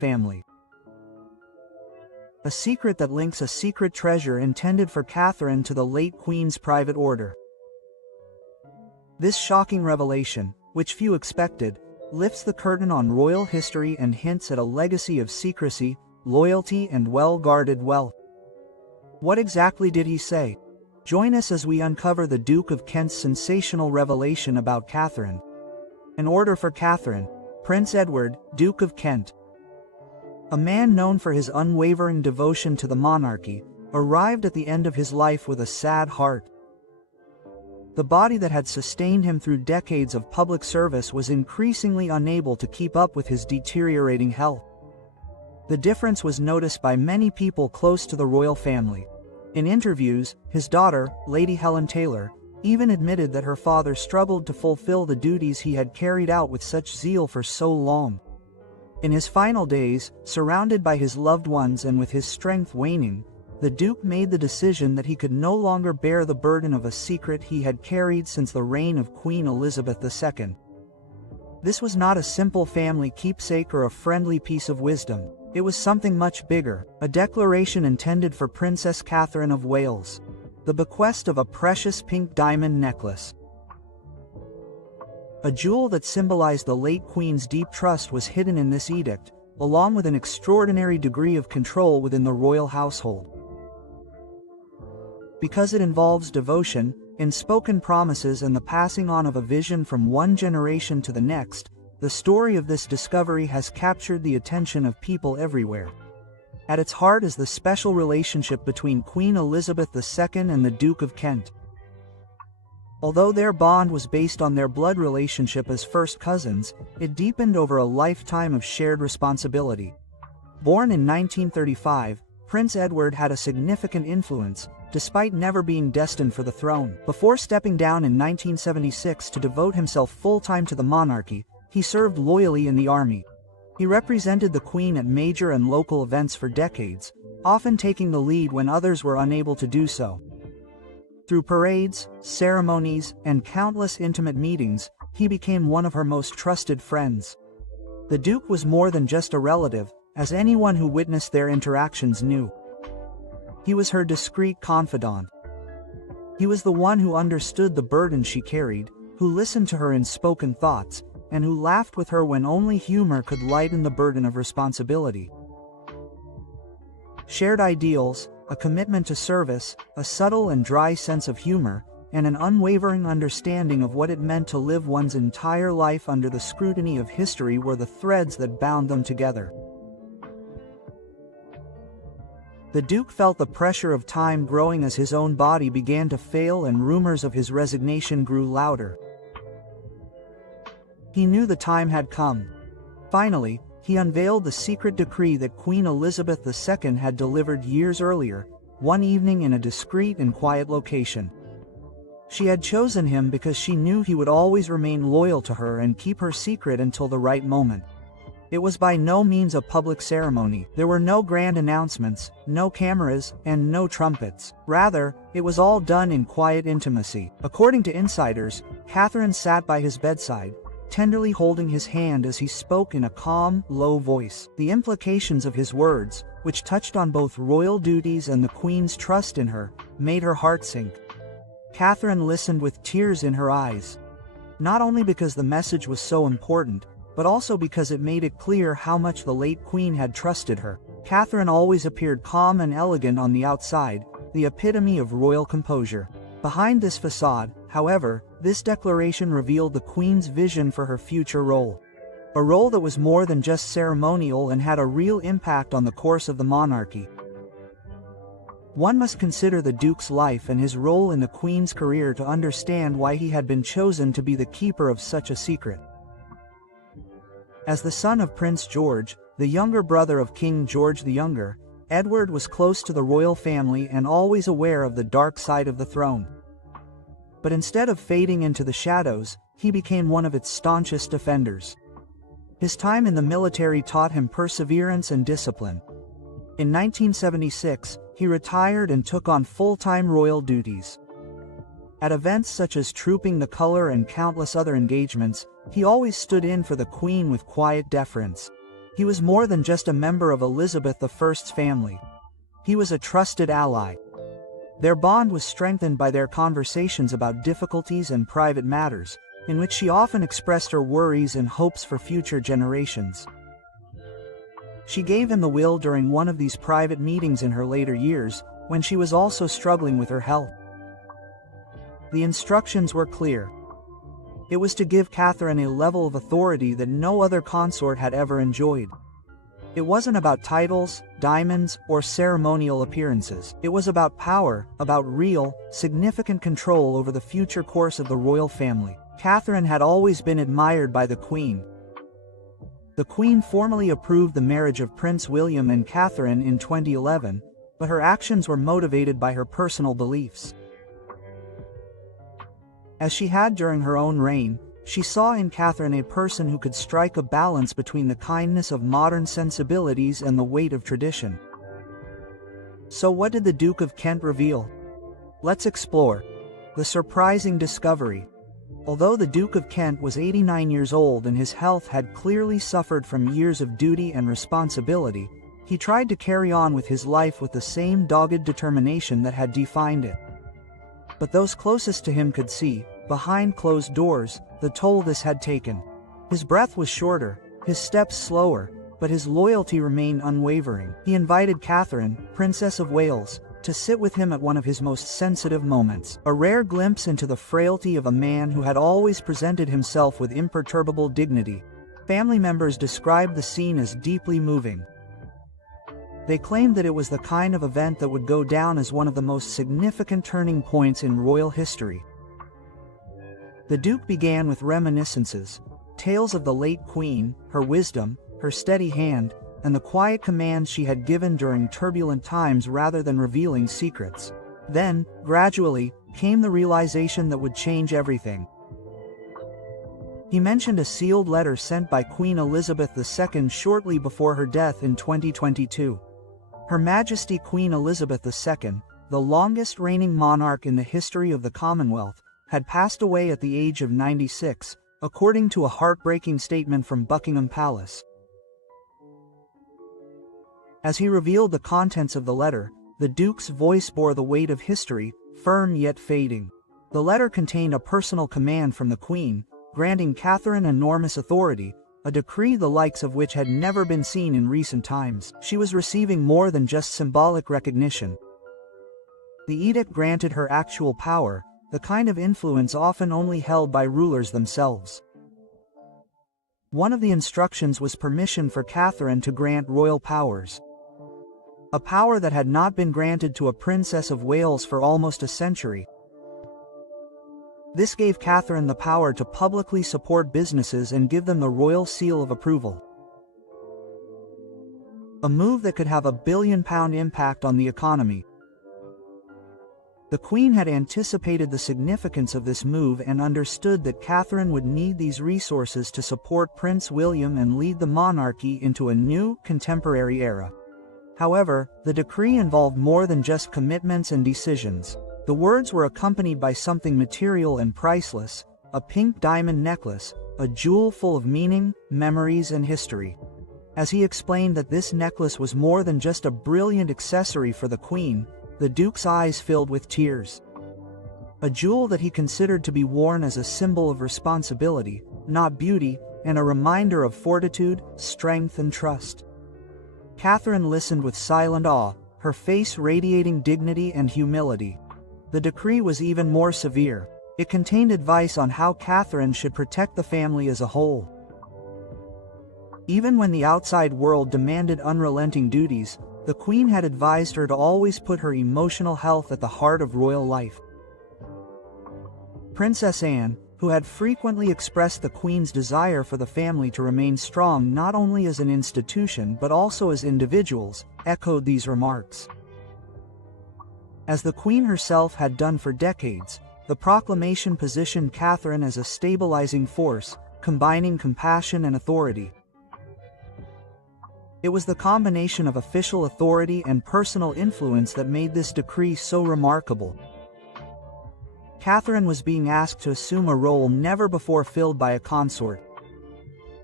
family. A secret that links a secret treasure intended for Catherine to the late Queen's private order. This shocking revelation, which few expected, lifts the curtain on royal history and hints at a legacy of secrecy, loyalty, and well-guarded wealth. What exactly did he say? Join us as we uncover the Duke of Kent's sensational revelation about Catherine. An order for Catherine, Prince Edward, Duke of Kent. A man known for his unwavering devotion to the monarchy, arrived at the end of his life with a sad heart. The body that had sustained him through decades of public service was increasingly unable to keep up with his deteriorating health. The difference was noticed by many people close to the royal family. In interviews, his daughter, Lady Helen Taylor, even admitted that her father struggled to fulfill the duties he had carried out with such zeal for so long. In his final days, surrounded by his loved ones and with his strength waning, the Duke made the decision that he could no longer bear the burden of a secret he had carried since the reign of Queen Elizabeth II. This was not a simple family keepsake or a friendly piece of wisdom. It was something much bigger, a declaration intended for Princess Catherine of Wales. The bequest of a precious pink diamond necklace. A jewel that symbolized the late Queen's deep trust was hidden in this edict, along with an extraordinary degree of control within the royal household. Because it involves devotion, unspoken promises, and the passing on of a vision from one generation to the next, the story of this discovery has captured the attention of people everywhere. At its heart is the special relationship between Queen Elizabeth II and the Duke of Kent. Although their bond was based on their blood relationship as first cousins, it deepened over a lifetime of shared responsibility. Born in 1935, Prince Edward had a significant influence, despite never being destined for the throne. Before stepping down in 1976 to devote himself full-time to the monarchy, he served loyally in the army. He represented the Queen at major and local events for decades, often taking the lead when others were unable to do so. Through parades, ceremonies, and countless intimate meetings, he became one of her most trusted friends. The Duke was more than just a relative, as anyone who witnessed their interactions knew. He was her discreet confidant. He was the one who understood the burden she carried, who listened to her unspoken thoughts, and who laughed with her when only humor could lighten the burden of responsibility. Shared ideals, a commitment to service, a subtle and dry sense of humor, and an unwavering understanding of what it meant to live one's entire life under the scrutiny of history were the threads that bound them together. The Duke felt the pressure of time growing as his own body began to fail and rumors of his resignation grew louder. He knew the time had come. Finally, he unveiled the secret decree that Queen Elizabeth II had delivered years earlier, one evening in a discreet and quiet location. She had chosen him because she knew he would always remain loyal to her and keep her secret until the right moment. It was by no means a public ceremony. There were no grand announcements, no cameras, and no trumpets. Rather, it was all done in quiet intimacy. According to insiders, Catherine sat by his bedside, tenderly holding his hand as he spoke in a calm, low voice. The implications of his words, which touched on both royal duties and the Queen's trust in her, made her heart sink. Catherine listened with tears in her eyes. Not only because the message was so important, but also because it made it clear how much the late Queen had trusted her. Catherine always appeared calm and elegant on the outside, the epitome of royal composure. Behind this facade, however, this declaration revealed the Queen's vision for her future role. A role that was more than just ceremonial and had a real impact on the course of the monarchy. One must consider the Duke's life and his role in the Queen's career to understand why he had been chosen to be the keeper of such a secret. As the son of Prince George, the younger brother of King George the Younger, Edward was close to the royal family and always aware of the dark side of the throne. But instead of fading into the shadows, he became one of its staunchest defenders. His time in the military taught him perseverance and discipline. In 1976, he retired and took on full-time royal duties. At events such as Trooping the Colour and countless other engagements, he always stood in for the Queen with quiet deference. He was more than just a member of Elizabeth I's family. He was a trusted ally. Their bond was strengthened by their conversations about difficulties and private matters, in which she often expressed her worries and hopes for future generations. She gave him the will during one of these private meetings in her later years, when she was also struggling with her health. The instructions were clear. It was to give Catherine a level of authority that no other consort had ever enjoyed. It wasn't about titles, diamonds, or ceremonial appearances. It was about power, about real, significant control over the future course of the royal family. Catherine had always been admired by the Queen. The Queen formally approved the marriage of Prince William and Catherine in 2011, but her actions were motivated by her personal beliefs. As she had during her own reign, she saw in Catherine a person who could strike a balance between the kindness of modern sensibilities and the weight of tradition. So what did the Duke of Kent reveal? Let's explore the surprising discovery. Although the Duke of Kent was 89 years old and his health had clearly suffered from years of duty and responsibility, he tried to carry on with his life with the same dogged determination that had defined it. But those closest to him could see, behind closed doors, the toll this had taken. His breath was shorter, his steps slower, but his loyalty remained unwavering. He invited Catherine, Princess of Wales, to sit with him at one of his most sensitive moments, a rare glimpse into the frailty of a man who had always presented himself with imperturbable dignity. Family members described the scene as deeply moving. They claimed that it was the kind of event that would go down as one of the most significant turning points in royal history. The Duke began with reminiscences, tales of the late Queen, her wisdom, her steady hand, and the quiet commands she had given during turbulent times rather than revealing secrets. Then, gradually, came the realization that would change everything. He mentioned a sealed letter sent by Queen Elizabeth II shortly before her death in 2022. Her Majesty Queen Elizabeth II, the longest reigning monarch in the history of the Commonwealth, had passed away at the age of 96, according to a heartbreaking statement from Buckingham Palace. As he revealed the contents of the letter, the Duke's voice bore the weight of history, firm yet fading. The letter contained a personal command from the Queen, granting Catherine enormous authority, a decree the likes of which had never been seen in recent times. She was receiving more than just symbolic recognition. The edict granted her actual power, the kind of influence often only held by rulers themselves. One of the instructions was permission for Catherine to grant royal powers. A power that had not been granted to a Princess of Wales for almost a century. This gave Catherine the power to publicly support businesses and give them the royal seal of approval. A move that could have a billion-pound impact on the economy. The Queen had anticipated the significance of this move and understood that Catherine would need these resources to support Prince William and lead the monarchy into a new, contemporary era. However, the decree involved more than just commitments and decisions. The words were accompanied by something material and priceless, a pink diamond necklace, a jewel full of meaning, memories and history. As he explained that this necklace was more than just a brilliant accessory for the Queen, the Duke's eyes filled with tears. A jewel that he considered to be worn as a symbol of responsibility, not beauty, and a reminder of fortitude, strength and trust. Catherine listened with silent awe, her face radiating dignity and humility. The decree was even more severe. It contained advice on how Catherine should protect the family as a whole. Even when the outside world demanded unrelenting duties, the Queen had advised her to always put her emotional health at the heart of royal life. Princess Anne, who had frequently expressed the Queen's desire for the family to remain strong not only as an institution but also as individuals, echoed these remarks. As the Queen herself had done for decades, the proclamation positioned Catherine as a stabilizing force, combining compassion and authority. It was the combination of official authority and personal influence that made this decree so remarkable. Catherine was being asked to assume a role never before filled by a consort.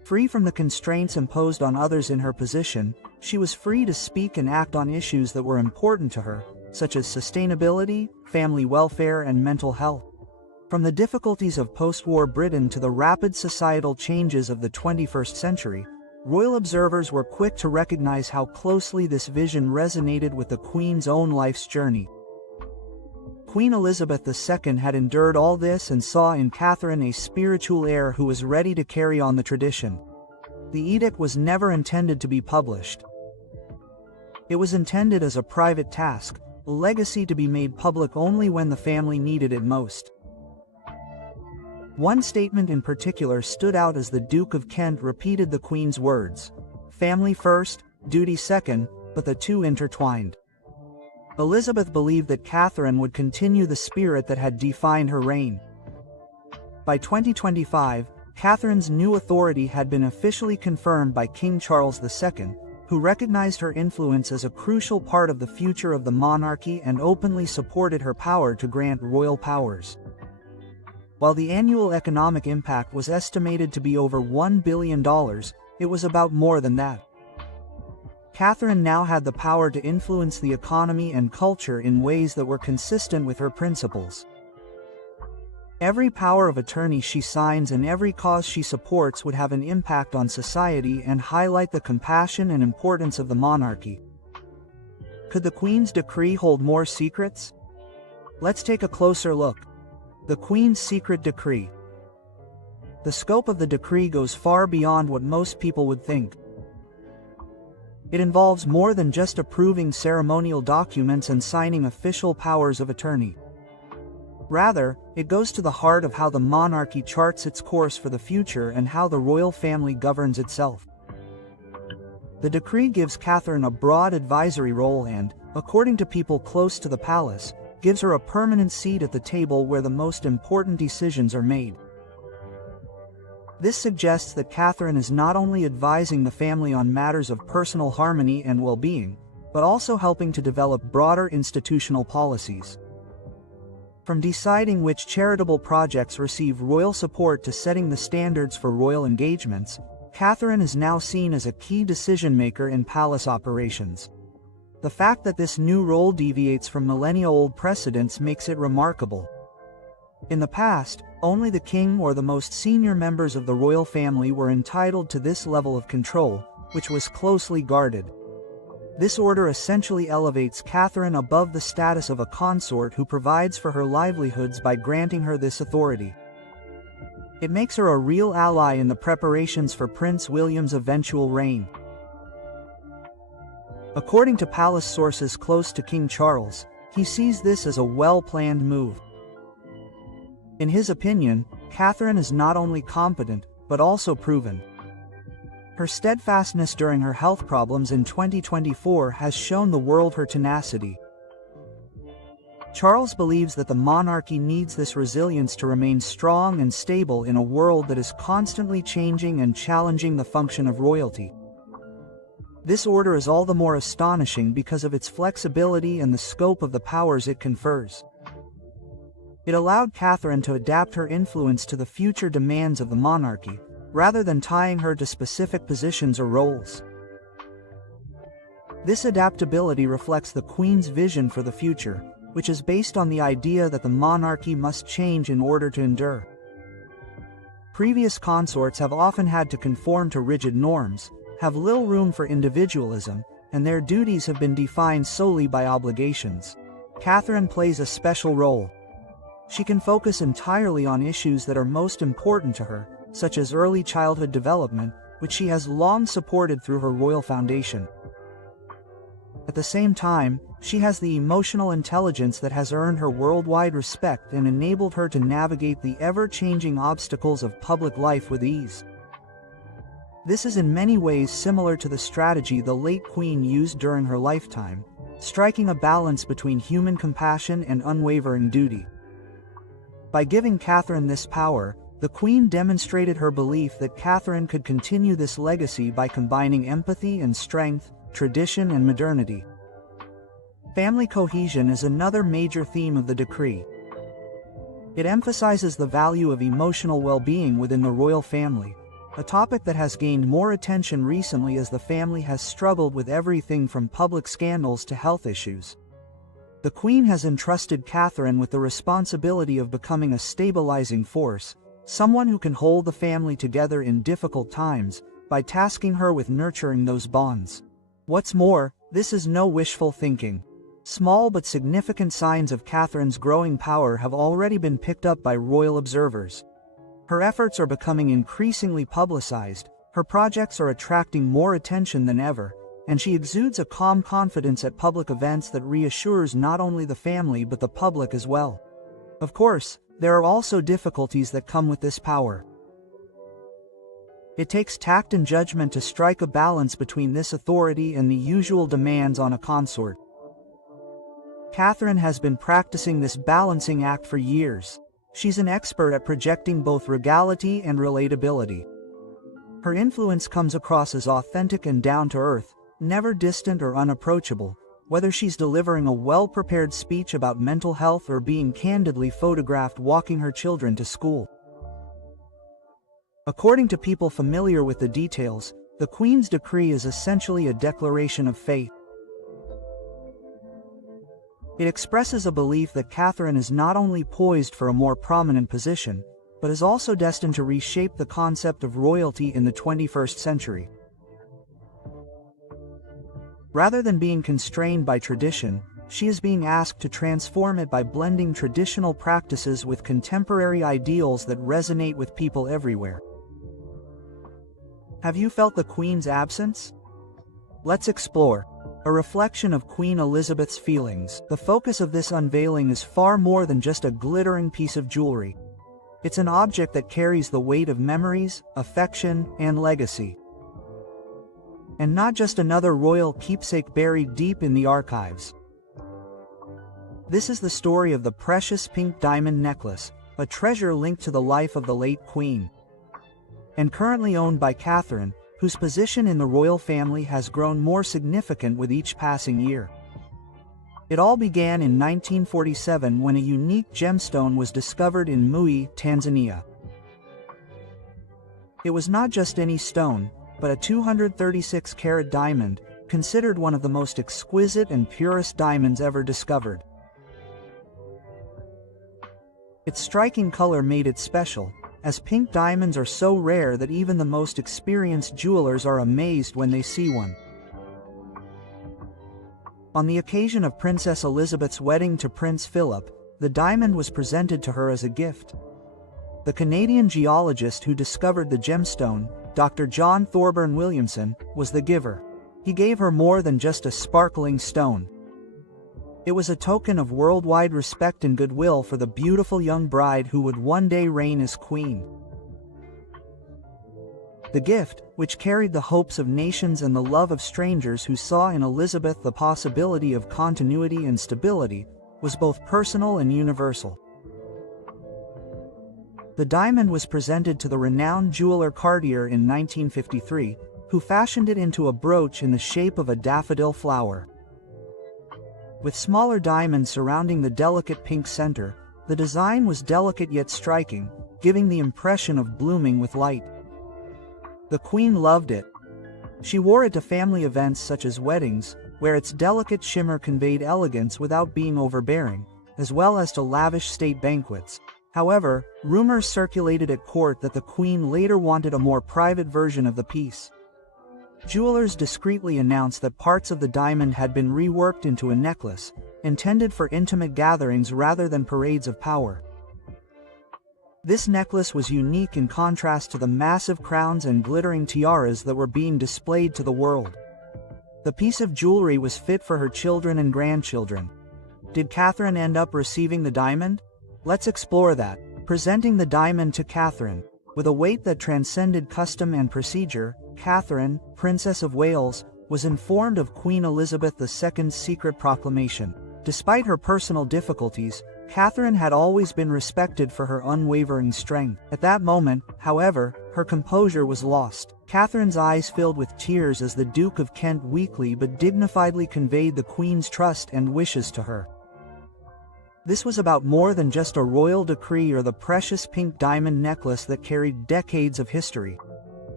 Free from the constraints imposed on others in her position, she was free to speak and act on issues that were important to her, such as sustainability, family welfare, and mental health. From the difficulties of post-war Britain to the rapid societal changes of the 21st century, royal observers were quick to recognize how closely this vision resonated with the Queen's own life's journey. Queen Elizabeth II had endured all this and saw in Catherine a spiritual heir who was ready to carry on the tradition. The edict was never intended to be published. It was intended as a private task, a legacy to be made public only when the family needed it most. One statement in particular stood out as the Duke of Kent repeated the Queen's words, "Family first, duty second, but the two intertwined." Elizabeth believed that Catherine would continue the spirit that had defined her reign. By 2025, Catherine's new authority had been officially confirmed by King Charles II, who recognized her influence as a crucial part of the future of the monarchy and openly supported her power to grant royal powers. While the annual economic impact was estimated to be over $1 billion, it was about more than that. Catherine now had the power to influence the economy and culture in ways that were consistent with her principles. Every power of attorney she signs and every cause she supports would have an impact on society and highlight the compassion and importance of the monarchy. Could the Queen's decree hold more secrets? Let's take a closer look. The Queen's Secret Decree. The scope of the decree goes far beyond what most people would think. It involves more than just approving ceremonial documents and signing official powers of attorney. Rather, it goes to the heart of how the monarchy charts its course for the future and how the royal family governs itself. The decree gives Catherine a broad advisory role and, according to people close to the palace, gives her a permanent seat at the table where the most important decisions are made. This suggests that Catherine is not only advising the family on matters of personal harmony and well-being, but also helping to develop broader institutional policies. From deciding which charitable projects receive royal support to setting the standards for royal engagements, Catherine is now seen as a key decision-maker in palace operations. The fact that this new role deviates from millennia-old precedents makes it remarkable. In the past, only the king or the most senior members of the royal family were entitled to this level of control, which was closely guarded. This order essentially elevates Catherine above the status of a consort who provides for her livelihoods by granting her this authority. It makes her a real ally in the preparations for Prince William's eventual reign. According to palace sources close to King Charles, he sees this as a well-planned move. In his opinion, Catherine is not only competent, but also proven. Her steadfastness during her health problems in 2024 has shown the world her tenacity. Charles believes that the monarchy needs this resilience to remain strong and stable in a world that is constantly changing and challenging the function of royalty. This order is all the more astonishing because of its flexibility and the scope of the powers it confers. It allowed Catherine to adapt her influence to the future demands of the monarchy, rather than tying her to specific positions or roles. This adaptability reflects the Queen's vision for the future, which is based on the idea that the monarchy must change in order to endure. Previous consorts have often had to conform to rigid norms, have little room for individualism, and their duties have been defined solely by obligations. Catherine plays a special role. She can focus entirely on issues that are most important to her, such as early childhood development, which she has long supported through her royal foundation. At the same time, she has the emotional intelligence that has earned her worldwide respect and enabled her to navigate the ever-changing obstacles of public life with ease. This is in many ways similar to the strategy the late Queen used during her lifetime, striking a balance between human compassion and unwavering duty. By giving Catherine this power, the Queen demonstrated her belief that Catherine could continue this legacy by combining empathy and strength, tradition and modernity. Family cohesion is another major theme of the decree. It emphasizes the value of emotional well-being within the royal family, a topic that has gained more attention recently as the family has struggled with everything from public scandals to health issues. The Queen has entrusted Catherine with the responsibility of becoming a stabilizing force, someone who can hold the family together in difficult times, by tasking her with nurturing those bonds. What's more, this is no wishful thinking. Small but significant signs of Catherine's growing power have already been picked up by royal observers. Her efforts are becoming increasingly publicized, her projects are attracting more attention than ever, and she exudes a calm confidence at public events that reassures not only the family but the public as well. Of course, there are also difficulties that come with this power. It takes tact and judgment to strike a balance between this authority and the usual demands on a consort. Catherine has been practicing this balancing act for years. She's an expert at projecting both regality and relatability. Her influence comes across as authentic and down-to-earth, never distant or unapproachable, whether she's delivering a well-prepared speech about mental health or being candidly photographed walking her children to school. According to people familiar with the details, the Queen's decree is essentially a declaration of faith. It expresses a belief that Catherine is not only poised for a more prominent position, but is also destined to reshape the concept of royalty in the 21st century. Rather than being constrained by tradition, she is being asked to transform it by blending traditional practices with contemporary ideals that resonate with people everywhere. Have you felt the Queen's absence? Let's explore. A reflection of Queen Elizabeth's feelings. The focus of this unveiling is far more than just a glittering piece of jewelry. It's an object that carries the weight of memories, affection, and legacy. And not just another royal keepsake buried deep in the archives. This is the story of the precious pink diamond necklace, a treasure linked to the life of the late Queen. And currently owned by Catherine, whose position in the royal family has grown more significant with each passing year. It all began in 1947 when a unique gemstone was discovered in Mui, Tanzania. It was not just any stone, but a 236-carat diamond, considered one of the most exquisite and purest diamonds ever discovered. Its striking color made it special, as pink diamonds are so rare that even the most experienced jewelers are amazed when they see one. On the occasion of Princess Elizabeth's wedding to Prince Philip, the diamond was presented to her as a gift. The Canadian geologist who discovered the gemstone, Dr. John Thorburn Williamson, was the giver. He gave her more than just a sparkling stone. It was a token of worldwide respect and goodwill for the beautiful young bride who would one day reign as queen. The gift, which carried the hopes of nations and the love of strangers who saw in Elizabeth the possibility of continuity and stability, was both personal and universal. The diamond was presented to the renowned jeweler Cartier in 1953, who fashioned it into a brooch in the shape of a daffodil flower. With smaller diamonds surrounding the delicate pink center, the design was delicate yet striking, giving the impression of blooming with light. The Queen loved it. She wore it to family events such as weddings, where its delicate shimmer conveyed elegance without being overbearing, as well as to lavish state banquets. However, rumors circulated at court that the Queen later wanted a more private version of the piece. Jewelers discreetly announced that parts of the diamond had been reworked into a necklace, intended for intimate gatherings rather than parades of power. This necklace was unique in contrast to the massive crowns and glittering tiaras that were being displayed to the world. The piece of jewelry was fit for her children and grandchildren. Did Catherine end up receiving the diamond? Let's explore that. Presenting the diamond to Catherine. With a weight that transcended custom and procedure, Catherine, Princess of Wales, was informed of Queen Elizabeth II's secret proclamation. Despite her personal difficulties, Catherine had always been respected for her unwavering strength. At that moment, however, her composure was lost. Catherine's eyes filled with tears as the Duke of Kent weakly but dignifiedly conveyed the Queen's trust and wishes to her. This was about more than just a royal decree or the precious pink diamond necklace that carried decades of history.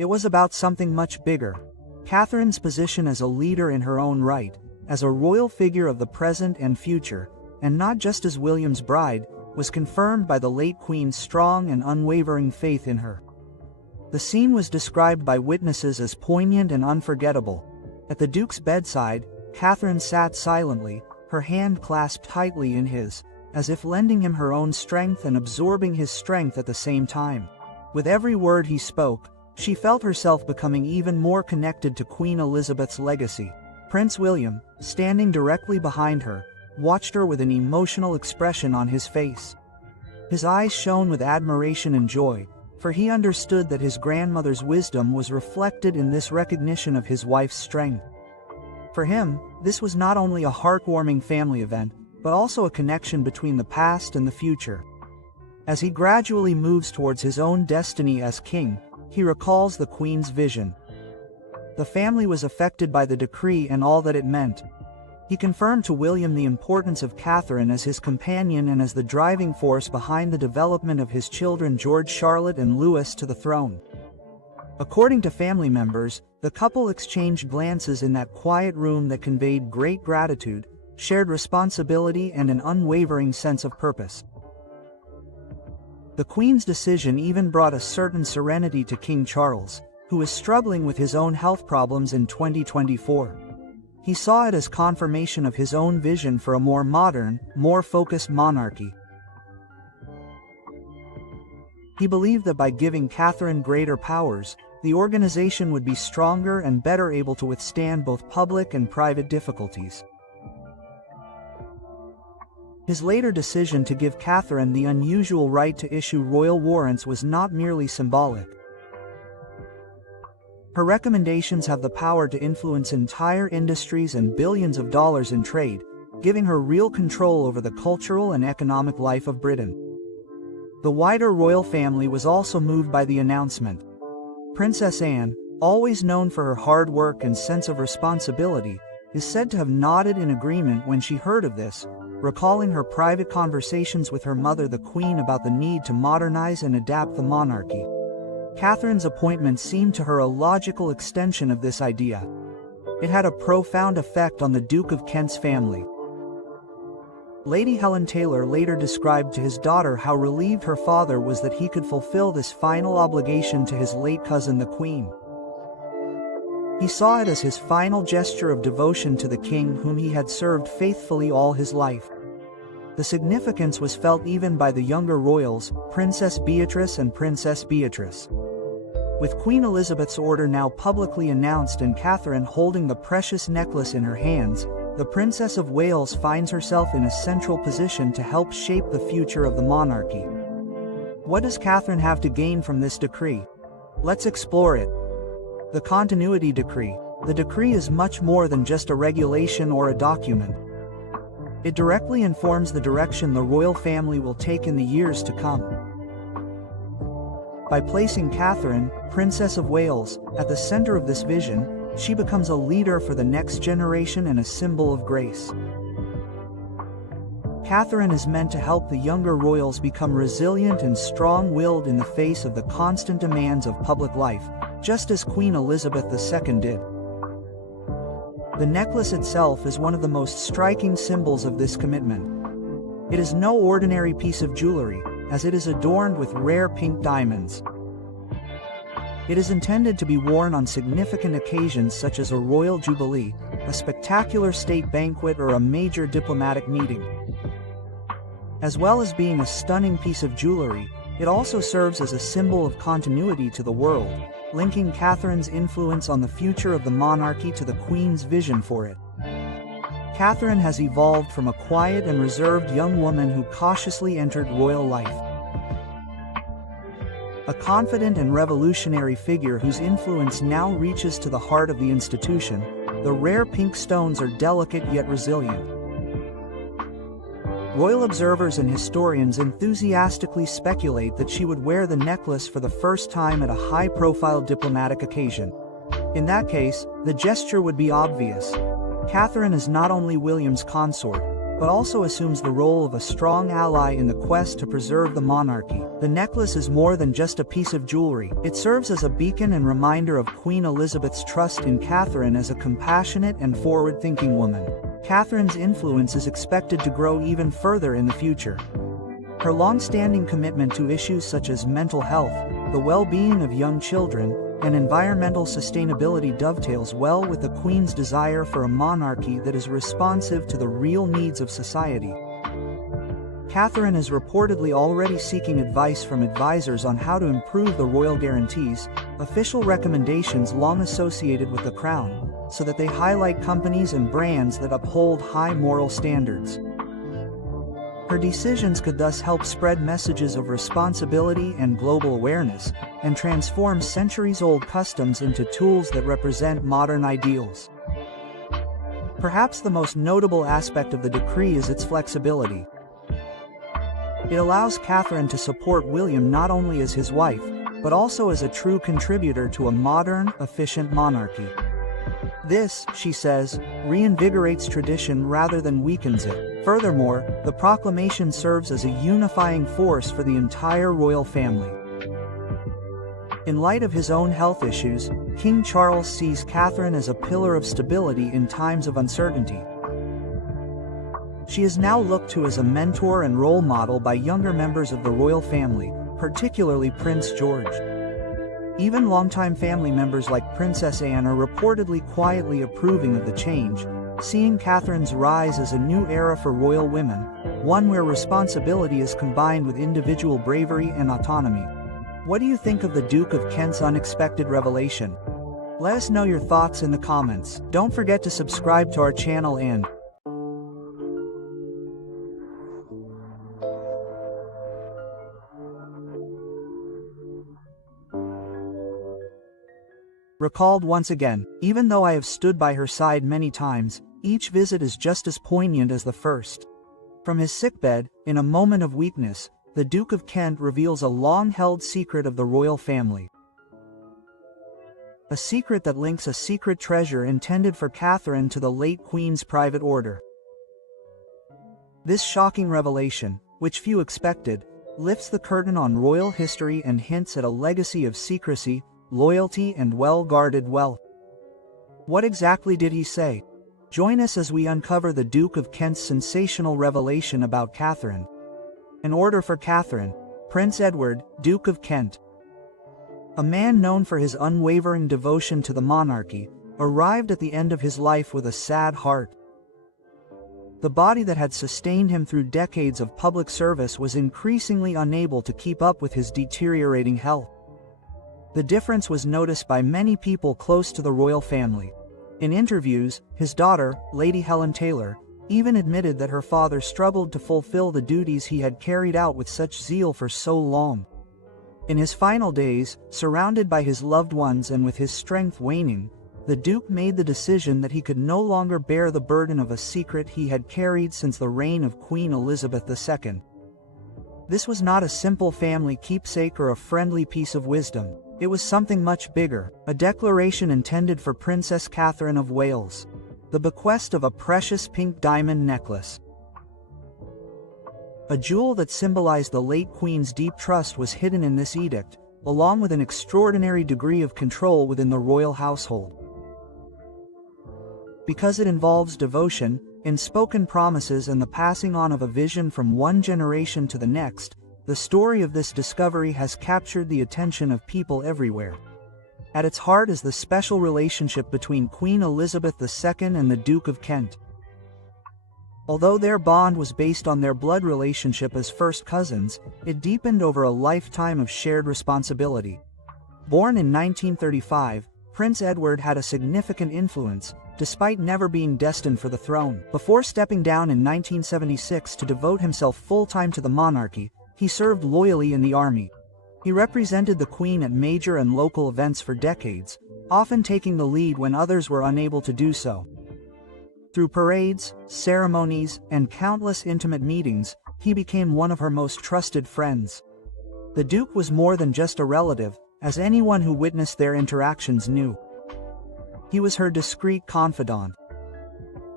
It was about something much bigger. Catharine's position as a leader in her own right, as a royal figure of the present and future, and not just as William's bride, was confirmed by the late Queen's strong and unwavering faith in her. The scene was described by witnesses as poignant and unforgettable. At the Duke's bedside, Catherine sat silently, her hand clasped tightly in his, as if lending him her own strength and absorbing his strength at the same time. With every word he spoke, she felt herself becoming even more connected to Queen Elizabeth's legacy. Prince William, standing directly behind her, watched her with an emotional expression on his face. His eyes shone with admiration and joy, for he understood that his grandmother's wisdom was reflected in this recognition of his wife's strength. For him, this was not only a heartwarming family event, but also a connection between the past and the future. As he gradually moves towards his own destiny as king, he recalls the Queen's vision. The family was affected by the decree and all that it meant. He confirmed to William the importance of Catherine as his companion and as the driving force behind the development of his children George, Charlotte, and Louis to the throne. According to family members, the couple exchanged glances in that quiet room that conveyed great gratitude, shared responsibility, and an unwavering sense of purpose. The Queen's decision even brought a certain serenity to King Charles, who was struggling with his own health problems in 2024. He saw it as confirmation of his own vision for a more modern, more focused monarchy. He believed that by giving Catherine greater powers, the organization would be stronger and better able to withstand both public and private difficulties. His later decision to give Catherine the unusual right to issue royal warrants was not merely symbolic. Her recommendations have the power to influence entire industries and billions of dollars in trade, giving her real control over the cultural and economic life of Britain. The wider royal family was also moved by the announcement. Princess Anne, always known for her hard work and sense of responsibility, is said to have nodded in agreement when she heard of this, recalling her private conversations with her mother the Queen about the need to modernize and adapt the monarchy. Catherine's appointment seemed to her a logical extension of this idea. It had a profound effect on the Duke of Kent's family. Lady Helen Taylor later described to his daughter how relieved her father was that he could fulfill this final obligation to his late cousin the Queen. He saw it as his final gesture of devotion to the king whom he had served faithfully all his life. The significance was felt even by the younger royals, Princess Beatrice and Princess Beatrice. With Queen Elizabeth's order now publicly announced and Catherine holding the precious necklace in her hands, the Princess of Wales finds herself in a central position to help shape the future of the monarchy. What does Catherine have to gain from this decree? Let's explore it. The Continuity Decree. The decree is much more than just a regulation or a document. It directly informs the direction the royal family will take in the years to come. By placing Catherine, Princess of Wales, at the center of this vision, she becomes a leader for the next generation and a symbol of grace. Catherine is meant to help the younger royals become resilient and strong-willed in the face of the constant demands of public life, just as Queen Elizabeth II did. The necklace itself is one of the most striking symbols of this commitment. It is no ordinary piece of jewelry, as it is adorned with rare pink diamonds. It is intended to be worn on significant occasions such as a royal jubilee, a spectacular state banquet, or a major diplomatic meeting. As well as being a stunning piece of jewelry, it also serves as a symbol of continuity to the world, linking Catherine's influence on the future of the monarchy to the Queen's vision for it. Catherine has evolved from a quiet and reserved young woman who cautiously entered royal life. A confident and revolutionary figure whose influence now reaches to the heart of the institution, the rare pink stones are delicate yet resilient. Royal observers and historians enthusiastically speculate that she would wear the necklace for the first time at a high-profile diplomatic occasion. In that case, the gesture would be obvious. Catherine is not only William's consort, but also assumes the role of a strong ally in the quest to preserve the monarchy. The necklace is more than just a piece of jewelry. It serves as a beacon and reminder of Queen Elizabeth's trust in Catherine as a compassionate and forward-thinking woman. Catherine's influence is expected to grow even further in the future. Her long-standing commitment to issues such as mental health, the well-being of young children, and environmental sustainability dovetails well with the Queen's desire for a monarchy that is responsive to the real needs of society. Catherine is reportedly already seeking advice from advisors on how to improve the royal guarantees, official recommendations long associated with the crown, so that they highlight companies and brands that uphold high moral standards. Her decisions could thus help spread messages of responsibility and global awareness, and transform centuries-old customs into tools that represent modern ideals. Perhaps the most notable aspect of the decree is its flexibility. It allows Catherine to support William not only as his wife, but also as a true contributor to a modern, efficient monarchy. This, she says, reinvigorates tradition rather than weakens it. Furthermore, the proclamation serves as a unifying force for the entire royal family. In light of his own health issues, King Charles sees Catherine as a pillar of stability in times of uncertainty. She is now looked to as a mentor and role model by younger members of the royal family, particularly Prince George. Even longtime family members like Princess Anne are reportedly quietly approving of the change, seeing Catherine's rise as a new era for royal women, one where responsibility is combined with individual bravery and autonomy. What do you think of the Duke of Kent's unexpected revelation? Let us know your thoughts in the comments. Don't forget to subscribe to our channel and recalled once again, even though I have stood by her side many times, each visit is just as poignant as the first. From his sickbed, in a moment of weakness, the Duke of Kent reveals a long-held secret of the royal family. A secret that links a secret treasure intended for Catherine to the late Queen's private order. This shocking revelation, which few expected, lifts the curtain on royal history and hints at a legacy of secrecy, loyalty, and well-guarded wealth. What exactly did he say? Join us as we uncover the Duke of Kent's sensational revelation about Catherine. An order for Catherine, Prince Edward, Duke of Kent. A man known for his unwavering devotion to the monarchy, arrived at the end of his life with a sad heart. The body that had sustained him through decades of public service was increasingly unable to keep up with his deteriorating health. The difference was noticed by many people close to the royal family. In interviews, his daughter, Lady Helen Taylor, even admitted that her father struggled to fulfill the duties he had carried out with such zeal for so long. In his final days, surrounded by his loved ones and with his strength waning, the Duke made the decision that he could no longer bear the burden of a secret he had carried since the reign of Queen Elizabeth II. This was not a simple family keepsake or a friendly piece of wisdom. It was something much bigger, a declaration intended for Princess Catherine of Wales. The bequest of a precious pink diamond necklace. A jewel that symbolized the late Queen's deep trust was hidden in this edict, along with an extraordinary degree of control within the royal household. Because it involves devotion, unspoken promises, and the passing on of a vision from one generation to the next, the story of this discovery has captured the attention of people everywhere. At its heart is the special relationship between Queen Elizabeth II and the Duke of Kent. Although their bond was based on their blood relationship as first cousins, it deepened over a lifetime of shared responsibility. Born in 1935, Prince Edward had a significant influence, despite never being destined for the throne. Before stepping down in 1976 to devote himself full-time to the monarchy, he served loyally in the army. He represented the Queen at major and local events for decades, often taking the lead when others were unable to do so. Through parades, ceremonies, and countless intimate meetings, he became one of her most trusted friends. The Duke was more than just a relative, as anyone who witnessed their interactions knew. He was her discreet confidant.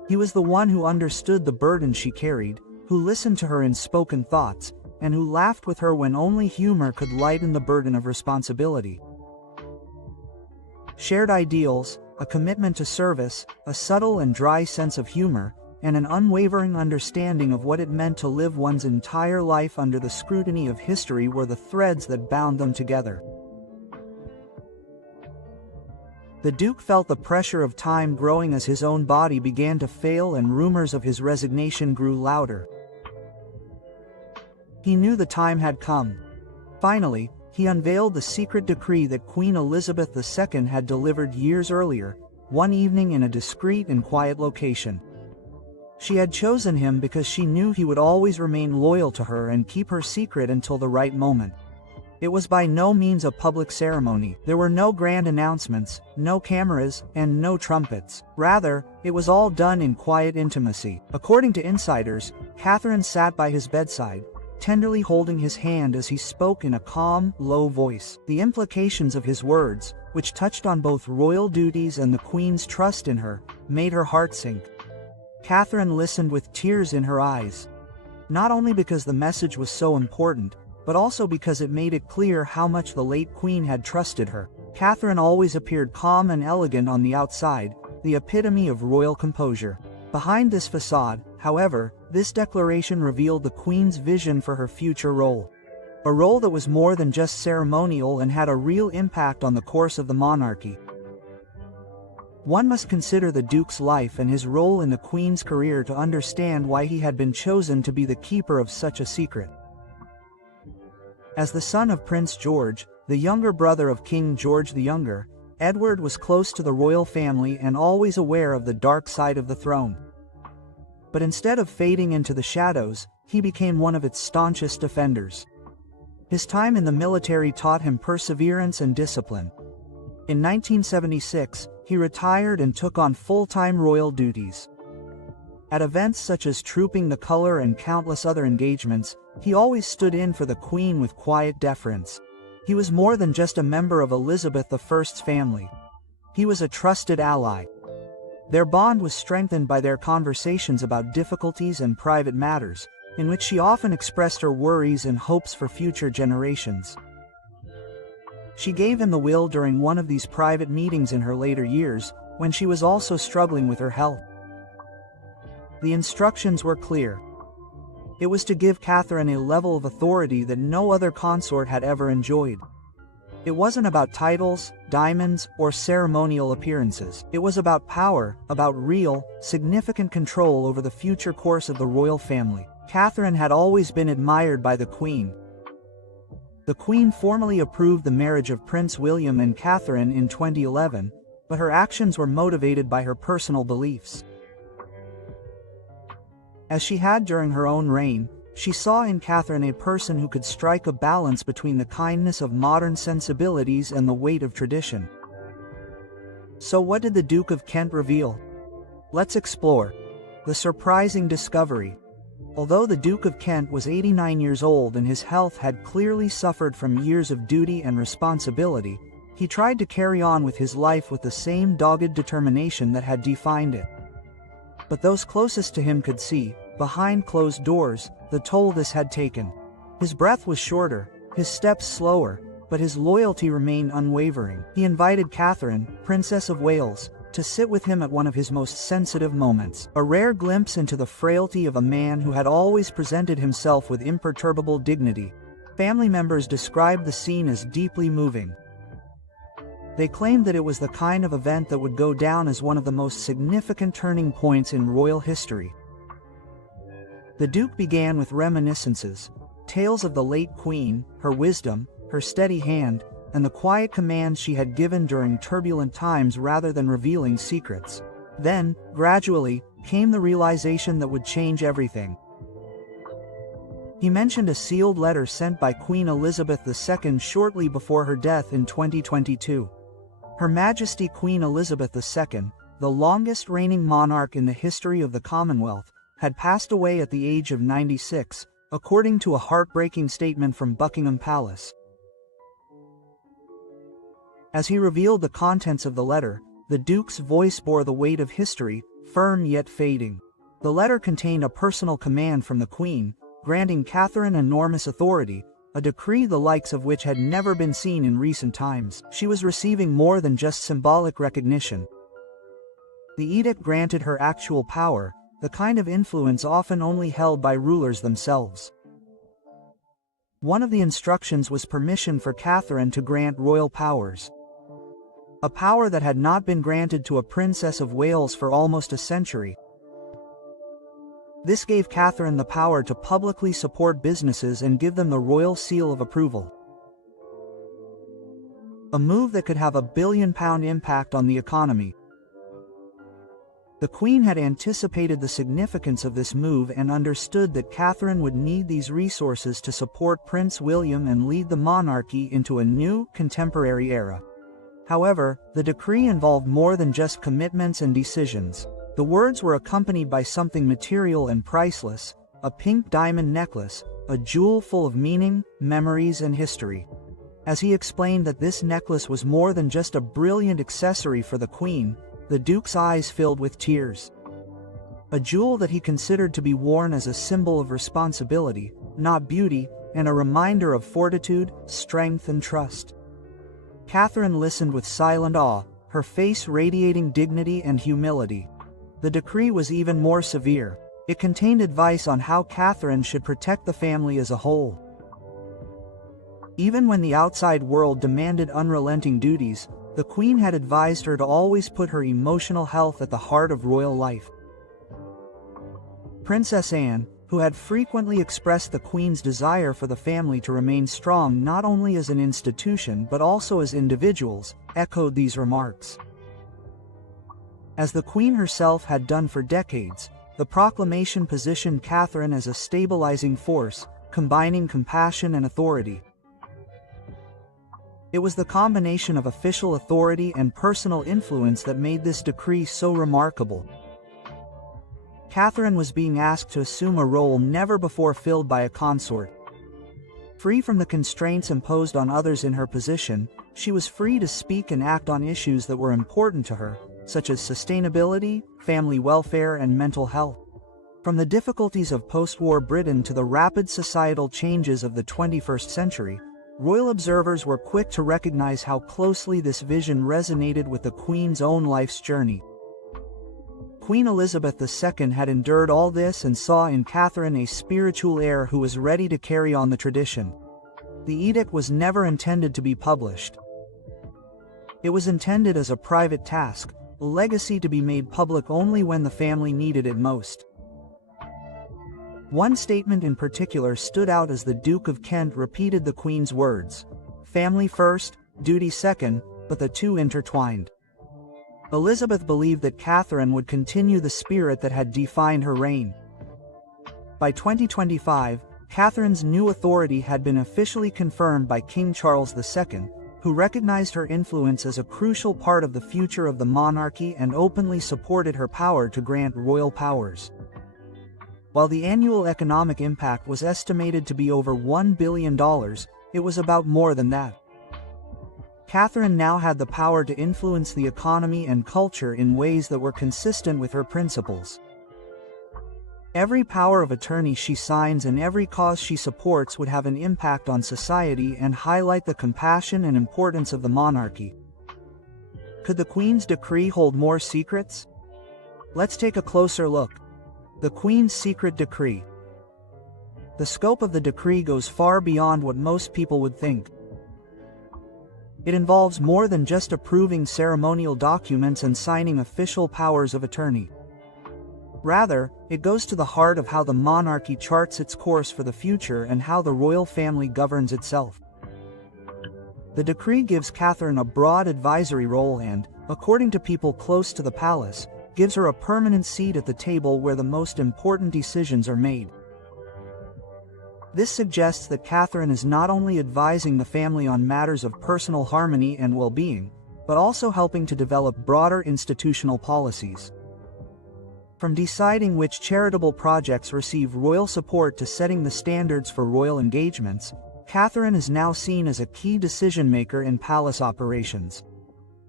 He was the one who understood the burden she carried, who listened to her unspoken thoughts, and who laughed with her when only humor could lighten the burden of responsibility. Shared ideals, a commitment to service, a subtle and dry sense of humor, and an unwavering understanding of what it meant to live one's entire life under the scrutiny of history were the threads that bound them together. The Duke felt the pressure of time growing as his own body began to fail and rumors of his resignation grew louder. He knew the time had come. Finally, he unveiled the secret decree that Queen Elizabeth II had delivered years earlier, one evening in a discreet and quiet location. She had chosen him because she knew he would always remain loyal to her and keep her secret until the right moment. It was by no means a public ceremony. There were no grand announcements, no cameras, and no trumpets. Rather, it was all done in quiet intimacy. According to insiders, Catherine sat by his bedside, tenderly holding his hand as he spoke in a calm, low voice. The implications of his words, which touched on both royal duties and the Queen's trust in her, made her heart sink. Catherine listened with tears in her eyes. Not only because the message was so important, but also because it made it clear how much the late Queen had trusted her. Catherine always appeared calm and elegant on the outside, the epitome of royal composure. Behind this facade, however, this declaration revealed the Queen's vision for her future role. A role that was more than just ceremonial and had a real impact on the course of the monarchy. One must consider the Duke's life and his role in the Queen's career to understand why he had been chosen to be the keeper of such a secret. As the son of Prince George, the younger brother of King George the Younger, Edward was close to the royal family and always aware of the dark side of the throne. But instead of fading into the shadows, he became one of its staunchest defenders. His time in the military taught him perseverance and discipline. In 1976, he retired and took on full-time royal duties. At events such as Trooping the Colour and countless other engagements, he always stood in for the Queen with quiet deference. He was more than just a member of Elizabeth I's family. He was a trusted ally. Their bond was strengthened by their conversations about difficulties and private matters, in which she often expressed her worries and hopes for future generations. She gave him the will during one of these private meetings in her later years, when she was also struggling with her health. The instructions were clear. It was to give Catherine a level of authority that no other consort had ever enjoyed. It wasn't about titles, diamonds, or ceremonial appearances. It was about power, about real, significant control over the future course of the royal family. Catherine had always been admired by the Queen. The Queen formally approved the marriage of Prince William and Catherine in 2011, but her actions were motivated by her personal beliefs. As she had during her own reign, she saw in Catherine a person who could strike a balance between the kindness of modern sensibilities and the weight of tradition. So what did the Duke of Kent reveal? Let's explore the surprising discovery. Although the Duke of Kent was 89 years old and his health had clearly suffered from years of duty and responsibility, he tried to carry on with his life with the same dogged determination that had defined it. But those closest to him could see, behind closed doors, the toll this had taken. His breath was shorter, his steps slower, but his loyalty remained unwavering. He invited Catherine, Princess of Wales, to sit with him at one of his most sensitive moments, a rare glimpse into the frailty of a man who had always presented himself with imperturbable dignity. Family members described the scene as deeply moving. They claimed that it was the kind of event that would go down as one of the most significant turning points in royal history. The Duke began with reminiscences, tales of the late Queen, her wisdom, her steady hand, and the quiet commands she had given during turbulent times rather than revealing secrets. Then, gradually, came the realization that would change everything. He mentioned a sealed letter sent by Queen Elizabeth II shortly before her death in 2022. Her Majesty Queen Elizabeth II, the longest reigning monarch in the history of the Commonwealth, had passed away at the age of 96, according to a heartbreaking statement from Buckingham Palace. As he revealed the contents of the letter, the Duke's voice bore the weight of history, firm yet fading. The letter contained a personal command from the Queen, granting Catherine enormous authority, a decree the likes of which had never been seen in recent times. She was receiving more than just symbolic recognition. The edict granted her actual power, the kind of influence often only held by rulers themselves. One of the instructions was permission for Catherine to grant royal powers. A power that had not been granted to a Princess of Wales for almost a century. This gave Catherine the power to publicly support businesses and give them the royal seal of approval. A move that could have a £1 billion impact on the economy. The Queen had anticipated the significance of this move and understood that Catherine would need these resources to support Prince William and lead the monarchy into a new, contemporary era. However, the decree involved more than just commitments and decisions. The words were accompanied by something material and priceless, a pink diamond necklace, a jewel full of meaning, memories and history. As he explained that this necklace was more than just a brilliant accessory for the Queen, the Duke's eyes filled with tears. A jewel that he considered to be worn as a symbol of responsibility, not beauty, and a reminder of fortitude, strength and trust. Catherine listened with silent awe, her face radiating dignity and humility. The decree was even more severe. It contained advice on how Catherine should protect the family as a whole. Even when the outside world demanded unrelenting duties, the Queen had advised her to always put her emotional health at the heart of royal life. Princess Anne, who had frequently expressed the Queen's desire for the family to remain strong not only as an institution but also as individuals, echoed these remarks. As the Queen herself had done for decades, the proclamation positioned Catherine as a stabilizing force, combining compassion and authority. It was the combination of official authority and personal influence that made this decree so remarkable. Catherine was being asked to assume a role never before filled by a consort. Free from the constraints imposed on others in her position, she was free to speak and act on issues that were important to her, such as sustainability, family welfare and mental health. From the difficulties of post-war Britain to the rapid societal changes of the 21st century, royal observers were quick to recognize how closely this vision resonated with the Queen's own life's journey. Queen Elizabeth II had endured all this and saw in Catherine a spiritual heir who was ready to carry on the tradition. The edict was never intended to be published. It was intended as a private task, a legacy to be made public only when the family needed it most. One statement in particular stood out as the Duke of Kent repeated the Queen's words, "Family first, duty second, but the two intertwined." Elizabeth believed that Catherine would continue the spirit that had defined her reign. By 2025, Catherine's new authority had been officially confirmed by King Charles II, who recognized her influence as a crucial part of the future of the monarchy and openly supported her power to grant royal powers. While the annual economic impact was estimated to be over $1 billion, it was about more than that. Catherine now had the power to influence the economy and culture in ways that were consistent with her principles. Every power of attorney she signs and every cause she supports would have an impact on society and highlight the compassion and importance of the monarchy. Could the Queen's decree hold more secrets? Let's take a closer look. The Queen's Secret Decree. The scope of the decree goes far beyond what most people would think. It involves more than just approving ceremonial documents and signing official powers of attorney. Rather, it goes to the heart of how the monarchy charts its course for the future and how the royal family governs itself. The decree gives Catherine a broad advisory role and, according to people close to the palace, gives her a permanent seat at the table where the most important decisions are made. This suggests that Catherine is not only advising the family on matters of personal harmony and well-being, but also helping to develop broader institutional policies. From deciding which charitable projects receive royal support to setting the standards for royal engagements, Catherine is now seen as a key decision-maker in palace operations.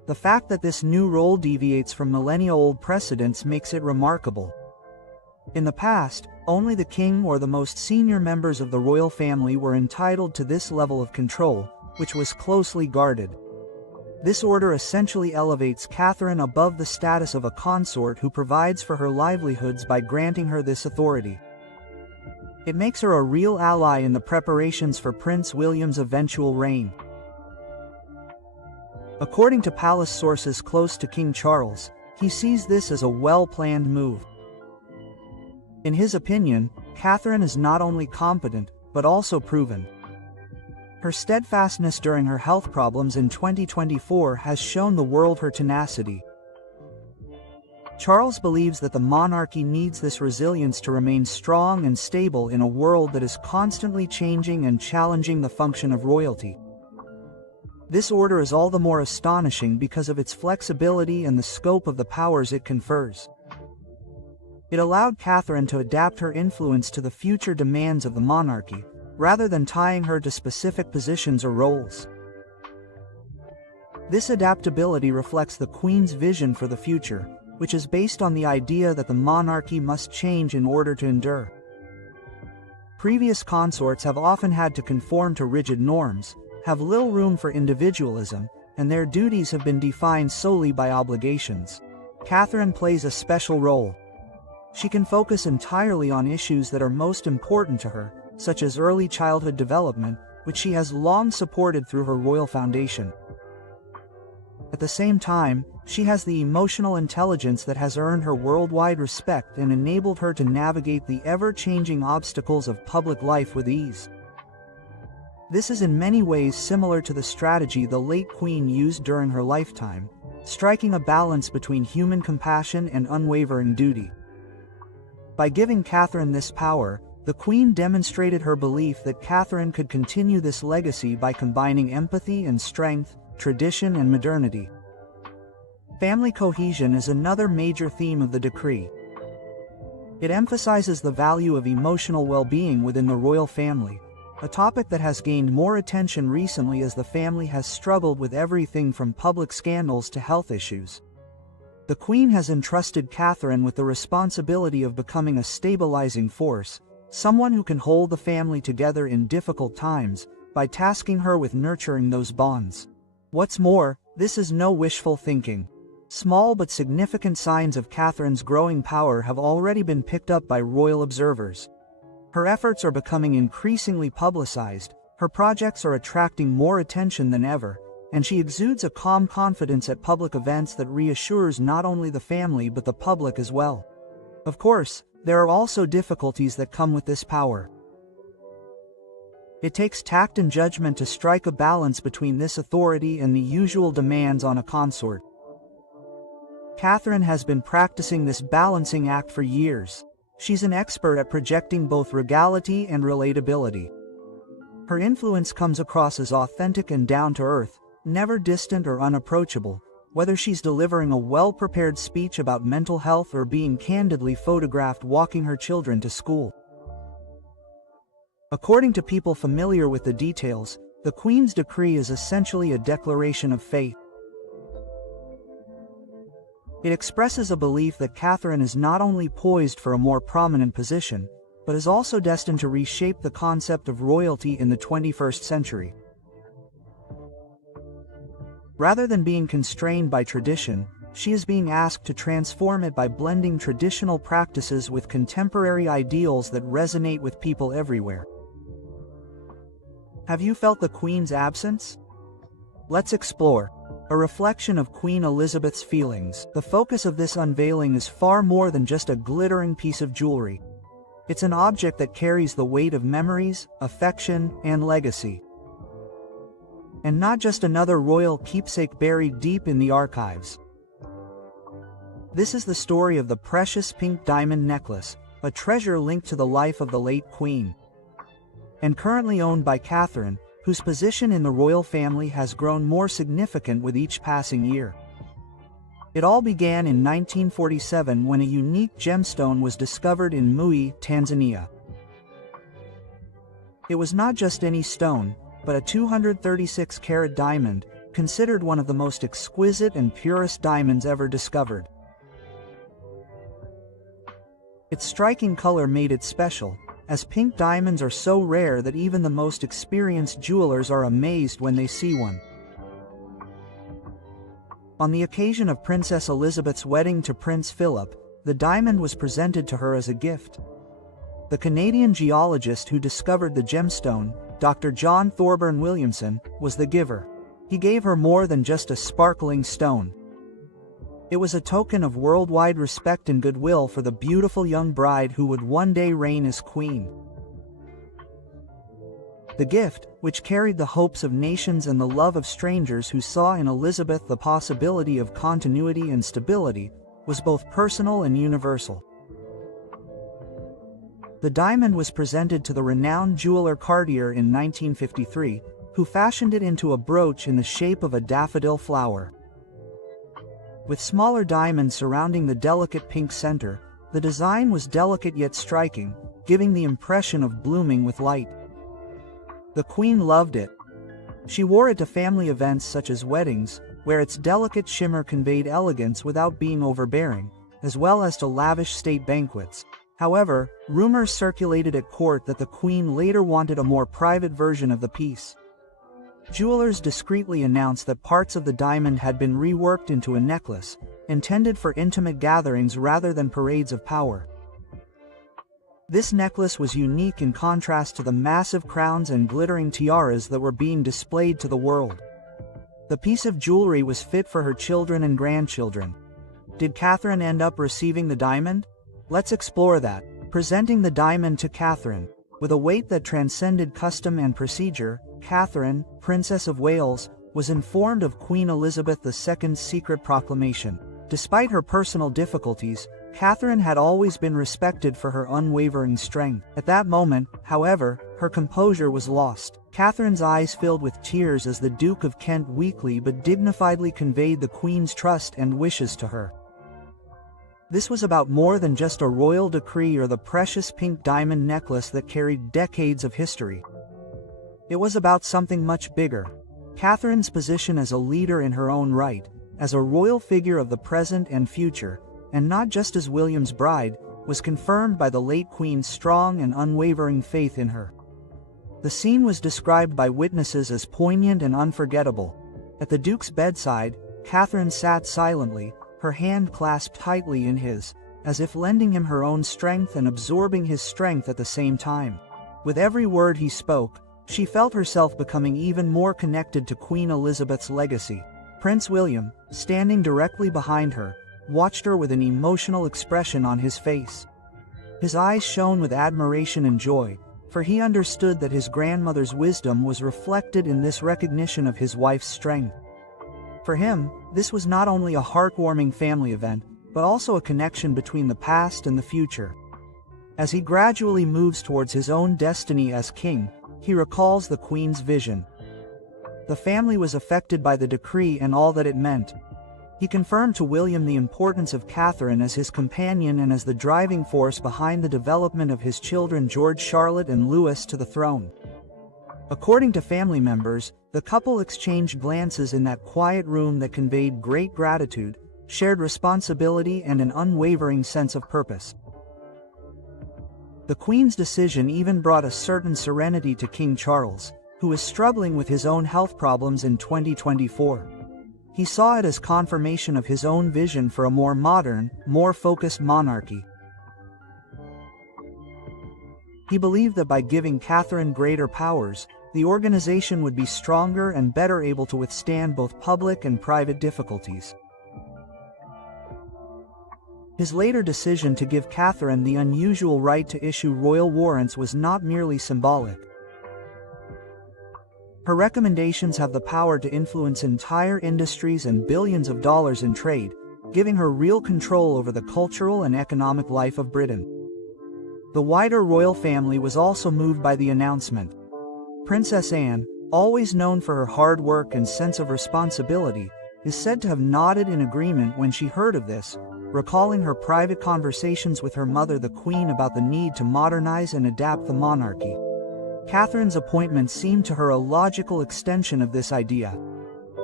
The fact that this new role deviates from millennia-old precedents makes it remarkable. In the past, only the king or the most senior members of the royal family were entitled to this level of control, which was closely guarded. This order essentially elevates Catherine above the status of a consort who provides for her livelihoods by granting her this authority. It makes her a real ally in the preparations for Prince William's eventual reign. According to palace sources close to King Charles, he sees this as a well-planned move. In his opinion, Catherine is not only competent, but also proven. Her steadfastness during her health problems in 2024 has shown the world her tenacity. Charles believes that the monarchy needs this resilience to remain strong and stable in a world that is constantly changing and challenging the function of royalty. This order is all the more astonishing because of its flexibility and the scope of the powers it confers. It allowed Catherine to adapt her influence to the future demands of the monarchy, rather than tying her to specific positions or roles. This adaptability reflects the Queen's vision for the future, which is based on the idea that the monarchy must change in order to endure. Previous consorts have often had to conform to rigid norms, have little room for individualism, and their duties have been defined solely by obligations. Catherine plays a special role. She can focus entirely on issues that are most important to her, such as early childhood development, which she has long supported through her royal foundation. At the same time, she has the emotional intelligence that has earned her worldwide respect and enabled her to navigate the ever-changing obstacles of public life with ease. This is in many ways similar to the strategy the late Queen used during her lifetime, striking a balance between human compassion and unwavering duty. By giving Catherine this power, the Queen demonstrated her belief that Catherine could continue this legacy by combining empathy and strength, tradition and modernity. Family cohesion is another major theme of the decree. It emphasizes the value of emotional well-being within the royal family, a topic that has gained more attention recently as the family has struggled with everything from public scandals to health issues. The Queen has entrusted Catherine with the responsibility of becoming a stabilizing force, someone who can hold the family together in difficult times, by tasking her with nurturing those bonds. What's more, this is no wishful thinking. Small but significant signs of Catherine's growing power have already been picked up by royal observers. Her efforts are becoming increasingly publicized, her projects are attracting more attention than ever, and she exudes a calm confidence at public events that reassures not only the family but the public as well. Of course, there are also difficulties that come with this power. It takes tact and judgment to strike a balance between this authority and the usual demands on a consort. Catherine has been practicing this balancing act for years. She's an expert at projecting both regality and relatability. Her influence comes across as authentic and down-to-earth, never distant or unapproachable, whether she's delivering a well-prepared speech about mental health or being candidly photographed walking her children to school. According to people familiar with the details, the Queen's decree is essentially a declaration of faith. It expresses a belief that Catherine is not only poised for a more prominent position, but is also destined to reshape the concept of royalty in the 21st century. Rather than being constrained by tradition, she is being asked to transform it by blending traditional practices with contemporary ideals that resonate with people everywhere. Have you felt the Queen's absence? Let's explore. A reflection of Queen Elizabeth's feelings. The focus of this unveiling is far more than just a glittering piece of jewelry. It's an object that carries the weight of memories, affection, and legacy. And not just another royal keepsake buried deep in the archives. This is the story of the precious pink diamond necklace, a treasure linked to the life of the late Queen. And currently owned by Catherine, whose position in the royal family has grown more significant with each passing year. It all began in 1947 when a unique gemstone was discovered in Mui, Tanzania. It was not just any stone, but a 236-carat diamond, considered one of the most exquisite and purest diamonds ever discovered. Its striking color made it special, as pink diamonds are so rare that even the most experienced jewelers are amazed when they see one. On the occasion of Princess Elizabeth's wedding to Prince Philip, the diamond was presented to her as a gift. The Canadian geologist who discovered the gemstone, Dr. John Thorburn Williamson, was the giver. He gave her more than just a sparkling stone. It was a token of worldwide respect and goodwill for the beautiful young bride who would one day reign as queen. The gift, which carried the hopes of nations and the love of strangers who saw in Elizabeth the possibility of continuity and stability, was both personal and universal. The diamond was presented to the renowned jeweler Cartier in 1953, who fashioned it into a brooch in the shape of a daffodil flower. With smaller diamonds surrounding the delicate pink center, the design was delicate yet striking, giving the impression of blooming with light. The Queen loved it. She wore it to family events such as weddings, where its delicate shimmer conveyed elegance without being overbearing, as well as to lavish state banquets. However, rumors circulated at court that the Queen later wanted a more private version of the piece. Jewelers discreetly announced that parts of the diamond had been reworked into a necklace, intended for intimate gatherings rather than parades of power. This necklace was unique in contrast to the massive crowns and glittering tiaras that were being displayed to the world. The piece of jewelry was fit for her children and grandchildren. Did Catherine end up receiving the diamond? Let's explore that. Presenting the diamond to Catherine. With a weight that transcended custom and procedure, Catherine, Princess of Wales, was informed of Queen Elizabeth II's secret proclamation. Despite her personal difficulties, Catherine had always been respected for her unwavering strength. At that moment, however, her composure was lost. Catherine's eyes filled with tears as the Duke of Kent weakly but dignifiedly conveyed the Queen's trust and wishes to her. This was about more than just a royal decree or the precious pink diamond necklace that carried decades of history. It was about something much bigger. Catherine's position as a leader in her own right, as a royal figure of the present and future, and not just as William's bride, was confirmed by the late Queen's strong and unwavering faith in her. The scene was described by witnesses as poignant and unforgettable. At the Duke's bedside, Catherine sat silently, her hand clasped tightly in his, as if lending him her own strength and absorbing his strength at the same time. With every word he spoke, she felt herself becoming even more connected to Queen Elizabeth's legacy. Prince William, standing directly behind her, watched her with an emotional expression on his face. His eyes shone with admiration and joy, for he understood that his grandmother's wisdom was reflected in this recognition of his wife's strength. For him, this was not only a heartwarming family event, but also a connection between the past and the future. As he gradually moves towards his own destiny as king, he recalls the Queen's vision. The family was affected by the decree and all that it meant. He confirmed to William the importance of Catherine as his companion and as the driving force behind the development of his children George, Charlotte, and Louis to the throne. According to family members, the couple exchanged glances in that quiet room that conveyed great gratitude, shared responsibility, and an unwavering sense of purpose. The Queen's decision even brought a certain serenity to King Charles, who was struggling with his own health problems in 2024. He saw it as confirmation of his own vision for a more modern, more focused monarchy. He believed that by giving Catherine greater powers, the organization would be stronger and better able to withstand both public and private difficulties. His later decision to give Catherine the unusual right to issue royal warrants was not merely symbolic. Her recommendations have the power to influence entire industries and billions of dollars in trade, giving her real control over the cultural and economic life of Britain. The wider royal family was also moved by the announcement. Princess Anne, always known for her hard work and sense of responsibility, is said to have nodded in agreement when she heard of this, recalling her private conversations with her mother the Queen about the need to modernize and adapt the monarchy. Catherine's appointment seemed to her a logical extension of this idea.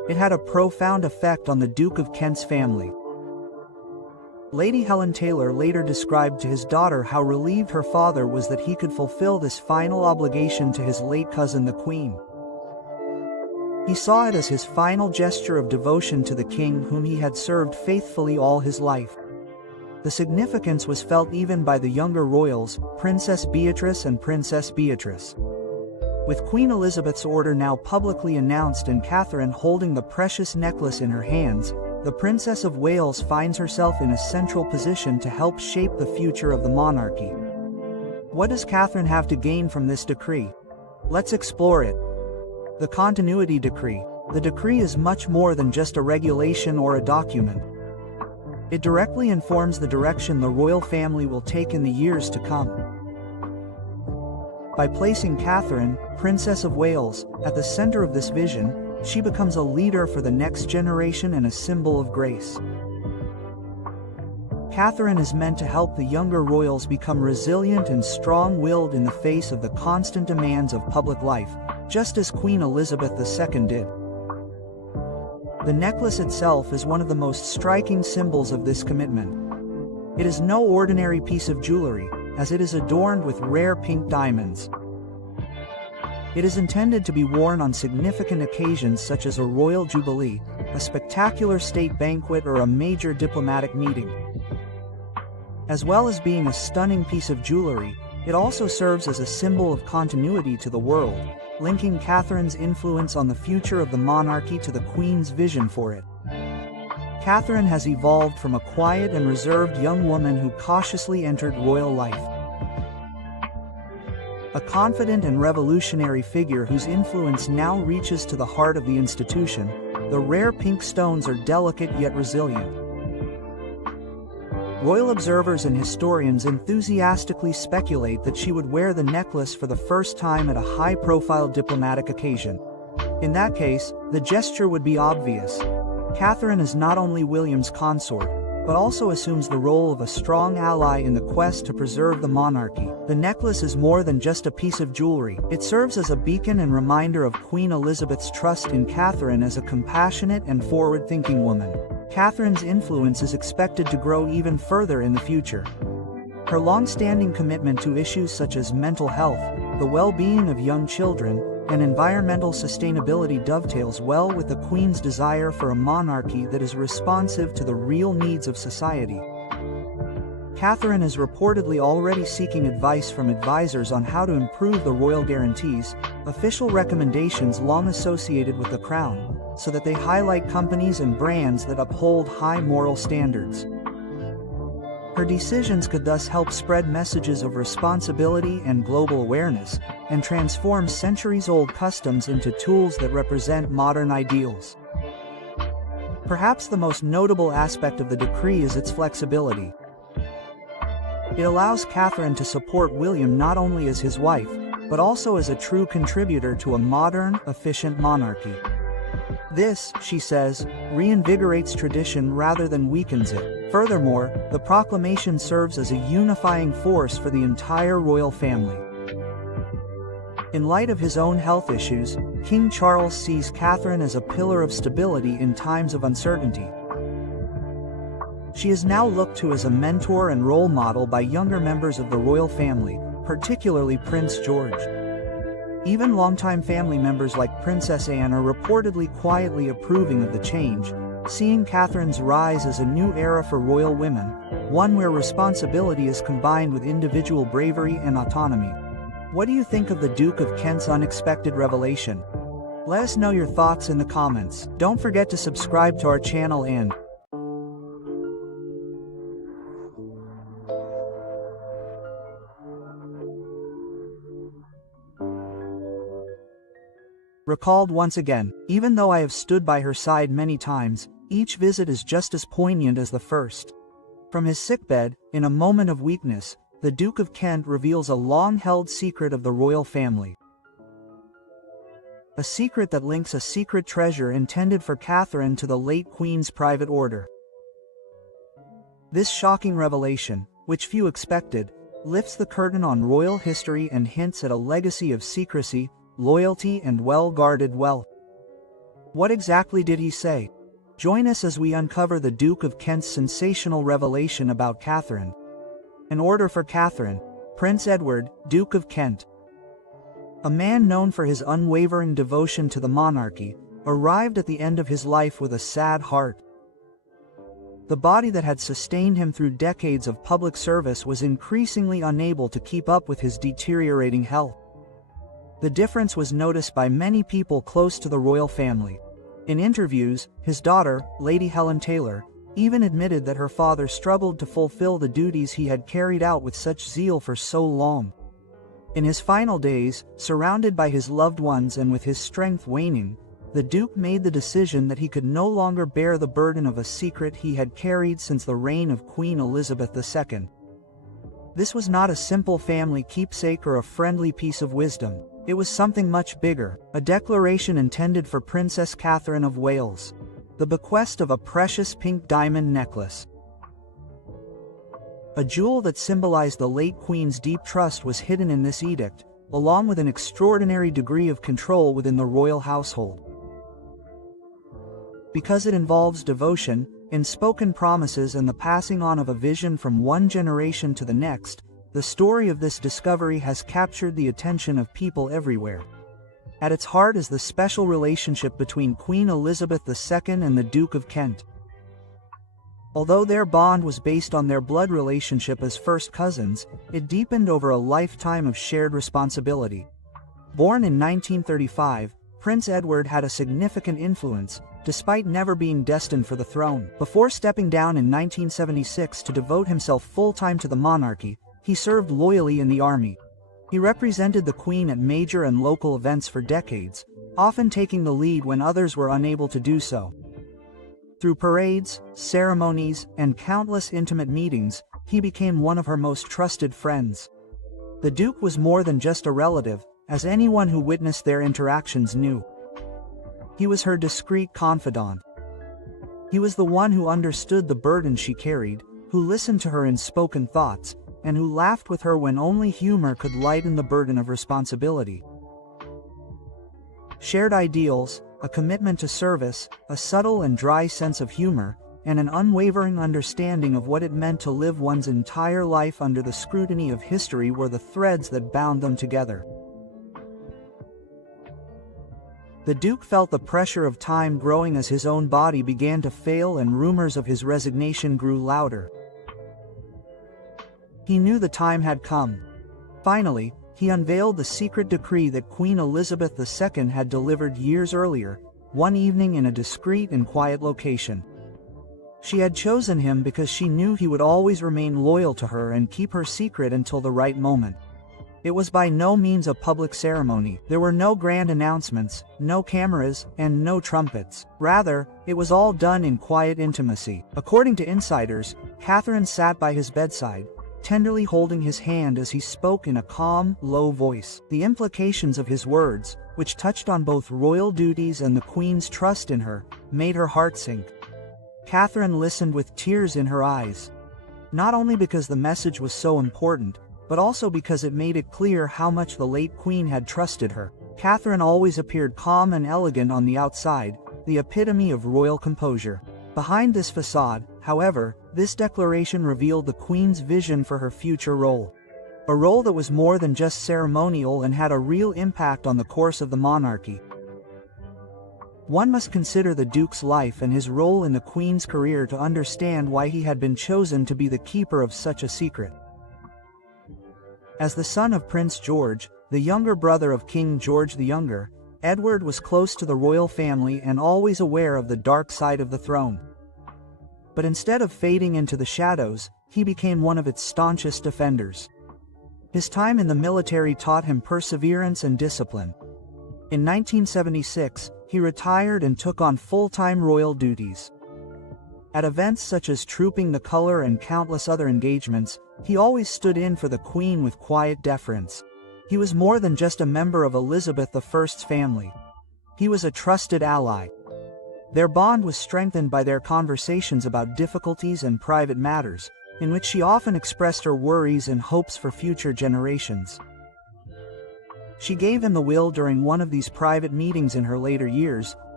It had a profound effect on the Duke of Kent's family. Lady Helen Taylor later described to his daughter how relieved her father was that he could fulfill this final obligation to his late cousin the Queen. He saw it as his final gesture of devotion to the king whom he had served faithfully all his life. The significance was felt even by the younger royals, Princess Beatrice and Princess Beatrice. With Queen Elizabeth's order now publicly announced and Catherine holding the precious necklace in her hands, the Princess of Wales finds herself in a central position to help shape the future of the monarchy. What does Catherine have to gain from this decree? Let's explore it. The Continuity Decree. The decree is much more than just a regulation or a document. It directly informs the direction the royal family will take in the years to come. By placing Catherine, Princess of Wales, at the center of this vision, she becomes a leader for the next generation and a symbol of grace. Catherine is meant to help the younger royals become resilient and strong-willed in the face of the constant demands of public life, just as Queen Elizabeth II did. The necklace itself is one of the most striking symbols of this commitment. It is no ordinary piece of jewelry, as it is adorned with rare pink diamonds. It is intended to be worn on significant occasions such as a royal jubilee, a spectacular state banquet, or a major diplomatic meeting. As well as being a stunning piece of jewelry, it also serves as a symbol of continuity to the world, linking Catherine's influence on the future of the monarchy to the Queen's vision for it. Catherine has evolved from a quiet and reserved young woman who cautiously entered royal life. A confident and revolutionary figure whose influence now reaches to the heart of the institution. The rare pink stones are delicate yet resilient. Royal observers and historians enthusiastically speculate that she would wear the necklace for the first time at a high-profile diplomatic occasion. In that case, the gesture would be obvious. Catherine is not only William's consort, but also assumes the role of a strong ally in the quest to preserve the monarchy. The necklace is more than just a piece of jewelry. It serves as a beacon and reminder of Queen Elizabeth's trust in Catherine as a compassionate and forward-thinking woman. Catherine's influence is expected to grow even further in the future. Her long-standing commitment to issues such as mental health, the well-being of young children, and environmental sustainability dovetails well with the Queen's desire for a monarchy that is responsive to the real needs of society. Catherine is reportedly already seeking advice from advisors on how to improve the royal guarantees, official recommendations long associated with the crown, so that they highlight companies and brands that uphold high moral standards. Her decisions could thus help spread messages of responsibility and global awareness, and transform centuries-old customs into tools that represent modern ideals. Perhaps the most notable aspect of the decree is its flexibility. It allows Catherine to support William not only as his wife, but also as a true contributor to a modern, efficient monarchy. This, she says, reinvigorates tradition rather than weakens it. Furthermore, the proclamation serves as a unifying force for the entire royal family. In light of his own health issues, King Charles sees Catherine as a pillar of stability in times of uncertainty. She is now looked to as a mentor and role model by younger members of the royal family, particularly Prince George. Even longtime family members like Princess Anne are reportedly quietly approving of the change, seeing Catherine's rise as a new era for royal women, one where responsibility is combined with individual bravery and autonomy. What do you think of the Duke of Kent's unexpected revelation? Let us know your thoughts in the comments. Don't forget to subscribe to our channel and recalled once again. Even though I have stood by her side many times, each visit is just as poignant as the first. From his sickbed, in a moment of weakness, the Duke of Kent reveals a long-held secret of the royal family. A secret that links a secret treasure intended for Catherine to the late Queen's private order. This shocking revelation, which few expected, lifts the curtain on royal history and hints at a legacy of secrecy, loyalty, and well-guarded wealth. What exactly did he say? Join us as we uncover the Duke of Kent's sensational revelation about Catherine. An order for Catherine, Prince Edward, Duke of Kent. A man known for his unwavering devotion to the monarchy, arrived at the end of his life with a sad heart. The body that had sustained him through decades of public service was increasingly unable to keep up with his deteriorating health. The difference was noticed by many people close to the royal family. In interviews, his daughter, Lady Helen Taylor, even admitted that her father struggled to fulfill the duties he had carried out with such zeal for so long. In his final days, surrounded by his loved ones and with his strength waning, the Duke made the decision that he could no longer bear the burden of a secret he had carried since the reign of Queen Elizabeth II. This was not a simple family keepsake or a friendly piece of wisdom. It was something much bigger, a declaration intended for Princess Catherine of Wales. The bequest of a precious pink diamond necklace. A jewel that symbolized the late Queen's deep trust was hidden in this edict, along with an extraordinary degree of control within the royal household. Because it involves devotion, unspoken promises and the passing on of a vision from one generation to the next, the story of this discovery has captured the attention of people everywhere. At its heart is the special relationship between Queen Elizabeth II and the Duke of Kent. Although their bond was based on their blood relationship as first cousins, it deepened over a lifetime of shared responsibility. Born in 1935, Prince Edward had a significant influence, despite never being destined for the throne. Before stepping down in 1976 to devote himself full-time to the monarchy, he served loyally in the army. He represented the Queen at major and local events for decades, often taking the lead when others were unable to do so. Through parades, ceremonies, and countless intimate meetings, he became one of her most trusted friends. The Duke was more than just a relative, as anyone who witnessed their interactions knew. He was her discreet confidant. He was the one who understood the burden she carried, who listened to her unspoken thoughts, and who laughed with her when only humor could lighten the burden of responsibility. Shared ideals, a commitment to service, a subtle and dry sense of humor, and an unwavering understanding of what it meant to live one's entire life under the scrutiny of history were the threads that bound them together. The Duke felt the pressure of time growing as his own body began to fail and rumors of his resignation grew louder. He knew the time had come. Finally, he unveiled the secret decree that Queen Elizabeth II had delivered years earlier, one evening in a discreet and quiet location. She had chosen him because she knew he would always remain loyal to her and keep her secret until the right moment. It was by no means a public ceremony. There were no grand announcements, no cameras, and no trumpets. Rather, it was all done in quiet intimacy. According to insiders, Catherine sat by his bedside, tenderly holding his hand as he spoke in a calm, low voice. The implications of his words, which touched on both royal duties and the Queen's trust in her, made her heart sink. Catherine listened with tears in her eyes. Not only because the message was so important, but also because it made it clear how much the late Queen had trusted her. Catherine always appeared calm and elegant on the outside, the epitome of royal composure. Behind this facade, however, this declaration revealed the Queen's vision for her future role. A role that was more than just ceremonial and had a real impact on the course of the monarchy. One must consider the Duke's life and his role in the Queen's career to understand why he had been chosen to be the keeper of such a secret. As the son of Prince George, the younger brother of King George the Younger, Edward was close to the royal family and always aware of the dark side of the throne. But instead of fading into the shadows, he became one of its staunchest defenders. His time in the military taught him perseverance and discipline. In 1976, he retired and took on full-time royal duties. At events such as Trooping the Colour and countless other engagements, he always stood in for the Queen with quiet deference. He was more than just a member of Elizabeth I's family. He was a trusted ally. Their bond was strengthened by their conversations about difficulties and private matters, in which she often expressed her worries and hopes for future generations. She gave him the will during one of these private meetings in her later years,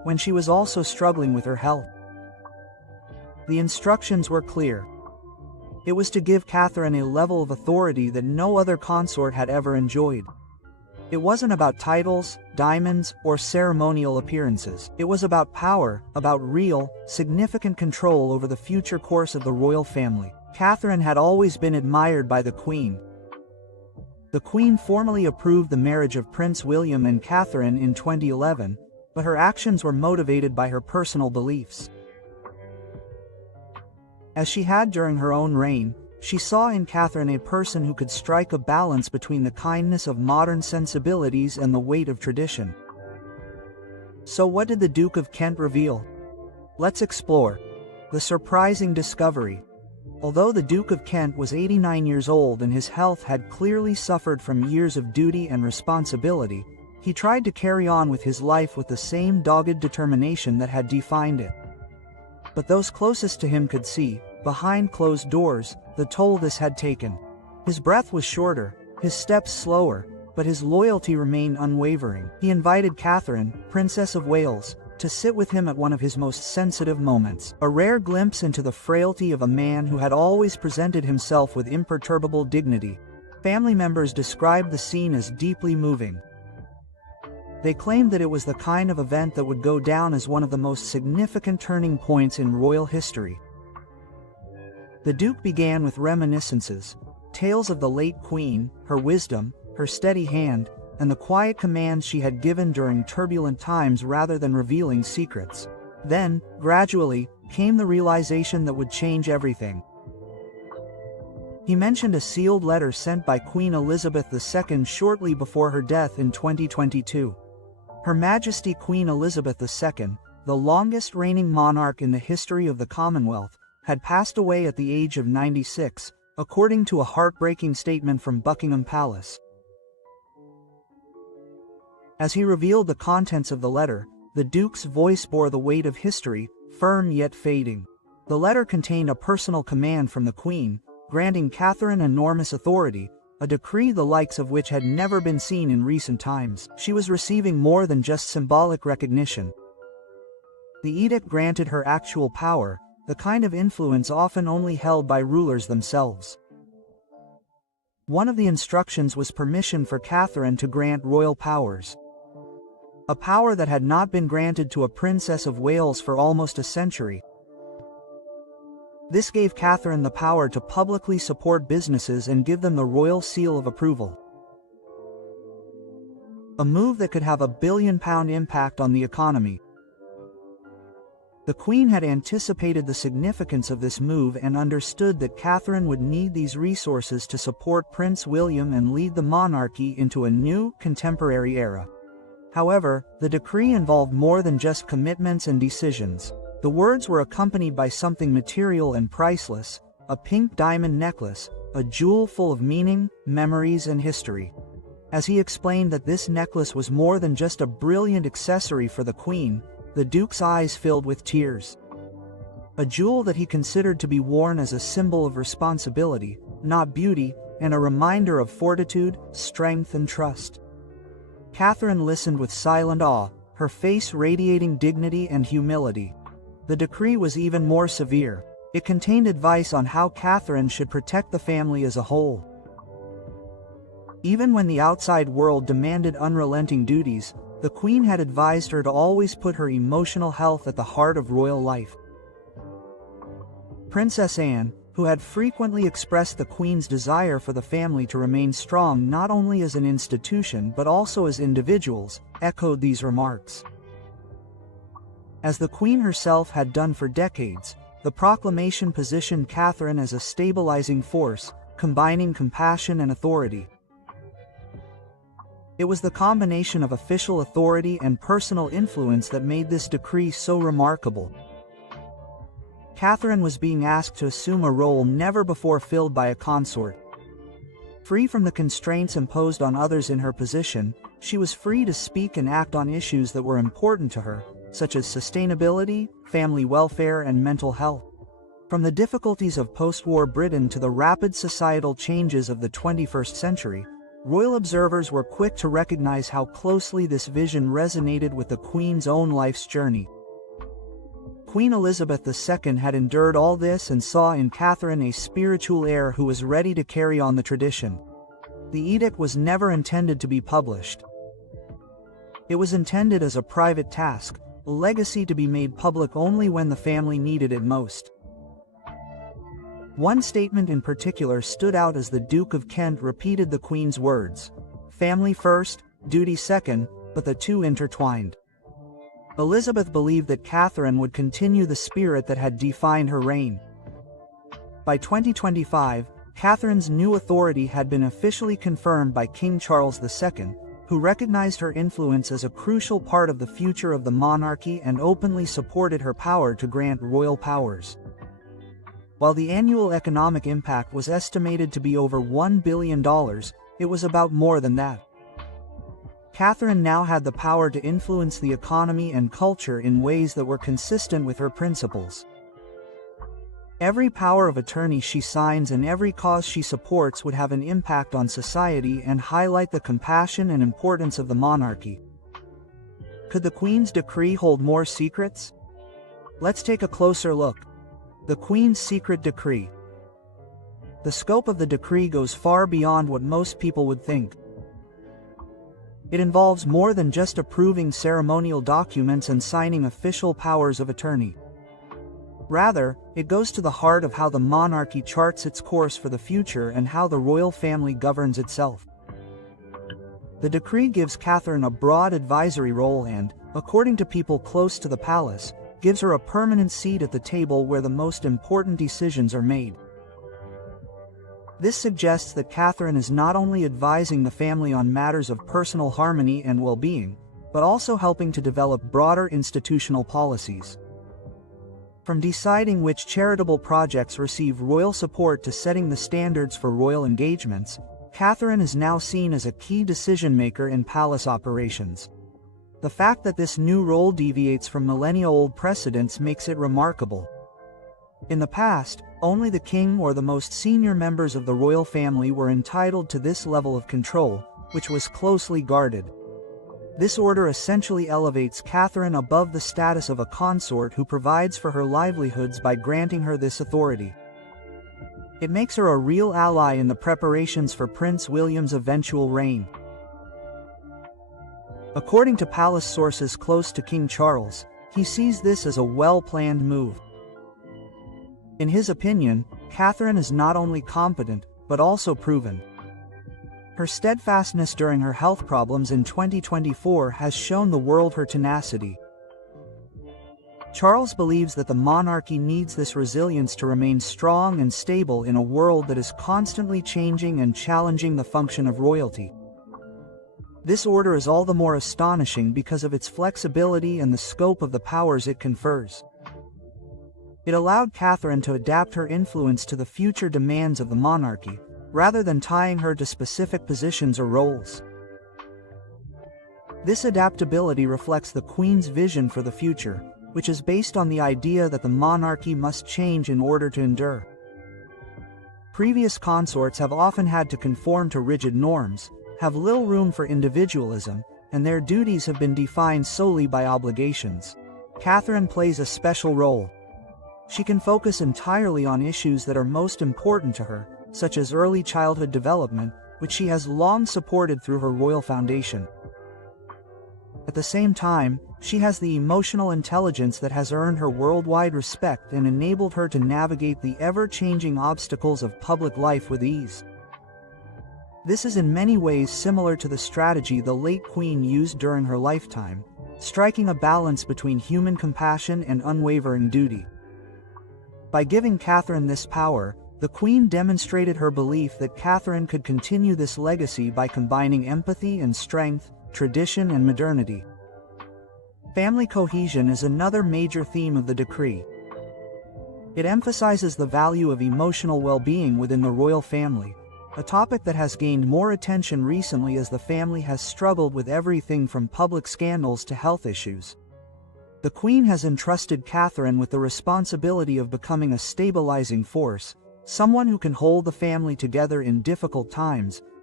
when she was also struggling with her health. The instructions were clear. It was to give Catherine a level of authority that no other consort had ever enjoyed. It wasn't about titles, diamonds, or ceremonial appearances. It was about power, about real, significant control over the future course of the royal family. Catherine had always been admired by the Queen. The Queen formally approved the marriage of Prince William and Catherine in 2011, but her actions were motivated by her personal beliefs. As she had during her own reign, she saw in Catherine a person who could strike a balance between the kindness of modern sensibilities and the weight of tradition. So what did the Duke of Kent reveal? Let's explore the surprising discovery. Although the Duke of Kent was 89 years old and his health had clearly suffered from years of duty and responsibility, he tried to carry on with his life with the same dogged determination that had defined it. But those closest to him could see, behind closed doors, the toll this had taken. His breath was shorter, his steps slower, but his loyalty remained unwavering. He invited Catherine, Princess of Wales, to sit with him at one of his most sensitive moments, a rare glimpse into the frailty of a man who had always presented himself with imperturbable dignity. Family members described the scene as deeply moving. They claimed that it was the kind of event that would go down as one of the most significant turning points in royal history. The Duke began with reminiscences, tales of the late Queen, her wisdom, her steady hand, and the quiet commands she had given during turbulent times rather than revealing secrets. Then, gradually, came the realization that would change everything. He mentioned a sealed letter sent by Queen Elizabeth II shortly before her death in 2022. Her Majesty Queen Elizabeth II, the longest reigning monarch in the history of the Commonwealth, had passed away at the age of 96, according to a heartbreaking statement from Buckingham Palace. As he revealed the contents of the letter, the Duke's voice bore the weight of history, firm yet fading. The letter contained a personal command from the Queen, granting Catherine enormous authority, a decree the likes of which had never been seen in recent times. She was receiving more than just symbolic recognition. The edict granted her actual power, the kind of influence often only held by rulers themselves. One of the instructions was permission for Catherine to grant royal powers. A power that had not been granted to a Princess of Wales for almost a century. This gave Catherine the power to publicly support businesses and give them the royal seal of approval. A move that could have a £1 billion impact on the economy. The Queen had anticipated the significance of this move and understood that Catherine would need these resources to support Prince William and lead the monarchy into a new, contemporary era. However, the decree involved more than just commitments and decisions. The words were accompanied by something material and priceless, a pink diamond necklace, a jewel full of meaning, memories and history. As he explained that this necklace was more than just a brilliant accessory for the Queen, the Duke's eyes filled with tears. A jewel that he considered to be worn as a symbol of responsibility, not beauty, and a reminder of fortitude, strength and trust. Catherine listened with silent awe, her face radiating dignity and humility. The decree was even more severe. It contained advice on how Catherine should protect the family as a whole. Even when the outside world demanded unrelenting duties, the Queen had advised her to always put her emotional health at the heart of royal life. Princess Anne, who had frequently expressed the Queen's desire for the family to remain strong not only as an institution but also as individuals, echoed these remarks. As the Queen herself had done for decades, the proclamation positioned Catherine as a stabilizing force, combining compassion and authority. It was the combination of official authority and personal influence that made this decree so remarkable. Catherine was being asked to assume a role never before filled by a consort. Free from the constraints imposed on others in her position, she was free to speak and act on issues that were important to her, such as sustainability, family welfare and mental health. From the difficulties of post-war Britain to the rapid societal changes of the 21st century, Royal observers were quick to recognize how closely this vision resonated with the Queen's own life's journey. Queen Elizabeth II had endured all this and saw in Catherine a spiritual heir who was ready to carry on the tradition. The edict was never intended to be published. It was intended as a private task, a legacy to be made public only when the family needed it most. One statement in particular stood out as the Duke of Kent repeated the Queen's words, "Family first, duty second, but the two intertwined." Elizabeth believed that Catherine would continue the spirit that had defined her reign. By 2025, Catherine's new authority had been officially confirmed by King Charles II, who recognized her influence as a crucial part of the future of the monarchy and openly supported her power to grant royal powers. While the annual economic impact was estimated to be over $1 billion, it was about more than that. Catherine now had the power to influence the economy and culture in ways that were consistent with her principles. Every power of attorney she signs and every cause she supports would have an impact on society and highlight the compassion and importance of the monarchy. Could the Queen's decree hold more secrets? Let's take a closer look. The Queen's Secret Decree. The scope of the decree goes far beyond what most people would think. It involves more than just approving ceremonial documents and signing official powers of attorney. Rather, it goes to the heart of how the monarchy charts its course for the future and how the royal family governs itself. The decree gives Catherine a broad advisory role and, according to people close to the palace, gives her a permanent seat at the table where the most important decisions are made. This suggests that Catherine is not only advising the family on matters of personal harmony and well-being, but also helping to develop broader institutional policies. From deciding which charitable projects receive royal support to setting the standards for royal engagements, Catherine is now seen as a key decision-maker in palace operations. The fact that this new role deviates from millennia-old precedents makes it remarkable. In the past, only the king or the most senior members of the royal family were entitled to this level of control, which was closely guarded. This order essentially elevates Catherine above the status of a consort who provides for her livelihoods by granting her this authority. It makes her a real ally in the preparations for Prince William's eventual reign. According to palace sources close to King Charles, he sees this as a well-planned move. In his opinion, Catherine is not only competent, but also proven. Her steadfastness during her health problems in 2024 has shown the world her tenacity. Charles believes that the monarchy needs this resilience to remain strong and stable in a world that is constantly changing and challenging the function of royalty. This order is all the more astonishing because of its flexibility and the scope of the powers it confers. It allowed Catherine to adapt her influence to the future demands of the monarchy, rather than tying her to specific positions or roles. This adaptability reflects the Queen's vision for the future, which is based on the idea that the monarchy must change in order to endure. Previous consorts have often had to conform to rigid norms, have little room for individualism, and their duties have been defined solely by obligations. Catherine plays a special role. She can focus entirely on issues that are most important to her, such as early childhood development, which she has long supported through her royal foundation. At the same time, she has the emotional intelligence that has earned her worldwide respect and enabled her to navigate the ever-changing obstacles of public life with ease. This is in many ways similar to the strategy the late Queen used during her lifetime, striking a balance between human compassion and unwavering duty. By giving Catherine this power, the Queen demonstrated her belief that Catherine could continue this legacy by combining empathy and strength, tradition and modernity. Family cohesion is another major theme of the decree. It emphasizes the value of emotional well-being within the royal family, a topic that has gained more attention recently as the family has struggled with everything from public scandals to health issues. The Queen has entrusted Catherine with the responsibility of becoming a stabilizing force, someone who can hold the family together in difficult times,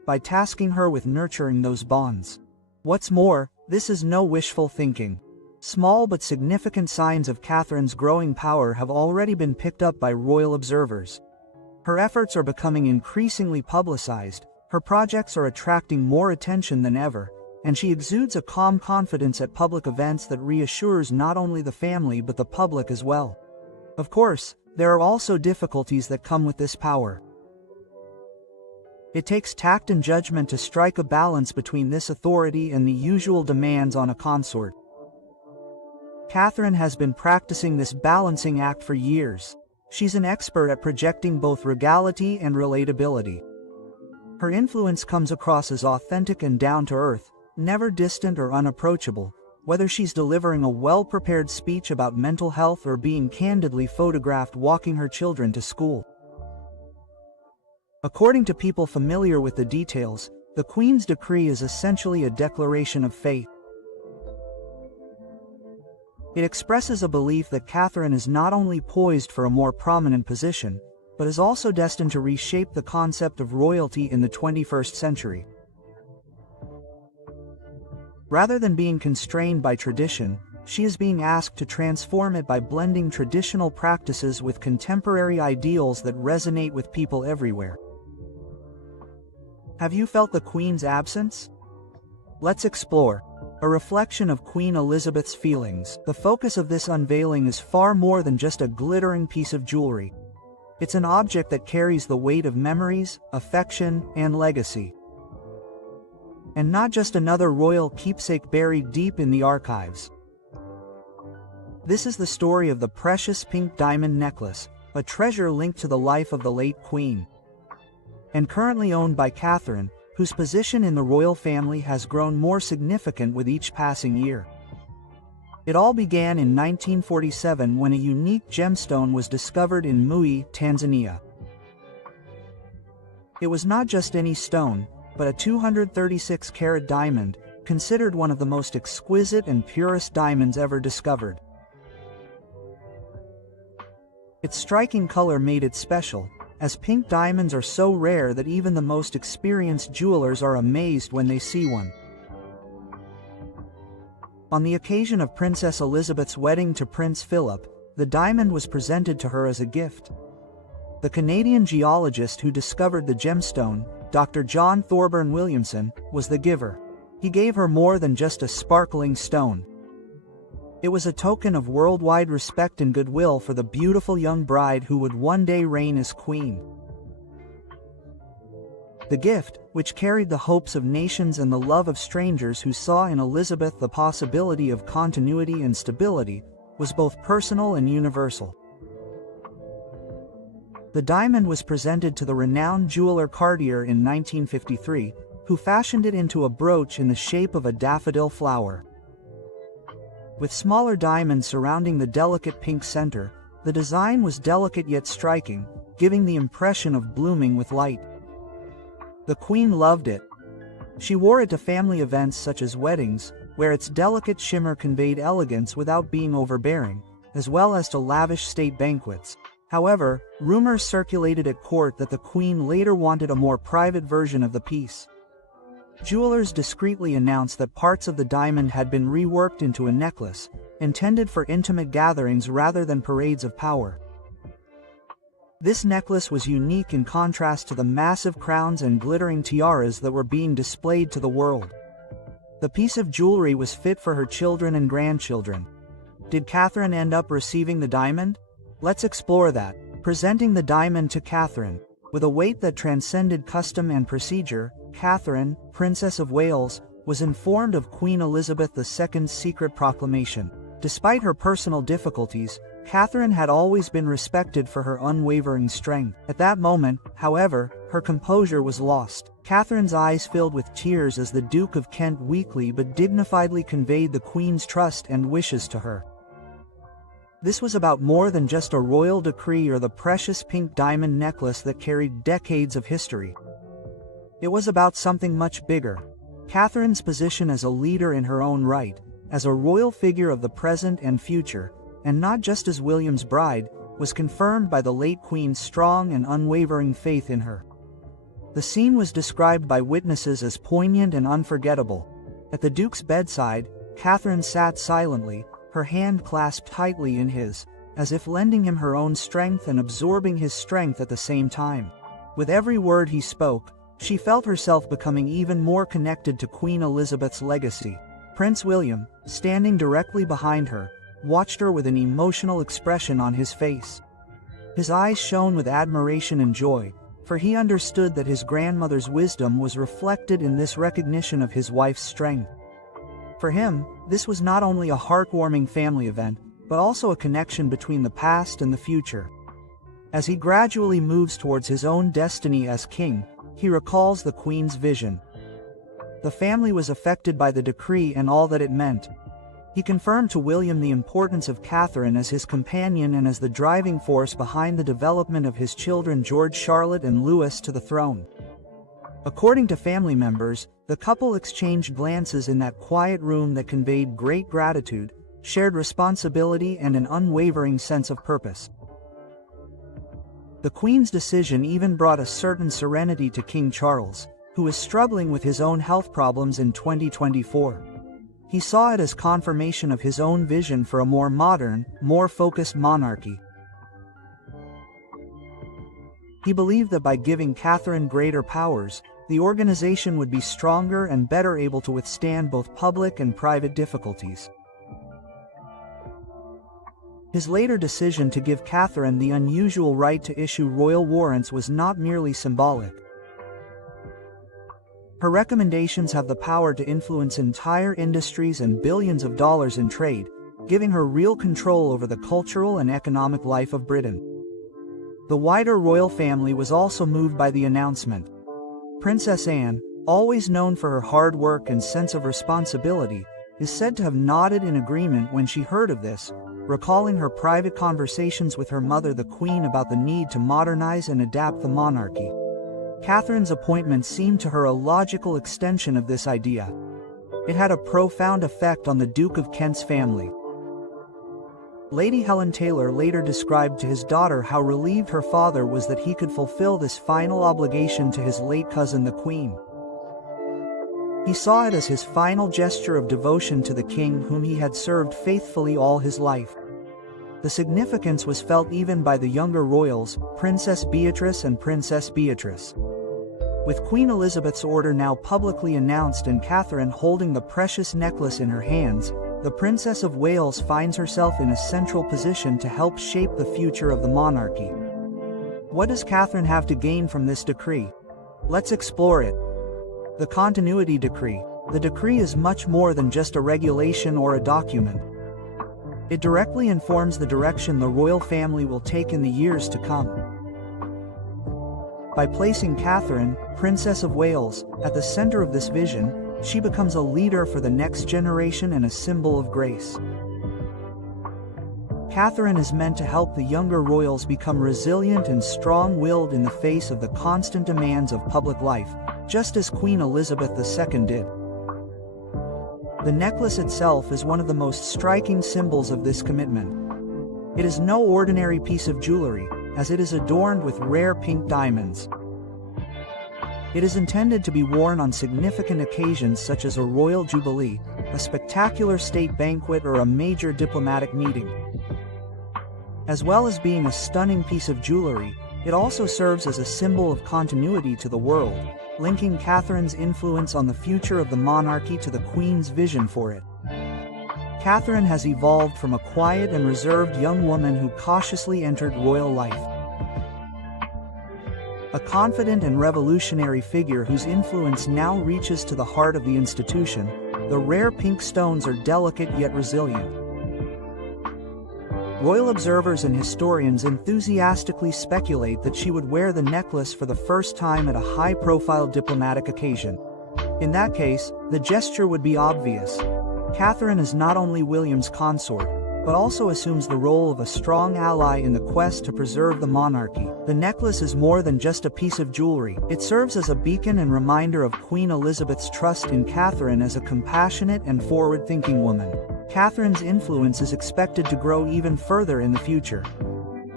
by tasking her with nurturing those bonds. What's more, this is no wishful thinking. Small but significant signs of Catherine's growing power have already been picked up by royal observers. Her efforts are becoming increasingly publicized, her projects are attracting more attention than ever, and she exudes a calm confidence at public events that reassures not only the family but the public as well. Of course, there are also difficulties that come with this power. It takes tact and judgment to strike a balance between this authority and the usual demands on a consort. Catherine has been practicing this balancing act for years. She's an expert at projecting both regality and relatability. Her influence comes across as authentic and down-to-earth, never distant or unapproachable, whether she's delivering a well-prepared speech about mental health or being candidly photographed walking her children to school. According to people familiar with the details, the Queen's decree is essentially a declaration of faith. It expresses a belief that Catherine is not only poised for a more prominent position, but is also destined to reshape the concept of royalty in the 21st century. Rather than being constrained by tradition, she is being asked to transform it by blending traditional practices with contemporary ideals that resonate with people everywhere. Have you felt the Queen's absence? Let's explore. A reflection of Queen Elizabeth's feelings. The focus of this unveiling is far more than just a glittering piece of jewelry. It's an object that carries the weight of memories, affection, and legacy. And not just another royal keepsake buried deep in the archives. This is the story of the precious pink diamond necklace, a treasure linked to the life of the late Queen. And currently owned by Catherine, whose position in the royal family has grown more significant with each passing year. It all began in 1947 when a unique gemstone was discovered in Mui, Tanzania. It was not just any stone, but a 236-carat diamond, considered one of the most exquisite and purest diamonds ever discovered. Its striking color made it special, as pink diamonds are so rare that even the most experienced jewelers are amazed when they see one. On the occasion of Princess Elizabeth's wedding to Prince Philip, the diamond was presented to her as a gift. The Canadian geologist who discovered the gemstone, Dr. John Thorburn Williamson, was the giver. He gave her more than just a sparkling stone. It was a token of worldwide respect and goodwill for the beautiful young bride who would one day reign as queen. The gift, which carried the hopes of nations and the love of strangers who saw in Elizabeth the possibility of continuity and stability, was both personal and universal. The diamond was presented to the renowned jeweler Cartier in 1953, who fashioned it into a brooch in the shape of a daffodil flower. With smaller diamonds surrounding the delicate pink center, the design was delicate yet striking, giving the impression of blooming with light. The Queen loved it. She wore it to family events such as weddings, where its delicate shimmer conveyed elegance without being overbearing, as well as to lavish state banquets. However, rumors circulated at court that the Queen later wanted a more private version of the piece. Jewelers discreetly announced that parts of the diamond had been reworked into a necklace, intended for intimate gatherings rather than parades of power. This necklace was unique in contrast to the massive crowns and glittering tiaras that were being displayed to the world. The piece of jewelry was fit for her children and grandchildren. Did Catherine end up receiving the diamond? Let's explore that. Presenting the diamond to Catherine. With a weight that transcended custom and procedure, Catherine, Princess of Wales, was informed of Queen Elizabeth II's secret proclamation. Despite her personal difficulties, Catherine had always been respected for her unwavering strength. At that moment, however, her composure was lost. Catherine's eyes filled with tears as the Duke of Kent weakly but dignifiedly conveyed the Queen's trust and wishes to her. This was about more than just a royal decree or the precious pink diamond necklace that carried decades of history. It was about something much bigger. Catherine's position as a leader in her own right, as a royal figure of the present and future, and not just as William's bride, was confirmed by the late Queen's strong and unwavering faith in her. The scene was described by witnesses as poignant and unforgettable. At the Duke's bedside, Catherine sat silently, her hand clasped tightly in his, as if lending him her own strength and absorbing his strength at the same time. With every word he spoke, she felt herself becoming even more connected to Queen Elizabeth's legacy. Prince William, standing directly behind her, watched her with an emotional expression on his face. His eyes shone with admiration and joy, for he understood that his grandmother's wisdom was reflected in this recognition of his wife's strength. For him, this was not only a heartwarming family event, but also a connection between the past and the future. As he gradually moves towards his own destiny as king, he recalls the Queen's vision. The family was affected by the decree and all that it meant. He confirmed to William the importance of Catherine as his companion and as the driving force behind the development of his children George, Charlotte, and Louis to the throne. According to family members, the couple exchanged glances in that quiet room that conveyed great gratitude, shared responsibility, and an unwavering sense of purpose. The Queen's decision even brought a certain serenity to King Charles, who was struggling with his own health problems in 2024. He saw it as confirmation of his own vision for a more modern, more focused monarchy. He believed that by giving Catherine greater powers, the organization would be stronger and better able to withstand both public and private difficulties. His later decision to give Catherine the unusual right to issue royal warrants was not merely symbolic. Her recommendations have the power to influence entire industries and billions of dollars in trade, giving her real control over the cultural and economic life of Britain. The wider royal family was also moved by the announcement. Princess Anne, always known for her hard work and sense of responsibility, is said to have nodded in agreement when she heard of this, recalling her private conversations with her mother the Queen about the need to modernize and adapt the monarchy. Catherine's appointment seemed to her a logical extension of this idea. It had a profound effect on the Duke of Kent's family. Lady Helen Taylor later described to his daughter how relieved her father was that he could fulfill this final obligation to his late cousin the Queen. He saw it as his final gesture of devotion to the king whom he had served faithfully all his life. The significance was felt even by the younger royals, Princess Beatrice and Princess Beatrice. With Queen Elizabeth's order now publicly announced and Catherine holding the precious necklace in her hands, the Princess of Wales finds herself in a central position to help shape the future of the monarchy. What does Catherine have to gain from this decree? Let's explore it. The Continuity Decree. The decree is much more than just a regulation or a document. It directly informs the direction the royal family will take in the years to come. By placing Catherine, Princess of Wales, at the center of this vision, she becomes a leader for the next generation and a symbol of grace. Catherine is meant to help the younger royals become resilient and strong-willed in the face of the constant demands of public life, just as Queen Elizabeth II did. The necklace itself is one of the most striking symbols of this commitment. It is no ordinary piece of jewelry, as it is adorned with rare pink diamonds. It is intended to be worn on significant occasions such as a royal jubilee, a spectacular state banquet, or a major diplomatic meeting. As well as being a stunning piece of jewelry, it also serves as a symbol of continuity to the world, linking Catherine's influence on the future of the monarchy to the Queen's vision for it. Catherine has evolved from a quiet and reserved young woman who cautiously entered royal life. A confident and revolutionary figure whose influence now reaches to the heart of the institution. The rare pink stones are delicate yet resilient. Royal observers and historians enthusiastically speculate that she would wear the necklace for the first time at a high-profile diplomatic occasion. In that case, the gesture would be obvious. Catherine is not only William's consort, but also assumes the role of a strong ally in the quest to preserve the monarchy. The necklace is more than just a piece of jewelry. It serves as a beacon and reminder of Queen Elizabeth's trust in Catherine as a compassionate and forward-thinking woman. Catherine's influence is expected to grow even further in the future.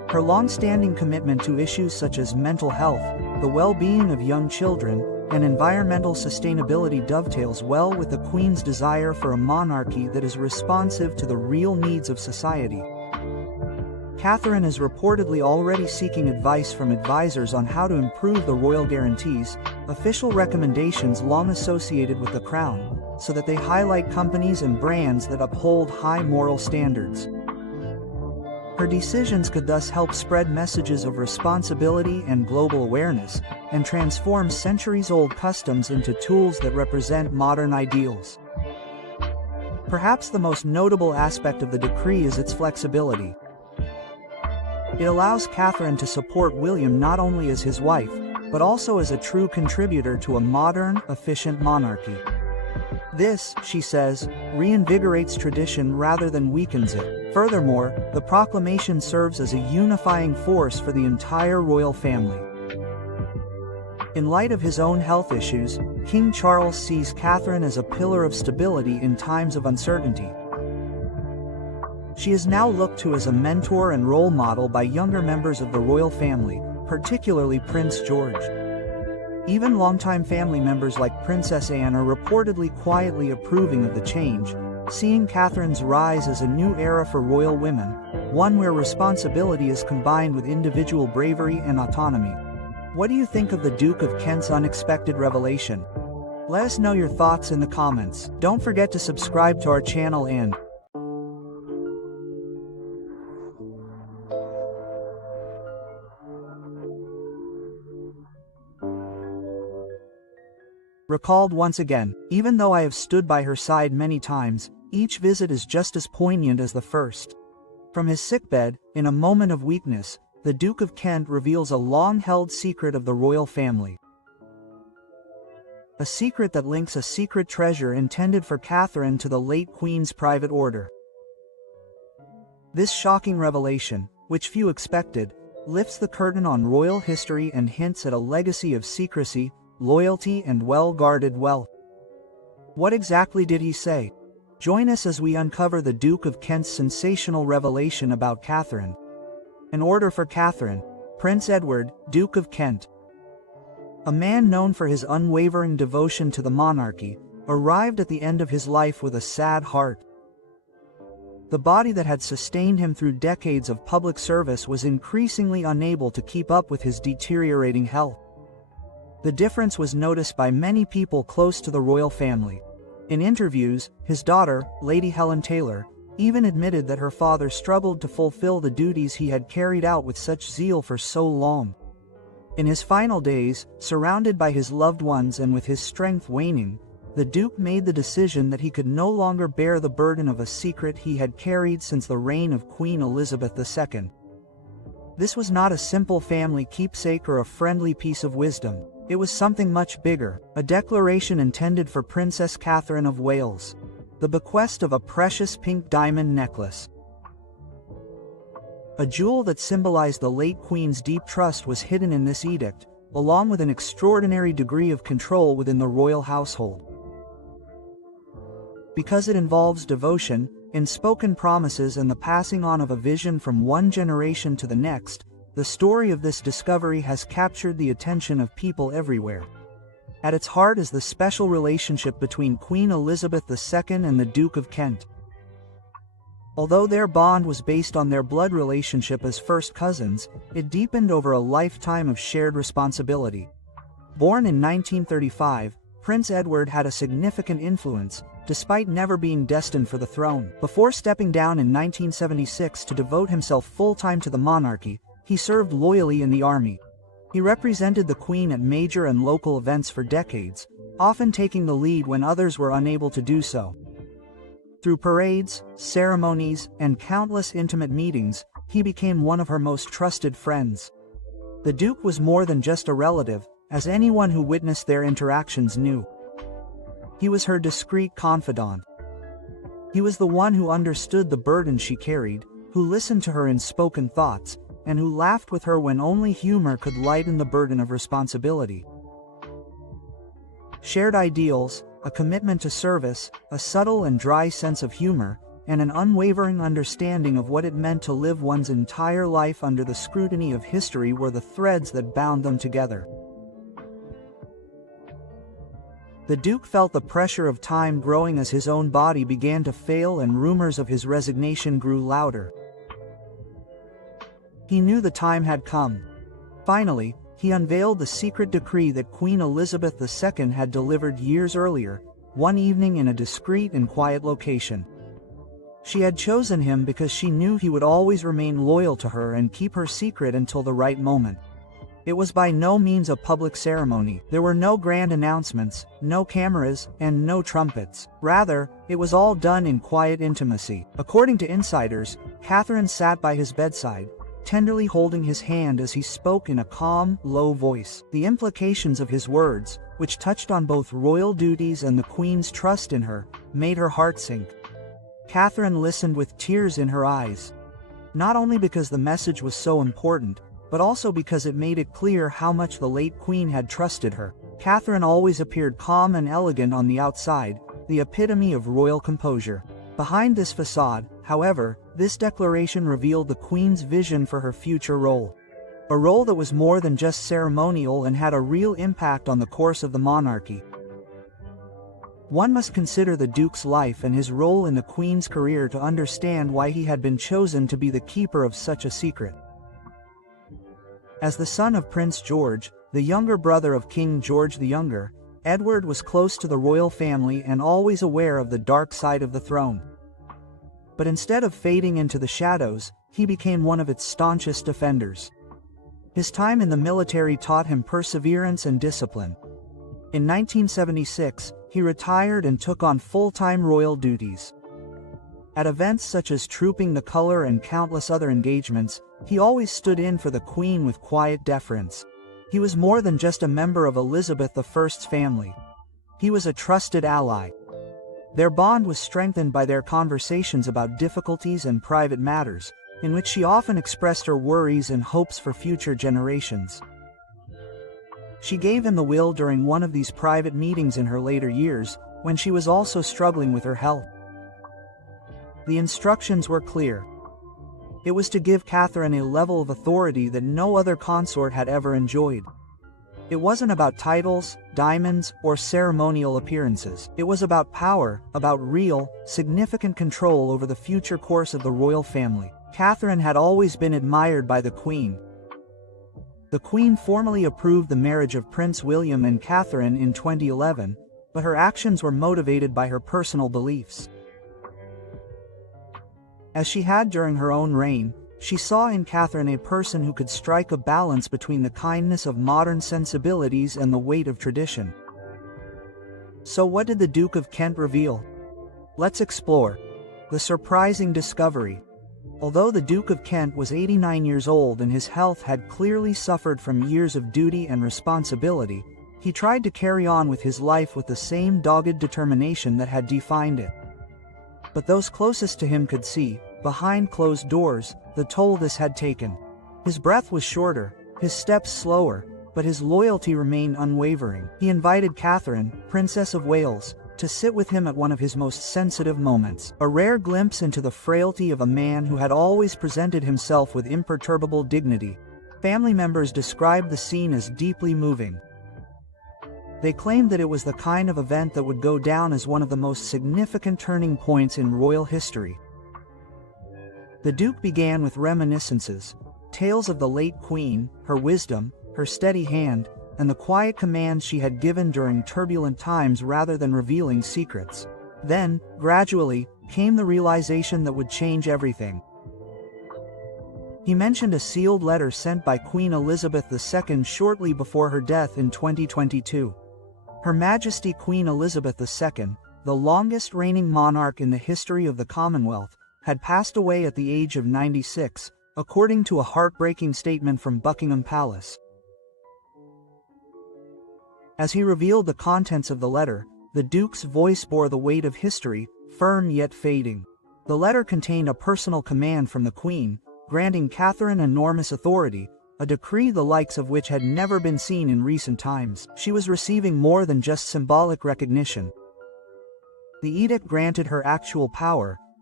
Her long-standing commitment to issues such as mental health, the well-being of young children, and environmental sustainability dovetails well with the Queen's desire for a monarchy that is responsive to the real needs of society. Catherine is reportedly already seeking advice from advisors on how to improve the royal guarantees, official recommendations long associated with the crown, so that they highlight companies and brands that uphold high moral standards. Her decisions could thus help spread messages of responsibility and global awareness, and transform centuries-old customs into tools that represent modern ideals. Perhaps the most notable aspect of the decree is its flexibility. It allows Catherine to support William not only as his wife, but also as a true contributor to a modern, efficient monarchy. This, she says, reinvigorates tradition rather than weakens it. Furthermore, the proclamation serves as a unifying force for the entire royal family. In light of his own health issues, King Charles sees Catherine as a pillar of stability in times of uncertainty. She is now looked to as a mentor and role model by younger members of the royal family, particularly Prince George. Even longtime family members like Princess Anne are reportedly quietly approving of the change, seeing Catherine's rise as a new era for royal women, one where responsibility is combined with individual bravery and autonomy. What do you think of the Duke of Kent's unexpected revelation? Let us know your thoughts in the comments. Don't forget to subscribe to our channel and recalled once again, even though I have stood by her side many times, each visit is just as poignant as the first. From his sickbed, in a moment of weakness, the Duke of Kent reveals a long-held secret of the royal family. A secret that links a secret treasure intended for Catherine to the late Queen's private order. This shocking revelation, which few expected, lifts the curtain on royal history and hints at a legacy of secrecy, loyalty and well-guarded wealth. What exactly did he say? Join us as we uncover the Duke of Kent's sensational revelation about Catherine. An order for Catherine, Prince Edward, Duke of Kent. A man known for his unwavering devotion to the monarchy, arrived at the end of his life with a sad heart. The body that had sustained him through decades of public service was increasingly unable to keep up with his deteriorating health. The difference was noticed by many people close to the royal family. In interviews, his daughter, Lady Helen Taylor, even admitted that her father struggled to fulfill the duties he had carried out with such zeal for so long. In his final days, surrounded by his loved ones and with his strength waning, the Duke made the decision that he could no longer bear the burden of a secret he had carried since the reign of Queen Elizabeth II. This was not a simple family keepsake or a friendly piece of wisdom. It was something much bigger, a declaration intended for Princess Catherine of Wales. The bequest of a precious pink diamond necklace. A jewel that symbolized the late Queen's deep trust was hidden in this edict, along with an extraordinary degree of control within the royal household. Because it involves devotion, unspoken promises and the passing on of a vision from one generation to the next, the story of this discovery has captured the attention of people everywhere. At its heart is the special relationship between Queen Elizabeth II and the Duke of Kent. Although their bond was based on their blood relationship as first cousins, it deepened over a lifetime of shared responsibility. Born in 1935, Prince Edward had a significant influence, despite never being destined for the throne. Before stepping down in 1976 to devote himself full-time to the monarchy, he served loyally in the army. He represented the Queen at major and local events for decades, often taking the lead when others were unable to do so. Through parades, ceremonies, and countless intimate meetings, he became one of her most trusted friends. The Duke was more than just a relative, as anyone who witnessed their interactions knew. He was her discreet confidant. He was the one who understood the burden she carried, who listened to her unspoken thoughts, and who laughed with her when only humor could lighten the burden of responsibility. Shared ideals, a commitment to service, a subtle and dry sense of humor, and an unwavering understanding of what it meant to live one's entire life under the scrutiny of history were the threads that bound them together. The Duke felt the pressure of time growing as his own body began to fail and rumors of his resignation grew louder. He knew the time had come. Finally, he unveiled the secret decree that Queen Elizabeth II had delivered years earlier, one evening in a discreet and quiet location. She had chosen him because she knew he would always remain loyal to her and keep her secret until the right moment. It was by no means a public ceremony. There were no grand announcements, no cameras, and no trumpets. Rather, it was all done in quiet intimacy. According to insiders, Catherine sat by his bedside, tenderly holding his hand as he spoke in a calm, low voice. The implications of his words, which touched on both royal duties and the Queen's trust in her, made her heart sink. Catherine listened with tears in her eyes. Not only because the message was so important, but also because it made it clear how much the late Queen had trusted her. Catherine always appeared calm and elegant on the outside, the epitome of royal composure. Behind this facade, however, this declaration revealed the Queen's vision for her future role. A role that was more than just ceremonial and had a real impact on the course of the monarchy. One must consider the Duke's life and his role in the Queen's career to understand why he had been chosen to be the keeper of such a secret. As the son of Prince George, the younger brother of King George the Younger, Edward was close to the royal family and always aware of the dark side of the throne. But instead of fading into the shadows, he became one of its staunchest defenders. His time in the military taught him perseverance and discipline. In 1976, he retired and took on full-time royal duties. At events such as Trooping the Colour and countless other engagements, he always stood in for the Queen with quiet deference. He was more than just a member of Elizabeth I's family. He was a trusted ally. Their bond was strengthened by their conversations about difficulties and private matters, in which she often expressed her worries and hopes for future generations. She gave him the will during one of these private meetings in her later years, when she was also struggling with her health. The instructions were clear. It was to give Catherine a level of authority that no other consort had ever enjoyed. It wasn't about titles, diamonds, or ceremonial appearances. It was about power, about real, significant control over the future course of the royal family. Catherine had always been admired by the Queen. The Queen formally approved the marriage of Prince William and Catherine in 2011, but her actions were motivated by her personal beliefs. As she had during her own reign, she saw in Catherine a person who could strike a balance between the kindness of modern sensibilities and the weight of tradition. So what did the Duke of Kent reveal? Let's explore the surprising discovery. Although the Duke of Kent was 89 years old and his health had clearly suffered from years of duty and responsibility, he tried to carry on with his life with the same dogged determination that had defined it. But those closest to him could see, behind closed doors, the toll this had taken. His breath was shorter, his steps slower, but his loyalty remained unwavering. He invited Catherine, Princess of Wales, to sit with him at one of his most sensitive moments, a rare glimpse into the frailty of a man who had always presented himself with imperturbable dignity. Family members described the scene as deeply moving. They claimed that it was the kind of event that would go down as one of the most significant turning points in royal history. The Duke began with reminiscences, tales of the late Queen, her wisdom, her steady hand, and the quiet commands she had given during turbulent times rather than revealing secrets. Then, gradually, came the realization that would change everything. He mentioned a sealed letter sent by Queen Elizabeth II shortly before her death in 2022. Her Majesty Queen Elizabeth II, the longest reigning monarch in the history of the Commonwealth, had passed away at the age of 96, according to a heartbreaking statement from Buckingham Palace. As he revealed the contents of the letter, the Duke's voice bore the weight of history, firm yet fading. The letter contained a personal command from the Queen, granting Catherine enormous authority, a decree the likes of which had never been seen in recent times. She was receiving more than just symbolic recognition. The edict granted her actual power,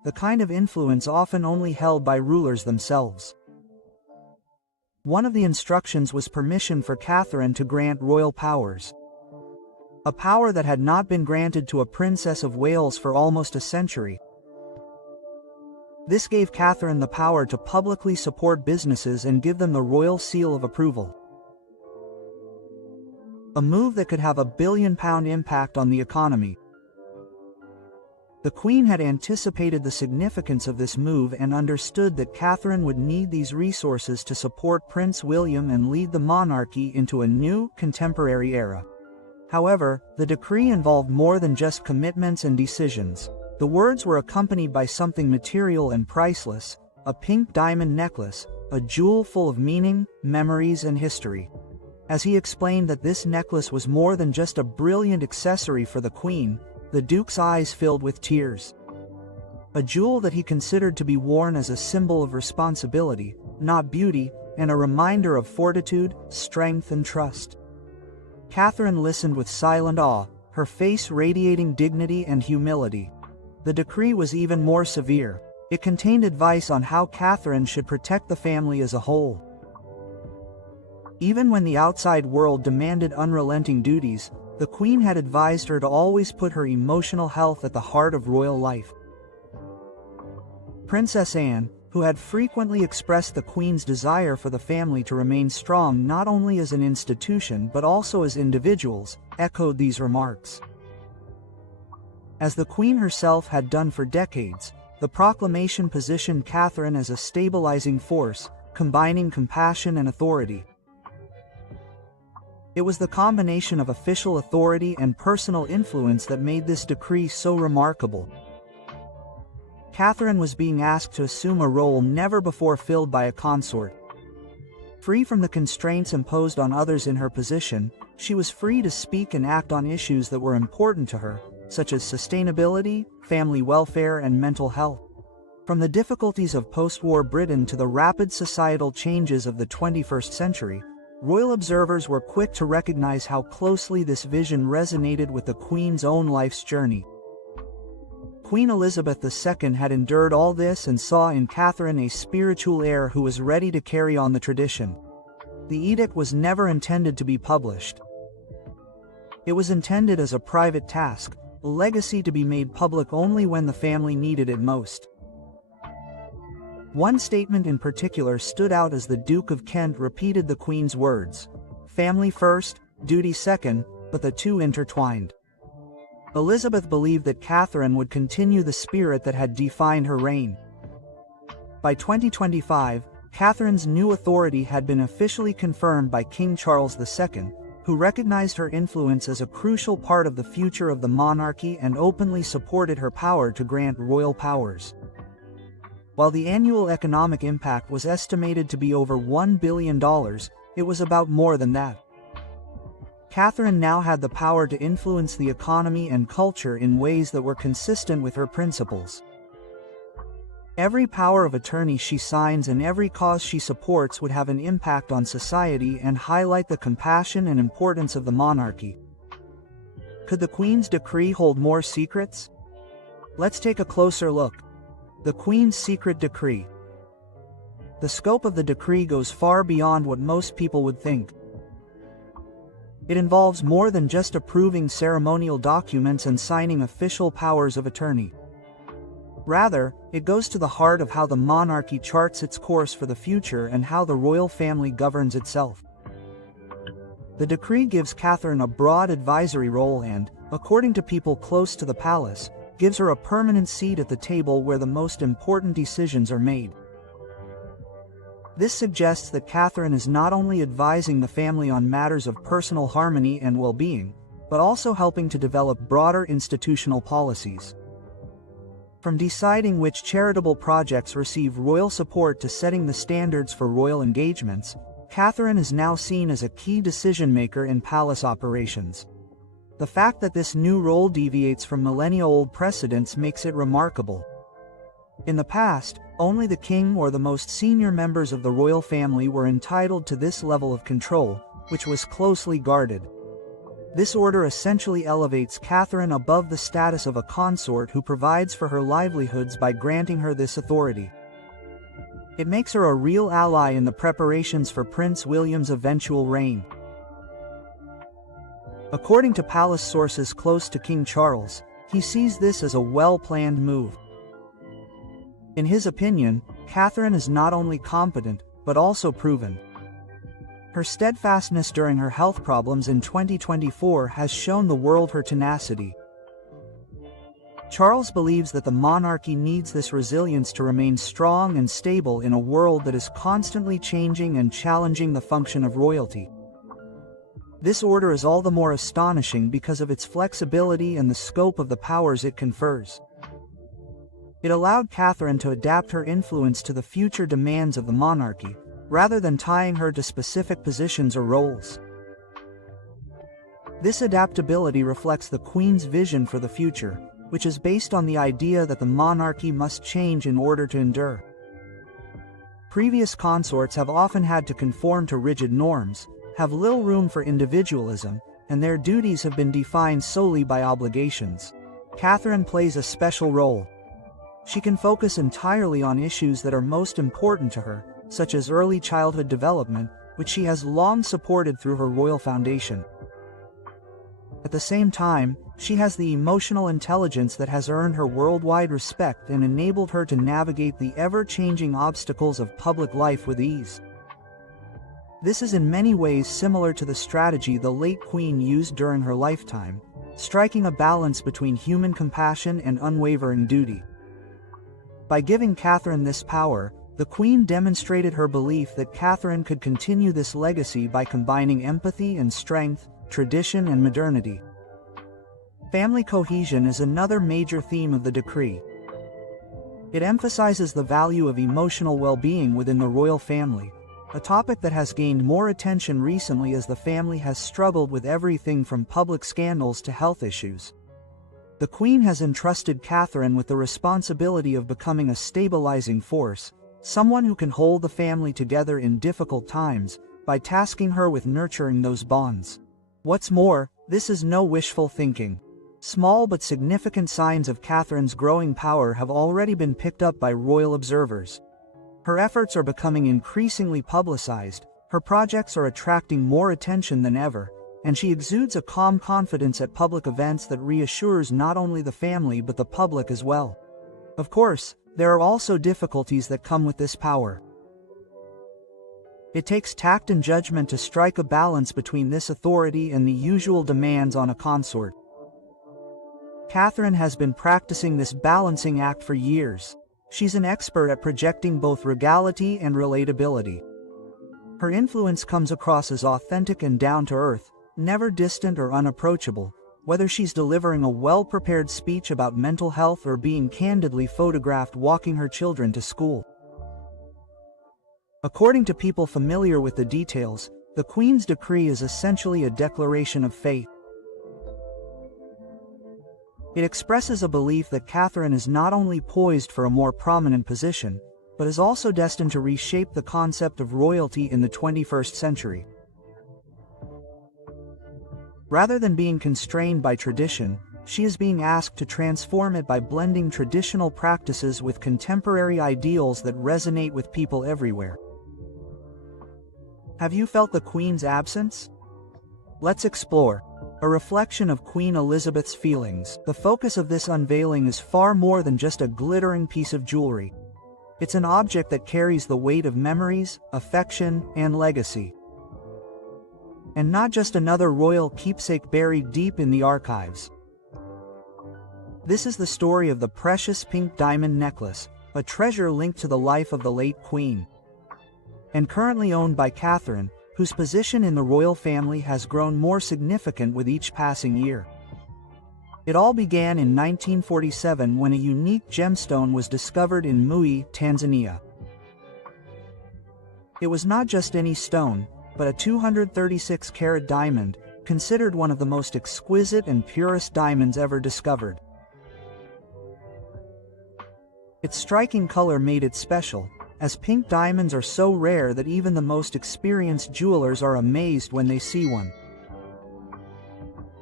the kind of influence often only held by rulers themselves. One of the instructions was permission for Catherine to grant royal powers, a power that had not been granted to a Princess of Wales for almost a century. This gave Catherine the power to publicly support businesses and give them the royal seal of approval. A move that could have a £1 billion impact on the economy. The Queen had anticipated the significance of this move and understood that Catherine would need these resources to support Prince William and lead the monarchy into a new, contemporary era. However, the decree involved more than just commitments and decisions. The words were accompanied by something material and priceless, a pink diamond necklace, a jewel full of meaning, memories and history. As he explained that this necklace was more than just a brilliant accessory for the Queen, the Duke's eyes filled with tears. A jewel that he considered to be worn as a symbol of responsibility, not beauty, and a reminder of fortitude, strength and trust. Catherine listened with silent awe, her face radiating dignity and humility. The decree was even more severe. It contained advice on how Catherine should protect the family as a whole. Even when the outside world demanded unrelenting duties, the Queen had advised her to always put her emotional health at the heart of royal life. Princess Anne, who had frequently expressed the Queen's desire for the family to remain strong not only as an institution but also as individuals, echoed these remarks. As the Queen herself had done for decades, the proclamation positioned Catherine as a stabilizing force, combining compassion and authority. It was the combination of official authority and personal influence that made this decree so remarkable. Catherine was being asked to assume a role never before filled by a consort. Free from the constraints imposed on others in her position, she was free to speak and act on issues that were important to her, such as sustainability, family welfare and mental health. From the difficulties of post-war Britain to the rapid societal changes of the 21st century, royal observers were quick to recognize how closely this vision resonated with the Queen's own life's journey. Queen Elizabeth II had endured all this and saw in Catherine a spiritual heir who was ready to carry on the tradition. The edict was never intended to be published. It was intended as a private task, a legacy to be made public only when the family needed it most. One statement in particular stood out as the Duke of Kent repeated the Queen's words, "Family first, duty second, but the two intertwined." Elizabeth believed that Catherine would continue the spirit that had defined her reign. By 2025, Catherine's new authority had been officially confirmed by King Charles II, who recognized her influence as a crucial part of the future of the monarchy and openly supported her power to grant royal powers. While the annual economic impact was estimated to be over $1 billion, it was about more than that. Catherine now had the power to influence the economy and culture in ways that were consistent with her principles. Every power of attorney she signs and every cause she supports would have an impact on society and highlight the compassion and importance of the monarchy. Could the Queen's decree hold more secrets? Let's take a closer look. The Queen's Secret Decree. The scope of the decree goes far beyond what most people would think. It involves more than just approving ceremonial documents and signing official powers of attorney. Rather, it goes to the heart of how the monarchy charts its course for the future and how the royal family governs itself. The decree gives Catherine a broad advisory role and, according to people close to the palace, gives her a permanent seat at the table where the most important decisions are made. This suggests that Catherine is not only advising the family on matters of personal harmony and well-being, but also helping to develop broader institutional policies. From deciding which charitable projects receive royal support to setting the standards for royal engagements, Catherine is now seen as a key decision-maker in palace operations. The fact that this new role deviates from millennia-old precedents makes it remarkable. In the past, only the king or the most senior members of the royal family were entitled to this level of control, which was closely guarded. This order essentially elevates Catharine above the status of a consort who provides for her livelihoods by granting her this authority. It makes her a real ally in the preparations for Prince William's eventual reign. According to palace sources close to King Charles, he sees this as a well-planned move. In his opinion, Catharine is not only competent, but also proven. Her steadfastness during her health problems in 2024 has shown the world her tenacity. Charles believes that the monarchy needs this resilience to remain strong and stable in a world that is constantly changing and challenging the function of royalty. This order is all the more astonishing because of its flexibility and the scope of the powers it confers. It allowed Catharine to adapt her influence to the future demands of the monarchy, rather than tying her to specific positions or roles. This adaptability reflects the Queen's vision for the future, which is based on the idea that the monarchy must change in order to endure. Previous consorts have often had to conform to rigid norms, have little room for individualism, and their duties have been defined solely by obligations. Catharine plays a special role. She can focus entirely on issues that are most important to her, such as early childhood development, which she has long supported through her royal foundation. At the same time, she has the emotional intelligence that has earned her worldwide respect and enabled her to navigate the ever-changing obstacles of public life with ease. This is in many ways similar to the strategy the late Queen used during her lifetime, striking a balance between human compassion and unwavering duty. By giving Catharine this power, the Queen demonstrated her belief that Catharine could continue this legacy by combining empathy and strength, tradition and modernity. Family cohesion is another major theme of the decree. It emphasizes the value of emotional well-being within the royal family, a topic that has gained more attention recently as the family has struggled with everything from public scandals to health issues. The Queen has entrusted Catharine with the responsibility of becoming a stabilizing force, someone who can hold the family together in difficult times, by tasking her with nurturing those bonds. What's more, this is no wishful thinking. Small but significant signs of Catharine's growing power have already been picked up by royal observers. Her efforts are becoming increasingly publicized, her projects are attracting more attention than ever, and she exudes a calm confidence at public events that reassures not only the family but the public as well. Of course, there are also difficulties that come with this power. It takes tact and judgment to strike a balance between this authority and the usual demands on a consort. Catharine has been practicing this balancing act for years. She's an expert at projecting both regality and relatability. Her influence comes across as authentic and down-to-earth, never distant or unapproachable, whether she's delivering a well-prepared speech about mental health or being candidly photographed walking her children to school. According to people familiar with the details, the Queen's decree is essentially a declaration of faith. It expresses a belief that Catharine is not only poised for a more prominent position, but is also destined to reshape the concept of royalty in the 21st century. Rather than being constrained by tradition, she is being asked to transform it by blending traditional practices with contemporary ideals that resonate with people everywhere. Have you felt the Queen's absence? Let's explore. A reflection of Queen Elizabeth's feelings. The focus of this unveiling is far more than just a glittering piece of jewelry. It's an object that carries the weight of memories, affection, and legacy. And not just another royal keepsake buried deep in the archives. This is the story of the precious pink diamond necklace, a treasure linked to the life of the late Queen. And currently owned by Catharine, whose position in the royal family has grown more significant with each passing year. It all began in 1947 when a unique gemstone was discovered in Mui, Tanzania. It was not just any stone, but a 236-carat diamond, considered one of the most exquisite and purest diamonds ever discovered. Its striking color made it special, as pink diamonds are so rare that even the most experienced jewelers are amazed when they see one.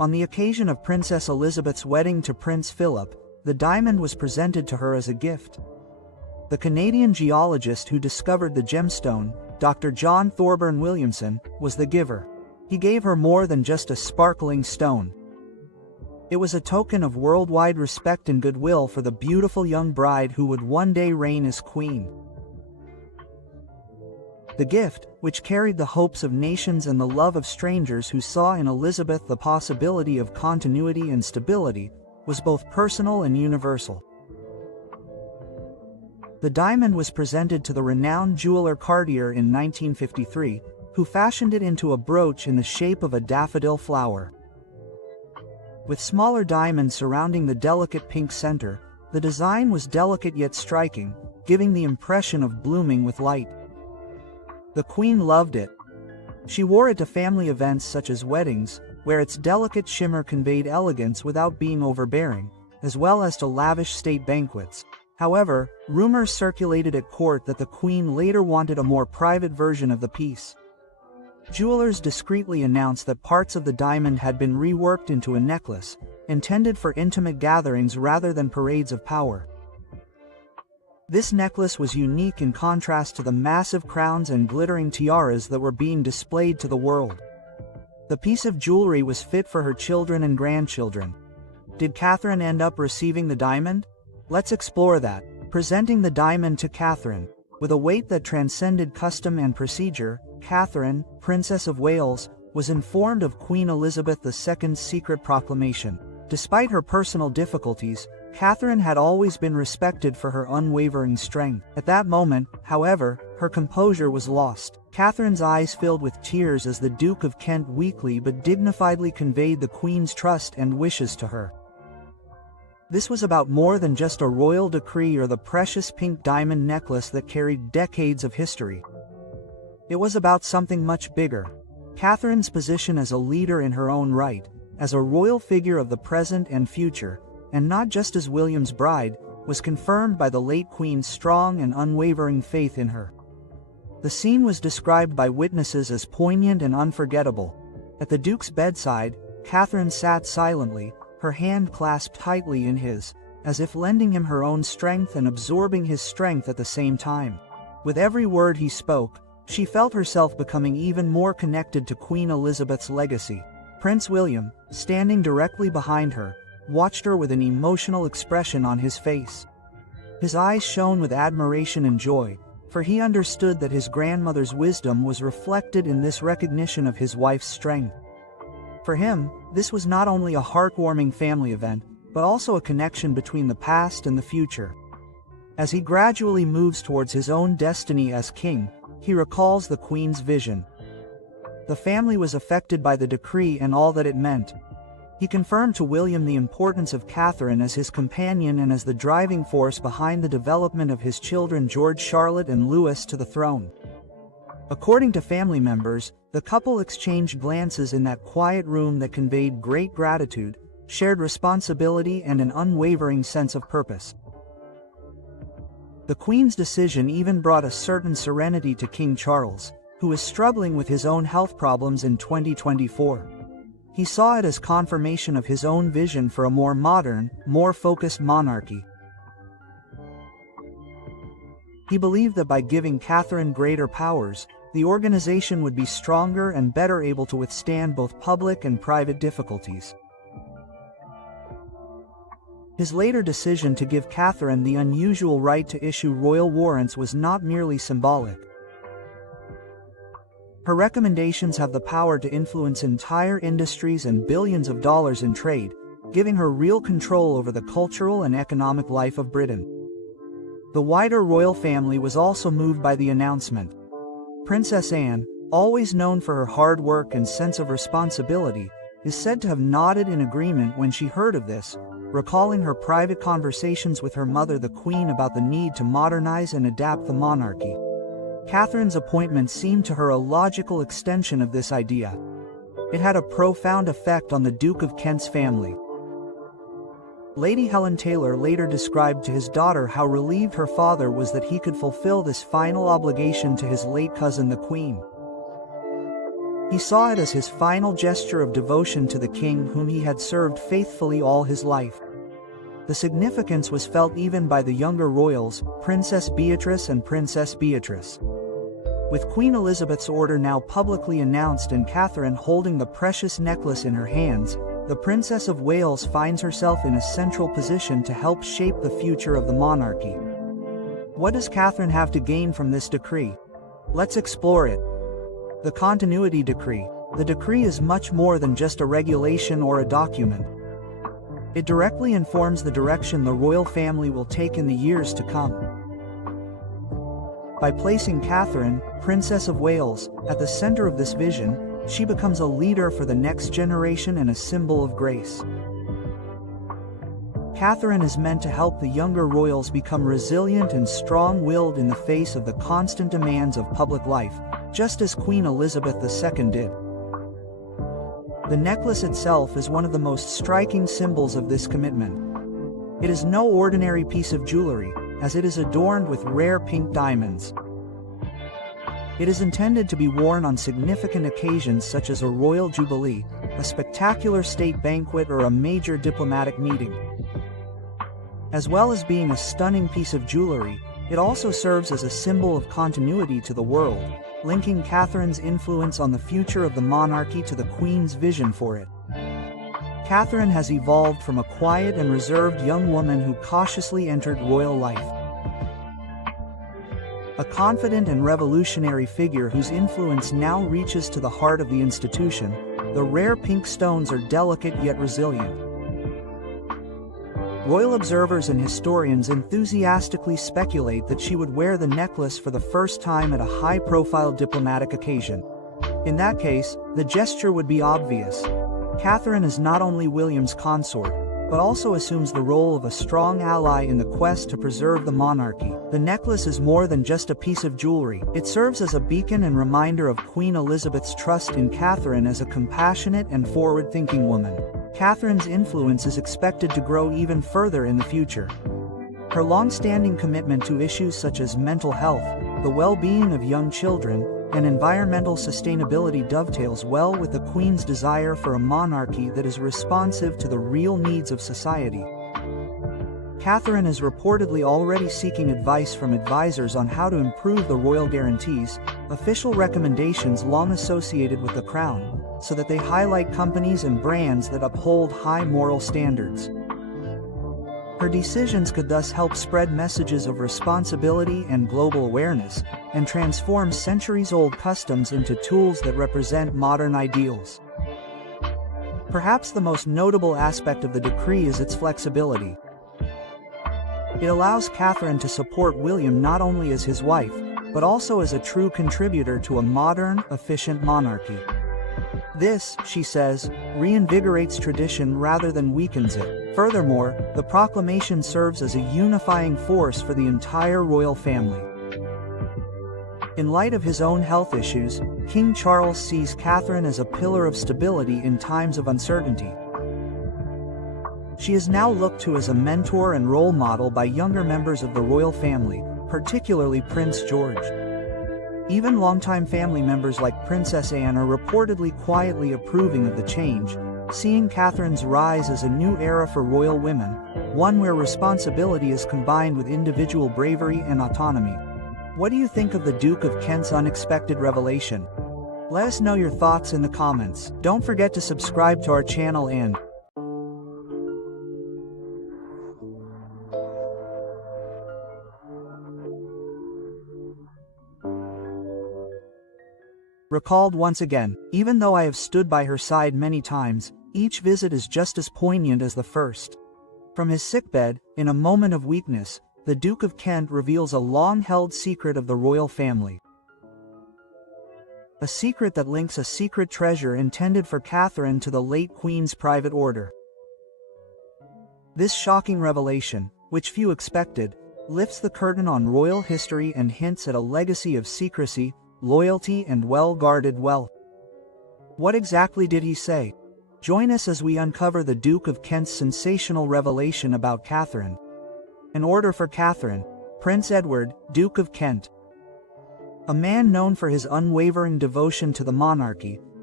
On the occasion of Princess Elizabeth's wedding to Prince Philip, the diamond was presented to her as a gift. The Canadian geologist who discovered the gemstone, Dr. John Thorburn Williamson, was the giver. He gave her more than just a sparkling stone. It was a token of worldwide respect and goodwill for the beautiful young bride who would one day reign as queen. The gift, which carried the hopes of nations and the love of strangers who saw in Elizabeth the possibility of continuity and stability, was both personal and universal. The diamond was presented to the renowned jeweler Cartier in 1953, who fashioned it into a brooch in the shape of a daffodil flower. With smaller diamonds surrounding the delicate pink center, the design was delicate yet striking, giving the impression of blooming with light. The Queen loved it. She wore it to family events such as weddings, where its delicate shimmer conveyed elegance without being overbearing, as well as to lavish state banquets. However, rumors circulated at court that the Queen later wanted a more private version of the piece. Jewelers discreetly announced that parts of the diamond had been reworked into a necklace, intended for intimate gatherings rather than parades of power. This necklace was unique in contrast to the massive crowns and glittering tiaras that were being displayed to the world. The piece of jewelry was fit for her children and grandchildren. Did Catherine end up receiving the diamond? Let's explore that. Presenting the diamond to Catherine. With a weight that transcended custom and procedure, Catherine, Princess of Wales, was informed of Queen Elizabeth II's secret proclamation. Despite her personal difficulties, Catherine had always been respected for her unwavering strength. At that moment, however, her composure was lost. Catherine's eyes filled with tears as the Duke of Kent weakly but dignifiedly conveyed the Queen's trust and wishes to her. This was about more than just a royal decree or the precious pink diamond necklace that carried decades of history. It was about something much bigger. Catherine's position as a leader in her own right, as a royal figure of the present and future, and not just as William's bride, was confirmed by the late Queen's strong and unwavering faith in her. The scene was described by witnesses as poignant and unforgettable. At the Duke's bedside, Catherine sat silently, her hand clasped tightly in his, as if lending him her own strength and absorbing his strength at the same time. With every word he spoke, she felt herself becoming even more connected to Queen Elizabeth's legacy. Prince William, standing directly behind her, watched her with an emotional expression on his face. His eyes shone with admiration and joy, for he understood that his grandmother's wisdom was reflected in this recognition of his wife's strength. For him, this was not only a heartwarming family event, but also a connection between the past and the future. As he gradually moves towards his own destiny as king, he recalls the Queen's vision. The family was affected by the decree and all that it meant. He confirmed to William the importance of Catherine as his companion and as the driving force behind the development of his children George, Charlotte, and Louis to the throne. According to family members, the couple exchanged glances in that quiet room that conveyed great gratitude, shared responsibility, and an unwavering sense of purpose. The Queen's decision even brought a certain serenity to King Charles, who was struggling with his own health problems in 2024. He saw it as confirmation of his own vision for a more modern, more focused monarchy. He believed that by giving Catherine greater powers, the organization would be stronger and better able to withstand both public and private difficulties. His later decision to give Catherine the unusual right to issue royal warrants was not merely symbolic. Her recommendations have the power to influence entire industries and billions of dollars in trade, giving her real control over the cultural and economic life of Britain. The wider royal family was also moved by the announcement. Princess Anne, always known for her hard work and sense of responsibility, is said to have nodded in agreement when she heard of this, recalling her private conversations with her mother the Queen about the need to modernize and adapt the monarchy. Catherine's appointment seemed to her a logical extension of this idea. It had a profound effect on the Duke of Kent's family. Lady Helen Taylor later described to his daughter how relieved her father was that he could fulfill this final obligation to his late cousin the Queen. He saw it as his final gesture of devotion to the king whom he had served faithfully all his life. The significance was felt even by the younger royals, Princess Beatrice and Princess Beatrice. With Queen Elizabeth's order now publicly announced and Catherine holding the precious necklace in her hands, the Princess of Wales finds herself in a central position to help shape the future of the monarchy. What does Catherine have to gain from this decree? Let's explore it. The Continuity Decree. The decree is much more than just a regulation or a document. It directly informs the direction the royal family will take in the years to come. By placing Catherine, Princess of Wales, at the center of this vision, she becomes a leader for the next generation and a symbol of grace. Catherine is meant to help the younger royals become resilient and strong-willed in the face of the constant demands of public life, just as Queen Elizabeth II did. The necklace itself is one of the most striking symbols of this commitment. It is no ordinary piece of jewelry, as it is adorned with rare pink diamonds. It is intended to be worn on significant occasions such as a royal jubilee, a spectacular state banquet, or a major diplomatic meeting. As well as being a stunning piece of jewelry, it also serves as a symbol of continuity to the world, linking Catherine's influence on the future of the monarchy to the Queen's vision for it. Catherine has evolved from a quiet and reserved young woman who cautiously entered royal life. A confident and revolutionary figure whose influence now reaches to the heart of the institution, the rare pink stones are delicate yet resilient. Royal observers and historians enthusiastically speculate that she would wear the necklace for the first time at a high-profile diplomatic occasion. In that case, the gesture would be obvious. Catherine is not only William's consort, but also assumes the role of a strong ally in the quest to preserve the monarchy. The necklace is more than just a piece of jewelry. It serves as a beacon and reminder of Queen Elizabeth's trust in Catherine as a compassionate and forward-thinking woman. Catherine's influence is expected to grow even further in the future. Her long-standing commitment to issues such as mental health, the well-being of young children, and environmental sustainability dovetails well with the Queen's desire for a monarchy that is responsive to the real needs of society. Catherine is reportedly already seeking advice from advisors on how to improve the royal guarantees, official recommendations long associated with the crown, so that they highlight companies and brands that uphold high moral standards. Her decisions could thus help spread messages of responsibility and global awareness, and transform centuries-old customs into tools that represent modern ideals. Perhaps the most notable aspect of the decree is its flexibility. It allows Catherine to support William not only as his wife, but also as a true contributor to a modern, efficient monarchy. This, she says, reinvigorates tradition rather than weakens it. Furthermore, the proclamation serves as a unifying force for the entire royal family. In light of his own health issues, King Charles sees Catherine as a pillar of stability in times of uncertainty. She is now looked to as a mentor and role model by younger members of the royal family, particularly Prince George. Even longtime family members like Princess Anne are reportedly quietly approving of the change, seeing Catherine's rise as a new era for royal women, one where responsibility is combined with individual bravery and autonomy. What do you think of the Duke of Kent's unexpected revelation? Let us know your thoughts in the comments. Don't forget to subscribe to our channel and recalled once again. Even though I have stood by her side many times, each visit is just as poignant as the first. From his sickbed, in a moment of weakness, the Duke of Kent reveals a long-held secret of the royal family. A secret that links a secret treasure intended for Catherine to the late Queen's private order. This shocking revelation, which few expected, lifts the curtain on royal history and hints at a legacy of secrecy, loyalty, and well-guarded wealth. What exactly did he say? Join us as we uncover the Duke of Kent's sensational revelation about Catherine. An order for Catherine, Prince Edward, Duke of Kent. A man known for his unwavering devotion to the monarchy,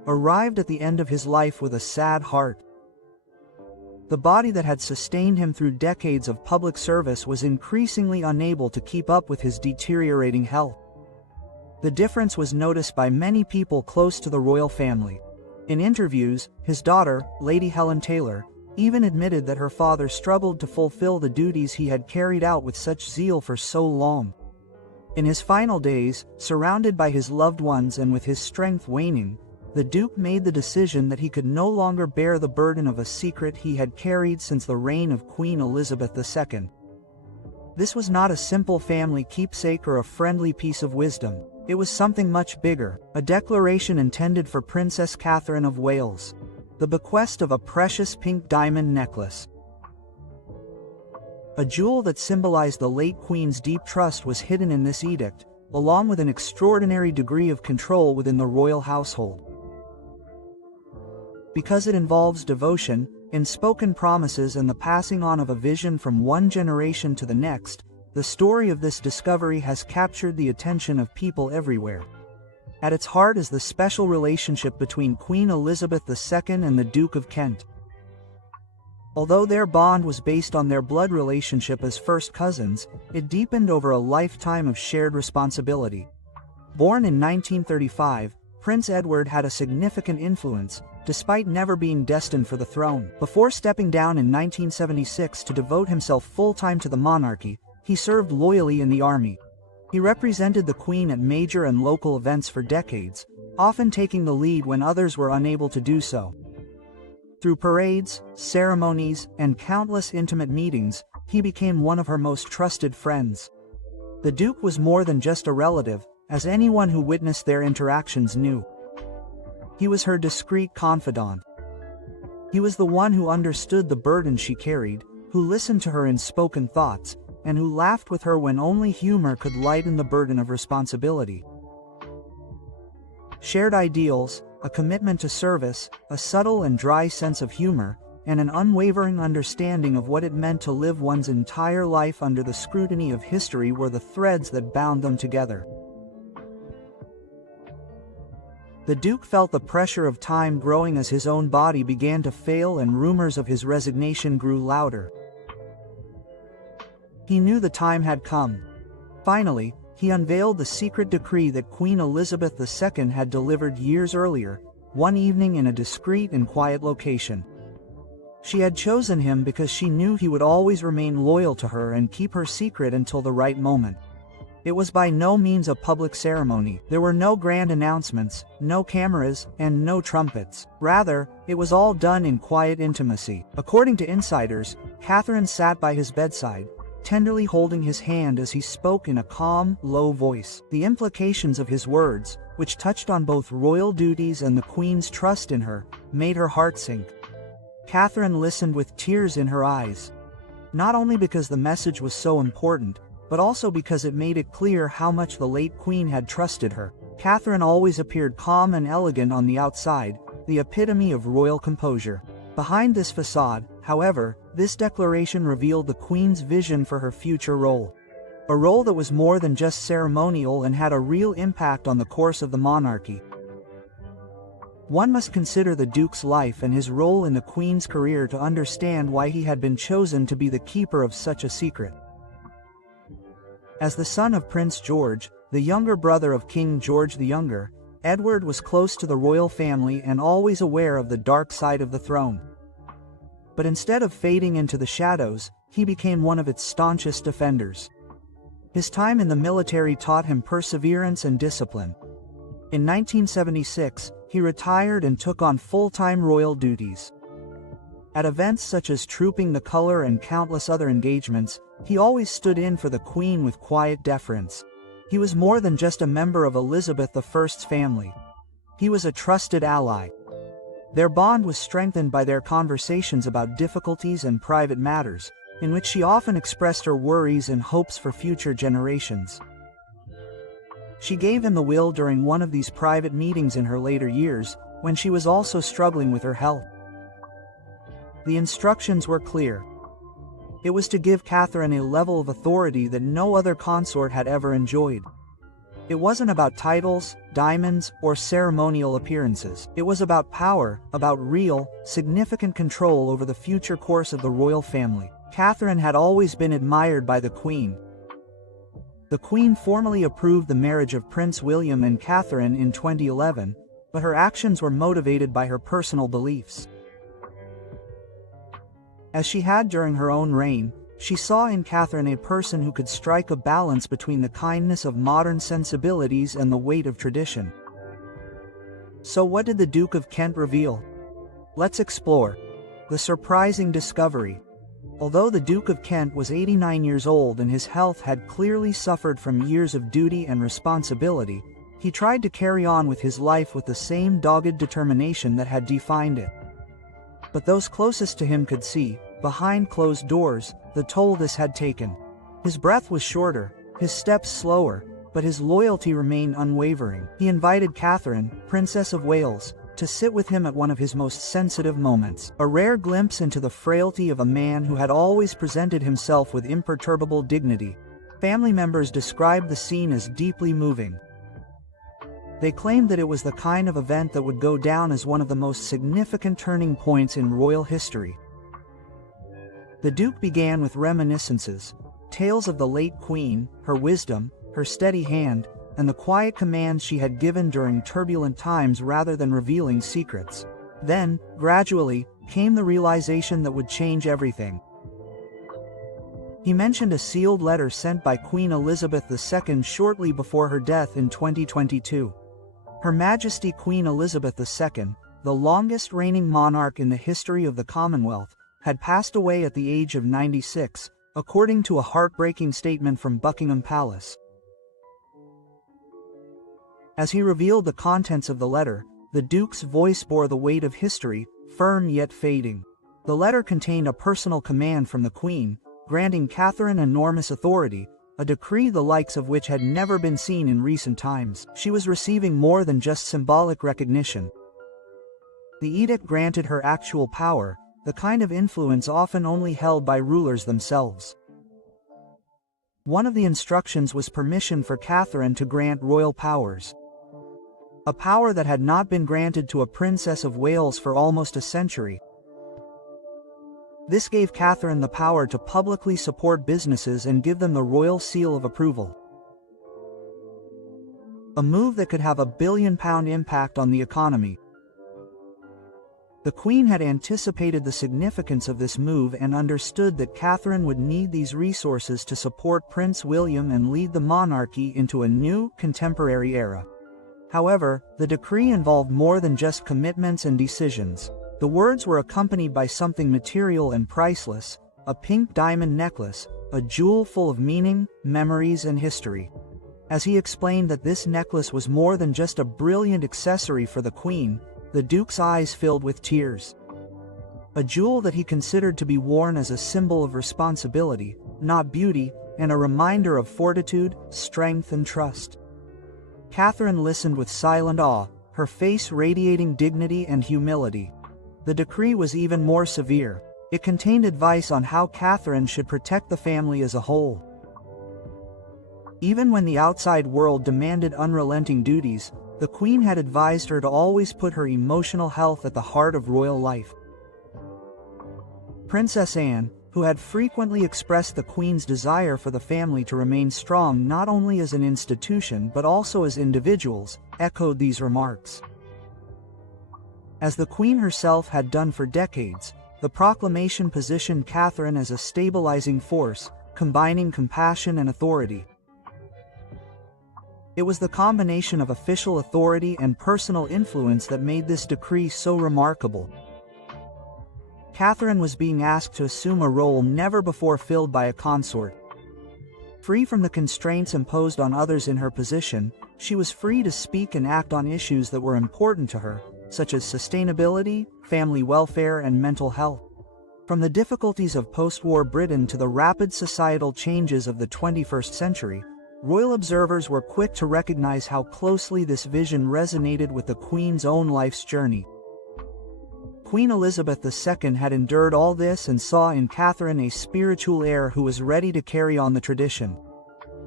arrived at the end of his life with a sad heart. The body that had sustained him through decades of public service was increasingly unable to keep up with his deteriorating health. The difference was noticed by many people close to the royal family. In interviews, his daughter, Lady Helen Taylor, even admitted that her father struggled to fulfill the duties he had carried out with such zeal for so long. In his final days, surrounded by his loved ones and with his strength waning, the Duke made the decision that he could no longer bear the burden of a secret he had carried since the reign of Queen Elizabeth II. This was not a simple family keepsake or a friendly piece of wisdom. It was something much bigger, a declaration intended for Princess Catherine of Wales. The bequest of a precious pink diamond necklace. A jewel that symbolized the late Queen's deep trust was hidden in this edict, along with an extraordinary degree of control within the royal household. Because it involves devotion, unspoken promises and the passing on of a vision from one generation to the next, the story of this discovery has captured the attention of people everywhere. At its heart is the special relationship between Queen Elizabeth II and the Duke of Kent. Although their bond was based on their blood relationship as first cousins, it deepened over a lifetime of shared responsibility. Born in 1935, Prince Edward had a significant influence, despite never being destined for the throne. Before stepping down in 1976 to devote himself full-time to the monarchy, he served loyally in the army. He represented the Queen at major and local events for decades, often taking the lead when others were unable to do so. Through parades, ceremonies, and countless intimate meetings, he became one of her most trusted friends. The Duke was more than just a relative, as anyone who witnessed their interactions knew. He was her discreet confidant. He was the one who understood the burden she carried, who listened to her unspoken thoughts, and who laughed with her when only humor could lighten the burden of responsibility. Shared ideals, a commitment to service, a subtle and dry sense of humor, and an unwavering understanding of what it meant to live one's entire life under the scrutiny of history were the threads that bound them together. The Duke felt the pressure of time growing as his own body began to fail and rumors of his resignation grew louder. He knew the time had come. Finally, he unveiled the secret decree that Queen Elizabeth II had delivered years earlier, one evening in a discreet and quiet location. She had chosen him because she knew he would always remain loyal to her and keep her secret until the right moment. It was by no means a public ceremony. There were no grand announcements, no cameras, and no trumpets. Rather, it was all done in quiet intimacy. According to insiders, Catherine sat by his bedside, tenderly holding his hand as he spoke in a calm, low voice. The implications of his words, which touched on both royal duties and the Queen's trust in her, made her heart sink. Catherine listened with tears in her eyes. Not only because the message was so important, but also because it made it clear how much the late Queen had trusted her. Catherine always appeared calm and elegant on the outside, the epitome of royal composure. Behind this facade, however, this declaration revealed the Queen's vision for her future role. A role that was more than just ceremonial and had a real impact on the course of the monarchy. One must consider the Duke's life and his role in the Queen's career to understand why he had been chosen to be the keeper of such a secret. As the son of Prince George, the younger brother of King George the Younger, Edward was close to the royal family and always aware of the dark side of the throne. But instead of fading into the shadows, he became one of its staunchest defenders. His time in the military taught him perseverance and discipline. In 1976, he retired and took on full-time royal duties. At events such as Trooping the Colour and countless other engagements, he always stood in for the Queen with quiet deference. He was more than just a member of Elizabeth I's family. He was a trusted ally. Their bond was strengthened by their conversations about difficulties and private matters, in which she often expressed her worries and hopes for future generations. She gave him the will during one of these private meetings in her later years, when she was also struggling with her health. The instructions were clear. It was to give Catherine a level of authority that no other consort had ever enjoyed. It wasn't about titles, diamonds, or ceremonial appearances. It was about power, about real, significant control over the future course of the royal family. Catherine had always been admired by the Queen. The Queen formally approved the marriage of Prince William and Catherine in 2011, but her actions were motivated by her personal beliefs. As she had during her own reign, she saw in Catherine a person who could strike a balance between the kindness of modern sensibilities and the weight of tradition. So what did the Duke of Kent reveal? Let's explore the surprising discovery. Although the Duke of Kent was 89 years old and his health had clearly suffered from years of duty and responsibility, he tried to carry on with his life with the same dogged determination that had defined it. But those closest to him could see, behind closed doors, the toll this had taken. His breath was shorter, his steps slower, but his loyalty remained unwavering. He invited Catherine, Princess of Wales, to sit with him at one of his most sensitive moments, a rare glimpse into the frailty of a man who had always presented himself with imperturbable dignity. Family members described the scene as deeply moving. They claimed that it was the kind of event that would go down as one of the most significant turning points in royal history. The Duke began with reminiscences, tales of the late Queen, her wisdom, her steady hand, and the quiet commands she had given during turbulent times rather than revealing secrets. Then, gradually, came the realization that would change everything. He mentioned a sealed letter sent by Queen Elizabeth II shortly before her death in 2022. Her Majesty Queen Elizabeth II, the longest reigning monarch in the history of the Commonwealth, had passed away at the age of 96, according to a heartbreaking statement from Buckingham Palace. As he revealed the contents of the letter, the Duke's voice bore the weight of history, firm yet fading. The letter contained a personal command from the Queen, granting Catherine enormous authority, a decree the likes of which had never been seen in recent times. She was receiving more than just symbolic recognition. The edict granted her actual power, the kind of influence often only held by rulers themselves. One of the instructions was permission for Catherine to grant royal powers. A power that had not been granted to a Princess of Wales for almost a century. This gave Catherine the power to publicly support businesses and give them the royal seal of approval. A move that could have a billion-pound impact on the economy. The Queen had anticipated the significance of this move and understood that Catherine would need these resources to support Prince William and lead the monarchy into a new, contemporary era. However, the decree involved more than just commitments and decisions. The words were accompanied by something material and priceless, a pink diamond necklace, a jewel full of meaning, memories, and history. As he explained that this necklace was more than just a brilliant accessory for the Queen, the Duke's eyes filled with tears. A jewel that he considered to be worn as a symbol of responsibility, not beauty, and a reminder of fortitude, strength, and trust. Catherine listened with silent awe, her face radiating dignity and humility. The decree was even more severe. It contained advice on how Catherine should protect the family as a whole. Even when the outside world demanded unrelenting duties, the Queen had advised her to always put her emotional health at the heart of royal life. Princess Anne, who had frequently expressed the Queen's desire for the family to remain strong not only as an institution but also as individuals, echoed these remarks. As the Queen herself had done for decades, the proclamation positioned Catherine as a stabilizing force, combining compassion and authority. It was the combination of official authority and personal influence that made this decree so remarkable. Catherine was being asked to assume a role never before filled by a consort. Free from the constraints imposed on others in her position, she was free to speak and act on issues that were important to her, such as sustainability, family welfare, and mental health. From the difficulties of post-war Britain to the rapid societal changes of the 21st century, royal observers were quick to recognize how closely this vision resonated with the Queen's own life's journey. Queen Elizabeth II had endured all this and saw in Catherine a spiritual heir who was ready to carry on the tradition.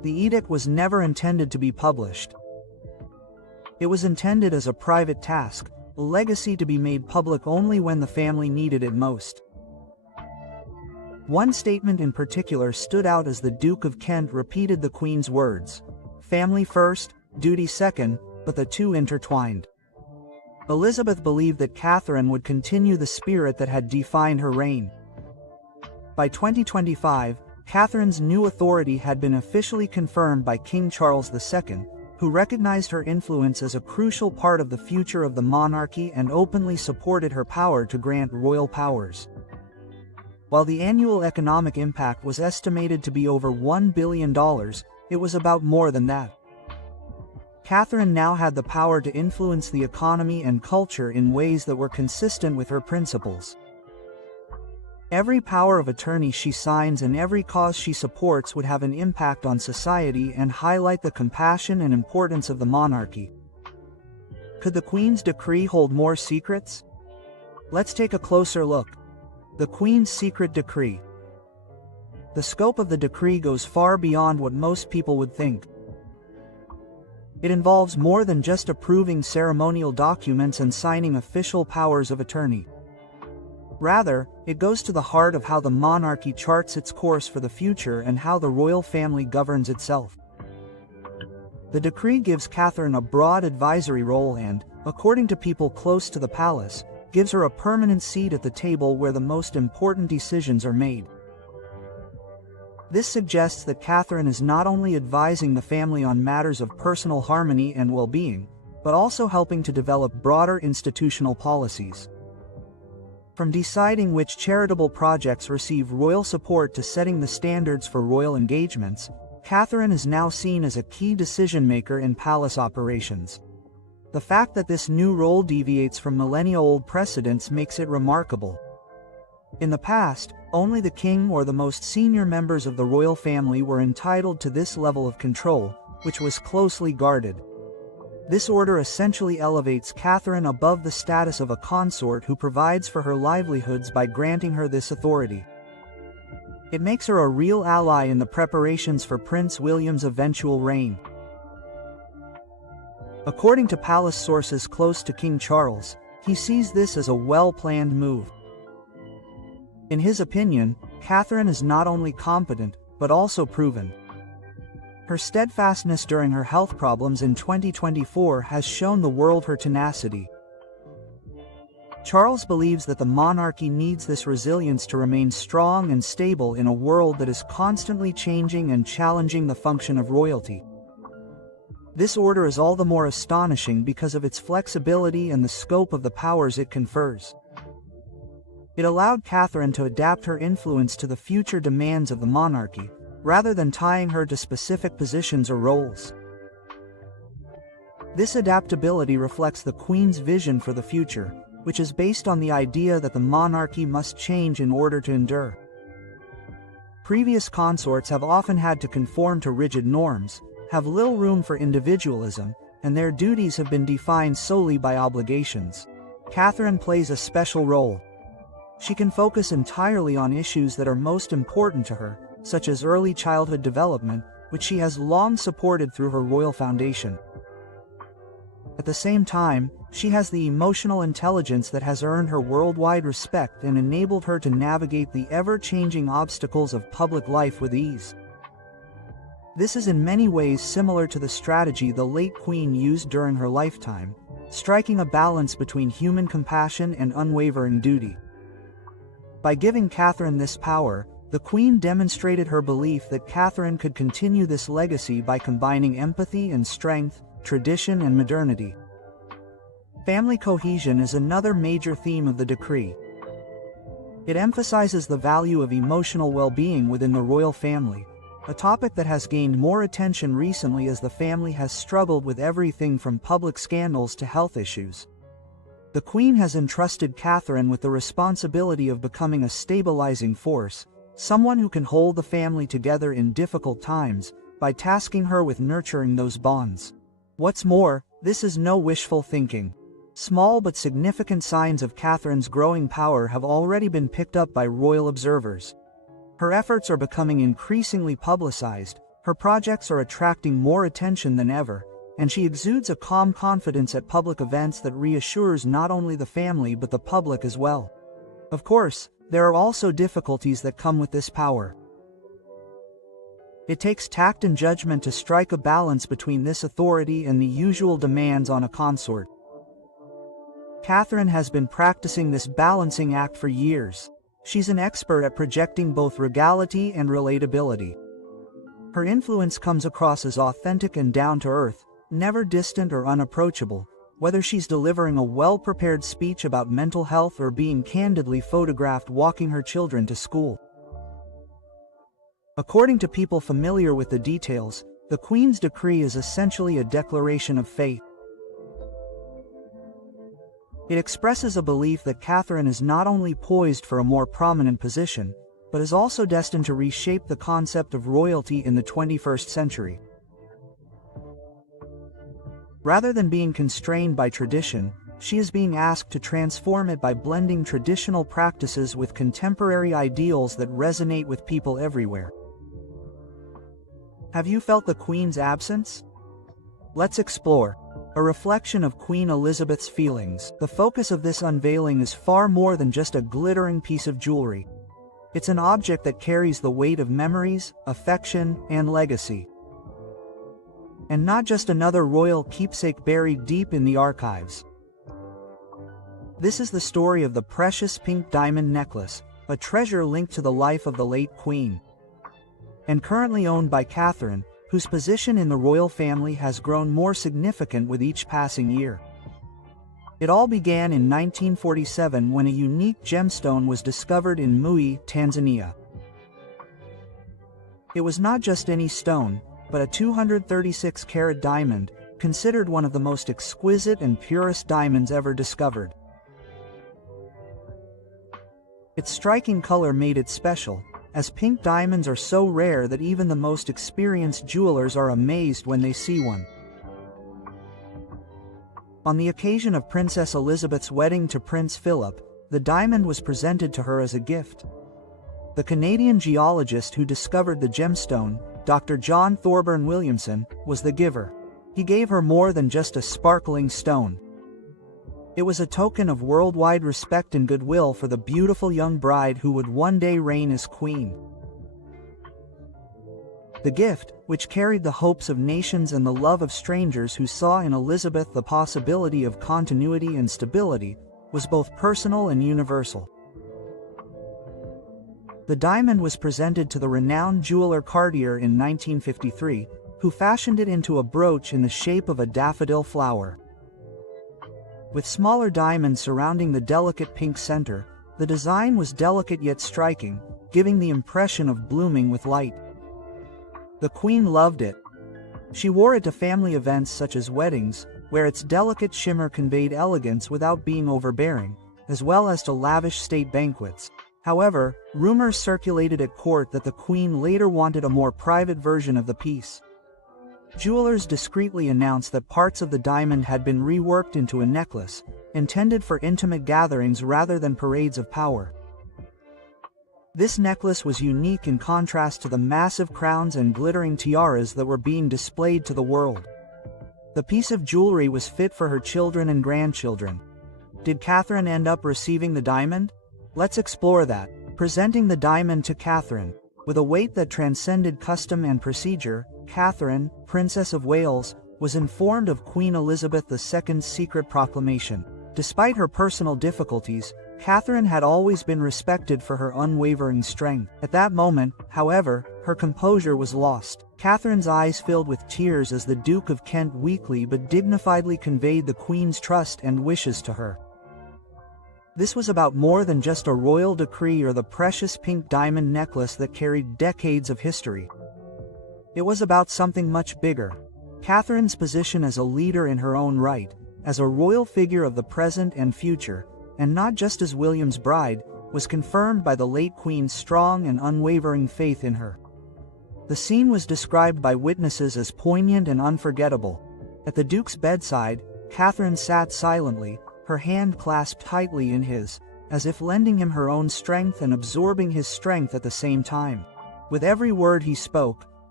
The edict was never intended to be published. It was intended as a private task, a legacy to be made public only when the family needed it most. One statement in particular stood out as the Duke of Kent repeated the Queen's words, "Family first, duty second, but the two intertwined." Elizabeth believed that Catherine would continue the spirit that had defined her reign. By 2025, Catherine's new authority had been officially confirmed by King Charles II, who recognized her influence as a crucial part of the future of the monarchy and openly supported her power to grant royal powers. While the annual economic impact was estimated to be over $1 billion, it was about more than that. Catherine now had the power to influence the economy and culture in ways that were consistent with her principles. Every power of attorney she signs and every cause she supports would have an impact on society and highlight the compassion and importance of the monarchy. Could the Queen's decree hold more secrets? Let's take a closer look. The Queen's Secret Decree. The scope of the decree goes far beyond what most people would think. It involves more than just approving ceremonial documents and signing official powers of attorney. Rather, it goes to the heart of how the monarchy charts its course for the future and how the royal family governs itself. The decree gives Catherine a broad advisory role and, according to people close to the palace, gives her a permanent seat at the table where the most important decisions are made. This suggests that Catherine is not only advising the family on matters of personal harmony and well-being, but also helping to develop broader institutional policies. From deciding which charitable projects receive royal support to setting the standards for royal engagements, Catherine is now seen as a key decision-maker in palace operations. The fact that this new role deviates from millennia-old precedents makes it remarkable. In the past, only the king or the most senior members of the royal family were entitled to this level of control, which was closely guarded. This order essentially elevates Catherine above the status of a consort who provides for her livelihoods by granting her this authority. It makes her a real ally in the preparations for Prince William's eventual reign. According to palace sources close to King Charles, he sees this as a well-planned move. In his opinion, Catherine is not only competent, but also proven. Her steadfastness during her health problems in 2024 has shown the world her tenacity. Charles believes that the monarchy needs this resilience to remain strong and stable in a world that is constantly changing and challenging the function of royalty. This order is all the more astonishing because of its flexibility and the scope of the powers it confers. It allowed Catherine to adapt her influence to the future demands of the monarchy, rather than tying her to specific positions or roles. This adaptability reflects the Queen's vision for the future, which is based on the idea that the monarchy must change in order to endure. Previous consorts have often had to conform to rigid norms, have little room for individualism, and their duties have been defined solely by obligations. Catherine plays a special role. She can focus entirely on issues that are most important to her, such as early childhood development, which she has long supported through her royal foundation. At the same time, she has the emotional intelligence that has earned her worldwide respect and enabled her to navigate the ever-changing obstacles of public life with ease. This is in many ways similar to the strategy the late Queen used during her lifetime, striking a balance between human compassion and unwavering duty. By giving Catherine this power, the Queen demonstrated her belief that Catherine could continue this legacy by combining empathy and strength, tradition and modernity. Family cohesion is another major theme of the decree. It emphasizes the value of emotional well-being within the royal family, a topic that has gained more attention recently as the family has struggled with everything from public scandals to health issues. The Queen has entrusted Catherine with the responsibility of becoming a stabilizing force, someone who can hold the family together in difficult times, by tasking her with nurturing those bonds. What's more, this is no wishful thinking. Small but significant signs of Catherine's growing power have already been picked up by royal observers. Her efforts are becoming increasingly publicized, Her projects are attracting more attention than ever, and she exudes a calm confidence at public events that reassures not only the family but the public as well. Of course, there are also difficulties that come with this power. It takes tact and judgment to strike a balance between this authority and the usual demands on a consort. Catherine has been practicing this balancing act for years. She's an expert at projecting both regality and relatability. Her influence comes across as authentic and down-to-earth, never distant or unapproachable, whether she's delivering a well-prepared speech about mental health or being candidly photographed walking her children to school. According to people familiar with the details, the Queen's decree is essentially a declaration of faith. It expresses a belief that Catherine is not only poised for a more prominent position, but is also destined to reshape the concept of royalty in the 21st century. Rather than being constrained by tradition, she is being asked to transform it by blending traditional practices with contemporary ideals that resonate with people everywhere. Have you felt the Queen's absence? Let's explore. A reflection of Queen Elizabeth's feelings. The focus of this unveiling is far more than just a glittering piece of jewelry. It's an object that carries the weight of memories, affection, and legacy. And not just another royal keepsake buried deep in the archives. This is the story of the precious pink diamond necklace, a treasure linked to the life of the late Queen. And currently owned by Catherine, whose position in the royal family has grown more significant with each passing year. It all began in 1947 when a unique gemstone was discovered in Mui, Tanzania. It was not just any stone, but a 236-carat diamond, considered one of the most exquisite and purest diamonds ever discovered. Its striking color made it special, as pink diamonds are so rare that even the most experienced jewelers are amazed when they see one. On the occasion of Princess Elizabeth's wedding to Prince Philip, the diamond was presented to her as a gift. The Canadian geologist who discovered the gemstone, Dr. John Thorburn Williamson, was the giver. He gave her more than just a sparkling stone. It was a token of worldwide respect and goodwill for the beautiful young bride who would one day reign as queen. The gift, which carried the hopes of nations and the love of strangers who saw in Elizabeth the possibility of continuity and stability, was both personal and universal. The diamond was presented to the renowned jeweler Cartier in 1953, who fashioned it into a brooch in the shape of a daffodil flower. With smaller diamonds surrounding the delicate pink center, the design was delicate yet striking, giving the impression of blooming with light. The Queen loved it. She wore it to family events such as weddings, where its delicate shimmer conveyed elegance without being overbearing, as well as to lavish state banquets. However, rumors circulated at court that the Queen later wanted a more private version of the piece. Jewelers discreetly announced that parts of the diamond had been reworked into a necklace, intended for intimate gatherings rather than parades of power. This necklace was unique in contrast to the massive crowns and glittering tiaras that were being displayed to the world. The piece of jewelry was fit for her children and grandchildren. Did Catherine end up receiving the diamond? Let's explore that. Presenting the diamond to Catherine. With a weight that transcended custom and procedure, Catherine, Princess of Wales, was informed of Queen Elizabeth II's secret proclamation. Despite her personal difficulties, Catherine had always been respected for her unwavering strength. At that moment, however, her composure was lost. Catherine's eyes filled with tears as the Duke of Kent weakly but dignifiedly conveyed the Queen's trust and wishes to her. This was about more than just a royal decree or the precious pink diamond necklace that carried decades of history. It was about something much bigger. Catherine's position as a leader in her own right, as a royal figure of the present and future, and not just as William's bride, was confirmed by the late Queen's strong and unwavering faith in her. The scene was described by witnesses as poignant and unforgettable. At the Duke's bedside, Catherine sat silently, her hand clasped tightly in his, as if lending him her own strength and absorbing his strength at the same time. With every word he spoke,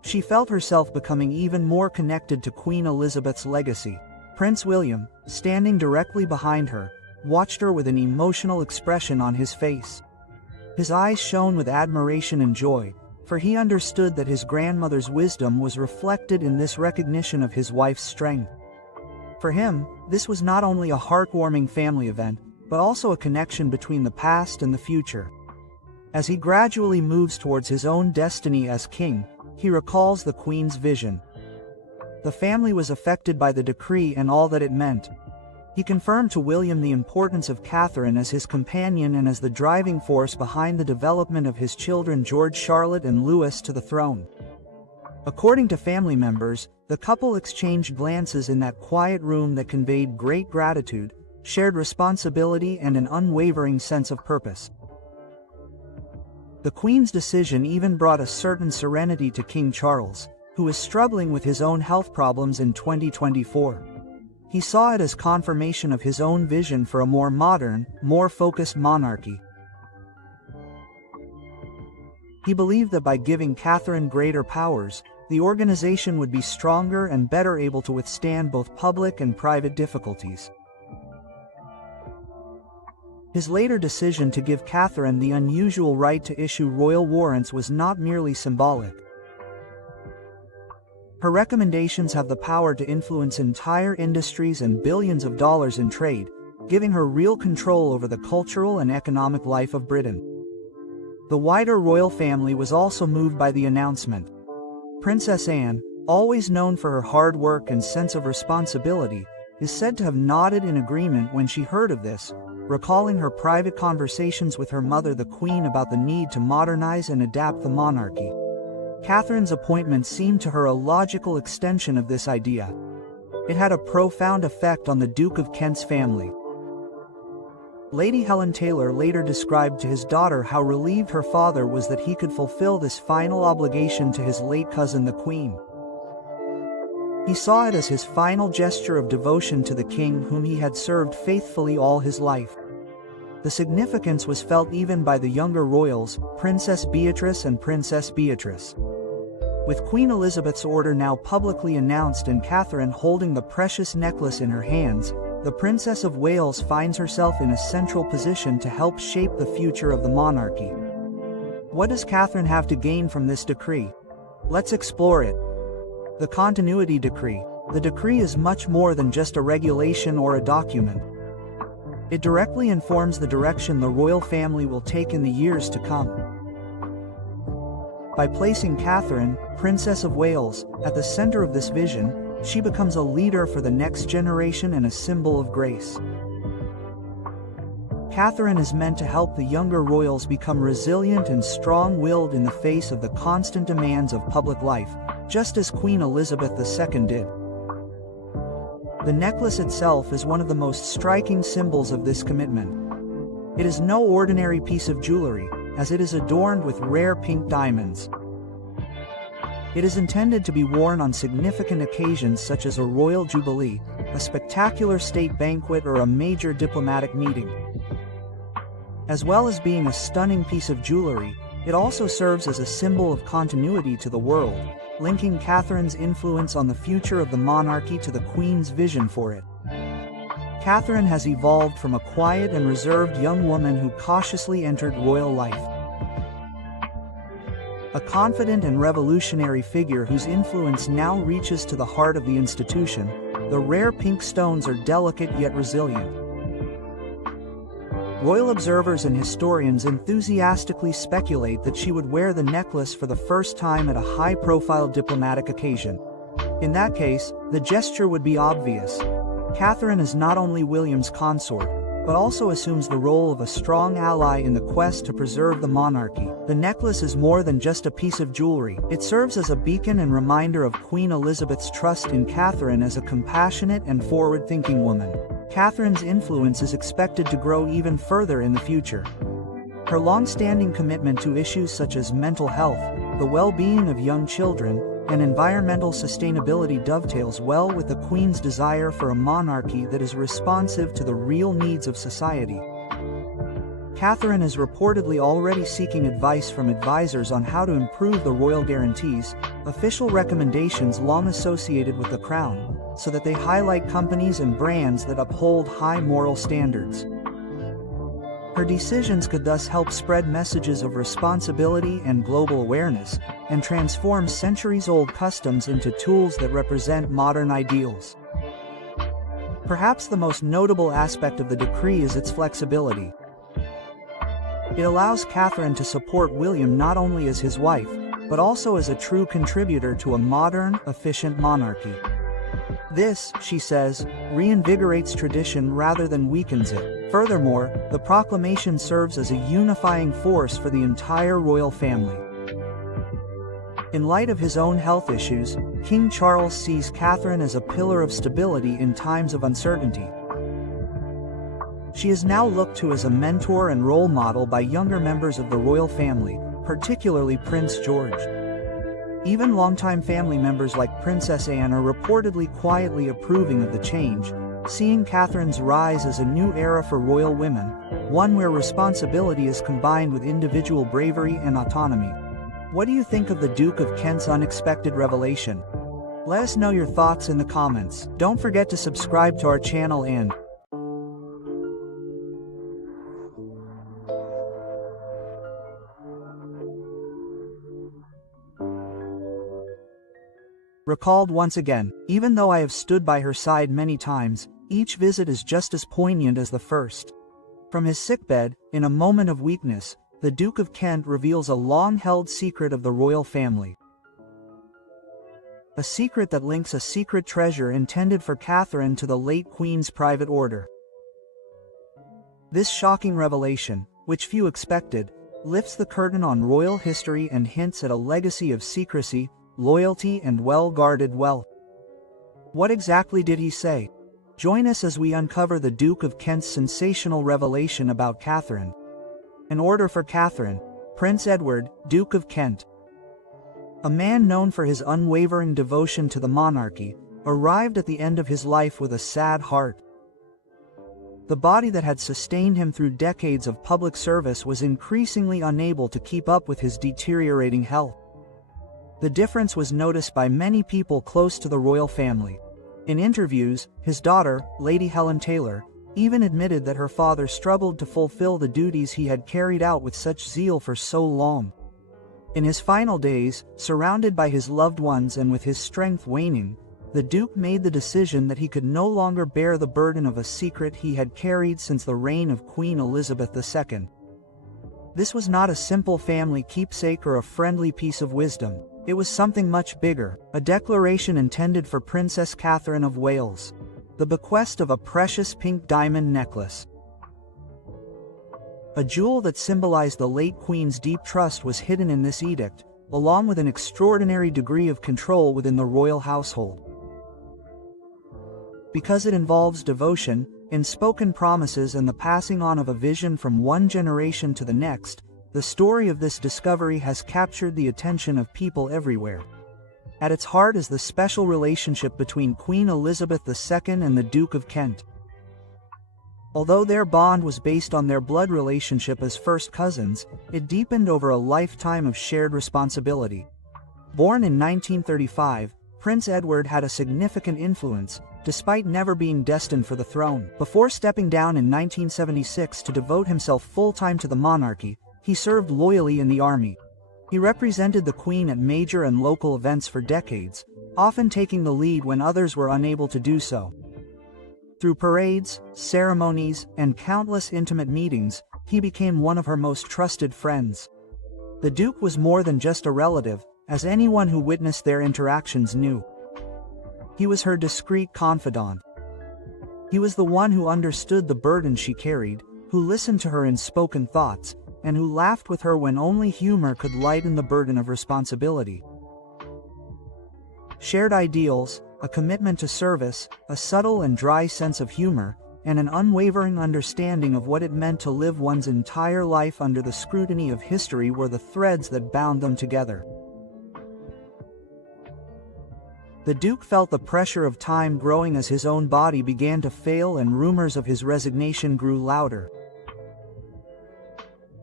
She felt herself becoming even more connected to Queen Elizabeth's legacy. Prince William, standing directly behind her, watched her with an emotional expression on his face. His eyes shone with admiration and joy, for he understood that his grandmother's wisdom was reflected in this recognition of his wife's strength. For him, this was not only a heartwarming family event, but also a connection between the past and the future. As he gradually moves towards his own destiny as king, he recalls the Queen's vision. The family was affected by the decree and all that it meant. He confirmed to William the importance of Catherine as his companion and as the driving force behind the development of his children George, Charlotte, and Louis to the throne. According to family members, the couple exchanged glances in that quiet room that conveyed great gratitude, shared responsibility, and an unwavering sense of purpose. The Queen's decision even brought a certain serenity to King Charles, who was struggling with his own health problems in 2024. He saw it as confirmation of his own vision for a more modern, more focused monarchy. He believed that by giving Catherine greater powers, the organization would be stronger and better able to withstand both public and private difficulties. His later decision to give Catherine the unusual right to issue royal warrants was not merely symbolic. Her recommendations have the power to influence entire industries and billions of dollars in trade, giving her real control over the cultural and economic life of Britain. The wider royal family was also moved by the announcement. Princess Anne, always known for her hard work and sense of responsibility, is said to have nodded in agreement when she heard of this, recalling her private conversations with her mother the Queen about the need to modernize and adapt the monarchy. Catherine's appointment seemed to her a logical extension of this idea. It had a profound effect on the Duke of Kent's family. Lady Helen Taylor later described to his daughter how relieved her father was that he could fulfill this final obligation to his late cousin the Queen. He saw it as his final gesture of devotion to the king whom he had served faithfully all his life. The significance was felt even by the younger royals, Princess Beatrice and Princess Beatrice. With Queen Elizabeth's order now publicly announced and Catherine holding the precious necklace in her hands, the Princess of Wales finds herself in a central position to help shape the future of the monarchy. What does Catherine have to gain from this decree? Let's explore it. The Continuity Decree. The decree is much more than just a regulation or a document. It directly informs the direction the royal family will take in the years to come. By placing Catherine, Princess of Wales, at the center of this vision, she becomes a leader for the next generation and a symbol of grace. Catherine is meant to help the younger royals become resilient and strong-willed in the face of the constant demands of public life, just as Queen Elizabeth II did. The necklace itself is one of the most striking symbols of this commitment. It is no ordinary piece of jewelry, as it is adorned with rare pink diamonds. It is intended to be worn on significant occasions such as a royal jubilee, a spectacular state banquet, or a major diplomatic meeting. As well as being a stunning piece of jewelry, it also serves as a symbol of continuity to the world, linking Catherine's influence on the future of the monarchy to the Queen's vision for it. Catherine has evolved from a quiet and reserved young woman who cautiously entered royal life. A confident and revolutionary figure whose influence now reaches to the heart of the institution, the rare pink stones are delicate yet resilient. Royal observers and historians enthusiastically speculate that she would wear the necklace for the first time at a high-profile diplomatic occasion. In that case, the gesture would be obvious. Catherine is not only William's consort, but also assumes the role of a strong ally in the quest to preserve the monarchy. The necklace is more than just a piece of jewelry. It serves as a beacon and reminder of Queen Elizabeth's trust in Catherine as a compassionate and forward-thinking woman. Catherine's influence is expected to grow even further in the future. Her long-standing commitment to issues such as mental health, the well-being of young children, and environmental sustainability dovetails well with the Queen's desire for a monarchy that is responsive to the real needs of society. Catherine is reportedly already seeking advice from advisors on how to improve the royal guarantees, official recommendations long associated with the crown, so that they highlight companies and brands that uphold high moral standards. Her decisions could thus help spread messages of responsibility and global awareness, and transform centuries-old customs into tools that represent modern ideals. Perhaps the most notable aspect of the decree is its flexibility. It allows Catherine to support William not only as his wife, but also as a true contributor to a modern, efficient monarchy. This, she says, reinvigorates tradition rather than weakens it. Furthermore, the proclamation serves as a unifying force for the entire royal family. In light of his own health issues, King Charles sees Catherine as a pillar of stability in times of uncertainty. She is now looked to as a mentor and role model by younger members of the royal family, particularly Prince George. Even longtime family members like Princess Anne are reportedly quietly approving of the change, seeing Catherine's rise as a new era for royal women, one where responsibility is combined with individual bravery and autonomy. What do you think of the Duke of Kent's unexpected revelation? Let us know your thoughts in the comments. Don't forget to subscribe to our channel and recalled once again, even though I have stood by her side many times, each visit is just as poignant as the first. From his sickbed, in a moment of weakness, the Duke of Kent reveals a long-held secret of the royal family. A secret that links a secret treasure intended for Catherine to the late Queen's private order. This shocking revelation, which few expected, lifts the curtain on royal history and hints at a legacy of secrecy, loyalty and well-guarded wealth. What exactly did he say? Join us as we uncover the Duke of Kent's sensational revelation about Catherine. An order for Catherine, Prince Edward, Duke of Kent. A man known for his unwavering devotion to the monarchy, arrived at the end of his life with a sad heart. The body that had sustained him through decades of public service was increasingly unable to keep up with his deteriorating health. The difference was noticed by many people close to the royal family. In interviews, his daughter, Lady Helen Taylor, even admitted that her father struggled to fulfill the duties he had carried out with such zeal for so long. In his final days, surrounded by his loved ones and with his strength waning, the Duke made the decision that he could no longer bear the burden of a secret he had carried since the reign of Queen Elizabeth II. This was not a simple family keepsake or a friendly piece of wisdom. It was something much bigger, a declaration intended for Princess Catherine of Wales. The bequest of a precious pink diamond necklace. A jewel that symbolized the late Queen's deep trust was hidden in this edict, along with an extraordinary degree of control within the royal household. Because it involves devotion, unspoken promises and the passing on of a vision from one generation to the next, the story of this discovery has captured the attention of people everywhere. At its heart is the special relationship between Queen Elizabeth II and the Duke of Kent. Although their bond was based on their blood relationship as first cousins, it deepened over a lifetime of shared responsibility. Born in 1935, Prince Edward had a significant influence, despite never being destined for the throne. Before stepping down in 1976 to devote himself full-time to the monarchy, he served loyally in the army. He represented the Queen at major and local events for decades, often taking the lead when others were unable to do so. Through parades, ceremonies, and countless intimate meetings, he became one of her most trusted friends. The Duke was more than just a relative, as anyone who witnessed their interactions knew. He was her discreet confidant. He was the one who understood the burden she carried, who listened to her unspoken thoughts, and who laughed with her when only humor could lighten the burden of responsibility. Shared ideals, a commitment to service, a subtle and dry sense of humor, and an unwavering understanding of what it meant to live one's entire life under the scrutiny of history were the threads that bound them together. The Duke felt the pressure of time growing as his own body began to fail and rumors of his resignation grew louder.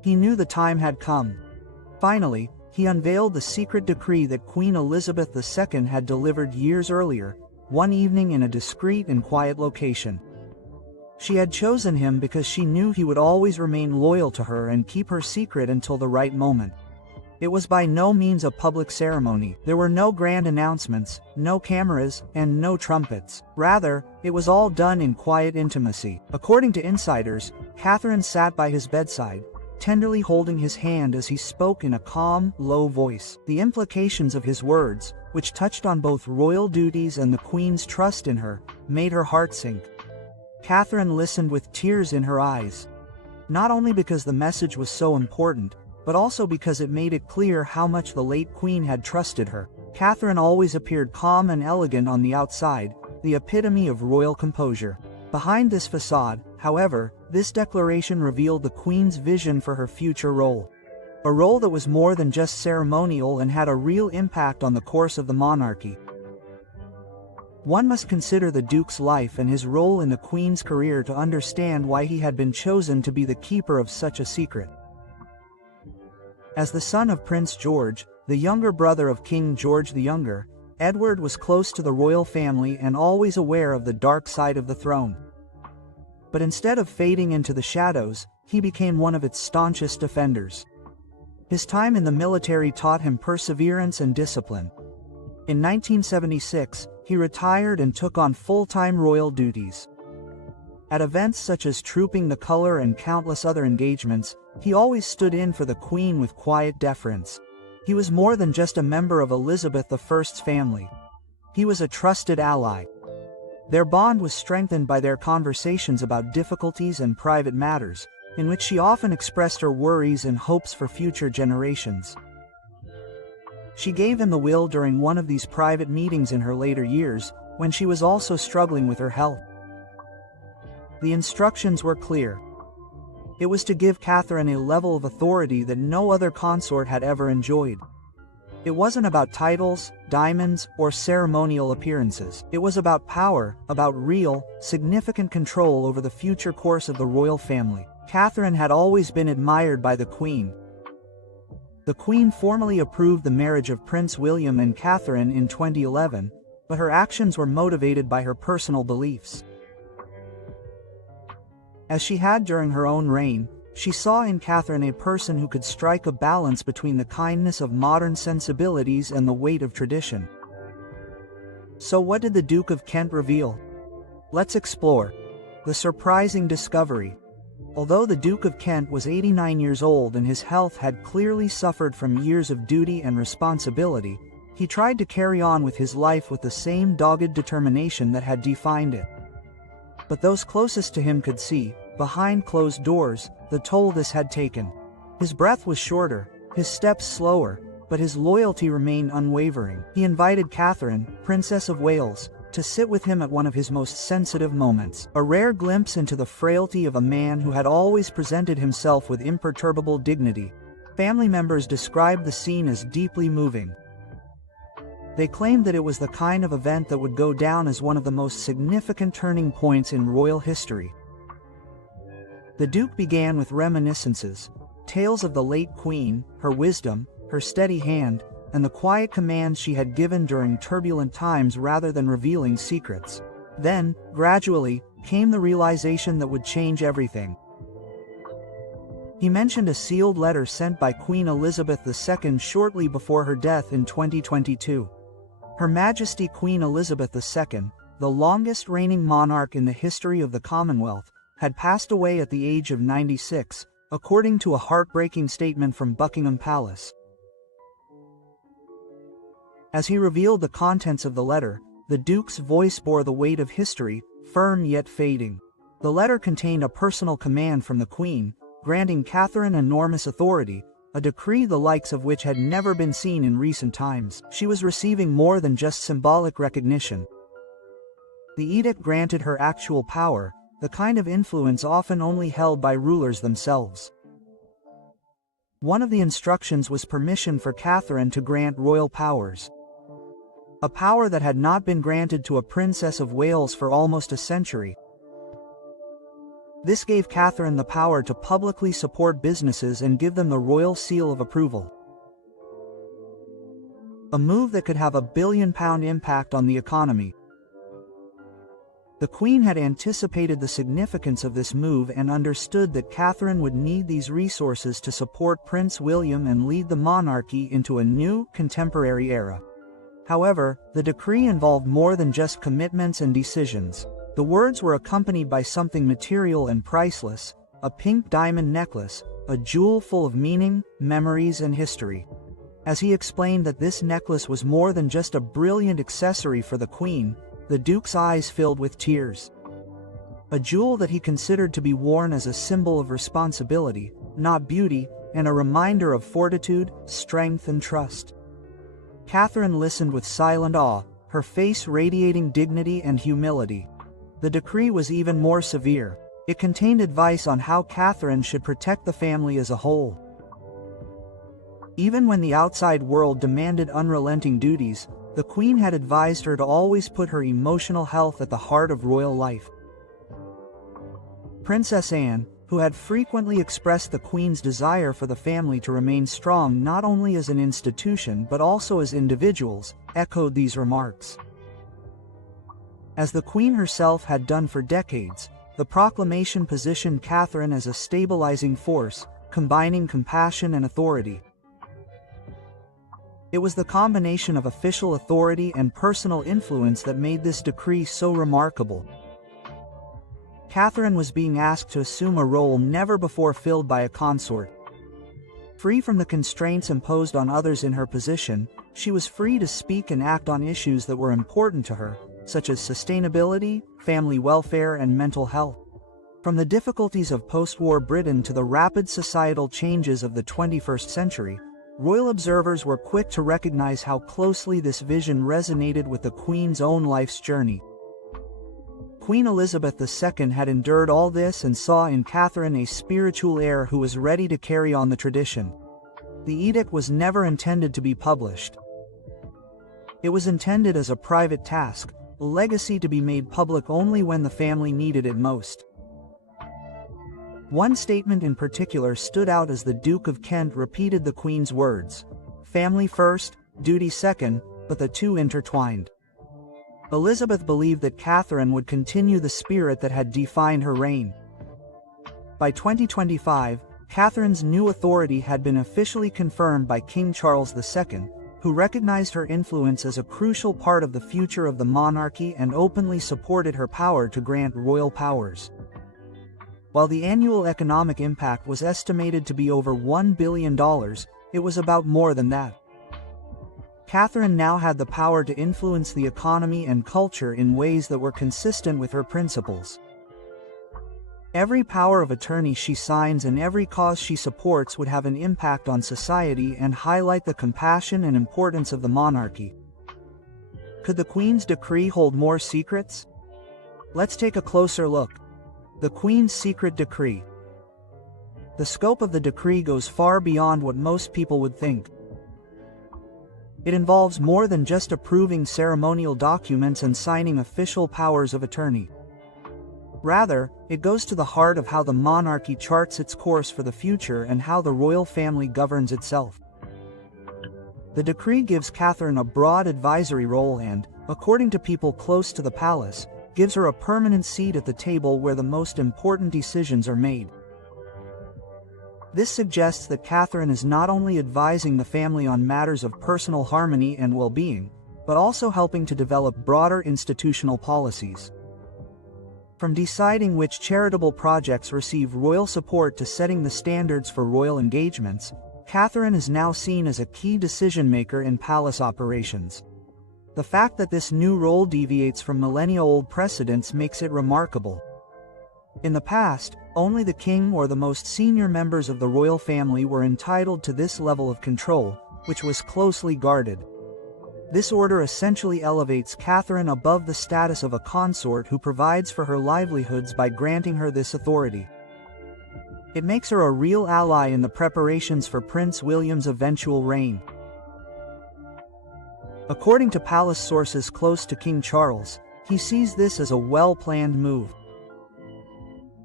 He knew the time had come. Finally, he unveiled the secret decree that Queen Elizabeth II had delivered years earlier, one evening in a discreet and quiet location. She had chosen him because she knew he would always remain loyal to her and keep her secret until the right moment. It was by no means a public ceremony. There were no grand announcements, no cameras, and no trumpets. Rather, it was all done in quiet intimacy. According to insiders, Catherine sat by his bedside, tenderly holding his hand as he spoke in a calm, low voice. The implications of his words, which touched on both royal duties and the Queen's trust in her, made her heart sink. Catherine listened with tears in her eyes. Not only because the message was so important, but also because it made it clear how much the late Queen had trusted her. Catherine always appeared calm and elegant on the outside, the epitome of royal composure. Behind this facade, however, this declaration revealed the Queen's vision for her future role. A role that was more than just ceremonial and had a real impact on the course of the monarchy. One must consider the Duke's life and his role in the Queen's career to understand why he had been chosen to be the keeper of such a secret. As the son of Prince George, the younger brother of King George the Younger, Edward was close to the royal family and always aware of the dark side of the throne. But instead of fading into the shadows, he became one of its staunchest defenders. His time in the military taught him perseverance and discipline. In 1976, he retired and took on full-time royal duties. At events such as Trooping the Colour and countless other engagements, he always stood in for the Queen with quiet deference. He was more than just a member of Elizabeth I's family. He was a trusted ally. Their bond was strengthened by their conversations about difficulties and private matters, in which she often expressed her worries and hopes for future generations. She gave him the will during one of these private meetings in her later years, when she was also struggling with her health. The instructions were clear. It was to give Catherine a level of authority that no other consort had ever enjoyed. It wasn't about titles, diamonds, or ceremonial appearances. It was about power, about real, significant control over the future course of the royal family. Catherine had always been admired by the Queen. The Queen formally approved the marriage of Prince William and Catherine in 2011, but her actions were motivated by her personal beliefs. As she had during her own reign, she saw in Catherine a person who could strike a balance between the kindness of modern sensibilities and the weight of tradition. So what did the Duke of Kent reveal? Let's explore the surprising discovery. Although the Duke of Kent was 89 years old and his health had clearly suffered from years of duty and responsibility, he tried to carry on with his life with the same dogged determination that had defined it. But those closest to him could see, behind closed doors, the toll this had taken. His breath was shorter, his steps slower, but his loyalty remained unwavering. He invited Catherine, Princess of Wales, to sit with him at one of his most sensitive moments, a rare glimpse into the frailty of a man who had always presented himself with imperturbable dignity. Family members described the scene as deeply moving. They claimed that it was the kind of event that would go down as one of the most significant turning points in royal history. The Duke began with reminiscences, tales of the late Queen, her wisdom, her steady hand, and the quiet commands she had given during turbulent times rather than revealing secrets. Then, gradually, came the realization that would change everything. He mentioned a sealed letter sent by Queen Elizabeth II shortly before her death in 2022. Her Majesty Queen Elizabeth II, the longest reigning monarch in the history of the Commonwealth, had passed away at the age of 96, according to a heartbreaking statement from Buckingham Palace. As he revealed the contents of the letter, the Duke's voice bore the weight of history, firm yet fading. The letter contained a personal command from the Queen, granting Catherine enormous authority, a decree the likes of which had never been seen in recent times. She was receiving more than just symbolic recognition. The edict granted her actual power, the kind of influence often only held by rulers themselves. One of the instructions was permission for Catherine to grant royal powers. A power that had not been granted to a Princess of Wales for almost a century. This gave Catherine the power to publicly support businesses and give them the royal seal of approval. A move that could have a billion-pound impact on the economy. The Queen had anticipated the significance of this move and understood that Catherine would need these resources to support Prince William and lead the monarchy into a new, contemporary era. However, the decree involved more than just commitments and decisions. The words were accompanied by something material and priceless, a pink diamond necklace, a jewel full of meaning, memories, and history. As he explained that this necklace was more than just a brilliant accessory for the Queen, the Duke's eyes filled with tears. A jewel that he considered to be worn as a symbol of responsibility, not beauty, and a reminder of fortitude, strength, and trust. Catherine listened with silent awe, her face radiating dignity and humility. The decree was even more severe. It contained advice on how Catherine should protect the family as a whole. Even when the outside world demanded unrelenting duties, the Queen had advised her to always put her emotional health at the heart of royal life. Princess Anne, who had frequently expressed the Queen's desire for the family to remain strong not only as an institution but also as individuals, echoed these remarks. As the Queen herself had done for decades, the proclamation positioned Catherine as a stabilizing force, combining compassion and authority. It was the combination of official authority and personal influence that made this decree so remarkable. Catherine was being asked to assume a role never before filled by a consort. Free from the constraints imposed on others in her position, she was free to speak and act on issues that were important to her, such as sustainability, family welfare, and mental health. From the difficulties of post-war Britain to the rapid societal changes of the 21st century, royal observers were quick to recognize how closely this vision resonated with the Queen's own life's journey. Queen Elizabeth II had endured all this and saw in Catherine a spiritual heir who was ready to carry on the tradition. The edict was never intended to be published. It was intended as a private task, a legacy to be made public only when the family needed it most. One statement in particular stood out as the Duke of Kent repeated the Queen's words, "Family first, duty second, but the two intertwined." Elizabeth believed that Catherine would continue the spirit that had defined her reign. By 2025, Catherine's new authority had been officially confirmed by King Charles II, who recognized her influence as a crucial part of the future of the monarchy and openly supported her power to grant royal powers. While the annual economic impact was estimated to be over $1 billion, it was about more than that. Catherine now had the power to influence the economy and culture in ways that were consistent with her principles. Every power of attorney she signs and every cause she supports would have an impact on society and highlight the compassion and importance of the monarchy. Could the Queen's decree hold more secrets? Let's take a closer look. The Queen's Secret Decree. The scope of the decree goes far beyond what most people would think. It involves more than just approving ceremonial documents and signing official powers of attorney. Rather, it goes to the heart of how the monarchy charts its course for the future and how the royal family governs itself. The decree gives Catherine a broad advisory role and, according to people close to the palace, gives her a permanent seat at the table where the most important decisions are made. This suggests that Catherine is not only advising the family on matters of personal harmony and well-being, but also helping to develop broader institutional policies. From deciding which charitable projects receive royal support to setting the standards for royal engagements, Catherine is now seen as a key decision-maker in palace operations. The fact that this new role deviates from millennia-old precedents makes it remarkable. In the past, only the king or the most senior members of the royal family were entitled to this level of control, which was closely guarded. This order essentially elevates Catherine above the status of a consort who provides for her livelihoods by granting her this authority. It makes her a real ally in the preparations for Prince William's eventual reign. According to palace sources close to King Charles, he sees this as a well-planned move.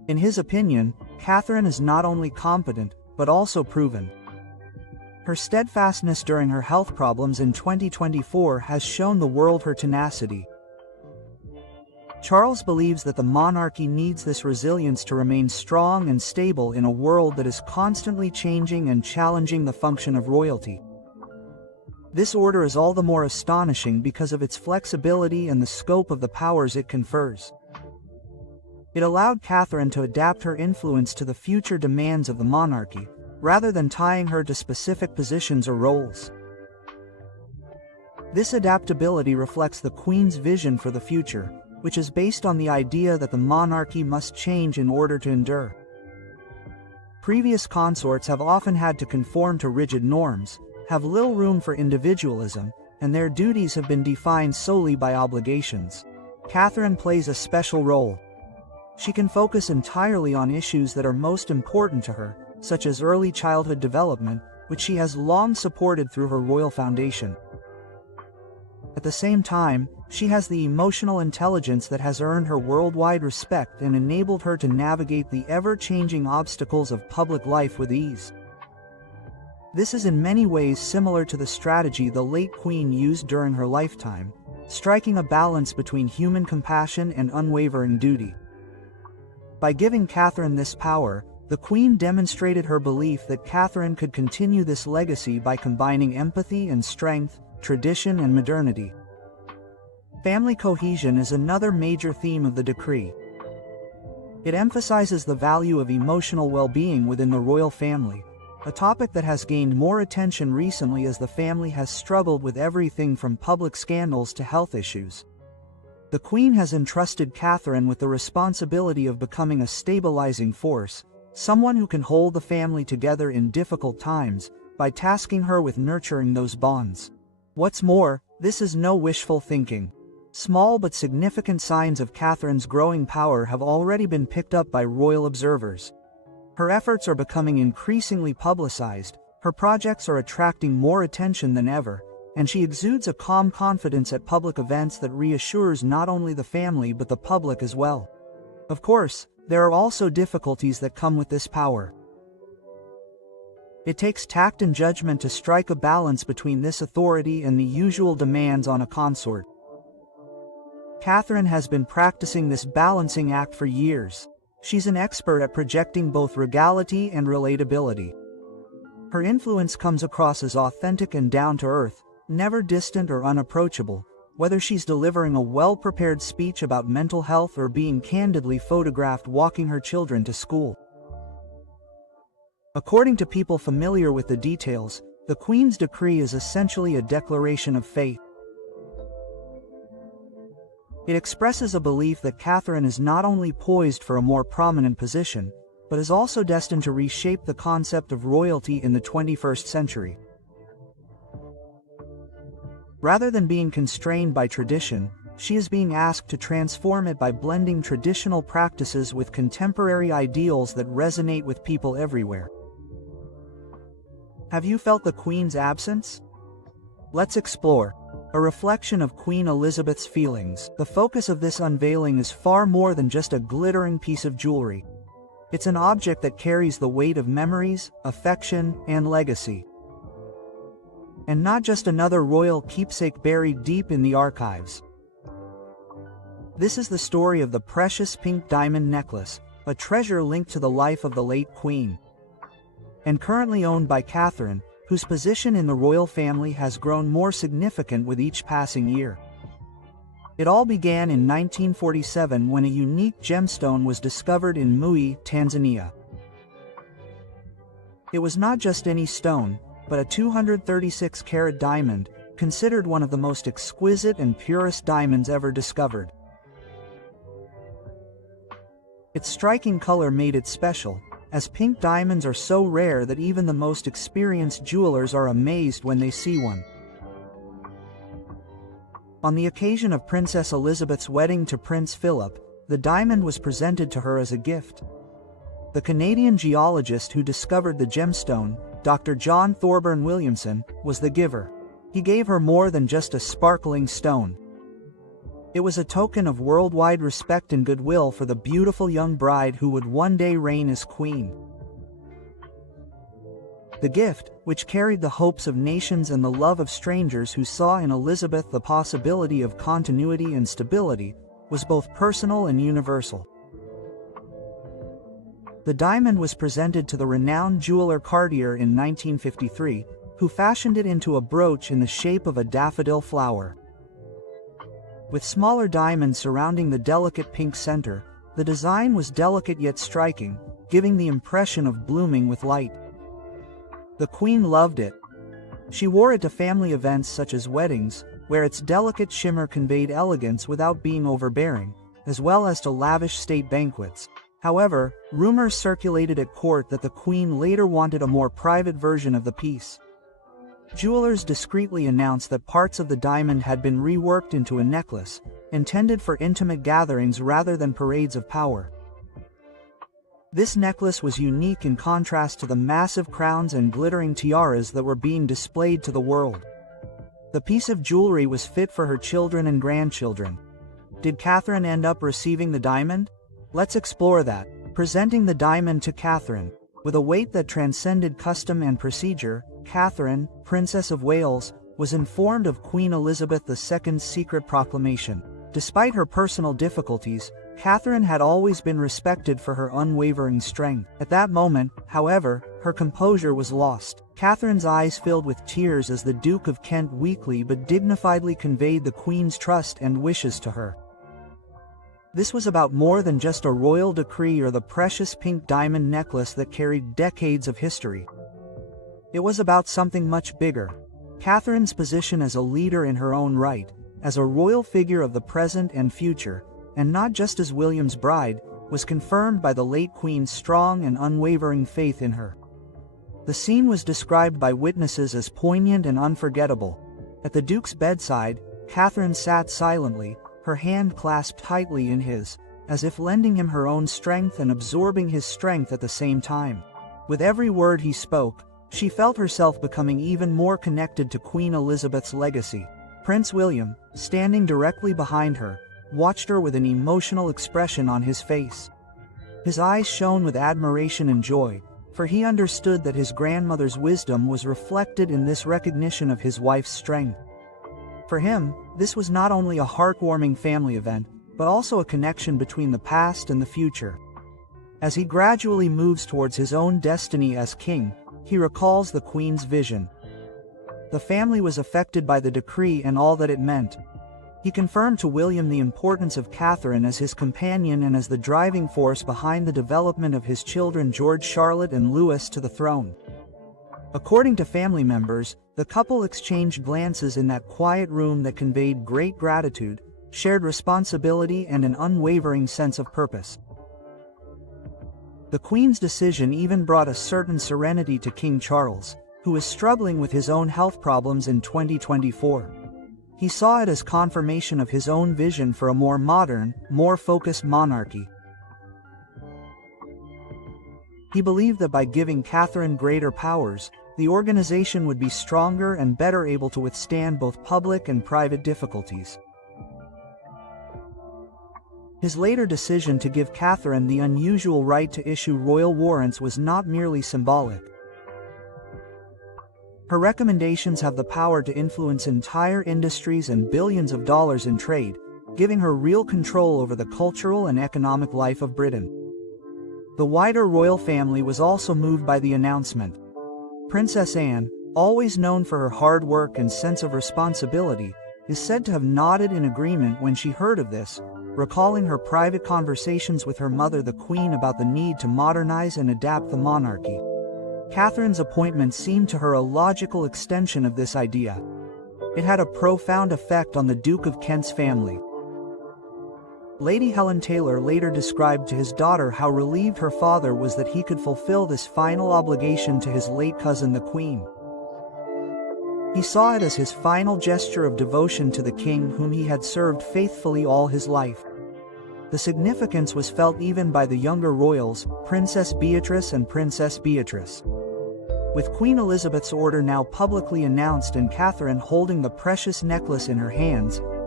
In his opinion, Catherine is not only competent, but also proven. Her steadfastness during her health problems in 2024 has shown the world her tenacity. Charles believes that the monarchy needs this resilience to remain strong and stable in a world that is constantly changing and challenging the function of royalty. This order is all the more astonishing because of its flexibility and the scope of the powers it confers. It allowed Catherine to adapt her influence to the future demands of the monarchy, rather than tying her to specific positions or roles. This adaptability reflects the Queen's vision for the future, which is based on the idea that the monarchy must change in order to endure. Previous consorts have often had to conform to rigid norms, have little room for individualism, and their duties have been defined solely by obligations. Catherine plays a special role. She can focus entirely on issues that are most important to her, such as early childhood development, which she has long supported through her royal foundation. At the same time, she has the emotional intelligence that has earned her worldwide respect and enabled her to navigate the ever-changing obstacles of public life with ease. This is in many ways similar to the strategy the late Queen used during her lifetime, striking a balance between human compassion and unwavering duty. By giving Catherine this power, the Queen demonstrated her belief that Catherine could continue this legacy by combining empathy and strength, tradition and modernity. Family cohesion is another major theme of the decree. It emphasizes the value of emotional well-being within the royal family, a topic that has gained more attention recently as the family has struggled with everything from public scandals to health issues. The Queen has entrusted Catherine with the responsibility of becoming a stabilizing force, someone who can hold the family together in difficult times, by tasking her with nurturing those bonds. What's more, this is no wishful thinking. Small but significant signs of Catherine's growing power have already been picked up by royal observers. Her efforts are becoming increasingly publicized, her projects are attracting more attention than ever, and she exudes a calm confidence at public events that reassures not only the family but the public as well. Of course, there are also difficulties that come with this power. It takes tact and judgment to strike a balance between this authority and the usual demands on a consort. Catherine has been practicing this balancing act for years. She's an expert at projecting both regality and relatability. Her influence comes across as authentic and down-to-earth, never distant or unapproachable, whether she's delivering a well-prepared speech about mental health or being candidly photographed walking her children to school. According to people familiar with the details, the Queen's decree is essentially a declaration of faith. It expresses a belief that Catherine is not only poised for a more prominent position, but is also destined to reshape the concept of royalty in the 21st century. Rather than being constrained by tradition, she is being asked to transform it by blending traditional practices with contemporary ideals that resonate with people everywhere. Have you felt the Queen's absence? Let's explore. A reflection of Queen Elizabeth's feelings. The focus of this unveiling is far more than just a glittering piece of jewelry. It's an object that carries the weight of memories, affection, and legacy. And not just another royal keepsake buried deep in the archives. This is the story of the precious pink diamond necklace, a treasure linked to the life of the late Queen, and currently owned by Catherine, whose position in the royal family has grown more significant with each passing year. It all began in 1947 when a unique gemstone was discovered in Mui, Tanzania. It was not just any stone, but a 236-carat diamond, considered one of the most exquisite and purest diamonds ever discovered. Its striking color made it special, as pink diamonds are so rare that even the most experienced jewelers are amazed when they see one. On the occasion of Princess Elizabeth's wedding to Prince Philip, the diamond was presented to her as a gift. The Canadian geologist who discovered the gemstone, Dr. John Thorburn Williamson, was the giver. He gave her more than just a sparkling stone. It was a token of worldwide respect and goodwill for the beautiful young bride who would one day reign as queen. The gift, which carried the hopes of nations and the love of strangers who saw in Elizabeth the possibility of continuity and stability, was both personal and universal. The diamond was presented to the renowned jeweler Cartier in 1953, who fashioned it into a brooch in the shape of a daffodil flower. With smaller diamonds surrounding the delicate pink center, the design was delicate yet striking, giving the impression of blooming with light. The Queen loved it. She wore it to family events such as weddings, where its delicate shimmer conveyed elegance without being overbearing, as well as to lavish state banquets. However, rumors circulated at court that the Queen later wanted a more private version of the piece. Jewelers discreetly announced that parts of the diamond had been reworked into a necklace, intended for intimate gatherings rather than parades of power. This necklace was unique in contrast to the massive crowns and glittering tiaras that were being displayed to the world. The piece of jewelry was fit for her children and grandchildren. Did Catherine end up receiving the diamond? Let's explore that. Presenting the diamond to Catherine. With a weight that transcended custom and procedure, Catherine, Princess of Wales, was informed of Queen Elizabeth II's secret proclamation. Despite her personal difficulties, Catherine had always been respected for her unwavering strength. At that moment, however, her composure was lost. Catherine's eyes filled with tears as the Duke of Kent weakly but dignifiedly conveyed the Queen's trust and wishes to her. This was about more than just a royal decree or the precious pink diamond necklace that carried decades of history. It was about something much bigger. Catherine's position as a leader in her own right, as a royal figure of the present and future, and not just as William's bride, was confirmed by the late Queen's strong and unwavering faith in her. The scene was described by witnesses as poignant and unforgettable. At the Duke's bedside, Catherine sat silently, her hand clasped tightly in his, as if lending him her own strength and absorbing his strength at the same time. With every word he spoke, she felt herself becoming even more connected to Queen Elizabeth's legacy. Prince William, standing directly behind her, watched her with an emotional expression on his face. His eyes shone with admiration and joy, for he understood that his grandmother's wisdom was reflected in this recognition of his wife's strength. For him, this was not only a heartwarming family event, but also a connection between the past and the future. As he gradually moves towards his own destiny as king, he recalls the Queen's vision. The family was affected by the decree and all that it meant. He confirmed to William the importance of Catherine as his companion and as the driving force behind the development of his children George, Charlotte, and Louis to the throne. According to family members, the couple exchanged glances in that quiet room that conveyed great gratitude, shared responsibility, and an unwavering sense of purpose. The Queen's decision even brought a certain serenity to King Charles, who was struggling with his own health problems in 2024. He saw it as confirmation of his own vision for a more modern, more focused monarchy. He believed that by giving Catherine greater powers, the organization would be stronger and better able to withstand both public and private difficulties. His later decision to give Catherine the unusual right to issue royal warrants was not merely symbolic. Her recommendations have the power to influence entire industries and billions of dollars in trade, giving her real control over the cultural and economic life of Britain. The wider royal family was also moved by the announcement. Princess Anne, always known for her hard work and sense of responsibility, is said to have nodded in agreement when she heard of this, recalling her private conversations with her mother the Queen about the need to modernize and adapt the monarchy. Catherine's appointment seemed to her a logical extension of this idea. It had a profound effect on the Duke of Kent's family. Lady Helen Taylor later described to his daughter how relieved her father was that he could fulfill this final obligation to his late cousin the Queen. He saw it as his final gesture of devotion to the king whom he had served faithfully all his life. The significance was felt even by the younger royals, Princess Beatrice and Princess Beatrice. With Queen Elizabeth's order now publicly announced and Catherine holding the precious necklace in her hands,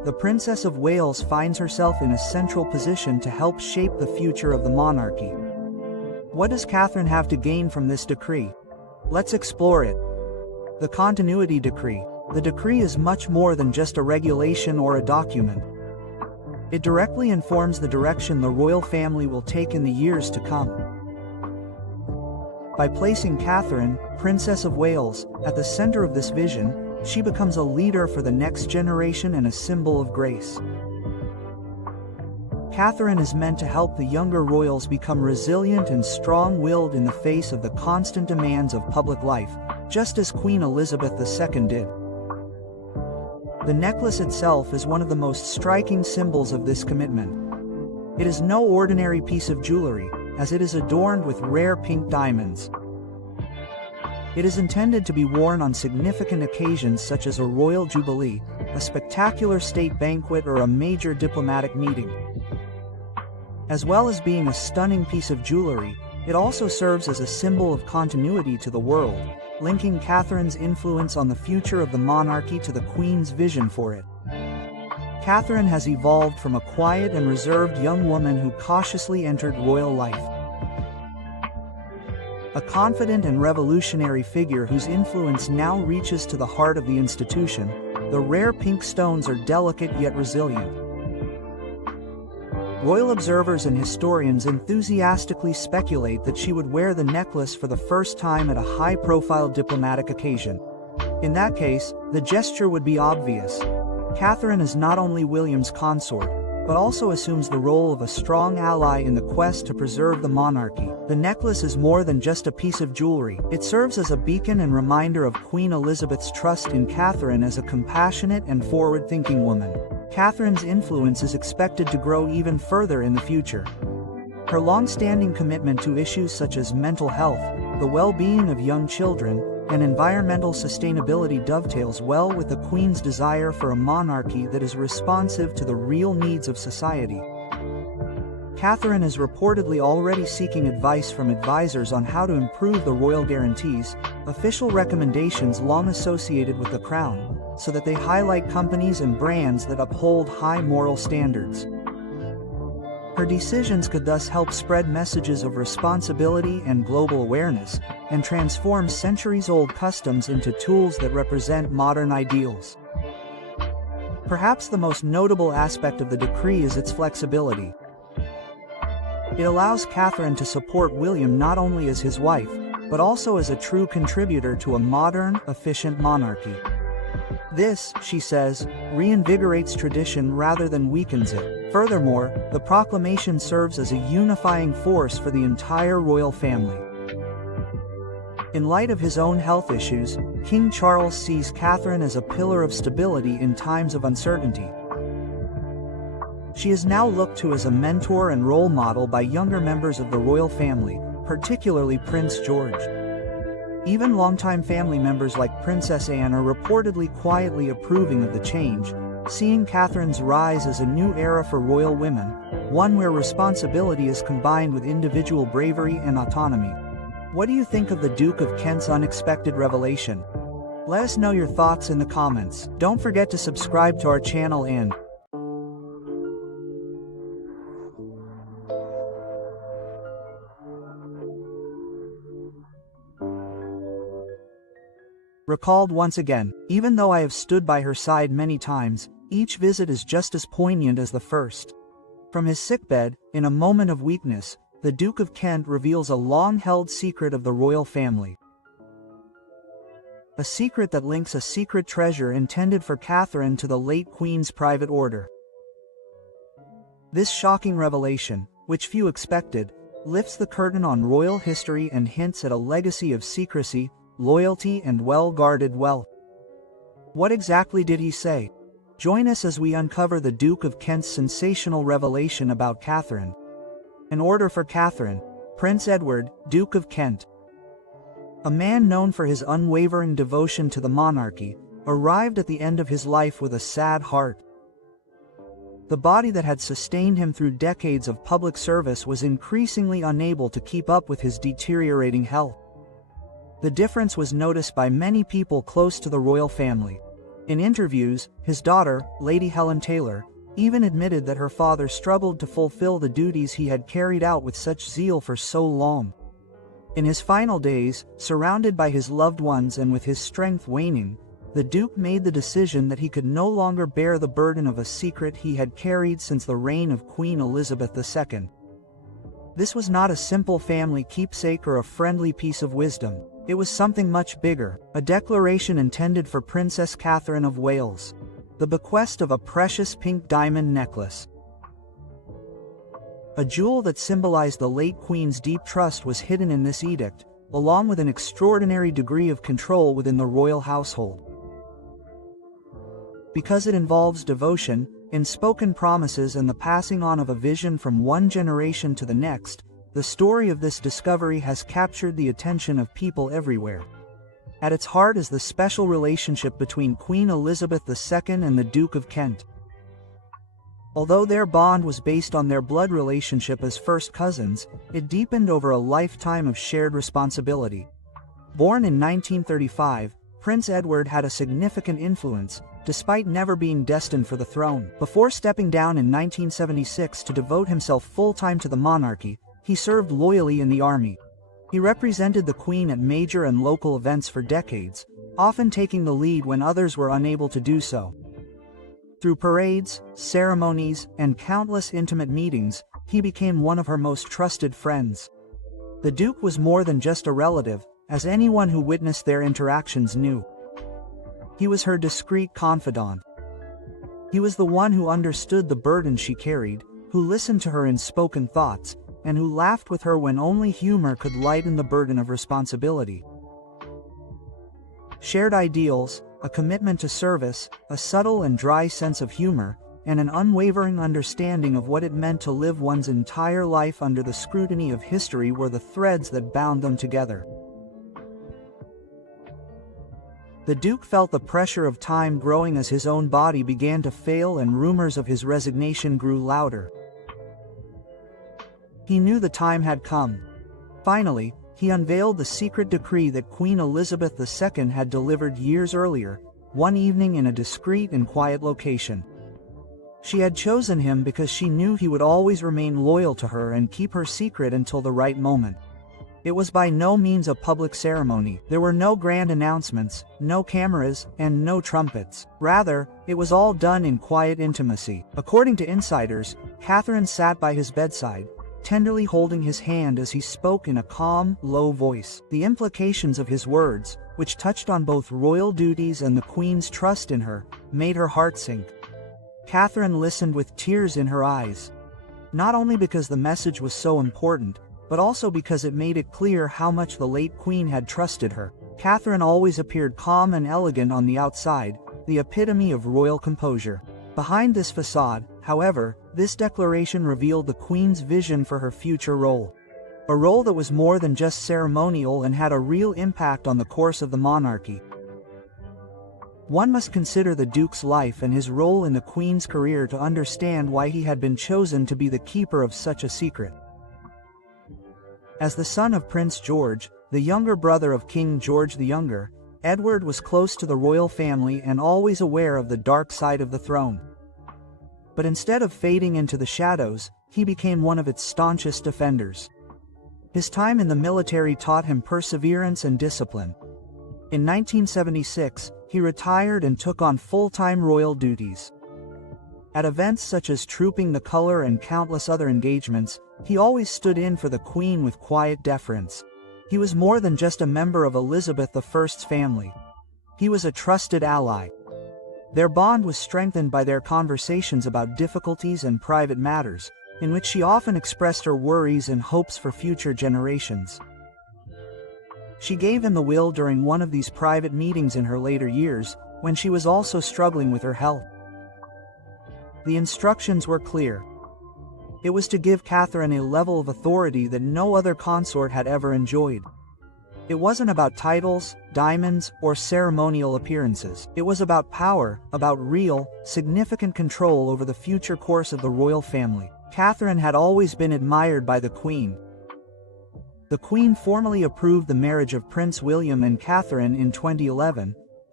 the Princess of Wales finds herself in a central position to help shape the future of the monarchy. What does Catherine have to gain from this decree? Let's explore it. The Continuity Decree. The decree is much more than just a regulation or a document. It directly informs the direction the royal family will take in the years to come. By placing Catherine, Princess of Wales, at the center of this vision, she becomes a leader for the next generation and a symbol of grace. Catherine is meant to help the younger royals become resilient and strong-willed in the face of the constant demands of public life, just as Queen Elizabeth II did. The necklace itself is one of the most striking symbols of this commitment. It is no ordinary piece of jewelry, as it is adorned with rare pink diamonds. It is intended to be worn on significant occasions such as a royal jubilee, a spectacular state banquet, or a major diplomatic meeting. As well as being a stunning piece of jewelry, it also serves as a symbol of continuity to the world, linking Catherine's influence on the future of the monarchy to the Queen's vision for it. Catherine has evolved from a quiet and reserved young woman who cautiously entered royal life. A confident and revolutionary figure whose influence now reaches to the heart of the institution, the rare pink stones are delicate yet resilient. Royal observers and historians enthusiastically speculate that she would wear the necklace for the first time at a high-profile diplomatic occasion. In that case, the gesture would be obvious. Catherine is not only William's consort, but also assumes the role of a strong ally in the quest to preserve the monarchy. The necklace is more than just a piece of jewelry. It serves as a beacon and reminder of Queen Elizabeth's trust in Catherine as a compassionate and forward-thinking woman. Catherine's influence is expected to grow even further in the future. Her long-standing commitment to issues such as mental health, the well-being of young children, and environmental sustainability dovetails well with the Queen's desire for a monarchy that is responsive to the real needs of society. Catherine is reportedly already seeking advice from advisors on how to improve the royal guarantees, official recommendations long associated with the crown, so that they highlight companies and brands that uphold high moral standards. Her decisions could thus help spread messages of responsibility and global awareness, and transform centuries-old customs into tools that represent modern ideals. Perhaps the most notable aspect of the decree is its flexibility. It allows Catherine to support William not only as his wife, but also as a true contributor to a modern, efficient monarchy. This, she says, reinvigorates tradition rather than weakens it. Furthermore, the proclamation serves as a unifying force for the entire royal family. In light of his own health issues, King Charles sees Catherine as a pillar of stability in times of uncertainty. She is now looked to as a mentor and role model by younger members of the royal family, particularly Prince George. Even longtime family members like Princess Anne are reportedly quietly approving of the change, seeing Catherine's rise as a new era for royal women, one where responsibility is combined with individual bravery and autonomy. What do you think of the Duke of Kent's unexpected revelation? Let us know your thoughts in the comments. Don't forget to subscribe to our channel and recalled once again. Even though I have stood by her side many times, each visit is just as poignant as the first. From his sickbed, in a moment of weakness, the Duke of Kent reveals a long-held secret of the royal family. A secret that links a secret treasure intended for Catherine to the late Queen's private order. This shocking revelation, which few expected, lifts the curtain on royal history and hints at a legacy of secrecy, loyalty, and well-guarded wealth. What exactly did he say? Join us as we uncover the Duke of Kent's sensational revelation about Catherine. An order for Catherine, Prince Edward, Duke of Kent. A man known for his unwavering devotion to the monarchy, arrived at the end of his life with a sad heart. The body that had sustained him through decades of public service was increasingly unable to keep up with his deteriorating health. The difference was noticed by many people close to the royal family. In interviews, his daughter, Lady Helen Taylor, even admitted that her father struggled to fulfill the duties he had carried out with such zeal for so long. In his final days, surrounded by his loved ones and with his strength waning, the Duke made the decision that he could no longer bear the burden of a secret he had carried since the reign of Queen Elizabeth II. This was not a simple family keepsake or a friendly piece of wisdom. It was something much bigger, a declaration intended for Princess Catherine of Wales. The bequest of a precious pink diamond necklace. A jewel that symbolized the late Queen's deep trust was hidden in this edict, along with an extraordinary degree of control within the royal household. Because it involves devotion, unspoken promises and the passing on of a vision from one generation to the next, the story of this discovery has captured the attention of people everywhere. At its heart is the special relationship between Queen Elizabeth II and the Duke of Kent. Although their bond was based on their blood relationship as first cousins, it deepened over a lifetime of shared responsibility. Born in 1935, Prince Edward had a significant influence, despite never being destined for the throne. Before stepping down in 1976 to devote himself full-time to the monarchy, he served loyally in the army. He represented the Queen at major and local events for decades, often taking the lead when others were unable to do so. Through parades, ceremonies, and countless intimate meetings, he became one of her most trusted friends. The Duke was more than just a relative, as anyone who witnessed their interactions knew. He was her discreet confidant. He was the one who understood the burden she carried, who listened to her unspoken thoughts, and who laughed with her when only humor could lighten the burden of responsibility. Shared ideals, a commitment to service, a subtle and dry sense of humor, and an unwavering understanding of what it meant to live one's entire life under the scrutiny of history were the threads that bound them together. The Duke felt the pressure of time growing as his own body began to fail and rumors of his resignation grew louder. He knew the time had come. Finally, he unveiled the secret decree that Queen Elizabeth II had delivered years earlier, one evening in a discreet and quiet location. She had chosen him because she knew he would always remain loyal to her and keep her secret until the right moment. It was by no means a public ceremony. There were no grand announcements, no cameras, and no trumpets. Rather, it was all done in quiet intimacy. According to insiders, Catherine sat by his bedside, tenderly holding his hand as he spoke in a calm, low voice. The implications of his words, which touched on both royal duties and the Queen's trust in her, made her heart sink. Catherine listened with tears in her eyes. Not only because the message was so important, but also because it made it clear how much the late Queen had trusted her. Catherine always appeared calm and elegant on the outside, the epitome of royal composure. Behind this facade, however, this declaration revealed the Queen's vision for her future role. A role that was more than just ceremonial and had a real impact on the course of the monarchy. One must consider the Duke's life and his role in the Queen's career to understand why he had been chosen to be the keeper of such a secret. As the son of Prince George, the younger brother of King George the Younger, Edward was close to the royal family and always aware of the dark side of the throne. But instead of fading into the shadows, he became one of its staunchest defenders. His time in the military taught him perseverance and discipline. In 1976, he retired and took on full-time royal duties. At events such as Trooping the Colour and countless other engagements, he always stood in for the Queen with quiet deference. He was more than just a member of Elizabeth I's family. He was a trusted ally. Their bond was strengthened by their conversations about difficulties and private matters, in which she often expressed her worries and hopes for future generations. She gave him the will during one of these private meetings in her later years, when she was also struggling with her health. The instructions were clear. It was to give Catherine a level of authority that no other consort had ever enjoyed. It wasn't about titles, diamonds, or ceremonial appearances. It was about power, about real, significant control over the future course of the royal family. Catherine had always been admired by the Queen. The Queen formally approved the marriage of Prince William and Catherine in 2011,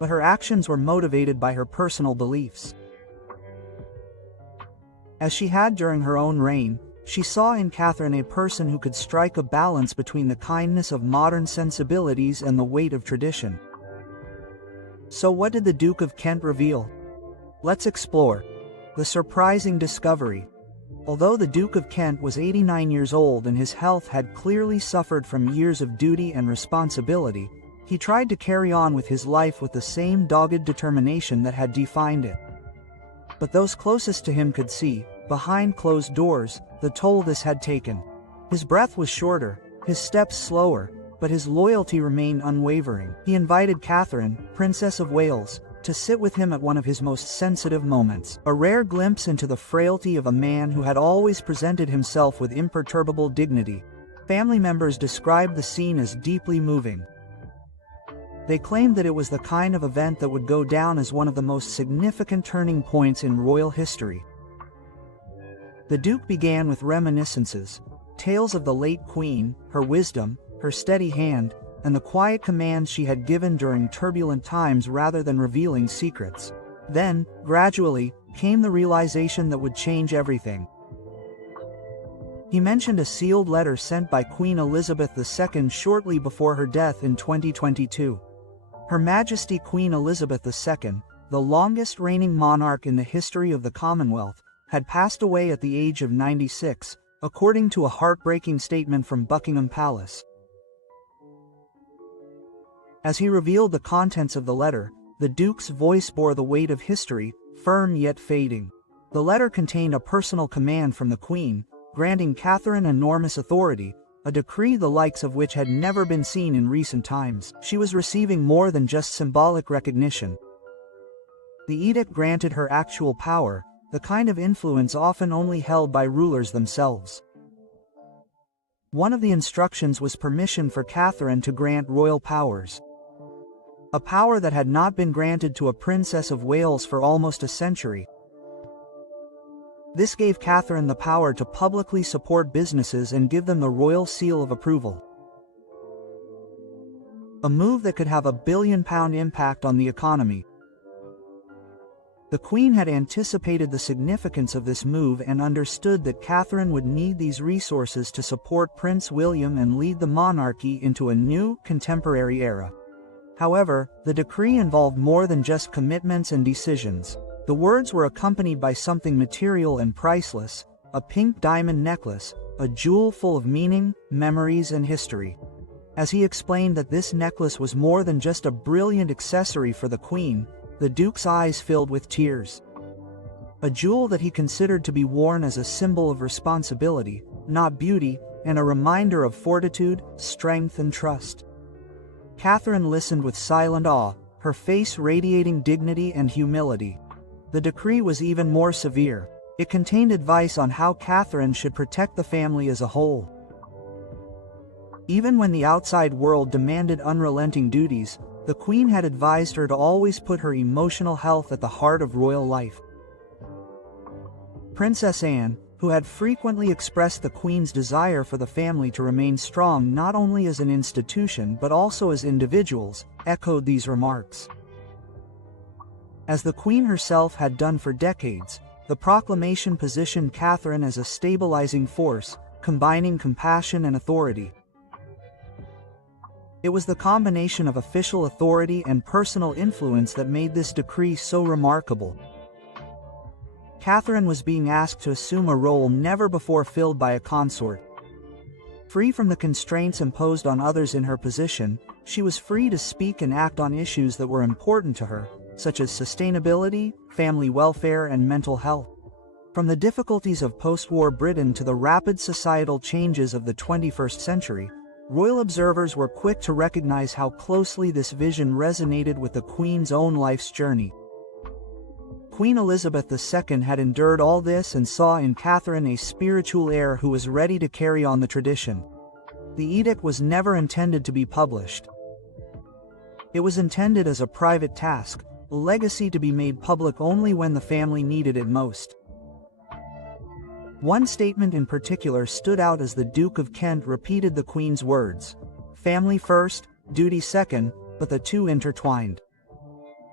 but her actions were motivated by her personal beliefs. As she had during her own reign, she saw in Catherine a person who could strike a balance between the kindness of modern sensibilities and the weight of tradition. So what did the Duke of Kent reveal? Let's explore the surprising discovery. Although the Duke of Kent was 89 years old and his health had clearly suffered from years of duty and responsibility, he tried to carry on with his life with the same dogged determination that had defined it. But those closest to him could see, behind closed doors, the toll this had taken. His breath was shorter, his steps slower, but his loyalty remained unwavering. He invited Catherine, Princess of Wales, to sit with him at one of his most sensitive moments, a rare glimpse into the frailty of a man who had always presented himself with imperturbable dignity. Family members described the scene as deeply moving. They claimed that it was the kind of event that would go down as one of the most significant turning points in royal history. The Duke began with reminiscences, tales of the late Queen, her wisdom, her steady hand, and the quiet commands she had given during turbulent times rather than revealing secrets. Then, gradually, came the realization that would change everything. He mentioned a sealed letter sent by Queen Elizabeth II shortly before her death in 2022. Her Majesty Queen Elizabeth II, the longest reigning monarch in the history of the Commonwealth, had passed away at the age of 96, according to a heartbreaking statement from Buckingham Palace. As he revealed the contents of the letter, the Duke's voice bore the weight of history, firm yet fading. The letter contained a personal command from the Queen, granting Catherine enormous authority, a decree the likes of which had never been seen in recent times. She was receiving more than just symbolic recognition. The edict granted her actual power, the kind of influence often only held by rulers themselves. One of the instructions was permission for Catherine to grant royal powers. A power that had not been granted to a Princess of Wales for almost a century. This gave Catherine the power to publicly support businesses and give them the royal seal of approval. A move that could have a billion-pound impact on the economy. The Queen had anticipated the significance of this move and understood that Catherine would need these resources to support Prince William and lead the monarchy into a new, contemporary era. However, the decree involved more than just commitments and decisions. The words were accompanied by something material and priceless, a pink diamond necklace, a jewel full of meaning, memories and history. As he explained that this necklace was more than just a brilliant accessory for the Queen, the Duke's eyes filled with tears. A jewel that he considered to be worn as a symbol of responsibility, not beauty, and a reminder of fortitude, strength and trust. Catherine listened with silent awe, her face radiating dignity and humility. The decree was even more severe. It contained advice on how Catherine should protect the family as a whole. Even when the outside world demanded unrelenting duties, the Queen had advised her to always put her emotional health at the heart of royal life. Princess Anne, who had frequently expressed the Queen's desire for the family to remain strong not only as an institution but also as individuals, echoed these remarks. As the Queen herself had done for decades, the proclamation positioned Catherine as a stabilizing force, combining compassion and authority. It was the combination of official authority and personal influence that made this decree so remarkable. Catherine was being asked to assume a role never before filled by a consort. Free from the constraints imposed on others in her position, she was free to speak and act on issues that were important to her, such as sustainability, family welfare and mental health. From the difficulties of post-war Britain to the rapid societal changes of the 21st century, royal observers were quick to recognize how closely this vision resonated with the Queen's own life's journey. Queen Elizabeth II had endured all this and saw in Catherine a spiritual heir who was ready to carry on the tradition. The edict was never intended to be published. It was intended as a private task, a legacy to be made public only when the family needed it most. One statement in particular stood out as the Duke of Kent repeated the Queen's words, "Family first, duty second, but the two intertwined."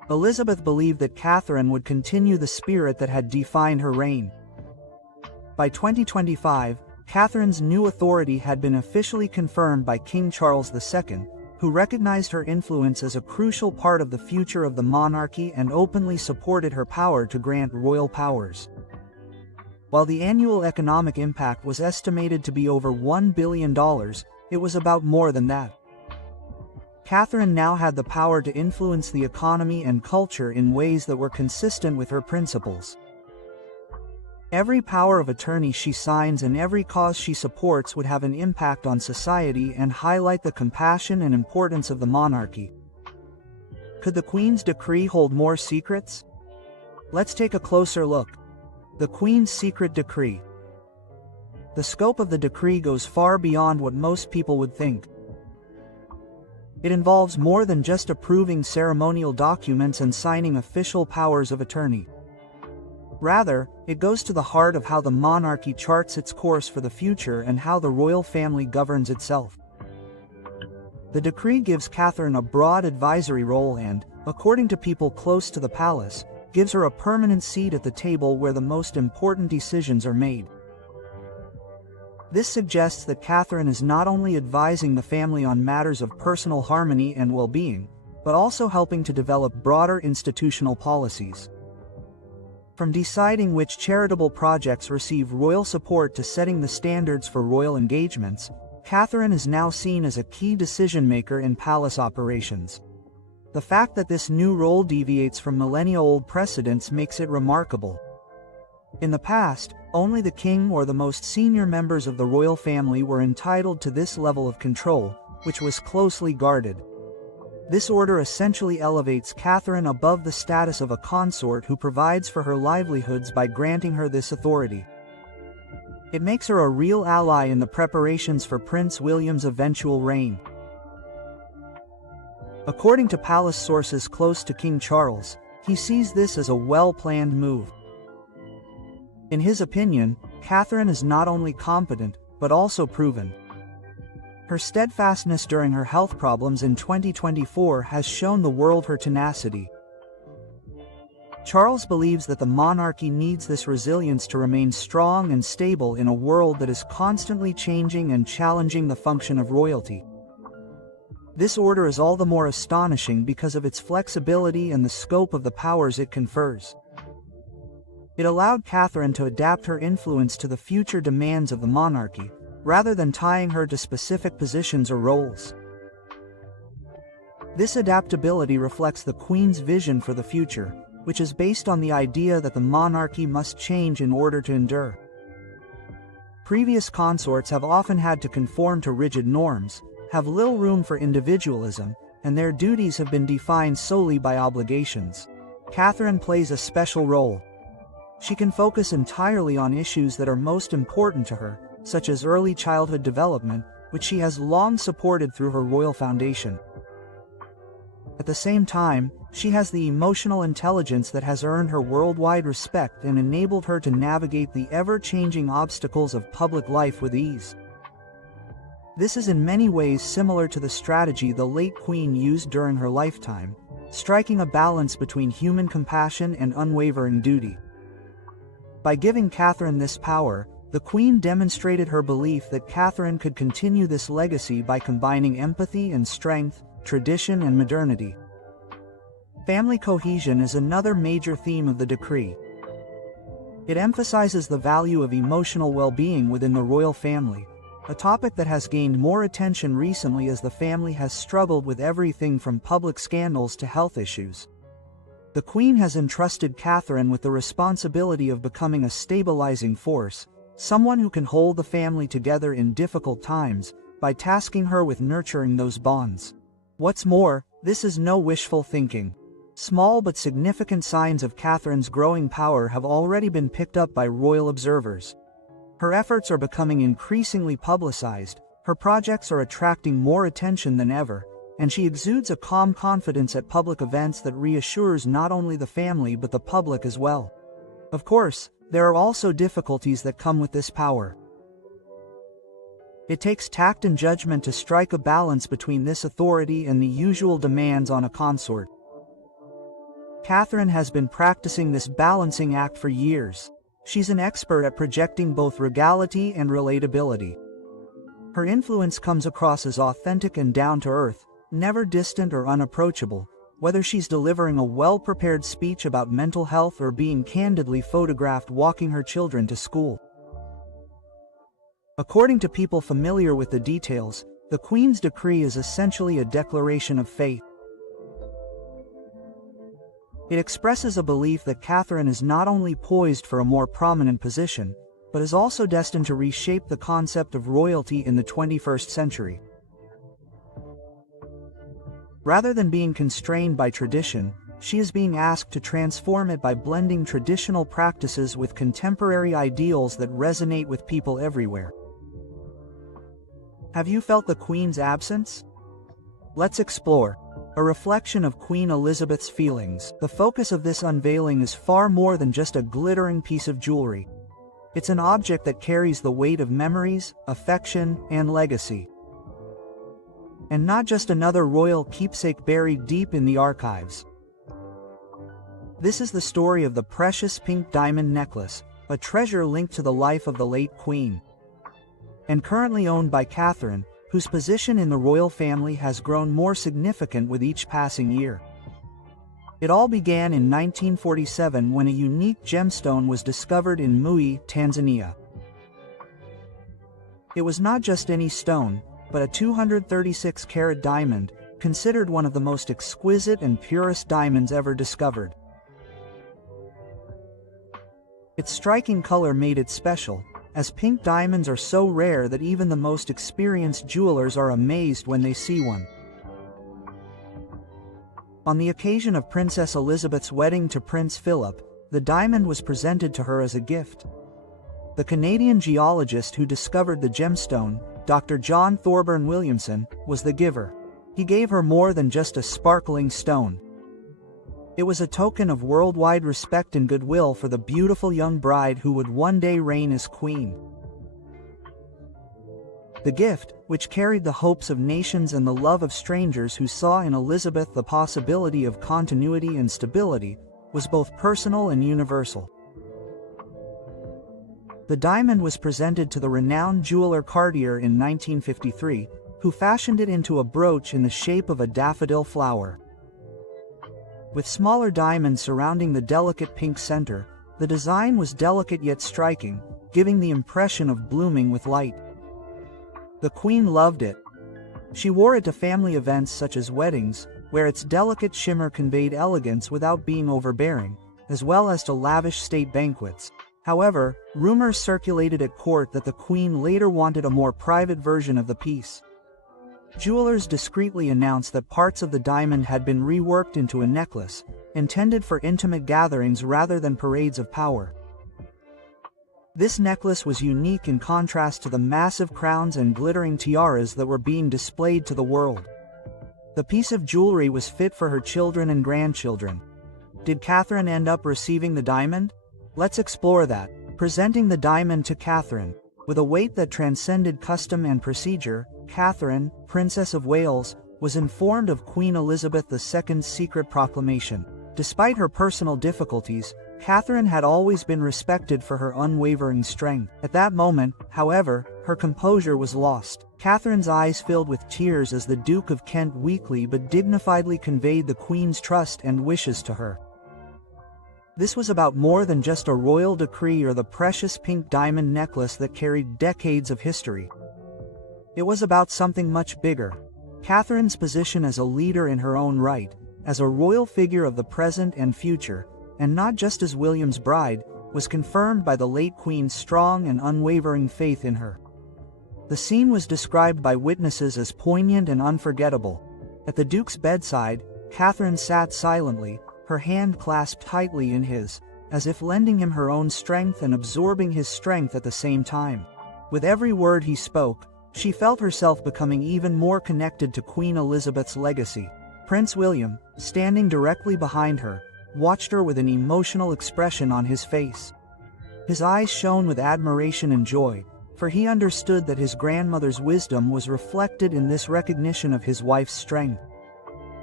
Elizabeth believed that Catherine would continue the spirit that had defined her reign. By 2025, Catherine's new authority had been officially confirmed by King Charles II, who recognized her influence as a crucial part of the future of the monarchy and openly supported her power to grant royal powers. While the annual economic impact was estimated to be over $1 billion, it was about more than that. Catherine now had the power to influence the economy and culture in ways that were consistent with her principles. Every power of attorney she signs and every cause she supports would have an impact on society and highlight the compassion and importance of the monarchy. Could the Queen's decree hold more secrets? Let's take a closer look. The Queen's Secret Decree. The scope of the decree goes far beyond what most people would think. It involves more than just approving ceremonial documents and signing official powers of attorney. Rather, it goes to the heart of how the monarchy charts its course for the future and how the royal family governs itself. The decree gives Catherine a broad advisory role and, according to people close to the palace, gives her a permanent seat at the table where the most important decisions are made. This suggests that Catherine is not only advising the family on matters of personal harmony and well-being, but also helping to develop broader institutional policies. From deciding which charitable projects receive royal support to setting the standards for royal engagements, Catherine is now seen as a key decision-maker in palace operations. The fact that this new role deviates from millennia-old precedents makes it remarkable. In the past, only the king or the most senior members of the royal family were entitled to this level of control, which was closely guarded. This order essentially elevates Catherine above the status of a consort who provides for her livelihoods by granting her this authority. It makes her a real ally in the preparations for Prince William's eventual reign. According to palace sources close to King Charles, he sees this as a well-planned move. In his opinion, Catherine is not only competent, but also proven. Her steadfastness during her health problems in 2024 has shown the world her tenacity. Charles believes that the monarchy needs this resilience to remain strong and stable in a world that is constantly changing and challenging the function of royalty. This order is all the more astonishing because of its flexibility and the scope of the powers it confers. It allowed Catherine to adapt her influence to the future demands of the monarchy, rather than tying her to specific positions or roles. This adaptability reflects the Queen's vision for the future, which is based on the idea that the monarchy must change in order to endure. Previous consorts have often had to conform to rigid norms, have little room for individualism, and their duties have been defined solely by obligations. Catherine plays a special role. She can focus entirely on issues that are most important to her, such as early childhood development, which she has long supported through her royal foundation. At the same time, she has the emotional intelligence that has earned her worldwide respect and enabled her to navigate the ever-changing obstacles of public life with ease. This is in many ways similar to the strategy the late Queen used during her lifetime, striking a balance between human compassion and unwavering duty. By giving Catherine this power, the Queen demonstrated her belief that Catherine could continue this legacy by combining empathy and strength, tradition and modernity. Family cohesion is another major theme of the decree. It emphasizes the value of emotional well-being within the royal family, a topic that has gained more attention recently as the family has struggled with everything from public scandals to health issues. The Queen has entrusted Catherine with the responsibility of becoming a stabilizing force, someone who can hold the family together in difficult times, by tasking her with nurturing those bonds. What's more, this is no wishful thinking. Small but significant signs of Catherine's growing power have already been picked up by royal observers. Her efforts are becoming increasingly publicized, her projects are attracting more attention than ever, and she exudes a calm confidence at public events that reassures not only the family but the public as well. Of course, there are also difficulties that come with this power. It takes tact and judgment to strike a balance between this authority and the usual demands on a consort. Catherine has been practicing this balancing act for years. She's an expert at projecting both regality and relatability. Her influence comes across as authentic and down-to-earth, never distant or unapproachable, whether she's delivering a well-prepared speech about mental health or being candidly photographed walking her children to school. According to people familiar with the details, the Queen's decree is essentially a declaration of faith. It expresses a belief that Catherine is not only poised for a more prominent position, but is also destined to reshape the concept of royalty in the 21st century. Rather than being constrained by tradition, she is being asked to transform it by blending traditional practices with contemporary ideals that resonate with people everywhere. Have you felt the Queen's absence? Let's explore. A reflection of Queen Elizabeth's feelings. The focus of this unveiling is far more than just a glittering piece of jewelry. It's an object that carries the weight of memories, affection, and legacy. And not just another royal keepsake buried deep in the archives. This is the story of the precious pink diamond necklace, a treasure linked to the life of the late Queen. And currently owned by Catherine, whose position in the royal family has grown more significant with each passing year. It all began in 1947 when a unique gemstone was discovered in Mui, Tanzania. It was not just any stone, but a 236-carat diamond, considered one of the most exquisite and purest diamonds ever discovered. Its striking color made it special, as pink diamonds are so rare that even the most experienced jewelers are amazed when they see one. On the occasion of Princess Elizabeth's wedding to Prince Philip, the diamond was presented to her as a gift. The Canadian geologist who discovered the gemstone, Dr. John Thorburn Williamson, was the giver. He gave her more than just a sparkling stone. It was a token of worldwide respect and goodwill for the beautiful young bride who would one day reign as queen. The gift, which carried the hopes of nations and the love of strangers who saw in Elizabeth the possibility of continuity and stability, was both personal and universal. The diamond was presented to the renowned jeweler Cartier in 1953, who fashioned it into a brooch in the shape of a daffodil flower. With smaller diamonds surrounding the delicate pink center, the design was delicate yet striking, giving the impression of blooming with light. The Queen loved it. She wore it to family events such as weddings, where its delicate shimmer conveyed elegance without being overbearing, as well as to lavish state banquets. However, rumors circulated at court that the Queen later wanted a more private version of the piece. Jewelers discreetly announced that parts of the diamond had been reworked into a necklace, intended for intimate gatherings rather than parades of power. This necklace was unique in contrast to the massive crowns and glittering tiaras that were being displayed to the world. The piece of jewelry was fit for her children and grandchildren. Did Catherine end up receiving the diamond? Let's explore that. Presenting the diamond to Catherine. With a weight that transcended custom and procedure, Catherine, Princess of Wales, was informed of Queen Elizabeth II's secret proclamation. Despite her personal difficulties, Catherine had always been respected for her unwavering strength. At that moment, however, her composure was lost. Catherine's eyes filled with tears as the Duke of Kent weakly but dignifiedly conveyed the Queen's trust and wishes to her. This was about more than just a royal decree or the precious pink diamond necklace that carried decades of history. It was about something much bigger. Catherine's position as a leader in her own right, as a royal figure of the present and future, and not just as William's bride, was confirmed by the late Queen's strong and unwavering faith in her. The scene was described by witnesses as poignant and unforgettable. At the Duke's bedside, Catherine sat silently, her hand clasped tightly in his, as if lending him her own strength and absorbing his strength at the same time. With every word he spoke, she felt herself becoming even more connected to Queen Elizabeth's legacy. Prince William, standing directly behind her, watched her with an emotional expression on his face. His eyes shone with admiration and joy, for he understood that his grandmother's wisdom was reflected in this recognition of his wife's strength.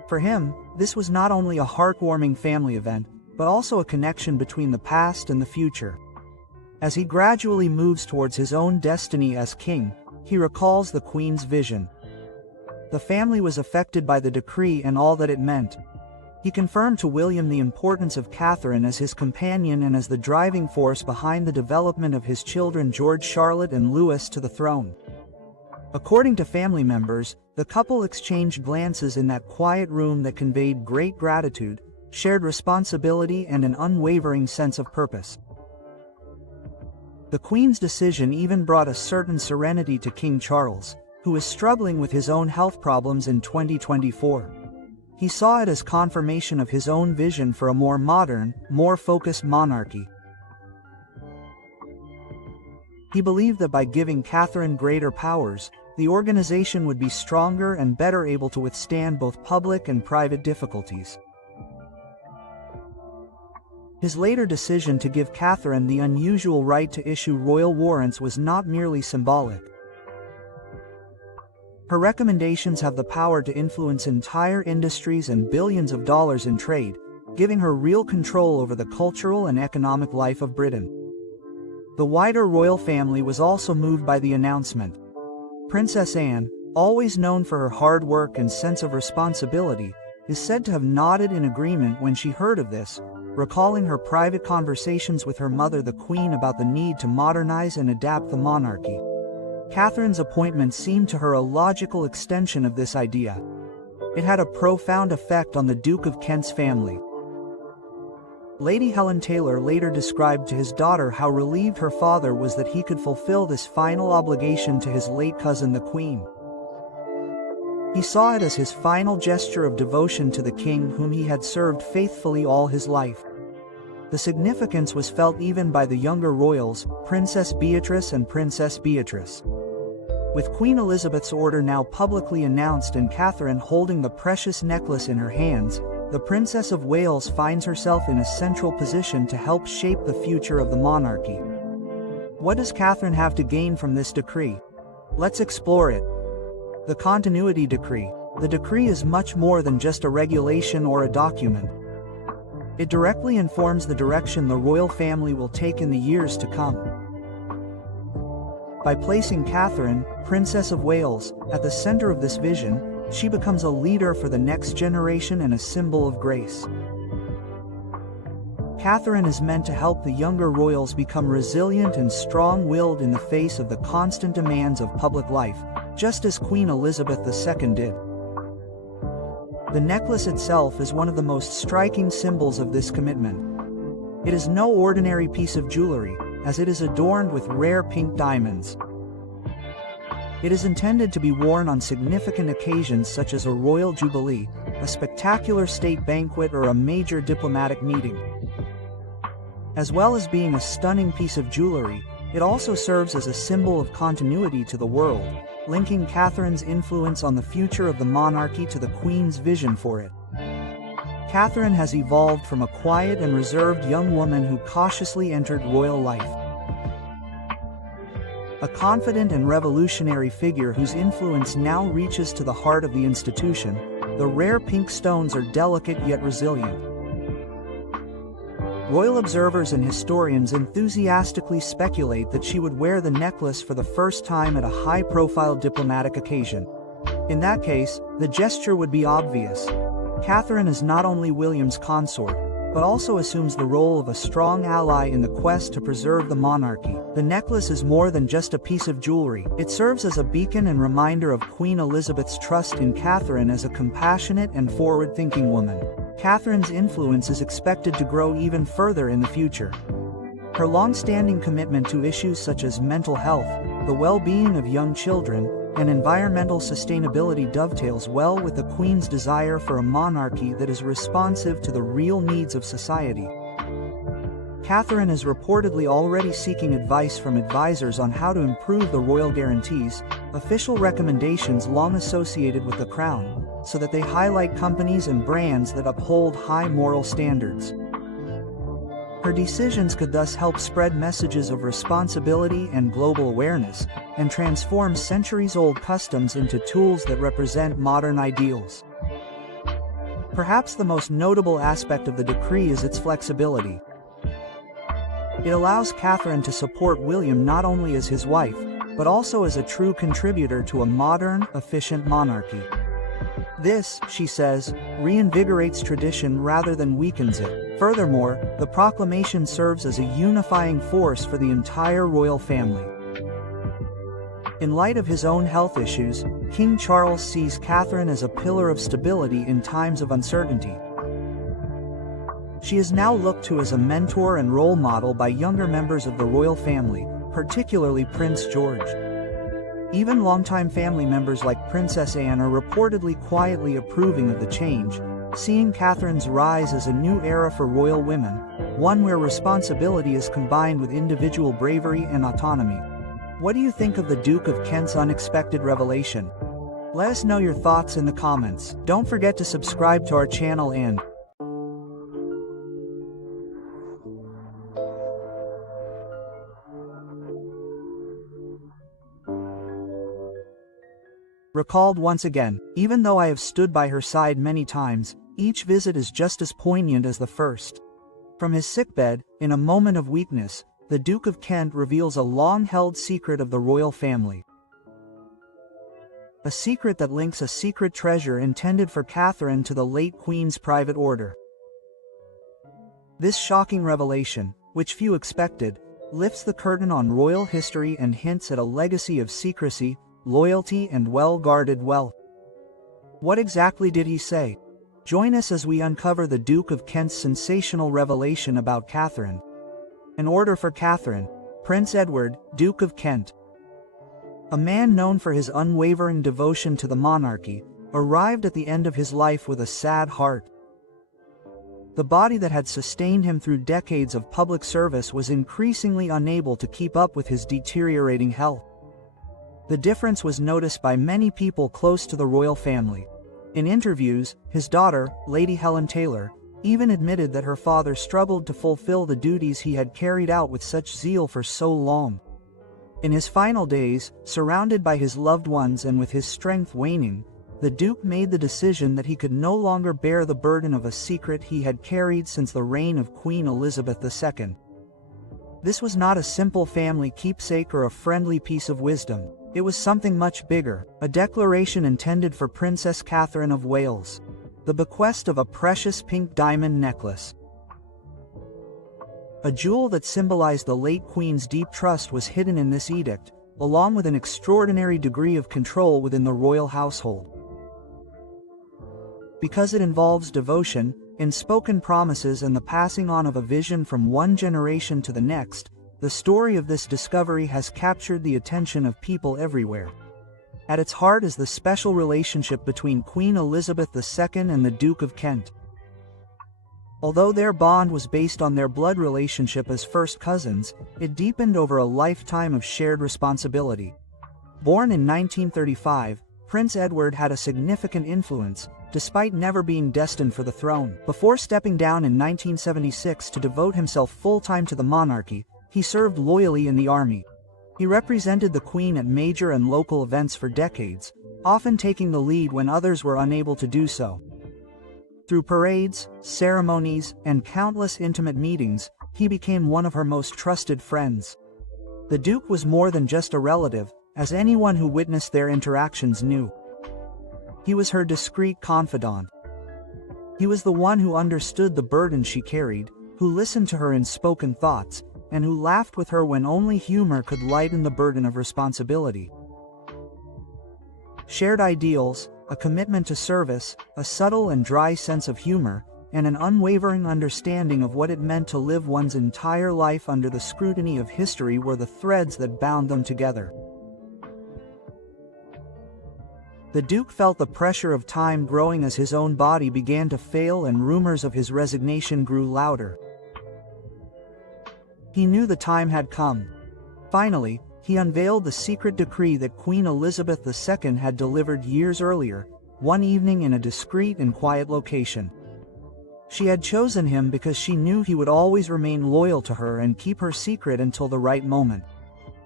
For him, this was not only a heartwarming family event, but also a connection between the past and the future. As he gradually moves towards his own destiny as king, he recalls the Queen's vision. The family was affected by the decree and all that it meant. He confirmed to William the importance of Catherine as his companion and as the driving force behind the development of his children George, Charlotte, and Louis to the throne. According to family members, the couple exchanged glances in that quiet room that conveyed great gratitude, shared responsibility, and an unwavering sense of purpose. The Queen's decision even brought a certain serenity to King Charles, who was struggling with his own health problems in 2024. He saw it as confirmation of his own vision for a more modern, more focused monarchy. He believed that by giving Catherine greater powers, the organization would be stronger and better able to withstand both public and private difficulties. His later decision to give Catherine the unusual right to issue royal warrants was not merely symbolic. Her recommendations have the power to influence entire industries and billions of dollars in trade, giving her real control over the cultural and economic life of Britain. The wider royal family was also moved by the announcement. Princess Anne, always known for her hard work and sense of responsibility, is said to have nodded in agreement when she heard of this, recalling her private conversations with her mother the Queen about the need to modernize and adapt the monarchy. Catherine's appointment seemed to her a logical extension of this idea. It had a profound effect on the Duke of Kent's family. Lady Helen Taylor later described to his daughter how relieved her father was that he could fulfill this final obligation to his late cousin the Queen. He saw it as his final gesture of devotion to the king whom he had served faithfully all his life. The significance was felt even by the younger royals, Princess Beatrice and Princess Beatrice. With Queen Elizabeth's order now publicly announced and Catherine holding the precious necklace in her hands, the Princess of Wales finds herself in a central position to help shape the future of the monarchy. What does Catherine have to gain from this decree? Let's explore it. The Continuity Decree. The decree is much more than just a regulation or a document. It directly informs the direction the royal family will take in the years to come. By placing Catherine, Princess of Wales, at the center of this vision, she becomes a leader for the next generation and a symbol of grace. Catherine is meant to help the younger royals become resilient and strong-willed in the face of the constant demands of public life, just as Queen Elizabeth II did. The necklace itself is one of the most striking symbols of this commitment. It is no ordinary piece of jewelry, as it is adorned with rare pink diamonds. It is intended to be worn on significant occasions such as a royal jubilee, a spectacular state banquet, or a major diplomatic meeting. As well as being a stunning piece of jewelry, it also serves as a symbol of continuity to the world, linking Catherine's influence on the future of the monarchy to the Queen's vision for it. Catherine has evolved from a quiet and reserved young woman who cautiously entered royal life. A confident and revolutionary figure whose influence now reaches to the heart of the institution, the rare pink stones are delicate yet resilient. Royal observers and historians enthusiastically speculate that she would wear the necklace for the first time at a high-profile diplomatic occasion. In that case, the gesture would be obvious. Catherine is not only William's consort, but also assumes the role of a strong ally in the quest to preserve the monarchy. The necklace is more than just a piece of jewelry. It serves as a beacon and reminder of Queen Elizabeth's trust in Catherine as a compassionate and forward-thinking woman. Catherine's influence is expected to grow even further in the future. Her long-standing commitment to issues such as mental health, the well-being of young children, and environmental sustainability dovetails well with the Queen's desire for a monarchy that is responsive to the real needs of society. Catherine is reportedly already seeking advice from advisors on how to improve the royal guarantees, official recommendations long associated with the crown, so that they highlight companies and brands that uphold high moral standards. Her decisions could thus help spread messages of responsibility and global awareness, and transform centuries-old customs into tools that represent modern ideals. Perhaps the most notable aspect of the decree is its flexibility. It allows Catherine to support William not only as his wife, but also as a true contributor to a modern, efficient monarchy. This, she says, reinvigorates tradition rather than weakens it. Furthermore, the proclamation serves as a unifying force for the entire royal family. In light of his own health issues, King Charles sees Catherine as a pillar of stability in times of uncertainty. She is now looked to as a mentor and role model by younger members of the royal family, particularly Prince George. Even longtime family members like Princess Anne are reportedly quietly approving of the change, seeing Catherine's rise as a new era for royal women, one where responsibility is combined with individual bravery and autonomy. What do you think of the Duke of Kent's unexpected revelation? Let us know your thoughts in the comments. Don't forget to subscribe to our channel and recalled once again, even though I have stood by her side many times, each visit is just as poignant as the first. From his sickbed, in a moment of weakness, the Duke of Kent reveals a long-held secret of the royal family. A secret that links a secret treasure intended for Catherine to the late Queen's private order. This shocking revelation, which few expected, lifts the curtain on royal history and hints at a legacy of secrecy, loyalty and well-guarded wealth. What exactly did he say? Join us as we uncover the Duke of Kent's sensational revelation about Catherine. An order for Catherine, Prince Edward, Duke of Kent. A man known for his unwavering devotion to the monarchy, arrived at the end of his life with a sad heart. The body that had sustained him through decades of public service was increasingly unable to keep up with his deteriorating health. The difference was noticed by many people close to the royal family. In interviews, his daughter, Lady Helen Taylor, even admitted that her father struggled to fulfill the duties he had carried out with such zeal for so long. In his final days, surrounded by his loved ones and with his strength waning, the Duke made the decision that he could no longer bear the burden of a secret he had carried since the reign of Queen Elizabeth II. This was not a simple family keepsake or a friendly piece of wisdom. It was something much bigger, a declaration intended for Princess Catherine of Wales. The bequest of a precious pink diamond necklace. A jewel that symbolized the late Queen's deep trust was hidden in this edict, along with an extraordinary degree of control within the royal household. Because it involves devotion, unspoken promises and the passing on of a vision from one generation to the next, the story of this discovery has captured the attention of people everywhere. At its heart is the special relationship between Queen Elizabeth II and the Duke of Kent. Although their bond was based on their blood relationship as first cousins, it deepened over a lifetime of shared responsibility. Born in 1935, Prince Edward had a significant influence, despite never being destined for the throne. Before stepping down in 1976 to devote himself full-time to the monarchy, he served loyally in the army. He represented the Queen at major and local events for decades, often taking the lead when others were unable to do so. Through parades, ceremonies, and countless intimate meetings, he became one of her most trusted friends. The Duke was more than just a relative, as anyone who witnessed their interactions knew. He was her discreet confidant. He was the one who understood the burden she carried, who listened to her unspoken thoughts, and who laughed with her when only humor could lighten the burden of responsibility. Shared ideals, a commitment to service, a subtle and dry sense of humor, and an unwavering understanding of what it meant to live one's entire life under the scrutiny of history were the threads that bound them together. The Duke felt the pressure of time growing as his own body began to fail and rumors of his resignation grew louder. He knew the time had come. Finally, he unveiled the secret decree that Queen Elizabeth II had delivered years earlier, one evening in a discreet and quiet location. She had chosen him because she knew he would always remain loyal to her and keep her secret until the right moment.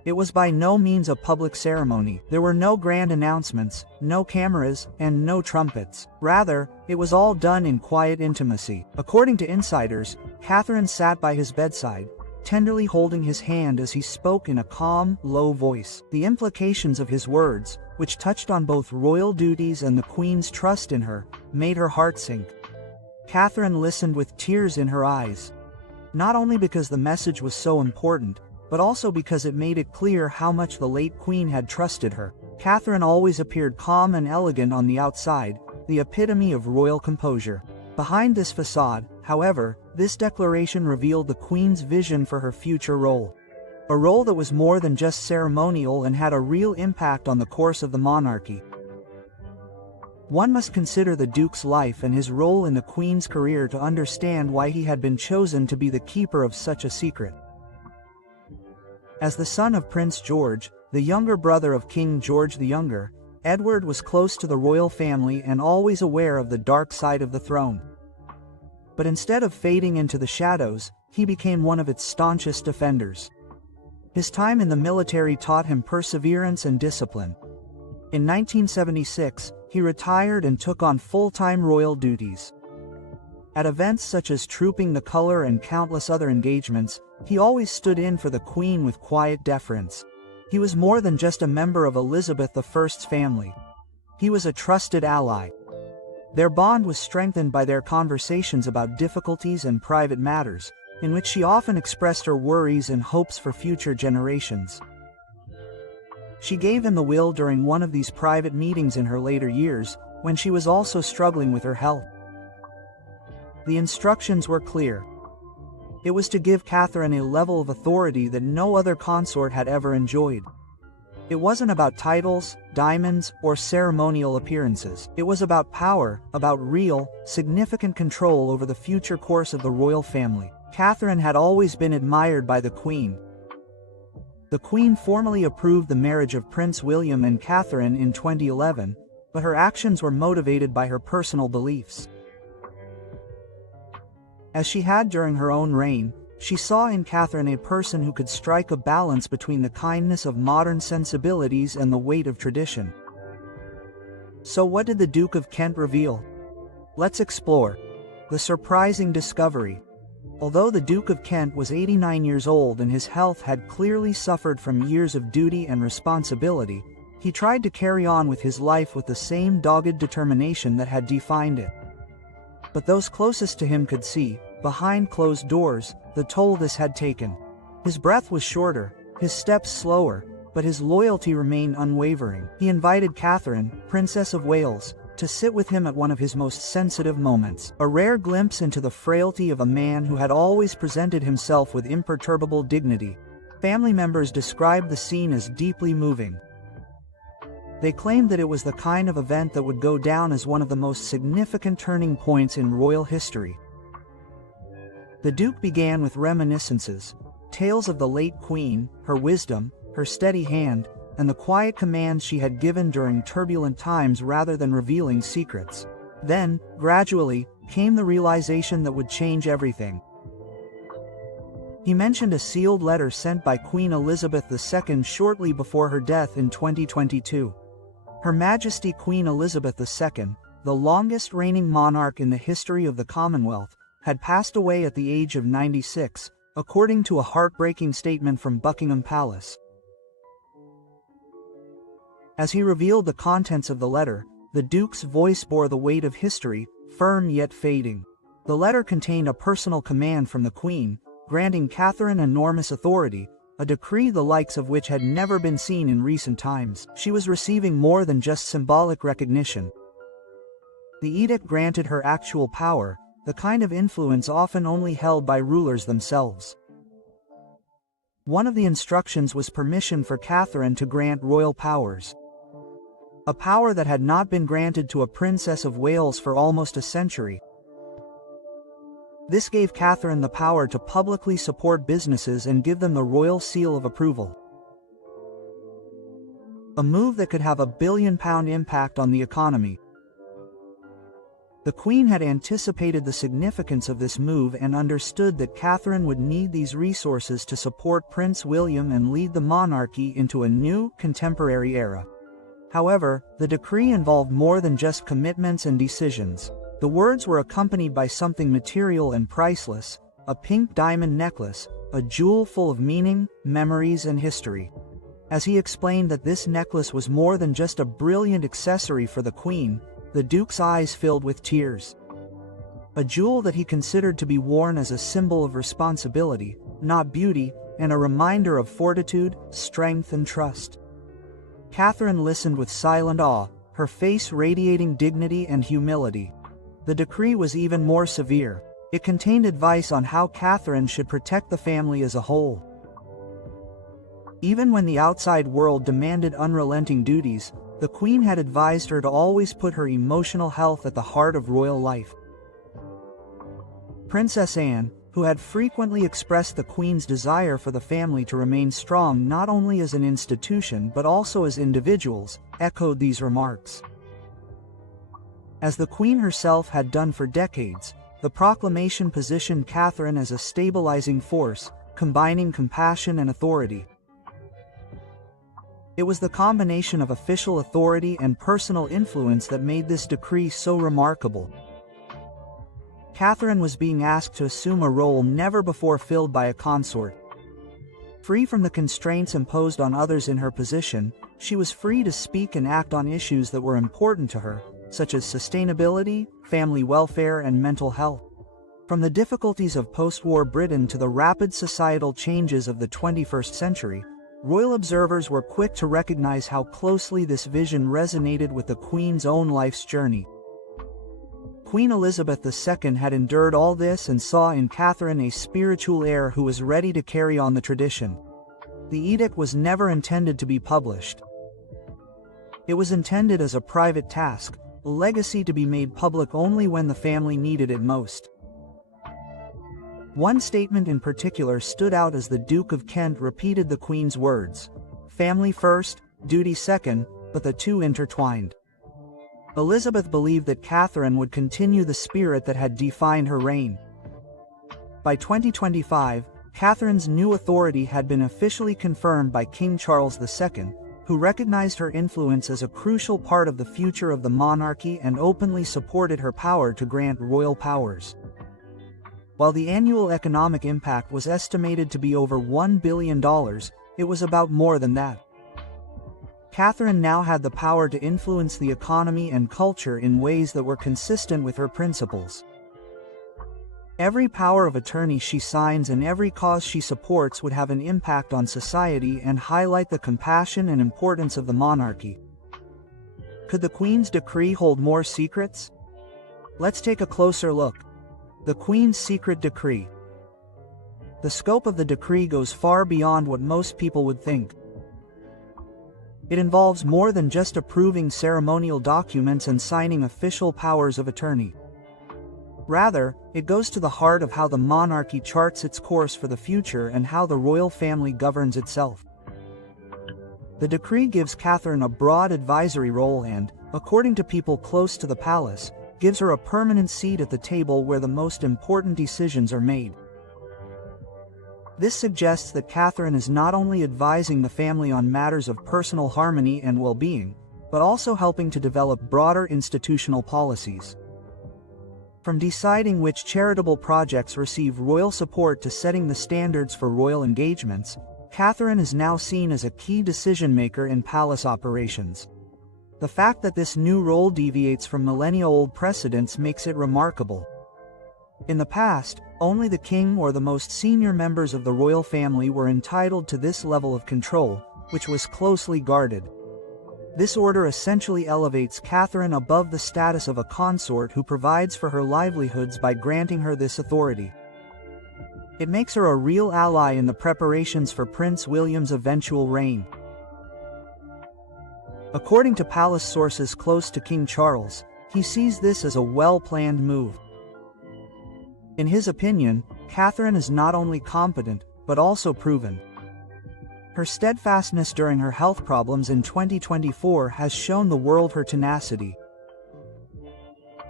It was by no means a public ceremony. There were no grand announcements, no cameras, and no trumpets. Rather, it was all done in quiet intimacy. According to insiders, Catherine sat by his bedside, tenderly holding his hand as he spoke in a calm, low voice. The implications of his words, which touched on both royal duties and the Queen's trust in her, made her heart sink. Catherine listened with tears in her eyes. Not only because the message was so important, but also because it made it clear how much the late Queen had trusted her. Catherine always appeared calm and elegant on the outside, the epitome of royal composure. Behind this facade, however, this declaration revealed the Queen's vision for her future role. A role that was more than just ceremonial and had a real impact on the course of the monarchy. One must consider the Duke's life and his role in the Queen's career to understand why he had been chosen to be the keeper of such a secret. As the son of Prince George, the younger brother of King George the Younger, Edward was close to the royal family and always aware of the dark side of the throne. But instead of fading into the shadows, he became one of its staunchest defenders. His time in the military taught him perseverance and discipline. In 1976, he retired and took on full-time royal duties. At events such as Trooping the Colour and countless other engagements, he always stood in for the Queen with quiet deference. He was more than just a member of Elizabeth I's family. He was a trusted ally. Their bond was strengthened by their conversations about difficulties and private matters, in which she often expressed her worries and hopes for future generations. She gave him the will during one of these private meetings in her later years, when she was also struggling with her health. The instructions were clear. It was to give Catherine a level of authority that no other consort had ever enjoyed. It wasn't about titles, diamonds, or ceremonial appearances. It was about power, about real, significant control over the future course of the royal family. Catherine had always been admired by the Queen. The Queen formally approved the marriage of Prince William and Catherine in 2011, but her actions were motivated by her personal beliefs. As she had during her own reign, she saw in Catherine a person who could strike a balance between the kindness of modern sensibilities and the weight of tradition. So what did the Duke of Kent reveal? Let's explore the surprising discovery. Although the Duke of Kent was 89 years old and his health had clearly suffered from years of duty and responsibility, he tried to carry on with his life with the same dogged determination that had defined it. But those closest to him could see, behind closed doors, the toll this had taken. His breath was shorter, his steps slower, but his loyalty remained unwavering. He invited Catherine, Princess of Wales, to sit with him at one of his most sensitive moments, a rare glimpse into the frailty of a man who had always presented himself with imperturbable dignity. Family members described the scene as deeply moving. They claimed that it was the kind of event that would go down as one of the most significant turning points in royal history. The Duke began with reminiscences, tales of the late Queen, her wisdom, her steady hand, and the quiet commands she had given during turbulent times rather than revealing secrets. Then, gradually, came the realization that would change everything. He mentioned a sealed letter sent by Queen Elizabeth II shortly before her death in 2022. Her Majesty Queen Elizabeth II, the longest reigning monarch in the history of the Commonwealth, had passed away at the age of 96, according to a heartbreaking statement from Buckingham Palace. As he revealed the contents of the letter, the Duke's voice bore the weight of history, firm yet fading. The letter contained a personal command from the Queen, granting Catherine enormous authority, a decree the likes of which had never been seen in recent times. She was receiving more than just symbolic recognition. The edict granted her actual power, the kind of influence often only held by rulers themselves. One of the instructions was permission for Catherine to grant royal powers. A power that had not been granted to a Princess of Wales for almost a century. This gave Catherine the power to publicly support businesses and give them the royal seal of approval. A move that could have a £1 billion impact on the economy. The Queen had anticipated the significance of this move and understood that Catherine would need these resources to support Prince William and lead the monarchy into a new, contemporary era. However, the decree involved more than just commitments and decisions. The words were accompanied by something material and priceless, a pink diamond necklace, a jewel full of meaning, memories, and history. As he explained that this necklace was more than just a brilliant accessory for the Queen, the Duke's eyes filled with tears. A jewel that he considered to be worn as a symbol of responsibility, not beauty, and a reminder of fortitude, strength, and trust. Catherine listened with silent awe, her face radiating dignity and humility. The decree was even more severe. It contained advice on how Catherine should protect the family as a whole. Even when the outside world demanded unrelenting duties, the Queen had advised her to always put her emotional health at the heart of royal life. Princess Anne, who had frequently expressed the Queen's desire for the family to remain strong not only as an institution but also as individuals, echoed these remarks. As the Queen herself had done for decades, the proclamation positioned Catherine as a stabilizing force, combining compassion and authority. It was the combination of official authority and personal influence that made this decree so remarkable. Catherine was being asked to assume a role never before filled by a consort. Free from the constraints imposed on others in her position, she was free to speak and act on issues that were important to her, such as sustainability, family welfare, and mental health. From the difficulties of post-war Britain to the rapid societal changes of the 21st century, royal observers were quick to recognize how closely this vision resonated with the Queen's own life's journey. Queen Elizabeth II had endured all this and saw in Catherine a spiritual heir who was ready to carry on the tradition. The edict was never intended to be published. It was intended as a private task, a legacy to be made public only when the family needed it most. One statement in particular stood out as the Duke of Kent repeated the Queen's words, "Family first, duty second, but the two intertwined." Elizabeth believed that Catherine would continue the spirit that had defined her reign. By 2025, Catherine's new authority had been officially confirmed by King Charles II, who recognized her influence as a crucial part of the future of the monarchy and openly supported her power to grant royal powers. While the annual economic impact was estimated to be over $1 billion, it was about more than that. Catherine now had the power to influence the economy and culture in ways that were consistent with her principles. Every power of attorney she signs and every cause she supports would have an impact on society and highlight the compassion and importance of the monarchy. Could the Queen's decree hold more secrets? Let's take a closer look. The Queen's Secret Decree. The scope of the decree goes far beyond what most people would think. It involves more than just approving ceremonial documents and signing official powers of attorney. Rather, it goes to the heart of how the monarchy charts its course for the future and how the royal family governs itself. The decree gives Catherine a broad advisory role and, according to people close to the palace, gives her a permanent seat at the table where the most important decisions are made. This suggests that Catherine is not only advising the family on matters of personal harmony and well-being, but also helping to develop broader institutional policies. From deciding which charitable projects receive royal support to setting the standards for royal engagements, Catherine is now seen as a key decision-maker in palace operations. The fact that this new role deviates from millennia-old precedents makes it remarkable. In the past, only the king or the most senior members of the royal family were entitled to this level of control, which was closely guarded. This order essentially elevates Catherine above the status of a consort who provides for her livelihoods by granting her this authority. It makes her a real ally in the preparations for Prince William's eventual reign. According to palace sources close to King Charles, he sees this as a well-planned move. In his opinion, Catherine is not only competent, but also proven. Her steadfastness during her health problems in 2024 has shown the world her tenacity.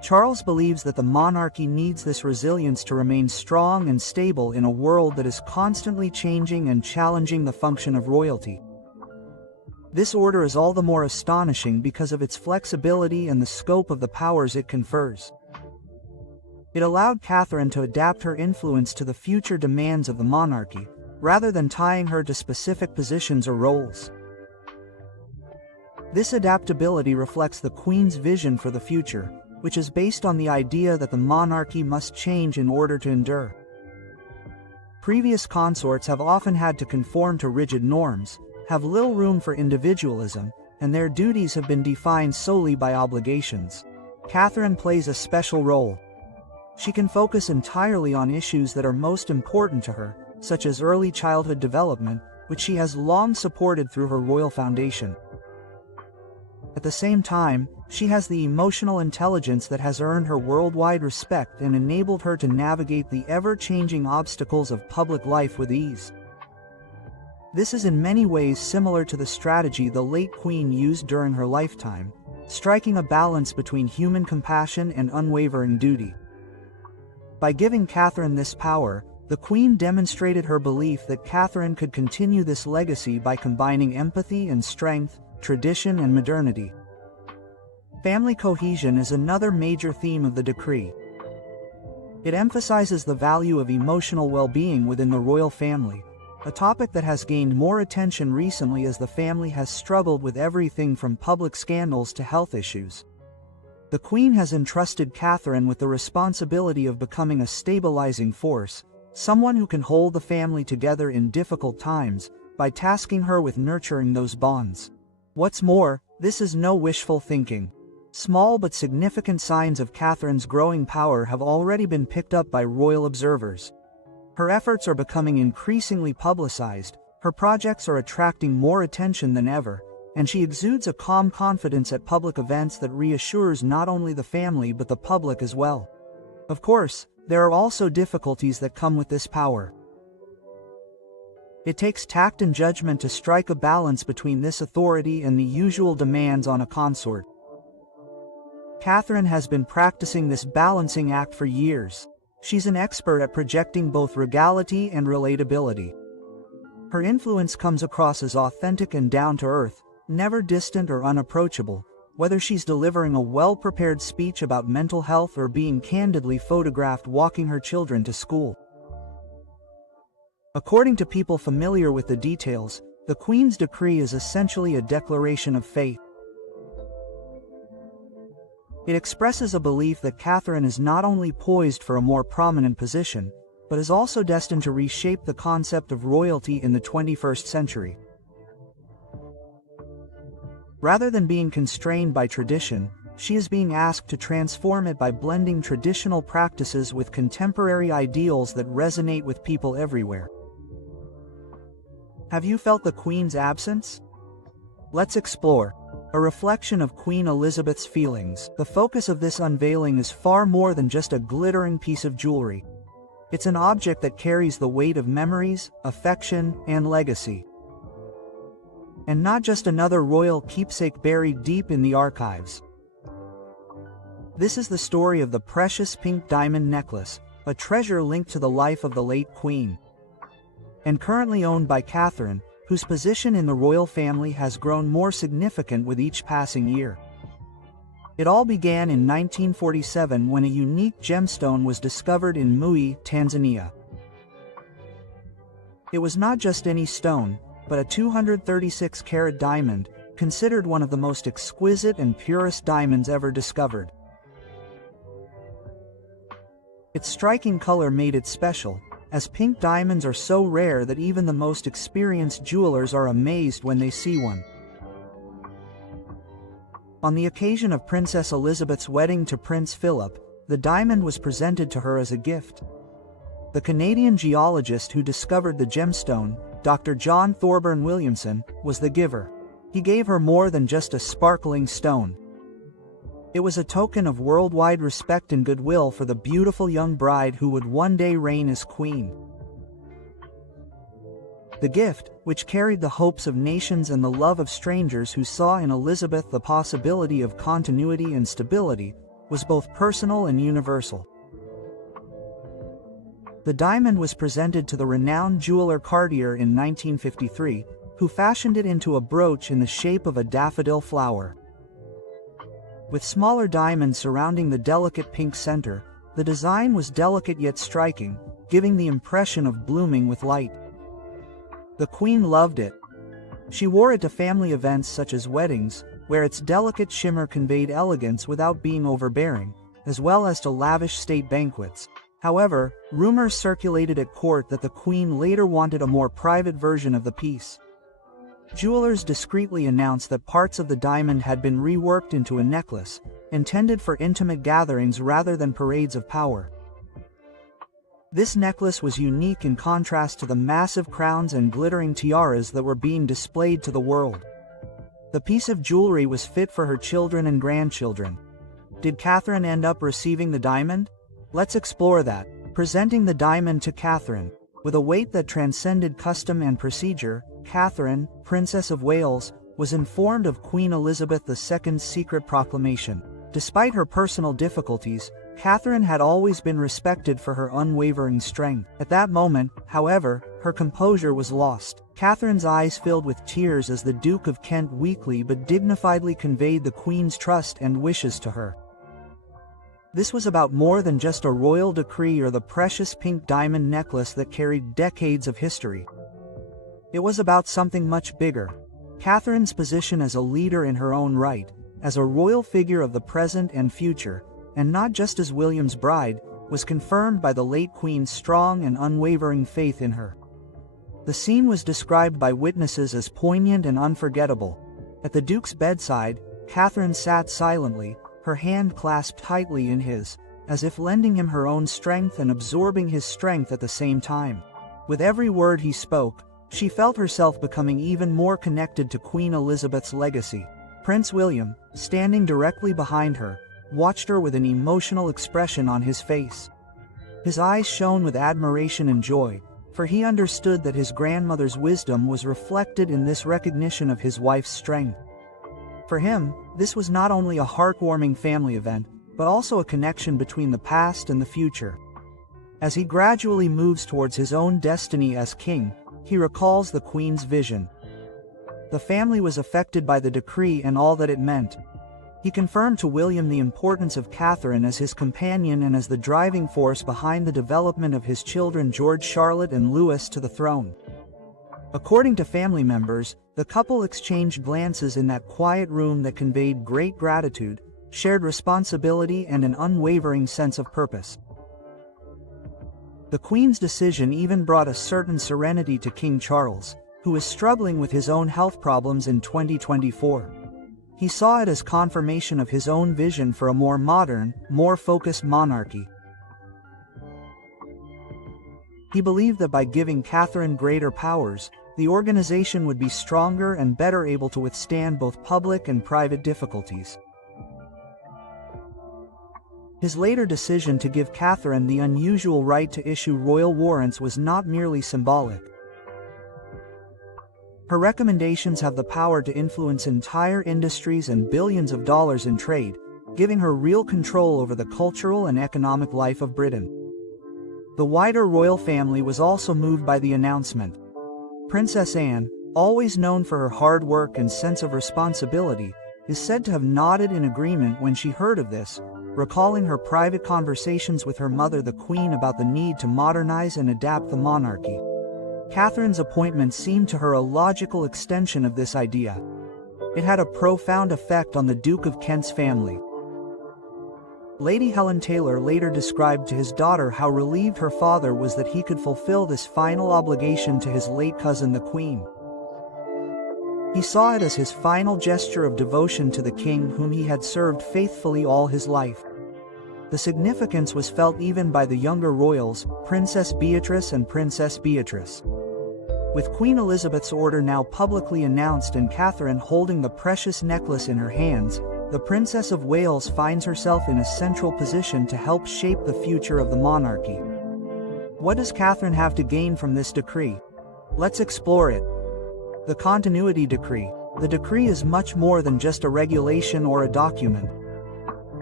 Charles believes that the monarchy needs this resilience to remain strong and stable in a world that is constantly changing and challenging the function of royalty. This order is all the more astonishing because of its flexibility and the scope of the powers it confers. It allowed Catherine to adapt her influence to the future demands of the monarchy, rather than tying her to specific positions or roles. This adaptability reflects the Queen's vision for the future, which is based on the idea that the monarchy must change in order to endure. Previous consorts have often had to conform to rigid norms, have little room for individualism, and their duties have been defined solely by obligations. Catherine plays a special role. She can focus entirely on issues that are most important to her, such as early childhood development, which she has long supported through her royal foundation. At the same time, she has the emotional intelligence that has earned her worldwide respect and enabled her to navigate the ever-changing obstacles of public life with ease. This is in many ways similar to the strategy the late Queen used during her lifetime, striking a balance between human compassion and unwavering duty. By giving Catherine this power, the Queen demonstrated her belief that Catherine could continue this legacy by combining empathy and strength, tradition and modernity. Family cohesion is another major theme of the decree. It emphasizes the value of emotional well-being within the royal family, a topic that has gained more attention recently as the family has struggled with everything from public scandals to health issues. The Queen has entrusted Catherine with the responsibility of becoming a stabilizing force, someone who can hold the family together in difficult times, by tasking her with nurturing those bonds. What's more, this is no wishful thinking. Small but significant signs of Catherine's growing power have already been picked up by royal observers. Her efforts are becoming increasingly publicized, her projects are attracting more attention than ever, and she exudes a calm confidence at public events that reassures not only the family but the public as well. Of course, there are also difficulties that come with this power. It takes tact and judgment to strike a balance between this authority and the usual demands on a consort. Catherine has been practicing this balancing act for years. She's an expert at projecting both regality and relatability. Her influence comes across as authentic and down-to-earth, never distant or unapproachable, whether she's delivering a well-prepared speech about mental health or being candidly photographed walking her children to school. According to people familiar with the details, the Queen's decree is essentially a declaration of faith. It expresses a belief that Catherine is not only poised for a more prominent position, but is also destined to reshape the concept of royalty in the 21st century. Rather than being constrained by tradition, she is being asked to transform it by blending traditional practices with contemporary ideals that resonate with people everywhere. Have you felt the Queen's absence? Let's explore. A reflection of Queen Elizabeth's feelings. The focus of this unveiling is far more than just a glittering piece of jewelry. It's an object that carries the weight of memories, affection, and legacy. And not just another royal keepsake buried deep in the archives. This is the story of the precious pink diamond necklace, a treasure linked to the life of the late Queen. And currently owned by Catherine, whose position in the royal family has grown more significant with each passing year. It all began in 1947 when a unique gemstone was discovered in Mui, Tanzania. It was not just any stone, but a 236-carat diamond, considered one of the most exquisite and purest diamonds ever discovered. Its striking color made it special, as pink diamonds are so rare that even the most experienced jewelers are amazed when they see one. On the occasion of Princess Elizabeth's wedding to Prince Philip, the diamond was presented to her as a gift. The Canadian geologist who discovered the gemstone, Dr. John Thorburn Williamson, was the giver. He gave her more than just a sparkling stone. It was a token of worldwide respect and goodwill for the beautiful young bride who would one day reign as queen. The gift, which carried the hopes of nations and the love of strangers who saw in Elizabeth the possibility of continuity and stability, was both personal and universal. The diamond was presented to the renowned jeweler Cartier in 1953, who fashioned it into a brooch in the shape of a daffodil flower. With smaller diamonds surrounding the delicate pink center, the design was delicate yet striking, giving the impression of blooming with light. The Queen loved it. She wore it to family events such as weddings, where its delicate shimmer conveyed elegance without being overbearing, as well as to lavish state banquets. However, rumors circulated at court that the Queen later wanted a more private version of the piece. Jewelers discreetly announced that parts of the diamond had been reworked into a necklace, intended for intimate gatherings rather than parades of power. This necklace was unique in contrast to the massive crowns and glittering tiaras that were being displayed to the world. The piece of jewelry was fit for her children and grandchildren. Did Catherine end up receiving the diamond? Let's explore that. Presenting the diamond to Catherine. With a weight that transcended custom and procedure, Catherine, Princess of Wales, was informed of Queen Elizabeth II's secret proclamation. Despite her personal difficulties, Catherine had always been respected for her unwavering strength. At that moment, however, her composure was lost. Catherine's eyes filled with tears as the Duke of Kent weakly but dignifiedly conveyed the Queen's trust and wishes to her. This was about more than just a royal decree or the precious pink diamond necklace that carried decades of history. It was about something much bigger. Catherine's position as a leader in her own right, as a royal figure of the present and future, and not just as William's bride, was confirmed by the late Queen's strong and unwavering faith in her. The scene was described by witnesses as poignant and unforgettable. At the Duke's bedside, Catherine sat silently, her hand clasped tightly in his, as if lending him her own strength and absorbing his strength at the same time. With every word he spoke, she felt herself becoming even more connected to Queen Elizabeth's legacy. Prince William, standing directly behind her, watched her with an emotional expression on his face. His eyes shone with admiration and joy, for he understood that his grandmother's wisdom was reflected in this recognition of his wife's strength. For him, this was not only a heartwarming family event, but also a connection between the past and the future. As he gradually moves towards his own destiny as king, he recalls the Queen's vision. The family was affected by the decree and all that it meant. He confirmed to William the importance of Catherine as his companion and as the driving force behind the development of his children George, Charlotte, and Louis to the throne. According to family members, the couple exchanged glances in that quiet room that conveyed great gratitude, shared responsibility, and an unwavering sense of purpose. The Queen's decision even brought a certain serenity to King Charles, who was struggling with his own health problems in 2024. He saw it as confirmation of his own vision for a more modern, more focused monarchy. He believed that by giving Catherine greater powers, the organization would be stronger and better able to withstand both public and private difficulties. His later decision to give Catherine the unusual right to issue royal warrants was not merely symbolic. Her recommendations have the power to influence entire industries and billions of dollars in trade, giving her real control over the cultural and economic life of Britain. The wider royal family was also moved by the announcement. Princess Anne, always known for her hard work and sense of responsibility, is said to have nodded in agreement when she heard of this, recalling her private conversations with her mother the Queen about the need to modernize and adapt the monarchy. Catherine's appointment seemed to her a logical extension of this idea. It had a profound effect on the Duke of Kent's family. Lady Helen Taylor later described to his daughter how relieved her father was that he could fulfill this final obligation to his late cousin the Queen. He saw it as his final gesture of devotion to the king whom he had served faithfully all his life. The significance was felt even by the younger royals, Princess Beatrice and Princess Beatrice. With Queen Elizabeth's order now publicly announced and Catherine holding the precious necklace in her hands, the Princess of Wales finds herself in a central position to help shape the future of the monarchy. What does Catherine have to gain from this decree? Let's explore it. The Continuity Decree. The decree is much more than just a regulation or a document.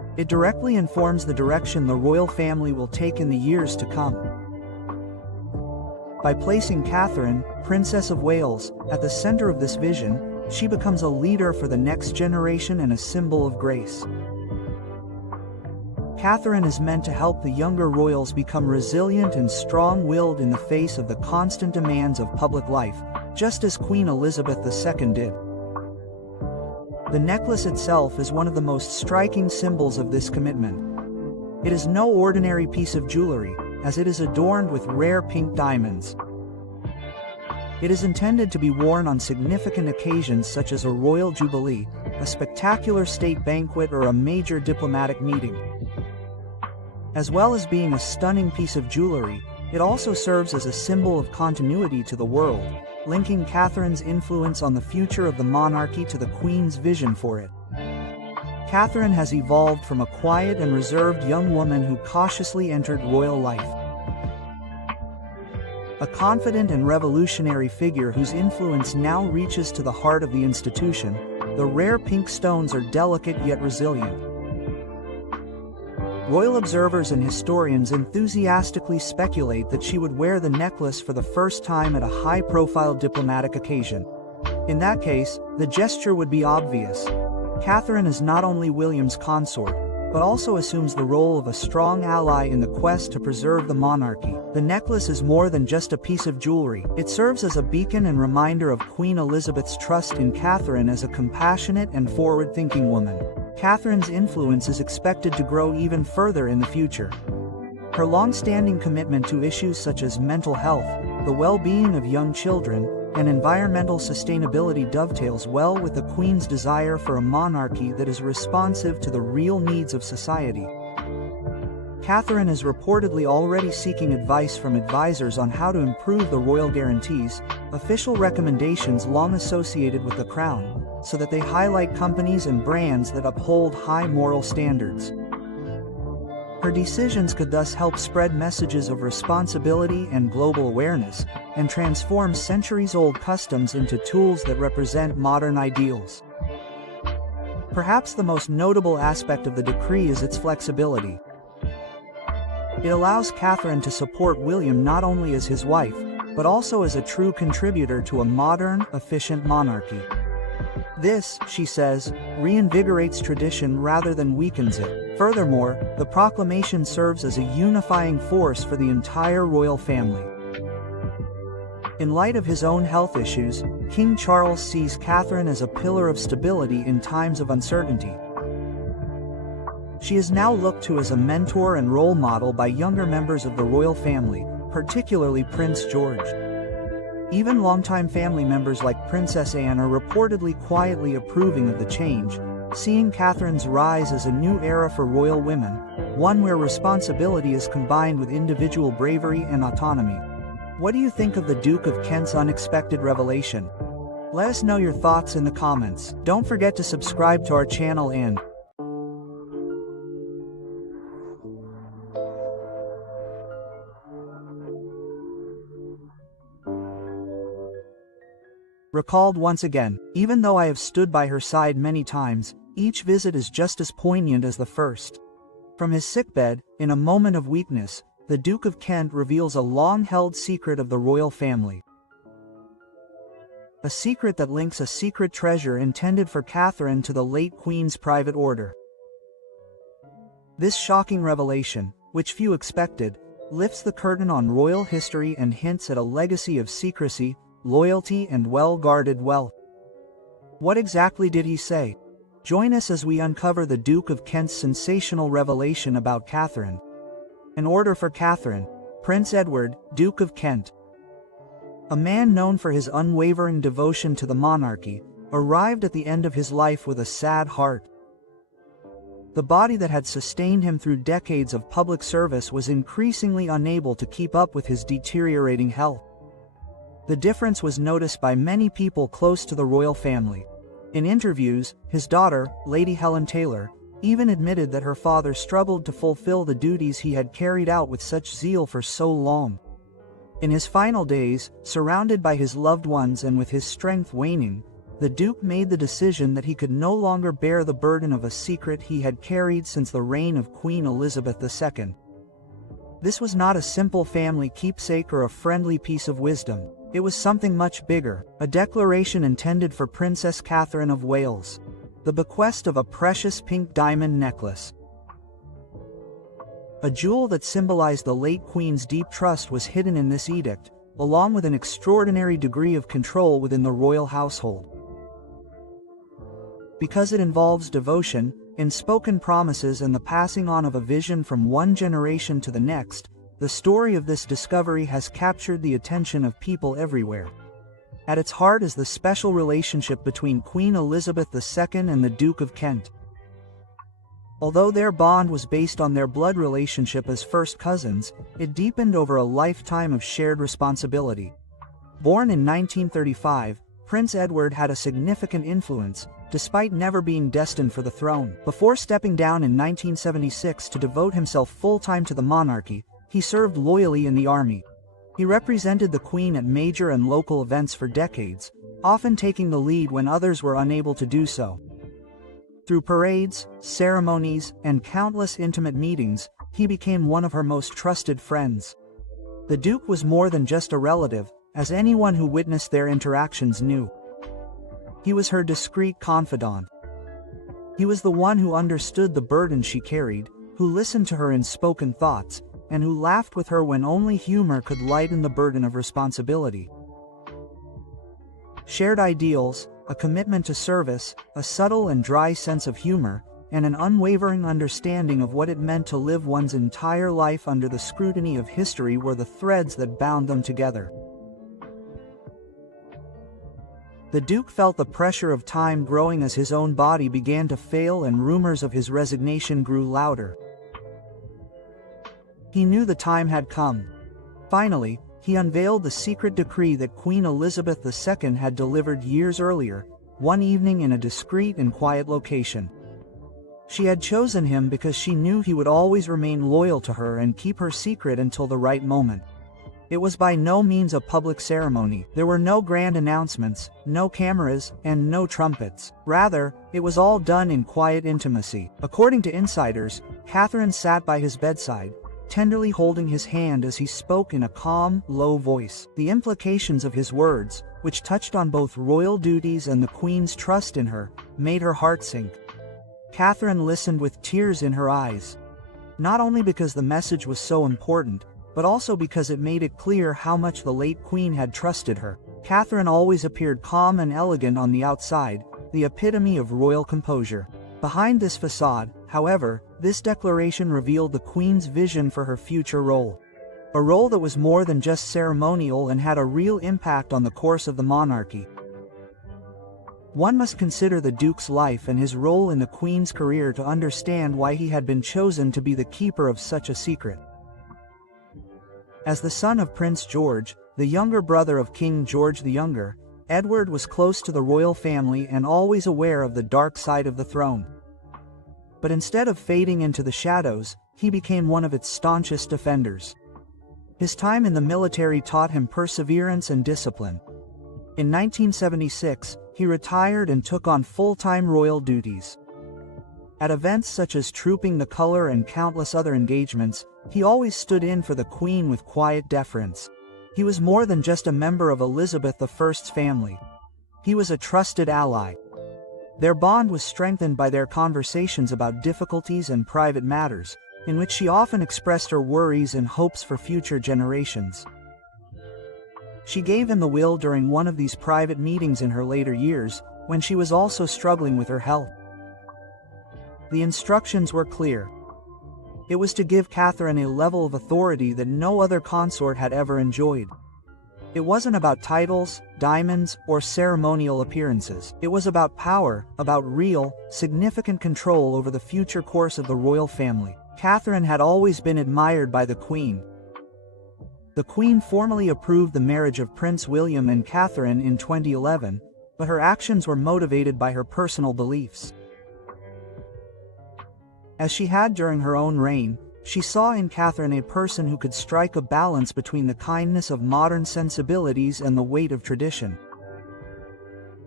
It directly informs the direction the royal family will take in the years to come. By placing Catherine, Princess of Wales, at the center of this vision, she becomes a leader for the next generation and a symbol of grace. Catherine is meant to help the younger royals become resilient and strong-willed in the face of the constant demands of public life, just as Queen Elizabeth II did. The necklace itself is one of the most striking symbols of this commitment. It is no ordinary piece of jewelry, as it is adorned with rare pink diamonds. It is intended to be worn on significant occasions such as a royal jubilee, a spectacular state banquet, or a major diplomatic meeting. As well as being a stunning piece of jewelry, it also serves as a symbol of continuity to the world, linking Catherine's influence on the future of the monarchy to the Queen's vision for it. Catherine has evolved from a quiet and reserved young woman who cautiously entered royal life. A confident and revolutionary figure whose influence now reaches to the heart of the institution, the rare pink stones are delicate yet resilient. Royal observers and historians enthusiastically speculate that she would wear the necklace for the first time at a high-profile diplomatic occasion. In that case, the gesture would be obvious. Catherine is not only William's consort, but also assumes the role of a strong ally in the quest to preserve the monarchy. The necklace is more than just a piece of jewelry. It serves as a beacon and reminder of Queen Elizabeth's trust in Catherine as a compassionate and forward-thinking woman. Catherine's influence is expected to grow even further in the future. Her long-standing commitment to issues such as mental health, the well-being of young children, and environmental sustainability dovetails well with the Queen's desire for a monarchy that is responsive to the real needs of society. Catherine is reportedly already seeking advice from advisors on how to improve the royal guarantees, official recommendations long associated with the crown, so that they highlight companies and brands that uphold high moral standards. Her decisions could thus help spread messages of responsibility and global awareness, and transform centuries-old customs into tools that represent modern ideals. Perhaps the most notable aspect of the decree is its flexibility. It allows Catherine to support William not only as his wife, but also as a true contributor to a modern, efficient monarchy. This, she says, reinvigorates tradition rather than weakens it. Furthermore, the proclamation serves as a unifying force for the entire royal family. In light of his own health issues, King Charles sees Catherine as a pillar of stability in times of uncertainty. She is now looked to as a mentor and role model by younger members of the royal family, particularly Prince George. Even longtime family members like Princess Anne are reportedly quietly approving of the change, seeing Catherine's rise as a new era for royal women, one where responsibility is combined with individual bravery and autonomy. What do you think of the Duke of Kent's unexpected revelation? Let us know your thoughts in the comments. Don't forget to subscribe to our channel and recalled once again, even though I have stood by her side many times, each visit is just as poignant as the first. From his sickbed, in a moment of weakness, the Duke of Kent reveals a long-held secret of the royal family. A secret that links a secret treasure intended for Catherine to the late Queen's private order. This shocking revelation, which few expected, lifts the curtain on royal history and hints at a legacy of secrecy, loyalty, and well-guarded wealth. What exactly did he say? Join us as we uncover the Duke of Kent's sensational revelation about Catherine. An order for Catherine, Prince Edward, Duke of Kent. A man known for his unwavering devotion to the monarchy, arrived at the end of his life with a sad heart. The body that had sustained him through decades of public service was increasingly unable to keep up with his deteriorating health. The difference was noticed by many people close to the royal family. In interviews, his daughter, Lady Helen Taylor, even admitted that her father struggled to fulfill the duties he had carried out with such zeal for so long. In his final days, surrounded by his loved ones and with his strength waning, the Duke made the decision that he could no longer bear the burden of a secret he had carried since the reign of Queen Elizabeth II. This was not a simple family keepsake or a friendly piece of wisdom. It was something much bigger, a declaration intended for Princess Catherine of Wales. The bequest of a precious pink diamond necklace. A jewel that symbolized the late Queen's deep trust was hidden in this edict, along with an extraordinary degree of control within the royal household. Because it involves devotion, unspoken promises and the passing on of a vision from one generation to the next, the story of this discovery has captured the attention of people everywhere. At its heart is the special relationship between Queen Elizabeth II and the Duke of Kent. Although their bond was based on their blood relationship as first cousins, it deepened over a lifetime of shared responsibility. Born in 1935, Prince Edward had a significant influence, despite never being destined for the throne. Before stepping down in 1976 to devote himself full-time to the monarchy, he served loyally in the army. He represented the Queen at major and local events for decades, often taking the lead when others were unable to do so. Through parades, ceremonies, and countless intimate meetings, he became one of her most trusted friends. The Duke was more than just a relative, as anyone who witnessed their interactions knew. He was her discreet confidant. He was the one who understood the burden she carried, who listened to her unspoken thoughts, and who laughed with her when only humor could lighten the burden of responsibility. Shared ideals, a commitment to service, a subtle and dry sense of humor, and an unwavering understanding of what it meant to live one's entire life under the scrutiny of history were the threads that bound them together. The Duke felt the pressure of time growing as his own body began to fail and rumors of his resignation grew louder. He knew the time had come. Finally, he unveiled the secret decree that Queen Elizabeth II had delivered years earlier, one evening in a discreet and quiet location. She had chosen him because she knew he would always remain loyal to her and keep her secret until the right moment. It was by no means a public ceremony. There were no grand announcements, no cameras, and no trumpets. Rather, it was all done in quiet intimacy. According to insiders, Catherine sat by his bedside, tenderly holding his hand as he spoke in a calm, low voice. The implications of his words, which touched on both royal duties and the Queen's trust in her, made her heart sink. Catherine listened with tears in her eyes. Not only because the message was so important, but also because it made it clear how much the late Queen had trusted her. Catherine always appeared calm and elegant on the outside, the epitome of royal composure. Behind this facade, however, this declaration revealed the Queen's vision for her future role. A role that was more than just ceremonial and had a real impact on the course of the monarchy. One must consider the Duke's life and his role in the Queen's career to understand why he had been chosen to be the keeper of such a secret. As the son of Prince George, the younger brother of King George the Younger, Edward was close to the royal family and always aware of the dark side of the throne. But instead of fading into the shadows, he became one of its staunchest defenders. His time in the military taught him perseverance and discipline. In 1976, he retired and took on full-time royal duties. At events such as Trooping the Colour and countless other engagements, he always stood in for the Queen with quiet deference. He was more than just a member of Elizabeth I's family. He was a trusted ally. Their bond was strengthened by their conversations about difficulties and private matters, in which she often expressed her worries and hopes for future generations. She gave him the will during one of these private meetings in her later years, when she was also struggling with her health. The instructions were clear. It was to give Catherine a level of authority that no other consort had ever enjoyed. It wasn't about titles, diamonds, or ceremonial appearances. It was about power, about real, significant control over the future course of the royal family. Catherine had always been admired by the Queen. The Queen formally approved the marriage of Prince William and Catherine in 2011, but her actions were motivated by her personal beliefs. As she had during her own reign, she saw in Catherine a person who could strike a balance between the kindness of modern sensibilities and the weight of tradition.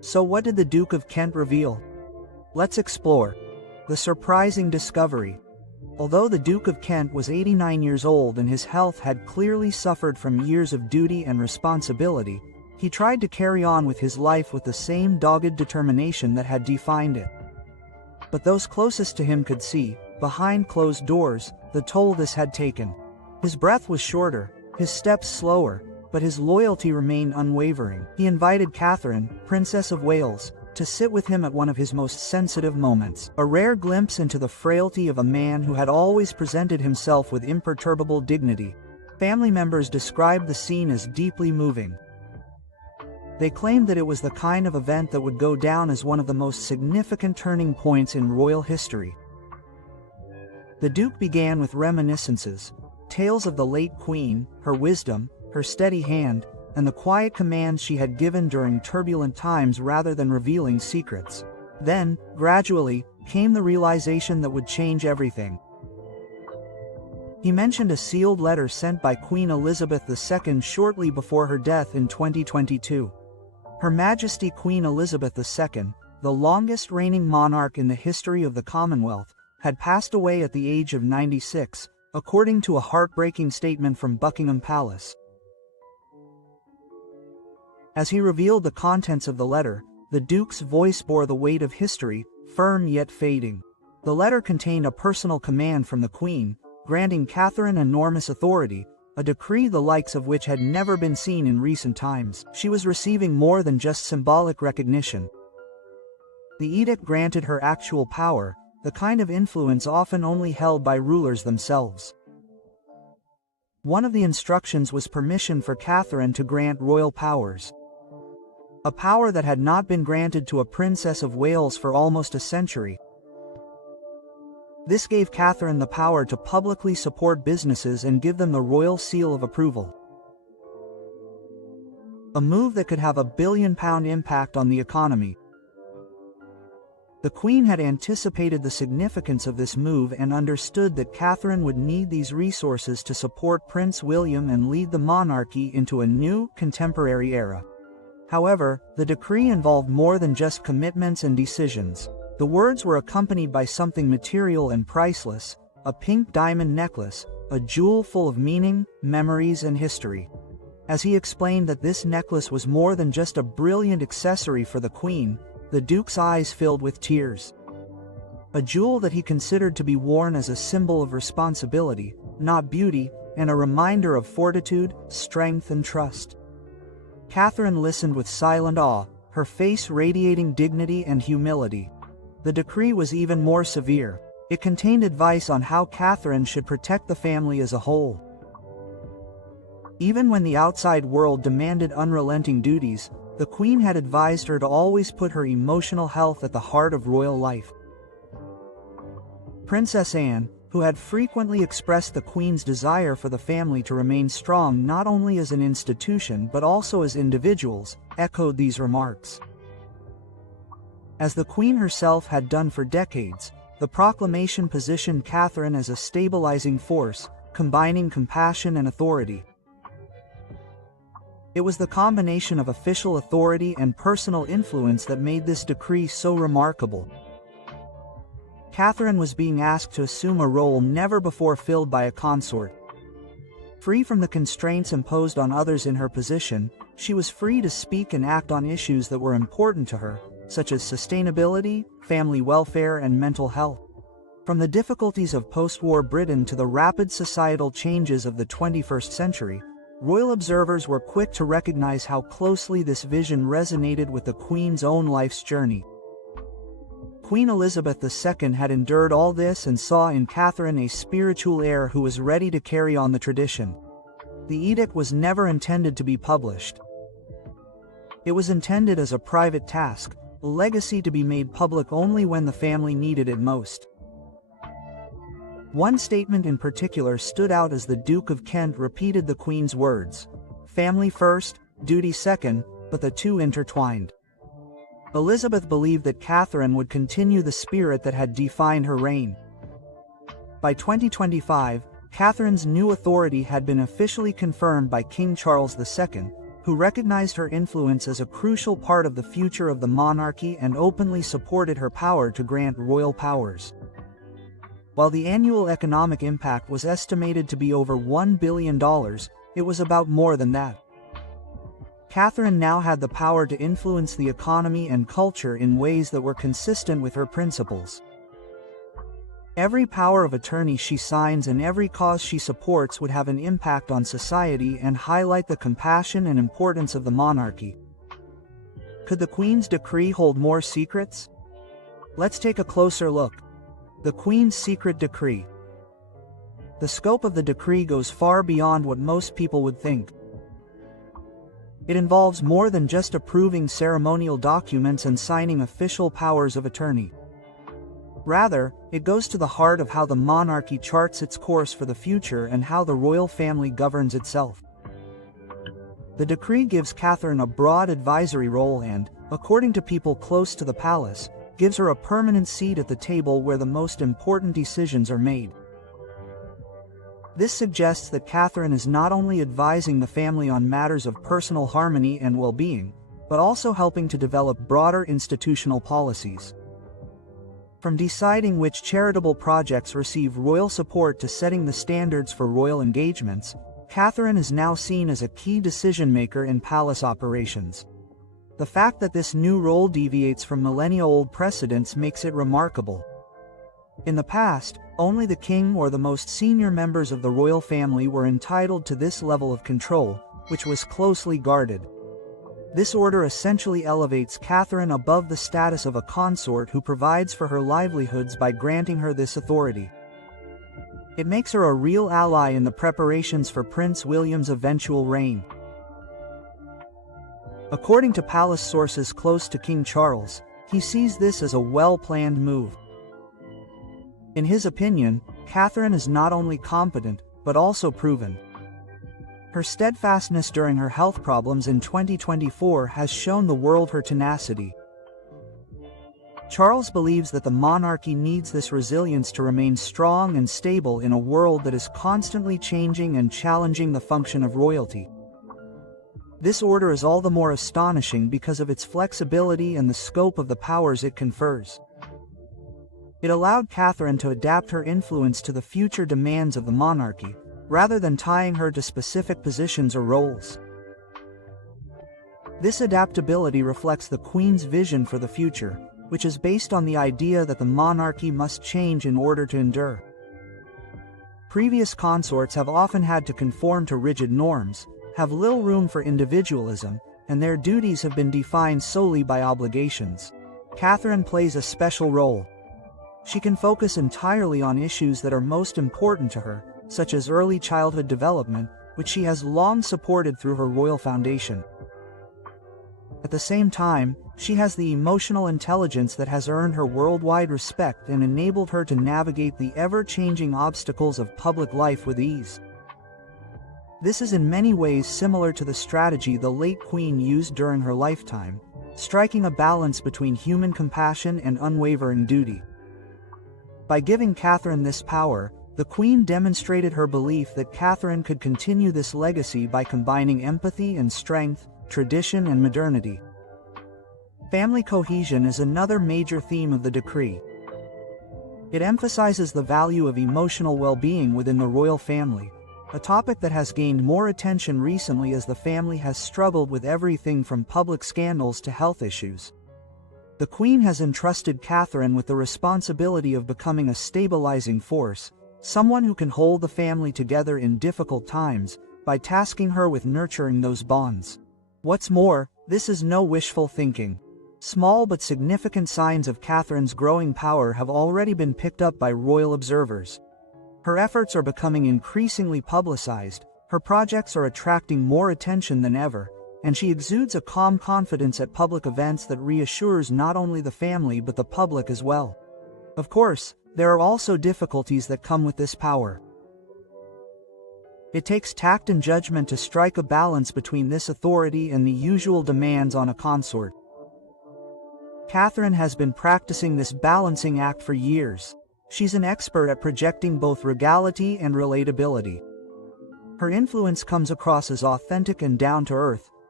So what did the Duke of Kent reveal? Let's explore the surprising discovery. Although the Duke of Kent was 89 years old and his health had clearly suffered from years of duty and responsibility, he tried to carry on with his life with the same dogged determination that had defined it. But those closest to him could see, behind closed doors, the toll this had taken. His breath was shorter, his steps slower, but his loyalty remained unwavering. He invited Catherine, Princess of Wales, to sit with him at one of his most sensitive moments, a rare glimpse into the frailty of a man who had always presented himself with imperturbable dignity. Family members described the scene as deeply moving. They claimed that it was the kind of event that would go down as one of the most significant turning points in royal history. The Duke began with reminiscences, tales of the late Queen, her wisdom, her steady hand, and the quiet commands she had given during turbulent times rather than revealing secrets. Then, gradually, came the realization that would change everything. He mentioned a sealed letter sent by Queen Elizabeth II shortly before her death in 2022. Her Majesty Queen Elizabeth II, the longest reigning monarch in the history of the Commonwealth, had passed away at the age of 96, according to a heartbreaking statement from Buckingham Palace. As he revealed the contents of the letter, the Duke's voice bore the weight of history, firm yet fading. The letter contained a personal command from the Queen, granting Catherine enormous authority, a decree the likes of which had never been seen in recent times. She was receiving more than just symbolic recognition. The edict granted her actual power, the kind of influence often only held by rulers themselves. One of the instructions was permission for Catherine to grant royal powers. A power that had not been granted to a Princess of Wales for almost a century. This gave Catherine the power to publicly support businesses and give them the royal seal of approval. A move that could have a billion-pound impact on the economy. The Queen had anticipated the significance of this move and understood that Catherine would need these resources to support Prince William and lead the monarchy into a new, contemporary era. However, the decree involved more than just commitments and decisions. The words were accompanied by something material and priceless, a pink diamond necklace, a jewel full of meaning, memories and history. As he explained that this necklace was more than just a brilliant accessory for the Queen, the Duke's eyes filled with tears. A jewel that he considered to be worn as a symbol of responsibility, not beauty, and a reminder of fortitude, strength and trust. Catherine listened with silent awe, her face radiating dignity and humility. The decree was even more severe. It contained advice on how Catherine should protect the family as a whole. Even when the outside world demanded unrelenting duties, the Queen had advised her to always put her emotional health at the heart of royal life. Princess Anne, who had frequently expressed the Queen's desire for the family to remain strong not only as an institution but also as individuals, echoed these remarks. As the Queen herself had done for decades, the proclamation positioned Catherine as a stabilizing force, combining compassion and authority. It was the combination of official authority and personal influence that made this decree so remarkable. Catherine was being asked to assume a role never before filled by a consort. Free from the constraints imposed on others in her position, she was free to speak and act on issues that were important to her, such as sustainability, family welfare and mental health. From the difficulties of post-war Britain to the rapid societal changes of the 21st century, royal observers were quick to recognize how closely this vision resonated with the Queen's own life's journey. Queen Elizabeth II had endured all this and saw in Catherine a spiritual heir who was ready to carry on the tradition. The edict was never intended to be published. It was intended as a private task, a legacy to be made public only when the family needed it most. One statement in particular stood out as the Duke of Kent repeated the Queen's words, "Family first, duty second, but the two intertwined." Elizabeth believed that Catherine would continue the spirit that had defined her reign. By 2025, Catherine's new authority had been officially confirmed by King Charles II, who recognized her influence as a crucial part of the future of the monarchy and openly supported her power to grant royal powers. While the annual economic impact was estimated to be over $1 billion, it was about more than that. Catherine now had the power to influence the economy and culture in ways that were consistent with her principles. Every power of attorney she signs and every cause she supports would have an impact on society and highlight the compassion and importance of the monarchy. Could the Queen's decree hold more secrets? Let's take a closer look. The Queen's Secret Decree. The scope of the decree goes far beyond what most people would think. It involves more than just approving ceremonial documents and signing official powers of attorney. Rather, it goes to the heart of how the monarchy charts its course for the future and how the royal family governs itself. The decree gives Catherine a broad advisory role and, according to people close to the palace, gives her a permanent seat at the table where the most important decisions are made. This suggests that Catherine is not only advising the family on matters of personal harmony and well-being, but also helping to develop broader institutional policies. From deciding which charitable projects receive royal support to setting the standards for royal engagements, Catherine is now seen as a key decision-maker in palace operations. The fact that this new role deviates from millennia-old precedents makes it remarkable. In the past, only the king or the most senior members of the royal family were entitled to this level of control, which was closely guarded. This order essentially elevates Catherine above the status of a consort who provides for her livelihoods by granting her this authority. It makes her a real ally in the preparations for Prince William's eventual reign. According to palace sources close to King Charles, he sees this as a well-planned move. In his opinion, Catherine is not only competent, but also proven. Her steadfastness during her health problems in 2024 has shown the world her tenacity. Charles believes that the monarchy needs this resilience to remain strong and stable in a world that is constantly changing and challenging the function of royalty. This order is all the more astonishing because of its flexibility and the scope of the powers it confers. It allowed Catherine to adapt her influence to the future demands of the monarchy, rather than tying her to specific positions or roles. This adaptability reflects the Queen's vision for the future, which is based on the idea that the monarchy must change in order to endure. Previous consorts have often had to conform to rigid norms, have little room for individualism, and their duties have been defined solely by obligations. Catherine plays a special role. She can focus entirely on issues that are most important to her, such as early childhood development, which she has long supported through her royal foundation. At the same time, she has the emotional intelligence that has earned her worldwide respect and enabled her to navigate the ever-changing obstacles of public life with ease. This is in many ways similar to the strategy the late Queen used during her lifetime, striking a balance between human compassion and unwavering duty. By giving Catherine this power, the Queen demonstrated her belief that Catherine could continue this legacy by combining empathy and strength, tradition and modernity. Family cohesion is another major theme of the decree. It emphasizes the value of emotional well-being within the royal family, a topic that has gained more attention recently as the family has struggled with everything from public scandals to health issues. The Queen has entrusted Catherine with the responsibility of becoming a stabilizing force, someone who can hold the family together in difficult times, by tasking her with nurturing those bonds. What's more, this is no wishful thinking. Small but significant signs of Catherine's growing power have already been picked up by royal observers. Her efforts are becoming increasingly publicized, her projects are attracting more attention than ever, and she exudes a calm confidence at public events that reassures not only the family but the public as well. Of course, there are also difficulties that come with this power. It takes tact and judgment to strike a balance between this authority and the usual demands on a consort. Catherine has been practicing this balancing act for years. She's an expert at projecting both regality and relatability. Her influence comes across as authentic and down-to-earth,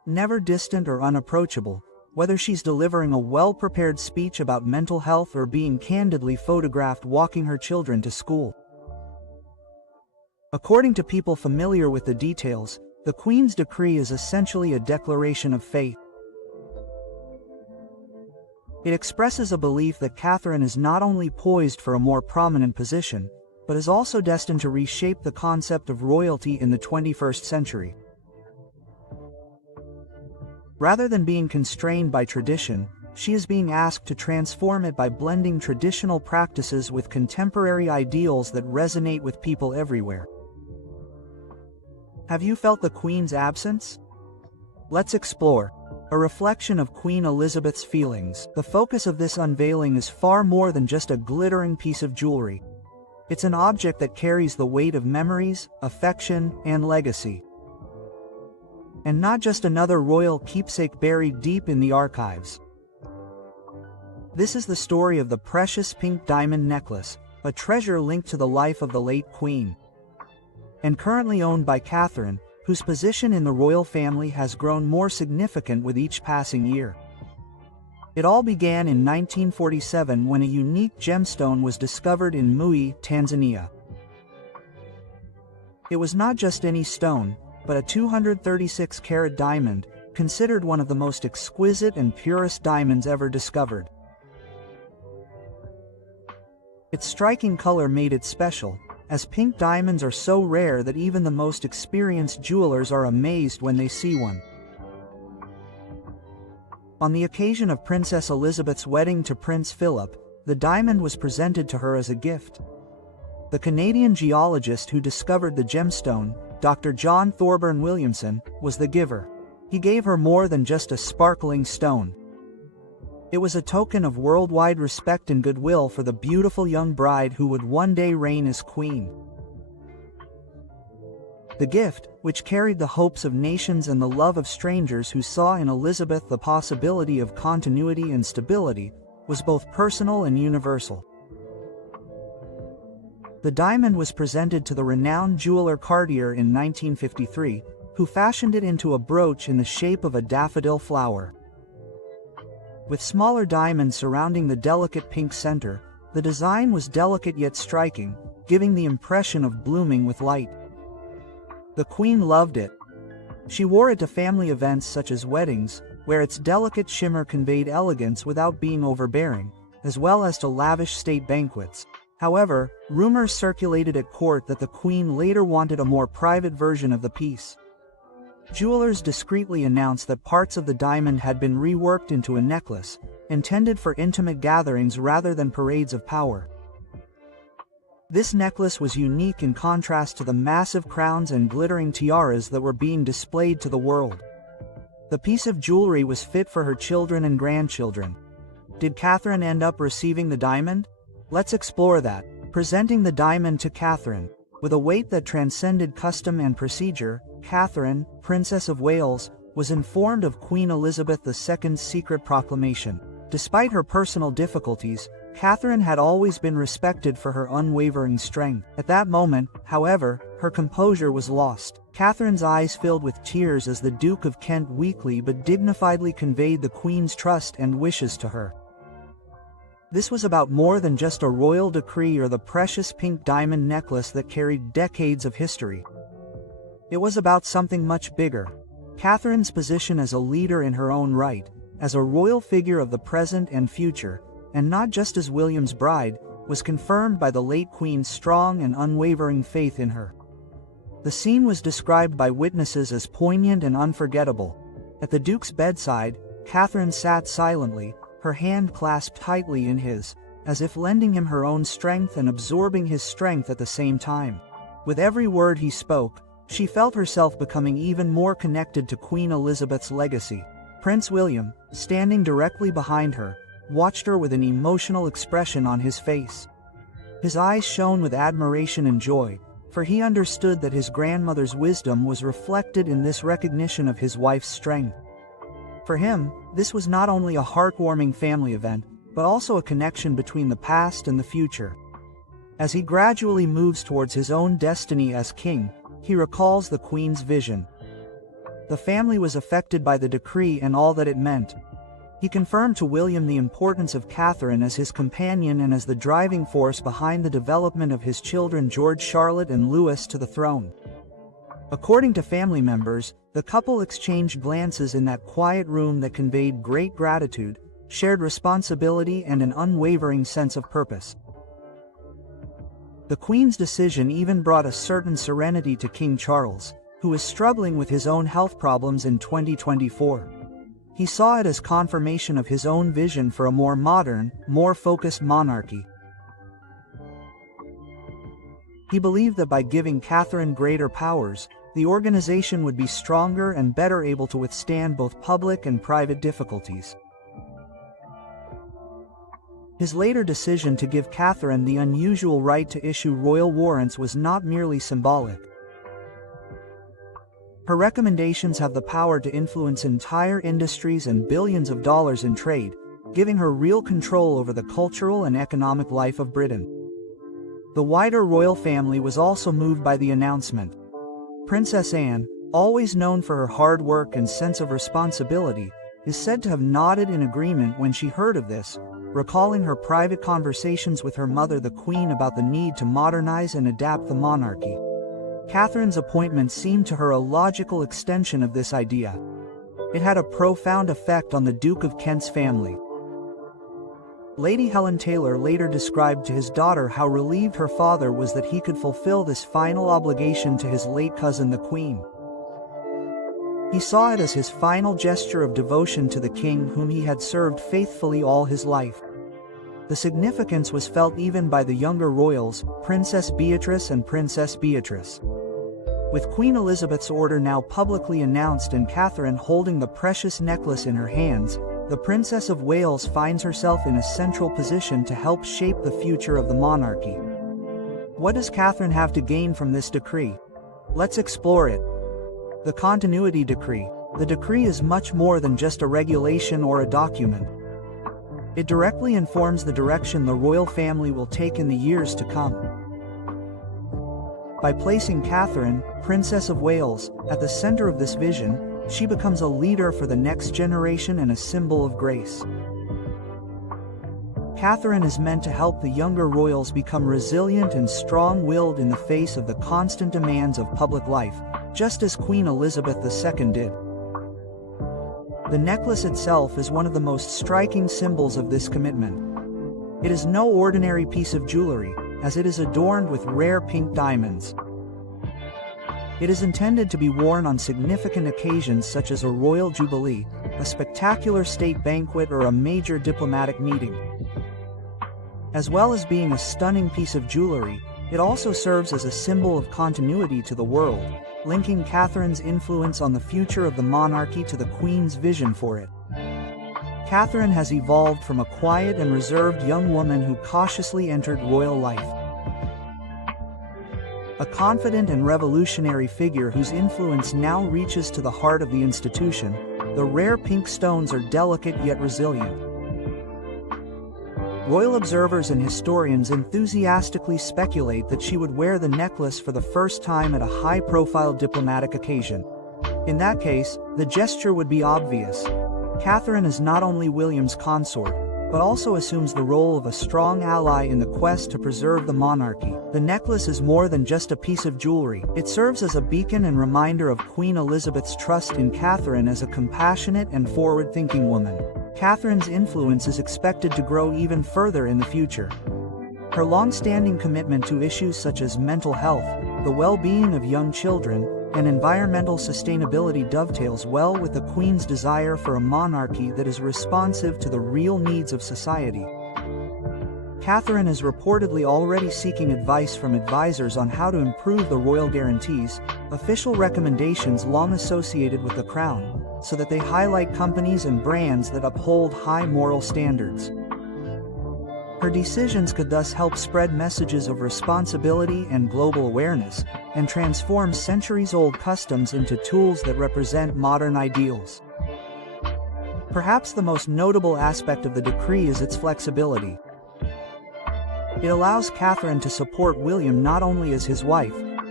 never distant or unapproachable, whether she's delivering a well-prepared speech about mental health or being candidly photographed walking her children to school. According to people familiar with the details, the Queen's decree is essentially a declaration of faith. It expresses a belief that Catherine is not only poised for a more prominent position, but is also destined to reshape the concept of royalty in the 21st century. Rather than being constrained by tradition, she is being asked to transform it by blending traditional practices with contemporary ideals that resonate with people everywhere. Have you felt the Queen's absence? Let's explore. A reflection of Queen Elizabeth's feelings. The focus of this unveiling is far more than just a glittering piece of jewelry. It's an object that carries the weight of memories, affection, and legacy. And not just another royal keepsake buried deep in the archives. This is the story of the precious pink diamond necklace, a treasure linked to the life of the late Queen, and currently owned by Catherine, whose position in the royal family has grown more significant with each passing year. It all began in 1947 when a unique gemstone was discovered in Mui, Tanzania. It was not just any stone, but a 236-carat diamond, considered one of the most exquisite and purest diamonds ever discovered. Its striking color made it special, as pink diamonds are so rare that even the most experienced jewelers are amazed when they see one. On the occasion of Princess Elizabeth's wedding to Prince Philip, the diamond was presented to her as a gift. The Canadian geologist who discovered the gemstone, Dr. John Thorburn Williamson, was the giver. He gave her more than just a sparkling stone. It was a token of worldwide respect and goodwill for the beautiful young bride who would one day reign as queen. The gift, which carried the hopes of nations and the love of strangers who saw in Elizabeth the possibility of continuity and stability, was both personal and universal. The diamond was presented to the renowned jeweler Cartier in 1953, who fashioned it into a brooch in the shape of a daffodil flower. With smaller diamonds surrounding the delicate pink center, the design was delicate yet striking, giving the impression of blooming with light. The Queen loved it. She wore it to family events such as weddings, where its delicate shimmer conveyed elegance without being overbearing, as well as to lavish state banquets. However, rumors circulated at court that the Queen later wanted a more private version of the piece. Jewelers discreetly announced that parts of the diamond had been reworked into a necklace, intended for intimate gatherings rather than parades of power. This necklace was unique in contrast to the massive crowns and glittering tiaras that were being displayed to the world. The piece of jewelry was fit for her children and grandchildren. Did Catherine end up receiving the diamond? Let's explore that. Presenting the diamond to Catherine. With a weight that transcended custom and procedure, Catherine, Princess of Wales, was informed of Queen Elizabeth II's secret proclamation. Despite her personal difficulties, Catherine had always been respected for her unwavering strength. At that moment, however, her composure was lost. Catherine's eyes filled with tears as the Duke of Kent weakly but dignifiedly conveyed the Queen's trust and wishes to her. This was about more than just a royal decree or the precious pink diamond necklace that carried decades of history. It was about something much bigger. Catherine's position as a leader in her own right, as a royal figure of the present and future, and not just as William's bride, was confirmed by the late Queen's strong and unwavering faith in her. The scene was described by witnesses as poignant and unforgettable. At the Duke's bedside, Catherine sat silently, her hand clasped tightly in his, as if lending him her own strength and absorbing his strength at the same time. With every word he spoke, she felt herself becoming even more connected to Queen Elizabeth's legacy. Prince William, standing directly behind her, watched her with an emotional expression on his face. His eyes shone with admiration and joy, for he understood that his grandmother's wisdom was reflected in this recognition of his wife's strength. For him, this was not only a heartwarming family event, but also a connection between the past and the future. As he gradually moves towards his own destiny as king, he recalls the Queen's vision. The family was affected by the decree and all that it meant. He confirmed to William the importance of Catherine as his companion and as the driving force behind the development of his children George, Charlotte, and Louis to the throne. According to family members, the couple exchanged glances in that quiet room that conveyed great gratitude, shared responsibility, and an unwavering sense of purpose. The Queen's decision even brought a certain serenity to King Charles, who was struggling with his own health problems in 2024. He saw it as confirmation of his own vision for a more modern, more focused monarchy. He believed that by giving Catherine greater powers, the organization would be stronger and better able to withstand both public and private difficulties. His later decision to give Catherine the unusual right to issue royal warrants was not merely symbolic. Her recommendations have the power to influence entire industries and billions of dollars in trade, giving her real control over the cultural and economic life of Britain. The wider royal family was also moved by the announcement. Princess Anne, always known for her hard work and sense of responsibility, is said to have nodded in agreement when she heard of this, recalling her private conversations with her mother the Queen about the need to modernize and adapt the monarchy. Catherine's appointment seemed to her a logical extension of this idea. It had a profound effect on the Duke of Kent's family. Lady Helen Taylor later described to his daughter how relieved her father was that he could fulfill this final obligation to his late cousin the Queen. He saw it as his final gesture of devotion to the king whom he had served faithfully all his life. The significance was felt even by the younger royals, Princess Beatrice and Princess Beatrice. With Queen Elizabeth's order now publicly announced and Catherine holding the precious necklace in her hands, the Princess of Wales finds herself in a central position to help shape the future of the monarchy. What does Catherine have to gain from this decree? Let's explore it. The Continuity Decree. The decree is much more than just a regulation or a document. It directly informs the direction the royal family will take in the years to come. By placing Catherine, Princess of Wales, at the center of this vision, she becomes a leader for the next generation and a symbol of grace. Catherine is meant to help the younger royals become resilient and strong-willed in the face of the constant demands of public life, just as Queen Elizabeth II did. The necklace itself is one of the most striking symbols of this commitment. It is no ordinary piece of jewelry, as it is adorned with rare pink diamonds. It is intended to be worn on significant occasions such as a royal jubilee, a spectacular state banquet, or a major diplomatic meeting. As well as being a stunning piece of jewelry, it also serves as a symbol of continuity to the world, linking Catherine's influence on the future of the monarchy to the Queen's vision for it. Catherine has evolved from a quiet and reserved young woman who cautiously entered royal life. A confident and revolutionary figure whose influence now reaches to the heart of the institution, the rare pink stones are delicate yet resilient. Royal observers and historians enthusiastically speculate that she would wear the necklace for the first time at a high-profile diplomatic occasion. In that case, the gesture would be obvious. Catherine is not only William's consort, but also assumes the role of a strong ally in the quest to preserve the monarchy. The necklace is more than just a piece of jewelry. It serves as a beacon and reminder of Queen Elizabeth's trust in Catherine as a compassionate and forward-thinking woman. Catherine's influence is expected to grow even further in the future. Her long-standing commitment to issues such as mental health, the well-being of young children, and environmental sustainability dovetails well with the Queen's desire for a monarchy that is responsive to the real needs of society. Catherine is reportedly already seeking advice from advisors on how to improve the royal guarantees, official recommendations long associated with the crown, so that they highlight companies and brands that uphold high moral standards. Her decisions could thus help spread messages of responsibility and global awareness, and transform centuries-old customs into tools that represent modern ideals. Perhaps the most notable aspect of the decree is its flexibility. It allows Catherine to support William not only as his wife,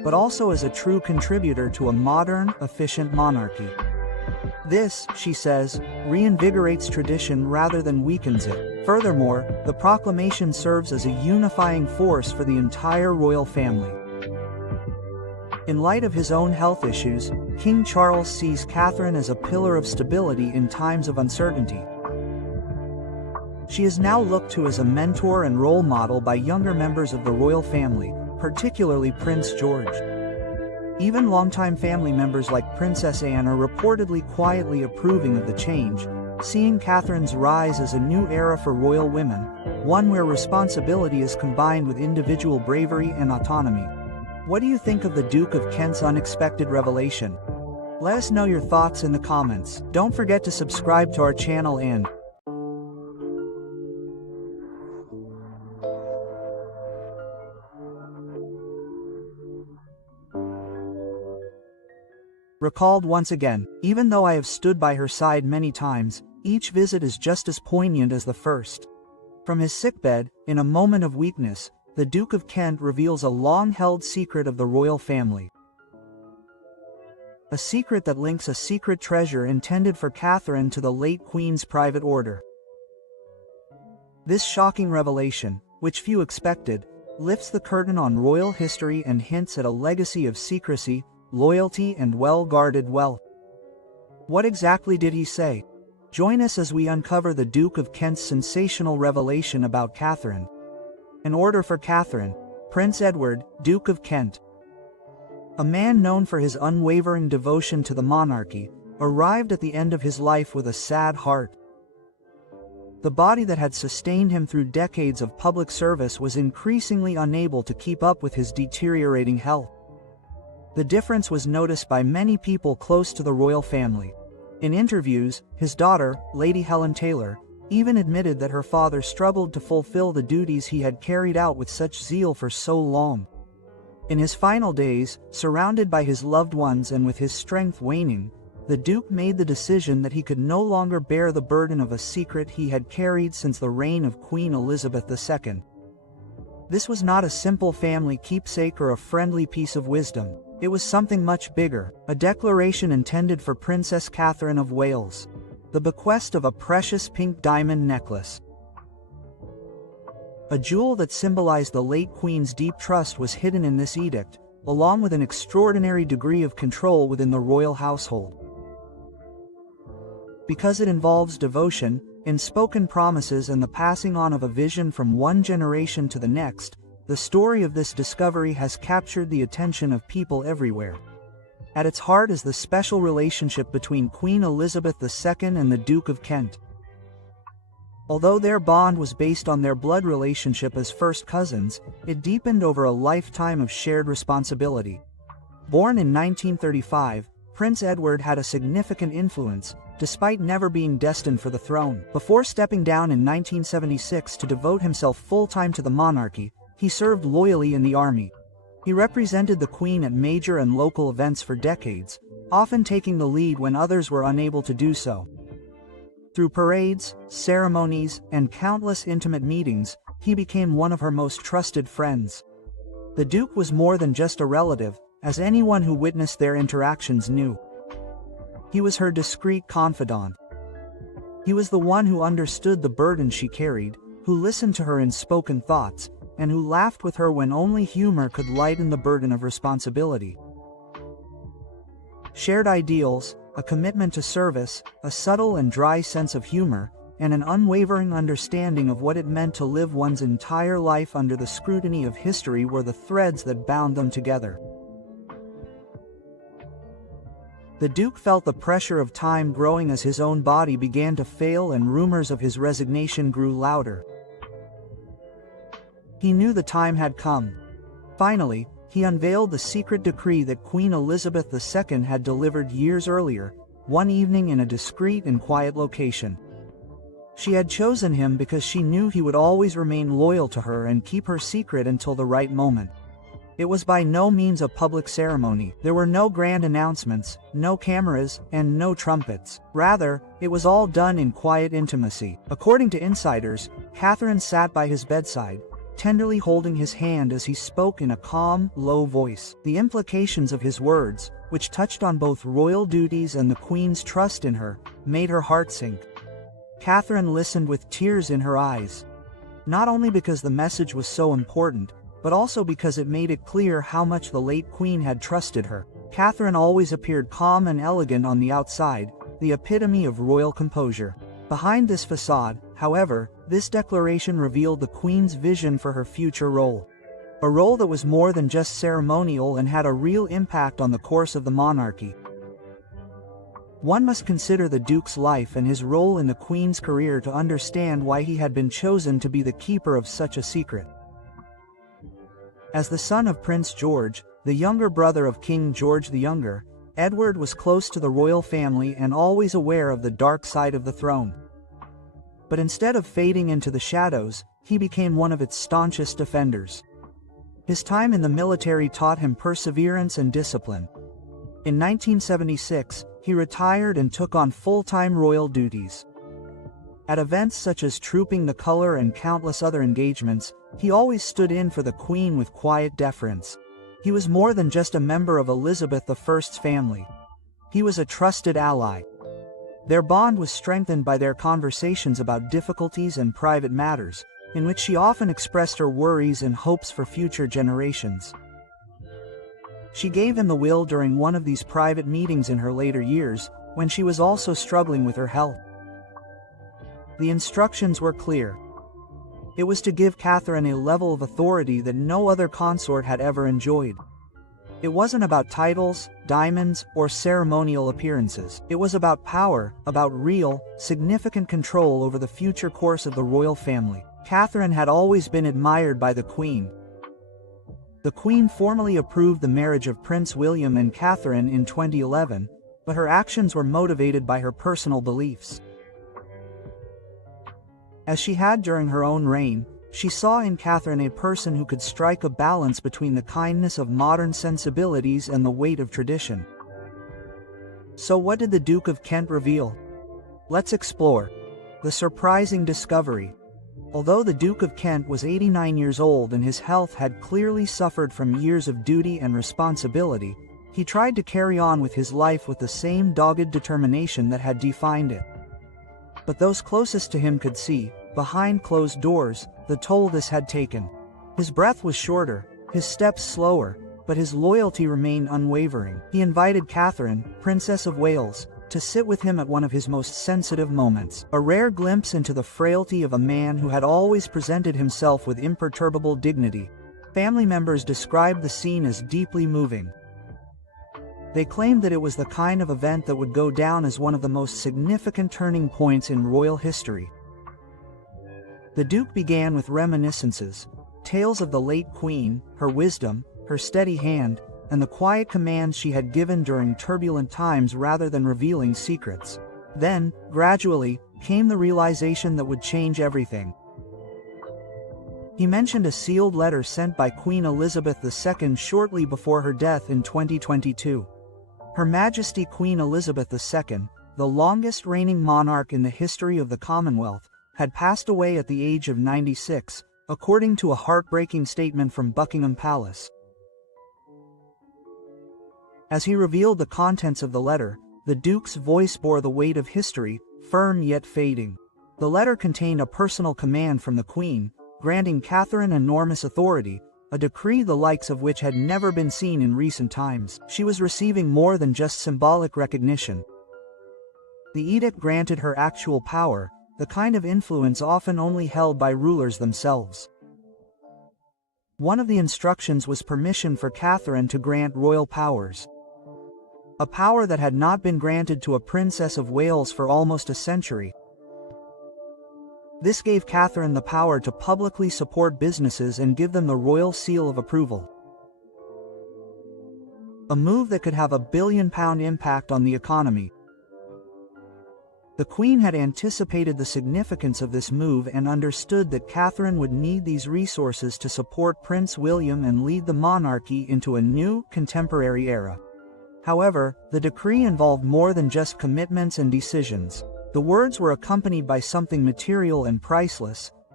but also as a true contributor to a modern, efficient monarchy. This, she says, reinvigorates tradition rather than weakens it. Furthermore, the proclamation serves as a unifying force for the entire royal family. In light of his own health issues, King Charles sees Catherine as a pillar of stability in times of uncertainty. She is now looked to as a mentor and role model by younger members of the royal family, particularly Prince George. Even longtime family members like Princess Anne are reportedly quietly approving of the change, seeing Catherine's rise as a new era for royal women, one where responsibility is combined with individual bravery and autonomy. What do you think of the Duke of Kent's unexpected revelation? Let us know your thoughts in the comments. Don't forget to subscribe to our channel and recalled once again, even though I have stood by her side many times, each visit is just as poignant as the first. From his sickbed, in a moment of weakness, the Duke of Kent reveals a long-held secret of the royal family. A secret that links a secret treasure intended for Catherine to the late Queen's private order. This shocking revelation, which few expected, lifts the curtain on royal history and hints at a legacy of secrecy, loyalty and well-guarded wealth. What exactly did he say? Join us as we uncover the Duke of Kent's sensational revelation about Catherine. An order for Catherine, Prince Edward, Duke of Kent. A man known for his unwavering devotion to the monarchy, arrived at the end of his life with a sad heart. The body that had sustained him through decades of public service was increasingly unable to keep up with his deteriorating health. The difference was noticed by many people close to the royal family. In interviews, his daughter, Lady Helen Taylor, even admitted that her father struggled to fulfill the duties he had carried out with such zeal for so long. In his final days, surrounded by his loved ones and with his strength waning, the Duke made the decision that he could no longer bear the burden of a secret he had carried since the reign of Queen Elizabeth II. This was not a simple family keepsake or a friendly piece of wisdom. It was something much bigger, a declaration intended for Princess Catherine of Wales. The bequest of a precious pink diamond necklace. A jewel that symbolized the late Queen's deep trust was hidden in this edict, along with an extraordinary degree of control within the royal household. Because it involves devotion, unspoken promises and the passing on of a vision from one generation to the next, the story of this discovery has captured the attention of people everywhere. At its heart is the special relationship between Queen Elizabeth II and the Duke of Kent. Although their bond was based on their blood relationship as first cousins, it deepened over a lifetime of shared responsibility. Born in 1935, Prince Edward had a significant influence, despite never being destined for the throne. Before stepping down in 1976 to devote himself full-time to the monarchy, he served loyally in the army. He represented the Queen at major and local events for decades, often taking the lead when others were unable to do so. Through parades, ceremonies, and countless intimate meetings, he became one of her most trusted friends. The Duke was more than just a relative, as anyone who witnessed their interactions knew. He was her discreet confidant. He was the one who understood the burden she carried, who listened to her unspoken thoughts, and who laughed with her when only humor could lighten the burden of responsibility. Shared ideals, a commitment to service, a subtle and dry sense of humor, and an unwavering understanding of what it meant to live one's entire life under the scrutiny of history were the threads that bound them together. The Duke felt the pressure of time growing as his own body began to fail and rumors of his resignation grew louder. He knew the time had come. Finally, he unveiled the secret decree that Queen Elizabeth II had delivered years earlier, one evening in a discreet and quiet location. She had chosen him because she knew he would always remain loyal to her and keep her secret until the right moment. It was by no means a public ceremony. There were no grand announcements, no cameras, and no trumpets. Rather, it was all done in quiet intimacy. According to insiders, Catherine sat by his bedside, tenderly holding his hand as he spoke in a calm, low voice. The implications of his words, which touched on both royal duties and the Queen's trust in her, made her heart sink. Catherine listened with tears in her eyes. Not only because the message was so important, but also because it made it clear how much the late Queen had trusted her. Catherine always appeared calm and elegant on the outside, the epitome of royal composure. Behind this facade, however, this declaration revealed the Queen's vision for her future role. A role that was more than just ceremonial and had a real impact on the course of the monarchy. One must consider the Duke's life and his role in the Queen's career to understand why he had been chosen to be the keeper of such a secret. As the son of Prince George, the younger brother of King George the Younger, Edward was close to the royal family and always aware of the dark side of the throne. But instead of fading into the shadows, he became one of its staunchest defenders. His time in the military taught him perseverance and discipline. In 1976, he retired and took on full-time royal duties. At events such as Trooping the Colour and countless other engagements, he always stood in for the Queen with quiet deference. He was more than just a member of Elizabeth I's family. He was a trusted ally. Their bond was strengthened by their conversations about difficulties and private matters, in which she often expressed her worries and hopes for future generations. She gave him the will during one of these private meetings in her later years, when she was also struggling with her health. The instructions were clear. It was to give Catherine a level of authority that no other consort had ever enjoyed. It wasn't about titles, diamonds, or ceremonial appearances. It was about power, about real, significant control over the future course of the royal family. Catherine had always been admired by the Queen. The Queen formally approved the marriage of Prince William and Catherine in 2011, but her actions were motivated by her personal beliefs. As she had during her own reign, she saw in Catherine a person who could strike a balance between the kindness of modern sensibilities and the weight of tradition. So what did the Duke of Kent reveal? Let's explore the surprising discovery. Although the Duke of Kent was 89 years old and his health had clearly suffered from years of duty and responsibility, he tried to carry on with his life with the same dogged determination that had defined it. But those closest to him could see, behind closed doors, the toll this had taken. His breath was shorter, his steps slower, but his loyalty remained unwavering. He invited Catherine, Princess of Wales, to sit with him at one of his most sensitive moments, a rare glimpse into the frailty of a man who had always presented himself with imperturbable dignity. Family members described the scene as deeply moving. They claimed that it was the kind of event that would go down as one of the most significant turning points in royal history. The Duke began with reminiscences, tales of the late Queen, her wisdom, her steady hand, and the quiet commands she had given during turbulent times rather than revealing secrets. Then, gradually, came the realization that would change everything. He mentioned a sealed letter sent by Queen Elizabeth II shortly before her death in 2022. Her Majesty Queen Elizabeth II, the longest reigning monarch in the history of the Commonwealth, had passed away at the age of 96, according to a heartbreaking statement from Buckingham Palace. As he revealed the contents of the letter, the Duke's voice bore the weight of history, firm yet fading. The letter contained a personal command from the Queen, granting Catherine enormous authority, a decree the likes of which had never been seen in recent times. She was receiving more than just symbolic recognition. The edict granted her actual power, the kind of influence often only held by rulers themselves. One of the instructions was permission for Catherine to grant royal powers. A power that had not been granted to a Princess of Wales for almost a century. This gave Catherine the power to publicly support businesses and give them the royal seal of approval. A move that could have a billion-pound impact on the economy. The Queen had anticipated the significance of this move and understood that Catherine would need these resources to support Prince William and lead the monarchy into a new, contemporary era. However, the decree involved more than just commitments and decisions. The words were accompanied by something material and priceless,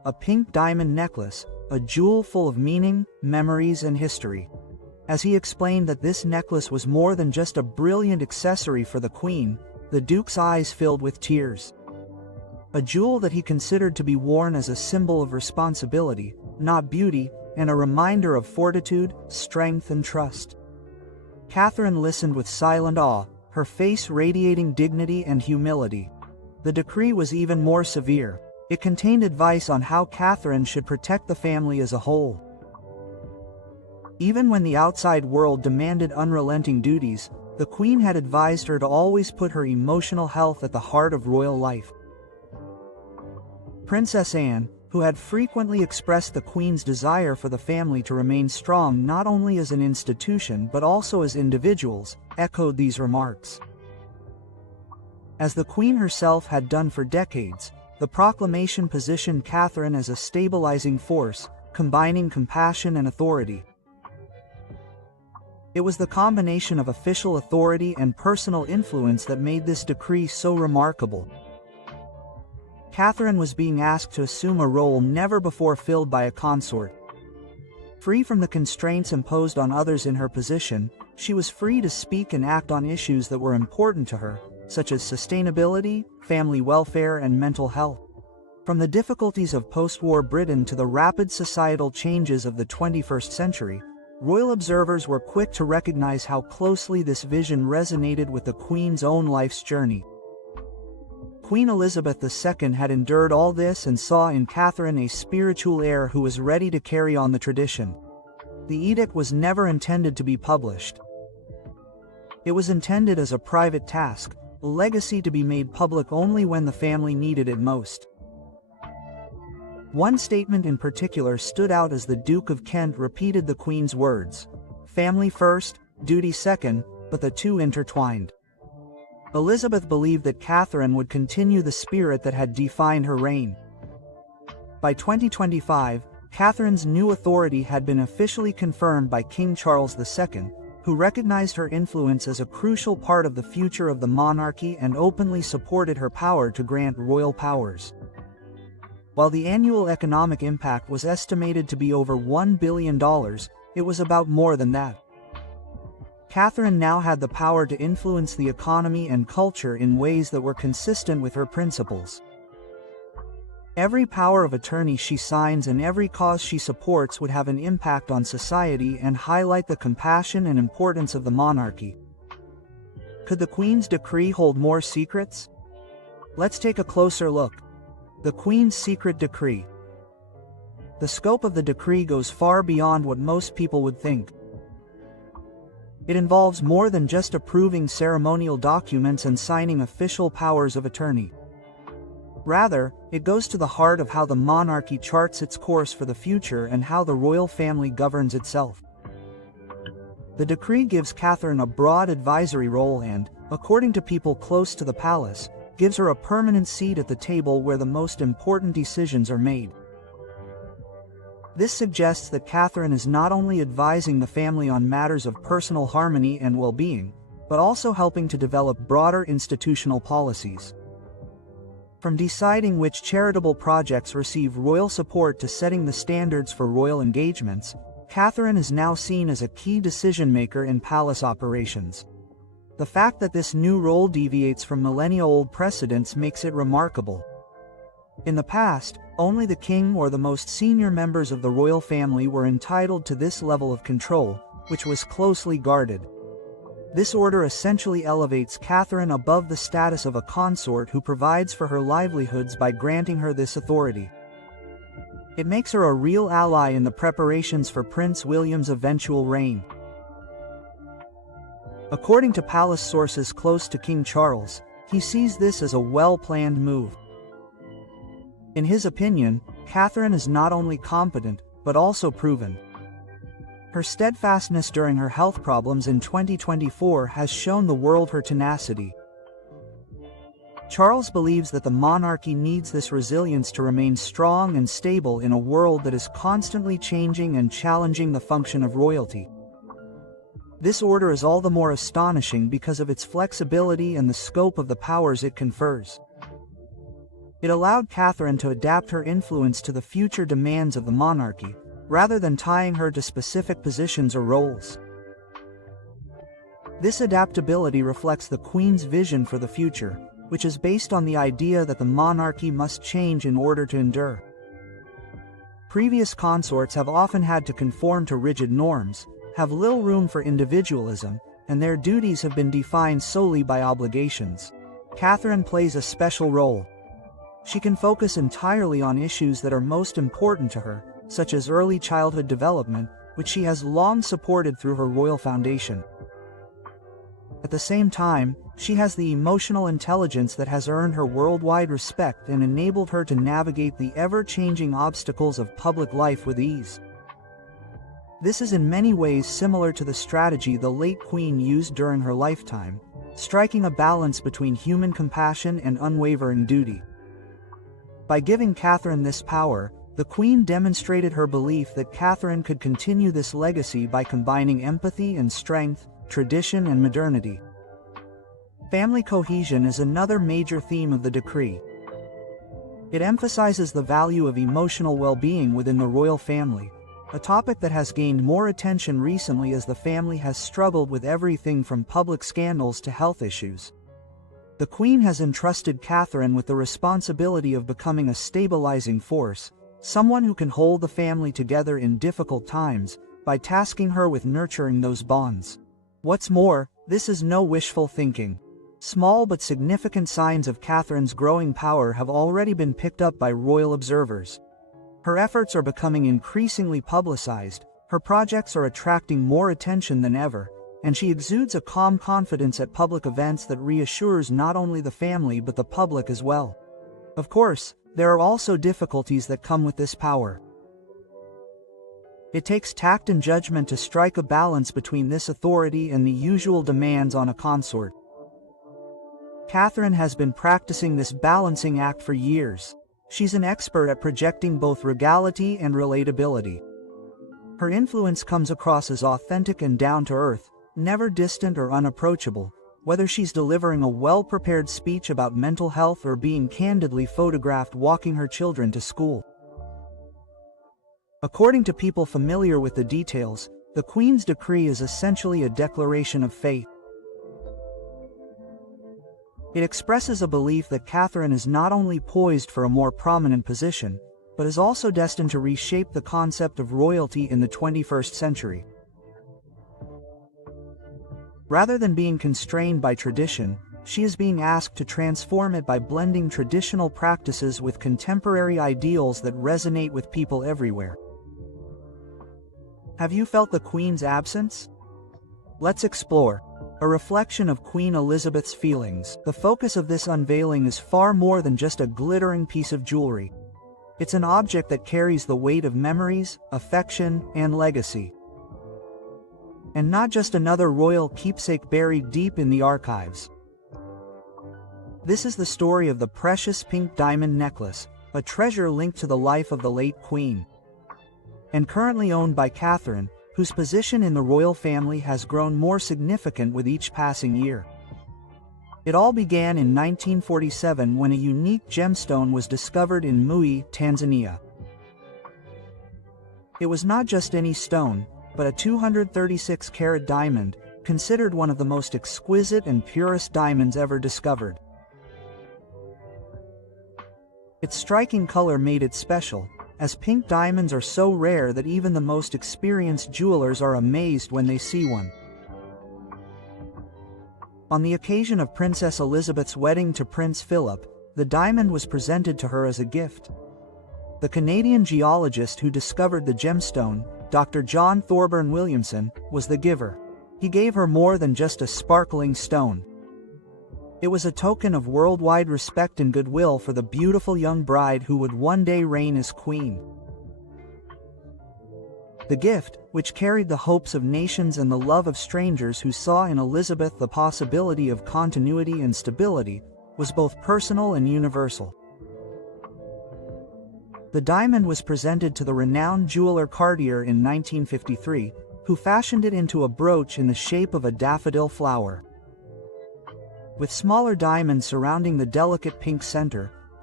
a pink diamond necklace, a jewel full of meaning, memories, and history. As he explained that this necklace was more than just a brilliant accessory for the queen, the Duke's eyes filled with tears. A jewel that he considered to be worn as a symbol of responsibility, not beauty, and a reminder of fortitude, strength, and trust. Catherine listened with silent awe, her face radiating dignity and humility. The decree was even more severe. It contained advice on how Catherine should protect the family as a whole. Even when the outside world demanded unrelenting duties, the Queen had advised her to always put her emotional health at the heart of royal life. Princess Anne, who had frequently expressed the Queen's desire for the family to remain strong not only as an institution but also as individuals, echoed these remarks. As the Queen herself had done for decades, the proclamation positioned Catherine as a stabilizing force, combining compassion and authority. It was the combination of official authority and personal influence that made this decree so remarkable. Catherine was being asked to assume a role never before filled by a consort. Free from the constraints imposed on others in her position, she was free to speak and act on issues that were important to her, such as sustainability, family welfare, and mental health. From the difficulties of post-war Britain to the rapid societal changes of the 21st century, royal observers were quick to recognize how closely this vision resonated with the Queen's own life's journey. Queen Elizabeth II had endured all this and saw in Catherine a spiritual heir who was ready to carry on the tradition. The edict was never intended to be published. It was intended as a private task, a legacy to be made public only when the family needed it most. One statement in particular stood out as the Duke of Kent repeated the Queen's words, "Family first, duty second, but the two intertwined." Elizabeth believed that Catherine would continue the spirit that had defined her reign. By 2025, Catherine's new authority had been officially confirmed by King Charles II, who recognized her influence as a crucial part of the future of the monarchy and openly supported her power to grant royal powers. While the annual economic impact was estimated to be over $1 billion, it was about more than that. Catherine now had the power to influence the economy and culture in ways that were consistent with her principles. Every power of attorney she signs and every cause she supports would have an impact on society and highlight the compassion and importance of the monarchy. Could the Queen's decree hold more secrets? Let's take a closer look. The Queen's Secret Decree. The scope of the decree goes far beyond what most people would think. It involves more than just approving ceremonial documents and signing official powers of attorney. Rather, it goes to the heart of how the monarchy charts its course for the future and how the royal family governs itself. The decree gives Catherine a broad advisory role and, according to people close to the palace, gives her a permanent seat at the table where the most important decisions are made. This suggests that Catherine is not only advising the family on matters of personal harmony and well-being, but also helping to develop broader institutional policies. From deciding which charitable projects receive royal support to setting the standards for royal engagements, Catherine is now seen as a key decision-maker in palace operations. The fact that this new role deviates from millennia-old precedents makes it remarkable. In the past, only the king or the most senior members of the royal family were entitled to this level of control, which was closely guarded. This order essentially elevates Catherine above the status of a consort who provides for her livelihoods by granting her this authority. It makes her a real ally in the preparations for Prince William's eventual reign. According to palace sources close to King Charles, he sees this as a well-planned move. In his opinion, Catherine is not only competent, but also proven. Her steadfastness during her health problems in 2024 has shown the world her tenacity. Charles believes that the monarchy needs this resilience to remain strong and stable in a world that is constantly changing and challenging the function of royalty. This order is all the more astonishing because of its flexibility and the scope of the powers it confers. It allowed Catherine to adapt her influence to the future demands of the monarchy, rather than tying her to specific positions or roles. This adaptability reflects the Queen's vision for the future, which is based on the idea that the monarchy must change in order to endure. Previous consorts have often had to conform to rigid norms, have little room for individualism, and their duties have been defined solely by obligations. Catherine plays a special role. She can focus entirely on issues that are most important to her, such as early childhood development, which she has long supported through her royal foundation. At the same time, she has the emotional intelligence that has earned her worldwide respect and enabled her to navigate the ever-changing obstacles of public life with ease. This is in many ways similar to the strategy the late Queen used during her lifetime, striking a balance between human compassion and unwavering duty. By giving Catherine this power, the Queen demonstrated her belief that Catherine could continue this legacy by combining empathy and strength, tradition and modernity. Family cohesion is another major theme of the decree. It emphasizes the value of emotional well-being within the royal family, a topic that has gained more attention recently as the family has struggled with everything from public scandals to health issues. The Queen has entrusted Catherine with the responsibility of becoming a stabilizing force, someone who can hold the family together in difficult times, by tasking her with nurturing those bonds. What's more, this is no wishful thinking. Small but significant signs of Catherine's growing power have already been picked up by royal observers. Her efforts are becoming increasingly publicized, her projects are attracting more attention than ever, and she exudes a calm confidence at public events that reassures not only the family but the public as well. Of course, there are also difficulties that come with this power. It takes tact and judgment to strike a balance between this authority and the usual demands on a consort. Catherine has been practicing this balancing act for years. She's an expert at projecting both regality and relatability. Her influence comes across as authentic and down-to-earth, never distant or unapproachable, whether she's delivering a well-prepared speech about mental health or being candidly photographed walking her children to school. According to people familiar with the details, the Queen's decree is essentially a declaration of faith. It expresses a belief that Catherine is not only poised for a more prominent position, but is also destined to reshape the concept of royalty in the 21st century. Rather than being constrained by tradition, she is being asked to transform it by blending traditional practices with contemporary ideals that resonate with people everywhere. Have you felt the Queen's absence? Let's explore. A reflection of Queen Elizabeth's feelings. The focus of this unveiling is far more than just a glittering piece of jewelry. It's an object that carries the weight of memories, affection, and legacy. And not just another royal keepsake buried deep in the archives. This is the story of the precious pink diamond necklace, a treasure linked to the life of the late Queen. And currently owned by Catherine, whose position in the royal family has grown more significant with each passing year. It all began in 1947 when a unique gemstone was discovered in Mui, Tanzania. It was not just any stone, but a 236-carat diamond, considered one of the most exquisite and purest diamonds ever discovered. Its striking color made it special, as pink diamonds are so rare that even the most experienced jewelers are amazed when they see one. On the occasion of Princess Elizabeth's wedding to Prince Philip, the diamond was presented to her as a gift. The Canadian geologist who discovered the gemstone, Dr. John Thorburn Williamson, was the giver. He gave her more than just a sparkling stone. It was a token of worldwide respect and goodwill for the beautiful young bride who would one day reign as queen. The gift, which carried the hopes of nations and the love of strangers who saw in Elizabeth the possibility of continuity and stability, was both personal and universal. The diamond was presented to the renowned jeweler Cartier in 1953, who fashioned it into a brooch in the shape of a daffodil flower. With smaller diamonds surrounding the delicate pink center,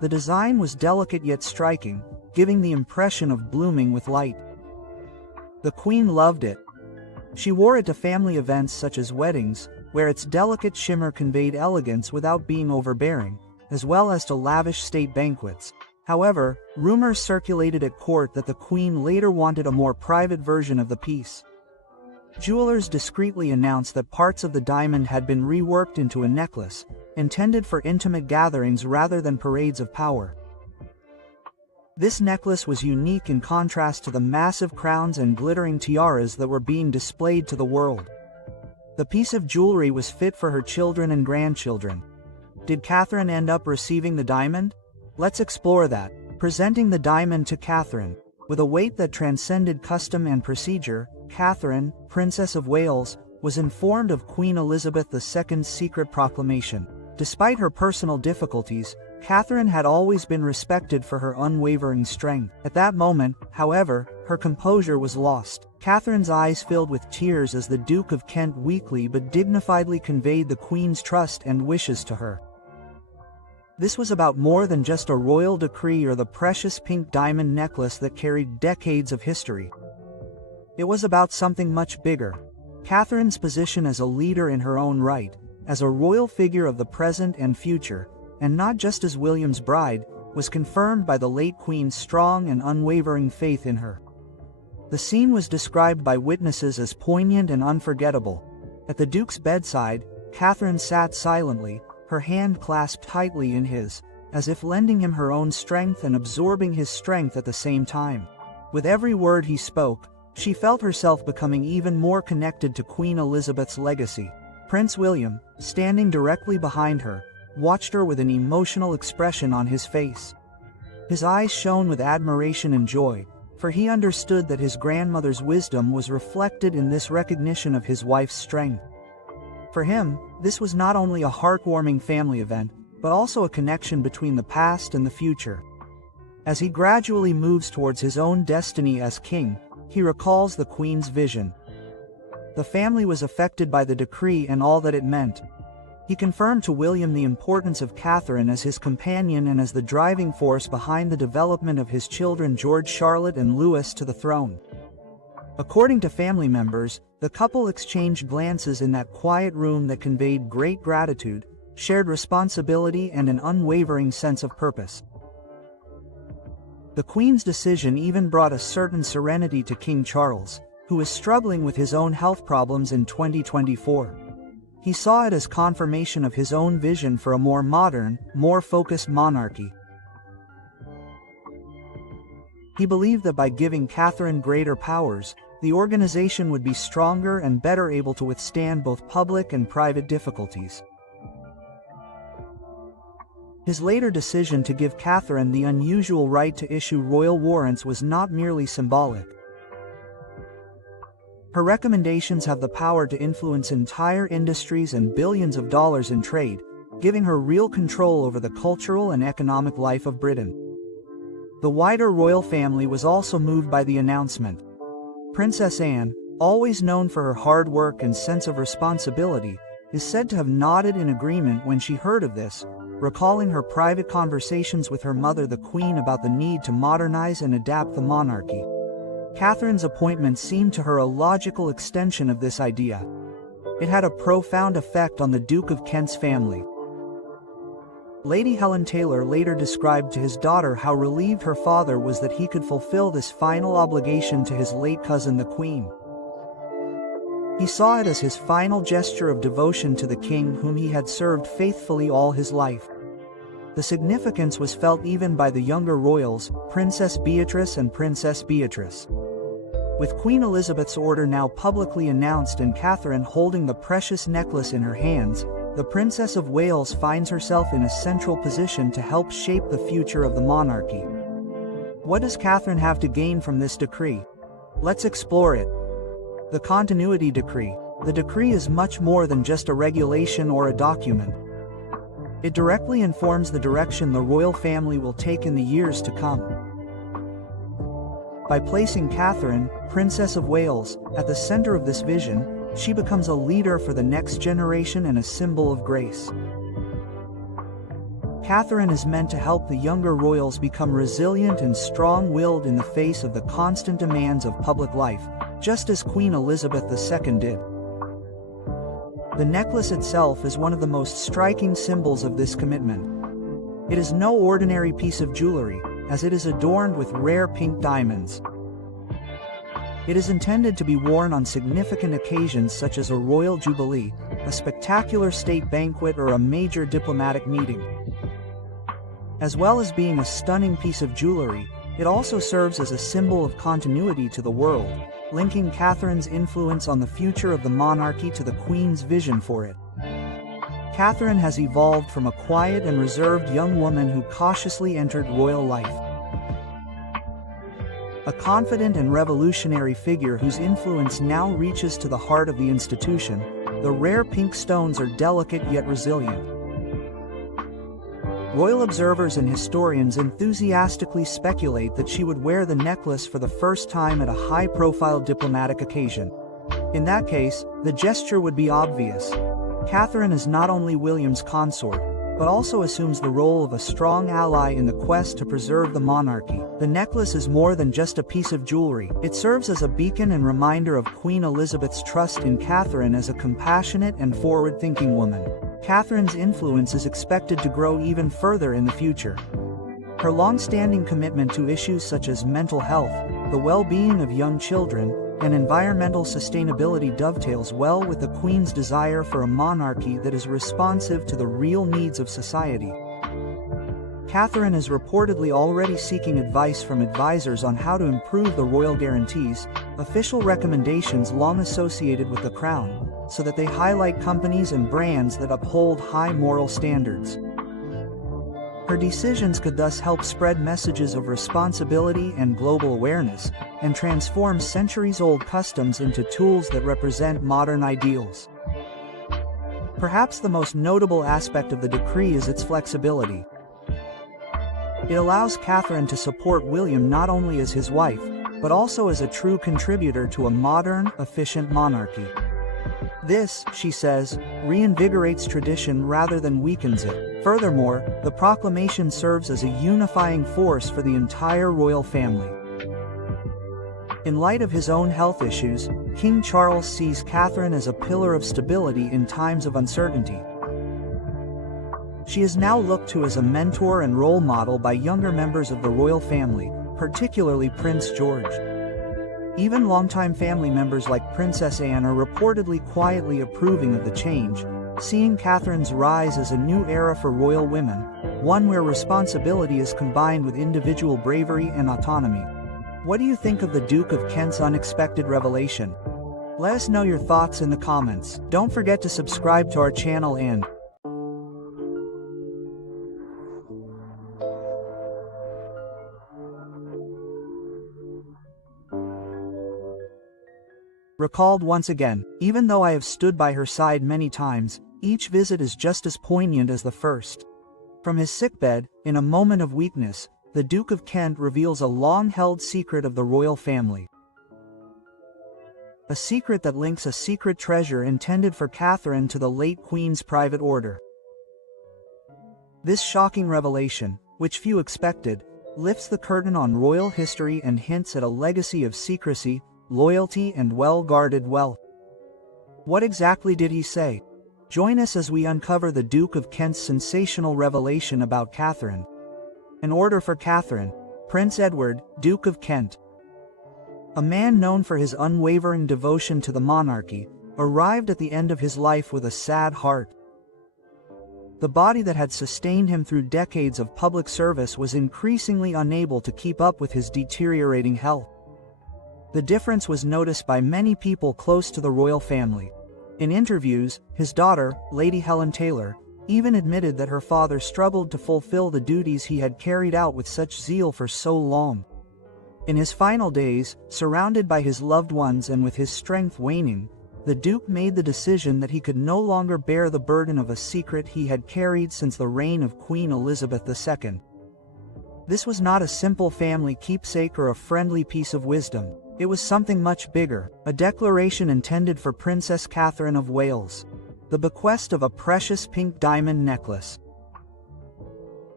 The design was delicate yet striking, giving the impression of blooming with light. The Queen loved it. She wore it to family events such as weddings, where its delicate shimmer conveyed elegance without being overbearing, as well as to lavish state banquets. However, rumors circulated at court that the Queen later wanted a more private version of the piece. Jewelers discreetly announced that parts of the diamond had been reworked into a necklace, intended for intimate gatherings rather than parades of power. This necklace was unique in contrast to the massive crowns and glittering tiaras that were being displayed to the world. The piece of jewelry was fit for her children and grandchildren. Did Catherine end up receiving the diamond? Let's explore that. Presenting the diamond to Catherine. With a weight that transcended custom and procedure, Catherine, Princess of Wales, was informed of Queen Elizabeth II's secret proclamation. Despite her personal difficulties, Catherine had always been respected for her unwavering strength. At that moment, however, her composure was lost. Catherine's eyes filled with tears as the Duke of Kent weakly but dignifiedly conveyed the Queen's trust and wishes to her. This was about more than just a royal decree or the precious pink diamond necklace that carried decades of history. It was about something much bigger. Catherine's position as a leader in her own right, as a royal figure of the present and future, and not just as William's bride, was confirmed by the late Queen's strong and unwavering faith in her. The scene was described by witnesses as poignant and unforgettable. At the Duke's bedside, Catherine sat silently, her hand clasped tightly in his, as if lending him her own strength and absorbing his strength at the same time. With every word he spoke, she felt herself becoming even more connected to Queen Elizabeth's legacy. Prince William, standing directly behind her, watched her with an emotional expression on his face. His eyes shone with admiration and joy, for he understood that his grandmother's wisdom was reflected in this recognition of his wife's strength. For him, this was not only a heartwarming family event, but also a connection between the past and the future. As he gradually moves towards his own destiny as king, he recalls the Queen's vision. The family was affected by the decree and all that it meant. He confirmed to William the importance of Catherine as his companion and as the driving force behind the development of his children George, Charlotte, and Louis to the throne. According to family members, the couple exchanged glances in that quiet room that conveyed great gratitude, shared responsibility, and an unwavering sense of purpose. The Queen's decision even brought a certain serenity to King Charles, who was struggling with his own health problems in 2024. He saw it as confirmation of his own vision for a more modern, more focused monarchy. He believed that by giving Catherine greater powers, the organization would be stronger and better able to withstand both public and private difficulties. His later decision to give Catherine the unusual right to issue royal warrants was not merely symbolic. Her recommendations have the power to influence entire industries and billions of dollars in trade, giving her real control over the cultural and economic life of Britain. The wider royal family was also moved by the announcement. Princess Anne, always known for her hard work and sense of responsibility, is said to have nodded in agreement when she heard of this, recalling her private conversations with her mother the Queen about the need to modernize and adapt the monarchy. Catherine's appointment seemed to her a logical extension of this idea. It had a profound effect on the Duke of Kent's family. Lady Helen Taylor later described to his daughter how relieved her father was that he could fulfill this final obligation to his late cousin the Queen. He saw it as his final gesture of devotion to the king whom he had served faithfully all his life. The significance was felt even by the younger royals, Princess Beatrice and Princess Beatrice. With Queen Elizabeth's order now publicly announced and Catherine holding the precious necklace in her hands, the Princess of Wales finds herself in a central position to help shape the future of the monarchy. What does Catherine have to gain from this decree? Let's explore it. The Continuity Decree. The decree is much more than just a regulation or a document. It directly informs the direction the royal family will take in the years to come. By placing Catherine, Princess of Wales, at the center of this vision, she becomes a leader for the next generation and a symbol of grace. Catherine is meant to help the younger royals become resilient and strong-willed in the face of the constant demands of public life, just as Queen Elizabeth II did. The necklace itself is one of the most striking symbols of this commitment. It is no ordinary piece of jewelry, as it is adorned with rare pink diamonds. It is intended to be worn on significant occasions such as a royal jubilee, a spectacular state banquet, or a major diplomatic meeting. As well as being a stunning piece of jewelry, it also serves as a symbol of continuity to the world, linking Catherine's influence on the future of the monarchy to the Queen's vision for it. Catherine has evolved from a quiet and reserved young woman who cautiously entered royal life. A confident and revolutionary figure whose influence now reaches to the heart of the institution. The rare pink stones are delicate yet resilient. Royal observers and historians enthusiastically speculate that she would wear the necklace for the first time at a high-profile diplomatic occasion. In that case, the gesture would be obvious. Catherine is not only William's consort, but also assumes the role of a strong ally in the quest to preserve the monarchy. The necklace is more than just a piece of jewelry. It serves as a beacon and reminder of Queen Elizabeth's trust in Catherine as a compassionate and forward-thinking woman. Catherine's influence is expected to grow even further in the future. Her long-standing commitment to issues such as mental health, the well-being of young children, and environmental sustainability dovetails well with the Queen's desire for a monarchy that is responsive to the real needs of society. Catherine is reportedly already seeking advice from advisors on how to improve the royal guarantees, official recommendations long associated with the crown, so that they highlight companies and brands that uphold high moral standards. Her decisions could thus help spread messages of responsibility and global awareness, and transform centuries-old customs into tools that represent modern ideals. Perhaps the most notable aspect of the decree is its flexibility. It allows Catherine to support William not only as his wife, but also as a true contributor to a modern, efficient monarchy. This, she says, reinvigorates tradition rather than weakens it. Furthermore, the proclamation serves as a unifying force for the entire royal family. In light of his own health issues, King Charles sees Catherine as a pillar of stability in times of uncertainty. She is now looked to as a mentor and role model by younger members of the royal family, particularly Prince George. Even longtime family members like Princess Anne are reportedly quietly approving of the change, seeing Catherine's rise as a new era for royal women, one where responsibility is combined with individual bravery and autonomy. What do you think of the Duke of Kent's unexpected revelation? Let us know your thoughts in the comments. Don't forget to subscribe to our channel and recalled once again. Even though I have stood by her side many times, each visit is just as poignant as the first. From his sickbed, in a moment of weakness, the Duke of Kent reveals a long-held secret of the royal family. A secret that links a secret treasure intended for Catherine to the late Queen's private order. This shocking revelation, which few expected, lifts the curtain on royal history and hints at a legacy of secrecy, loyalty, and well-guarded wealth. What exactly did he say? Join us as we uncover the Duke of Kent's sensational revelation about Catherine. An order for Catherine, Prince Edward, Duke of Kent. A man known for his unwavering devotion to the monarchy, arrived at the end of his life with a sad heart. The body that had sustained him through decades of public service was increasingly unable to keep up with his deteriorating health. The difference was noticed by many people close to the royal family. In interviews, his daughter, Lady Helen Taylor, even admitted that her father struggled to fulfill the duties he had carried out with such zeal for so long. In his final days, surrounded by his loved ones and with his strength waning, the Duke made the decision that he could no longer bear the burden of a secret he had carried since the reign of Queen Elizabeth II. This was not a simple family keepsake or a friendly piece of wisdom. It was something much bigger, a declaration intended for Princess Catherine of Wales. The bequest of a precious pink diamond necklace.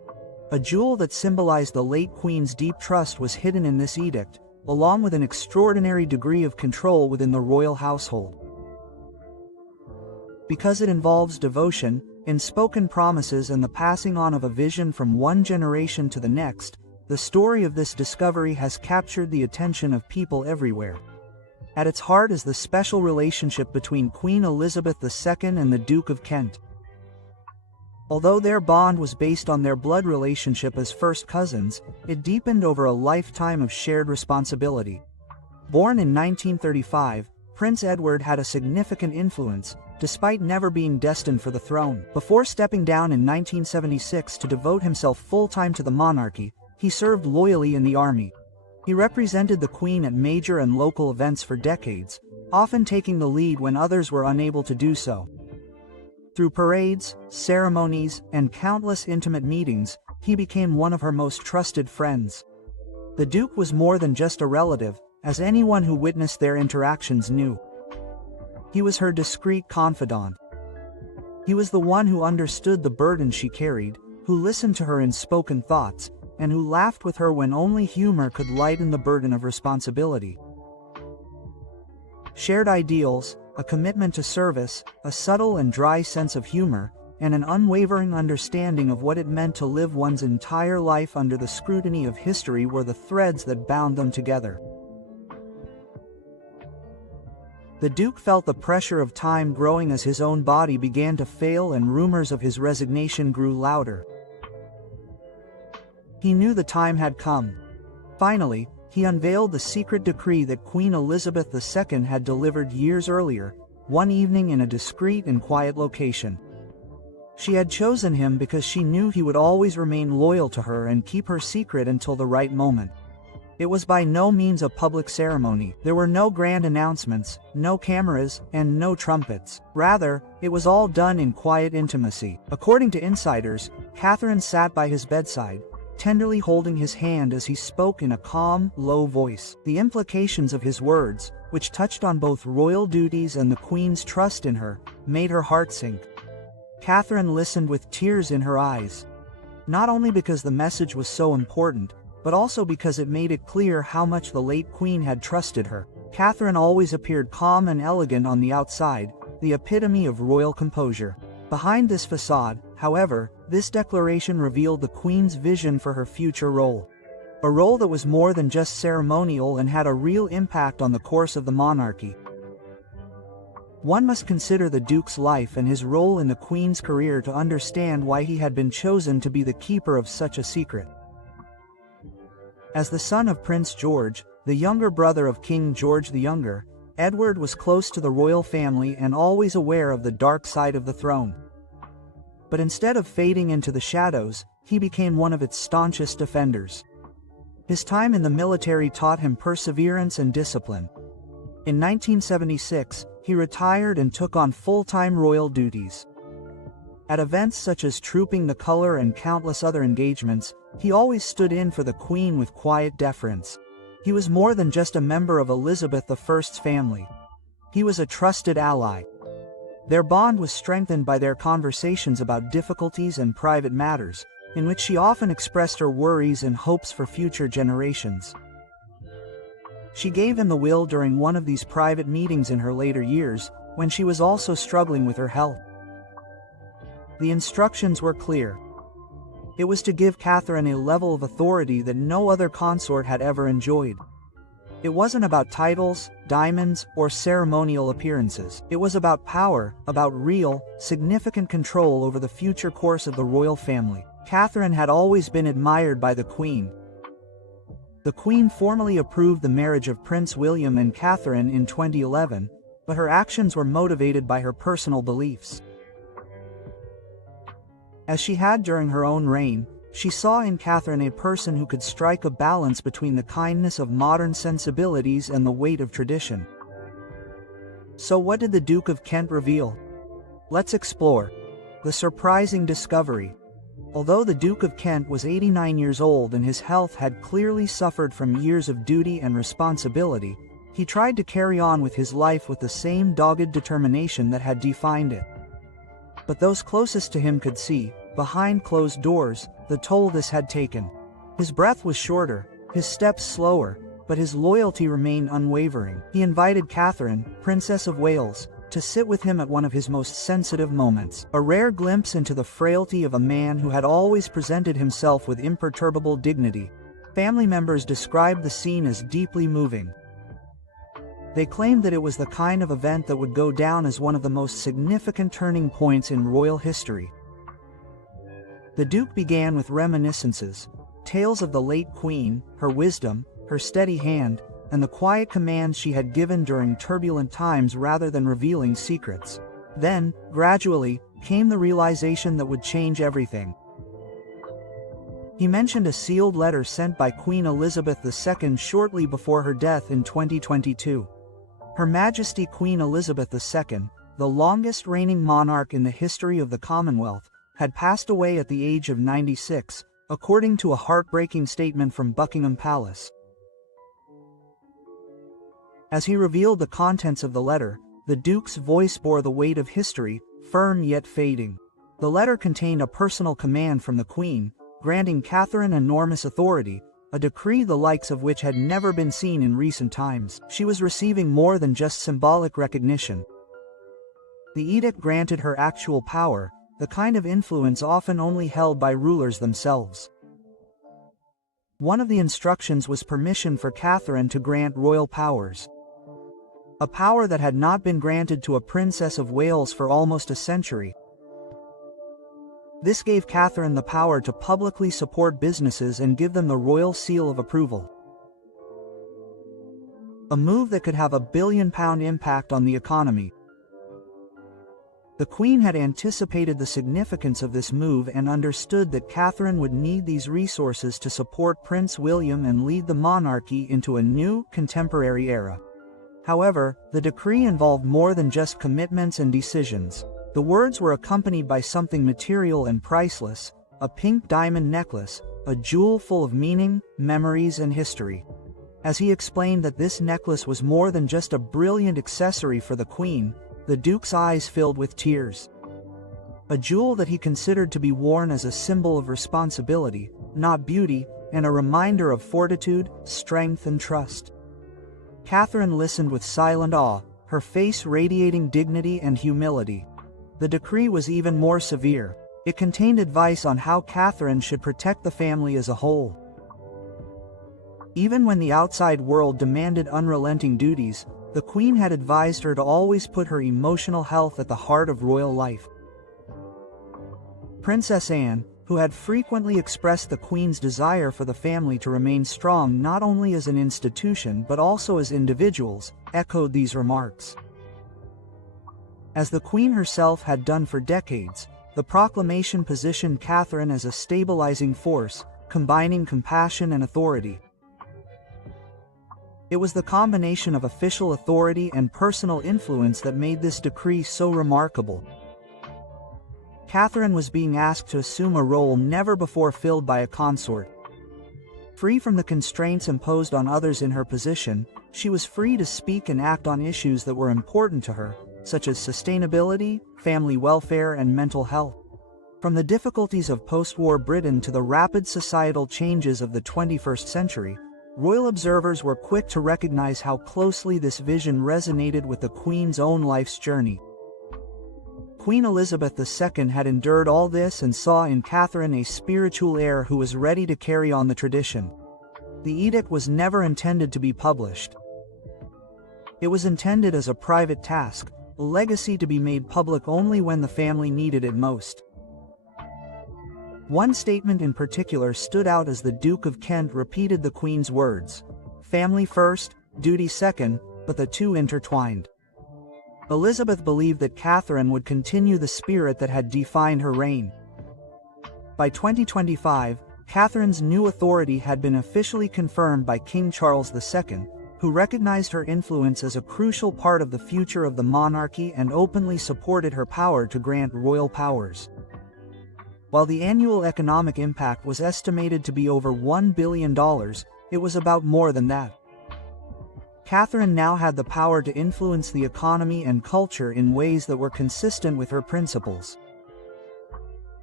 A jewel that symbolized the late queen's deep trust was hidden in this edict, along with an extraordinary degree of control within the royal household. Because it involves devotion, unspoken promises and the passing on of a vision from one generation to the next, the story of this discovery has captured the attention of people everywhere. At its heart is the special relationship between Queen Elizabeth II and the Duke of Kent. Although their bond was based on their blood relationship as first cousins, it deepened over a lifetime of shared responsibility. Born in 1935, Prince Edward had a significant influence, despite never being destined for the throne. Before stepping down in 1976 to devote himself full-time to the monarchy, he served loyally in the army. He represented the Queen at major and local events for decades, often taking the lead when others were unable to do so. Through parades, ceremonies, and countless intimate meetings, he became one of her most trusted friends. The Duke was more than just a relative, as anyone who witnessed their interactions knew. He was her discreet confidant. He was the one who understood the burden she carried, who listened to her unspoken thoughts, and who laughed with her when only humor could lighten the burden of responsibility. Shared ideals, a commitment to service, a subtle and dry sense of humor, and an unwavering understanding of what it meant to live one's entire life under the scrutiny of history were the threads that bound them together. The Duke felt the pressure of time growing as his own body began to fail and rumors of his resignation grew louder. He knew the time had come. Finally, he unveiled the secret decree that Queen Elizabeth II had delivered years earlier, one evening in a discreet and quiet location. She had chosen him because she knew he would always remain loyal to her and keep her secret until the right moment. It was by no means a public ceremony. There were no grand announcements, no cameras, and no trumpets. Rather, it was all done in quiet intimacy. According to insiders, Catherine sat by his bedside, tenderly holding his hand as he spoke in a calm, low voice. The implications of his words, which touched on both royal duties and the Queen's trust in her, made her heart sink. Catherine listened with tears in her eyes. Not only because the message was so important, but also because it made it clear how much the late Queen had trusted her. Catherine always appeared calm and elegant on the outside, the epitome of royal composure. Behind this facade, however, this declaration revealed the Queen's vision for her future role. A role that was more than just ceremonial and had a real impact on the course of the monarchy. One must consider the Duke's life and his role in the Queen's career to understand why he had been chosen to be the keeper of such a secret. As the son of Prince George, the younger brother of King George the Younger, Edward was close to the royal family and always aware of the dark side of the throne. But instead of fading into the shadows, he became one of its staunchest defenders. His time in the military taught him perseverance and discipline. In 1976, he retired and took on full-time royal duties. At events such as Trooping the Colour and countless other engagements, he always stood in for the Queen with quiet deference. He was more than just a member of Elizabeth I's family. He was a trusted ally. Their bond was strengthened by their conversations about difficulties and private matters, in which she often expressed her worries and hopes for future generations. She gave him the will during one of these private meetings in her later years, when she was also struggling with her health. The instructions were clear. It was to give Catherine a level of authority that no other consort had ever enjoyed. It wasn't about titles, diamonds, or ceremonial appearances. It was about power, about real, significant control over the future course of the royal family. Catherine had always been admired by the Queen. The Queen formally approved the marriage of Prince William and Catherine in 2011, but her actions were motivated by her personal beliefs. As she had during her own reign, she saw in Catherine a person who could strike a balance between the kindness of modern sensibilities and the weight of tradition. So what did the Duke of Kent reveal? Let's explore the surprising discovery. Although the Duke of Kent was 89 years old and his health had clearly suffered from years of duty and responsibility, he tried to carry on with his life with the same dogged determination that had defined it. But those closest to him could see, behind closed doors, the toll this had taken. His breath was shorter, his steps slower, but his loyalty remained unwavering. He invited Catherine, Princess of Wales, to sit with him at one of his most sensitive moments, a rare glimpse into the frailty of a man who had always presented himself with imperturbable dignity. Family members described the scene as deeply moving. They claimed that it was the kind of event that would go down as one of the most significant turning points in royal history. The Duke began with reminiscences, tales of the late Queen, her wisdom, her steady hand, and the quiet commands she had given during turbulent times rather than revealing secrets. Then, gradually, came the realization that would change everything. He mentioned a sealed letter sent by Queen Elizabeth II shortly before her death in 2022. Her Majesty Queen Elizabeth II, the longest reigning monarch in the history of the Commonwealth, had passed away at the age of 96, according to a heartbreaking statement from Buckingham Palace. As he revealed the contents of the letter, the Duke's voice bore the weight of history, firm yet fading. The letter contained a personal command from the Queen, granting Catherine enormous authority, a decree the likes of which had never been seen in recent times. She was receiving more than just symbolic recognition. The edict granted her actual power, the kind of influence often only held by rulers themselves. One of the instructions was permission for Catherine to grant royal powers. A power that had not been granted to a Princess of Wales for almost a century. This gave Catherine the power to publicly support businesses and give them the royal seal of approval. A move that could have a billion-pound impact on the economy. The Queen had anticipated the significance of this move and understood that Catherine would need these resources to support Prince William and lead the monarchy into a new, contemporary era. However, the decree involved more than just commitments and decisions. The words were accompanied by something material and priceless, a pink diamond necklace, a jewel full of meaning, memories and history. As he explained that this necklace was more than just a brilliant accessory for the Queen, the Duke's eyes filled with tears. A jewel that he considered to be worn as a symbol of responsibility, not beauty, and a reminder of fortitude, strength and trust. Catherine listened with silent awe, her face radiating dignity and humility. The decree was even more severe. It contained advice on how Catherine should protect the family as a whole. Even when the outside world demanded unrelenting duties, the Queen had advised her to always put her emotional health at the heart of royal life. Princess Anne, who had frequently expressed the Queen's desire for the family to remain strong not only as an institution but also as individuals, echoed these remarks. As the Queen herself had done for decades, the proclamation positioned Catherine as a stabilizing force, combining compassion and authority. It was the combination of official authority and personal influence that made this decree so remarkable. Catherine was being asked to assume a role never before filled by a consort. Free from the constraints imposed on others in her position, she was free to speak and act on issues that were important to her, such as sustainability, family welfare and mental health. From the difficulties of post-war Britain to the rapid societal changes of the 21st century, royal observers were quick to recognize how closely this vision resonated with the Queen's own life's journey. Queen Elizabeth II had endured all this and saw in Catherine a spiritual heir who was ready to carry on the tradition. The edict was never intended to be published. It was intended as a private task, a legacy to be made public only when the family needed it most. One statement in particular stood out as the Duke of Kent repeated the Queen's words, "Family first, duty second, but the two intertwined." Elizabeth believed that Catherine would continue the spirit that had defined her reign. By 2025, Catherine's new authority had been officially confirmed by King Charles II, who recognized her influence as a crucial part of the future of the monarchy and openly supported her power to grant royal powers. While the annual economic impact was estimated to be over $1 billion, it was about more than that. Catherine now had the power to influence the economy and culture in ways that were consistent with her principles.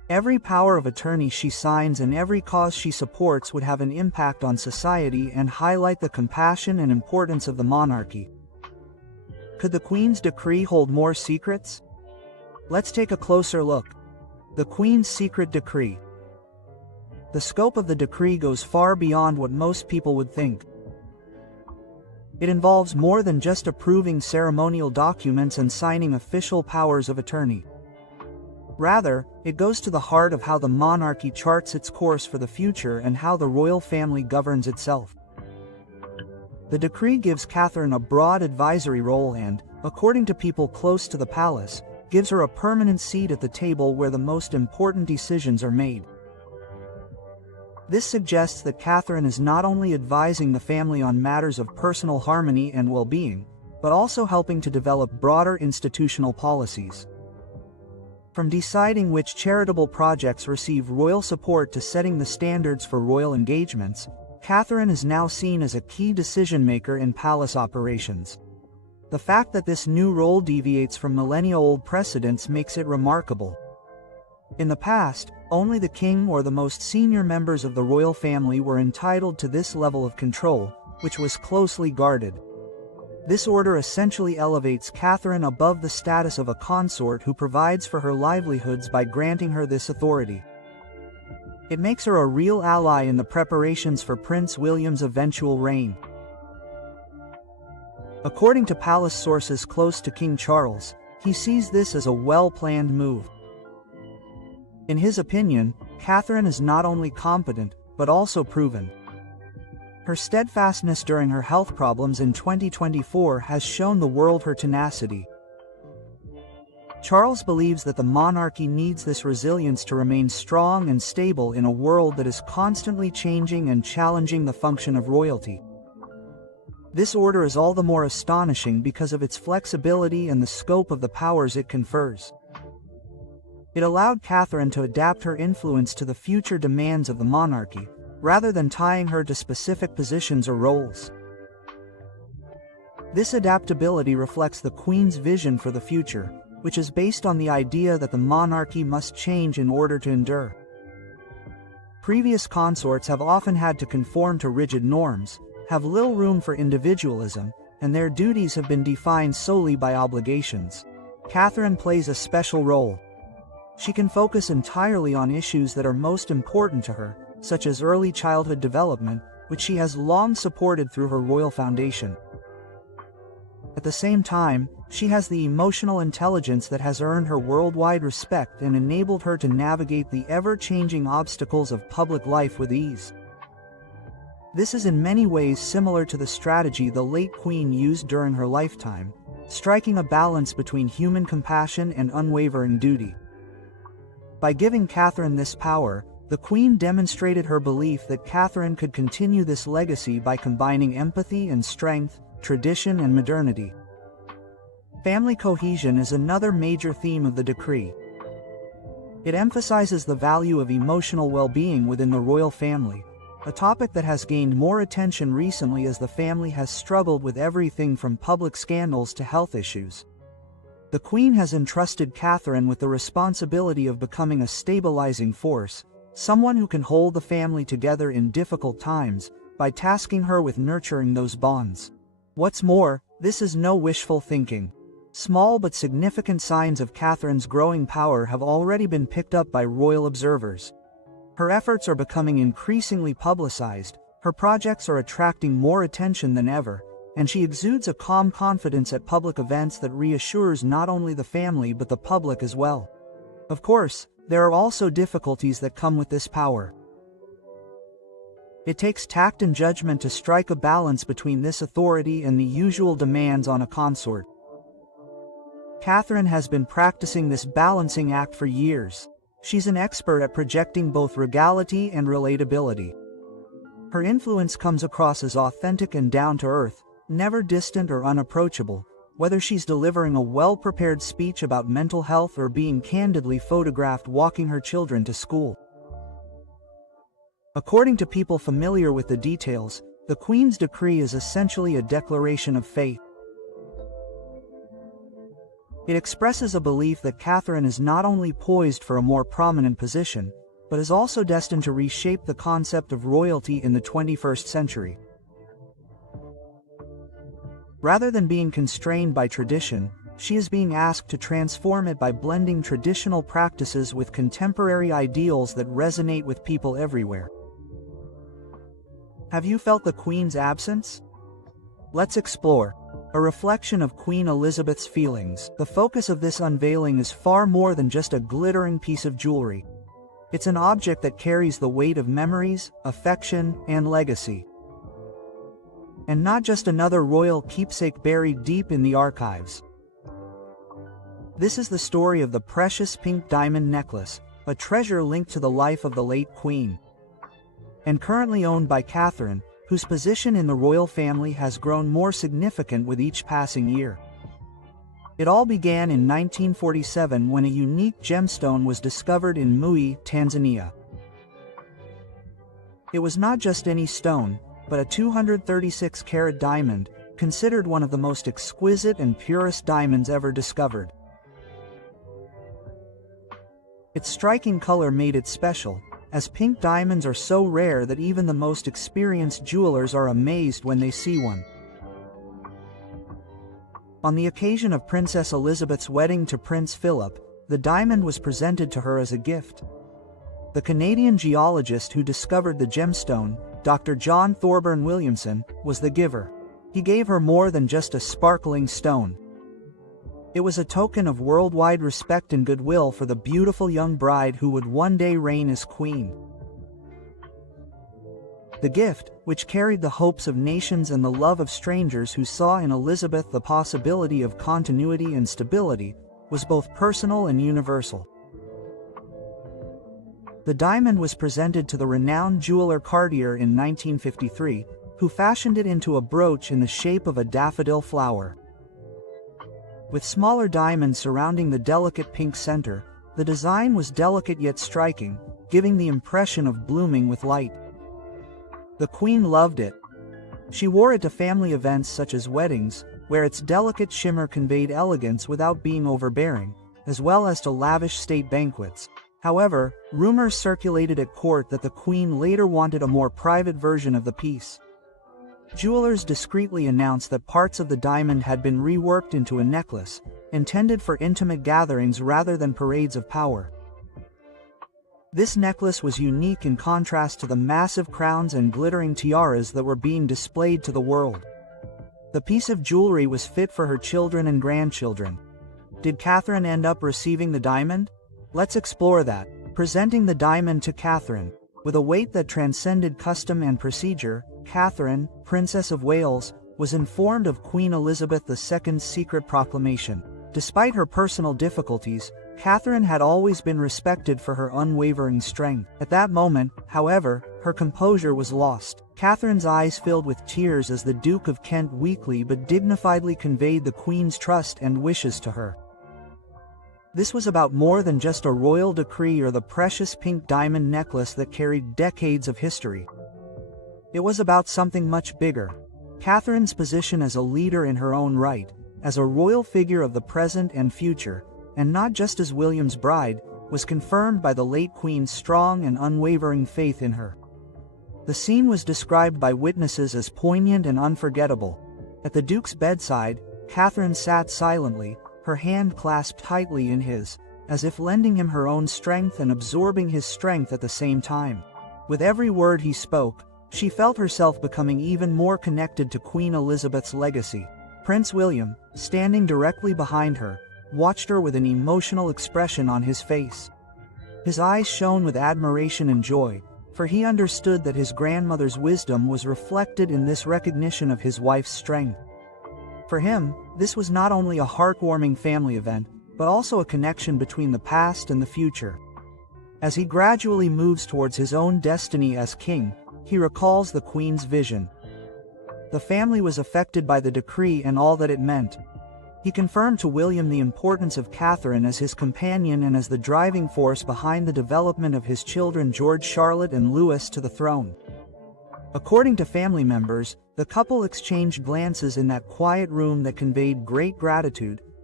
Every power of attorney she signs and every cause she supports would have an impact on society and highlight the compassion and importance of the monarchy. Could the Queen's decree hold more secrets? Let's take a closer look. The Queen's secret decree. The scope of the decree goes far beyond what most people would think. It involves more than just approving ceremonial documents and signing official powers of attorney. Rather, it goes to the heart of how the monarchy charts its course for the future and how the royal family governs itself. The decree gives Catherine a broad advisory role and, according to people close to the palace, gives her a permanent seat at the table where the most important decisions are made. This suggests that Catherine is not only advising the family on matters of personal harmony and well-being, but also helping to develop broader institutional policies. From deciding which charitable projects receive royal support to setting the standards for royal engagements, Catherine is now seen as a key decision-maker in palace operations. The fact that this new role deviates from millennia-old precedents makes it remarkable. In the past, only the king or the most senior members of the royal family were entitled to this level of control, which was closely guarded. This order essentially elevates Catherine above the status of a consort who provides for her livelihoods by granting her this authority. It makes her a real ally in the preparations for Prince William's eventual reign. According to palace sources close to King Charles, he sees this as a well-planned move. In his opinion, Catherine is not only competent, but also proven. Her steadfastness during her health problems in 2024 has shown the world her tenacity. Charles believes that the monarchy needs this resilience to remain strong and stable in a world that is constantly changing and challenging the function of royalty. This order is all the more astonishing because of its flexibility and the scope of the powers it confers. It allowed Catherine to adapt her influence to the future demands of the monarchy, rather than tying her to specific positions or roles. This adaptability reflects the Queen's vision for the future, which is based on the idea that the monarchy must change in order to endure. Previous consorts have often had to conform to rigid norms, have little room for individualism, and their duties have been defined solely by obligations. Catherine plays a special role. She can focus entirely on issues that are most important to her, such as early childhood development, which she has long supported through her royal foundation. At the same time, she has the emotional intelligence that has earned her worldwide respect and enabled her to navigate the ever-changing obstacles of public life with ease. This is in many ways similar to the strategy the late Queen used during her lifetime, striking a balance between human compassion and unwavering duty. By giving Catherine this power, the Queen demonstrated her belief that Catherine could continue this legacy by combining empathy and strength, tradition and modernity. Family cohesion is another major theme of the decree. It emphasizes the value of emotional well-being within the royal family, a topic that has gained more attention recently as the family has struggled with everything from public scandals to health issues. The Queen has entrusted Catherine with the responsibility of becoming a stabilizing force, someone who can hold the family together in difficult times, by tasking her with nurturing those bonds. What's more, this is no wishful thinking. Small but significant signs of Catherine's growing power have already been picked up by royal observers. Her efforts are becoming increasingly publicized, her projects are attracting more attention than ever, and she exudes a calm confidence at public events that reassures not only the family but the public as well. Of course, there are also difficulties that come with this power. It takes tact and judgment to strike a balance between this authority and the usual demands on a consort. Catherine has been practicing this balancing act for years. She's an expert at projecting both regality and relatability. Her influence comes across as authentic and down-to-earth, never distant or unapproachable, whether she's delivering a well-prepared speech about mental health or being candidly photographed walking her children to school. According to people familiar with the details, the Queen's decree is essentially a declaration of faith. It expresses a belief that Catherine is not only poised for a more prominent position, but is also destined to reshape the concept of royalty in the 21st century. Rather than being constrained by tradition, she is being asked to transform it by blending traditional practices with contemporary ideals that resonate with people everywhere. Have you felt the Queen's absence? Let's explore. A reflection of Queen Elizabeth's feelings. The focus of this unveiling is far more than just a glittering piece of jewelry. It's an object that carries the weight of memories, affection, and legacy. And not just another royal keepsake buried deep in the archives. This is the story of the precious pink diamond necklace, a treasure linked to the life of the late Queen, and currently owned by Catherine, whose position in the royal family has grown more significant with each passing year. It all began in 1947 when a unique gemstone was discovered in Mui, Tanzania. It was not just any stone, but a 236-carat diamond, considered one of the most exquisite and purest diamonds ever discovered. Its striking color made it special, as pink diamonds are so rare that even the most experienced jewelers are amazed when they see one. On the occasion of Princess Elizabeth's wedding to Prince Philip, the diamond was presented to her as a gift. The Canadian geologist who discovered the gemstone, Dr. John Thorburn Williamson, was the giver. He gave her more than just a sparkling stone. It was a token of worldwide respect and goodwill for the beautiful young bride who would one day reign as queen. The gift, which carried the hopes of nations and the love of strangers who saw in Elizabeth the possibility of continuity and stability, was both personal and universal. The diamond was presented to the renowned jeweler Cartier in 1953, who fashioned it into a brooch in the shape of a daffodil flower. With smaller diamonds surrounding the delicate pink center, the design was delicate yet striking, giving the impression of blooming with light. The Queen loved it. She wore it to family events such as weddings, where its delicate shimmer conveyed elegance without being overbearing, as well as to lavish state banquets. However, rumors circulated at court that the Queen later wanted a more private version of the piece. Jewelers discreetly announced that parts of the diamond had been reworked into a necklace, intended for intimate gatherings rather than parades of power. This necklace was unique in contrast to the massive crowns and glittering tiaras that were being displayed to the world. The piece of jewelry was fit for her children and grandchildren. Did Catherine end up receiving the diamond? Let's explore that. Presenting the diamond to Catherine. With a weight that transcended custom and procedure, Catherine, Princess of Wales, was informed of Queen Elizabeth II's secret proclamation. Despite her personal difficulties, Catherine had always been respected for her unwavering strength. At that moment, however, her composure was lost. Catherine's eyes filled with tears as the Duke of Kent weakly but dignifiedly conveyed the Queen's trust and wishes to her. This was about more than just a royal decree or the precious pink diamond necklace that carried decades of history. It was about something much bigger. Catherine's position as a leader in her own right, as a royal figure of the present and future, and not just as William's bride, was confirmed by the late Queen's strong and unwavering faith in her. The scene was described by witnesses as poignant and unforgettable. At the Duke's bedside, Catherine sat silently, her hand clasped tightly in his, as if lending him her own strength and absorbing his strength at the same time. With every word he spoke, she felt herself becoming even more connected to Queen Elizabeth's legacy. Prince William, standing directly behind her, watched her with an emotional expression on his face. His eyes shone with admiration and joy, for he understood that his grandmother's wisdom was reflected in this recognition of his wife's strength. For him, this was not only a heartwarming family event, but also a connection between the past and the future. As he gradually moves towards his own destiny as king, he recalls the Queen's vision. The family was affected by the decree and all that it meant. He confirmed to William the importance of Catherine as his companion and as the driving force behind the development of his children George, Charlotte, and Louis to the throne. According to family members, the couple exchanged glances in that quiet room that conveyed great gratitude,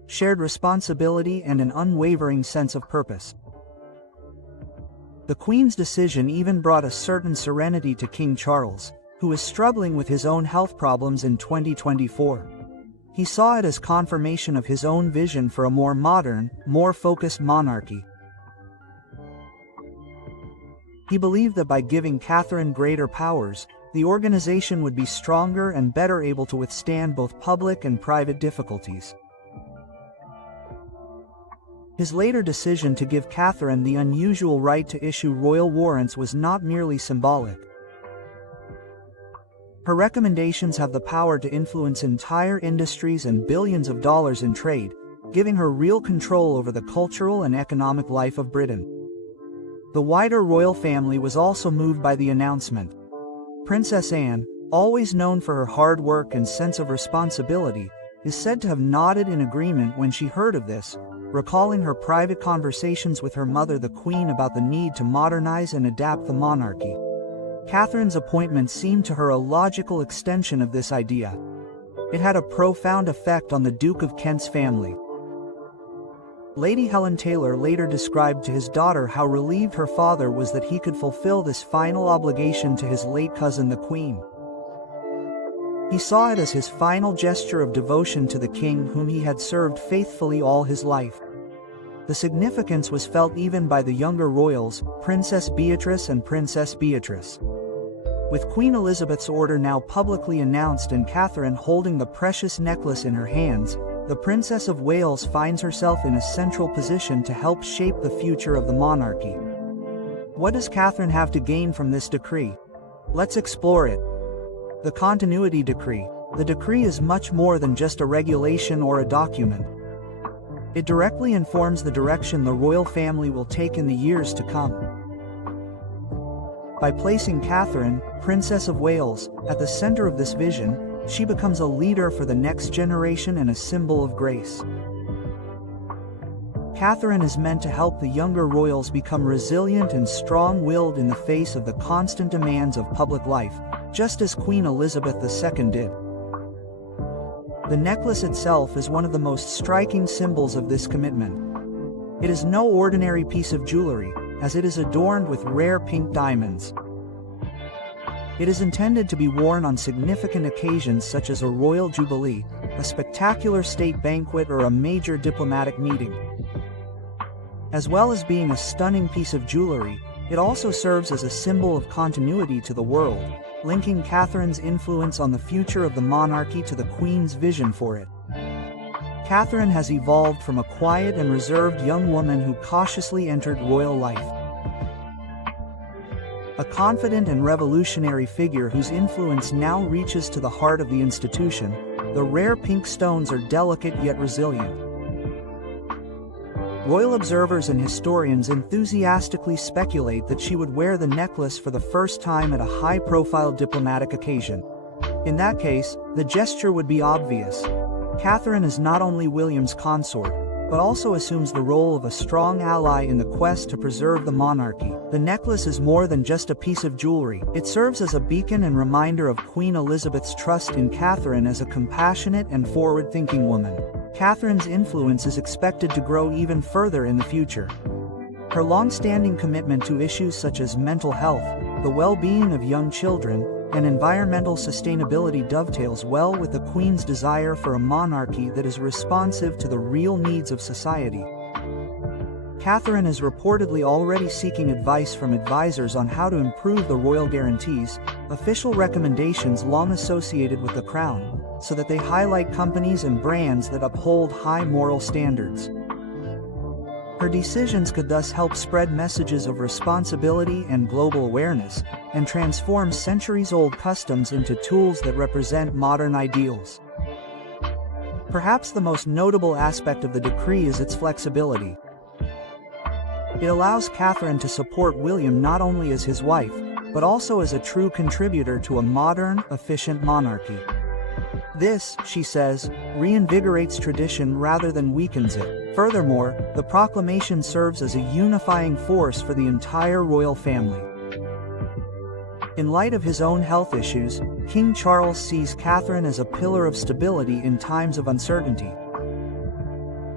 shared responsibility and an unwavering sense of purpose. The Queen's decision even brought a certain serenity to King Charles, who was struggling with his own health problems in 2024. He saw it as confirmation of his own vision for a more modern, more focused monarchy. He believed that by giving Catherine greater powers, the organization would be stronger and better able to withstand both public and private difficulties. His later decision to give Catherine the unusual right to issue royal warrants was not merely symbolic. Her recommendations have the power to influence entire industries and billions of dollars in trade, giving her real control over the cultural and economic life of Britain. The wider royal family was also moved by the announcement. Princess Anne, always known for her hard work and sense of responsibility, is said to have nodded in agreement when she heard of this, recalling her private conversations with her mother the Queen about the need to modernize and adapt the monarchy. Catherine's appointment seemed to her a logical extension of this idea. It had a profound effect on the Duke of Kent's family. Lady Helen Taylor later described to his daughter how relieved her father was that he could fulfill this final obligation to his late cousin the Queen. He saw it as his final gesture of devotion to the king whom he had served faithfully all his life. The significance was felt even by the younger royals, Princess Beatrice and Princess Beatrice. With Queen Elizabeth's order now publicly announced and Catherine holding the precious necklace in her hands, the Princess of Wales finds herself in a central position to help shape the future of the monarchy. What does Catherine have to gain from this decree? Let's explore it. The Continuity Decree. The decree is much more than just a regulation or a document. It directly informs the direction the royal family will take in the years to come. By placing Catherine, Princess of Wales, at the center of this vision, she becomes a leader for the next generation and a symbol of grace. Catherine is meant to help the younger royals become resilient and strong-willed in the face of the constant demands of public life, just as Queen Elizabeth II did. The necklace itself is one of the most striking symbols of this commitment. It is no ordinary piece of jewelry, as it is adorned with rare pink diamonds. It is intended to be worn on significant occasions such as a royal jubilee, a spectacular state banquet, or a major diplomatic meeting. As well as being a stunning piece of jewelry, it also serves as a symbol of continuity to the world, linking Catherine's influence on the future of the monarchy to the Queen's vision for it. Catherine has evolved from a quiet and reserved young woman who cautiously entered royal life. A confident and revolutionary figure whose influence now reaches to the heart of the institution, the rare pink stones are delicate yet resilient. Royal observers and historians enthusiastically speculate that she would wear the necklace for the first time at a high-profile diplomatic occasion. In that case, the gesture would be obvious. Catherine is not only William's consort, but also assumes the role of a strong ally in the quest to preserve the monarchy. The necklace is more than just a piece of jewelry. It serves as a beacon and reminder of Queen Elizabeth's trust in Catherine as a compassionate and forward-thinking woman. Catherine's influence is expected to grow even further in the future. Her long-standing commitment to issues such as mental health, the well-being of young children, and environmental sustainability dovetails well with the Queen's desire for a monarchy that is responsive to the real needs of society. Catherine is reportedly already seeking advice from advisors on how to improve the royal guarantees, official recommendations long associated with the crown, so that they highlight companies and brands that uphold high moral standards. Her decisions could thus help spread messages of responsibility and global awareness, and transform centuries-old customs into tools that represent modern ideals. Perhaps the most notable aspect of the decree is its flexibility. It allows Catherine to support William not only as his wife, but also as a true contributor to a modern, efficient monarchy. This, she says, reinvigorates tradition rather than weakens it. Furthermore, the proclamation serves as a unifying force for the entire royal family. In light of his own health issues, King Charles sees Catherine as a pillar of stability in times of uncertainty.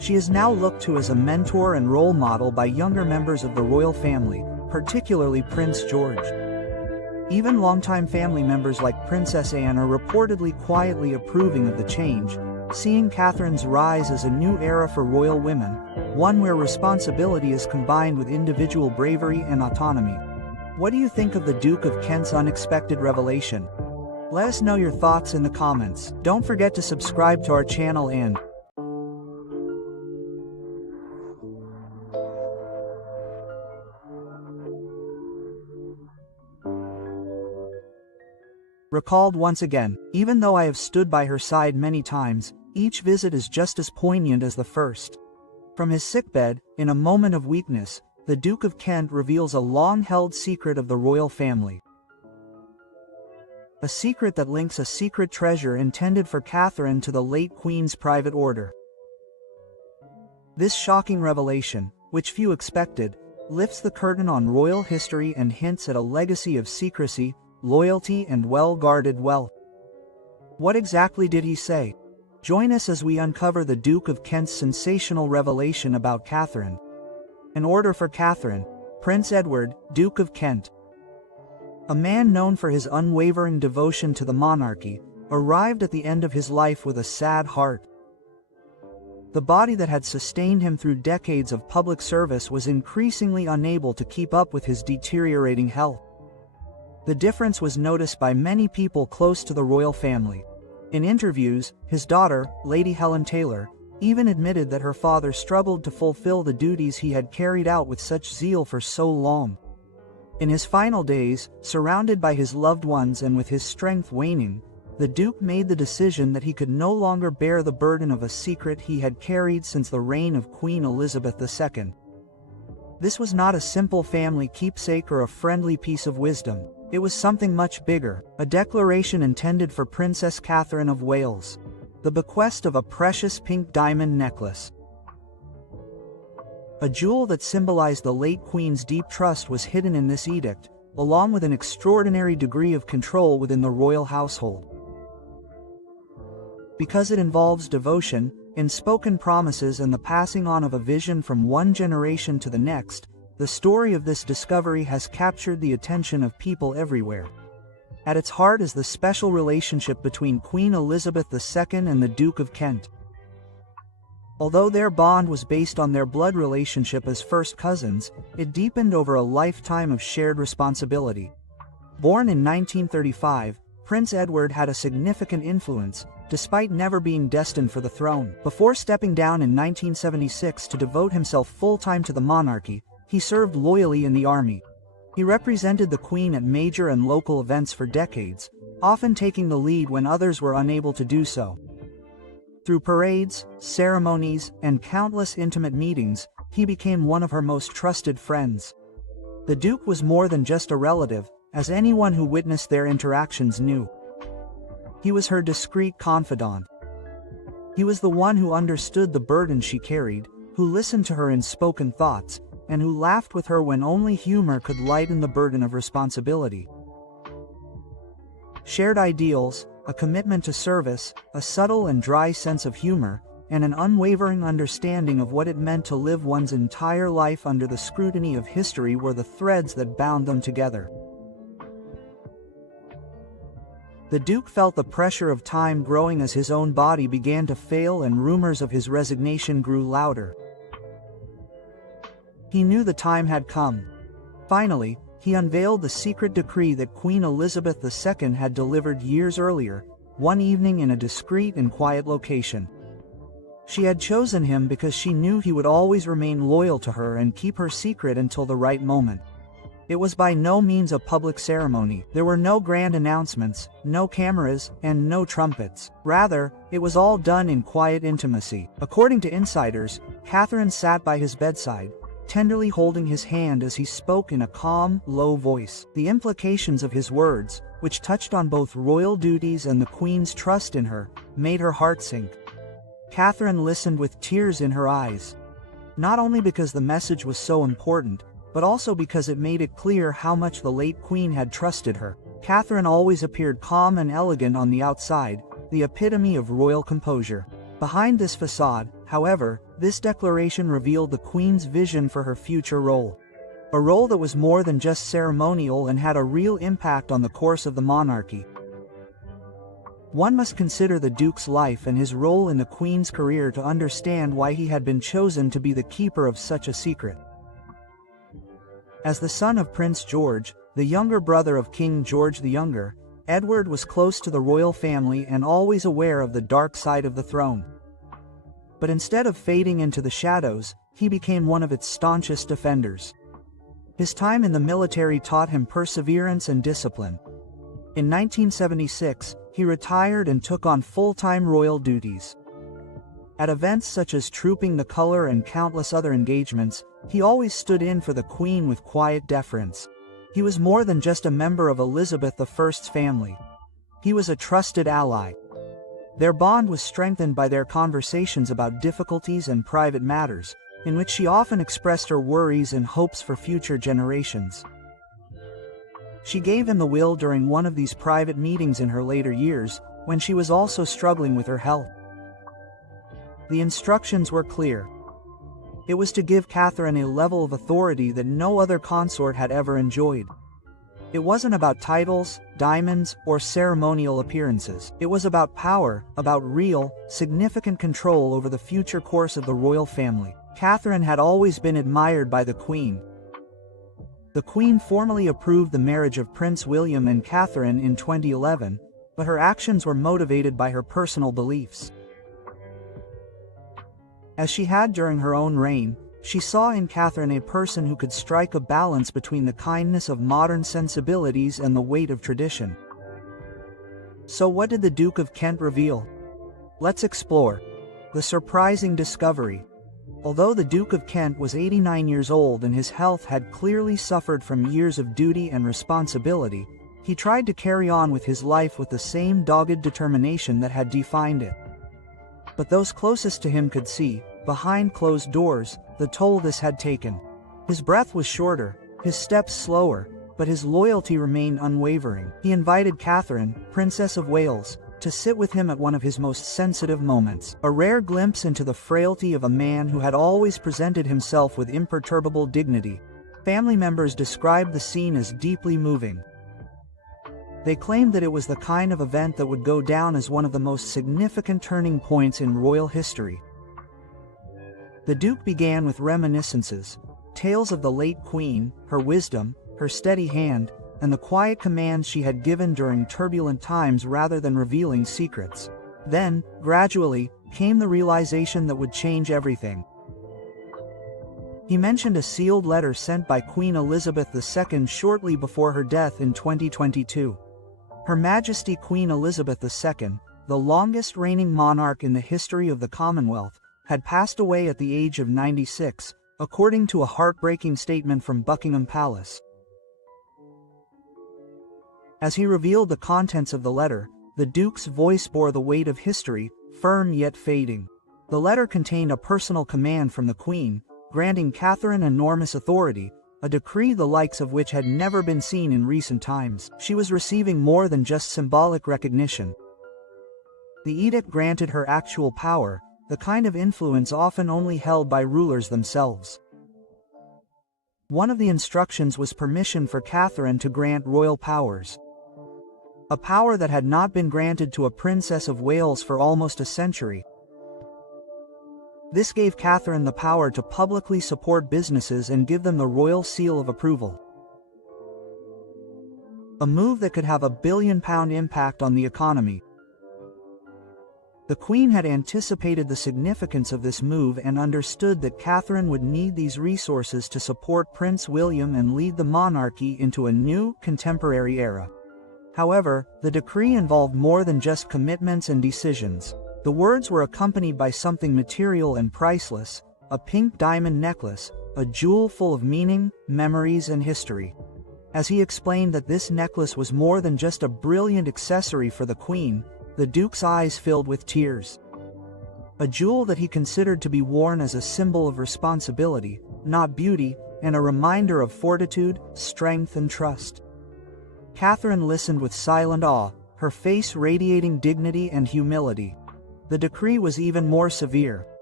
She is now looked to as a mentor and role model by younger members of the royal family, particularly Prince George. Even longtime family members like Princess Anne are reportedly quietly approving of the change, seeing Catherine's rise as a new era for royal women, one where responsibility is combined with individual bravery and autonomy. What do you think of the Duke of Kent's unexpected revelation? Let us know your thoughts in the comments. Don't forget to subscribe to our channel and recalled once again. Even though I have stood by her side many times, each visit is just as poignant as the first. From his sickbed, in a moment of weakness, the Duke of Kent reveals a long-held secret of the royal family. A secret that links a secret treasure intended for Catherine to the late Queen's private order. This shocking revelation, which few expected, lifts the curtain on royal history and hints at a legacy of secrecy, loyalty and well-guarded wealth. What exactly did he say? Join us as we uncover the Duke of Kent's sensational revelation about Catherine. An order for Catherine, Prince Edward, Duke of Kent. A man known for his unwavering devotion to the monarchy, arrived at the end of his life with a sad heart. The body that had sustained him through decades of public service was increasingly unable to keep up with his deteriorating health. The difference was noticed by many people close to the royal family. In interviews, his daughter, Lady Helen Taylor, even admitted that her father struggled to fulfill the duties he had carried out with such zeal for so long. In his final days, surrounded by his loved ones and with his strength waning, the Duke made the decision that he could no longer bear the burden of a secret he had carried since the reign of Queen Elizabeth II. This was not a simple family keepsake or a friendly piece of wisdom. It was something much bigger, a declaration intended for Princess Catherine of Wales. The bequest of a precious pink diamond necklace. A jewel that symbolized the late Queen's deep trust was hidden in this edict, along with an extraordinary degree of control within the royal household. Because it involves devotion, unspoken promises and the passing on of a vision from one generation to the next, the story of this discovery has captured the attention of people everywhere. At its heart is the special relationship between Queen Elizabeth II and the Duke of Kent. Although their bond was based on their blood relationship as first cousins, it deepened over a lifetime of shared responsibility. Born in 1935, Prince Edward had a significant influence, despite never being destined for the throne. Before stepping down in 1976 to devote himself full-time to the monarchy, he served loyally in the army. He represented the Queen at major and local events for decades, often taking the lead when others were unable to do so. Through parades, ceremonies, and countless intimate meetings, he became one of her most trusted friends. The Duke was more than just a relative, as anyone who witnessed their interactions knew. He was her discreet confidant. He was the one who understood the burden she carried, who listened to her unspoken thoughts, and who laughed with her when only humor could lighten the burden of responsibility. Shared ideals, a commitment to service, a subtle and dry sense of humor, and an unwavering understanding of what it meant to live one's entire life under the scrutiny of history were the threads that bound them together. The Duke felt the pressure of time growing as his own body began to fail and rumors of his resignation grew louder. He knew the time had come. Finally, he unveiled the secret decree that Queen Elizabeth II had delivered years earlier, one evening in a discreet and quiet location. She had chosen him because she knew he would always remain loyal to her and keep her secret until the right moment. It was by no means a public ceremony. There were no grand announcements, no cameras, and no trumpets. Rather, it was all done in quiet intimacy. According to insiders, Catherine sat by his bedside, tenderly holding his hand as he spoke in a calm, low voice. The implications of his words, which touched on both royal duties and the Queen's trust in her, made her heart sink. Catherine listened with tears in her eyes. Not only because the message was so important, but also because it made it clear how much the late Queen had trusted her. Catherine always appeared calm and elegant on the outside, the epitome of royal composure. Behind this facade, However, this declaration revealed the Queen's vision for her future role. A role that was more than just ceremonial and had a real impact on the course of the monarchy. One must consider the Duke's life and his role in the Queen's career to understand why he had been chosen to be the keeper of such a secret. As the son of Prince George, the younger brother of King George the Younger, Edward was close to the royal family and always aware of the dark side of the throne. But instead of fading into the shadows, he became one of its staunchest defenders. His time in the military taught him perseverance and discipline. In 1976, he retired and took on full-time royal duties. At events such as Trooping the Colour and countless other engagements, he always stood in for the Queen with quiet deference. He was more than just a member of Elizabeth I's family. He was a trusted ally. Their bond was strengthened by their conversations about difficulties and private matters, in which she often expressed her worries and hopes for future generations. She gave him the will during one of these private meetings in her later years, when she was also struggling with her health. The instructions were clear. It was to give Catherine a level of authority that no other consort had ever enjoyed. It wasn't about titles, diamonds, or ceremonial appearances. It was about power, about real, significant control over the future course of the royal family. Catherine had always been admired by the Queen. The Queen formally approved the marriage of Prince William and Catherine in 2011, but her actions were motivated by her personal beliefs. As she had during her own reign, she saw in Catherine a person who could strike a balance between the kindness of modern sensibilities and the weight of tradition. So what did the Duke of Kent reveal? Let's explore the surprising discovery. Although the Duke of Kent was 89 years old and his health had clearly suffered from years of duty and responsibility, he tried to carry on with his life with the same dogged determination that had defined it. But those closest to him could see, behind closed doors, the toll this had taken. His breath was shorter, his steps slower, but his loyalty remained unwavering. He invited Catherine, Princess of Wales, to sit with him at one of his most sensitive moments, a rare glimpse into the frailty of a man who had always presented himself with imperturbable dignity. Family members described the scene as deeply moving. They claimed that it was the kind of event that would go down as one of the most significant turning points in royal history. The Duke began with reminiscences, tales of the late Queen, her wisdom, her steady hand, and the quiet commands she had given during turbulent times rather than revealing secrets. Then, gradually, came the realization that would change everything. He mentioned a sealed letter sent by Queen Elizabeth II shortly before her death in 2022. Her Majesty Queen Elizabeth II, the longest reigning monarch in the history of the Commonwealth, had passed away at the age of 96, according to a heartbreaking statement from Buckingham Palace. As he revealed the contents of the letter, the Duke's voice bore the weight of history, firm yet fading. The letter contained a personal command from the Queen, granting Catherine enormous authority, a decree the likes of which had never been seen in recent times. She was receiving more than just symbolic recognition. The edict granted her actual power, the kind of influence often only held by rulers themselves. One of the instructions was permission for Catherine to grant royal powers. A power that had not been granted to a Princess of Wales for almost a century. This gave Catherine the power to publicly support businesses and give them the royal seal of approval. A move that could have £1 billion impact on the economy. The Queen had anticipated the significance of this move and understood that Catherine would need these resources to support Prince William and lead the monarchy into a new, contemporary era. However, the decree involved more than just commitments and decisions. The words were accompanied by something material and priceless, a pink diamond necklace, a jewel full of meaning, memories and history. As he explained that this necklace was more than just a brilliant accessory for the Queen, the Duke's eyes filled with tears. A jewel that he considered to be worn as a symbol of responsibility, not beauty, and a reminder of fortitude, strength and trust. Catherine listened with silent awe, her face radiating dignity and humility. The decree was even more severe.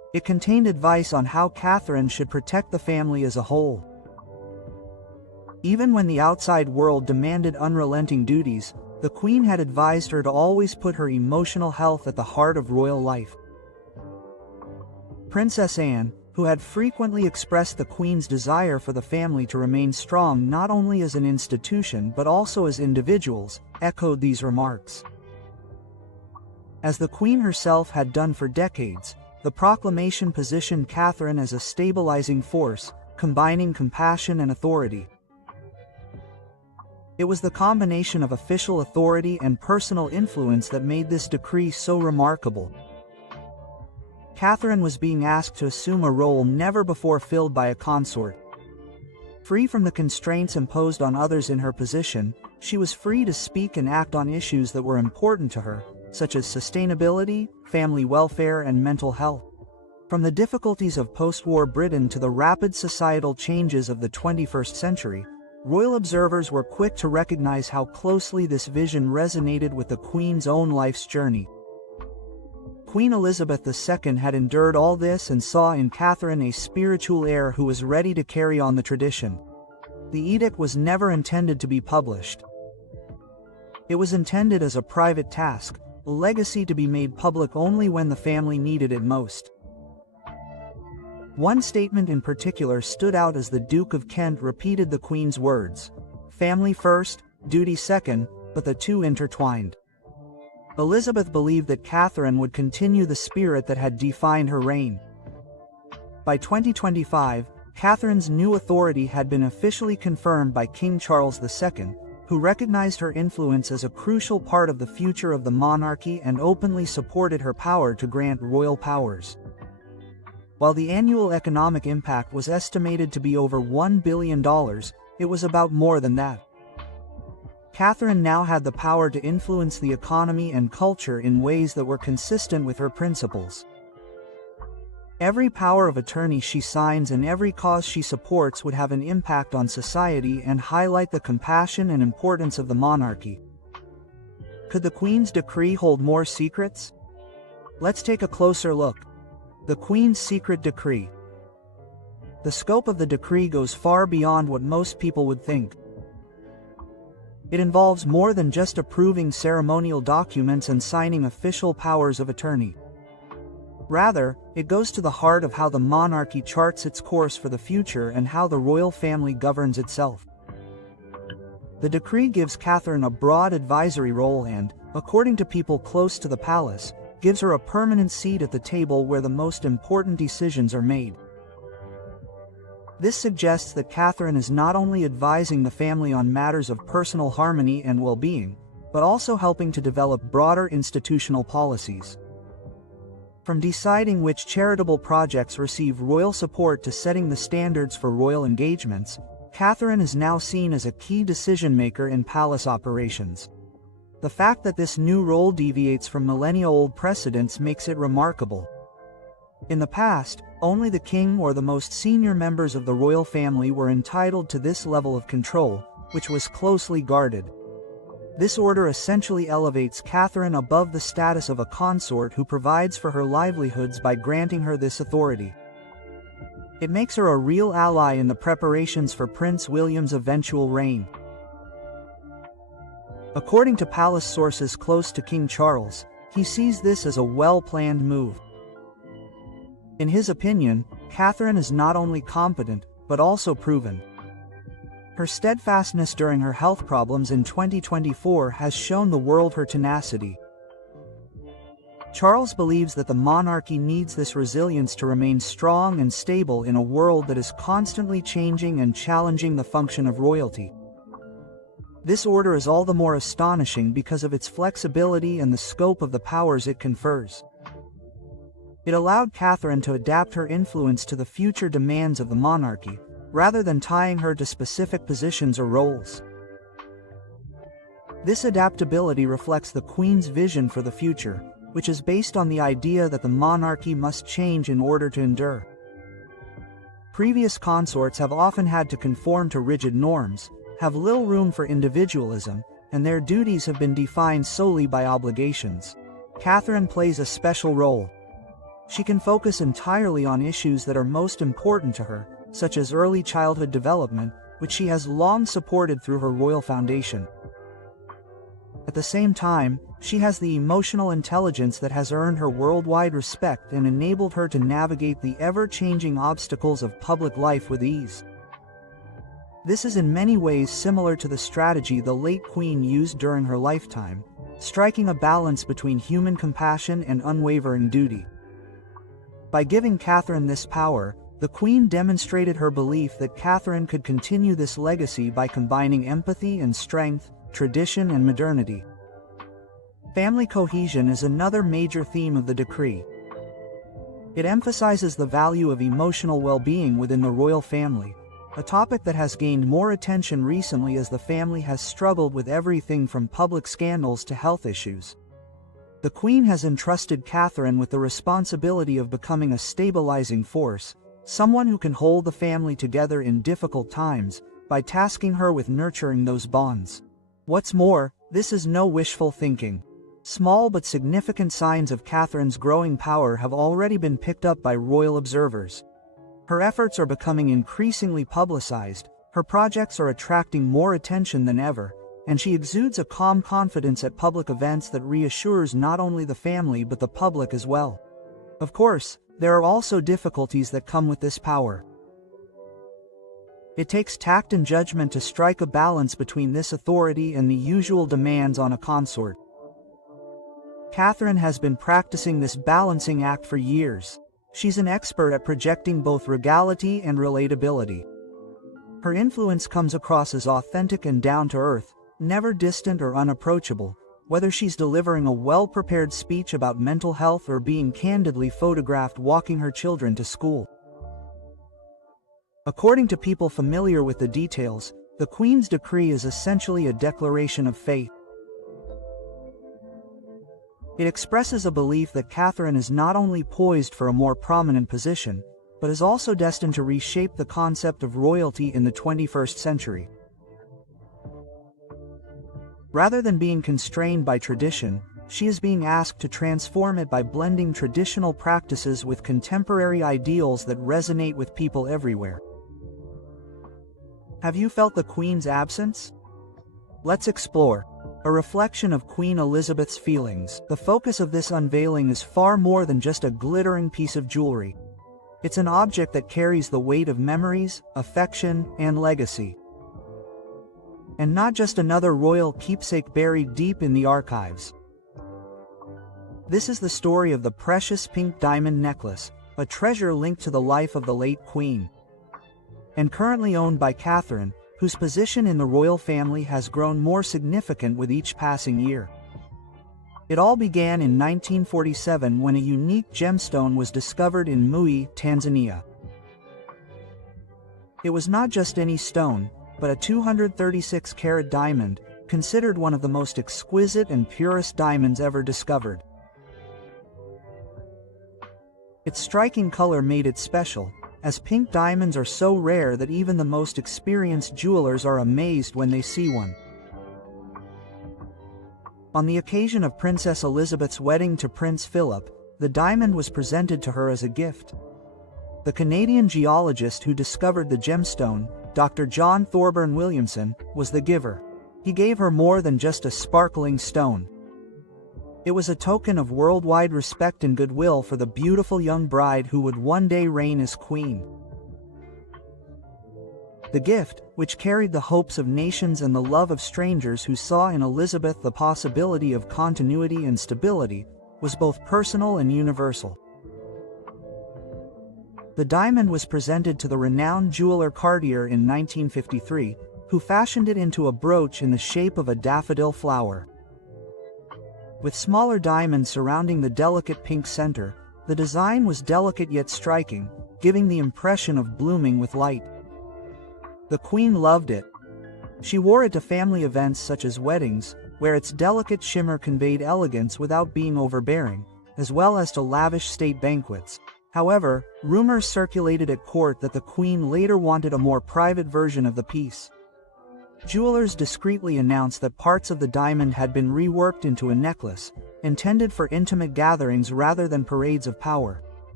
It contained advice on how Catherine should protect the family as a whole. Even when the outside world demanded unrelenting duties, the Queen had advised her to always put her emotional health at the heart of royal life. Princess Anne, who had frequently expressed the Queen's desire for the family to remain strong not only as an institution but also as individuals, echoed these remarks. As the Queen herself had done for decades, the proclamation positioned Catherine as a stabilizing force, combining compassion and authority. It was the combination of official authority and personal influence that made this decree so remarkable. Catherine was being asked to assume a role never before filled by a consort. Free from the constraints imposed on others in her position, she was free to speak and act on issues that were important to her, such as sustainability, family welfare, and mental health. From the difficulties of post-war Britain to the rapid societal changes of the 21st century, royal observers were quick to recognize how closely this vision resonated with the Queen's own life's journey. Queen Elizabeth II had endured all this and saw in Catherine a spiritual heir who was ready to carry on the tradition. The edict was never intended to be published. It was intended as a private task, a legacy to be made public only when the family needed it most. One statement in particular stood out as the Duke of Kent repeated the Queen's words, "Family first, duty second, but the two intertwined." Elizabeth believed that Catherine would continue the spirit that had defined her reign. By 2025, Catherine's new authority had been officially confirmed by King Charles II, who recognized her influence as a crucial part of the future of the monarchy and openly supported her power to grant royal powers. While the annual economic impact was estimated to be over $1 billion, it was about more than that. Catherine now had the power to influence the economy and culture in ways that were consistent with her principles. Every power of attorney she signs and every cause she supports would have an impact on society and highlight the compassion and importance of the monarchy. Could the Queen's decree hold more secrets? Let's take a closer look. The Queen's Secret Decree. The scope of the decree goes far beyond what most people would think. It involves more than just approving ceremonial documents and signing official powers of attorney. Rather, it goes to the heart of how the monarchy charts its course for the future and how the royal family governs itself. The decree gives Catherine a broad advisory role and, according to people close to the palace, gives her a permanent seat at the table where the most important decisions are made. This suggests that Catherine is not only advising the family on matters of personal harmony and well-being, but also helping to develop broader institutional policies. From deciding which charitable projects receive royal support to setting the standards for royal engagements, Catherine is now seen as a key decision-maker in palace operations. The fact that this new role deviates from millennia-old precedents makes it remarkable. In the past, only the king or the most senior members of the royal family were entitled to this level of control, which was closely guarded. This order essentially elevates Catherine above the status of a consort who provides for her livelihoods by granting her this authority. It makes her a real ally in the preparations for Prince William's eventual reign. According to palace sources close to King Charles, he sees this as a well-planned move. In his opinion, Catherine is not only competent, but also proven. Her steadfastness during her health problems in 2024 has shown the world her tenacity. Charles believes that the monarchy needs this resilience to remain strong and stable in a world that is constantly changing and challenging the function of royalty. This order is all the more astonishing because of its flexibility and the scope of the powers it confers. It allowed Catherine to adapt her influence to the future demands of the monarchy, rather than tying her to specific positions or roles. This adaptability reflects the Queen's vision for the future, which is based on the idea that the monarchy must change in order to endure. Previous consorts have often had to conform to rigid norms, have little room for individualism, and their duties have been defined solely by obligations. Catherine plays a special role. She can focus entirely on issues that are most important to her, such as early childhood development, which she has long supported through her royal foundation. At the same time, she has the emotional intelligence that has earned her worldwide respect and enabled her to navigate the ever-changing obstacles of public life with ease. This is in many ways similar to the strategy the late Queen used during her lifetime, striking a balance between human compassion and unwavering duty. By giving Catherine this power, the Queen demonstrated her belief that Catherine could continue this legacy by combining empathy and strength, tradition and modernity. Family cohesion is another major theme of the decree. It emphasizes the value of emotional well-being within the royal family, a topic that has gained more attention recently as the family has struggled with everything from public scandals to health issues. The Queen has entrusted Catherine with the responsibility of becoming a stabilizing force, someone who can hold the family together in difficult times, by tasking her with nurturing those bonds. What's more, this is no wishful thinking. Small but significant signs of Catherine's growing power have already been picked up by royal observers. Her efforts are becoming increasingly publicized, her projects are attracting more attention than ever, and she exudes a calm confidence at public events that reassures not only the family but the public as well. Of course, there are also difficulties that come with this power. It takes tact and judgment to strike a balance between this authority and the usual demands on a consort. Catherine has been practicing this balancing act for years. She's an expert at projecting both regality and relatability. Her influence comes across as authentic and down-to-earth, never distant or unapproachable, whether she's delivering a well-prepared speech about mental health or being candidly photographed walking her children to school. According to people familiar with the details, the Queen's decree is essentially a declaration of faith. It expresses a belief that Catherine is not only poised for a more prominent position, but is also destined to reshape the concept of royalty in the 21st century. Rather than being constrained by tradition, she is being asked to transform it by blending traditional practices with contemporary ideals that resonate with people everywhere. Have you felt the Queen's absence? Let's explore. A reflection of Queen Elizabeth's feelings. The focus of this unveiling is far more than just a glittering piece of jewelry. It's an object that carries the weight of memories, affection, and legacy. And not just another royal keepsake buried deep in the archives. This is the story of the precious pink diamond necklace, a treasure linked to the life of the late Queen, and currently owned by Catherine, whose position in the royal family has grown more significant with each passing year. It all began in 1947 when a unique gemstone was discovered in Mui, Tanzania. It was not just any stone, but a 236-carat diamond, considered one of the most exquisite and purest diamonds ever discovered. Its striking color made it special, as pink diamonds are so rare that even the most experienced jewelers are amazed when they see one. On the occasion of Princess Elizabeth's wedding to Prince Philip, the diamond was presented to her as a gift. The Canadian geologist who discovered the gemstone, Dr. John Thorburn Williamson, was the giver. He gave her more than just a sparkling stone. It was a token of worldwide respect and goodwill for the beautiful young bride who would one day reign as queen. The gift, which carried the hopes of nations and the love of strangers who saw in Elizabeth the possibility of continuity and stability, was both personal and universal. The diamond was presented to the renowned jeweler Cartier in 1953, who fashioned it into a brooch in the shape of a daffodil flower. With smaller diamonds surrounding the delicate pink center, the design was delicate yet striking, giving the impression of blooming with light. The Queen loved it. She wore it to family events such as weddings, where its delicate shimmer conveyed elegance without being overbearing, as well as to lavish state banquets. However, rumors circulated at court that the Queen later wanted a more private version of the piece. Jewelers discreetly announced that parts of the diamond had been reworked into a necklace, intended for intimate gatherings rather than parades of power.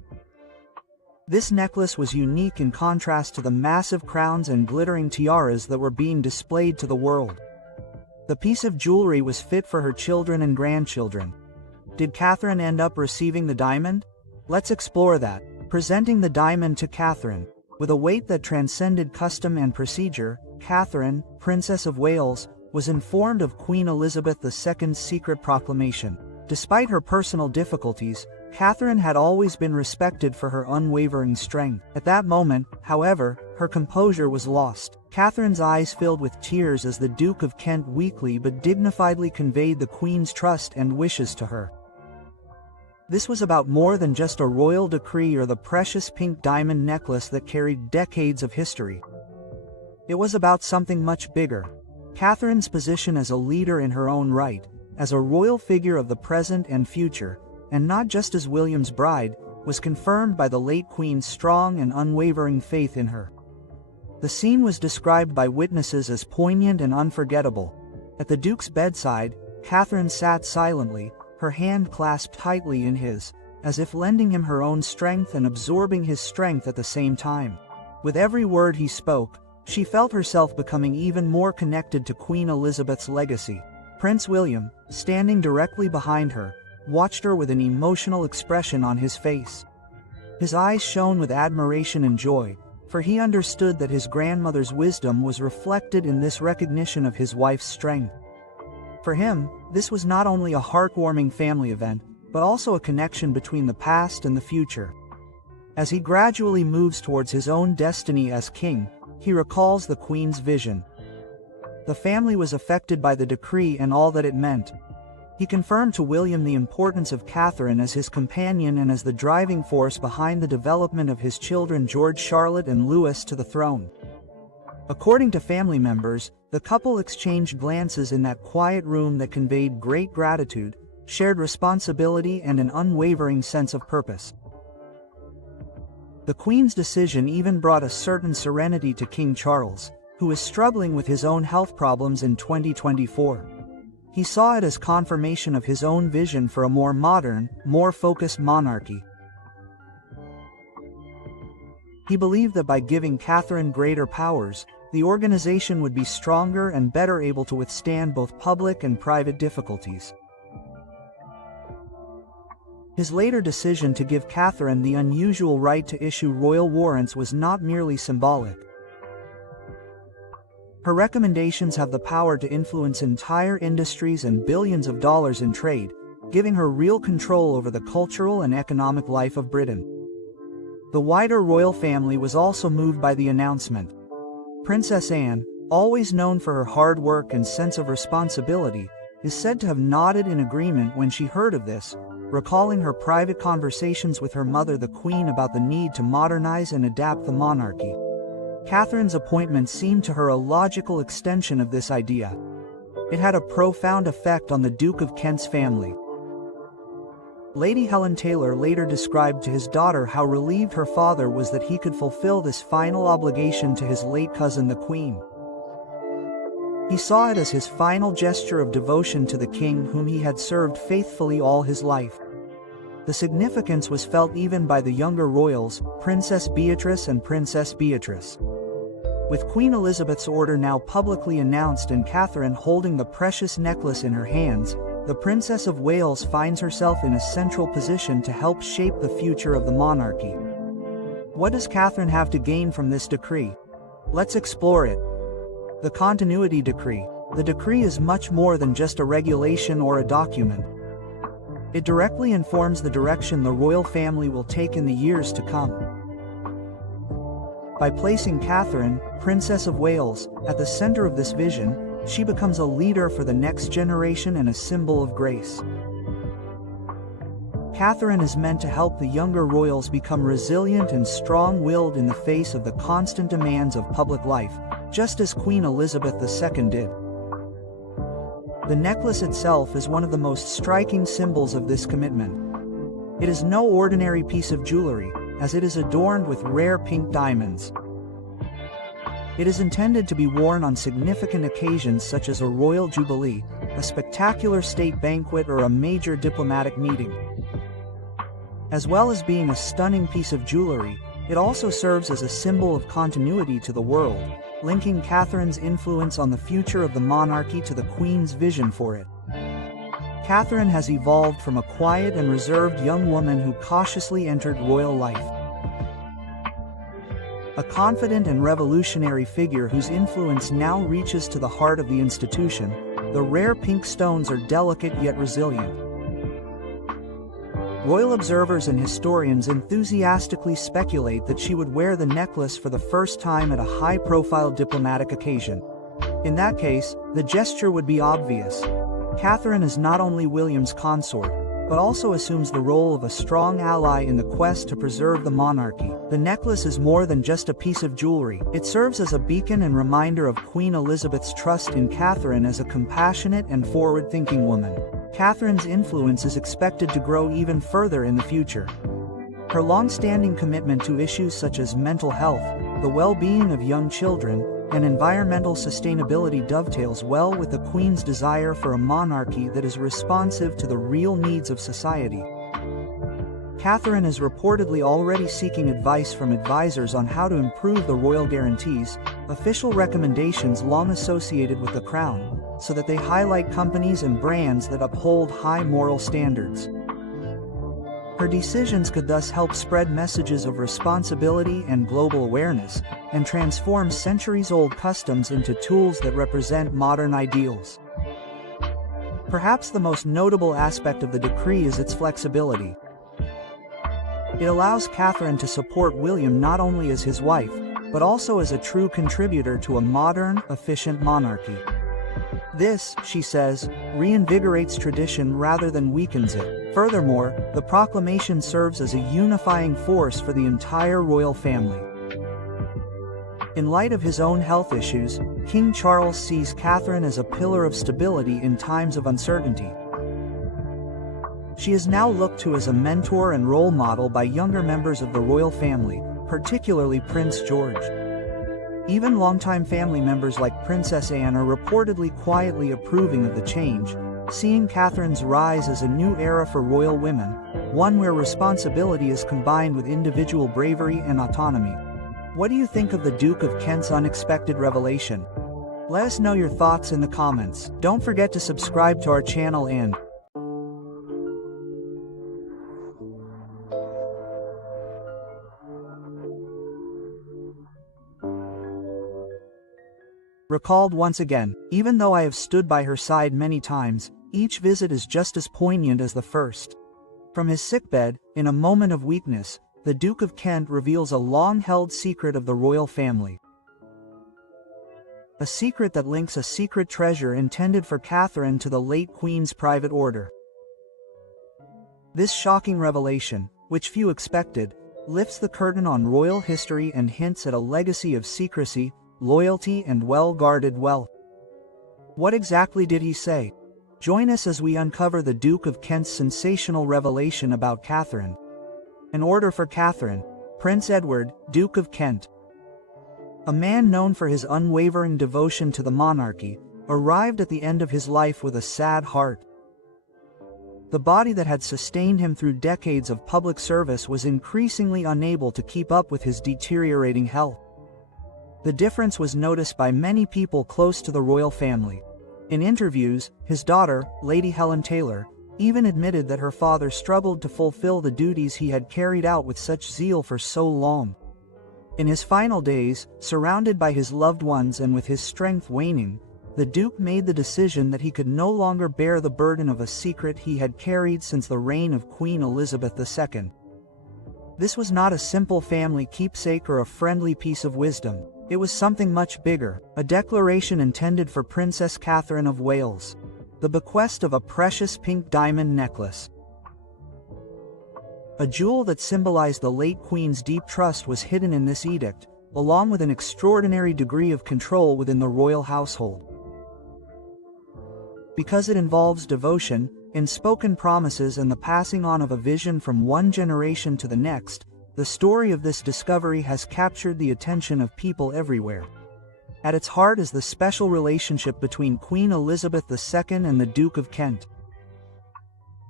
This necklace was unique in contrast to the massive crowns and glittering tiaras that were being displayed to the world. The piece of jewelry was fit for her children and grandchildren. Did Catherine end up receiving the diamond? Let's explore that. Presenting the diamond to Catherine. With a weight that transcended custom and procedure, Catherine, Princess of Wales, was informed of Queen Elizabeth II's secret proclamation. Despite her personal difficulties, Catherine had always been respected for her unwavering strength. At that moment, however, her composure was lost. Catherine's eyes filled with tears as the Duke of Kent weakly but dignifiedly conveyed the Queen's trust and wishes to her. This was about more than just a royal decree or the precious pink diamond necklace that carried decades of history. It was about something much bigger. Catherine's position as a leader in her own right, as a royal figure of the present and future, and not just as William's bride, was confirmed by the late Queen's strong and unwavering faith in her. The scene was described by witnesses as poignant and unforgettable. At the Duke's bedside, Catherine sat silently, her hand clasped tightly in his, as if lending him her own strength and absorbing his strength at the same time. With every word he spoke, she felt herself becoming even more connected to Queen Elizabeth's legacy. Prince William, standing directly behind her, watched her with an emotional expression on his face. His eyes shone with admiration and joy, for he understood that his grandmother's wisdom was reflected in this recognition of his wife's strength. For him, this was not only a heartwarming family event, but also a connection between the past and the future. As he gradually moves towards his own destiny as king, he recalls the Queen's vision. The family was affected by the decree and all that it meant. He confirmed to William the importance of Catherine as his companion and as the driving force behind the development of his children George, Charlotte, and Louis to the throne. According to family members, the couple exchanged glances in that quiet room that conveyed great gratitude, shared responsibility, and an unwavering sense of purpose. The Queen's decision even brought a certain serenity to King Charles, who was struggling with his own health problems in 2024. He saw it as confirmation of his own vision for a more modern, more focused monarchy. He believed that by giving Catherine greater powers, the organization would be stronger and better able to withstand both public and private difficulties. His later decision to give Catherine the unusual right to issue royal warrants was not merely symbolic. Her recommendations have the power to influence entire industries and billions of dollars in trade, giving her real control over the cultural and economic life of Britain. The wider royal family was also moved by the announcement. Princess Anne, always known for her hard work and sense of responsibility, is said to have nodded in agreement when she heard of this, recalling her private conversations with her mother the Queen about the need to modernize and adapt the monarchy. Catherine's appointment seemed to her a logical extension of this idea. It had a profound effect on the Duke of Kent's family. Lady Helen Taylor later described to his daughter how relieved her father was that he could fulfill this final obligation to his late cousin the Queen. He saw it as his final gesture of devotion to the king whom he had served faithfully all his life. The significance was felt even by the younger royals, Princess Beatrice and Princess Beatrice. With Queen Elizabeth's order now publicly announced and Catherine holding the precious necklace in her hands, the Princess of Wales finds herself in a central position to help shape the future of the monarchy. What does Catherine have to gain from this decree? Let's explore it. The Continuity Decree. The decree is much more than just a regulation or a document. It directly informs the direction the royal family will take in the years to come. By placing Catherine, Princess of Wales, at the center of this vision, she becomes a leader for the next generation and a symbol of grace. Catherine is meant to help the younger royals become resilient and strong-willed in the face of the constant demands of public life, just as Queen Elizabeth II did. The necklace itself is one of the most striking symbols of this commitment. It is no ordinary piece of jewelry, as it is adorned with rare pink diamonds. It is intended to be worn on significant occasions such as a royal jubilee, a spectacular state banquet, or a major diplomatic meeting. As well as being a stunning piece of jewelry, It also serves as a symbol of continuity to the world, linking Catherine's influence on the future of the monarchy to the Queen's vision for it. Catherine has evolved from a quiet and reserved young woman who cautiously entered royal life. A confident and revolutionary figure whose influence now reaches to the heart of the institution, the rare pink stones are delicate yet resilient. Royal observers and historians enthusiastically speculate that she would wear the necklace for the first time at a high-profile diplomatic occasion. In that case, the gesture would be obvious. Catherine is not only William's consort, but also assumes the role of a strong ally in the quest to preserve the monarchy. The necklace is more than just a piece of jewelry. It serves as a beacon and reminder of Queen Elizabeth's trust in Catherine as a compassionate and forward-thinking woman. Catherine's influence is expected to grow even further in the future. Her long-standing commitment to issues such as mental health, the well-being of young children, and environmental sustainability dovetails well with the Queen's desire for a monarchy that is responsive to the real needs of society. Catherine is reportedly already seeking advice from advisors on how to improve the royal guarantees, official recommendations long associated with the crown, so that they highlight companies and brands that uphold high moral standards. Her decisions could thus help spread messages of responsibility and global awareness, and transform centuries-old customs into tools that represent modern ideals. Perhaps the most notable aspect of the decree is its flexibility. It allows Catherine to support William not only as his wife, but also as a true contributor to a modern, efficient monarchy. This, she says, reinvigorates tradition rather than weakens it. Furthermore, the proclamation serves as a unifying force for the entire royal family. In light of his own health issues, King Charles sees Catherine as a pillar of stability in times of uncertainty. She is now looked to as a mentor and role model by younger members of the royal family, particularly Prince George. Even longtime family members like Princess Anne are reportedly quietly approving of the change, seeing Catherine's rise as a new era for royal women, one where responsibility is combined with individual bravery and autonomy. What do you think of the Duke of Kent's unexpected revelation? Let us know your thoughts in the comments. Don't forget to subscribe to our channel and recalled once again, even though I have stood by her side many times, each visit is just as poignant as the first. From his sickbed, in a moment of weakness, the Duke of Kent reveals a long-held secret of the royal family. A secret that links a secret treasure intended for Catherine to the late Queen's private order. This shocking revelation, which few expected, lifts the curtain on royal history and hints at a legacy of secrecy, loyalty, and well-guarded wealth. What exactly did he say? Join us as we uncover the Duke of Kent's sensational revelation about Catherine. An order for Catherine, Prince Edward, Duke of Kent. A man known for his unwavering devotion to the monarchy, arrived at the end of his life with a sad heart. The body that had sustained him through decades of public service was increasingly unable to keep up with his deteriorating health. The difference was noticed by many people close to the royal family. In interviews, his daughter, Lady Helen Taylor, even admitted that her father struggled to fulfill the duties he had carried out with such zeal for so long. In his final days, surrounded by his loved ones and with his strength waning, the Duke made the decision that he could no longer bear the burden of a secret he had carried since the reign of Queen Elizabeth II. This was not a simple family keepsake or a friendly piece of wisdom. It was something much bigger, a declaration intended for Princess Catherine of Wales. The bequest of a precious pink diamond necklace. A jewel that symbolized the late Queen's deep trust was hidden in this edict, along with an extraordinary degree of control within the royal household. Because it involves devotion, unspoken promises, and the passing on of a vision from one generation to the next, the story of this discovery has captured the attention of people everywhere. At its heart is the special relationship between Queen Elizabeth II and the Duke of Kent.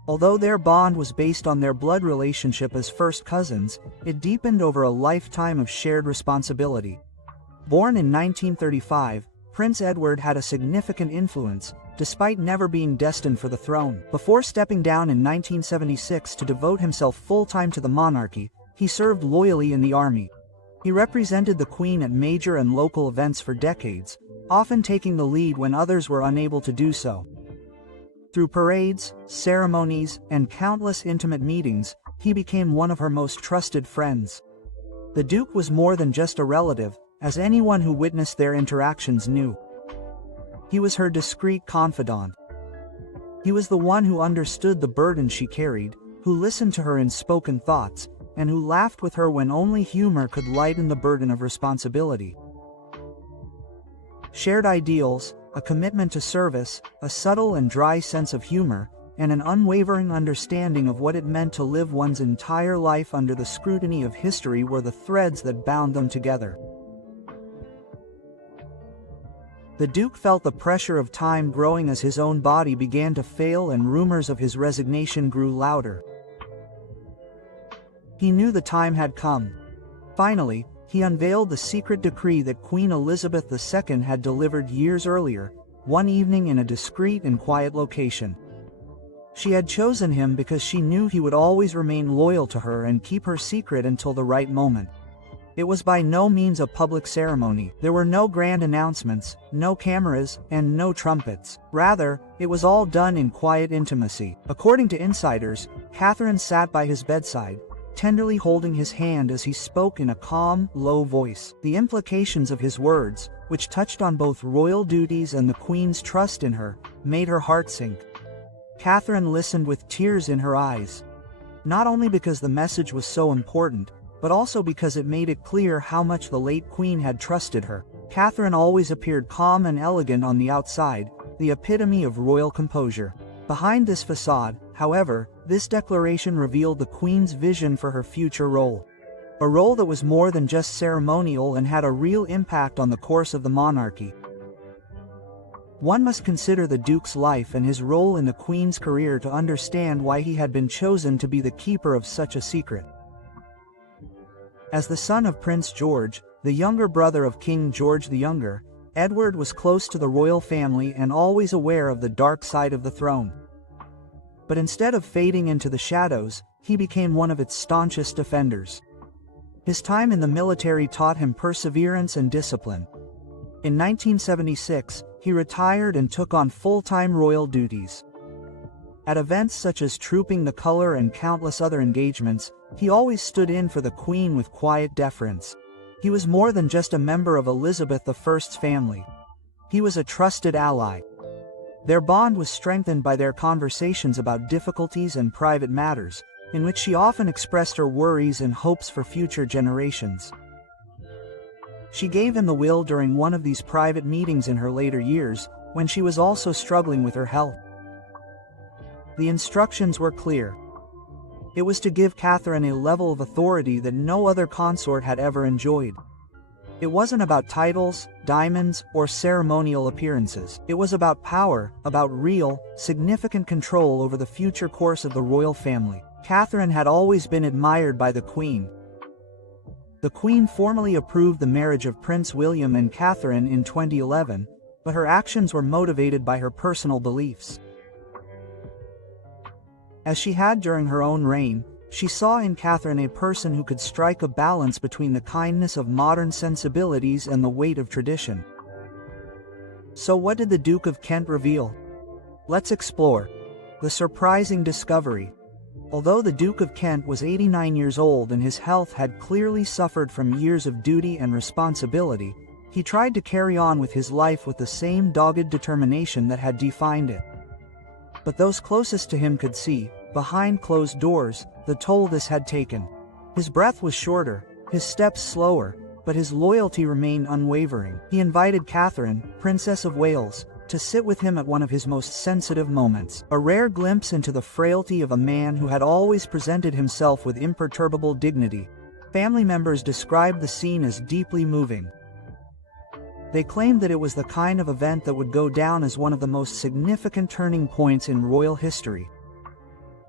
Although their bond was based on their blood relationship as first cousins, it deepened over a lifetime of shared responsibility. Born in 1935, Prince Edward had a significant influence, despite never being destined for the throne. Before stepping down in 1976 to devote himself full-time to the monarchy, he served loyally in the army. He represented the Queen at major and local events for decades, often taking the lead when others were unable to do so. Through parades, ceremonies, and countless intimate meetings, he became one of her most trusted friends. The Duke was more than just a relative, as anyone who witnessed their interactions knew. He was her discreet confidant. He was the one who understood the burden she carried, who listened to her unspoken thoughts, and who laughed with her when only humor could lighten the burden of responsibility. Shared ideals, a commitment to service, a subtle and dry sense of humor, and an unwavering understanding of what it meant to live one's entire life under the scrutiny of history were the threads that bound them together. The Duke felt the pressure of time growing as his own body began to fail and rumors of his resignation grew louder. He knew the time had come. Finally, he unveiled the secret decree that Queen Elizabeth II had delivered years earlier, one evening in a discreet and quiet location. She had chosen him because she knew he would always remain loyal to her and keep her secret until the right moment. It was by no means a public ceremony. There were no grand announcements, no cameras, and no trumpets. Rather, it was all done in quiet intimacy. According to insiders, Catherine sat by his bedside, tenderly holding his hand as he spoke in a calm, low voice. The implications of his words, which touched on both royal duties and the Queen's trust in her, made her heart sink. Catherine listened with tears in her eyes. Not only because the message was so important, but also because it made it clear how much the late Queen had trusted her. Catherine always appeared calm and elegant on the outside, the epitome of royal composure. Behind this facade, however, this declaration revealed the Queen's vision for her future role. A role that was more than just ceremonial and had a real impact on the course of the monarchy. One must consider the Duke's life and his role in the Queen's career to understand why he had been chosen to be the keeper of such a secret. As the son of Prince George, the younger brother of King George the Younger, Edward was close to the royal family and always aware of the dark side of the throne. But instead of fading into the shadows, he became one of its staunchest defenders. His time in the military taught him perseverance and discipline. In 1976, he retired and took on full-time royal duties. At events such as Trooping the Colour and countless other engagements, he always stood in for the Queen with quiet deference. He was more than just a member of Elizabeth I's family. He was a trusted ally. Their bond was strengthened by their conversations about difficulties and private matters, in which she often expressed her worries and hopes for future generations. She gave him the will during one of these private meetings in her later years, when she was also struggling with her health. The instructions were clear. It was to give Catherine a level of authority that no other consort had ever enjoyed. It wasn't about titles, diamonds, or ceremonial appearances. It was about power, about real, significant control over the future course of the royal family. Catherine had always been admired by the Queen. The Queen formally approved the marriage of Prince William and Catherine in 2011, but her actions were motivated by her personal beliefs. As she had during her own reign, she saw in Catherine a person who could strike a balance between the kindness of modern sensibilities and the weight of tradition. So what did the Duke of Kent reveal? Let's explore the surprising discovery. Although the Duke of Kent was 89 years old and his health had clearly suffered from years of duty and responsibility, he tried to carry on with his life with the same dogged determination that had defined it. But those closest to him could see, behind closed doors, the toll this had taken. His breath was shorter, his steps slower, but his loyalty remained unwavering. He invited Catherine, Princess of Wales, to sit with him at one of his most sensitive moments, a rare glimpse into the frailty of a man who had always presented himself with imperturbable dignity. Family members described the scene as deeply moving. They claimed that it was the kind of event that would go down as one of the most significant turning points in royal history.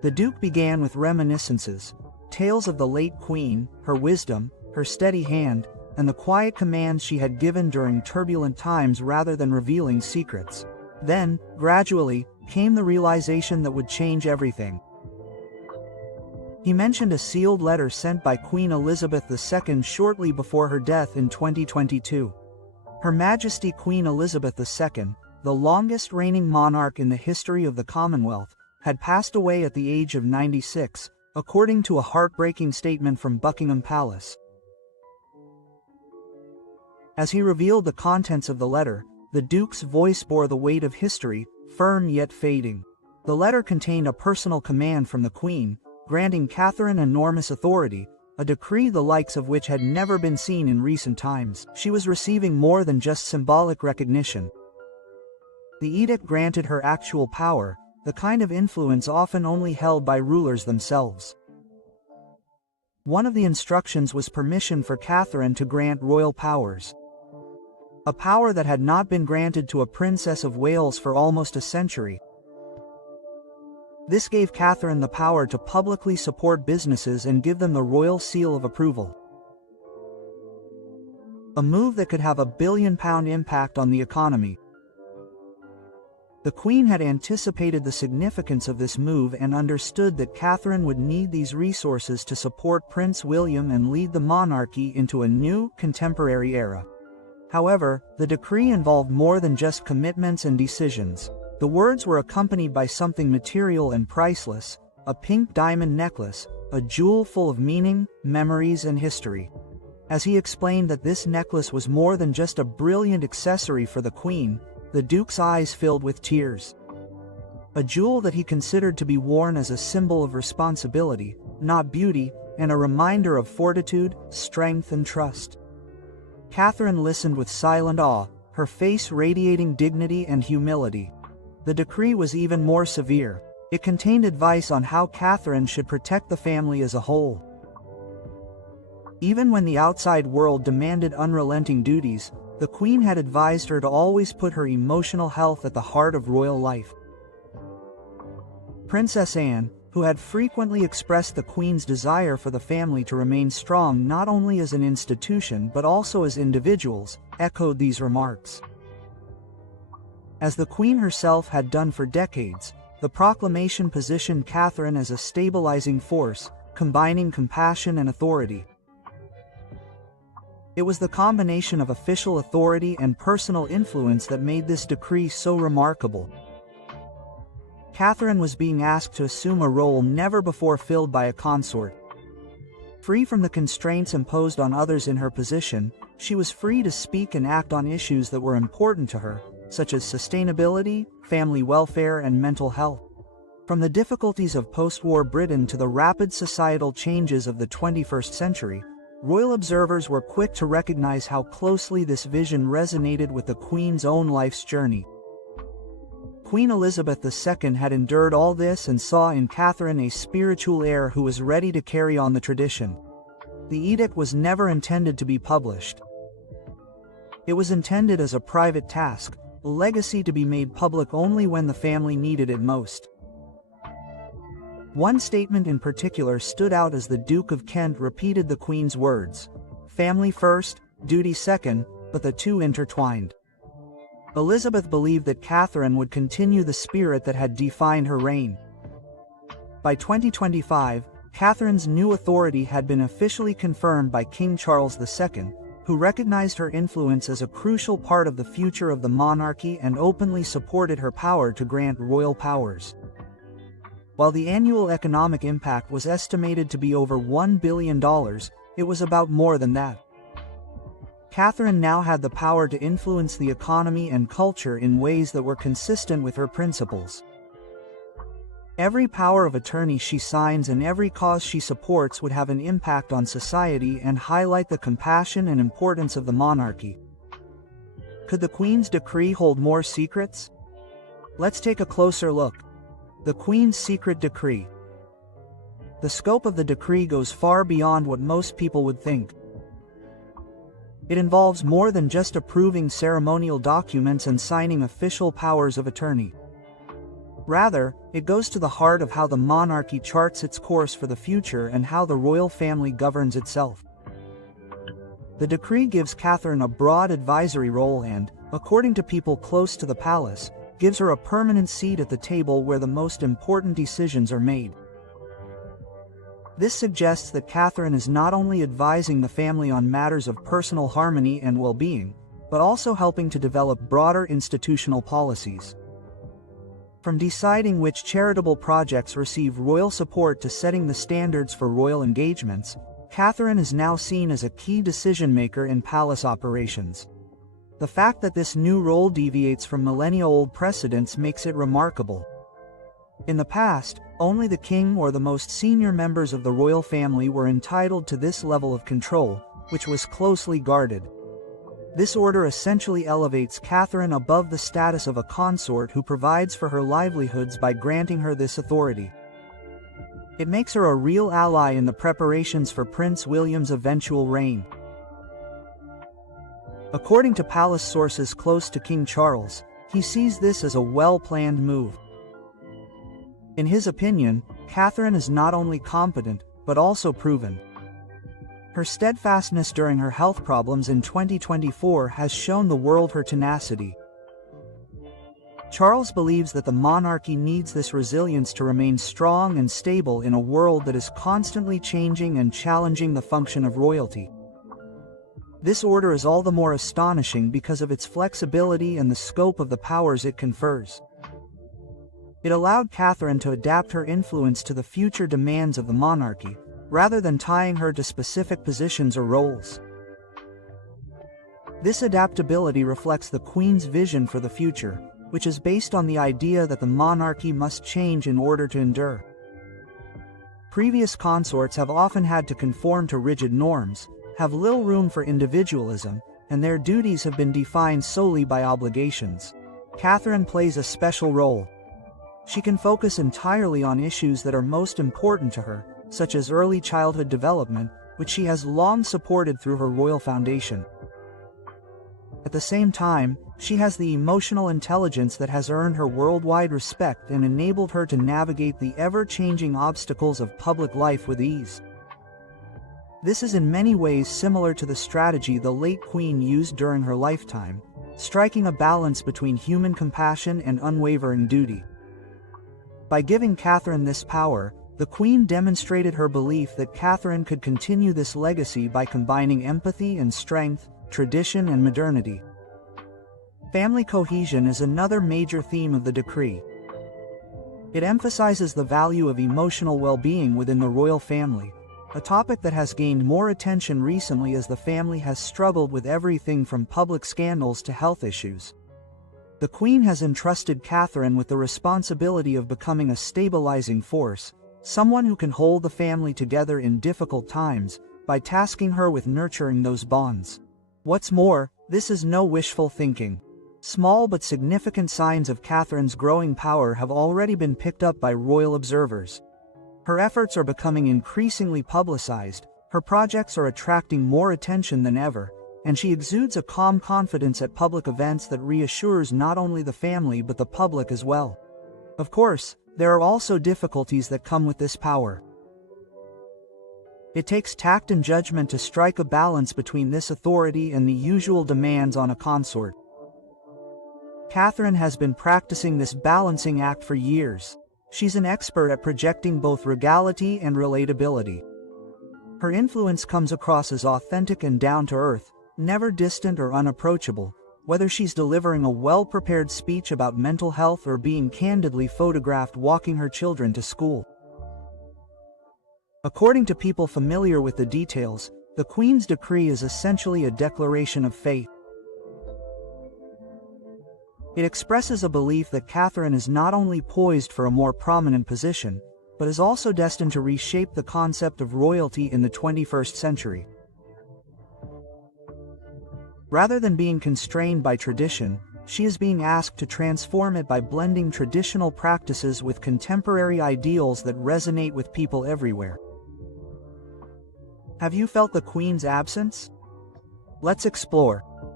The Duke began with reminiscences, tales of the late Queen, her wisdom, her steady hand, and the quiet commands she had given during turbulent times rather than revealing secrets. Then, gradually, came the realization that would change everything. He mentioned a sealed letter sent by Queen Elizabeth II shortly before her death in 2022. Her Majesty Queen Elizabeth II, the longest reigning monarch in the history of the Commonwealth, had passed away at the age of 96, according to a heartbreaking statement from Buckingham Palace. As he revealed the contents of the letter, the Duke's voice bore the weight of history, firm yet fading. The letter contained a personal command from the Queen, granting Catherine enormous authority, a decree the likes of which had never been seen in recent times. She was receiving more than just symbolic recognition. The edict granted her actual power, the kind of influence often only held by rulers themselves. One of the instructions was permission for Catherine to grant royal powers. A power that had not been granted to a Princess of Wales for almost a century. This gave Catherine the power to publicly support businesses and give them the royal seal of approval. A move that could have a £1 billion impact on the economy. The Queen had anticipated the significance of this move and understood that Catherine would need these resources to support Prince William and lead the monarchy into a new, contemporary era. However, the decree involved more than just commitments and decisions. The words were accompanied by something material and priceless, a pink diamond necklace, a jewel full of meaning, memories, and history. As he explained that this necklace was more than just a brilliant accessory for the Queen, the Duke's eyes filled with tears. A jewel that he considered to be worn as a symbol of responsibility, not beauty, and a reminder of fortitude, strength, and trust. Catherine listened with silent awe, her face radiating dignity and humility. The decree was even more severe. It contained advice on how Catherine should protect the family as a whole. Even when the outside world demanded unrelenting duties, the Queen had advised her to always put her emotional health at the heart of royal life. Princess Anne, who had frequently expressed the Queen's desire for the family to remain strong not only as an institution but also as individuals, echoed these remarks. As the Queen herself had done for decades, the proclamation positioned Catherine as a stabilizing force, combining compassion and authority. It was the combination of official authority and personal influence that made this decree so remarkable. Catherine was being asked to assume a role never before filled by a consort. Free from the constraints imposed on others in her position, she was free to speak and act on issues that were important to her, such as sustainability, family welfare, and mental health. From the difficulties of post-war Britain to the rapid societal changes of the 21st century, royal observers were quick to recognize how closely this vision resonated with the Queen's own life's journey. Queen Elizabeth II had endured all this and saw in Catherine a spiritual heir who was ready to carry on the tradition. The edict was never intended to be published. It was intended as a private task, a legacy to be made public only when the family needed it most. One statement in particular stood out as the Duke of Kent repeated the Queen's words, "Family first, duty second, but the two intertwined." Elizabeth believed that Catherine would continue the spirit that had defined her reign. By 2025, Catherine's new authority had been officially confirmed by King Charles II, who recognized her influence as a crucial part of the future of the monarchy and openly supported her power to grant royal powers. While the annual economic impact was estimated to be over $1 billion, it was about more than that. Catherine now had the power to influence the economy and culture in ways that were consistent with her principles. Every power of attorney she signs and every cause she supports would have an impact on society and highlight the compassion and importance of the monarchy. Could the Queen's decree hold more secrets? Let's take a closer look. The Queen's Secret Decree. The scope of the decree goes far beyond what most people would think. It involves more than just approving ceremonial documents and signing official powers of attorney. Rather, it goes to the heart of how the monarchy charts its course for the future and how the royal family governs itself. The decree gives Catherine a broad advisory role and, according to people close to the palace, gives her a permanent seat at the table where the most important decisions are made. This suggests that Catherine is not only advising the family on matters of personal harmony and well-being, but also helping to develop broader institutional policies. From deciding which charitable projects receive royal support to setting the standards for royal engagements, Catherine is now seen as a key decision-maker in palace operations. The fact that this new role deviates from millennia-old precedents makes it remarkable. In the past, only the king or the most senior members of the royal family were entitled to this level of control, which was closely guarded. This order essentially elevates Catherine above the status of a consort who provides for her livelihoods by granting her this authority. It makes her a real ally in the preparations for Prince William's eventual reign. According to palace sources close to King Charles, he sees this as a well-planned move. In his opinion, Catherine is not only competent, but also proven. Her steadfastness during her health problems in 2024 has shown the world her tenacity. Charles believes that the monarchy needs this resilience to remain strong and stable in a world that is constantly changing and challenging the function of royalty. This order is all the more astonishing because of its flexibility and the scope of the powers it confers. It allowed Catherine to adapt her influence to the future demands of the monarchy, rather than tying her to specific positions or roles. This adaptability reflects the Queen's vision for the future, which is based on the idea that the monarchy must change in order to endure. Previous consorts have often had to conform to rigid norms, have little room for individualism, and their duties have been defined solely by obligations. Catherine plays a special role. She can focus entirely on issues that are most important to her, such as early childhood development, which she has long supported through her royal foundation. At the same time, she has the emotional intelligence that has earned her worldwide respect and enabled her to navigate the ever-changing obstacles of public life with ease. This is in many ways similar to the strategy the late Queen used during her lifetime, striking a balance between human compassion and unwavering duty. By giving Catherine this power, the Queen demonstrated her belief that Catherine could continue this legacy by combining empathy and strength, tradition and modernity. Family cohesion is another major theme of the decree. It emphasizes the value of emotional well-being within the royal family, a topic that has gained more attention recently as the family has struggled with everything from public scandals to health issues. The Queen has entrusted Catherine with the responsibility of becoming a stabilizing force, someone who can hold the family together in difficult times, by tasking her with nurturing those bonds. What's more, this is no wishful thinking. Small but significant signs of Catherine's growing power have already been picked up by royal observers. Her efforts are becoming increasingly publicized, her projects are attracting more attention than ever, and she exudes a calm confidence at public events that reassures not only the family but the public as well. Of course, there are also difficulties that come with this power. It takes tact and judgment to strike a balance between this authority and the usual demands on a consort. Catherine has been practicing this balancing act for years. She's an expert at projecting both regality and relatability. Her influence comes across as authentic and down-to-earth, never distant or unapproachable, whether she's delivering a well-prepared speech about mental health or being candidly photographed walking her children to school. According to people familiar with the details, the Queen's decree is essentially a declaration of faith. It expresses a belief that Catherine is not only poised for a more prominent position, but is also destined to reshape the concept of royalty in the 21st century. Rather than being constrained by tradition, she is being asked to transform it by blending traditional practices with contemporary ideals that resonate with people everywhere. Have you felt the Queen's absence? Let's explore.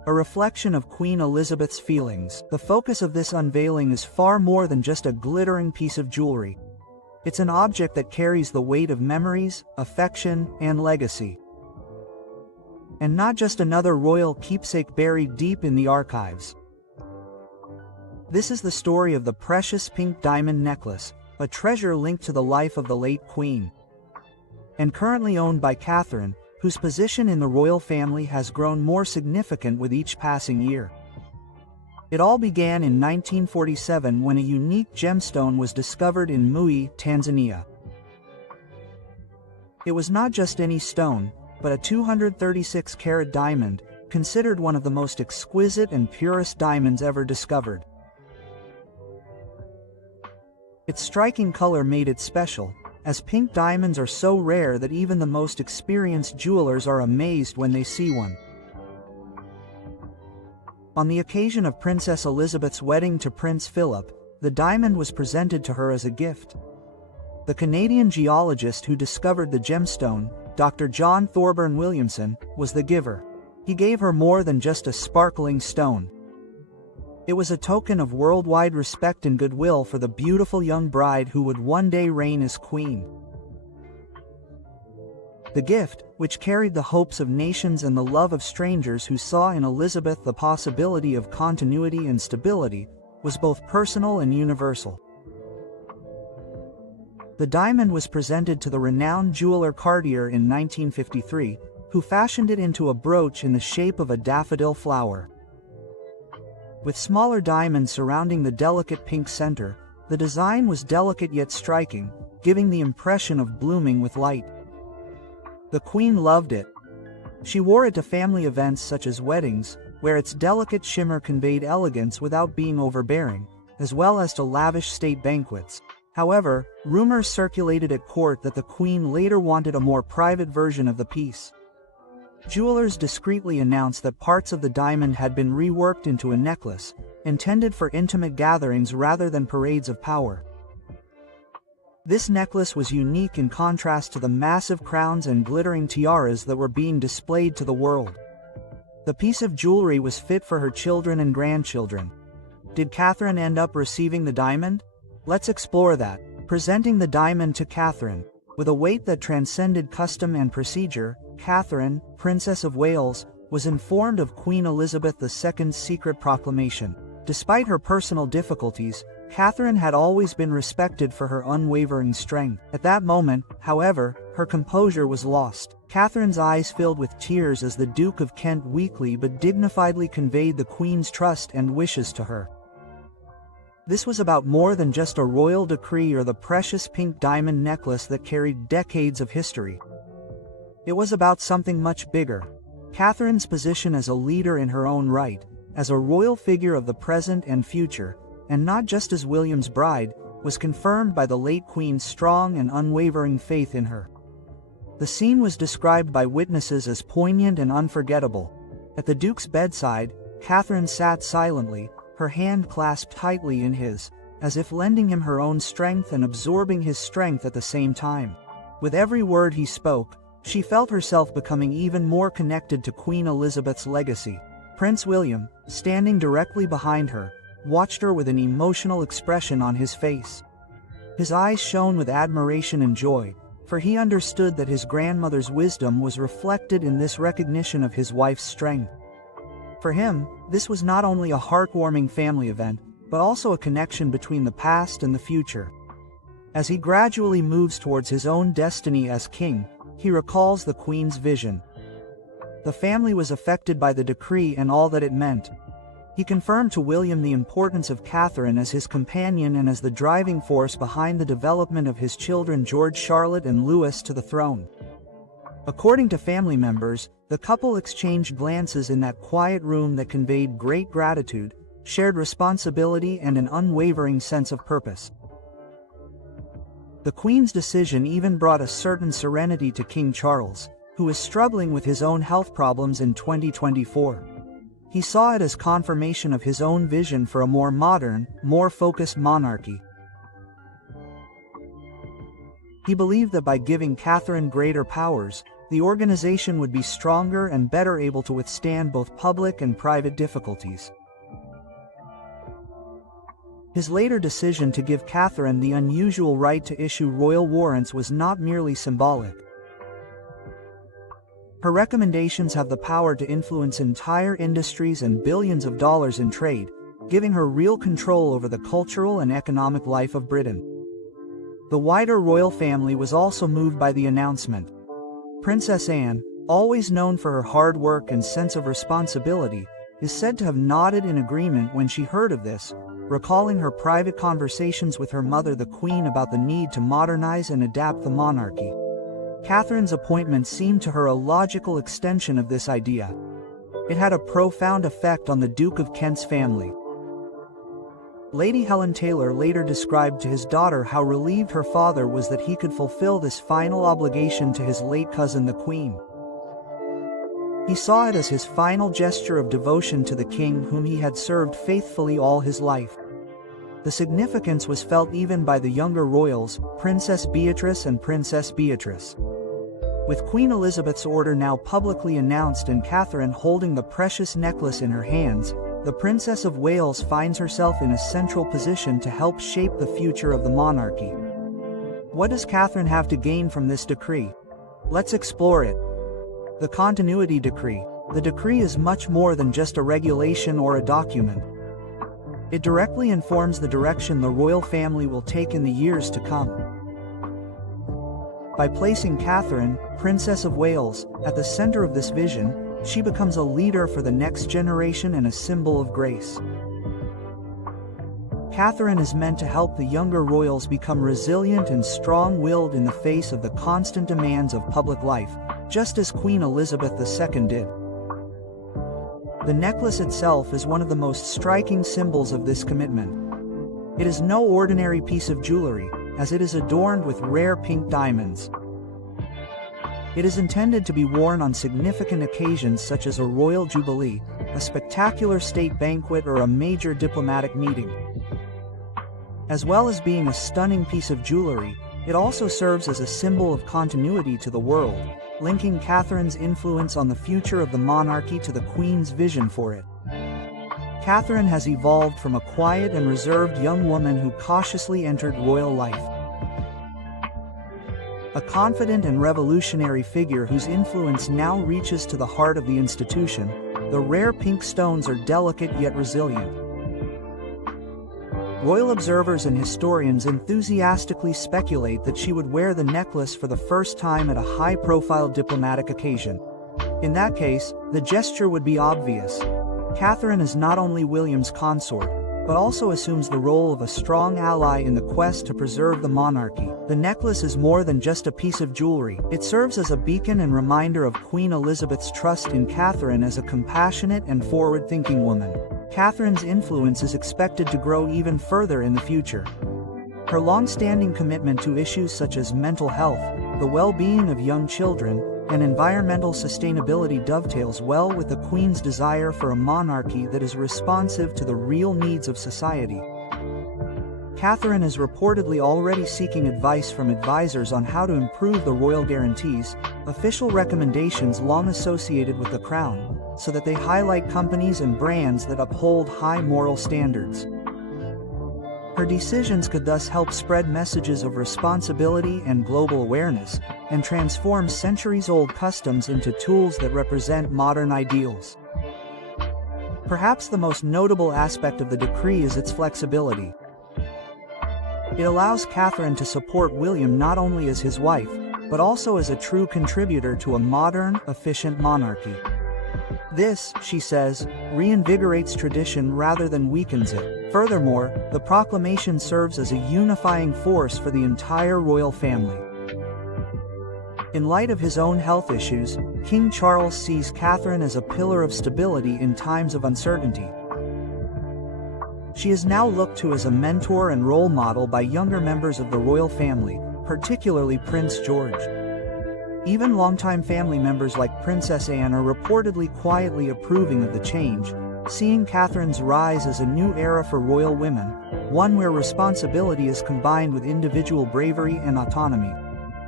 a reflection of Queen Elizabeth's feelings. The focus of this unveiling is far more than just a glittering piece of jewelry. It's an object that carries the weight of memories, affection, and legacy. And not just another royal keepsake buried deep in the archives. This is the story of the precious pink diamond necklace, a treasure linked to the life of the late Queen, and currently owned by Catherine, whose position in the royal family has grown more significant with each passing year. It all began in 1947 when a unique gemstone was discovered in Mui, Tanzania. It was not just any stone, but a 236-carat diamond, considered one of the most exquisite and purest diamonds ever discovered. Its striking color made it special, as pink diamonds are so rare that even the most experienced jewelers are amazed when they see one. On the occasion of Princess Elizabeth's wedding to Prince Philip, the diamond was presented to her as a gift. The Canadian geologist who discovered the gemstone, Dr. John Thorburn Williamson, was the giver. He gave her more than just a sparkling stone. It was a token of worldwide respect and goodwill for the beautiful young bride who would one day reign as queen. The gift, which carried the hopes of nations and the love of strangers who saw in Elizabeth the possibility of continuity and stability, was both personal and universal. The diamond was presented to the renowned jeweler Cartier in 1953, who fashioned it into a brooch in the shape of a daffodil flower. With smaller diamonds surrounding the delicate pink center, the design was delicate yet striking, giving the impression of blooming with light. The Queen loved it. She wore it to family events such as weddings, where its delicate shimmer conveyed elegance without being overbearing, as well as to lavish state banquets. However, rumors circulated at court that the Queen later wanted a more private version of the piece. Jewelers discreetly announced that parts of the diamond had been reworked into a necklace, intended for intimate gatherings rather than parades of power. This necklace was unique in contrast to the massive crowns and glittering tiaras that were being displayed to the world. The piece of jewelry was fit for her children and grandchildren. Did Catherine end up receiving the diamond? Let's explore that. Presenting the diamond to Catherine. With a weight that transcended custom and procedure, Catherine, Princess of Wales, was informed of Queen Elizabeth II's secret proclamation. Despite her personal difficulties, Catherine had always been respected for her unwavering strength. At that moment, however, her composure was lost. Catherine's eyes filled with tears as the Duke of Kent weakly but dignifiedly conveyed the Queen's trust and wishes to her. This was about more than just a royal decree or the precious pink diamond necklace that carried decades of history. It was about something much bigger. Catherine's position as a leader in her own right, as a royal figure of the present and future, and not just as William's bride, was confirmed by the late Queen's strong and unwavering faith in her. The scene was described by witnesses as poignant and unforgettable. At the Duke's bedside, Catherine sat silently, her hand clasped tightly in his, as if lending him her own strength and absorbing his strength at the same time. With every word he spoke, she felt herself becoming even more connected to Queen Elizabeth's legacy. Prince William, standing directly behind her, watched her with an emotional expression on his face. His eyes shone with admiration and joy, for he understood that his grandmother's wisdom was reflected in this recognition of his wife's strength. For him, this was not only a heartwarming family event, but also a connection between the past and the future. As he gradually moves towards his own destiny as king, he recalls the Queen's vision. The family was affected by the decree and all that it meant. He confirmed to William the importance of Catherine as his companion and as the driving force behind the development of his children George, Charlotte, and Louis to the throne. According to family members, the couple exchanged glances in that quiet room that conveyed great gratitude, shared responsibility, and an unwavering sense of purpose. The Queen's decision even brought a certain serenity to King Charles, who was struggling with his own health problems in 2024. He saw it as confirmation of his own vision for a more modern, more focused monarchy. He believed that by giving Catherine greater powers, the organization would be stronger and better able to withstand both public and private difficulties. His later decision to give Catherine the unusual right to issue royal warrants was not merely symbolic. Her recommendations have the power to influence entire industries and billions of dollars in trade, giving her real control over the cultural and economic life of Britain. The wider royal family was also moved by the announcement. Princess Anne, always known for her hard work and sense of responsibility, is said to have nodded in agreement when she heard of this, recalling her private conversations with her mother the Queen about the need to modernize and adapt the monarchy. Catherine's appointment seemed to her a logical extension of this idea. It had a profound effect on the Duke of Kent's family. Lady Helen Taylor later described to his daughter how relieved her father was that he could fulfill this final obligation to his late cousin the Queen. He saw it as his final gesture of devotion to the king whom he had served faithfully all his life. The significance was felt even by the younger royals, Princess Beatrice and Princess Beatrice. With Queen Elizabeth's order now publicly announced and Catherine holding the precious necklace in her hands, the Princess of Wales finds herself in a central position to help shape the future of the monarchy. What does Catherine have to gain from this decree? Let's explore it. The Continuity Decree. The decree is much more than just a regulation or a document. It directly informs the direction the royal family will take in the years to come. By placing Catherine, Princess of Wales, at the center of this vision, she becomes a leader for the next generation and a symbol of grace. Catherine is meant to help the younger royals become resilient and strong-willed in the face of the constant demands of public life, just as Queen Elizabeth II did. The necklace itself is one of the most striking symbols of this commitment. It is no ordinary piece of jewelry, as it is adorned with rare pink diamonds. It is intended to be worn on significant occasions such as a royal jubilee, a spectacular state banquet, or a major diplomatic meeting. As well as being a stunning piece of jewelry, it also serves as a symbol of continuity to the world, linking Catherine's influence on the future of the monarchy to the Queen's vision for it. Catherine has evolved from a quiet and reserved young woman who cautiously entered royal life. A confident and revolutionary figure whose influence now reaches to the heart of the institution, the rare pink stones are delicate yet resilient. Royal observers and historians enthusiastically speculate that she would wear the necklace for the first time at a high-profile diplomatic occasion. In that case, the gesture would be obvious. Catherine is not only William's consort, but also assumes the role of a strong ally in the quest to preserve the monarchy. The necklace is more than just a piece of jewelry. It serves as a beacon and reminder of Queen Elizabeth's trust in Catherine as a compassionate and forward-thinking woman. Catherine's influence is expected to grow even further in the future. Her long-standing commitment to issues such as mental health, the well-being of young children, and environmental sustainability dovetails well with the Queen's desire for a monarchy that is responsive to the real needs of society. Catherine is reportedly already seeking advice from advisors on how to improve the royal guarantees, official recommendations long associated with the crown, so that they highlight companies and brands that uphold high moral standards. Her decisions could thus help spread messages of responsibility and global awareness, and transform centuries-old customs into tools that represent modern ideals. Perhaps the most notable aspect of the decree is its flexibility. It allows Catherine to support William not only as his wife, but also as a true contributor to a modern, efficient monarchy. This, she says, reinvigorates tradition rather than weakens it. Furthermore, the proclamation serves as a unifying force for the entire royal family. In light of his own health issues, King Charles sees Catherine as a pillar of stability in times of uncertainty. She is now looked to as a mentor and role model by younger members of the royal family, particularly Prince George. Even longtime family members like Princess Anne are reportedly quietly approving of the change, seeing Catherine's rise as a new era for royal women, one where responsibility is combined with individual bravery and autonomy.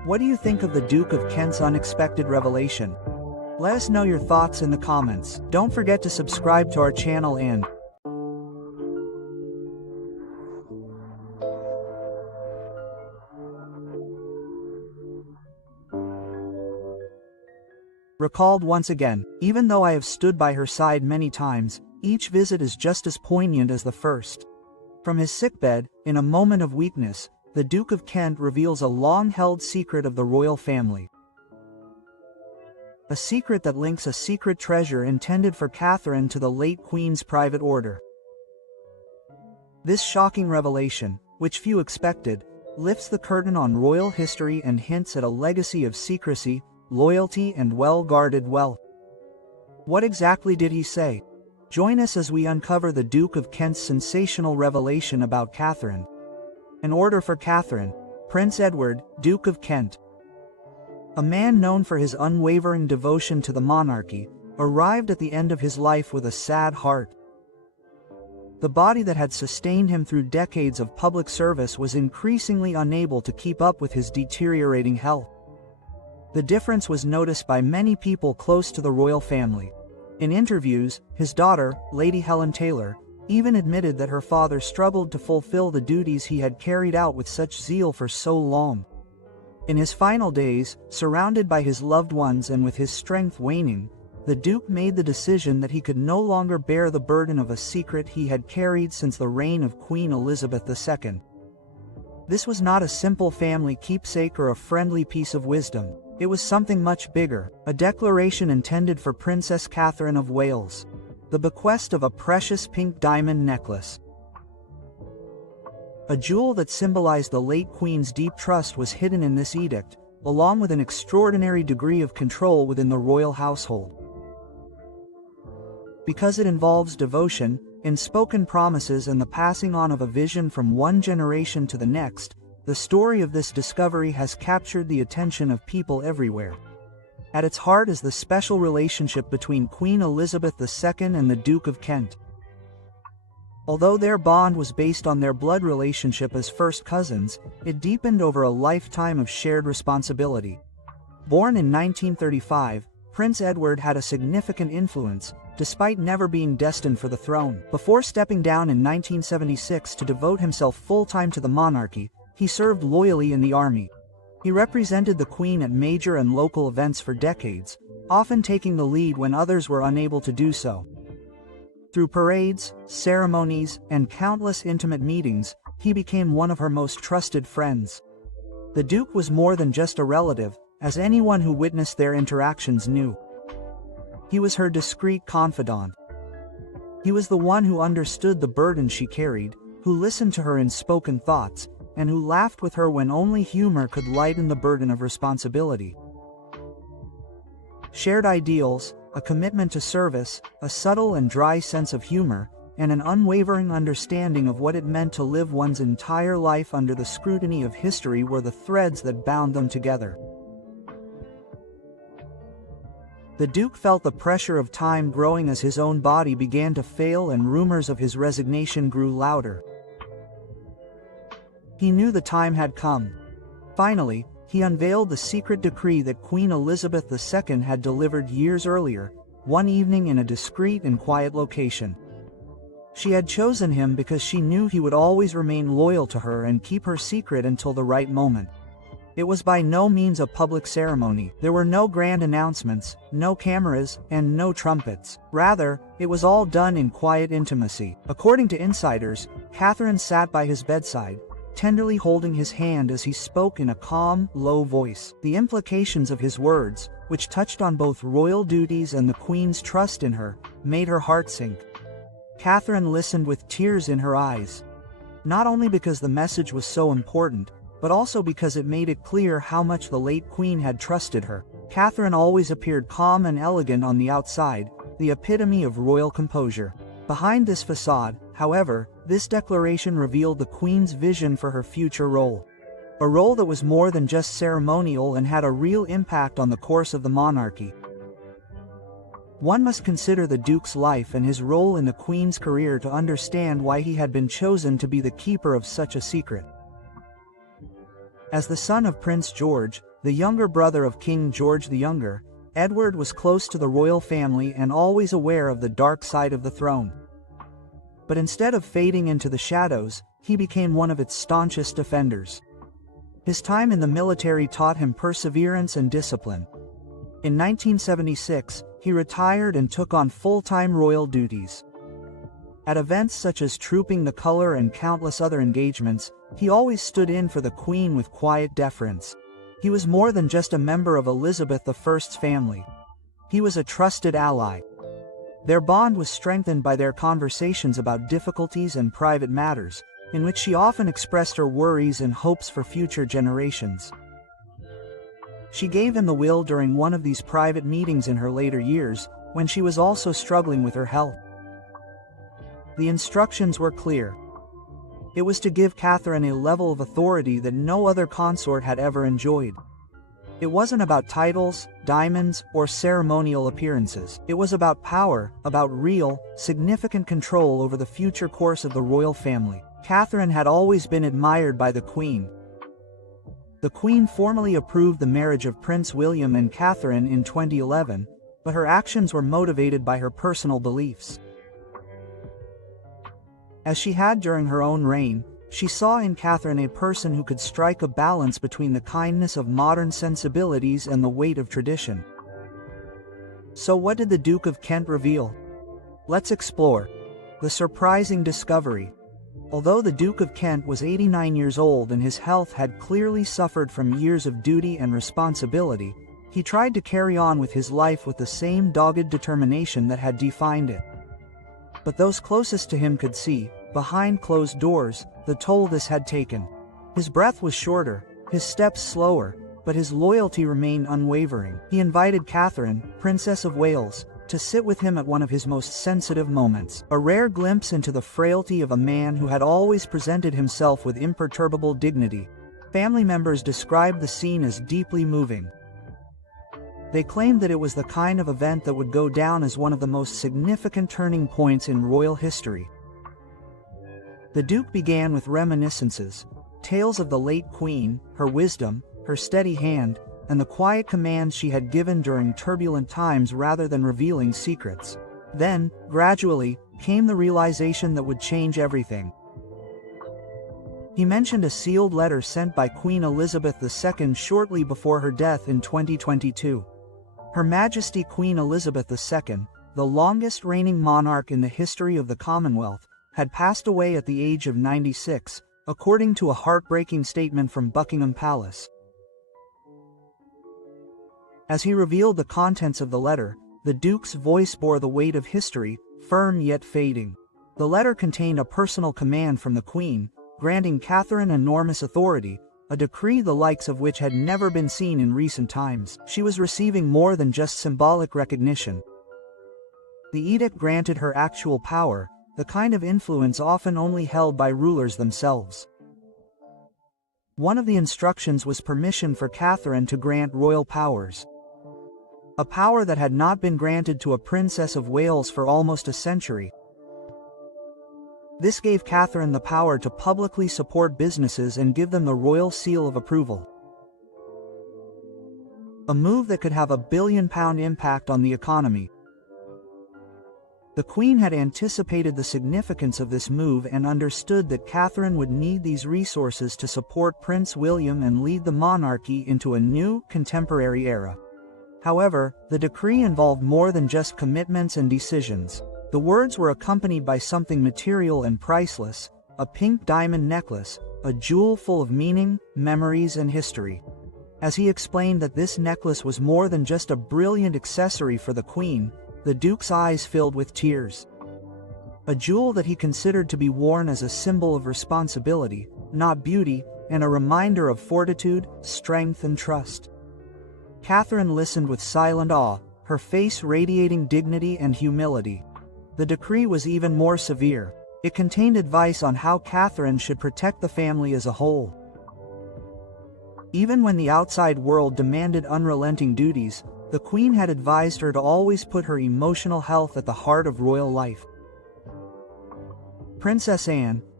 What do you think of the Duke of Kent's unexpected revelation? Let us know your thoughts in the comments. Don't forget to subscribe to our channel and recalled once again, even though I have stood by her side many times, each visit is just as poignant as the first. From his sickbed, in a moment of weakness, the Duke of Kent reveals a long-held secret of the royal family. A secret that links a secret treasure intended for Catherine to the late Queen's private order. This shocking revelation, which few expected, lifts the curtain on royal history and hints at a legacy of secrecy, loyalty and well-guarded wealth. What exactly did he say? Join us as we uncover the Duke of Kent's sensational revelation about Catherine. An order for Catherine, Prince Edward, Duke of Kent. A man known for his unwavering devotion to the monarchy, arrived at the end of his life with a sad heart. The body that had sustained him through decades of public service was increasingly unable to keep up with his deteriorating health. The difference was noticed by many people close to the royal family. In interviews, his daughter, Lady Helen Taylor, even admitted that her father struggled to fulfill the duties he had carried out with such zeal for so long. In his final days, surrounded by his loved ones and with his strength waning, the Duke made the decision that he could no longer bear the burden of a secret he had carried since the reign of Queen Elizabeth II. This was not a simple family keepsake or a friendly piece of wisdom. It was something much bigger, a declaration intended for Princess Catherine of Wales. The bequest of a precious pink diamond necklace. A jewel that symbolized the late Queen's deep trust was hidden in this edict, along with an extraordinary degree of control within the royal household. Because it involves devotion, unspoken promises and the passing on of a vision from one generation to the next, the story of this discovery has captured the attention of people everywhere. At its heart is the special relationship between Queen Elizabeth II and the Duke of Kent. Although their bond was based on their blood relationship as first cousins, it deepened over a lifetime of shared responsibility. Born in 1935, Prince Edward had a significant influence, despite never being destined for the throne. Before stepping down in 1976 to devote himself full-time to the monarchy, he served loyally in the army. He represented the Queen at major and local events for decades, often taking the lead when others were unable to do so. Through parades, ceremonies, and countless intimate meetings, he became one of her most trusted friends. The Duke was more than just a relative, as anyone who witnessed their interactions knew. He was her discreet confidant. He was the one who understood the burden she carried, who listened to her unspoken thoughts, and who laughed with her when only humor could lighten the burden of responsibility. Shared ideals, a commitment to service, a subtle and dry sense of humor, and an unwavering understanding of what it meant to live one's entire life under the scrutiny of history were the threads that bound them together. The Duke felt the pressure of time growing as his own body began to fail and rumors of his resignation grew louder. He knew the time had come. Finally, he unveiled the secret decree that Queen Elizabeth II had delivered years earlier, one evening in a discreet and quiet location. She had chosen him because she knew he would always remain loyal to her and keep her secret until the right moment. It was by no means a public ceremony. There were no grand announcements, no cameras, and no trumpets. Rather, it was all done in quiet intimacy. According to insiders, Catherine sat by his bedside, tenderly holding his hand as he spoke in a calm, low voice. The implications of his words, which touched on both royal duties and the Queen's trust in her, made her heart sink. Catherine listened with tears in her eyes. Not only because the message was so important, but also because it made it clear how much the late Queen had trusted her. Catherine always appeared calm and elegant on the outside, the epitome of royal composure. Behind this facade, however, this declaration revealed the Queen's vision for her future role. A role that was more than just ceremonial and had a real impact on the course of the monarchy. One must consider the Duke's life and his role in the Queen's career to understand why he had been chosen to be the keeper of such a secret. As the son of Prince George, The younger brother of King George the Younger, Edward was close to the royal family and always aware of the dark side of the throne. But instead of fading into the shadows, he became one of its staunchest defenders. His time in the military taught him perseverance and discipline. In 1976, he retired and took on full-time royal duties. At events such as Trooping the Colour and countless other engagements, he always stood in for the Queen with quiet deference. He was more than just a member of Elizabeth I's family. He was a trusted ally. Their bond was strengthened by their conversations about difficulties and private matters, in which she often expressed her worries and hopes for future generations. She gave him the will during one of these private meetings in her later years, when she was also struggling with her health. The instructions were clear. It was to give Catherine a level of authority that no other consort had ever enjoyed. It wasn't about titles, diamonds, or ceremonial appearances. It was about power, about real, significant control over the future course of the royal family. Catherine had always been admired by the Queen. The Queen formally approved the marriage of Prince William and Catherine in 2011, but her actions were motivated by her personal beliefs. As she had during her own reign, she saw in Catherine a person who could strike a balance between the kindness of modern sensibilities and the weight of tradition. So what did the Duke of Kent reveal? Let's explore the surprising discovery. Although the Duke of Kent was 89 years old and his health had clearly suffered from years of duty and responsibility, he tried to carry on with his life with the same dogged determination that had defined it. But those closest to him could see, behind closed doors, the toll this had taken. His breath was shorter, his steps slower, but his loyalty remained unwavering. He invited Catherine, Princess of Wales, to sit with him at one of his most sensitive moments, a rare glimpse into the frailty of a man who had always presented himself with imperturbable dignity. Family members described the scene as deeply moving. They claimed that it was the kind of event that would go down as one of the most significant turning points in royal history. The Duke began with reminiscences, tales of the late Queen, her wisdom, her steady hand, and the quiet commands she had given during turbulent times rather than revealing secrets. Then, gradually, came the realization that would change everything. He mentioned a sealed letter sent by Queen Elizabeth II shortly before her death in 2022. Her Majesty Queen Elizabeth II, the longest reigning monarch in the history of the Commonwealth, had passed away at the age of 96, according to a heartbreaking statement from Buckingham Palace. As he revealed the contents of the letter, the Duke's voice bore the weight of history, firm yet fading. The letter contained a personal command from the Queen, granting Catherine enormous authority, a decree the likes of which had never been seen in recent times. She was receiving more than just symbolic recognition. The edict granted her actual power, the kind of influence often only held by rulers themselves. One of the instructions was permission for Catherine to grant royal powers. A power that had not been granted to a Princess of Wales for almost a century. This gave Catherine the power to publicly support businesses and give them the royal seal of approval. A move that could have a billion-pound impact on the economy. The Queen had anticipated the significance of this move and understood that Catherine would need these resources to support Prince William and lead the monarchy into a new, contemporary era. However, the decree involved more than just commitments and decisions. The words were accompanied by something material and priceless, a pink diamond necklace, a jewel full of meaning, memories and history. As he explained that this necklace was more than just a brilliant accessory for the Queen, the Duke's eyes filled with tears. A jewel that he considered to be worn as a symbol of responsibility, not beauty, and a reminder of fortitude, strength and trust. Catherine listened with silent awe, her face radiating dignity and humility. The decree was even more severe. It contained advice on how Catherine should protect the family as a whole. Even when the outside world demanded unrelenting duties, the Queen had advised her to always put her emotional health at the heart of royal life. Princess Anne,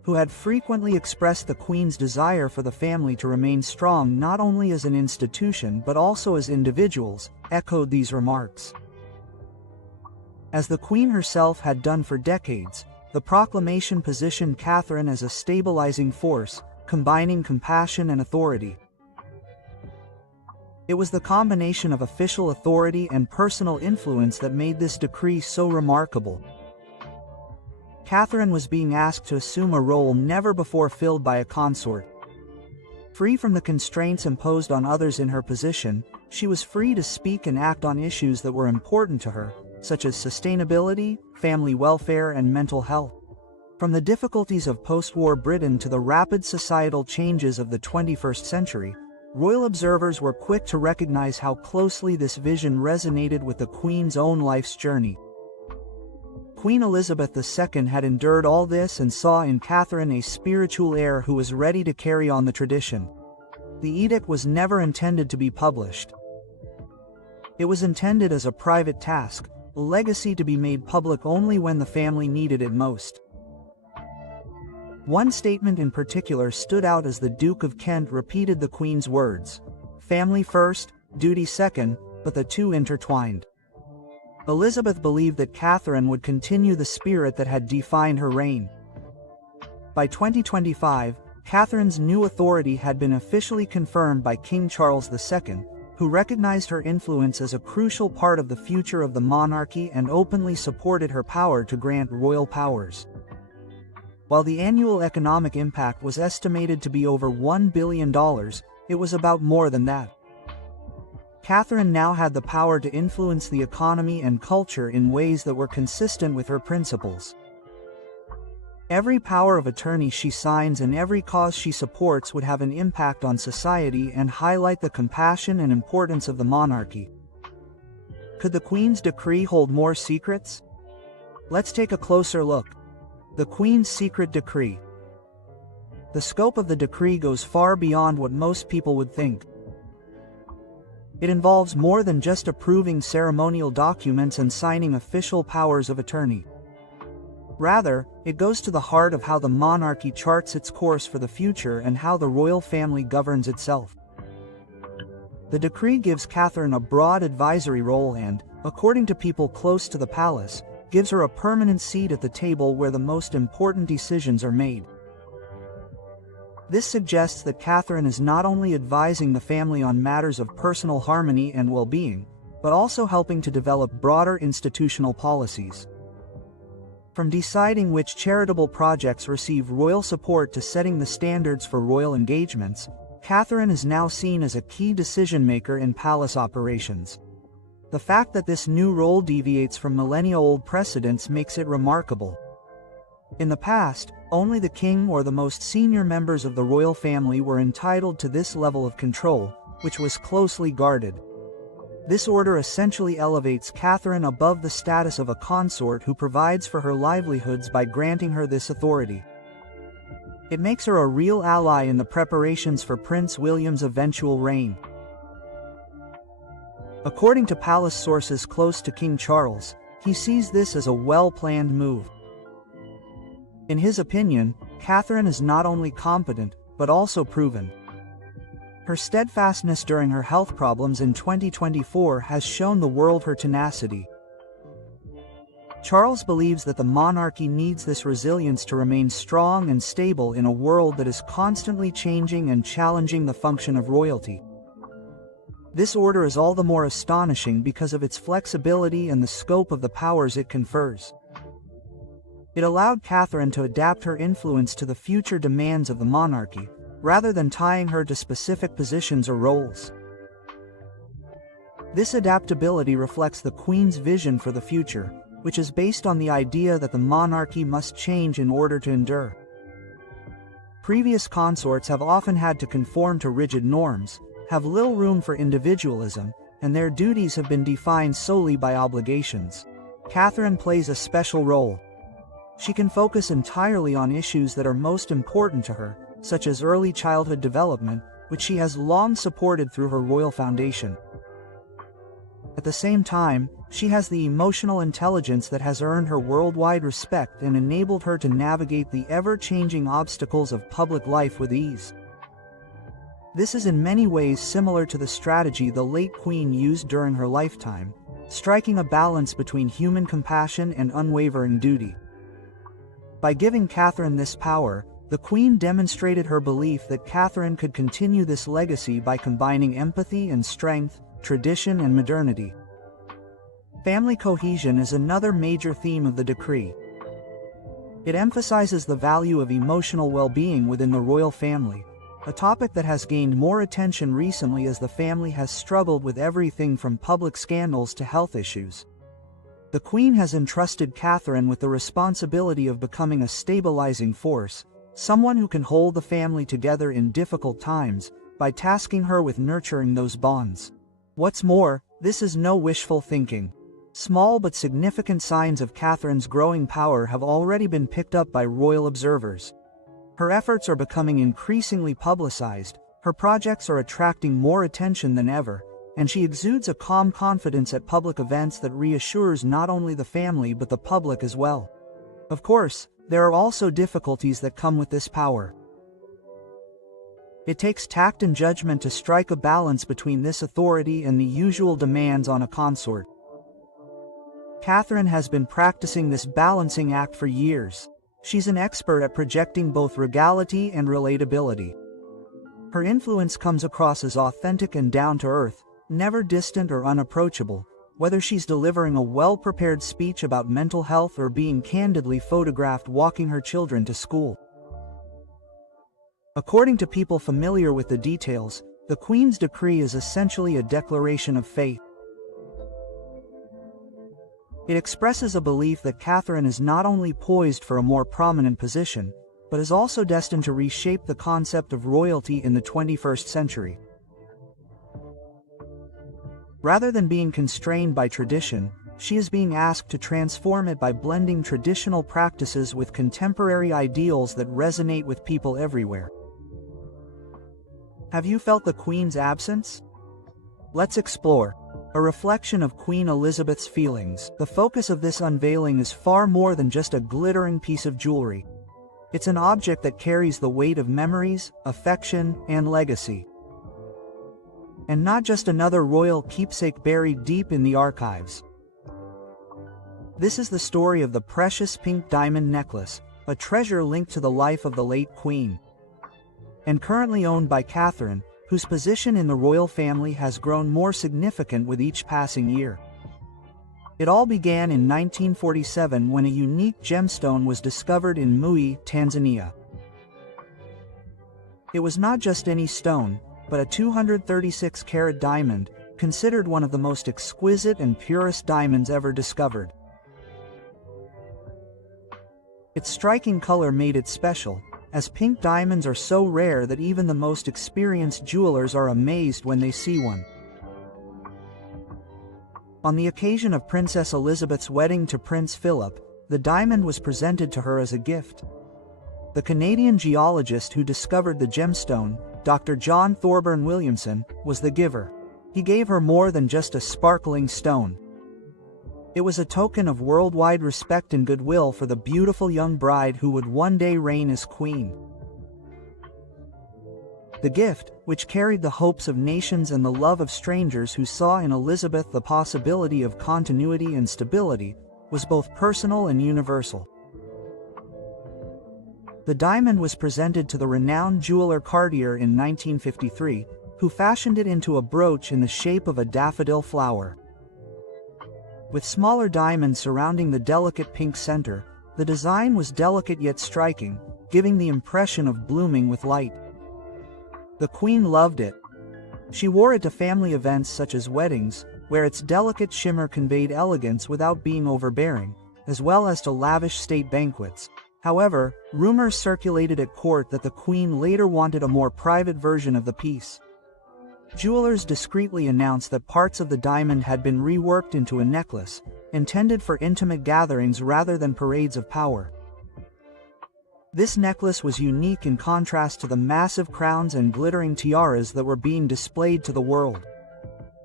who had frequently expressed the Queen's desire for the family to remain strong not only as an institution but also as individuals, echoed these remarks. As the Queen herself had done for decades, the proclamation positioned Catherine as a stabilizing force, combining compassion and authority. It was the combination of official authority and personal influence that made this decree so remarkable. Catherine was being asked to assume a role never before filled by a consort. Free from the constraints imposed on others in her position, she was free to speak and act on issues that were important to her, such as sustainability, family welfare, and mental health. From the difficulties of post-war Britain to the rapid societal changes of the 21st century, royal observers were quick to recognize how closely this vision resonated with the Queen's own life's journey. Queen Elizabeth II had endured all this and saw in Catherine a spiritual heir who was ready to carry on the tradition. The edict was never intended to be published. It was intended as a private task, a legacy to be made public only when the family needed it most. One statement in particular stood out as the Duke of Kent repeated the Queen's words, "Family first, duty second, but the two intertwined." Elizabeth believed that Catherine would continue the spirit that had defined her reign. By 2025, Catherine's new authority had been officially confirmed by King Charles II, who recognized her influence as a crucial part of the future of the monarchy and openly supported her power to grant royal powers. While the annual economic impact was estimated to be over $1 billion, it was about more than that. Catherine now had the power to influence the economy and culture in ways that were consistent with her principles. Every power of attorney she signs and every cause she supports would have an impact on society and highlight the compassion and importance of the monarchy. Could the Queen's decree hold more secrets? Let's take a closer look. The Queen's Secret Decree. The scope of the decree goes far beyond what most people would think. It involves more than just approving ceremonial documents and signing official powers of attorney. Rather, it goes to the heart of how the monarchy charts its course for the future and how the royal family governs itself. The decree gives Catherine a broad advisory role and, according to people close to the palace, gives her a permanent seat at the table where the most important decisions are made. This suggests that Catherine is not only advising the family on matters of personal harmony and well-being, but also helping to develop broader institutional policies. From deciding which charitable projects receive royal support to setting the standards for royal engagements, Catherine is now seen as a key decision-maker in palace operations. The fact that this new role deviates from millennia-old precedents makes it remarkable. In the past, only the king or the most senior members of the royal family were entitled to this level of control, which was closely guarded. This order essentially elevates Catherine above the status of a consort who provides for her livelihoods by granting her this authority. It makes her a real ally in the preparations for Prince William's eventual reign. According to palace sources close to King Charles, he sees this as a well-planned move. In his opinion, Catherine is not only competent, but also proven. Her steadfastness during her health problems in 2024 has shown the world her tenacity. Charles believes that the monarchy needs this resilience to remain strong and stable in a world that is constantly changing and challenging the function of royalty. This order is all the more astonishing because of its flexibility and the scope of the powers it confers. It allowed Catherine to adapt her influence to the future demands of the monarchy, rather than tying her to specific positions or roles. This adaptability reflects the Queen's vision for the future, which is based on the idea that the monarchy must change in order to endure. Previous consorts have often had to conform to rigid norms, have little room for individualism, and their duties have been defined solely by obligations. Catherine plays a special role. She can focus entirely on issues that are most important to her, such as early childhood development, which she has long supported through her royal foundation. At the same time, she has the emotional intelligence that has earned her worldwide respect and enabled her to navigate the ever-changing obstacles of public life with ease. This is in many ways similar to the strategy the late Queen used during her lifetime, striking a balance between human compassion and unwavering duty. By giving Catherine this power, the Queen demonstrated her belief that Catherine could continue this legacy by combining empathy and strength, tradition and modernity. Family cohesion is another major theme of the decree. It emphasizes the value of emotional well-being within the royal family, a topic that has gained more attention recently as the family has struggled with everything from public scandals to health issues. The Queen has entrusted Catherine with the responsibility of becoming a stabilizing force, someone who can hold the family together in difficult times, by tasking her with nurturing those bonds. What's more, this is no wishful thinking. Small but significant signs of Catherine's growing power have already been picked up by royal observers. Her efforts are becoming increasingly publicized, her projects are attracting more attention than ever, and she exudes a calm confidence at public events that reassures not only the family but the public as well. Of course, there are also difficulties that come with this power. It takes tact and judgment to strike a balance between this authority and the usual demands on a consort. Catherine has been practicing this balancing act for years. She's an expert at projecting both regality and relatability. Her influence comes across as authentic and down-to-earth, never distant or unapproachable, whether she's delivering a well-prepared speech about mental health or being candidly photographed walking her children to school. According to people familiar with the details, the Queen's decree is essentially a declaration of faith. It expresses a belief that Catherine is not only poised for a more prominent position, but is also destined to reshape the concept of royalty in the 21st century. Rather than being constrained by tradition, she is being asked to transform it by blending traditional practices with contemporary ideals that resonate with people everywhere. Have you felt the Queen's absence? Let's explore. A reflection of Queen Elizabeth's feelings. The focus of this unveiling is far more than just a glittering piece of jewelry. It's an object that carries the weight of memories, affection, and legacy. And not just another royal keepsake buried deep in the archives. This is the story of the precious pink diamond necklace, a treasure linked to the life of the late Queen. And currently owned by Catherine, whose position in the royal family has grown more significant with each passing year. It all began in 1947 when a unique gemstone was discovered in Mui, Tanzania. It was not just any stone, but a 236-carat diamond, considered one of the most exquisite and purest diamonds ever discovered. Its striking color made it special, as pink diamonds are so rare that even the most experienced jewelers are amazed when they see one. On the occasion of Princess Elizabeth's wedding to Prince Philip, the diamond was presented to her as a gift. The Canadian geologist who discovered the gemstone, Dr. John Thorburn Williamson, was the giver. He gave her more than just a sparkling stone. It was a token of worldwide respect and goodwill for the beautiful young bride who would one day reign as queen. The gift, which carried the hopes of nations and the love of strangers who saw in Elizabeth the possibility of continuity and stability, was both personal and universal. The diamond was presented to the renowned jeweler Cartier in 1953, who fashioned it into a brooch in the shape of a daffodil flower. With smaller diamonds surrounding the delicate pink center, the design was delicate yet striking, giving the impression of blooming with light. The Queen loved it. She wore it to family events such as weddings, where its delicate shimmer conveyed elegance without being overbearing, as well as to lavish state banquets. However, rumors circulated at court that the Queen later wanted a more private version of the piece. Jewelers discreetly announced that parts of the diamond had been reworked into a necklace, intended for intimate gatherings rather than parades of power. This necklace was unique in contrast to the massive crowns and glittering tiaras that were being displayed to the world.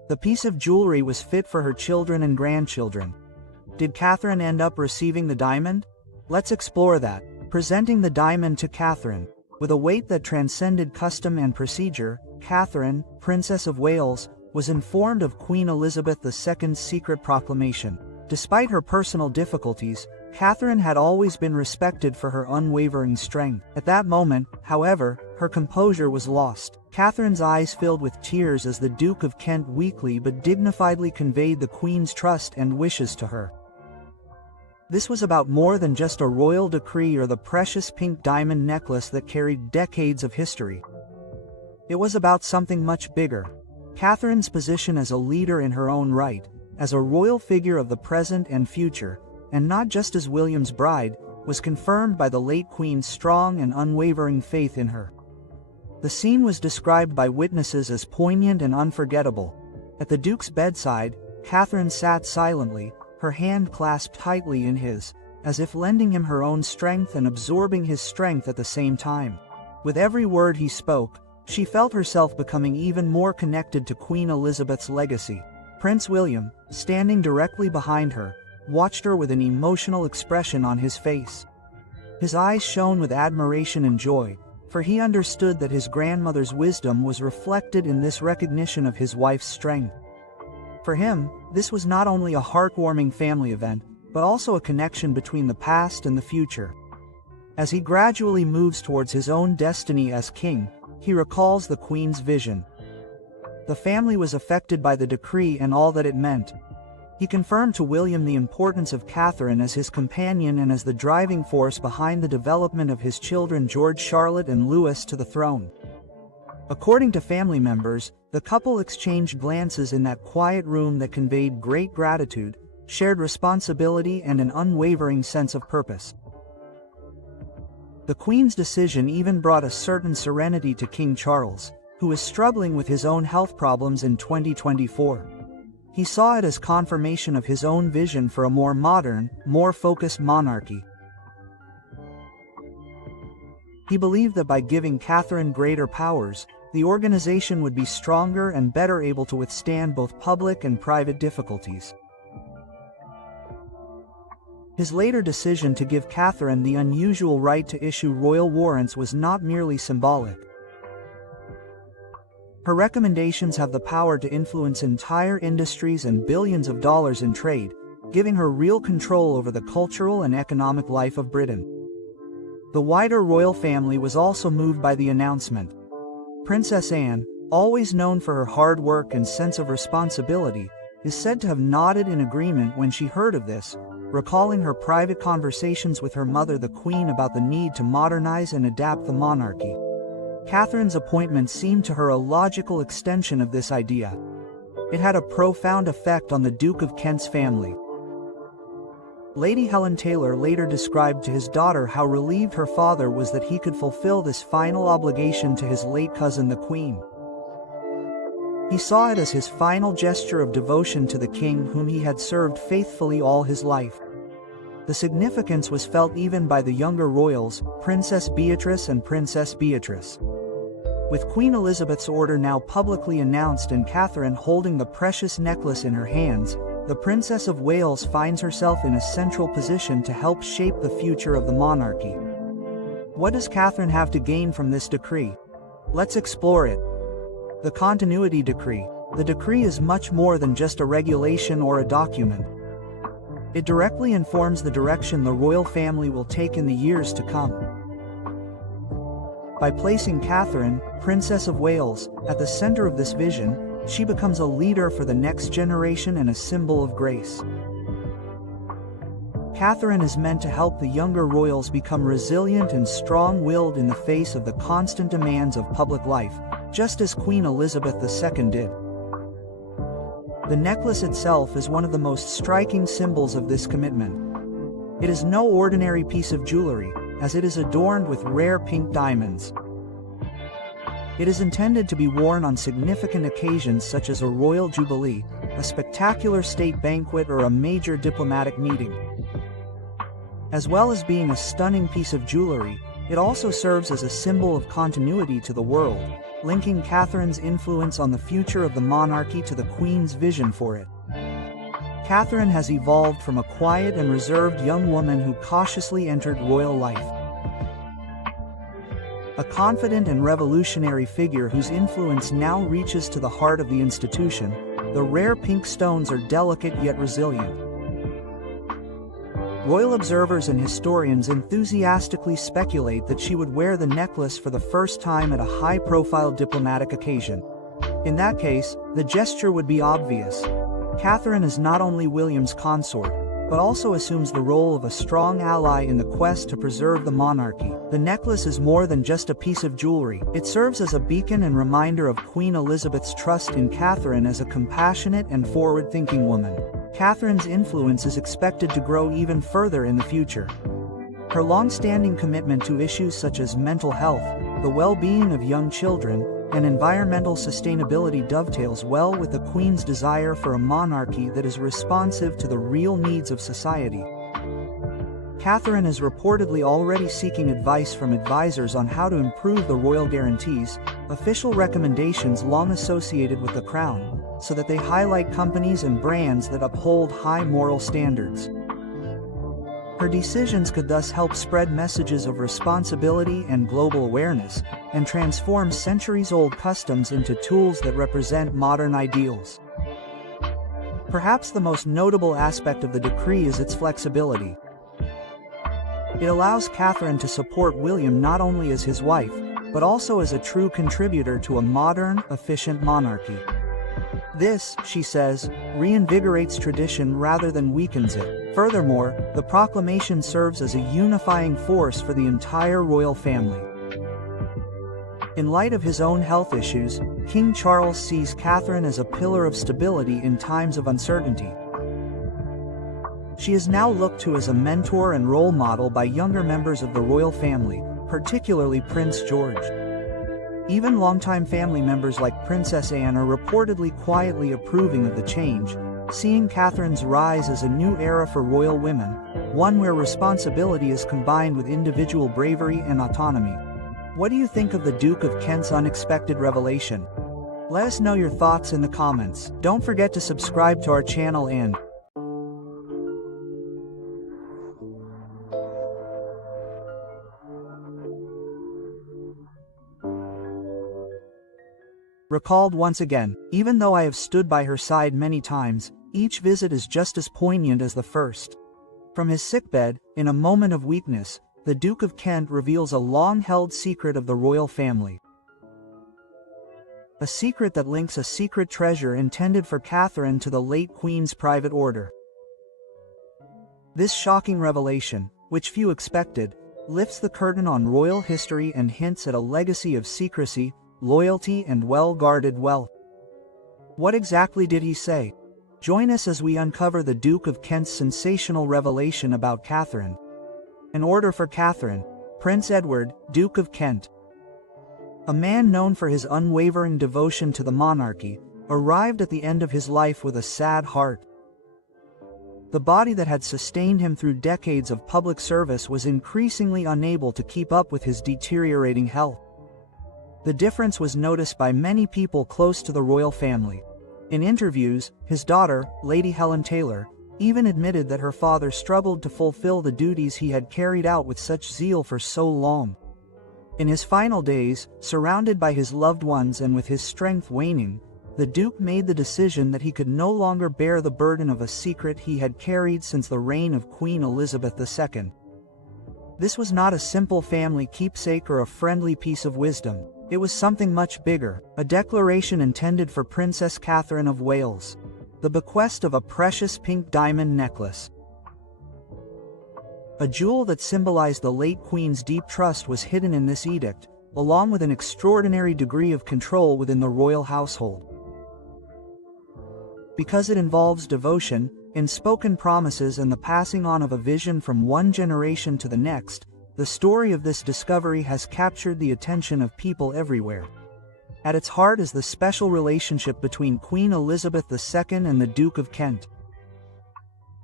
The piece of jewelry was fit for her children and grandchildren. Did Catherine end up receiving the diamond? Let's explore that. Presenting the diamond to Catherine. With a weight that transcended custom and procedure, Catherine, Princess of Wales, was informed of Queen Elizabeth II's secret proclamation. Despite her personal difficulties, Catherine had always been respected for her unwavering strength. At that moment, however, her composure was lost. Catherine's eyes filled with tears as the Duke of Kent weakly but dignifiedly conveyed the Queen's trust and wishes to her. This was about more than just a royal decree or the precious pink diamond necklace that carried decades of history. It was about something much bigger. Catherine's position as a leader in her own right, as a royal figure of the present and future, and not just as William's bride, was confirmed by the late Queen's strong and unwavering faith in her. The scene was described by witnesses as poignant and unforgettable. At the Duke's bedside, Catherine sat silently, her hand clasped tightly in his, as if lending him her own strength and absorbing his strength at the same time. With every word he spoke, she felt herself becoming even more connected to Queen Elizabeth's legacy. Prince William, standing directly behind her, watched her with an emotional expression on his face. His eyes shone with admiration and joy, for he understood that his grandmother's wisdom was reflected in this recognition of his wife's strength. For him, this was not only a heartwarming family event, but also a connection between the past and the future. As he gradually moves towards his own destiny as king, he recalls the Queen's vision. The family was affected by the decree and all that it meant. He confirmed to William the importance of Catherine as his companion and as the driving force behind the development of his children George, Charlotte, and Louis to the throne. According to family members, the couple exchanged glances in that quiet room that conveyed great gratitude, shared responsibility, and an unwavering sense of purpose. The Queen's decision even brought a certain serenity to King Charles, who was struggling with his own health problems in 2024. He saw it as confirmation of his own vision for a more modern, more focused monarchy. He believed that by giving Catherine greater powers, the organization would be stronger and better able to withstand both public and private difficulties. His later decision to give Catherine the unusual right to issue royal warrants was not merely symbolic. Her recommendations have the power to influence entire industries and billions of dollars in trade, giving her real control over the cultural and economic life of Britain. The wider royal family was also moved by the announcement. Princess Anne, always known for her hard work and sense of responsibility, is said to have nodded in agreement when she heard of this, recalling her private conversations with her mother the Queen about the need to modernize and adapt the monarchy. Catherine's appointment seemed to her a logical extension of this idea. It had a profound effect on the Duke of Kent's family. Lady Helen Taylor later described to his daughter how relieved her father was that he could fulfill this final obligation to his late cousin the Queen. He saw it as his final gesture of devotion to the king whom he had served faithfully all his life. The significance was felt even by the younger royals, Princess Beatrice and Princess Beatrice. With Queen Elizabeth's order now publicly announced and Catherine holding the precious necklace in her hands, the Princess of Wales finds herself in a central position to help shape the future of the monarchy. What does Catherine have to gain from this decree? Let's explore it. The Continuity Decree. The decree is much more than just a regulation or a document. It directly informs the direction the royal family will take in the years to come. By placing Catherine, Princess of Wales, at the center of this vision, she becomes a leader for the next generation and a symbol of grace. Catherine is meant to help the younger royals become resilient and strong-willed in the face of the constant demands of public life, just as Queen Elizabeth II did. The necklace itself is one of the most striking symbols of this commitment. It is no ordinary piece of jewelry, as it is adorned with rare pink diamonds. It is intended to be worn on significant occasions such as a royal jubilee, a spectacular state banquet, or a major diplomatic meeting. As well as being a stunning piece of jewelry, It also serves as a symbol of continuity to the world, linking Catherine's influence on the future of the monarchy to the Queen's vision for it. Catherine has evolved from a quiet and reserved young woman who cautiously entered royal life. A confident and revolutionary figure whose influence now reaches to the heart of the institution, the rare pink stones are delicate yet resilient. Royal observers and historians enthusiastically speculate that she would wear the necklace for the first time at a high-profile diplomatic occasion. In that case, the gesture would be obvious. Catherine is not only William's consort, but also assumes the role of a strong ally in the quest to preserve the monarchy. The necklace is more than just a piece of jewelry. It serves as a beacon and reminder of Queen Elizabeth's trust in Catherine as a compassionate and forward-thinking woman. Catherine's influence is expected to grow even further in the future. Her long-standing commitment to issues such as mental health, the well-being of young children, and environmental sustainability dovetails well with the Queen's desire for a monarchy that is responsive to the real needs of society. Catherine is reportedly already seeking advice from advisors on how to improve the royal guarantees, official recommendations long associated with the crown, so that they highlight companies and brands that uphold high moral standards. Her decisions could thus help spread messages of responsibility and global awareness, and transform centuries-old customs into tools that represent modern ideals. Perhaps the most notable aspect of the decree is its flexibility. It allows Catherine to support William not only as his wife, but also as a true contributor to a modern, efficient monarchy. This, she says, reinvigorates tradition rather than weakens it. Furthermore, the proclamation serves as a unifying force for the entire royal family. In light of his own health issues, King Charles sees Catherine as a pillar of stability in times of uncertainty. She is now looked to as a mentor and role model by younger members of the royal family, particularly Prince George. Even longtime family members like Princess Anne are reportedly quietly approving of the change, seeing Catherine's rise as a new era for royal women, one where responsibility is combined with individual bravery and autonomy. What do you think of the Duke of Kent's unexpected revelation? Let us know your thoughts in the comments. Don't forget to subscribe to our channel and recalled once again, even though I have stood by her side many times, each visit is just as poignant as the first. From his sickbed, in a moment of weakness, the Duke of Kent reveals a long-held secret of the royal family. A secret that links a secret treasure intended for Catherine to the late Queen's private order. This shocking revelation, which few expected, lifts the curtain on royal history and hints at a legacy of secrecy, loyalty, and well-guarded wealth. What exactly did he say? Join us as we uncover the Duke of Kent's sensational revelation about Catherine. An order for Catherine, Prince Edward, Duke of Kent. A man known for his unwavering devotion to the monarchy, arrived at the end of his life with a sad heart. The body that had sustained him through decades of public service was increasingly unable to keep up with his deteriorating health. The difference was noticed by many people close to the royal family. In interviews, his daughter, Lady Helen Taylor, even admitted that her father struggled to fulfill the duties he had carried out with such zeal for so long. In his final days, surrounded by his loved ones and with his strength waning, the Duke made the decision that he could no longer bear the burden of a secret he had carried since the reign of Queen Elizabeth II. This was not a simple family keepsake or a friendly piece of wisdom. It was something much bigger, a declaration intended for Princess Catherine of Wales. The bequest of a precious pink diamond necklace. A jewel that symbolized the late Queen's deep trust was hidden in this edict, along with an extraordinary degree of control within the royal household. Because it involves devotion, unspoken promises, and the passing on of a vision from one generation to the next, the story of this discovery has captured the attention of people everywhere. At its heart is the special relationship between Queen Elizabeth II and the Duke of Kent.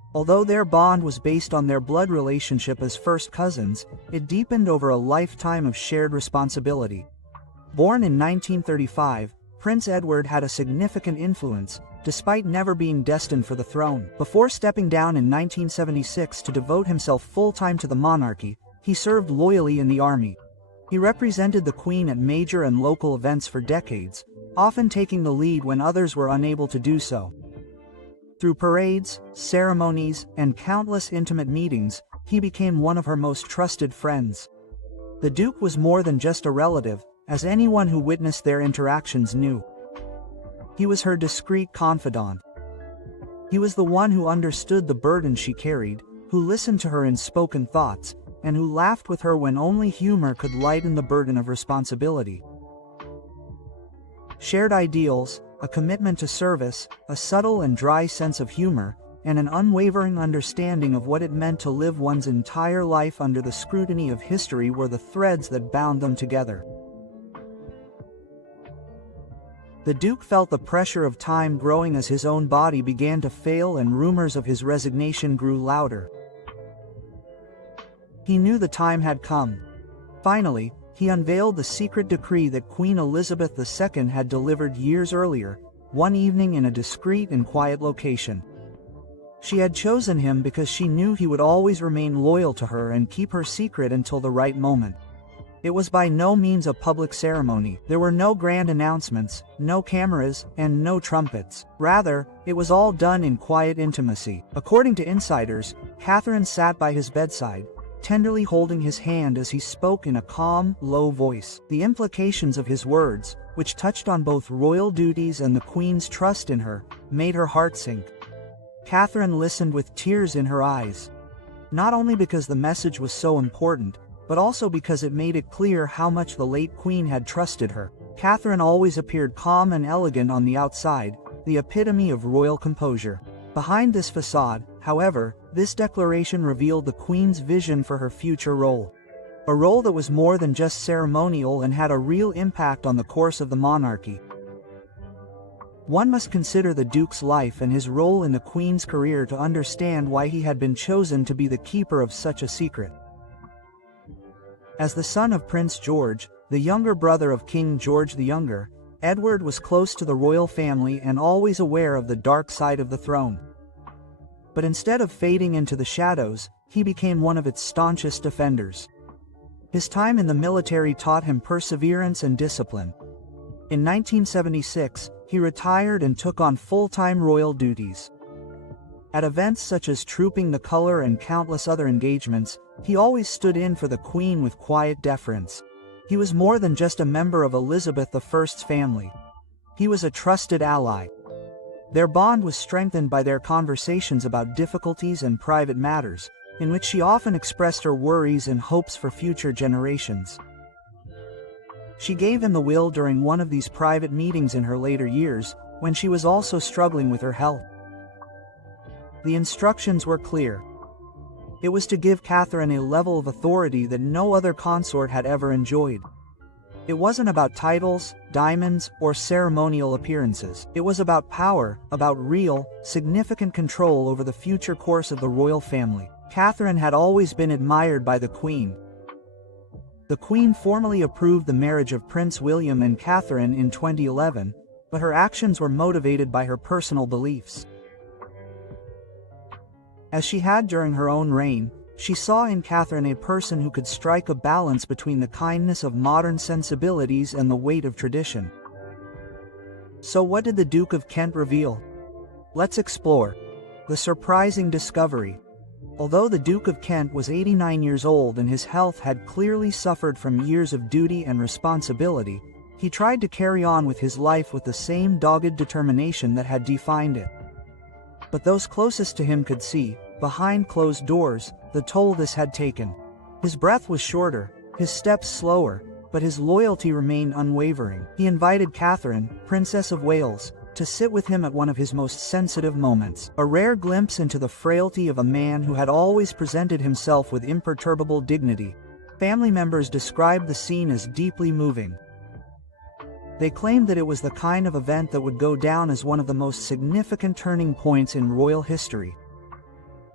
Although their bond was based on their blood relationship as first cousins, it deepened over a lifetime of shared responsibility. Born in 1935, Prince Edward had a significant influence, despite never being destined for the throne. Before stepping down in 1976 to devote himself full-time to the monarchy, he served loyally in the army. He represented the Queen at major and local events for decades, often taking the lead when others were unable to do so. Through parades, ceremonies, and countless intimate meetings, he became one of her most trusted friends. The Duke was more than just a relative, as anyone who witnessed their interactions knew. He was her discreet confidant. He was the one who understood the burden she carried, who listened to her unspoken thoughts, and who laughed with her when only humor could lighten the burden of responsibility. Shared ideals, a commitment to service, a subtle and dry sense of humor, and an unwavering understanding of what it meant to live one's entire life under the scrutiny of history were the threads that bound them together. The Duke felt the pressure of time growing as his own body began to fail and rumors of his resignation grew louder. He knew the time had come. Finally, he unveiled the secret decree that Queen Elizabeth II had delivered years earlier, one evening in a discreet and quiet location. She had chosen him because she knew he would always remain loyal to her and keep her secret until the right moment. It was by no means a public ceremony. There were no grand announcements, no cameras, and no trumpets. Rather, it was all done in quiet intimacy. According to insiders, Catherine sat by his bedside, tenderly holding his hand as he spoke in a calm, low voice. The implications of his words, which touched on both royal duties and the Queen's trust in her, made her heart sink. Catherine listened with tears in her eyes. Not only because the message was so important, but also because it made it clear how much the late Queen had trusted her. Catherine always appeared calm and elegant on the outside, the epitome of royal composure. Behind this facade, however, this declaration revealed the Queen's vision for her future role. A role that was more than just ceremonial and had a real impact on the course of the monarchy. One must consider the Duke's life and his role in the Queen's career to understand why he had been chosen to be the keeper of such a secret. As the son of Prince George, the younger brother of King George the Younger, Edward was close to the royal family and always aware of the dark side of the throne. But instead of fading into the shadows, he became one of its staunchest defenders. His time in the military taught him perseverance and discipline. In 1976, he retired and took on full-time royal duties. At events such as Trooping the Colour and countless other engagements, he always stood in for the Queen with quiet deference. He was more than just a member of Elizabeth I's family. He was a trusted ally. Their bond was strengthened by their conversations about difficulties and private matters, in which she often expressed her worries and hopes for future generations. She gave him the will during one of these private meetings in her later years, when she was also struggling with her health. The instructions were clear. It was to give Catherine a level of authority that no other consort had ever enjoyed. It wasn't about titles, diamonds, or ceremonial appearances. It was about power, about real, significant control over the future course of the royal family. Catherine had always been admired by the Queen. The Queen formally approved the marriage of Prince William and Catherine in 2011, but her actions were motivated by her personal beliefs. As she had during her own reign, she saw in Catherine a person who could strike a balance between the kindness of modern sensibilities and the weight of tradition. So what did the Duke of Kent reveal? Let's explore the surprising discovery. Although the Duke of Kent was 89 years old and his health had clearly suffered from years of duty and responsibility, he tried to carry on with his life with the same dogged determination that had defined it. But those closest to him could see, behind closed doors, the toll this had taken. His breath was shorter, his steps slower, but his loyalty remained unwavering. He invited Catherine, Princess of Wales, to sit with him at one of his most sensitive moments, a rare glimpse into the frailty of a man who had always presented himself with imperturbable dignity. Family members described the scene as deeply moving. They claimed that it was the kind of event that would go down as one of the most significant turning points in royal history.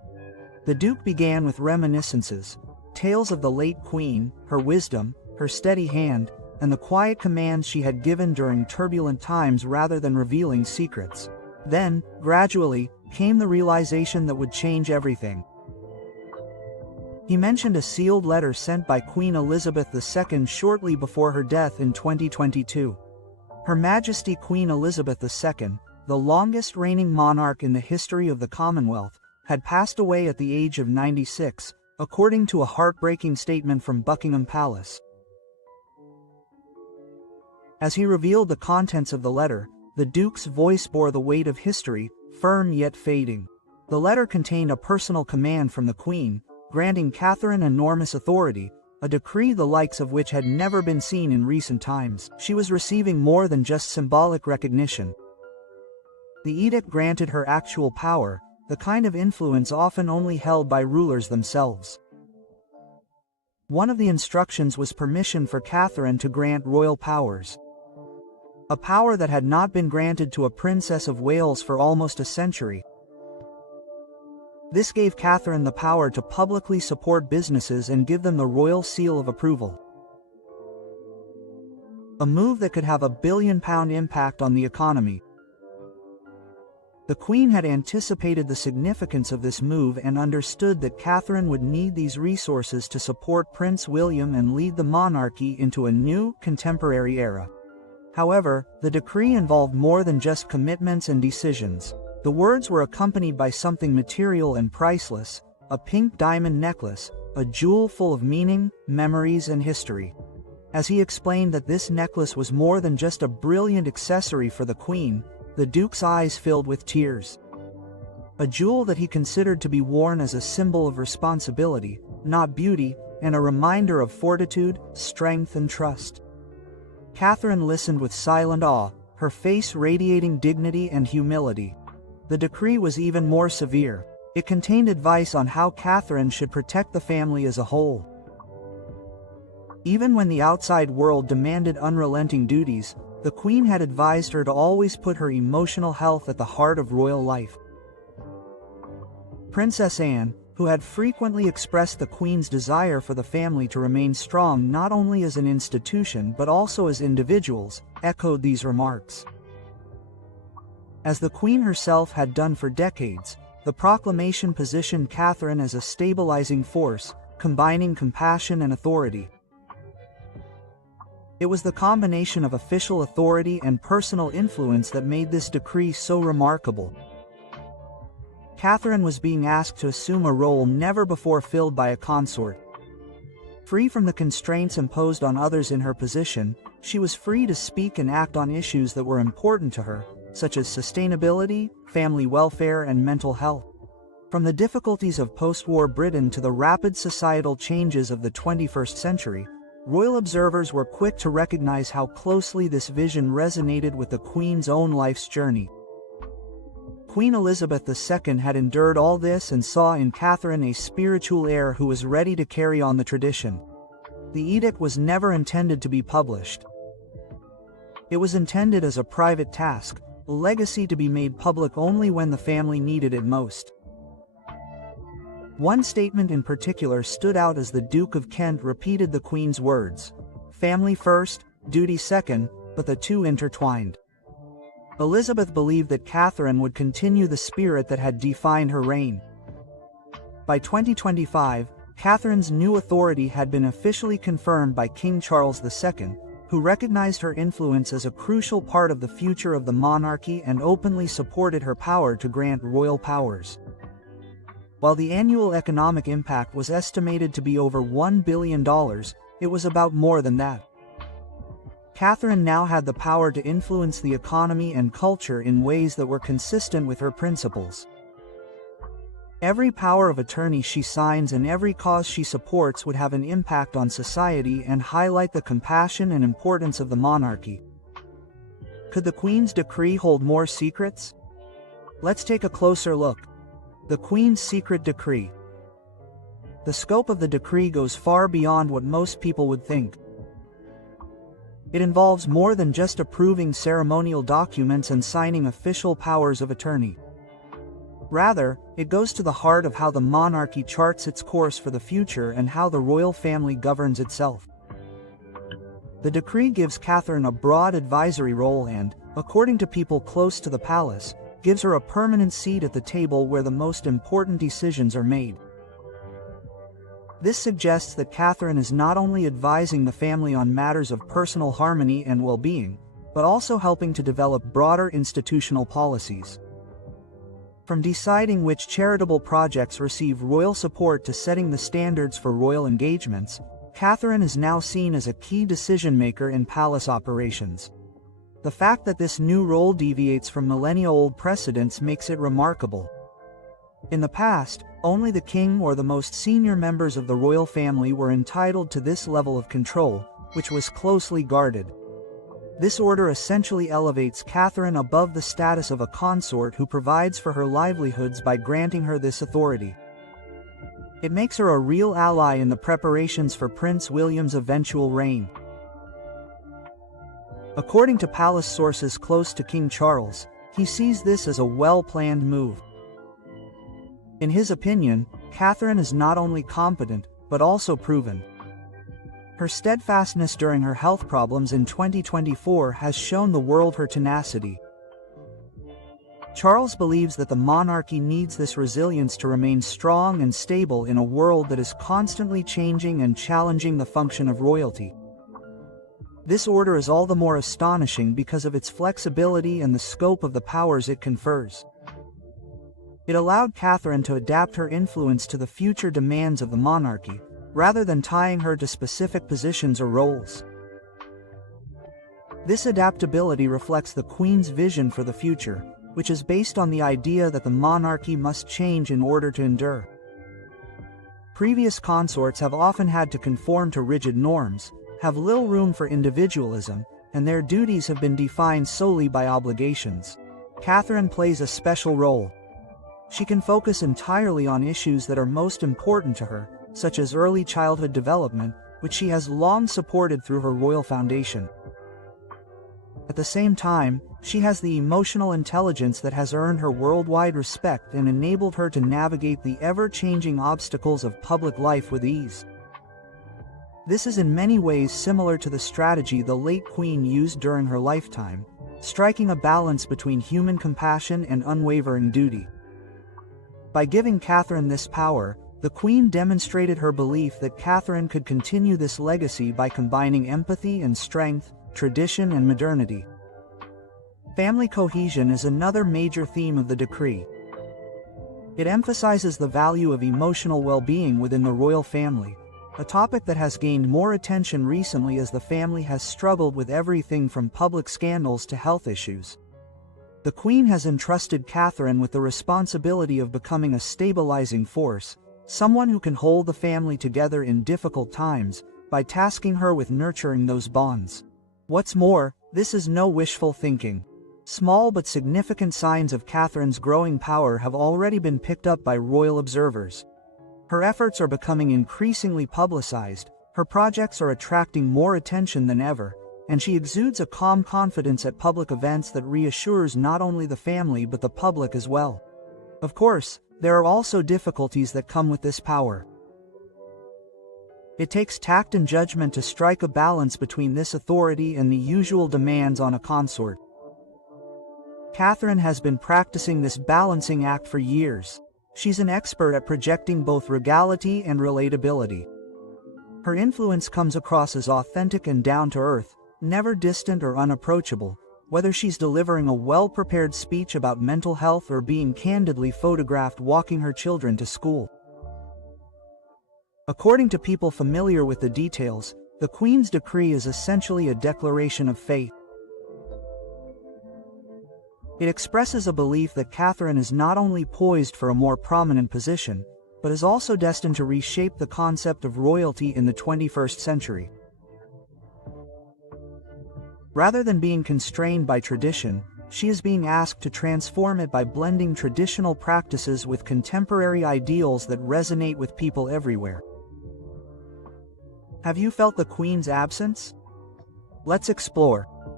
The Duke began with reminiscences, tales of the late Queen, her wisdom, her steady hand, and the quiet commands she had given during turbulent times rather than revealing secrets. Then, gradually, came the realization that would change everything. He mentioned a sealed letter sent by Queen Elizabeth II shortly before her death in 2022. Her Majesty Queen Elizabeth II, the longest reigning monarch in the history of the Commonwealth, had passed away at the age of 96, according to a heartbreaking statement from Buckingham Palace. As he revealed the contents of the letter, the Duke's voice bore the weight of history, firm yet fading. The letter contained a personal command from the Queen, granting Catherine enormous authority, a decree the likes of which had never been seen in recent times. She was receiving more than just symbolic recognition. The edict granted her actual power, the kind of influence often only held by rulers themselves. One of the instructions was permission for Catherine to grant royal powers. A power that had not been granted to a Princess of Wales for almost a century. This gave Catherine the power to publicly support businesses and give them the royal seal of approval. A move that could have a billion-pound impact on the economy. The Queen had anticipated the significance of this move and understood that Catherine would need these resources to support Prince William and lead the monarchy into a new, contemporary era. However, the decree involved more than just commitments and decisions. The words were accompanied by something material and priceless, a pink diamond necklace, a jewel full of meaning, memories, and history. As he explained that this necklace was more than just a brilliant accessory for the Queen, the Duke's eyes filled with tears. A jewel that he considered to be worn as a symbol of responsibility, not beauty, and a reminder of fortitude, strength, and trust. Catherine listened with silent awe, her face radiating dignity and humility. The decree was even more severe. It contained advice on how Catherine should protect the family as a whole. Even when the outside world demanded unrelenting duties, the Queen had advised her to always put her emotional health at the heart of royal life. Princess Anne, who had frequently expressed the Queen's desire for the family to remain strong not only as an institution but also as individuals, echoed these remarks. As the Queen herself had done for decades, the proclamation positioned Catherine as a stabilizing force, combining compassion and authority. It was the combination of official authority and personal influence that made this decree so remarkable. Catherine was being asked to assume a role never before filled by a consort. Free from the constraints imposed on others in her position, she was free to speak and act on issues that were important to her, such as sustainability, family welfare, and mental health. From the difficulties of post-war Britain to the rapid societal changes of the 21st century, royal observers were quick to recognize how closely this vision resonated with the Queen's own life's journey. Queen Elizabeth II had endured all this and saw in Catherine a spiritual heir who was ready to carry on the tradition. The edict was never intended to be published. It was intended as a private task, a legacy to be made public only when the family needed it most. One statement in particular stood out as the Duke of Kent repeated the Queen's words, "Family first, duty second, but the two intertwined." Elizabeth believed that Catherine would continue the spirit that had defined her reign. By 2025, Catherine's new authority had been officially confirmed by King Charles II, who recognized her influence as a crucial part of the future of the monarchy and openly supported her power to grant royal powers. While the annual economic impact was estimated to be over $1 billion, it was about more than that. Catherine now had the power to influence the economy and culture in ways that were consistent with her principles. Every power of attorney she signs and every cause she supports would have an impact on society and highlight the compassion and importance of the monarchy. Could the Queen's decree hold more secrets? Let's take a closer look. The Queen's Secret Decree. The scope of the decree goes far beyond what most people would think. It involves more than just approving ceremonial documents and signing official powers of attorney. Rather, It goes to the heart of how the monarchy charts its course for the future and how the royal family governs itself. The decree gives Catherine a broad advisory role and, according to people close to the palace, gives her a permanent seat at the table where the most important decisions are made. This suggests that Catherine is not only advising the family on matters of personal harmony and well-being, but also helping to develop broader institutional policies. From deciding which charitable projects receive royal support to setting the standards for royal engagements, Catherine is now seen as a key decision-maker in palace operations. The fact that this new role deviates from millennia-old precedents makes it remarkable. In the past, only the king or the most senior members of the royal family were entitled to this level of control, which was closely guarded. This order essentially elevates Catherine above the status of a consort who provides for her livelihoods by granting her this authority. It makes her a real ally in the preparations for Prince William's eventual reign. According to palace sources close to King Charles, he sees this as a well-planned move. In his opinion, Catherine is not only competent, but also proven. Her steadfastness during her health problems in 2024 has shown the world her tenacity. Charles believes that the monarchy needs this resilience to remain strong and stable in a world that is constantly changing and challenging the function of royalty. This order is all the more astonishing because of its flexibility and the scope of the powers it confers. It allowed Catherine to adapt her influence to the future demands of the monarchy, rather than tying her to specific positions or roles. This adaptability reflects the Queen's vision for the future, which is based on the idea that the monarchy must change in order to endure. Previous consorts have often had to conform to rigid norms, have little room for individualism, and their duties have been defined solely by obligations. Catherine plays a special role. She can focus entirely on issues that are most important to her, such as early childhood development, which she has long supported through her royal foundation. At the same time, she has the emotional intelligence that has earned her worldwide respect and enabled her to navigate the ever-changing obstacles of public life with ease. This is in many ways similar to the strategy the late Queen used during her lifetime, striking a balance between human compassion and unwavering duty. By giving Catherine this power, the Queen demonstrated her belief that Catherine could continue this legacy by combining empathy and strength, tradition and modernity. Family cohesion is another major theme of the decree. It emphasizes the value of emotional well-being within the royal family, a topic that has gained more attention recently as the family has struggled with everything from public scandals to health issues. The Queen has entrusted Catherine with the responsibility of becoming a stabilizing force, someone who can hold the family together in difficult times, by tasking her with nurturing those bonds. What's more, this is no wishful thinking. Small but significant signs of Catherine's growing power have already been picked up by royal observers. Her efforts are becoming increasingly publicized, her projects are attracting more attention than ever, and she exudes a calm confidence at public events that reassures not only the family but the public as well. Of course, there are also difficulties that come with this power. It takes tact and judgment to strike a balance between this authority and the usual demands on a consort. Catherine has been practicing this balancing act for years. She's an expert at projecting both regality and relatability. Her influence comes across as authentic and down-to-earth, never distant or unapproachable, whether she's delivering a well-prepared speech about mental health or being candidly photographed walking her children to school. According to people familiar with the details, the Queen's decree is essentially a declaration of faith. It expresses a belief that Catherine is not only poised for a more prominent position, but is also destined to reshape the concept of royalty in the 21st century. Rather than being constrained by tradition, she is being asked to transform it by blending traditional practices with contemporary ideals that resonate with people everywhere. Have you felt the Queen's absence? Let's explore.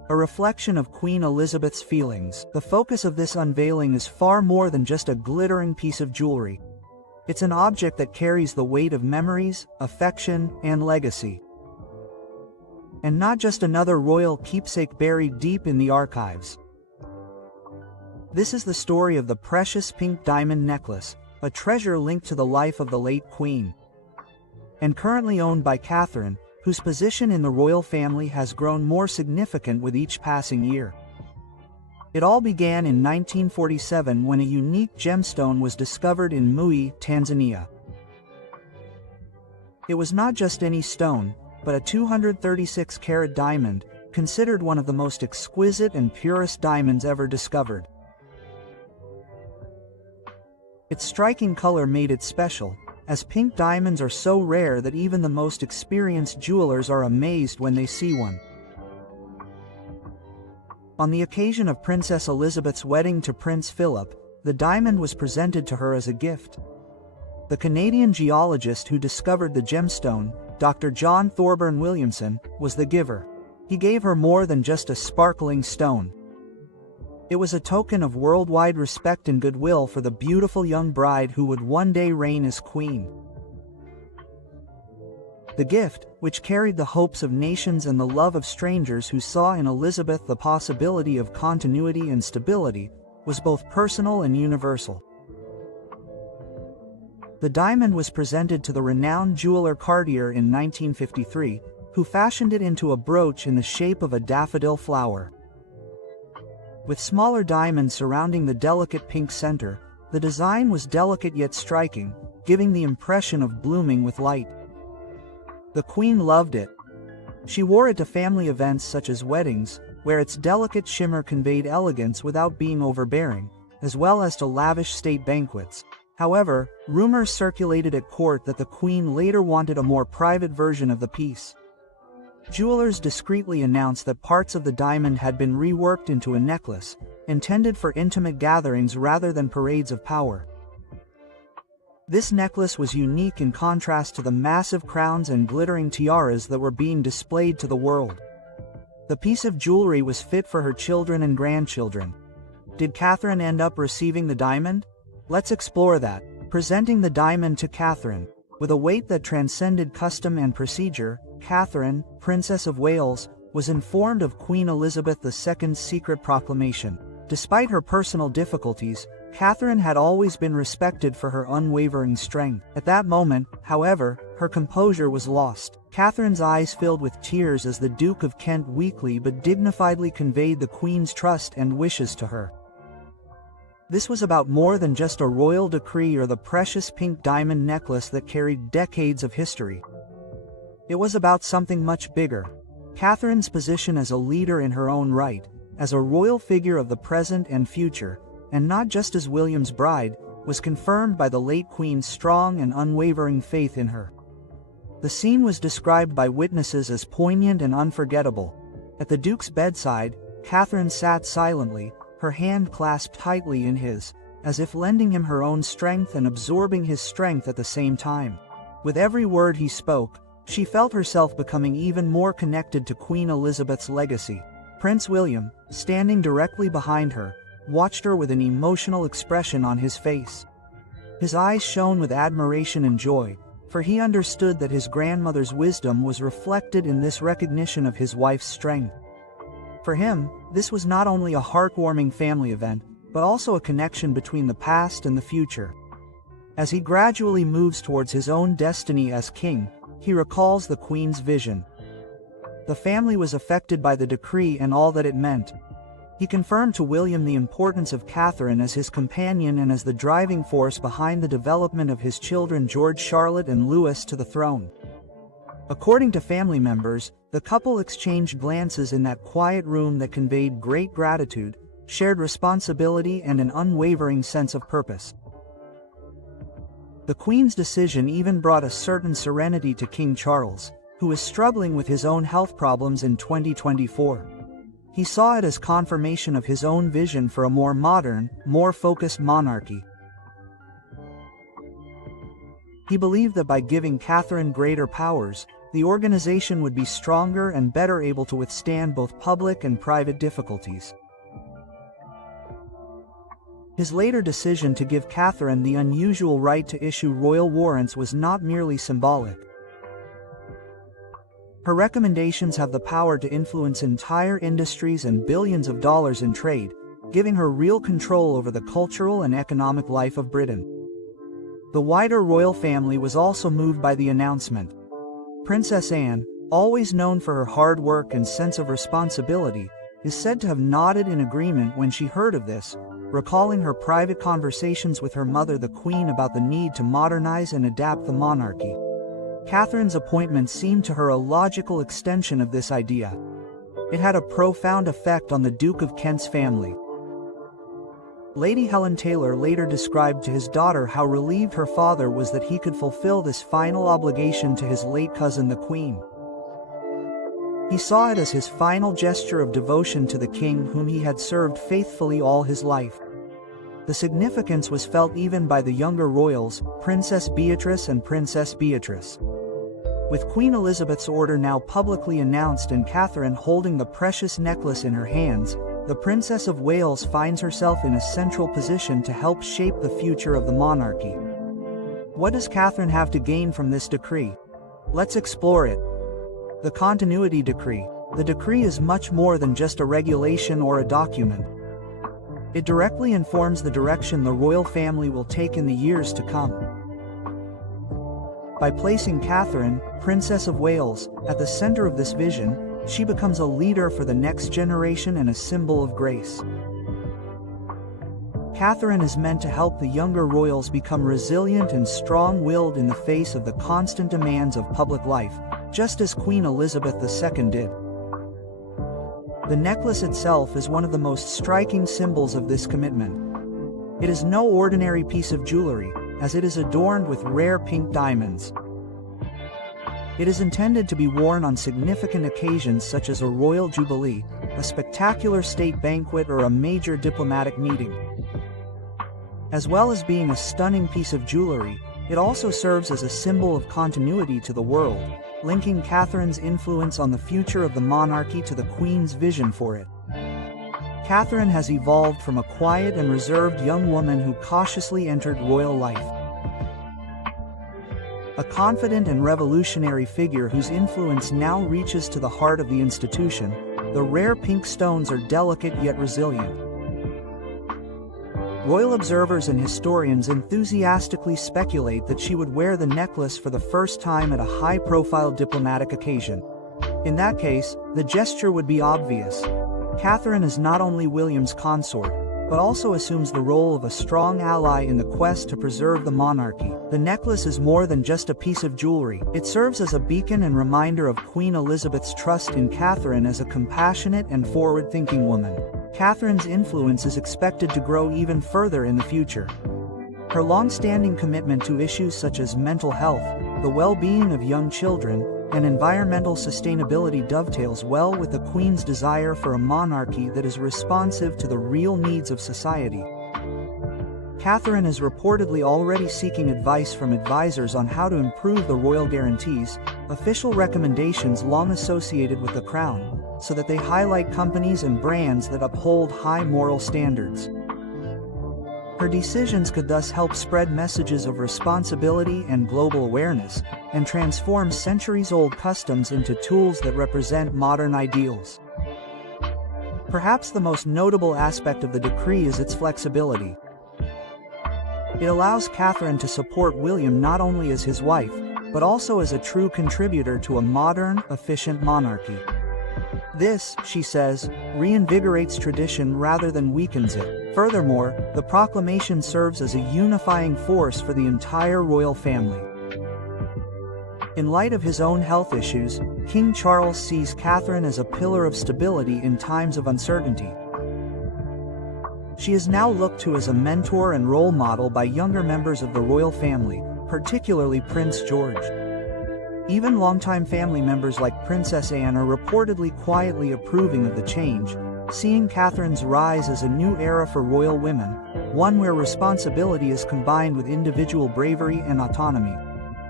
a reflection of Queen Elizabeth's feelings. The focus of this unveiling is far more than just a glittering piece of jewelry. It's an object that carries the weight of memories, affection, and legacy. And not just another royal keepsake buried deep in the archives. This is the story of the precious pink diamond necklace, a treasure linked to the life of the late Queen, and currently owned by Catherine, whose position in the royal family has grown more significant with each passing year. It all began in 1947 when a unique gemstone was discovered in Mui, Tanzania. It was not just any stone, but a 236-carat diamond, considered one of the most exquisite and purest diamonds ever discovered. Its striking color made it special, as pink diamonds are so rare that even the most experienced jewelers are amazed when they see one. On the occasion of Princess Elizabeth's wedding to Prince Philip, the diamond was presented to her as a gift. The Canadian geologist who discovered the gemstone, Dr. John Thorburn Williamson, was the giver. He gave her more than just a sparkling stone. It was a token of worldwide respect and goodwill for the beautiful young bride who would one day reign as queen. The gift, which carried the hopes of nations and the love of strangers who saw in Elizabeth the possibility of continuity and stability, was both personal and universal. The diamond was presented to the renowned jeweler Cartier in 1953, who fashioned it into a brooch in the shape of a daffodil flower. With smaller diamonds surrounding the delicate pink center, the design was delicate yet striking, giving the impression of blooming with light. The Queen loved it. She wore it to family events such as weddings, where its delicate shimmer conveyed elegance without being overbearing, as well as to lavish state banquets. However, rumors circulated at court that the Queen later wanted a more private version of the piece. Jewelers discreetly announced that parts of the diamond had been reworked into a necklace, intended for intimate gatherings rather than parades of power. This necklace was unique in contrast to the massive crowns and glittering tiaras that were being displayed to the world. The piece of jewelry was fit for her children and grandchildren. Did Catherine end up receiving the diamond? Let's explore that. Presenting the diamond to Catherine. With a weight that transcended custom and procedure, Catherine, Princess of Wales, was informed of Queen Elizabeth II's secret proclamation. Despite her personal difficulties, Catherine had always been respected for her unwavering strength. At that moment, however, her composure was lost. Catherine's eyes filled with tears as the Duke of Kent weakly but dignifiedly conveyed the Queen's trust and wishes to her. This was about more than just a royal decree or the precious pink diamond necklace that carried decades of history. It was about something much bigger. Catherine's position as a leader in her own right, as a royal figure of the present and future, and not just as William's bride, was confirmed by the late Queen's strong and unwavering faith in her. The scene was described by witnesses as poignant and unforgettable. At the Duke's bedside, Catherine sat silently, her hand clasped tightly in his, as if lending him her own strength and absorbing his strength at the same time. With every word he spoke, she felt herself becoming even more connected to Queen Elizabeth's legacy. Prince William, standing directly behind her, watched her with an emotional expression on his face. His eyes shone with admiration and joy, for he understood that his grandmother's wisdom was reflected in this recognition of his wife's strength. For him, this was not only a heartwarming family event, but also a connection between the past and the future. As he gradually moves towards his own destiny as king, he recalls the Queen's vision. The family was affected by the decree and all that it meant. He confirmed to William the importance of Catherine as his companion and as the driving force behind the development of his children George, Charlotte, and Louis to the throne. According to family members, the couple exchanged glances in that quiet room that conveyed great gratitude, shared responsibility, and an unwavering sense of purpose. The Queen's decision even brought a certain serenity to King Charles, who was struggling with his own health problems in 2024. He saw it as confirmation of his own vision for a more modern, more focused monarchy. He believed that by giving Catherine greater powers, the organization would be stronger and better able to withstand both public and private difficulties. His later decision to give Catherine the unusual right to issue royal warrants was not merely symbolic. Her recommendations have the power to influence entire industries and billions of dollars in trade, giving her real control over the cultural and economic life of Britain. The wider royal family was also moved by the announcement. Princess Anne, always known for her hard work and sense of responsibility, is said to have nodded in agreement when she heard of this, recalling her private conversations with her mother the Queen about the need to modernize and adapt the monarchy. Catherine's appointment seemed to her a logical extension of this idea. It had a profound effect on the Duke of Kent's family. Lady Helen Taylor later described to his daughter how relieved her father was that he could fulfill this final obligation to his late cousin the Queen. He saw it as his final gesture of devotion to the king whom he had served faithfully all his life. The significance was felt even by the younger royals, Princess Beatrice and Princess Beatrice. With Queen Elizabeth's order now publicly announced and Catherine holding the precious necklace in her hands, the Princess of Wales finds herself in a central position to help shape the future of the monarchy. What does Catherine have to gain from this decree? Let's explore it. The Continuity Decree. The decree is much more than just a regulation or a document. It directly informs the direction the royal family will take in the years to come. By placing Catherine, Princess of Wales, at the center of this vision, she becomes a leader for the next generation and a symbol of grace. Catherine is meant to help the younger royals become resilient and strong-willed in the face of the constant demands of public life, just as Queen Elizabeth II did. The necklace itself is one of the most striking symbols of this commitment. It is no ordinary piece of jewelry, as it is adorned with rare pink diamonds. It is intended to be worn on significant occasions such as a royal jubilee, a spectacular state banquet, or a major diplomatic meeting. As well as being a stunning piece of jewelry, it also serves as a symbol of continuity to the world, linking Catherine's influence on the future of the monarchy to the Queen's vision for it. Catherine has evolved from a quiet and reserved young woman who cautiously entered royal life. A confident and revolutionary figure whose influence now reaches to the heart of the institution. The rare pink stones are delicate yet resilient. Royal observers and historians enthusiastically speculate that she would wear the necklace for the first time at a high-profile diplomatic occasion. In that case, the gesture would be obvious. Catherine is not only William's consort, but also assumes the role of a strong ally in the quest to preserve the monarchy. The necklace is more than just a piece of jewelry. It serves as a beacon and reminder of Queen Elizabeth's trust in Catherine as a compassionate and forward-thinking woman. Catherine's influence is expected to grow even further in the future. Her long-standing commitment to issues such as mental health, the well-being of young children, and environmental sustainability dovetails well with the Queen's desire for a monarchy that is responsive to the real needs of society. Catherine is reportedly already seeking advice from advisors on how to improve the royal guarantees, official recommendations long associated with the crown, so that they highlight companies and brands that uphold high moral standards. Her decisions could thus help spread messages of responsibility and global awareness, and transform centuries-old customs into tools that represent modern ideals. Perhaps the most notable aspect of the decree is its flexibility. It allows Catherine to support William not only as his wife, but also as a true contributor to a modern, efficient monarchy. This, she says, reinvigorates tradition rather than weakens it. Furthermore, the proclamation serves as a unifying force for the entire royal family. In light of his own health issues, King Charles sees Catherine as a pillar of stability in times of uncertainty. She is now looked to as a mentor and role model by younger members of the royal family, particularly Prince George. Even longtime family members like Princess Anne are reportedly quietly approving of the change, seeing Catherine's rise as a new era for royal women, one where responsibility is combined with individual bravery and autonomy.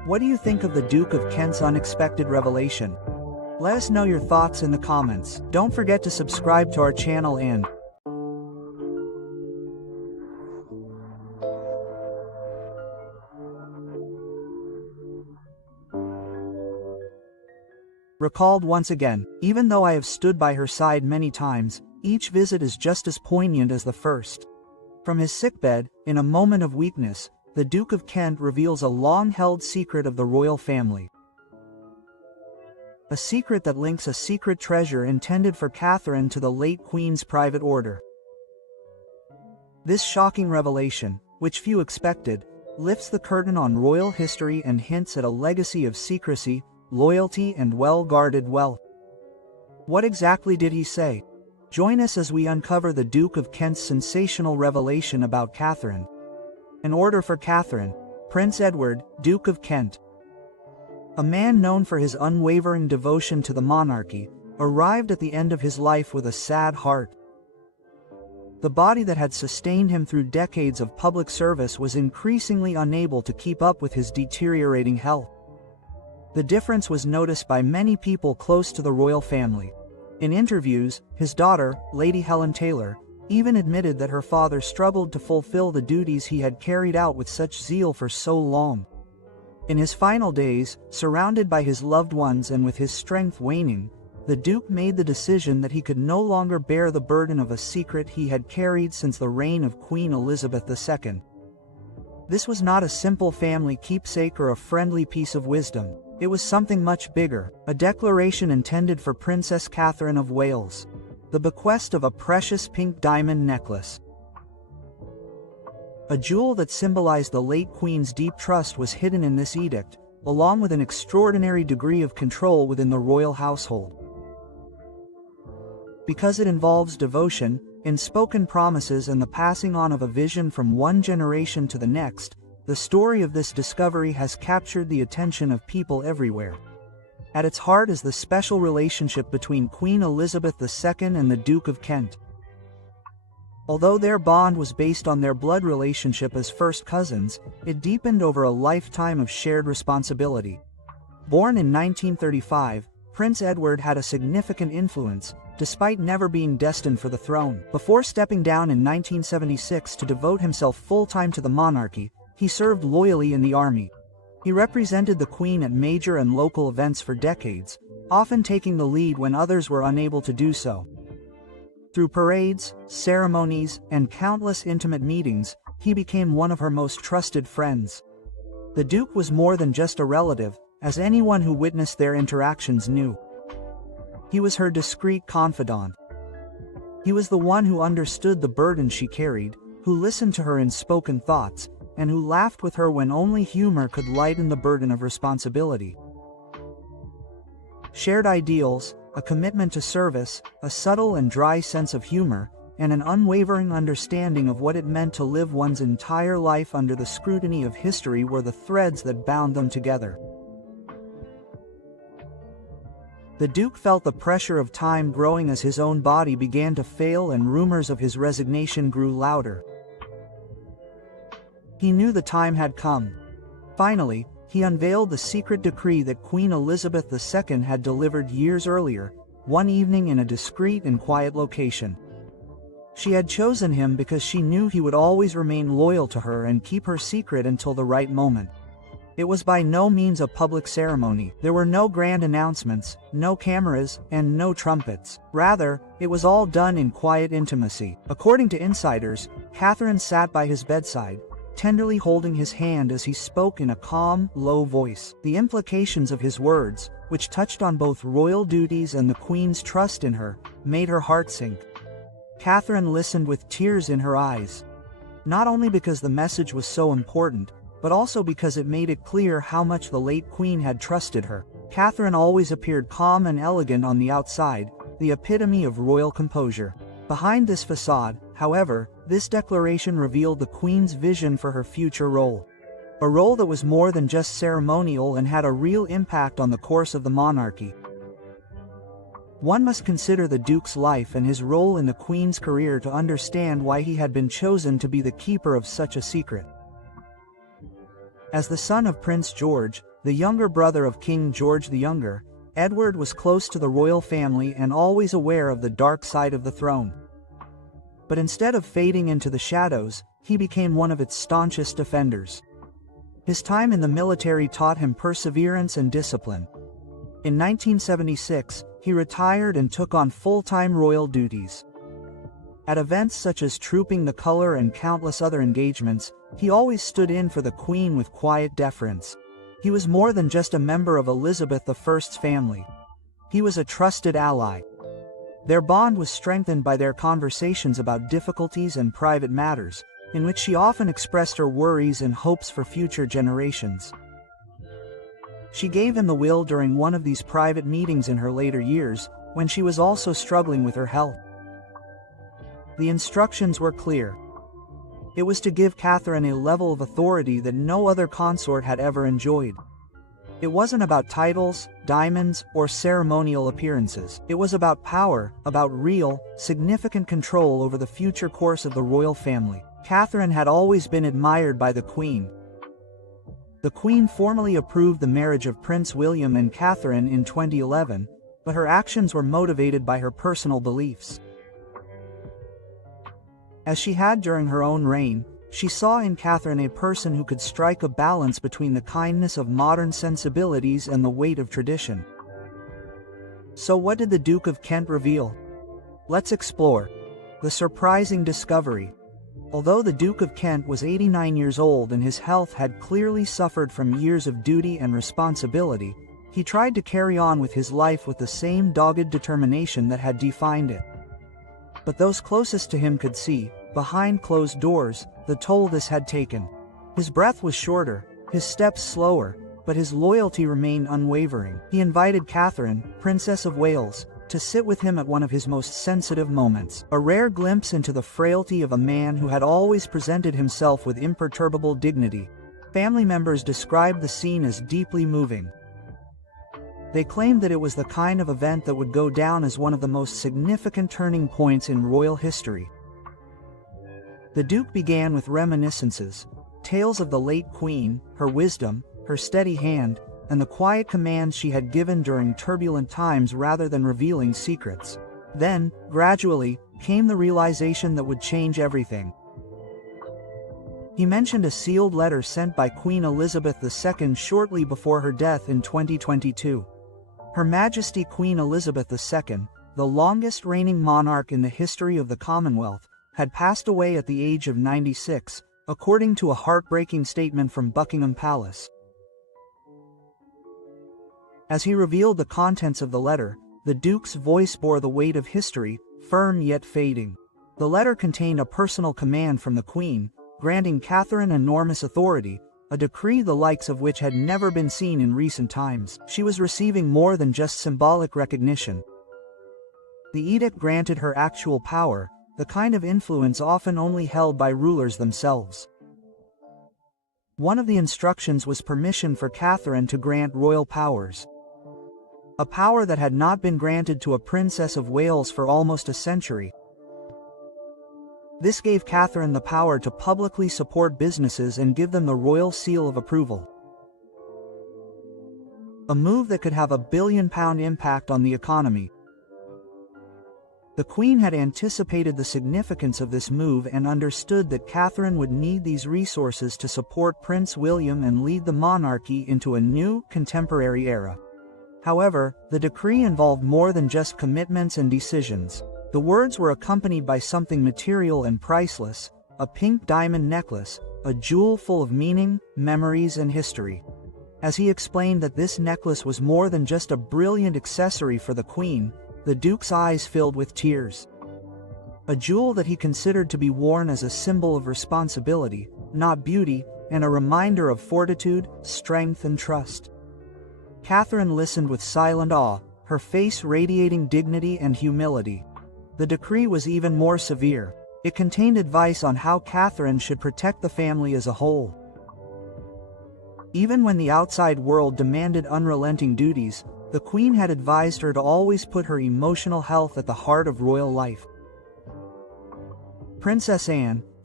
What do you think of the Duke of Kent's unexpected revelation? Let us know your thoughts in the comments. Don't forget to subscribe to our channel and recalled once again. Even though I have stood by her side many times, each visit is just as poignant as the first. From his sickbed, in a moment of weakness, the Duke of Kent reveals a long-held secret of the royal family. A secret that links a secret treasure intended for Catherine to the late Queen's private order. This shocking revelation, which few expected, lifts the curtain on royal history and hints at a legacy of secrecy, loyalty and well-guarded wealth. What exactly did he say? Join us as we uncover the Duke of Kent's sensational revelation about Catherine. An order for Catherine, Prince Edward, Duke of Kent. A man known for his unwavering devotion to the monarchy, arrived at the end of his life with a sad heart. The body that had sustained him through decades of public service was increasingly unable to keep up with his deteriorating health. The difference was noticed by many people close to the royal family. In interviews, his daughter, Lady Helen Taylor, even admitted that her father struggled to fulfill the duties he had carried out with such zeal for so long. In his final days, surrounded by his loved ones and with his strength waning, the Duke made the decision that he could no longer bear the burden of a secret he had carried since the reign of Queen Elizabeth II. This was not a simple family keepsake or a friendly piece of wisdom. It was something much bigger, a declaration intended for Princess Catherine of Wales. The bequest of a precious pink diamond necklace. A jewel that symbolized the late Queen's deep trust was hidden in this edict, along with an extraordinary degree of control within the royal household. Because it involves devotion, unspoken promises and the passing on of a vision from one generation to the next, the story of this discovery has captured the attention of people everywhere. At its heart is the special relationship between Queen Elizabeth II and the Duke of Kent. Although their bond was based on their blood relationship as first cousins, it deepened over a lifetime of shared responsibility. Born in 1935, Prince Edward had a significant influence, despite never being destined for the throne. Before stepping down in 1976 to devote himself full-time to the monarchy, he served loyally in the army. He represented the Queen at major and local events for decades, often taking the lead when others were unable to do so. Through parades, ceremonies, and countless intimate meetings, he became one of her most trusted friends. The Duke was more than just a relative, as anyone who witnessed their interactions knew. He was her discreet confidant. He was the one who understood the burden she carried, who listened to her unspoken thoughts, and who laughed with her when only humor could lighten the burden of responsibility. Shared ideals, a commitment to service, a subtle and dry sense of humor, and an unwavering understanding of what it meant to live one's entire life under the scrutiny of history were the threads that bound them together. The Duke felt the pressure of time growing as his own body began to fail and rumors of his resignation grew louder. He knew the time had come. Finally, he unveiled the secret decree that Queen Elizabeth II had delivered years earlier, one evening in a discreet and quiet location. She had chosen him because she knew he would always remain loyal to her and keep her secret until the right moment. It was by no means a public ceremony. There were no grand announcements, no cameras, and no trumpets. Rather, it was all done in quiet intimacy. According to insiders, Catherine sat by his bedside, tenderly holding his hand as he spoke in a calm, low voice. The implications of his words, which touched on both royal duties and the Queen's trust in her, made her heart sink. Catherine listened with tears in her eyes. Not only because the message was so important, but also because it made it clear how much the late Queen had trusted her. Catherine always appeared calm and elegant on the outside, the epitome of royal composure. Behind this facade, however, this declaration revealed the Queen's vision for her future role. A role that was more than just ceremonial and had a real impact on the course of the monarchy. One must consider the Duke's life and his role in the Queen's career to understand why he had been chosen to be the keeper of such a secret. As the son of Prince George, The younger brother of King George the Younger, Edward was close to the royal family and always aware of the dark side of the throne. But instead of fading into the shadows, he became one of its staunchest defenders. His time in the military taught him perseverance and discipline. In 1976, he retired and took on full-time royal duties. At events such as Trooping the Colour and countless other engagements, he always stood in for the Queen with quiet deference. He was more than just a member of Elizabeth I's family. He was a trusted ally. Their bond was strengthened by their conversations about difficulties and private matters, in which she often expressed her worries and hopes for future generations. She gave him the will during one of these private meetings in her later years, when she was also struggling with her health. The instructions were clear. It was to give Catherine a level of authority that no other consort had ever enjoyed. It wasn't about titles, diamonds, or ceremonial appearances. It was about power, about real, significant control over the future course of the royal family. Catherine had always been admired by the Queen. The Queen formally approved the marriage of Prince William and Catherine in 2011, but her actions were motivated by her personal beliefs. As she had during her own reign, she saw in Catherine a person who could strike a balance between the kindness of modern sensibilities and the weight of tradition. So what did the Duke of Kent reveal? Let's explore the surprising discovery. Although the Duke of Kent was 89 years old and his health had clearly suffered from years of duty and responsibility, he tried to carry on with his life with the same dogged determination that had defined it. But those closest to him could see, behind closed doors, the toll this had taken. His breath was shorter, his steps slower, but his loyalty remained unwavering. He invited Catherine, Princess of Wales, to sit with him at one of his most sensitive moments, a rare glimpse into the frailty of a man who had always presented himself with imperturbable dignity. Family members described the scene as deeply moving. They claimed that it was the kind of event that would go down as one of the most significant turning points in royal history. The Duke began with reminiscences, tales of the late Queen, her wisdom, her steady hand, and the quiet commands she had given during turbulent times rather than revealing secrets. Then, gradually, came the realization that would change everything. He mentioned a sealed letter sent by Queen Elizabeth II shortly before her death in 2022. Her Majesty Queen Elizabeth II, the longest reigning monarch in the history of the Commonwealth, had passed away at the age of 96, according to a heartbreaking statement from Buckingham Palace. As he revealed the contents of the letter, the Duke's voice bore the weight of history, firm yet fading. The letter contained a personal command from the Queen, granting Catherine enormous authority, a decree the likes of which had never been seen in recent times. She was receiving more than just symbolic recognition. The edict granted her actual power, the kind of influence often only held by rulers themselves. One of the instructions was permission for Catherine to grant royal powers. A power that had not been granted to a Princess of Wales for almost a century. This gave Catherine the power to publicly support businesses and give them the royal seal of approval. A move that could have a £1 billion impact on the economy. The Queen had anticipated the significance of this move and understood that Catherine would need these resources to support Prince William and lead the monarchy into a new, contemporary era. However, the decree involved more than just commitments and decisions. The words were accompanied by something material and priceless, a pink diamond necklace, a jewel full of meaning, memories and history. As he explained that this necklace was more than just a brilliant accessory for the Queen, the Duke's eyes filled with tears. A jewel that he considered to be worn as a symbol of responsibility, not beauty, and a reminder of fortitude, strength and trust. Catherine listened with silent awe, her face radiating dignity and humility. The decree was even more severe. It contained advice on how Catherine should protect the family as a whole. Even when the outside world demanded unrelenting duties, the Queen had advised her to always put her emotional health at the heart of royal life. Princess Anne,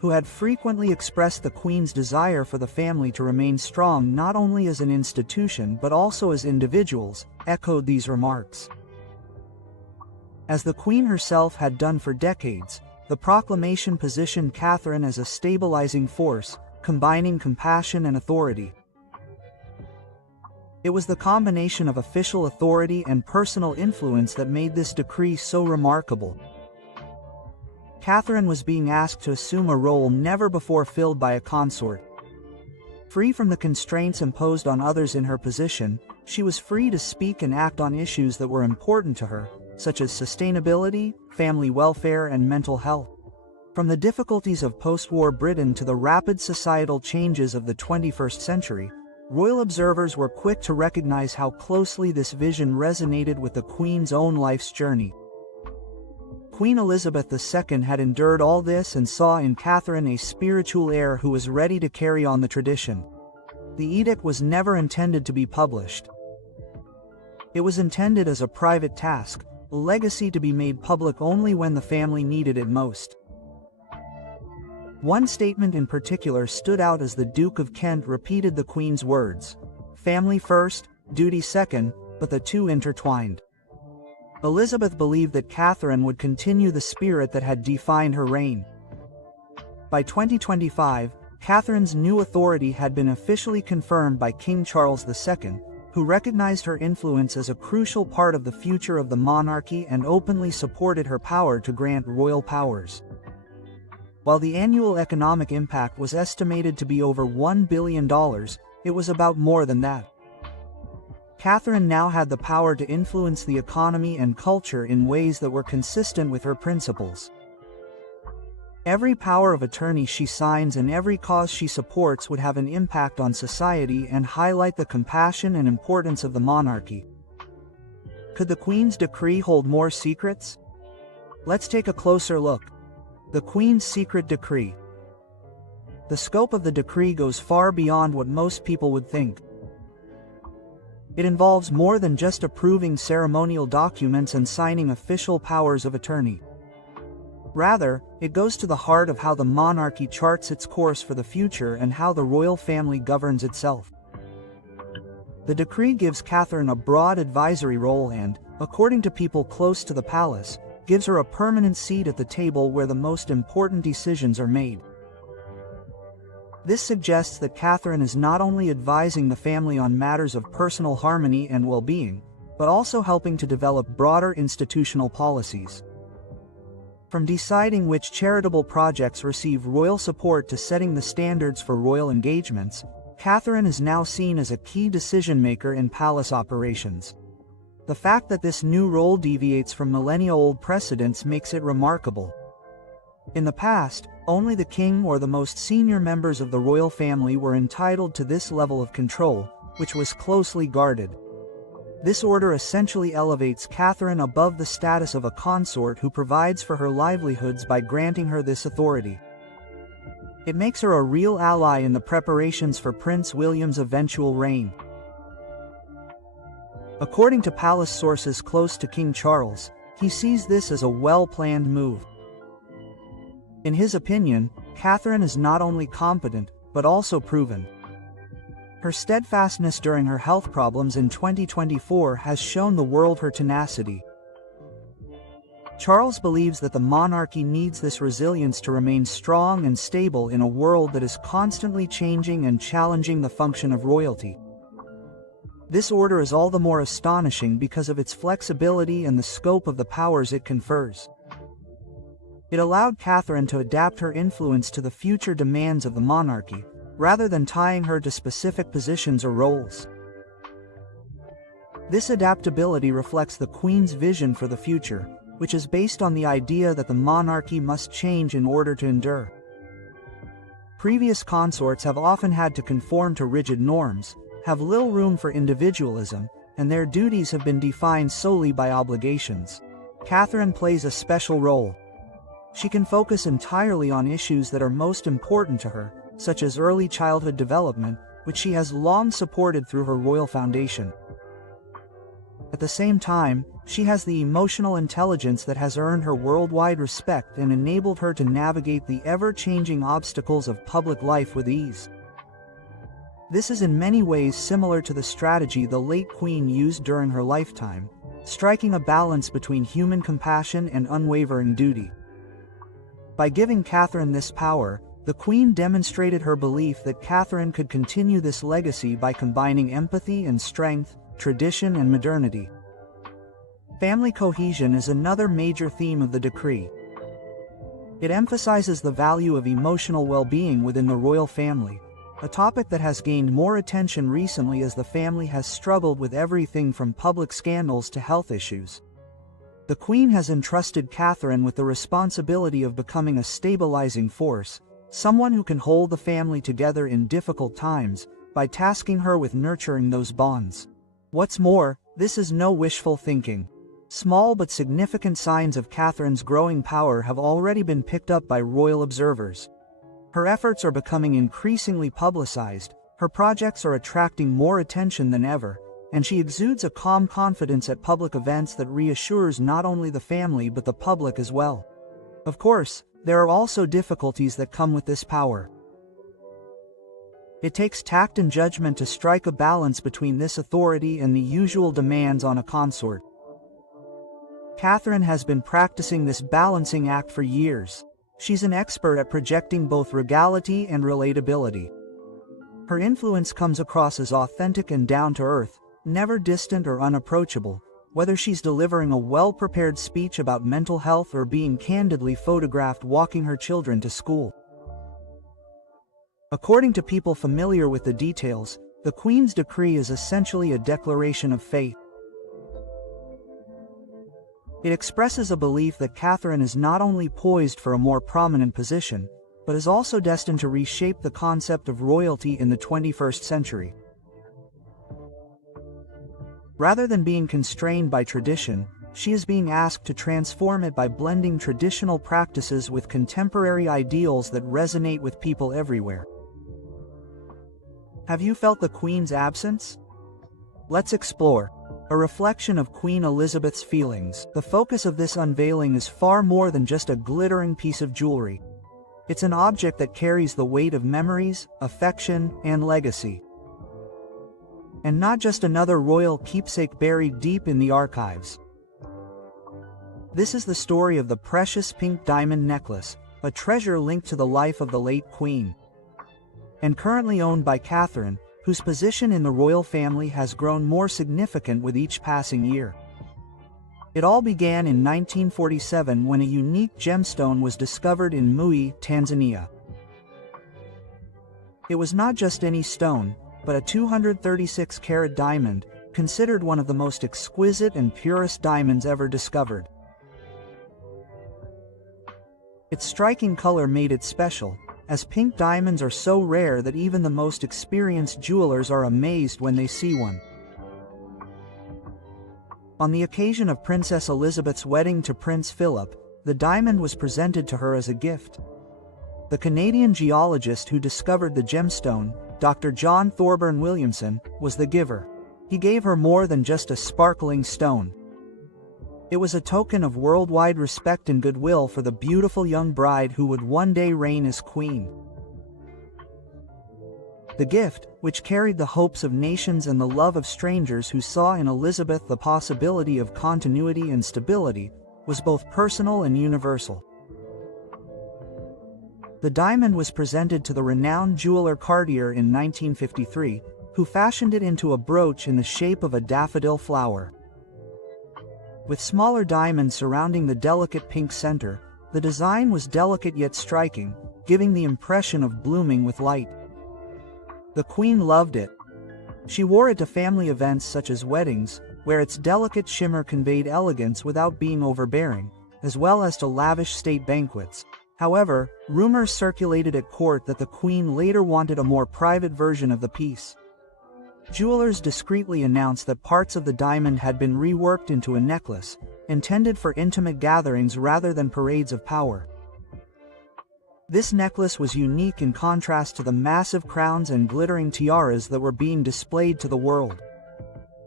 who had frequently expressed the Queen's desire for the family to remain strong not only as an institution but also as individuals, echoed these remarks. As the Queen herself had done for decades, the proclamation positioned Catherine as a stabilizing force, combining compassion and authority. It was the combination of official authority and personal influence that made this decree so remarkable. Catherine was being asked to assume a role never before filled by a consort. Free from the constraints imposed on others in her position, she was free to speak and act on issues that were important to her, such as sustainability, family welfare, and mental health. From the difficulties of post-war Britain to the rapid societal changes of the 21st century, royal observers were quick to recognize how closely this vision resonated with the Queen's own life's journey. Queen Elizabeth II had endured all this and saw in Catherine a spiritual heir who was ready to carry on the tradition. The edict was never intended to be published. It was intended as a private task, a legacy to be made public only when the family needed it most. One statement in particular stood out as the Duke of Kent repeated the Queen's words, "Family first, duty second, but the two intertwined." Elizabeth believed that Catherine would continue the spirit that had defined her reign. By 2025, Catherine's new authority had been officially confirmed by King Charles II, who recognized her influence as a crucial part of the future of the monarchy and openly supported her power to grant royal powers. While the annual economic impact was estimated to be over $1 billion, it was about more than that. Catherine now had the power to influence the economy and culture in ways that were consistent with her principles. Every power of attorney she signs and every cause she supports would have an impact on society and highlight the compassion and importance of the monarchy. Could the Queen's decree hold more secrets? Let's take a closer look. The Queen's Secret Decree. The scope of the decree goes far beyond what most people would think. It involves more than just approving ceremonial documents and signing official powers of attorney. Rather, it goes to the heart of how the monarchy charts its course for the future and how the royal family governs itself. The decree gives Catherine a broad advisory role and, according to people close to the palace, gives her a permanent seat at the table where the most important decisions are made. This suggests that Catherine is not only advising the family on matters of personal harmony and well-being, but also helping to develop broader institutional policies. From deciding which charitable projects receive royal support to setting the standards for royal engagements, Catherine is now seen as a key decision-maker in palace operations. The fact that this new role deviates from millennia-old precedents makes it remarkable. In the past, only the king or the most senior members of the royal family were entitled to this level of control, which was closely guarded. This order essentially elevates Catherine above the status of a consort who provides for her livelihoods by granting her this authority. It makes her a real ally in the preparations for Prince William's eventual reign. According to palace sources close to King Charles, he sees this as a well-planned move. In his opinion, Catherine is not only competent, but also proven. Her steadfastness during her health problems in 2024 has shown the world her tenacity. Charles believes that the monarchy needs this resilience to remain strong and stable in a world that is constantly changing and challenging the function of royalty. This order is all the more astonishing because of its flexibility and the scope of the powers it confers. It allowed Catherine to adapt her influence to the future demands of the monarchy, rather than tying her to specific positions or roles. This adaptability reflects the Queen's vision for the future, which is based on the idea that the monarchy must change in order to endure. Previous consorts have often had to conform to rigid norms, have little room for individualism, and their duties have been defined solely by obligations. Catherine plays a special role. She can focus entirely on issues that are most important to her, such as early childhood development, which she has long supported through her royal foundation. At the same time, She has the emotional intelligence that has earned her worldwide respect and enabled her to navigate the ever-changing obstacles of public life with ease. This is in many ways similar to the strategy the late Queen used during her lifetime, striking a balance between human compassion and unwavering duty. By giving Catherine this power, the Queen demonstrated her belief that Catherine could continue this legacy by combining empathy and strength, tradition and modernity. Family cohesion is another major theme of the decree. It emphasizes the value of emotional well-being within the royal family, a topic that has gained more attention recently as the family has struggled with everything from public scandals to health issues. The Queen has entrusted Catherine with the responsibility of becoming a stabilizing force, someone who can hold the family together in difficult times, by tasking her with nurturing those bonds. What's more, this is no wishful thinking. Small but significant signs of Catherine's growing power have already been picked up by royal observers. Her efforts are becoming increasingly publicized, her projects are attracting more attention than ever, and she exudes a calm confidence at public events that reassures not only the family but the public as well. Of course, there are also difficulties that come with this power. It takes tact and judgment to strike a balance between this authority and the usual demands on a consort. Catherine has been practicing this balancing act for years. She's an expert at projecting both regality and relatability. Her influence comes across as authentic and down-to-earth, never distant or unapproachable, whether she's delivering a well-prepared speech about mental health or being candidly photographed walking her children to school. According to people familiar with the details, the Queen's decree is essentially a declaration of faith. It expresses a belief that Catherine is not only poised for a more prominent position, but is also destined to reshape the concept of royalty in the 21st century. Rather than being constrained by tradition, she is being asked to transform it by blending traditional practices with contemporary ideals that resonate with people everywhere. Have you felt the Queen's absence? Let's explore. A reflection of Queen Elizabeth's feelings. The focus of this unveiling is far more than just a glittering piece of jewelry. It's an object that carries the weight of memories, affection, and legacy. And not just another royal keepsake buried deep in the archives. This is the story of the precious pink diamond necklace, a treasure linked to the life of the late Queen. And currently owned by Catherine, whose position in the royal family has grown more significant with each passing year. It all began in 1947 when a unique gemstone was discovered in Mui, Tanzania. It was not just any stone, but a 236-carat diamond, considered one of the most exquisite and purest diamonds ever discovered. Its striking color made it special, as pink diamonds are so rare that even the most experienced jewelers are amazed when they see one. On the occasion of Princess Elizabeth's wedding to Prince Philip, the diamond was presented to her as a gift. The Canadian geologist who discovered the gemstone, Dr. John Thorburn Williamson, was the giver. He gave her more than just a sparkling stone. It was a token of worldwide respect and goodwill for the beautiful young bride who would one day reign as queen. The gift, which carried the hopes of nations and the love of strangers who saw in Elizabeth the possibility of continuity and stability, was both personal and universal. The diamond was presented to the renowned jeweler Cartier in 1953, who fashioned it into a brooch in the shape of a daffodil flower. With smaller diamonds surrounding the delicate pink center, the design was delicate yet striking, giving the impression of blooming with light. The Queen loved it. She wore it to family events such as weddings, where its delicate shimmer conveyed elegance without being overbearing, as well as to lavish state banquets. However, rumors circulated at court that the Queen later wanted a more private version of the piece. Jewelers discreetly announced that parts of the diamond had been reworked into a necklace, intended for intimate gatherings rather than parades of power. This necklace was unique in contrast to the massive crowns and glittering tiaras that were being displayed to the world.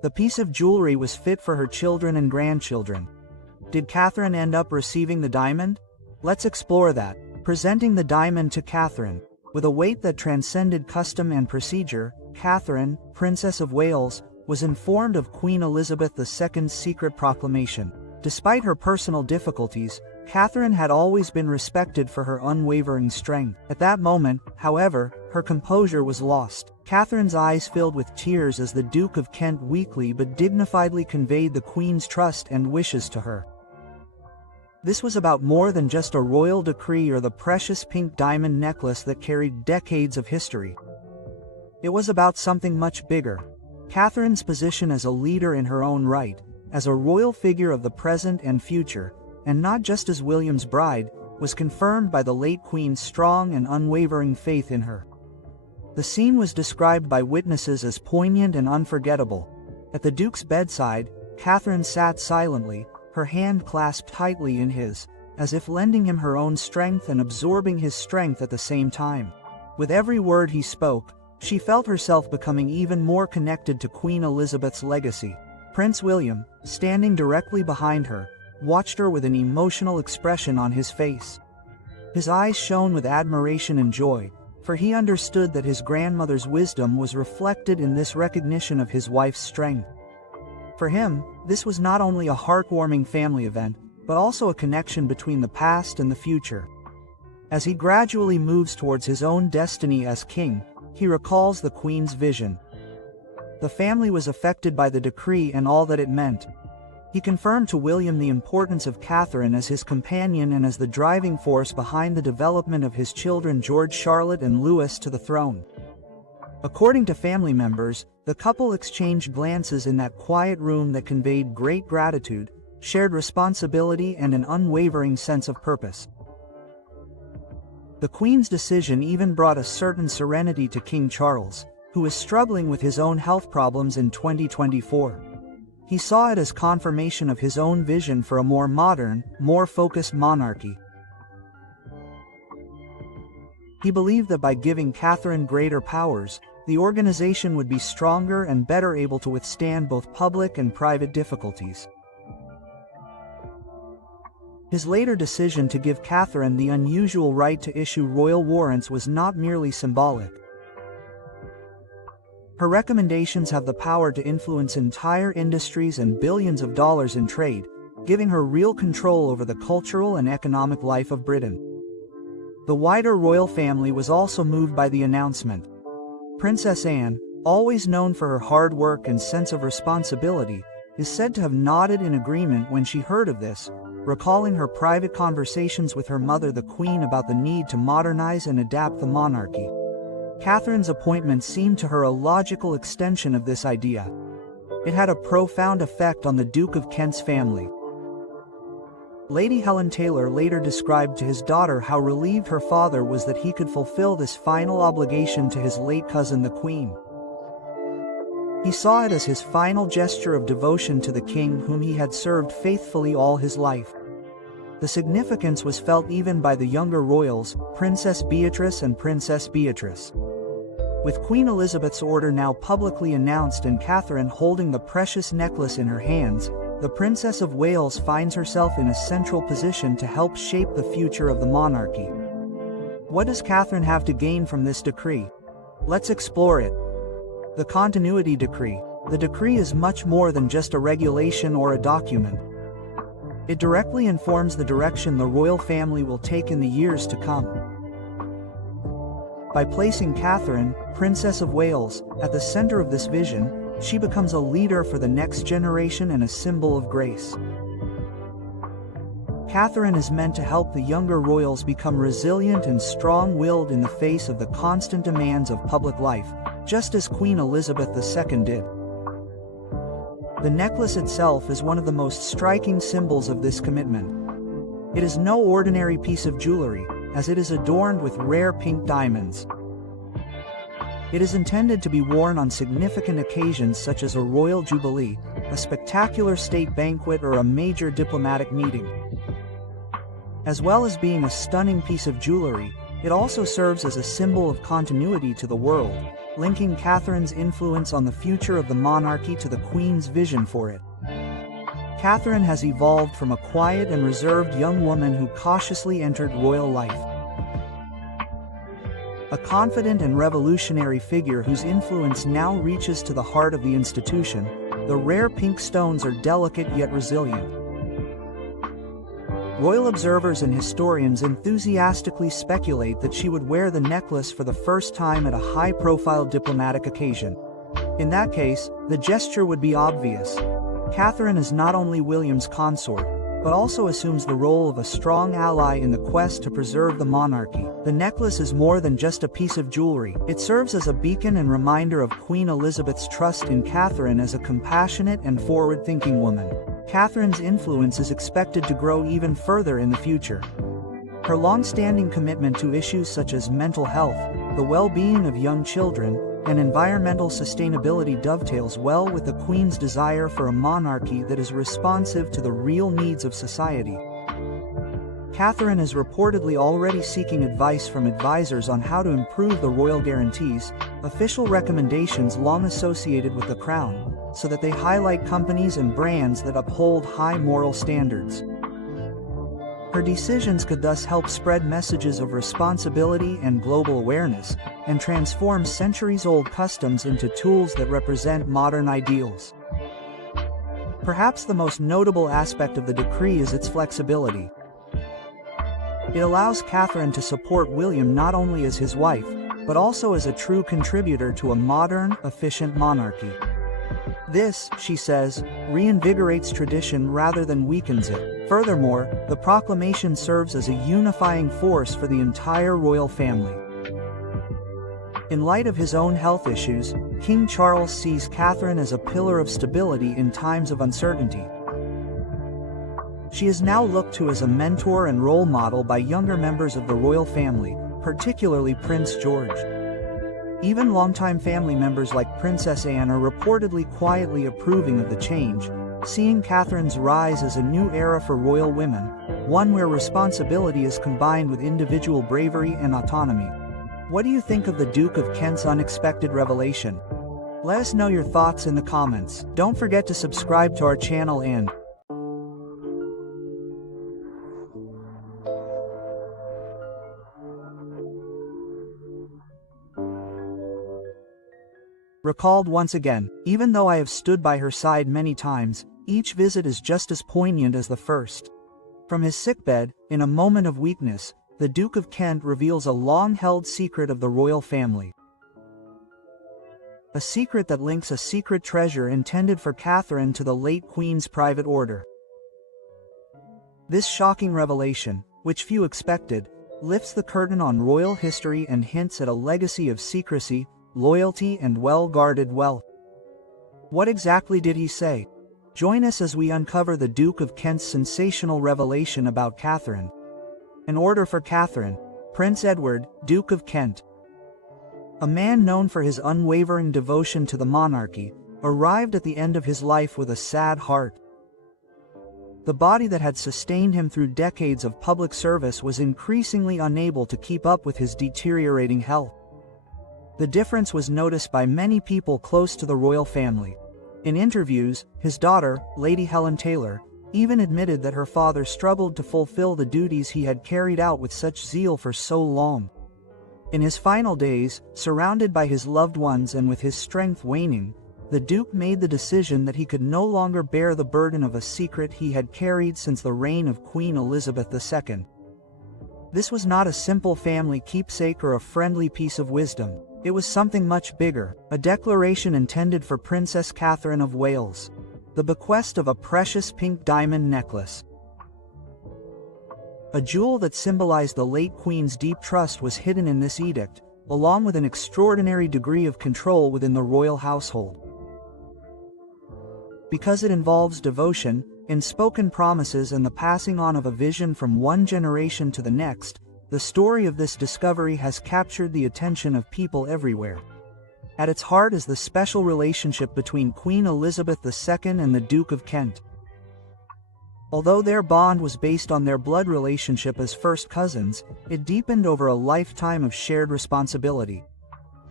The piece of jewelry was fit for her children and grandchildren. Did Catherine end up receiving the diamond? Let's explore that. Presenting the diamond to Catherine. With a weight that transcended custom and procedure, Catherine, Princess of Wales, was informed of Queen Elizabeth II's secret proclamation. Despite her personal difficulties, Catherine had always been respected for her unwavering strength. At that moment, however, her composure was lost. Catherine's eyes filled with tears as the Duke of Kent weakly but dignifiedly conveyed the Queen's trust and wishes to her. This was about more than just a royal decree or the precious pink diamond necklace that carried decades of history. It was about something much bigger. Catherine's position as a leader in her own right, as a royal figure of the present and future, and not just as William's bride, was confirmed by the late Queen's strong and unwavering faith in her. The scene was described by witnesses as poignant and unforgettable. At the Duke's bedside, Catherine sat silently, her hand clasped tightly in his, as if lending him her own strength and absorbing his strength at the same time. With every word he spoke, she felt herself becoming even more connected to Queen Elizabeth's legacy. Prince William, standing directly behind her, watched her with an emotional expression on his face. His eyes shone with admiration and joy, for he understood that his grandmother's wisdom was reflected in this recognition of his wife's strength. For him, this was not only a heartwarming family event, but also a connection between the past and the future. As he gradually moves towards his own destiny as king, he recalls the Queen's vision. The family was affected by the decree and all that it meant. He confirmed to William the importance of Catherine as his companion and as the driving force behind the development of his children George, Charlotte, and Louis to the throne. According to family members, the couple exchanged glances in that quiet room that conveyed great gratitude, shared responsibility, and an unwavering sense of purpose. The Queen's decision even brought a certain serenity to King Charles, who was struggling with his own health problems in 2024. He saw it as confirmation of his own vision for a more modern, more focused monarchy. He believed that by giving Catherine greater powers, the organization would be stronger and better able to withstand both public and private difficulties. His later decision to give Catherine the unusual right to issue royal warrants was not merely symbolic. Her recommendations have the power to influence entire industries and billions of dollars in trade, giving her real control over the cultural and economic life of Britain. The wider royal family was also moved by the announcement. Princess Anne, always known for her hard work and sense of responsibility, is said to have nodded in agreement when she heard of this, recalling her private conversations with her mother the Queen about the need to modernize and adapt the monarchy. Catherine's appointment seemed to her a logical extension of this idea. It had a profound effect on the Duke of Kent's family. Lady Helen Taylor later described to his daughter how relieved her father was that he could fulfill this final obligation to his late cousin the Queen. He saw it as his final gesture of devotion to the king whom he had served faithfully all his life. The significance was felt even by the younger royals, Princess Beatrice and Princess Beatrice. With Queen Elizabeth's order now publicly announced and Catherine holding the precious necklace in her hands, the Princess of Wales finds herself in a central position to help shape the future of the monarchy. What does Catherine have to gain from this decree? Let's explore it. The Continuity Decree. The decree is much more than just a regulation or a document. It directly informs the direction the royal family will take in the years to come. By placing Catherine, Princess of Wales, at the center of this vision, she becomes a leader for the next generation and a symbol of grace. Catherine is meant to help the younger royals become resilient and strong-willed in the face of the constant demands of public life, just as Queen Elizabeth II did. The necklace itself is one of the most striking symbols of this commitment. It is no ordinary piece of jewelry, as it is adorned with rare pink diamonds. It is intended to be worn on significant occasions such as a royal jubilee, a spectacular state banquet, or a major diplomatic meeting. As well as being a stunning piece of jewelry, it also serves as a symbol of continuity to the world, linking Catherine's influence on the future of the monarchy to the Queen's vision for it. Catherine has evolved from a quiet and reserved young woman who cautiously entered royal life. A confident and revolutionary figure whose influence now reaches to the heart of the institution, the rare pink stones are delicate yet resilient. Royal observers and historians enthusiastically speculate that she would wear the necklace for the first time at a high-profile diplomatic occasion. In that case, the gesture would be obvious. Catherine is not only William's consort, but also assumes the role of a strong ally in the quest to preserve the monarchy. The necklace is more than just a piece of jewelry. It serves as a beacon and reminder of Queen Elizabeth's trust in Catherine as a compassionate and forward-thinking woman. Catherine's influence is expected to grow even further in the future. Her long-standing commitment to issues such as mental health, the well-being of young children, and environmental sustainability dovetails well with the Queen's desire for a monarchy that is responsive to the real needs of society. Catherine is reportedly already seeking advice from advisors on how to improve the royal guarantees, official recommendations long associated with the crown, so that they highlight companies and brands that uphold high moral standards. Her decisions could thus help spread messages of responsibility and global awareness, and transform centuries-old customs into tools that represent modern ideals. Perhaps the most notable aspect of the decree is its flexibility. It allows Catherine to support William not only as his wife, but also as a true contributor to a modern, efficient monarchy. This, she says, reinvigorates tradition rather than weakens it. Furthermore, the proclamation serves as a unifying force for the entire royal family. In light of his own health issues, King Charles sees Catherine as a pillar of stability in times of uncertainty. She is now looked to as a mentor and role model by younger members of the royal family, particularly Prince George. Even longtime family members like Princess Anne are reportedly quietly approving of the change, seeing Catherine's rise as a new era for royal women, one where responsibility is combined with individual bravery and autonomy. What do you think of the Duke of Kent's unexpected revelation? Let us know your thoughts in the comments. Don't forget to subscribe to our channel and recalled once again, even though I have stood by her side many times, each visit is just as poignant as the first. From his sickbed, in a moment of weakness, the Duke of Kent reveals a long-held secret of the royal family. A secret that links a secret treasure intended for Catherine to the late Queen's private order. This shocking revelation, which few expected, lifts the curtain on royal history and hints at a legacy of secrecy, loyalty, and well-guarded wealth. What exactly did he say? Join us as we uncover the Duke of Kent's sensational revelation about Catherine. An order for Catherine, Prince Edward, Duke of Kent. A man known for his unwavering devotion to the monarchy, arrived at the end of his life with a sad heart. The body that had sustained him through decades of public service was increasingly unable to keep up with his deteriorating health. The difference was noticed by many people close to the royal family. In interviews, his daughter, Lady Helen Taylor, even admitted that her father struggled to fulfill the duties he had carried out with such zeal for so long. In his final days, surrounded by his loved ones and with his strength waning, the Duke made the decision that he could no longer bear the burden of a secret he had carried since the reign of Queen Elizabeth II. This was not a simple family keepsake or a friendly piece of wisdom. It was something much bigger, a declaration intended for Princess Catherine of Wales. The bequest of a precious pink diamond necklace. A jewel that symbolized the late Queen's deep trust was hidden in this edict, along with an extraordinary degree of control within the royal household. Because it involves devotion, unspoken promises, and the passing on of a vision from one generation to the next, the story of this discovery has captured the attention of people everywhere. At its heart is the special relationship between Queen Elizabeth II and the Duke of Kent. Although their bond was based on their blood relationship as first cousins, it deepened over a lifetime of shared responsibility.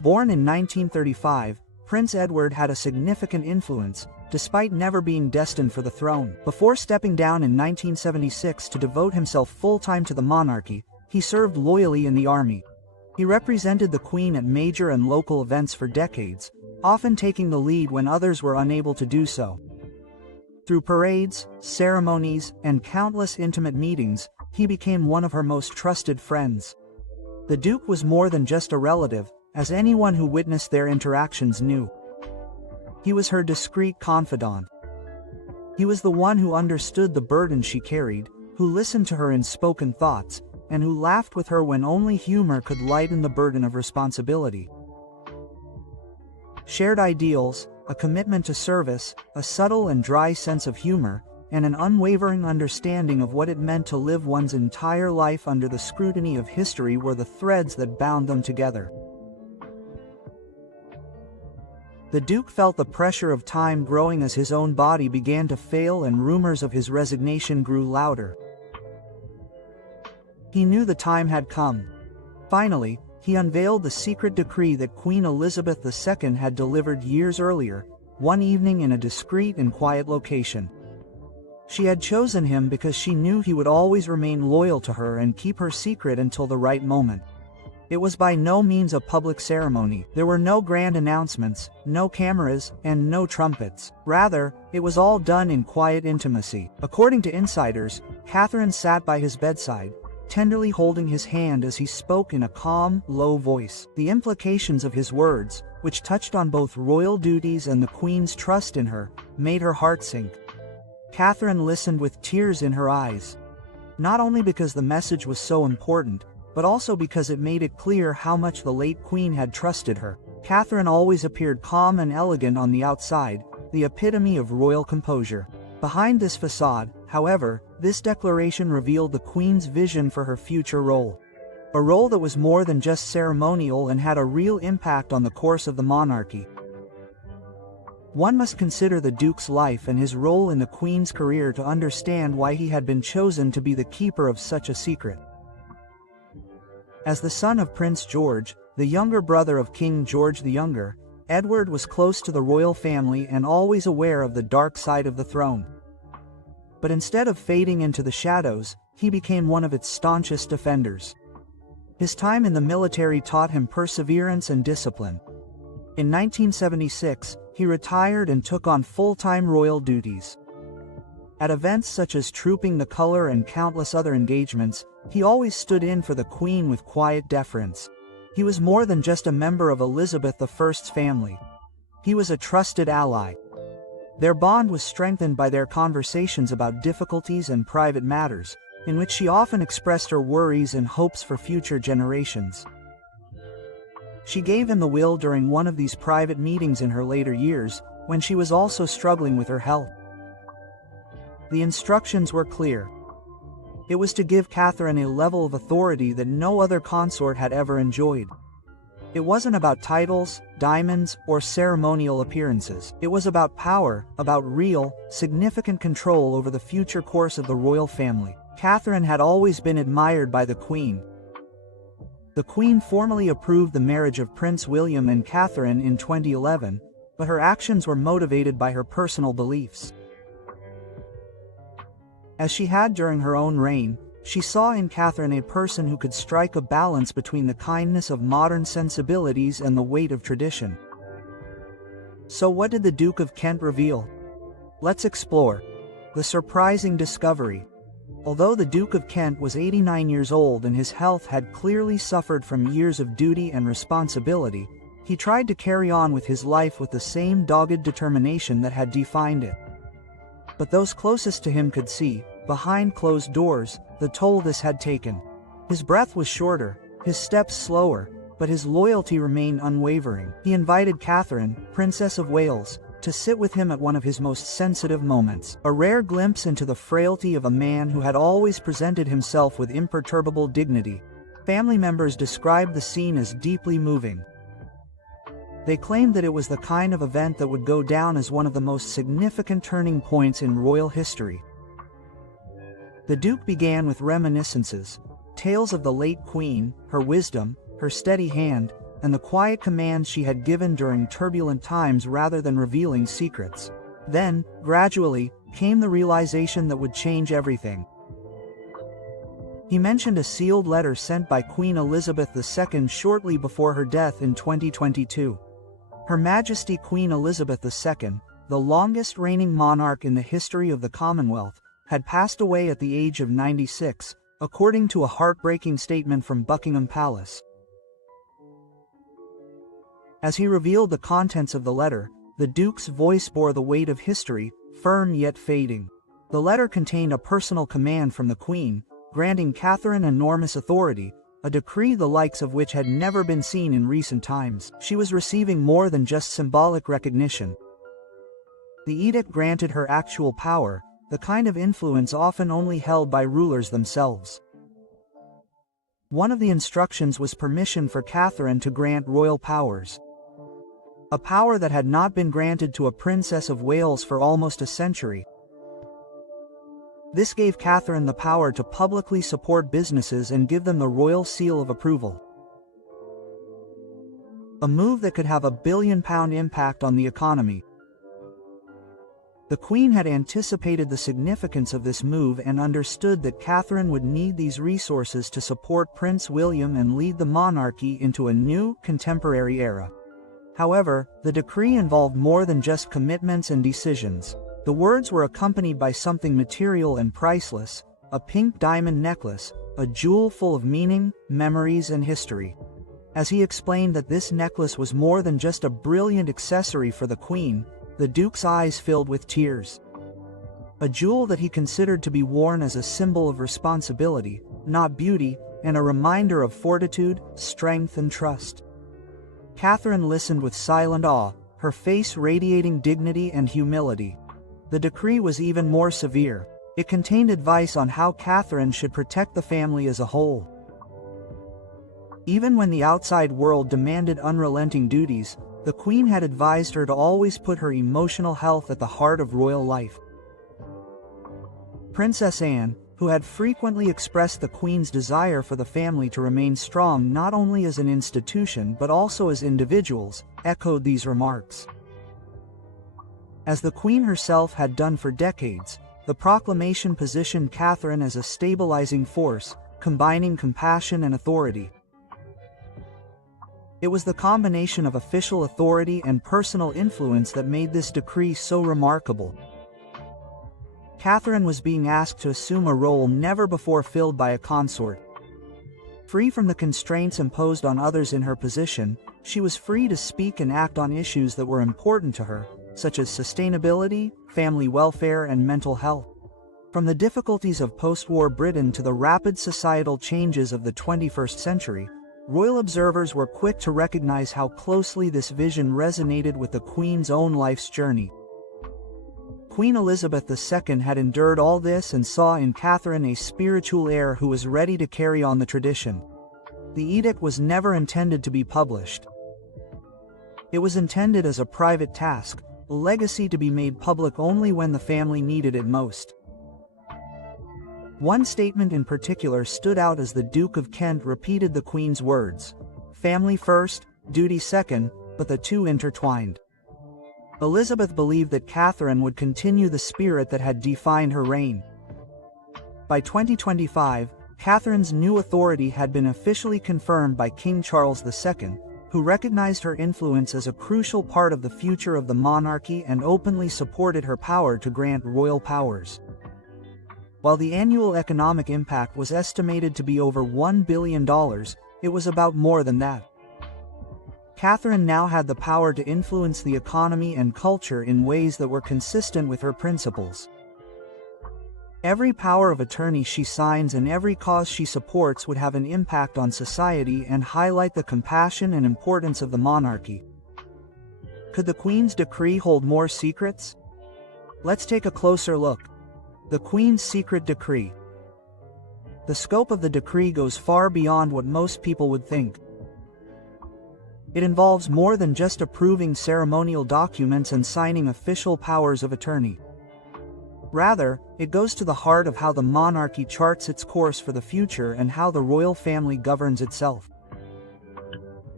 Born in 1935, Prince Edward had a significant influence, despite never being destined for the throne. Before stepping down in 1976 to devote himself full-time to the monarchy, he served loyally in the army. He represented the Queen at major and local events for decades, often taking the lead when others were unable to do so. Through parades, ceremonies, and countless intimate meetings, he became one of her most trusted friends. The Duke was more than just a relative, as anyone who witnessed their interactions knew. He was her discreet confidant. He was the one who understood the burden she carried, who listened to her unspoken thoughts, and who laughed with her when only humor could lighten the burden of responsibility. Shared ideals, a commitment to service, a subtle and dry sense of humor, and an unwavering understanding of what it meant to live one's entire life under the scrutiny of history were the threads that bound them together. The Duke felt the pressure of time growing as his own body began to fail and rumors of his resignation grew louder. He knew the time had come. Finally, he unveiled the secret decree that Queen Elizabeth II had delivered years earlier, one evening in a discreet and quiet location. She had chosen him because she knew he would always remain loyal to her and keep her secret until the right moment. It was by no means a public ceremony. There were no grand announcements, no cameras, and no trumpets. Rather, it was all done in quiet intimacy. According to insiders, Catherine sat by his bedside, tenderly holding his hand as he spoke in a calm, low voice. The implications of his words, which touched on both royal duties and the Queen's trust in her, made her heart sink. Catherine listened with tears in her eyes. Not only because the message was so important, but also because it made it clear how much the late Queen had trusted her. Catherine always appeared calm and elegant on the outside, the epitome of royal composure. Behind this facade, however, this declaration revealed the Queen's vision for her future role. A role that was more than just ceremonial and had a real impact on the course of the monarchy. One must consider the Duke's life and his role in the Queen's career to understand why he had been chosen to be the keeper of such a secret. As the son of Prince George, the younger brother of King George the Younger, Edward was close to the royal family and always aware of the dark side of the throne. But instead of fading into the shadows, he became one of its staunchest defenders. His time in the military taught him perseverance and discipline. In 1976, he retired and took on full-time royal duties. At events such as Trooping the Colour and countless other engagements, he always stood in for the Queen with quiet deference. He was more than just a member of Elizabeth I's family. He was a trusted ally. Their bond was strengthened by their conversations about difficulties and private matters, in which she often expressed her worries and hopes for future generations. She gave him the will during one of these private meetings in her later years, when she was also struggling with her health. The instructions were clear. It was to give Catherine a level of authority that no other consort had ever enjoyed. It wasn't about titles, diamonds, or ceremonial appearances. It was about power, about real, significant control over the future course of the royal family. Catherine had always been admired by the Queen. The Queen formally approved the marriage of Prince William and Catherine in 2011, but her actions were motivated by her personal beliefs. As she had during her own reign, she saw in Catherine a person who could strike a balance between the kindness of modern sensibilities and the weight of tradition. So what did the Duke of Kent reveal? Let's explore the surprising discovery. Although the Duke of Kent was 89 years old and his health had clearly suffered from years of duty and responsibility, he tried to carry on with his life with the same dogged determination that had defined it. But those closest to him could see, behind closed doors, the toll this had taken. His breath was shorter, his steps slower, but his loyalty remained unwavering. He invited Catherine, Princess of Wales, to sit with him at one of his most sensitive moments, a rare glimpse into the frailty of a man who had always presented himself with imperturbable dignity. Family members described the scene as deeply moving. They claimed that it was the kind of event that would go down as one of the most significant turning points in royal history. The Duke began with reminiscences, tales of the late Queen, her wisdom, her steady hand, and the quiet commands she had given during turbulent times rather than revealing secrets. Then, gradually, came the realization that would change everything. He mentioned a sealed letter sent by Queen Elizabeth II shortly before her death in 2022. Her Majesty Queen Elizabeth II, the longest reigning monarch in the history of the Commonwealth, had passed away at the age of 96, according to a heartbreaking statement from Buckingham Palace. As he revealed the contents of the letter, the Duke's voice bore the weight of history, firm yet fading. The letter contained a personal command from the Queen, granting Catherine enormous authority, a decree the likes of which had never been seen in recent times. She was receiving more than just symbolic recognition. The edict granted her actual power, the kind of influence often only held by rulers themselves. One of the instructions was permission for Catherine to grant royal powers. A power that had not been granted to a Princess of Wales for almost a century. This gave Catherine the power to publicly support businesses and give them the royal seal of approval. A move that could have a billion-pound impact on the economy. The Queen had anticipated the significance of this move and understood that Catherine would need these resources to support Prince William and lead the monarchy into a new, contemporary era. However, the decree involved more than just commitments and decisions. The words were accompanied by something material and priceless, a pink diamond necklace, a jewel full of meaning, memories, and history. As he explained that this necklace was more than just a brilliant accessory for the Queen, the Duke's eyes filled with tears. A jewel that he considered to be worn as a symbol of responsibility, not beauty, and a reminder of fortitude, strength, and trust. Catherine listened with silent awe, her face radiating dignity and humility. The decree was even more severe. It contained advice on how Catherine should protect the family as a whole. Even when the outside world demanded unrelenting duties, the Queen had advised her to always put her emotional health at the heart of royal life. Princess Anne, who had frequently expressed the Queen's desire for the family to remain strong not only as an institution but also as individuals, echoed these remarks. As the Queen herself had done for decades, the proclamation positioned Catherine as a stabilizing force, combining compassion and authority. It was the combination of official authority and personal influence that made this decree so remarkable. Catherine was being asked to assume a role never before filled by a consort. Free from the constraints imposed on others in her position, she was free to speak and act on issues that were important to her, such as sustainability, family welfare, and mental health. From the difficulties of post-war Britain to the rapid societal changes of the 21st century, royal observers were quick to recognize how closely this vision resonated with the Queen's own life's journey. Queen Elizabeth II had endured all this and saw in Catherine a spiritual heir who was ready to carry on the tradition. The edict was never intended to be published. It was intended as a private task, a legacy to be made public only when the family needed it most. One statement in particular stood out as the Duke of Kent repeated the Queen's words, "Family first, duty second, but the two intertwined." Elizabeth believed that Catherine would continue the spirit that had defined her reign. By 2025, Catherine's new authority had been officially confirmed by King Charles II, who recognized her influence as a crucial part of the future of the monarchy and openly supported her power to grant royal powers. While the annual economic impact was estimated to be over $1 billion, it was about more than that. Catherine now had the power to influence the economy and culture in ways that were consistent with her principles. Every power of attorney she signs and every cause she supports would have an impact on society and highlight the compassion and importance of the monarchy. Could the Queen's decree hold more secrets? Let's take a closer look. The Queen's Secret Decree. The scope of the decree goes far beyond what most people would think. It involves more than just approving ceremonial documents and signing official powers of attorney. Rather, it goes to the heart of how the monarchy charts its course for the future and how the royal family governs itself.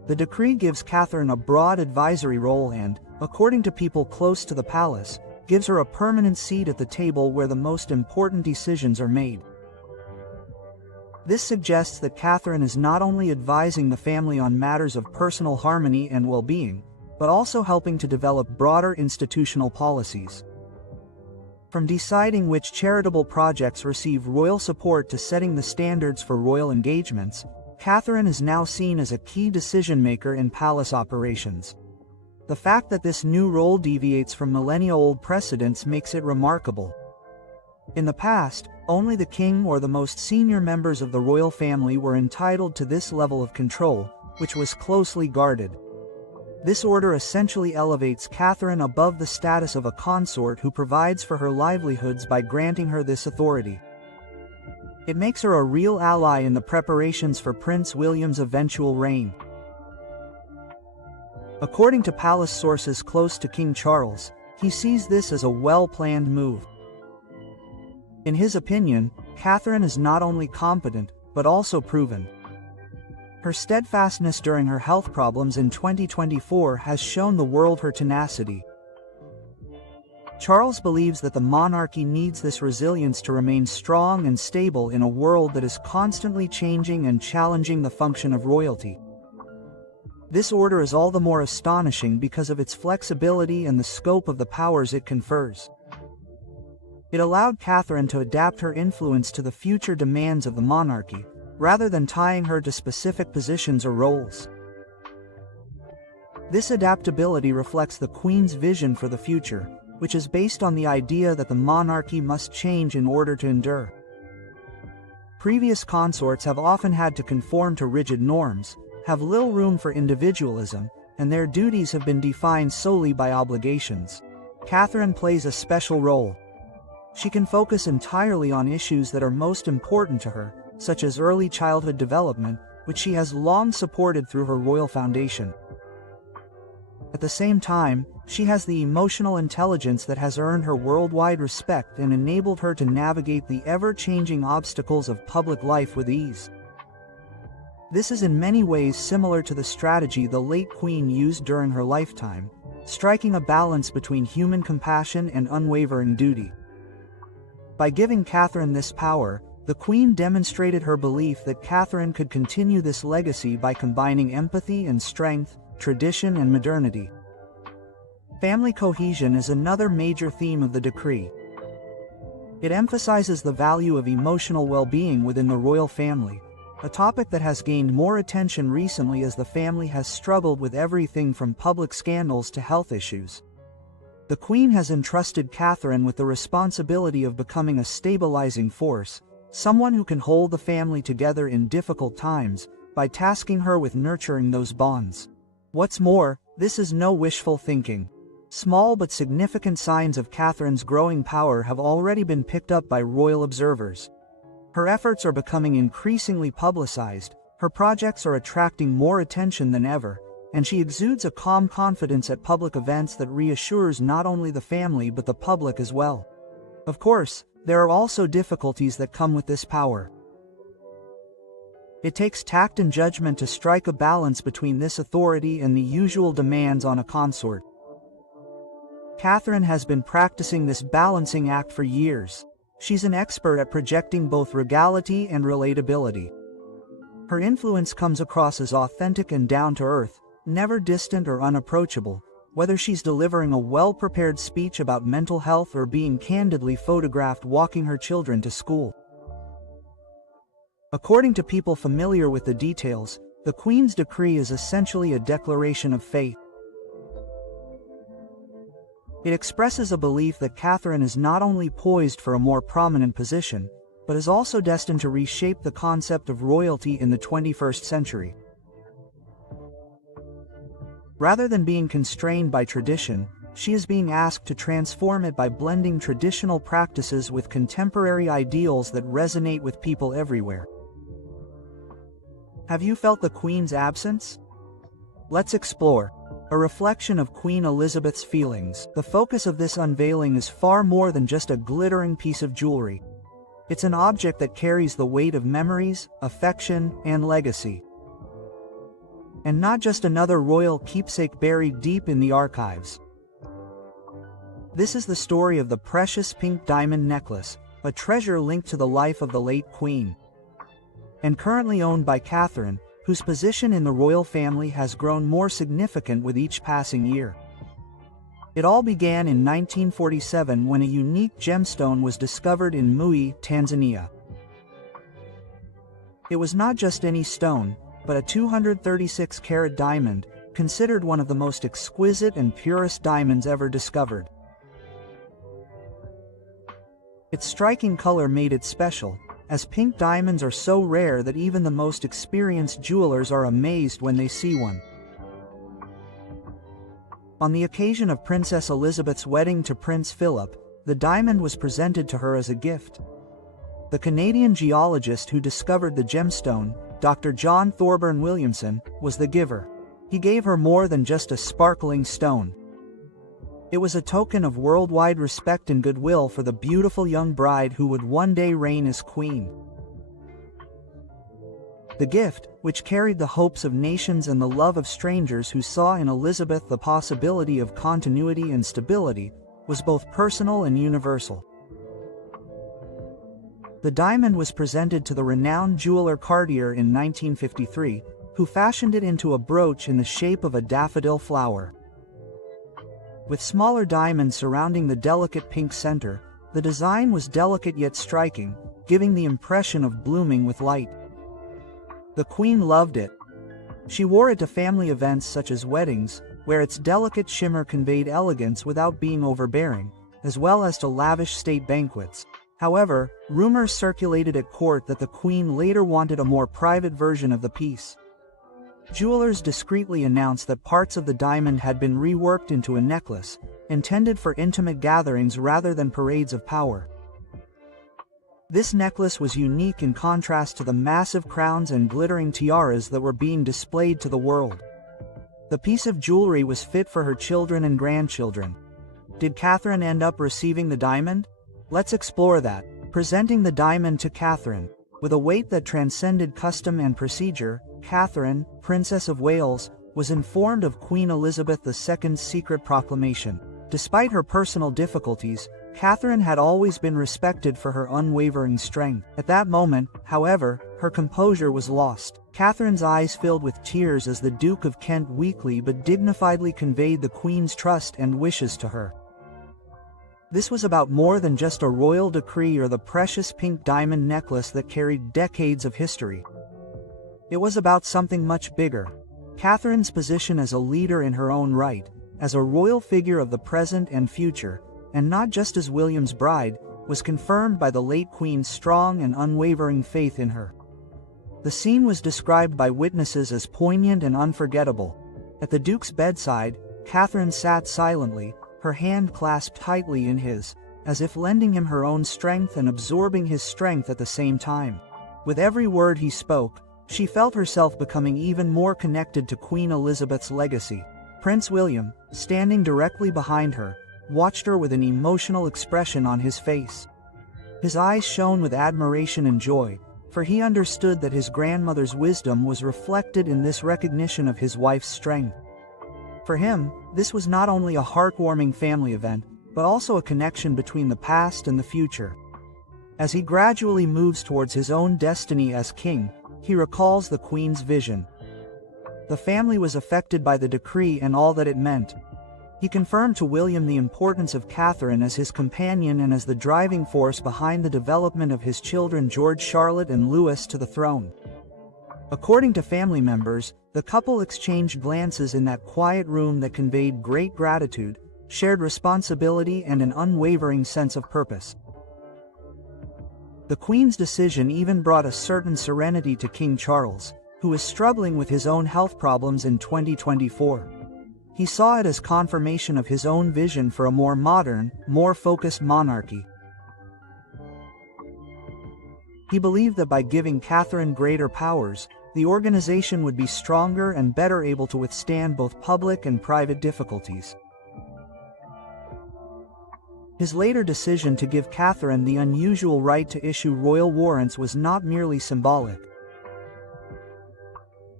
The decree gives Catherine a broad advisory role and, according to people close to the palace, gives her a permanent seat at the table where the most important decisions are made. This suggests that Catherine is not only advising the family on matters of personal harmony and well-being, but also helping to develop broader institutional policies. From deciding which charitable projects receive royal support to setting the standards for royal engagements, Catherine is now seen as a key decision-maker in palace operations. The fact that this new role deviates from millennia-old precedents makes it remarkable. In the past, only the king or the most senior members of the royal family were entitled to this level of control, which was closely guarded. This order essentially elevates Catherine above the status of a consort who provides for her livelihoods by granting her this authority. It makes her a real ally in the preparations for Prince William's eventual reign. According to palace sources close to King Charles, he sees this as a well-planned move. In his opinion, Catherine is not only competent, but also proven. Her steadfastness during her health problems in 2024 has shown the world her tenacity. Charles believes that the monarchy needs this resilience to remain strong and stable in a world that is constantly changing and challenging the function of royalty. This order is all the more astonishing because of its flexibility and the scope of the powers it confers. It allowed Catherine to adapt her influence to the future demands of the monarchy, rather than tying her to specific positions or roles. This adaptability reflects the Queen's vision for the future, which is based on the idea that the monarchy must change in order to endure. Previous consorts have often had to conform to rigid norms, have little room for individualism, and their duties have been defined solely by obligations. Catherine plays a special role. She can focus entirely on issues that are most important to her, such as early childhood development, which she has long supported through her royal foundation. At the same time, she has the emotional intelligence that has earned her worldwide respect and enabled her to navigate the ever-changing obstacles of public life with ease. This is in many ways similar to the strategy the late Queen used during her lifetime, striking a balance between human compassion and unwavering duty. By giving Catherine this power, the Queen demonstrated her belief that Catherine could continue this legacy by combining empathy and strength, tradition and modernity. Family cohesion is another major theme of the decree. It emphasizes the value of emotional well-being within the royal family, a topic that has gained more attention recently as the family has struggled with everything from public scandals to health issues. The Queen has entrusted Catherine with the responsibility of becoming a stabilizing force, someone who can hold the family together in difficult times, by tasking her with nurturing those bonds. What's more, this is no wishful thinking. Small but significant signs of Catherine's growing power have already been picked up by royal observers. Her efforts are becoming increasingly publicized, her projects are attracting more attention than ever, and she exudes a calm confidence at public events that reassures not only the family but the public as well. Of course, there are also difficulties that come with this power. It takes tact and judgment to strike a balance between this authority and the usual demands on a consort. Catherine has been practicing this balancing act for years. She's an expert at projecting both regality and relatability. Her influence comes across as authentic and down-to-earth, never distant or unapproachable, whether she's delivering a well-prepared speech about mental health or being candidly photographed walking her children to school. According to people familiar with the details, the Queen's decree is essentially a declaration of faith. It expresses a belief that Catherine is not only poised for a more prominent position, but is also destined to reshape the concept of royalty in the 21st century. Rather than being constrained by tradition, she is being asked to transform it by blending traditional practices with contemporary ideals that resonate with people everywhere. Have you felt the Queen's absence? Let's explore. A reflection of Queen Elizabeth's feelings. The focus of this unveiling is far more than just a glittering piece of jewelry. It's an object that carries the weight of memories, affection, and legacy. and not just another royal keepsake buried deep in the archives. This is the story of the precious pink diamond necklace, a treasure linked to the life of the late queen, and currently owned by Catherine, whose position in the royal family has grown more significant with each passing year. It all began in 1947 when a unique gemstone was discovered in Mui, Tanzania. It was not just any stone, but a 236-carat diamond, considered one of the most exquisite and purest diamonds ever discovered. Its striking color made it special, as pink diamonds are so rare that even the most experienced jewelers are amazed when they see one. On the occasion of Princess Elizabeth's wedding to Prince Philip, the diamond was presented to her as a gift. The Canadian geologist who discovered the gemstone, Dr. John Thorburn Williamson, was the giver. He gave her more than just a sparkling stone. It was a token of worldwide respect and goodwill for the beautiful young bride who would one day reign as queen. The gift, which carried the hopes of nations and the love of strangers who saw in Elizabeth the possibility of continuity and stability, was both personal and universal. The diamond was presented to the renowned jeweler Cartier in 1953, who fashioned it into a brooch in the shape of a daffodil flower. With smaller diamonds surrounding the delicate pink center, the design was delicate yet striking, giving the impression of blooming with light. The queen loved it. She wore it to family events such as weddings, where its delicate shimmer conveyed elegance without being overbearing, as well as to lavish state banquets. However, rumors circulated at court that the queen later wanted a more private version of the piece. Jewelers discreetly announced that parts of the diamond had been reworked into a necklace, intended for intimate gatherings rather than parades of power. This necklace was unique in contrast to the massive crowns and glittering tiaras that were being displayed to the world. The piece of jewelry was fit for her children and grandchildren. Did Catherine end up receiving the diamond? Let's explore that. Presenting the diamond to Catherine. With a weight that transcended custom and procedure, Catherine, Princess of Wales, was informed of Queen Elizabeth II's secret proclamation. Despite her personal difficulties, Catherine had always been respected for her unwavering strength. At that moment, however, her composure was lost. Catherine's eyes filled with tears as the Duke of Kent weakly but dignifiedly conveyed the Queen's trust and wishes to her. This was about more than just a royal decree or the precious pink diamond necklace that carried decades of history. It was about something much bigger. Catherine's position as a leader in her own right, as a royal figure of the present and future, and not just as William's bride, was confirmed by the late Queen's strong and unwavering faith in her. The scene was described by witnesses as poignant and unforgettable. At the Duke's bedside, Catherine sat silently, her hand clasped tightly in his, as if lending him her own strength and absorbing his strength at the same time. With every word he spoke, she felt herself becoming even more connected to Queen Elizabeth's legacy. Prince William, standing directly behind her, watched her with an emotional expression on his face. His eyes shone with admiration and joy, for he understood that his grandmother's wisdom was reflected in this recognition of his wife's strength. For him, this was not only a heartwarming family event, but also a connection between the past and the future. As he gradually moves towards his own destiny as king, he recalls the Queen's vision. The family was affected by the decree and all that it meant. He confirmed to William the importance of Catherine as his companion and as the driving force behind the development of his children George, Charlotte, and Louis to the throne. According to family members, the couple exchanged glances in that quiet room that conveyed great gratitude, shared responsibility, and an unwavering sense of purpose. The Queen's decision even brought a certain serenity to King Charles, who was struggling with his own health problems in 2024. He saw it as confirmation of his own vision for a more modern, more focused monarchy. He believed that by giving Catherine greater powers, the organization would be stronger and better able to withstand both public and private difficulties. His later decision to give Catherine the unusual right to issue royal warrants was not merely symbolic.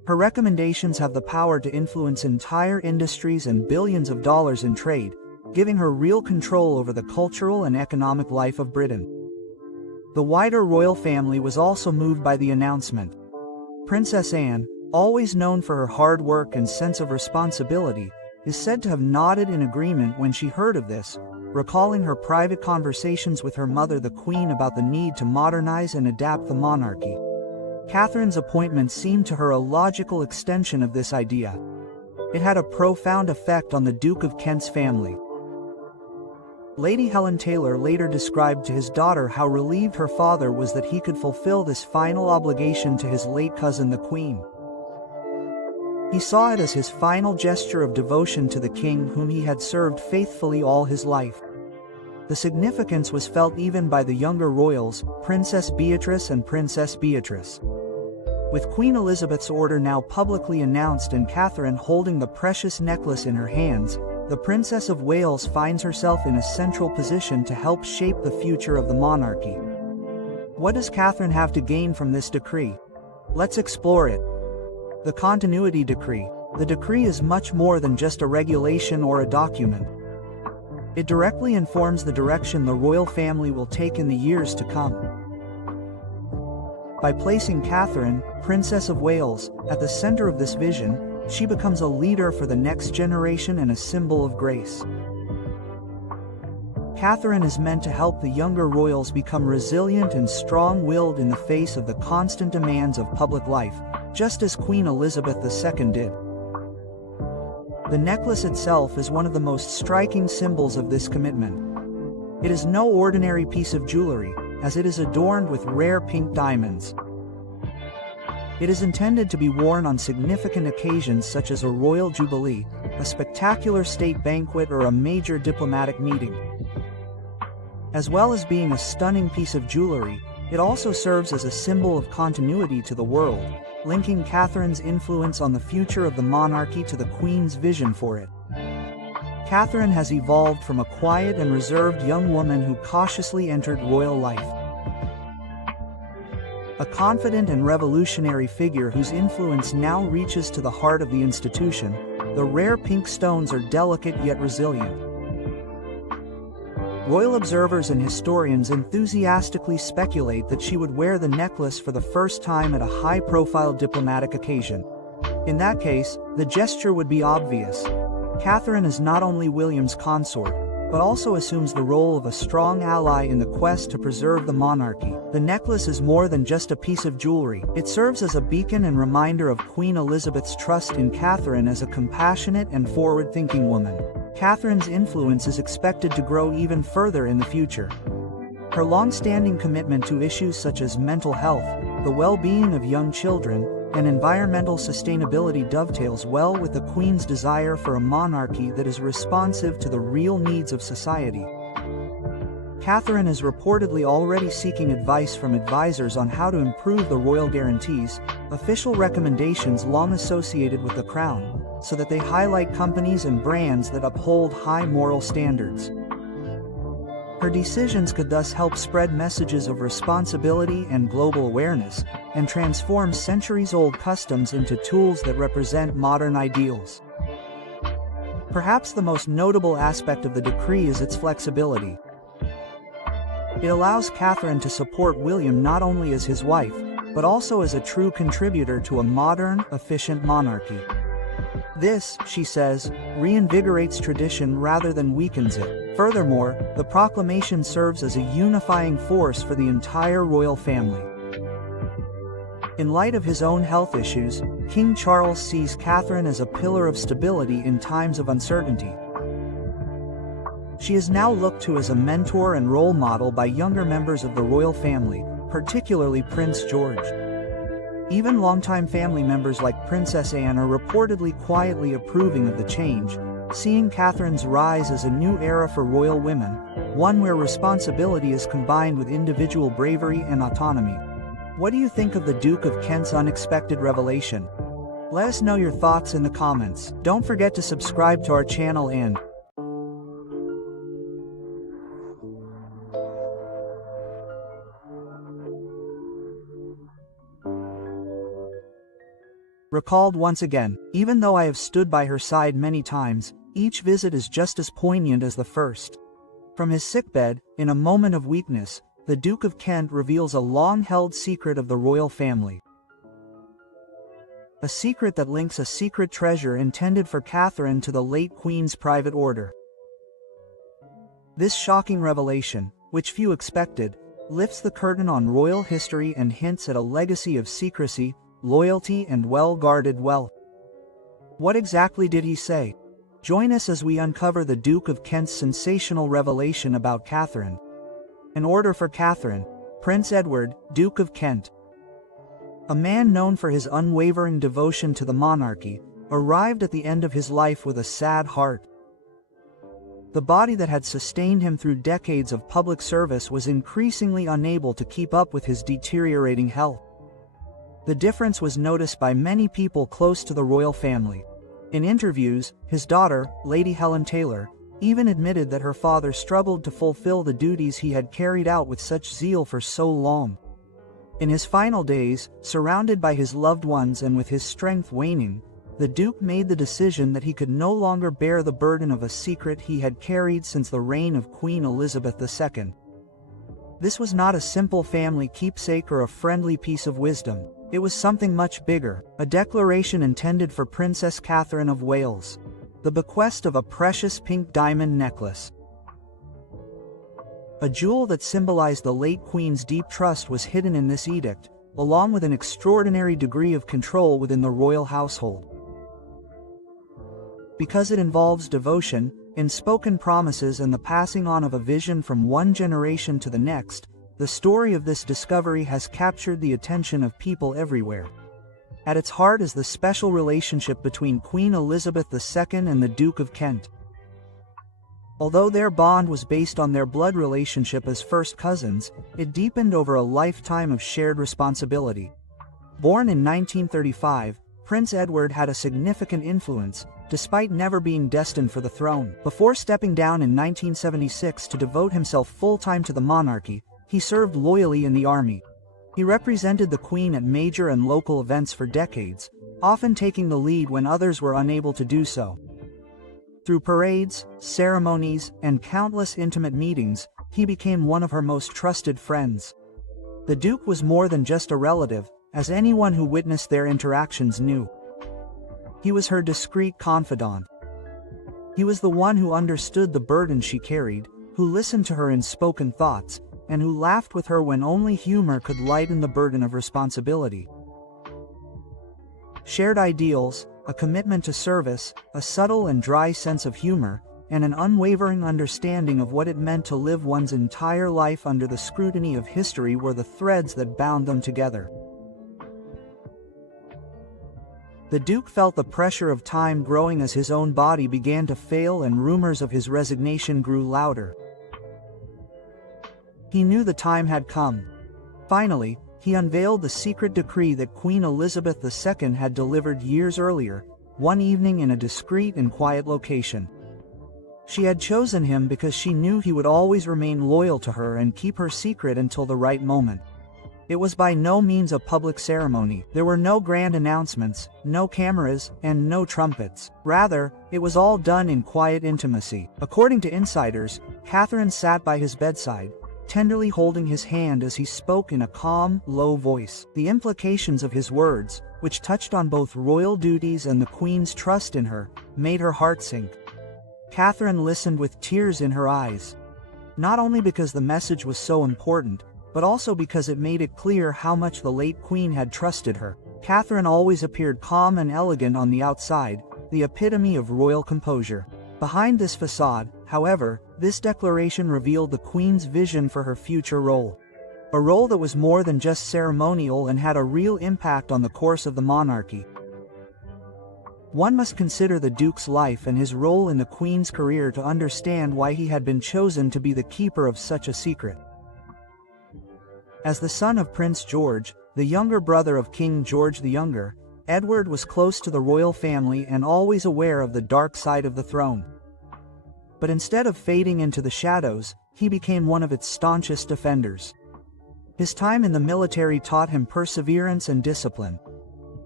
Her recommendations have the power to influence entire industries and billions of dollars in trade, giving her real control over the cultural and economic life of Britain. The wider royal family was also moved by the announcement. Princess Anne, always known for her hard work and sense of responsibility, is said to have nodded in agreement when she heard of this, recalling her private conversations with her mother the Queen about the need to modernize and adapt the monarchy. Catherine's appointment seemed to her a logical extension of this idea. It had a profound effect on the Duke of Kent's family. Lady Helen Taylor later described to his daughter how relieved her father was that he could fulfill this final obligation to his late cousin the Queen. He saw it as his final gesture of devotion to the king whom he had served faithfully all his life. The significance was felt even by the younger royals, Princess Beatrice and Princess Beatrice. With Queen Elizabeth's order now publicly announced and Catherine holding the precious necklace in her hands, the Princess of Wales finds herself in a central position to help shape the future of the monarchy. What does Catherine have to gain from this decree? Let's explore it. The Continuity Decree. The decree is much more than just a regulation or a document. It directly informs the direction the royal family will take in the years to come. By placing Catherine, Princess of Wales, at the center of this vision, she becomes a leader for the next generation and a symbol of grace. Catherine is meant to help the younger royals become resilient and strong-willed in the face of the constant demands of public life, just as Queen Elizabeth II did. The necklace itself is one of the most striking symbols of this commitment. It is no ordinary piece of jewelry, as it is adorned with rare pink diamonds. It is intended to be worn on significant occasions such as a royal jubilee, a spectacular state banquet, or a major diplomatic meeting. As well as being a stunning piece of jewelry, it also serves as a symbol of continuity to the world, linking Catherine's influence on the future of the monarchy to the Queen's vision for it. Catherine has evolved from a quiet and reserved young woman who cautiously entered royal life. A confident and revolutionary figure whose influence now reaches to the heart of the institution. The rare pink stones are delicate yet resilient. Royal observers and historians enthusiastically speculate that she would wear the necklace for the first time at a high-profile diplomatic occasion. In that case, the gesture would be obvious. Catherine is not only William's consort, but also assumes the role of a strong ally in the quest to preserve the monarchy. The necklace is more than just a piece of jewelry. It serves as a beacon and reminder of Queen Elizabeth's trust in Catherine as a compassionate and forward-thinking woman. Catherine's influence is expected to grow even further in the future. Her long-standing commitment to issues such as mental health, the well-being of young children, and environmental sustainability dovetails well with the Queen's desire for a monarchy that is responsive to the real needs of society. Catherine is reportedly already seeking advice from advisors on how to improve the royal guarantees, official recommendations long associated with the crown, so that they highlight companies and brands that uphold high moral standards. Her decisions could thus help spread messages of responsibility and global awareness, and transform centuries-old customs into tools that represent modern ideals. Perhaps the most notable aspect of the decree is its flexibility. It allows Catherine to support William not only as his wife, but also as a true contributor to a modern, efficient monarchy. This, she says, reinvigorates tradition rather than weakens it. Furthermore, the proclamation serves as a unifying force for the entire royal family. In light of his own health issues, King Charles sees Catherine as a pillar of stability in times of uncertainty. She is now looked to as a mentor and role model by younger members of the royal family, particularly Prince George. Even longtime family members like Princess Anne are reportedly quietly approving of the change, seeing Catherine's rise as a new era for royal women, one where responsibility is combined with individual bravery and autonomy. What do you think of the Duke of Kent's unexpected revelation? Let us know your thoughts in the comments. Don't forget to subscribe to our channel and recalled once again, even though I have stood by her side many times, each visit is just as poignant as the first. From his sickbed, in a moment of weakness, the Duke of Kent reveals a long-held secret of the royal family. A secret that links a secret treasure intended for Catherine to the late Queen's private order. This shocking revelation, which few expected, lifts the curtain on royal history and hints at a legacy of secrecy, loyalty, and well-guarded wealth. What exactly did he say? Join us as we uncover the Duke of Kent's sensational revelation about Catherine. An order for Catherine, Prince Edward, Duke of Kent. A man known for his unwavering devotion to the monarchy, arrived at the end of his life with a sad heart. The body that had sustained him through decades of public service was increasingly unable to keep up with his deteriorating health. The difference was noticed by many people close to the royal family. In interviews, his daughter, Lady Helen Taylor, even admitted that her father struggled to fulfill the duties he had carried out with such zeal for so long. In his final days, surrounded by his loved ones and with his strength waning, the Duke made the decision that he could no longer bear the burden of a secret he had carried since the reign of Queen Elizabeth II. This was not a simple family keepsake or a friendly piece of wisdom. It was something much bigger, a declaration intended for Princess Catherine of Wales. The bequest of a precious pink diamond necklace. A jewel that symbolized the late Queen's deep trust was hidden in this edict, along with an extraordinary degree of control within the royal household. Because it involves devotion, unspoken promises, and the passing on of a vision from one generation to the next, the story of this discovery has captured the attention of people everywhere. At its heart is the special relationship between Queen Elizabeth II and the Duke of Kent. Although their bond was based on their blood relationship as first cousins, it deepened over a lifetime of shared responsibility. Born in 1935, Prince Edward had a significant influence, despite never being destined for the throne. Before stepping down in 1976 to devote himself full-time to the monarchy, he served loyally in the army. He represented the Queen at major and local events for decades, often taking the lead when others were unable to do so. Through parades, ceremonies, and countless intimate meetings, he became one of her most trusted friends. The Duke was more than just a relative, as anyone who witnessed their interactions knew. He was her discreet confidant. He was the one who understood the burden she carried, who listened to her unspoken thoughts, and who laughed with her when only humor could lighten the burden of responsibility. Shared ideals, a commitment to service, a subtle and dry sense of humor, and an unwavering understanding of what it meant to live one's entire life under the scrutiny of history were the threads that bound them together. The Duke felt the pressure of time growing as his own body began to fail and rumors of his resignation grew louder. He knew the time had come. Finally, he unveiled the secret decree that Queen Elizabeth II had delivered years earlier, one evening in a discreet and quiet location. She had chosen him because she knew he would always remain loyal to her and keep her secret until the right moment. It was by no means a public ceremony. There were no grand announcements, no cameras, and no trumpets. Rather, it was all done in quiet intimacy. According to insiders, Catherine sat by his bedside, tenderly holding his hand as he spoke in a calm, low voice. The implications of his words, which touched on both royal duties and the Queen's trust in her, made her heart sink. Catherine listened with tears in her eyes. Not only because the message was so important, but also because it made it clear how much the late Queen had trusted her. Catherine always appeared calm and elegant on the outside, the epitome of royal composure. Behind this facade, however, this declaration revealed the Queen's vision for her future role. A role that was more than just ceremonial and had a real impact on the course of the monarchy. One must consider the Duke's life and his role in the Queen's career to understand why he had been chosen to be the keeper of such a secret. As the son of Prince George, the younger brother of King George the Younger, Edward was close to the royal family and always aware of the dark side of the throne. But instead of fading into the shadows, he became one of its staunchest defenders. His time in the military taught him perseverance and discipline.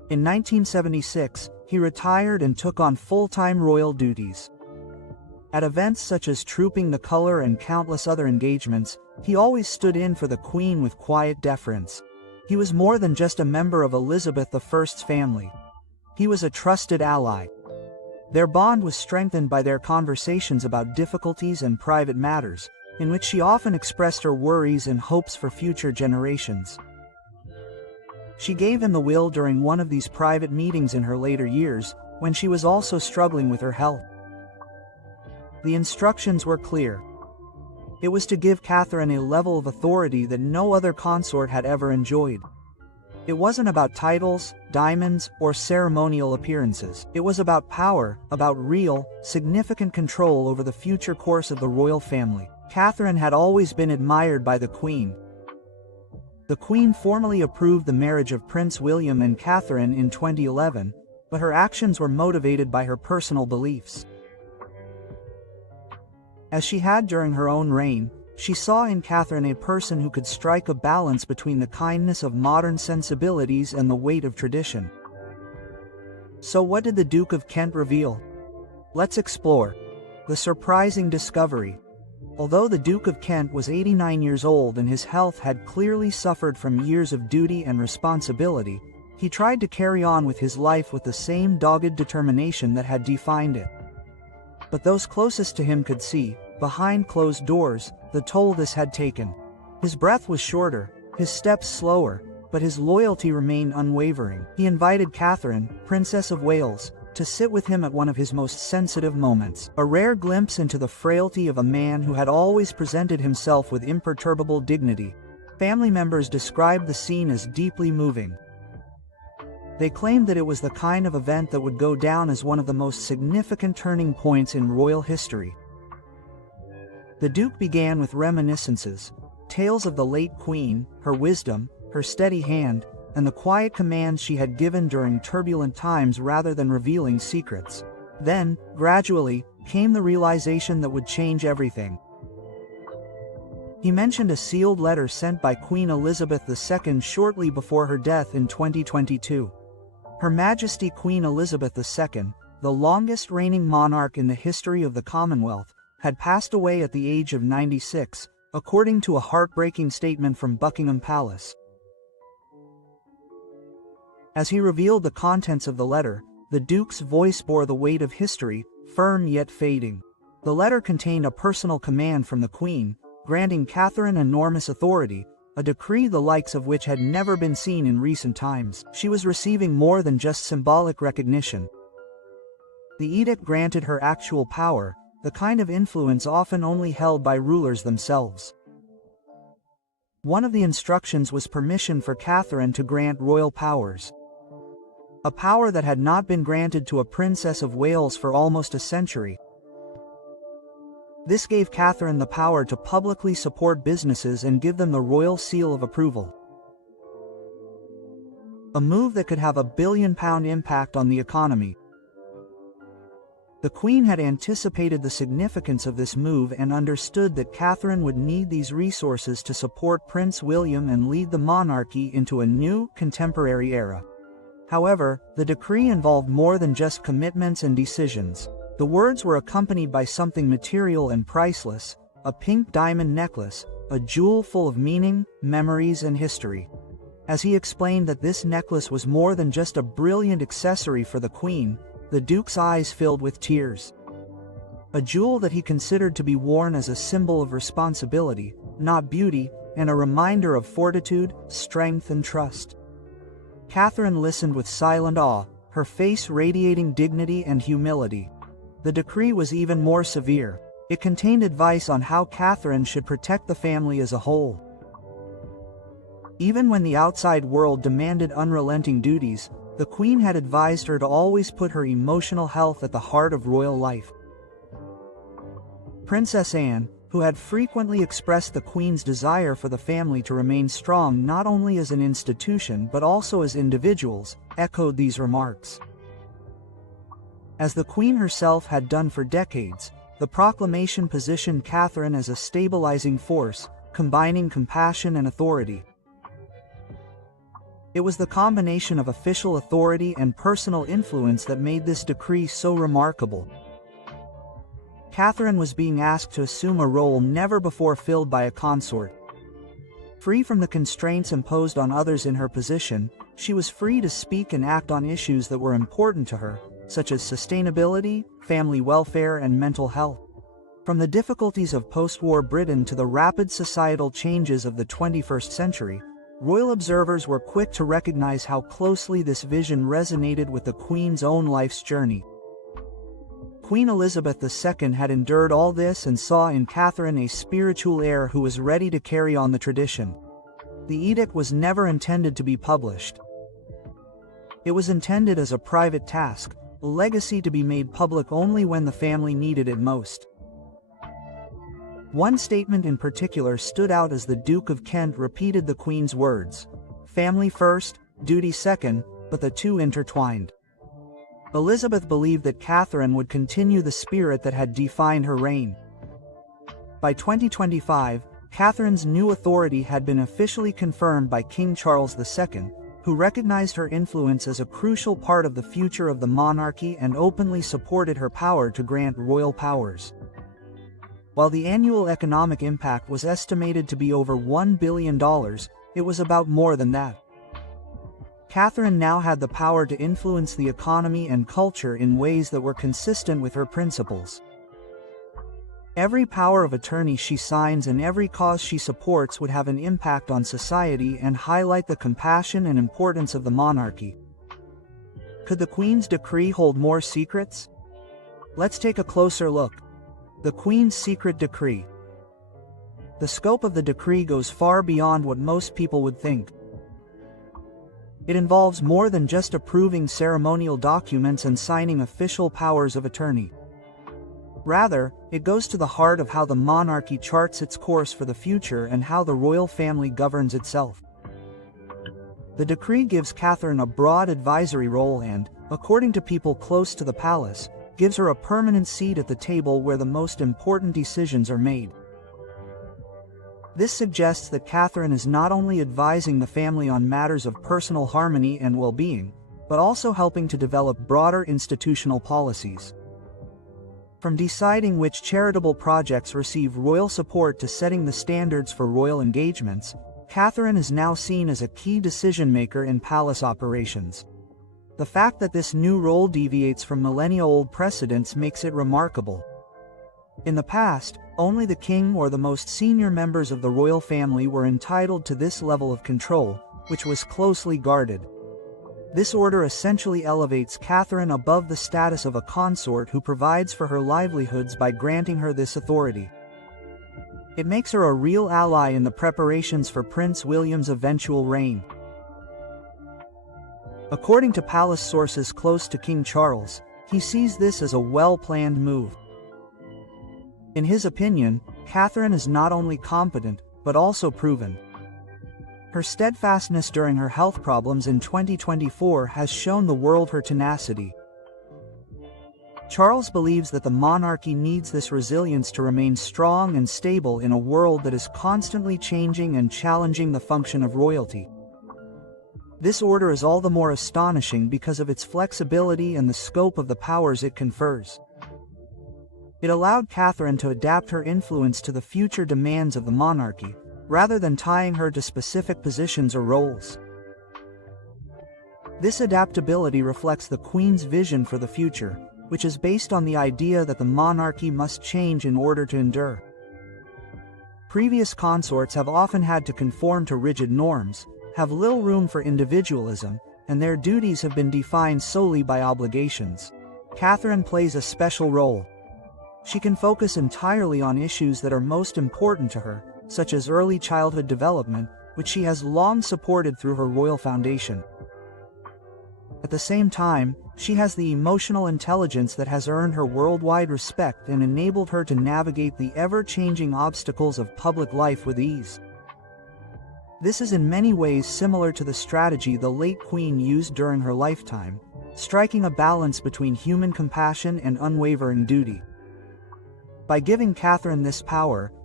In 1976, he retired and took on full-time royal duties. At events such as Trooping the Colour and countless other engagements, he always stood in for the Queen with quiet deference. He was more than just a member of Elizabeth I's family. He was a trusted ally. Their bond was strengthened by their conversations about difficulties and private matters, in which she often expressed her worries and hopes for future generations. She gave him the will during one of these private meetings in her later years, when she was also struggling with her health. The instructions were clear. It was to give Catherine a level of authority that no other consort had ever enjoyed. It wasn't about titles, diamonds, or ceremonial appearances. It was about power, about real, significant control over the future course of the royal family. Catherine had always been admired by the Queen. The Queen formally approved the marriage of Prince William and Catherine in 2011, but her actions were motivated by her personal beliefs. As she had during her own reign, she saw in Catherine a person who could strike a balance between the kindness of modern sensibilities and the weight of tradition. So what did the Duke of Kent reveal? Let's explore the surprising discovery. Although the Duke of Kent was 89 years old and his health had clearly suffered from years of duty and responsibility, he tried to carry on with his life with the same dogged determination that had defined it. But those closest to him could see, behind closed doors, the toll this had taken. His breath was shorter, his steps slower, but his loyalty remained unwavering. He invited Catherine, Princess of Wales, to sit with him at one of his most sensitive moments, a rare glimpse into the frailty of a man who had always presented himself with imperturbable dignity. Family members described the scene as deeply moving. They claimed that it was the kind of event that would go down as one of the most significant turning points in royal history. The Duke began with reminiscences, tales of the late Queen, her wisdom, her steady hand, and the quiet commands she had given during turbulent times rather than revealing secrets. Then, gradually, came the realization that would change everything. He mentioned a sealed letter sent by Queen Elizabeth II shortly before her death in 2022. Her Majesty Queen Elizabeth II, the longest reigning monarch in the history of the Commonwealth, had passed away at the age of 96, according to a heartbreaking statement from Buckingham Palace. As he revealed the contents of the letter, the Duke's voice bore the weight of history, firm yet fading. The letter contained a personal command from the Queen, granting Catherine enormous authority, a decree the likes of which had never been seen in recent times. She was receiving more than just symbolic recognition. The edict granted her actual power, the kind of influence often only held by rulers themselves. One of the instructions was permission for Catherine to grant royal powers. A power that had not been granted to a Princess of Wales for almost a century. This gave Catherine the power to publicly support businesses and give them the royal seal of approval. A move that could have a billion-pound impact on the economy. The Queen had anticipated the significance of this move and understood that Catherine would need these resources to support Prince William and lead the monarchy into a new, contemporary era. However, the decree involved more than just commitments and decisions. The words were accompanied by something material and priceless, a pink diamond necklace, a jewel full of meaning, memories, and history. As he explained that this necklace was more than just a brilliant accessory for the Queen, the Duke's eyes filled with tears. A jewel that he considered to be worn as a symbol of responsibility, not beauty, and a reminder of fortitude, strength, and trust. Catherine listened with silent awe, her face radiating dignity and humility. The decree was even more severe. It contained advice on how Catherine should protect the family as a whole. Even when the outside world demanded unrelenting duties, the Queen had advised her to always put her emotional health at the heart of royal life. Princess Anne, who had frequently expressed the Queen's desire for the family to remain strong not only as an institution but also as individuals, echoed these remarks. As the Queen herself had done for decades, the proclamation positioned Catherine as a stabilizing force, combining compassion and authority. It was the combination of official authority and personal influence that made this decree so remarkable. Catherine was being asked to assume a role never before filled by a consort. Free from the constraints imposed on others in her position, she was free to speak and act on issues that were important to her, such as sustainability, family welfare, and mental health. From the difficulties of post-war Britain to the rapid societal changes of the 21st century, royal observers were quick to recognize how closely this vision resonated with the Queen's own life's journey. Queen Elizabeth II had endured all this and saw in Catherine a spiritual heir who was ready to carry on the tradition. The edict was never intended to be published. It was intended as a private task, a legacy to be made public only when the family needed it most. One statement in particular stood out as the Duke of Kent repeated the Queen's words, "Family first, duty second, but the two intertwined." Elizabeth believed that Catherine would continue the spirit that had defined her reign. By 2025, Catherine's new authority had been officially confirmed by King Charles II, who recognized her influence as a crucial part of the future of the monarchy and openly supported her power to grant royal powers. While the annual economic impact was estimated to be over $1 billion, it was about more than that. Catherine now had the power to influence the economy and culture in ways that were consistent with her principles. Every power of attorney she signs and every cause she supports would have an impact on society and highlight the compassion and importance of the monarchy. Could the Queen's decree hold more secrets? Let's take a closer look. The Queen's Secret Decree. The scope of the decree goes far beyond what most people would think. It involves more than just approving ceremonial documents and signing official powers of attorney. Rather, it goes to the heart of how the monarchy charts its course for the future and how the royal family governs itself. The decree gives Catherine a broad advisory role and, according to people close to the palace, gives her a permanent seat at the table where the most important decisions are made. This suggests that Catherine is not only advising the family on matters of personal harmony and well-being, but also helping to develop broader institutional policies. From deciding which charitable projects receive royal support to setting the standards for royal engagements, Catherine is now seen as a key decision-maker in palace operations. The fact that this new role deviates from millennia-old precedents makes it remarkable. In the past, only the king or the most senior members of the royal family were entitled to this level of control, which was closely guarded. This order essentially elevates Catherine above the status of a consort who provides for her livelihoods by granting her this authority. It makes her a real ally in the preparations for Prince William's eventual reign. According to palace sources close to King Charles, he sees this as a well-planned move. In his opinion, Catherine is not only competent, but also proven. Her steadfastness during her health problems in 2024 has shown the world her tenacity. Charles believes that the monarchy needs this resilience to remain strong and stable in a world that is constantly changing and challenging the function of royalty. This order is all the more astonishing because of its flexibility and the scope of the powers it confers. It allowed Catherine to adapt her influence to the future demands of the monarchy, rather than tying her to specific positions or roles. This adaptability reflects the Queen's vision for the future, which is based on the idea that the monarchy must change in order to endure. Previous consorts have often had to conform to rigid norms, have little room for individualism, and their duties have been defined solely by obligations. Catherine plays a special role. She can focus entirely on issues that are most important to her, such as early childhood development, which she has long supported through her royal foundation. At the same time, she has the emotional intelligence that has earned her worldwide respect and enabled her to navigate the ever-changing obstacles of public life with ease. This is in many ways similar to the strategy the late Queen used during her lifetime, striking a balance between human compassion and unwavering duty. By giving Catherine this power,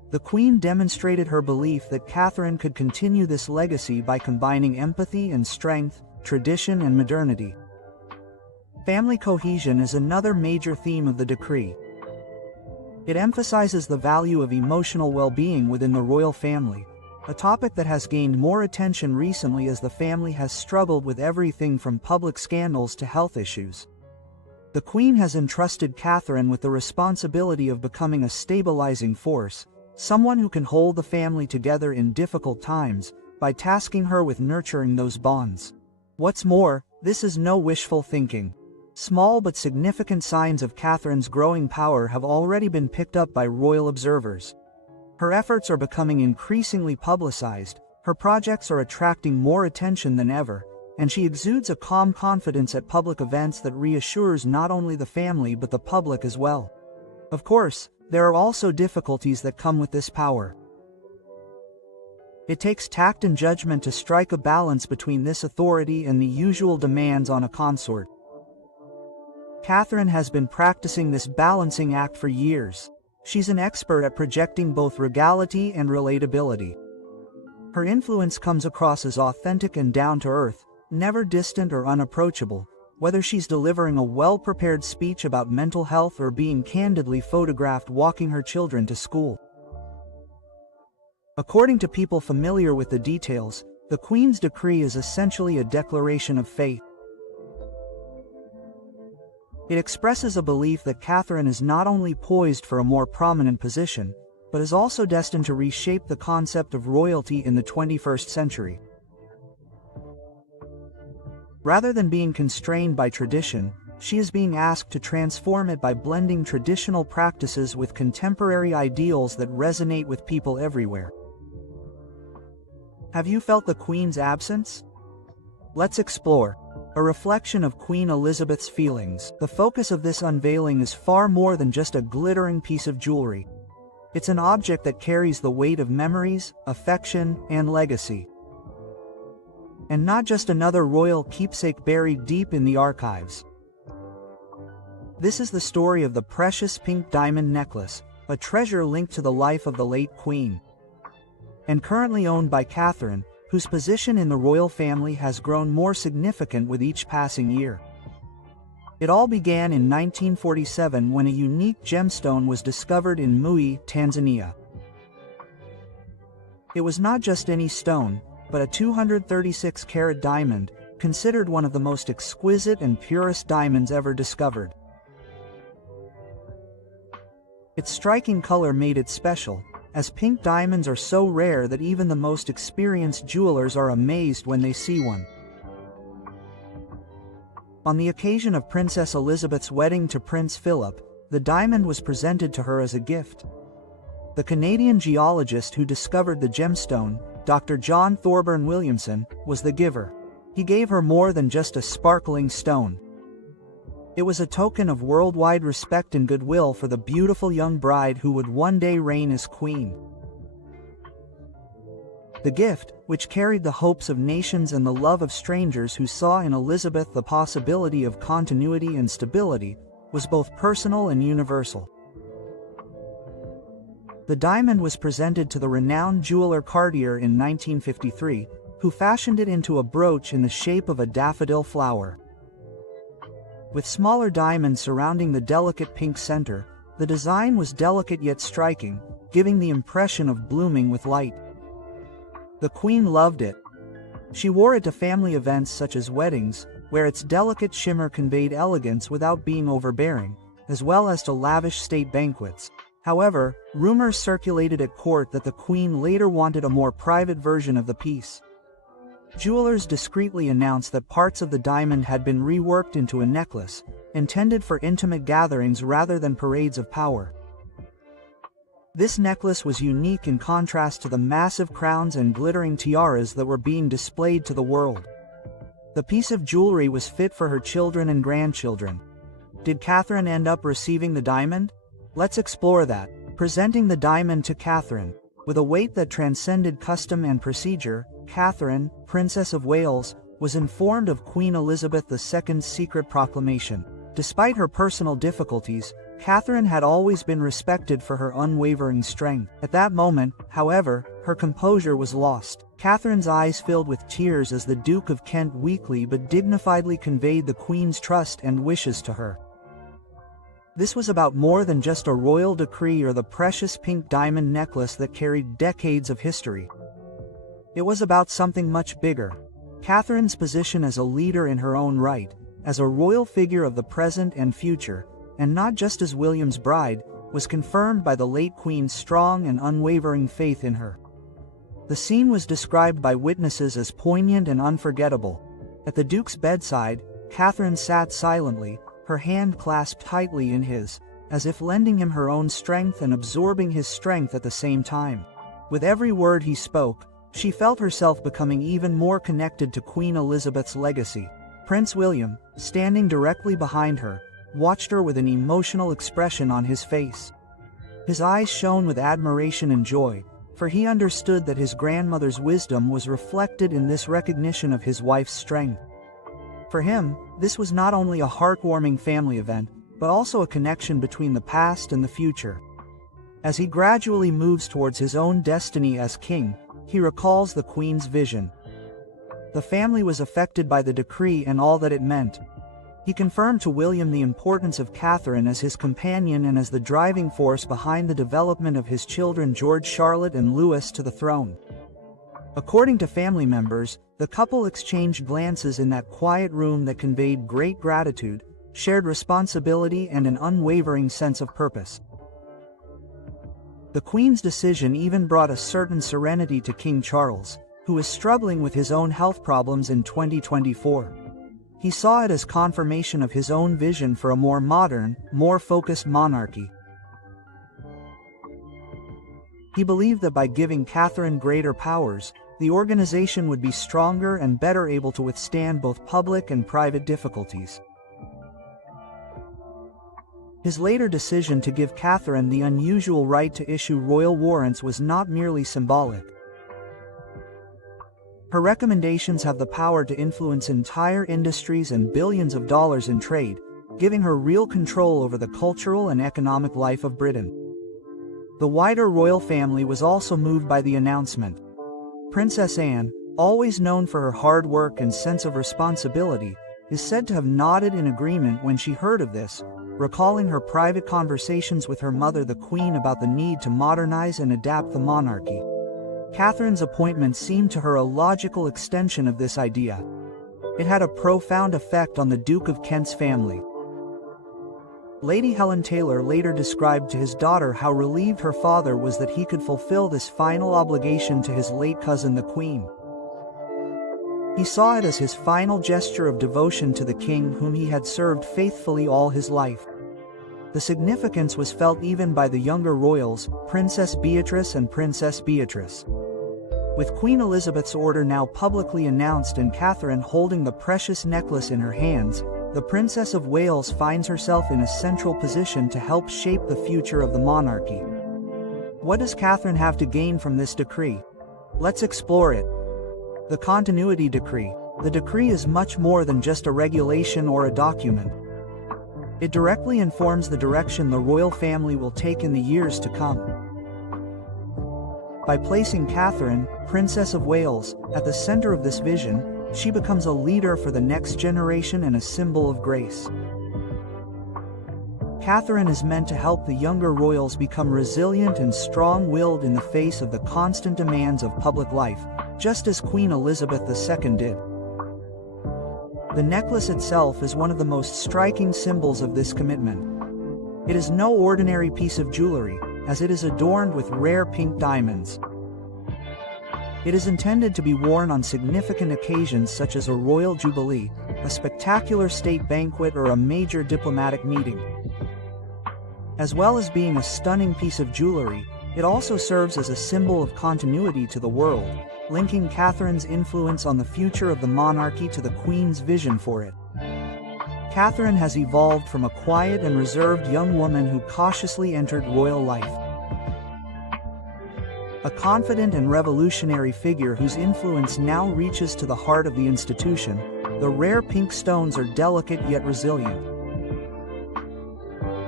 The Queen demonstrated her belief that Catherine could continue this legacy by combining empathy and strength, tradition and modernity. Family cohesion is another major theme of the decree. It emphasizes the value of emotional well-being within the royal family, a topic that has gained more attention recently as the family has struggled with everything from public scandals to health issues. The Queen has entrusted Catherine with the responsibility of becoming a stabilizing force, someone who can hold the family together in difficult times, by tasking her with nurturing those bonds. What's more, this is no wishful thinking. Small but significant signs of Catherine's growing power have already been picked up by royal observers. Her efforts are becoming increasingly publicized, her projects are attracting more attention than ever, and she exudes a calm confidence at public events that reassures not only the family but the public as well. Of course, there are also difficulties that come with this power. It takes tact and judgment to strike a balance between this authority and the usual demands on a consort. Catherine has been practicing this balancing act for years. She's an expert at projecting both regality and relatability. Her influence comes across as authentic and down-to-earth, never distant or unapproachable, whether she's delivering a well-prepared speech about mental health or being candidly photographed walking her children to school. According to people familiar with the details, the Queen's decree is essentially a declaration of faith. It expresses a belief that Catherine is not only poised for a more prominent position, but is also destined to reshape the concept of royalty in the 21st century. Rather than being constrained by tradition, she is being asked to transform it by blending traditional practices with contemporary ideals that resonate with people everywhere. Have you felt the Queen's absence? Let's explore. A reflection of Queen Elizabeth's feelings. The focus of this unveiling is far more than just a glittering piece of jewelry. It's an object that carries the weight of memories, affection, and legacy. And not just another royal keepsake buried deep in the archives. This is the story of the precious pink diamond necklace, a treasure linked to the life of the late Queen, and currently owned by Catherine, whose position in the royal family has grown more significant with each passing year. It all began in 1947 when a unique gemstone was discovered in Mui, Tanzania. It was not just any stone, but a 236-carat diamond, considered one of the most exquisite and purest diamonds ever discovered. Its striking color made it special, as pink diamonds are so rare that even the most experienced jewelers are amazed when they see one. On the occasion of Princess Elizabeth's wedding to Prince Philip, the diamond was presented to her as a gift. The Canadian geologist who discovered the gemstone, Dr. John Thorburn Williamson, was the giver. He gave her more than just a sparkling stone. It was a token of worldwide respect and goodwill for the beautiful young bride who would one day reign as queen. The gift, which carried the hopes of nations and the love of strangers who saw in Elizabeth the possibility of continuity and stability, was both personal and universal. The diamond was presented to the renowned jeweler Cartier in 1953, who fashioned it into a brooch in the shape of a daffodil flower. With smaller diamonds surrounding the delicate pink center, the design was delicate yet striking, giving the impression of blooming with light. The Queen loved it. She wore it to family events such as weddings, where its delicate shimmer conveyed elegance without being overbearing, as well as to lavish state banquets. However, rumors circulated at court that the Queen later wanted a more private version of the piece. Jewelers discreetly announced that parts of the diamond had been reworked into a necklace, intended for intimate gatherings rather than parades of power. This necklace was unique in contrast to the massive crowns and glittering tiaras that were being displayed to the world. The piece of jewelry was fit for her children and grandchildren. Did Catherine end up receiving the diamond? Let's explore that. Presenting the diamond to Catherine. With a weight that transcended custom and procedure, Catherine, Princess of Wales, was informed of Queen Elizabeth II's secret proclamation. Despite her personal difficulties, Catherine had always been respected for her unwavering strength. At that moment, however, her composure was lost. Catherine's eyes filled with tears as the Duke of Kent weakly but dignifiedly conveyed the Queen's trust and wishes to her. This was about more than just a royal decree or the precious pink diamond necklace that carried decades of history. It was about something much bigger. Catherine's position as a leader in her own right, as a royal figure of the present and future, and not just as William's bride, was confirmed by the late Queen's strong and unwavering faith in her. The scene was described by witnesses as poignant and unforgettable. At the Duke's bedside, Catherine sat silently, her hand clasped tightly in his, as if lending him her own strength and absorbing his strength at the same time. With every word he spoke, she felt herself becoming even more connected to Queen Elizabeth's legacy. Prince William, standing directly behind her, watched her with an emotional expression on his face. His eyes shone with admiration and joy, for he understood that his grandmother's wisdom was reflected in this recognition of his wife's strength. For him, this was not only a heartwarming family event, but also a connection between the past and the future. As he gradually moves towards his own destiny as king, he recalls the Queen's vision. The family was affected by the decree and all that it meant. He confirmed to William the importance of Catherine as his companion and as the driving force behind the development of his children George, Charlotte, and Louis to the throne. According to family members, the couple exchanged glances in that quiet room that conveyed great gratitude, shared responsibility, and an unwavering sense of purpose. The Queen's decision even brought a certain serenity to King Charles, who was struggling with his own health problems in 2024. He saw it as confirmation of his own vision for a more modern, more focused monarchy. He believed that by giving Catherine greater powers, the organization would be stronger and better able to withstand both public and private difficulties. His later decision to give Catherine the unusual right to issue royal warrants was not merely symbolic. Her recommendations have the power to influence entire industries and billions of dollars in trade, giving her real control over the cultural and economic life of Britain. The wider royal family was also moved by the announcement. Princess Anne, always known for her hard work and sense of responsibility, is said to have nodded in agreement when she heard of this, recalling her private conversations with her mother the Queen about the need to modernize and adapt the monarchy. Catherine's appointment seemed to her a logical extension of this idea. It had a profound effect on the Duke of Kent's family. Lady Helen Taylor later described to his daughter how relieved her father was that he could fulfill this final obligation to his late cousin the Queen. He saw it as his final gesture of devotion to the king whom he had served faithfully all his life. The significance was felt even by the younger royals, Princess Beatrice and Princess Beatrice. With Queen Elizabeth's order now publicly announced and Catherine holding the precious necklace in her hands, the Princess of Wales finds herself in a central position to help shape the future of the monarchy. What does Catherine have to gain from this decree? Let's explore it. The Continuity Decree. The decree is much more than just a regulation or a document. It directly informs the direction the royal family will take in the years to come. By placing Catherine, Princess of Wales, at the center of this vision, she becomes a leader for the next generation and a symbol of grace. Catherine is meant to help the younger royals become resilient and strong-willed in the face of the constant demands of public life, just as Queen Elizabeth II did. The necklace itself is one of the most striking symbols of this commitment. It is no ordinary piece of jewelry, as it is adorned with rare pink diamonds. It is intended to be worn on significant occasions such as a royal jubilee, a spectacular state banquet, or a major diplomatic meeting. As well as being a stunning piece of jewelry, it also serves as a symbol of continuity to the world, linking Catherine's influence on the future of the monarchy to the Queen's vision for it. Catherine has evolved from a quiet and reserved young woman who cautiously entered royal life. A confident and revolutionary figure whose influence now reaches to the heart of the institution. The rare pink stones are delicate yet resilient.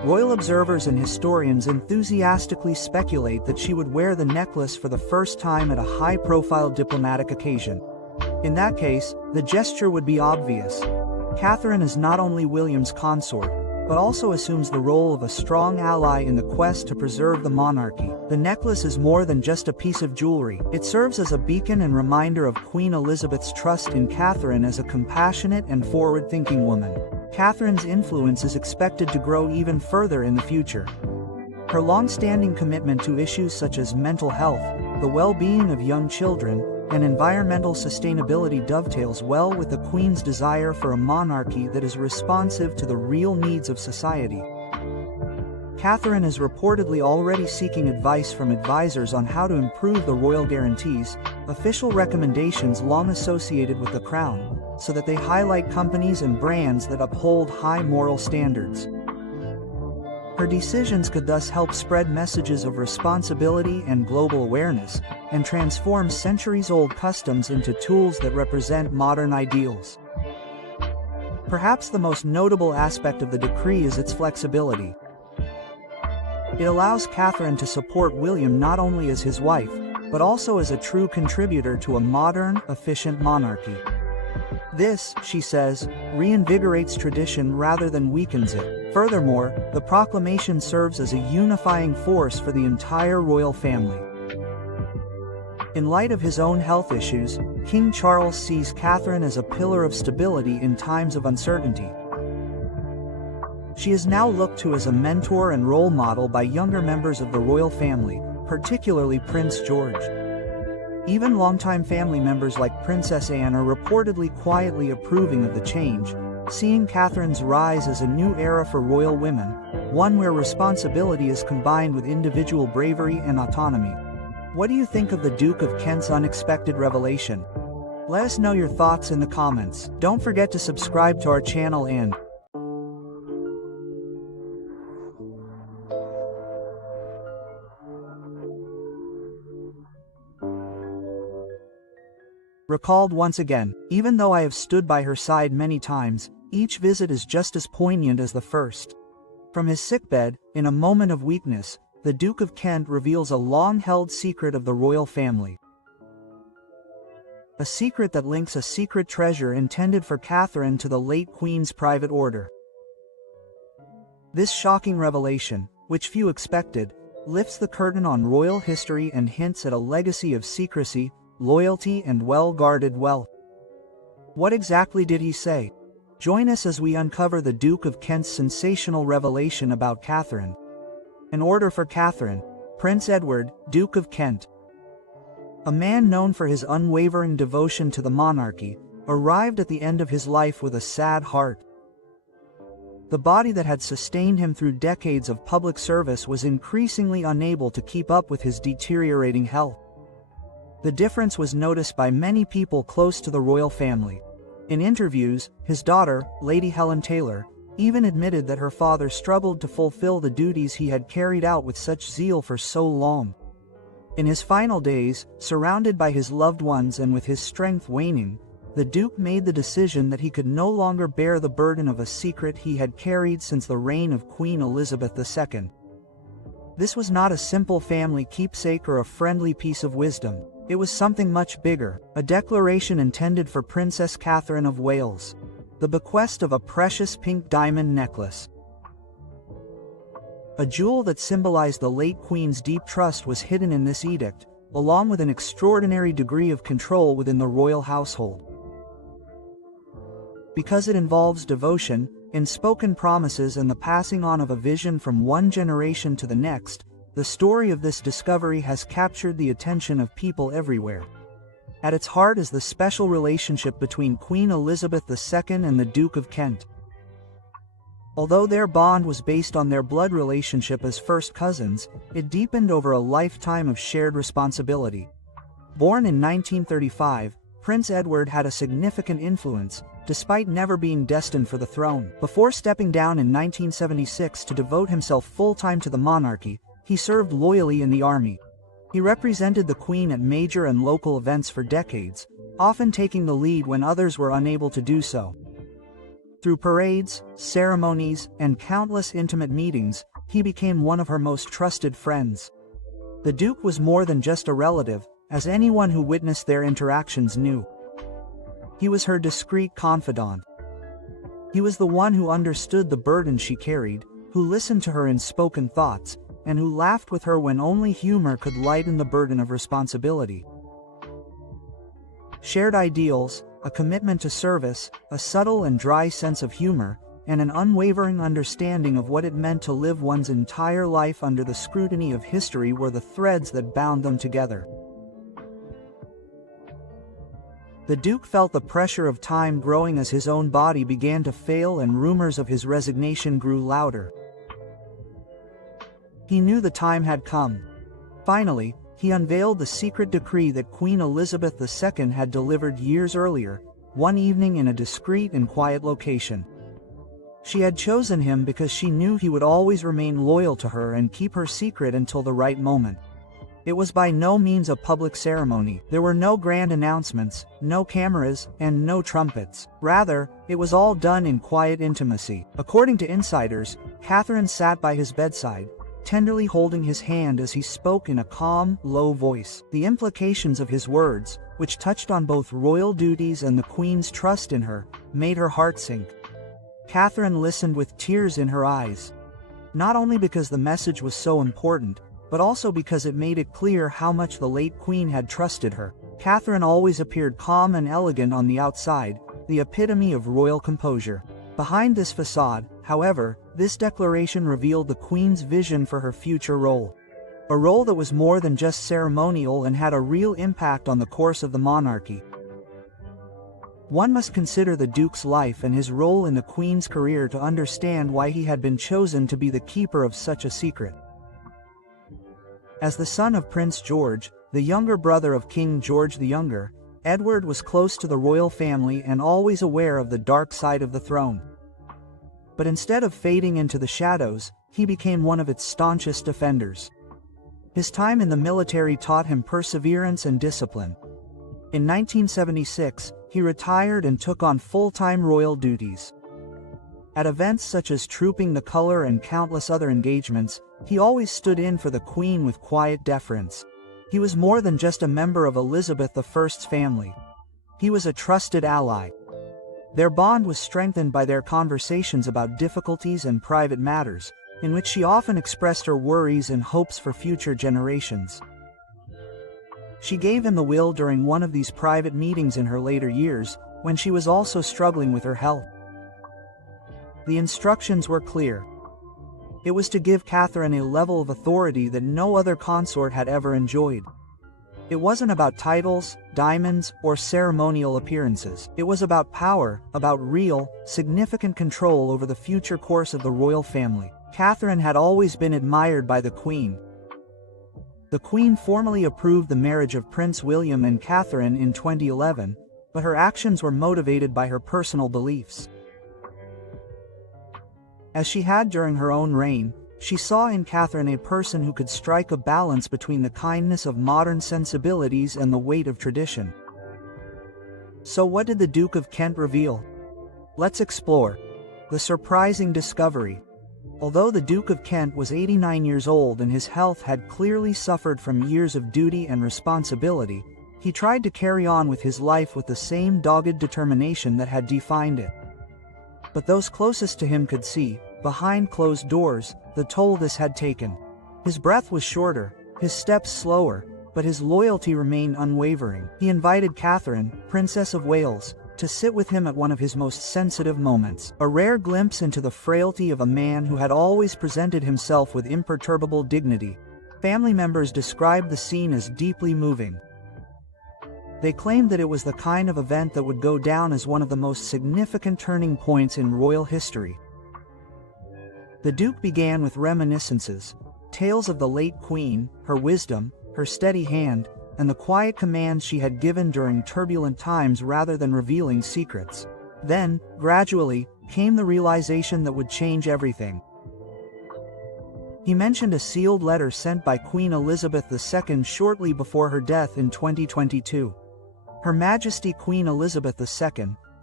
Royal observers and historians enthusiastically speculate that she would wear the necklace for the first time at a high-profile diplomatic occasion. In that case, the gesture would be obvious. Catherine is not only William's consort, but also assumes the role of a strong ally in the quest to preserve the monarchy. The necklace is more than just a piece of jewelry. It serves as a beacon and reminder of Queen Elizabeth's trust in Catherine as a compassionate and forward-thinking woman. Catherine's influence is expected to grow even further in the future. Her long-standing commitment to issues such as mental health, the well-being of young children, and environmental sustainability dovetails well with the Queen's desire for a monarchy that is responsive to the real needs of society. Catherine is reportedly already seeking advice from advisors on how to improve the royal guarantees, official recommendations long associated with the crown, so that they highlight companies and brands that uphold high moral standards. Her decisions could thus help spread messages of responsibility and global awareness, and transform centuries-old customs into tools that represent modern ideals. Perhaps the most notable aspect of the decree is its flexibility. It allows Catherine to support William not only as his wife, but also as a true contributor to a modern, efficient monarchy. This, she says, reinvigorates tradition rather than weakens it. Furthermore, the proclamation serves as a unifying force for the entire royal family. In light of his own health issues, King Charles sees Catherine as a pillar of stability in times of uncertainty. She is now looked to as a mentor and role model by younger members of the royal family, particularly Prince George. Even longtime family members like Princess Anne are reportedly quietly approving of the change, seeing Catherine's rise as a new era for royal women, one where responsibility is combined with individual bravery and autonomy. What do you think of the Duke of Kent's unexpected revelation? Let us know your thoughts in the comments. Don't forget to subscribe to our channel and recalled once again, even though I have stood by her side many times, each visit is just as poignant as the first. From his sickbed, in a moment of weakness, the Duke of Kent reveals a long-held secret of the royal family. A secret that links a secret treasure intended for Catherine to the late Queen's private order. This shocking revelation, which few expected, lifts the curtain on royal history and hints at a legacy of secrecy, loyalty, and well-guarded wealth. What exactly did he say? Join us as we uncover the Duke of Kent's sensational revelation about Catherine. An order for Catherine, Prince Edward, Duke of Kent. A man known for his unwavering devotion to the monarchy, arrived at the end of his life with a sad heart. The body that had sustained him through decades of public service was increasingly unable to keep up with his deteriorating health. The difference was noticed by many people close to the royal family. In interviews, his daughter, Lady Helen Taylor, even admitted that her father struggled to fulfill the duties he had carried out with such zeal for so long. In his final days, surrounded by his loved ones and with his strength waning, the Duke made the decision that he could no longer bear the burden of a secret he had carried since the reign of Queen Elizabeth II. This was not a simple family keepsake or a friendly piece of wisdom. It was something much bigger, a declaration intended for Princess Catherine of Wales. The bequest of a precious pink diamond necklace. A jewel that symbolized the late Queen's deep trust was hidden in this edict, along with an extraordinary degree of control within the royal household. Because it involves devotion, unspoken promises, and the passing on of a vision from one generation to the next, the story of this discovery has captured the attention of people everywhere. At its heart is the special relationship between Queen Elizabeth II and the Duke of Kent. Although their bond was based on their blood relationship as first cousins, it deepened over a lifetime of shared responsibility. Born in 1935, Prince Edward had a significant influence, despite never being destined for the throne. Before stepping down in 1976 to devote himself full-time to the monarchy, he served loyally in the army. He represented the Queen at major and local events for decades, often taking the lead when others were unable to do so. Through parades, ceremonies, and countless intimate meetings, he became one of her most trusted friends. The Duke was more than just a relative, as anyone who witnessed their interactions knew. He was her discreet confidant. He was the one who understood the burden she carried, who listened to her unspoken thoughts, and who laughed with her when only humor could lighten the burden of responsibility. Shared ideals, a commitment to service, a subtle and dry sense of humor, and an unwavering understanding of what it meant to live one's entire life under the scrutiny of history were the threads that bound them together. The Duke felt the pressure of time growing as his own body began to fail and rumors of his resignation grew louder. He knew the time had come. Finally, he unveiled the secret decree that Queen Elizabeth II had delivered years earlier, one evening in a discreet and quiet location. She had chosen him because she knew he would always remain loyal to her and keep her secret until the right moment. It was by no means a public ceremony. There were no grand announcements, no cameras, and no trumpets. Rather, it was all done in quiet intimacy. According to insiders, Catherine sat by his bedside, tenderly holding his hand as he spoke in a calm, low voice. The implications of his words, which touched on both royal duties and the Queen's trust in her, made her heart sink. Catherine listened with tears in her eyes. Not only because the message was so important, but also because it made it clear how much the late Queen had trusted her. Catherine always appeared calm and elegant on the outside, the epitome of royal composure. Behind this facade, however, this declaration revealed the Queen's vision for her future role. A role that was more than just ceremonial and had a real impact on the course of the monarchy. One must consider the Duke's life and his role in the Queen's career to understand why he had been chosen to be the keeper of such a secret. As the son of Prince George, the younger brother of King George the Younger, Edward was close to the royal family and always aware of the dark side of the throne. But instead of fading into the shadows, he became one of its staunchest defenders. His time in the military taught him perseverance and discipline. In 1976, he retired and took on full-time royal duties. At events such as Trooping the Colour and countless other engagements, he always stood in for the Queen with quiet deference. He was more than just a member of Elizabeth I's family. He was a trusted ally. Their bond was strengthened by their conversations about difficulties and private matters, in which she often expressed her worries and hopes for future generations. She gave him the will during one of these private meetings in her later years, when she was also struggling with her health. The instructions were clear. It was to give Catherine a level of authority that no other consort had ever enjoyed. It wasn't about titles, diamonds, or ceremonial appearances. It was about power, about real, significant control over the future course of the royal family. Catherine had always been admired by the Queen. The Queen formally approved the marriage of Prince William and Catherine in 2011, but her actions were motivated by her personal beliefs. As she had during her own reign, she saw in Catherine a person who could strike a balance between the kindness of modern sensibilities and the weight of tradition. So what did the Duke of Kent reveal? Let's explore the surprising discovery. Although the Duke of Kent was 89 years old and his health had clearly suffered from years of duty and responsibility, he tried to carry on with his life with the same dogged determination that had defined it. But those closest to him could see, behind closed doors, the toll this had taken. His breath was shorter, his steps slower, but his loyalty remained unwavering. He invited Catherine, Princess of Wales, to sit with him at one of his most sensitive moments, a rare glimpse into the frailty of a man who had always presented himself with imperturbable dignity. Family members described the scene as deeply moving. They claimed that it was the kind of event that would go down as one of the most significant turning points in royal history. The Duke began with reminiscences, tales of the late Queen, her wisdom, her steady hand, and the quiet commands she had given during turbulent times rather than revealing secrets. Then, gradually, came the realization that would change everything. He mentioned a sealed letter sent by Queen Elizabeth II shortly before her death in 2022. Her Majesty Queen Elizabeth II,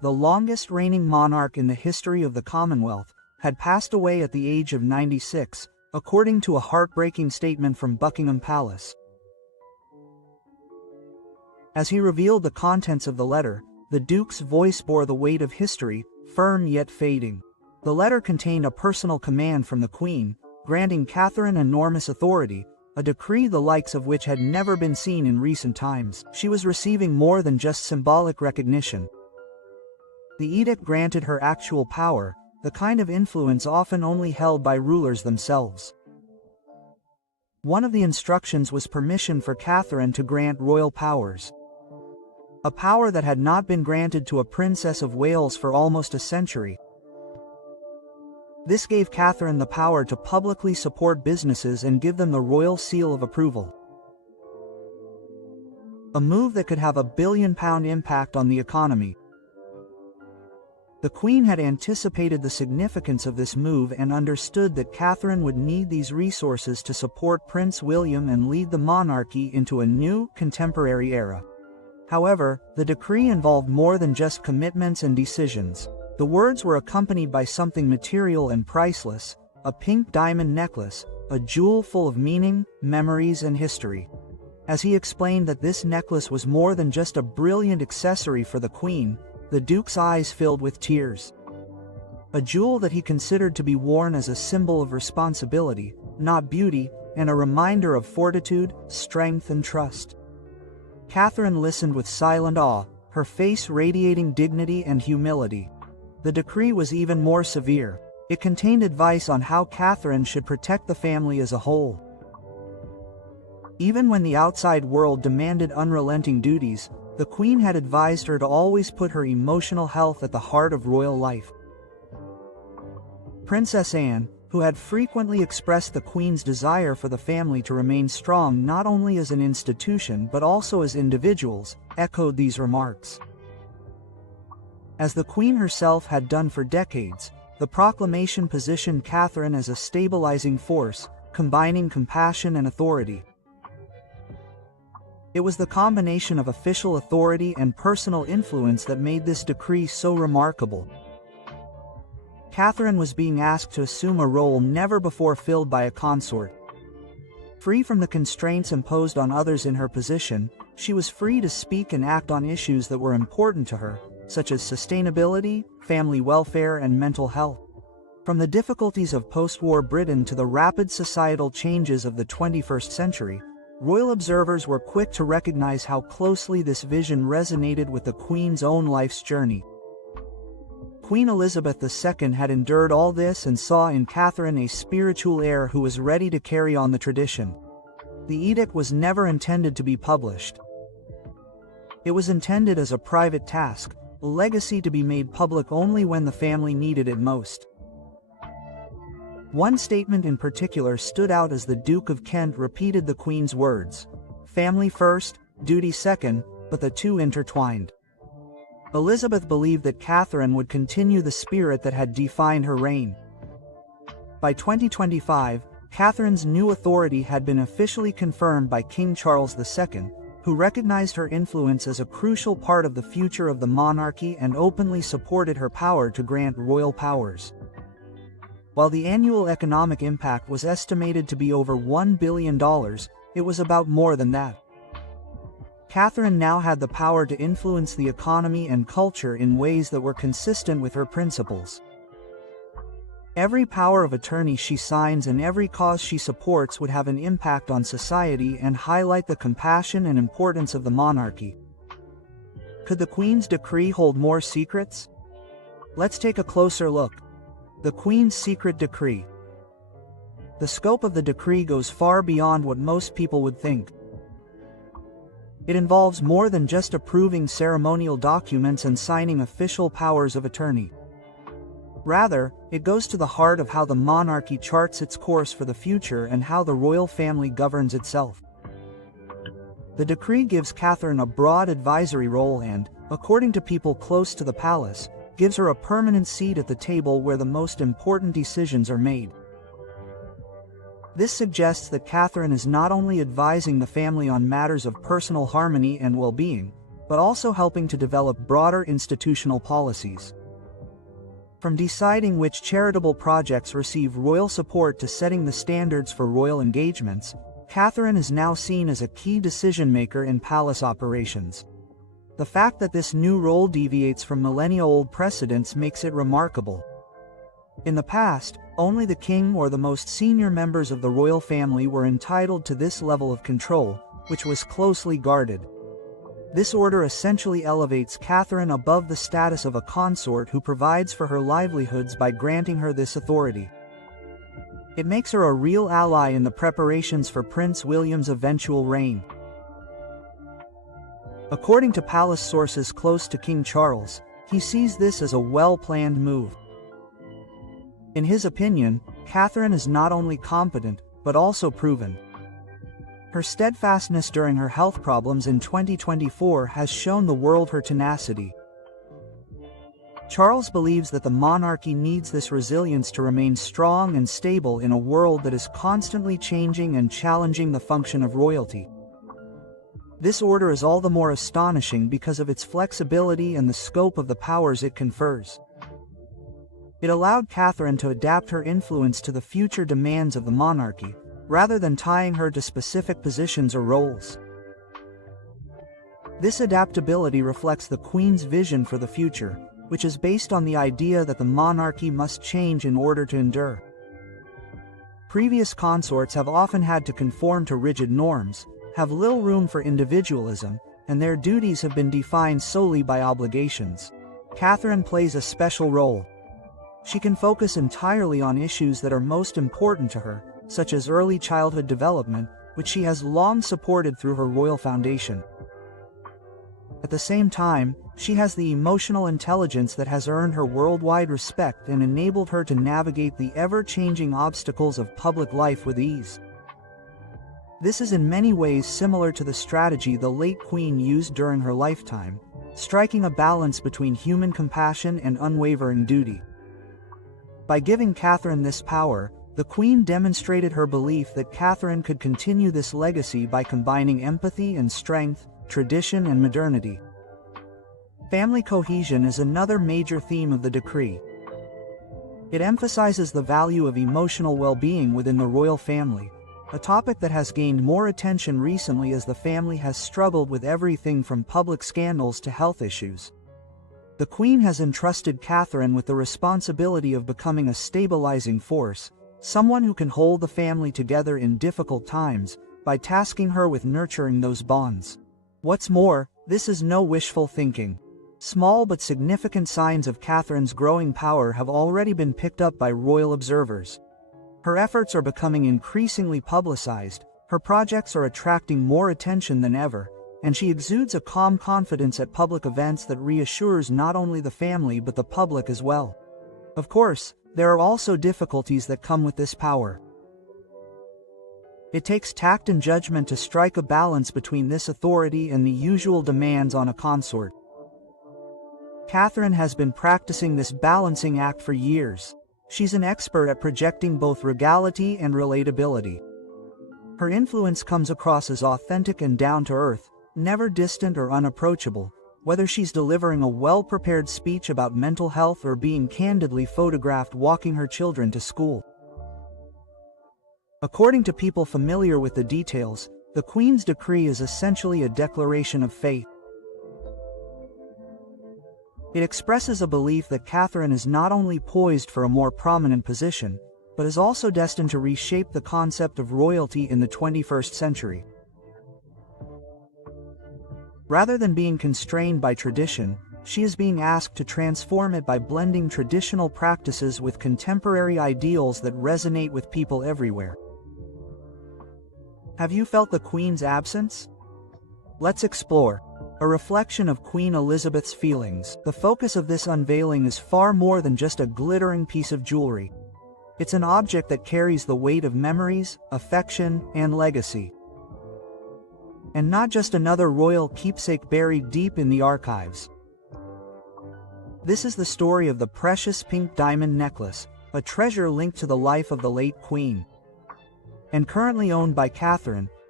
the longest reigning monarch in the history of the Commonwealth, had passed away at the age of 96, according to a heartbreaking statement from Buckingham Palace. As he revealed the contents of the letter, the Duke's voice bore the weight of history, firm yet fading. The letter contained a personal command from the Queen, granting Catherine enormous authority, a decree the likes of which had never been seen in recent times. She was receiving more than just symbolic recognition. The edict granted her actual power, the kind of influence often only held by rulers themselves. One of the instructions was permission for Catherine to grant royal powers. A power that had not been granted to a Princess of Wales for almost a century. This gave Catherine the power to publicly support businesses and give them the royal seal of approval. A move that could have a billion-pound impact on the economy. The Queen had anticipated the significance of this move and understood that Catherine would need these resources to support Prince William and lead the monarchy into a new, contemporary era. However, the decree involved more than just commitments and decisions. The words were accompanied by something material and priceless, a pink diamond necklace, a jewel full of meaning, memories and history. As he explained that this necklace was more than just a brilliant accessory for the Queen, the Duke's eyes filled with tears. A jewel that he considered to be worn as a symbol of responsibility, not beauty, and a reminder of fortitude, strength and trust. Catherine listened with silent awe, her face radiating dignity and humility. The decree was even more severe. It contained advice on how Catherine should protect the family as a whole. Even when the outside world demanded unrelenting duties, the Queen had advised her to always put her emotional health at the heart of royal life. Princess Anne, who had frequently expressed the Queen's desire for the family to remain strong not only as an institution but also as individuals, echoed these remarks. As the Queen herself had done for decades, the proclamation positioned Catherine as a stabilizing force, combining compassion and authority. It was the combination of official authority and personal influence that made this decree so remarkable. Catherine was being asked to assume a role never before filled by a consort. Free from the constraints imposed on others in her position, she was free to speak and act on issues that were important to her, such as sustainability, family welfare and mental health. From the difficulties of post-war Britain to the rapid societal changes of the 21st century, royal observers were quick to recognize how closely this vision resonated with the Queen's own life's journey. Queen Elizabeth II had endured all this and saw in Catherine a spiritual heir who was ready to carry on the tradition. The edict was never intended to be published. It was intended as a private task, a legacy to be made public only when the family needed it most. One statement in particular stood out as the Duke of Kent repeated the Queen's words, "Family first, duty second, but the two intertwined." Elizabeth believed that Catherine would continue the spirit that had defined her reign. By 2025, Catherine's new authority had been officially confirmed by King Charles II, who recognized her influence as a crucial part of the future of the monarchy and openly supported her power to grant royal powers. While the annual economic impact was estimated to be over $1 billion, it was about more than that. Catherine now had the power to influence the economy and culture in ways that were consistent with her principles. Every power of attorney she signs and every cause she supports would have an impact on society and highlight the compassion and importance of the monarchy. Could the Queen's decree hold more secrets? Let's take a closer look. The Queen's Secret Decree. The scope of the decree goes far beyond what most people would think. It involves more than just approving ceremonial documents and signing official powers of attorney. Rather, it goes to the heart of how the monarchy charts its course for the future and how the royal family governs itself. The decree gives Catherine a broad advisory role and, according to people close to the palace, gives her a permanent seat at the table where the most important decisions are made. This suggests that Catherine is not only advising the family on matters of personal harmony and well-being, but also helping to develop broader institutional policies. From deciding which charitable projects receive royal support to setting the standards for royal engagements, Catherine is now seen as a key decision-maker in palace operations. The fact that this new role deviates from millennia-old precedents makes it remarkable. In the past, only the king or the most senior members of the royal family were entitled to this level of control, which was closely guarded. This order essentially elevates Catherine above the status of a consort who provides for her livelihoods by granting her this authority. It makes her a real ally in the preparations for Prince William's eventual reign. According to palace sources close to King Charles, he sees this as a well-planned move. In his opinion, Catherine is not only competent, but also proven. Her steadfastness during her health problems in 2024 has shown the world her tenacity. Charles believes that the monarchy needs this resilience to remain strong and stable in a world that is constantly changing and challenging the function of royalty. This order is all the more astonishing because of its flexibility and the scope of the powers it confers. It allowed Catherine to adapt her influence to the future demands of the monarchy, rather than tying her to specific positions or roles. This adaptability reflects the Queen's vision for the future, which is based on the idea that the monarchy must change in order to endure. Previous consorts have often had to conform to rigid norms, have little room for individualism, and their duties have been defined solely by obligations. Catherine plays a special role. She can focus entirely on issues that are most important to her, such as early childhood development, which she has long supported through her royal foundation. At the same time, she has the emotional intelligence that has earned her worldwide respect and enabled her to navigate the ever-changing obstacles of public life with ease. This is in many ways similar to the strategy the late Queen used during her lifetime, striking a balance between human compassion and unwavering duty. By giving Catherine this power, the Queen demonstrated her belief that Catherine could continue this legacy by combining empathy and strength, tradition and modernity. Family cohesion is another major theme of the decree. It emphasizes the value of emotional well-being within the royal family, a topic that has gained more attention recently as the family has struggled with everything from public scandals to health issues. The Queen has entrusted Catherine with the responsibility of becoming a stabilizing force, someone who can hold the family together in difficult times, by tasking her with nurturing those bonds. What's more, this is no wishful thinking. Small but significant signs of Catherine's growing power have already been picked up by royal observers. Her efforts are becoming increasingly publicized, her projects are attracting more attention than ever, and she exudes a calm confidence at public events that reassures not only the family but the public as well. Of course, there are also difficulties that come with this power. It takes tact and judgment to strike a balance between this authority and the usual demands on a consort. Catherine has been practicing this balancing act for years. She's an expert at projecting both regality and relatability. Her influence comes across as authentic and down-to-earth, never distant or unapproachable, whether she's delivering a well-prepared speech about mental health or being candidly photographed walking her children to school. According to people familiar with the details, the Queen's decree is essentially a declaration of faith. It expresses a belief that Catherine is not only poised for a more prominent position, but is also destined to reshape the concept of royalty in the 21st century. Rather than being constrained by tradition, she is being asked to transform it by blending traditional practices with contemporary ideals that resonate with people everywhere. Have you felt the Queen's absence? Let's explore. A reflection of Queen Elizabeth's feelings. The focus of this unveiling is far more than just a glittering piece of jewelry. It's an object that carries the weight of memories, affection, and legacy. And not just another royal keepsake buried deep in the archives. This is the story of the precious pink diamond necklace, a treasure linked to the life of the late Queen. And currently owned by Catherine,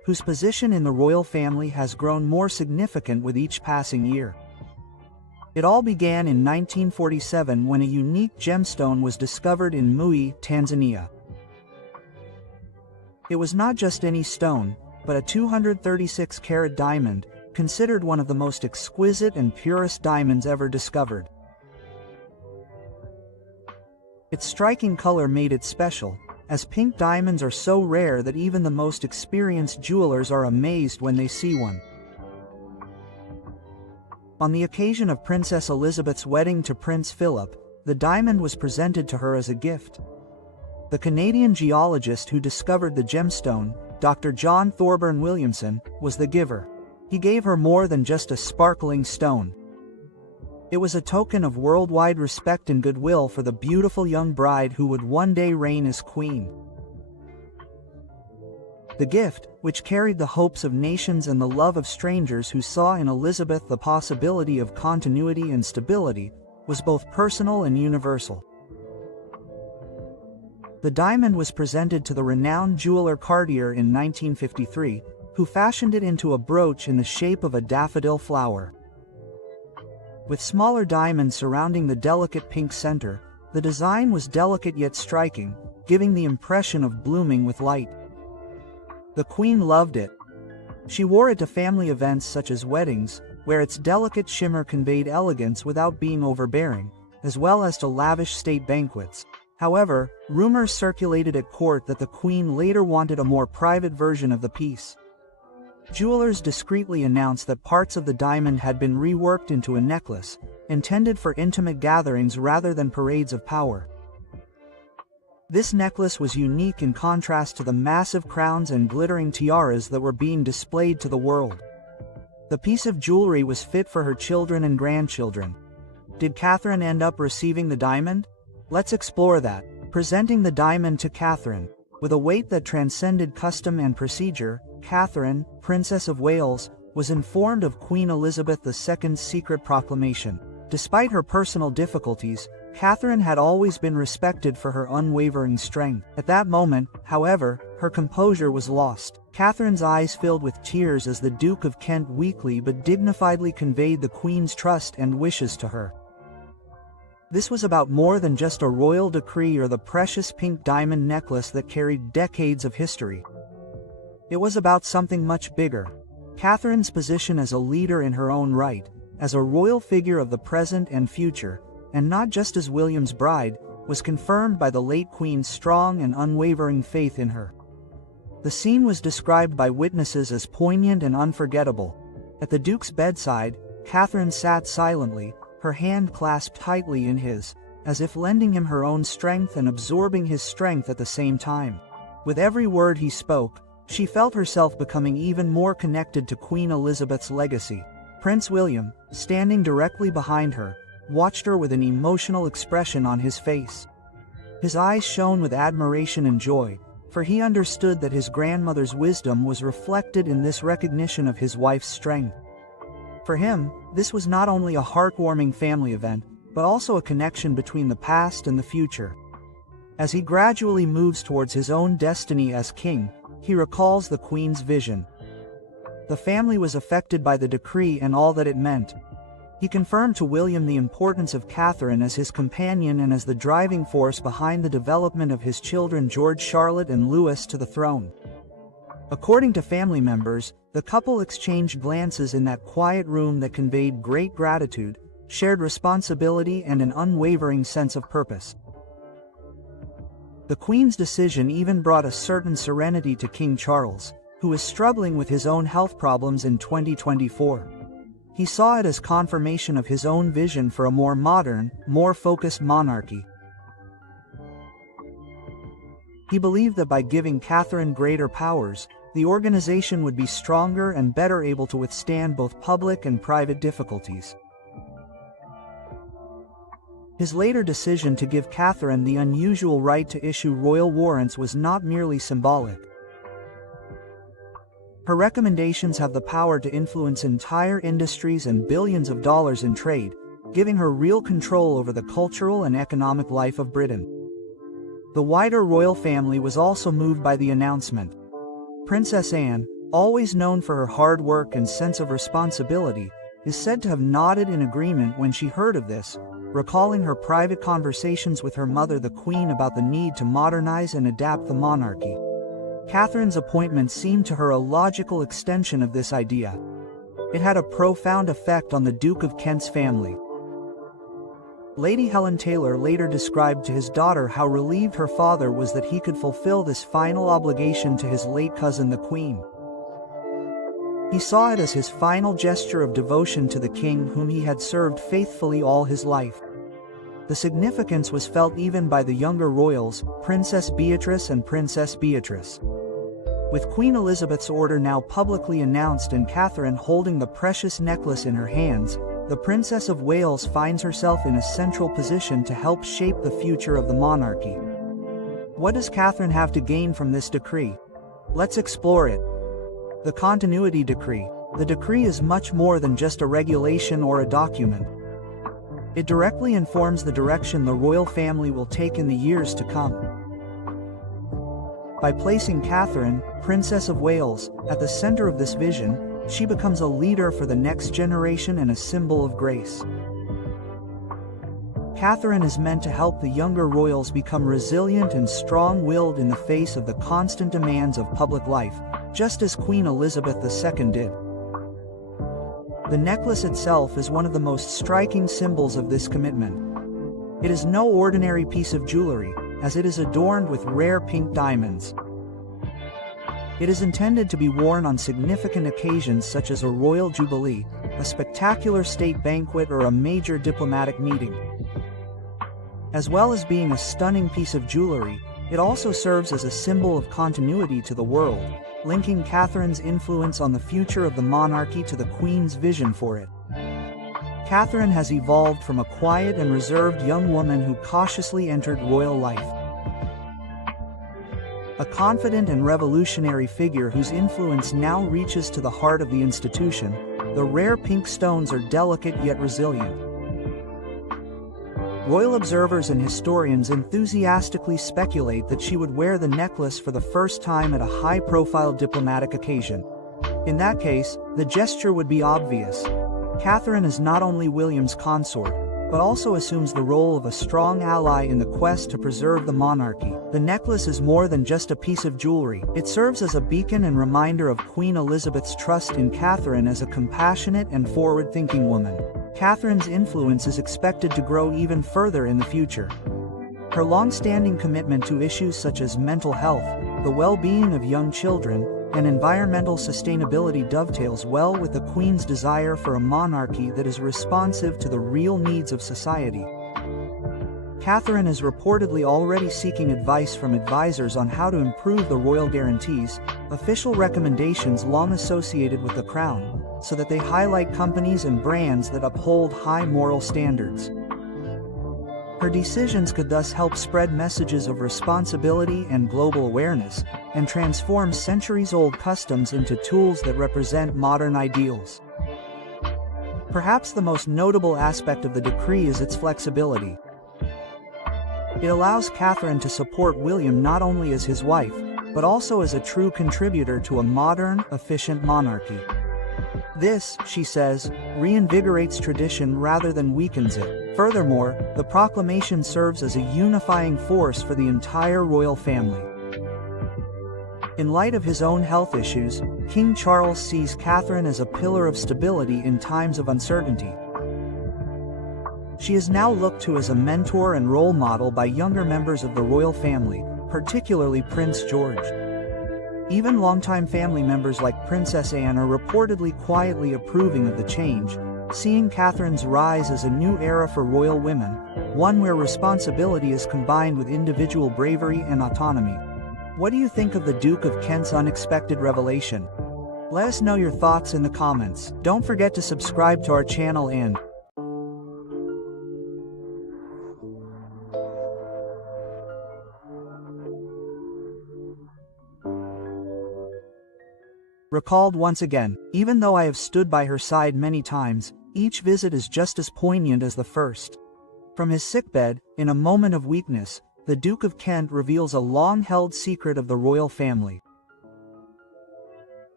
whose position in the royal family has grown more significant with each passing year. It all began in 1947 when a unique gemstone was discovered in Mui, Tanzania. It was not just any stone, but a 236-carat diamond, considered one of the most exquisite and purest diamonds ever discovered. Its striking color made it special, as pink diamonds are so rare that even the most experienced jewelers are amazed when they see one. On the occasion of Princess Elizabeth's wedding to Prince Philip, the diamond was presented to her as a gift. The Canadian geologist who discovered the gemstone, Dr. John Thorburn Williamson, was the giver. He gave her more than just a sparkling stone. It was a token of worldwide respect and goodwill for the beautiful young bride who would one day reign as queen. The gift, which carried the hopes of nations and the love of strangers who saw in Elizabeth the possibility of continuity and stability, was both personal and universal. The diamond was presented to the renowned jeweler Cartier in 1953, who fashioned it into a brooch in the shape of a daffodil flower. With smaller diamonds surrounding the delicate pink center, the design was delicate yet striking, giving the impression of blooming with light. The Queen loved it. She wore it to family events such as weddings, where its delicate shimmer conveyed elegance without being overbearing, as well as to lavish state banquets. However, rumors circulated at court that the Queen later wanted a more private version of the piece. Jewelers discreetly announced that parts of the diamond had been reworked into a necklace, intended for intimate gatherings rather than parades of power. This necklace was unique in contrast to the massive crowns and glittering tiaras that were being displayed to the world. The piece of jewelry was fit for her children and grandchildren. Did Catherine end up receiving the diamond? Let's explore that. Presenting the diamond to Catherine. With a weight that transcended custom and procedure, Catherine, Princess of Wales, was informed of Queen Elizabeth II's secret proclamation. Despite her personal difficulties, Catherine had always been respected for her unwavering strength. At that moment, however, her composure was lost. Catherine's eyes filled with tears as the Duke of Kent weakly but dignifiedly conveyed the Queen's trust and wishes to her. This was about more than just a royal decree or the precious pink diamond necklace that carried decades of history. It was about something much bigger. Catherine's position as a leader in her own right, as a royal figure of the present and future, and not just as William's bride, was confirmed by the late Queen's strong and unwavering faith in her. The scene was described by witnesses as poignant and unforgettable. At the Duke's bedside, Catherine sat silently, her hand clasped tightly in his, as if lending him her own strength and absorbing his strength at the same time. With every word he spoke, she felt herself becoming even more connected to Queen Elizabeth's legacy. Prince William, standing directly behind her, watched her with an emotional expression on his face. His eyes shone with admiration and joy, for he understood that his grandmother's wisdom was reflected in this recognition of his wife's strength. For him, this was not only a heartwarming family event, but also a connection between the past and the future. As he gradually moves towards his own destiny as king, he recalls the Queen's vision. The family was affected by the decree and all that it meant. He confirmed to William the importance of Catherine as his companion and as the driving force behind the development of his children George, Charlotte, and Louis to the throne. According to family members, the couple exchanged glances in that quiet room that conveyed great gratitude, shared responsibility, and an unwavering sense of purpose. The Queen's decision even brought a certain serenity to King Charles, who was struggling with his own health problems in 2024. He saw it as confirmation of his own vision for a more modern, more focused monarchy. He believed that by giving Catherine greater powers, the organization would be stronger and better able to withstand both public and private difficulties. His later decision to give Catherine the unusual right to issue royal warrants was not merely symbolic. Her recommendations have the power to influence entire industries and billions of dollars in trade, giving her real control over the cultural and economic life of Britain. The wider royal family was also moved by the announcement. Princess Anne, always known for her hard work and sense of responsibility, is said to have nodded in agreement when she heard of this, recalling her private conversations with her mother the Queen about the need to modernize and adapt the monarchy. Catherine's appointment seemed to her a logical extension of this idea. It had a profound effect on the Duke of Kent's family. Lady Helen Taylor later described to his daughter how relieved her father was that he could fulfill this final obligation to his late cousin the Queen. He saw it as his final gesture of devotion to the king whom he had served faithfully all his life. The significance was felt even by the younger royals, Princess Beatrice and Princess Beatrice. With Queen Elizabeth's order now publicly announced and Catherine holding the precious necklace in her hands, the Princess of Wales finds herself in a central position to help shape the future of the monarchy. What does Catherine have to gain from this decree? Let's explore it. The Continuity Decree. The decree is much more than just a regulation or a document. It directly informs the direction the royal family will take in the years to come. By placing Catherine, Princess of Wales, at the center of this vision, she becomes a leader for the next generation and a symbol of grace. Catherine is meant to help the younger royals become resilient and strong-willed in the face of the constant demands of public life, just as Queen Elizabeth II did. The necklace itself is one of the most striking symbols of this commitment. It is no ordinary piece of jewelry, as it is adorned with rare pink diamonds. It is intended to be worn on significant occasions such as a royal jubilee, a spectacular state banquet, or a major diplomatic meeting. As well as being a stunning piece of jewelry, it also serves as a symbol of continuity to the world, linking Catherine's influence on the future of the monarchy to the Queen's vision for it. Catherine has evolved from a quiet and reserved young woman who cautiously entered royal life. A confident and revolutionary figure whose influence now reaches to the heart of the institution, the rare pink stones are delicate yet resilient. Royal observers and historians enthusiastically speculate that she would wear the necklace for the first time at a high-profile diplomatic occasion. In that case, the gesture would be obvious. Catherine is not only William's consort, but also assumes the role of a strong ally in the quest to preserve the monarchy. The necklace is more than just a piece of jewelry. It serves as a beacon and reminder of Queen Elizabeth's trust in Catherine as a compassionate and forward-thinking woman. Catherine's influence is expected to grow even further in the future. Her long-standing commitment to issues such as mental health, the well-being of young children, and environmental sustainability dovetails well with the Queen's desire for a monarchy that is responsive to the real needs of society. Catherine is reportedly already seeking advice from advisors on how to improve the royal guarantees, official recommendations long associated with the crown, so that they highlight companies and brands that uphold high moral standards. Her decisions could thus help spread messages of responsibility and global awareness, and transform centuries-old customs into tools that represent modern ideals. Perhaps the most notable aspect of the decree is its flexibility. It allows Catherine to support William not only as his wife, but also as a true contributor to a modern, efficient monarchy. This, she says, reinvigorates tradition rather than weakens it. Furthermore, the proclamation serves as a unifying force for the entire royal family. In light of his own health issues, King Charles sees Catherine as a pillar of stability in times of uncertainty. She is now looked to as a mentor and role model by younger members of the royal family, particularly Prince George. Even longtime family members like Princess Anne are reportedly quietly approving of the change, seeing Catherine's rise as a new era for royal women, one where responsibility is combined with individual bravery and autonomy. What do you think of the Duke of Kent's unexpected revelation? Let us know your thoughts in the comments. Don't forget to subscribe to our channel and recalled once again, even though I have stood by her side many times, each visit is just as poignant as the first. From his sickbed, in a moment of weakness, the Duke of Kent reveals a long-held secret of the royal family.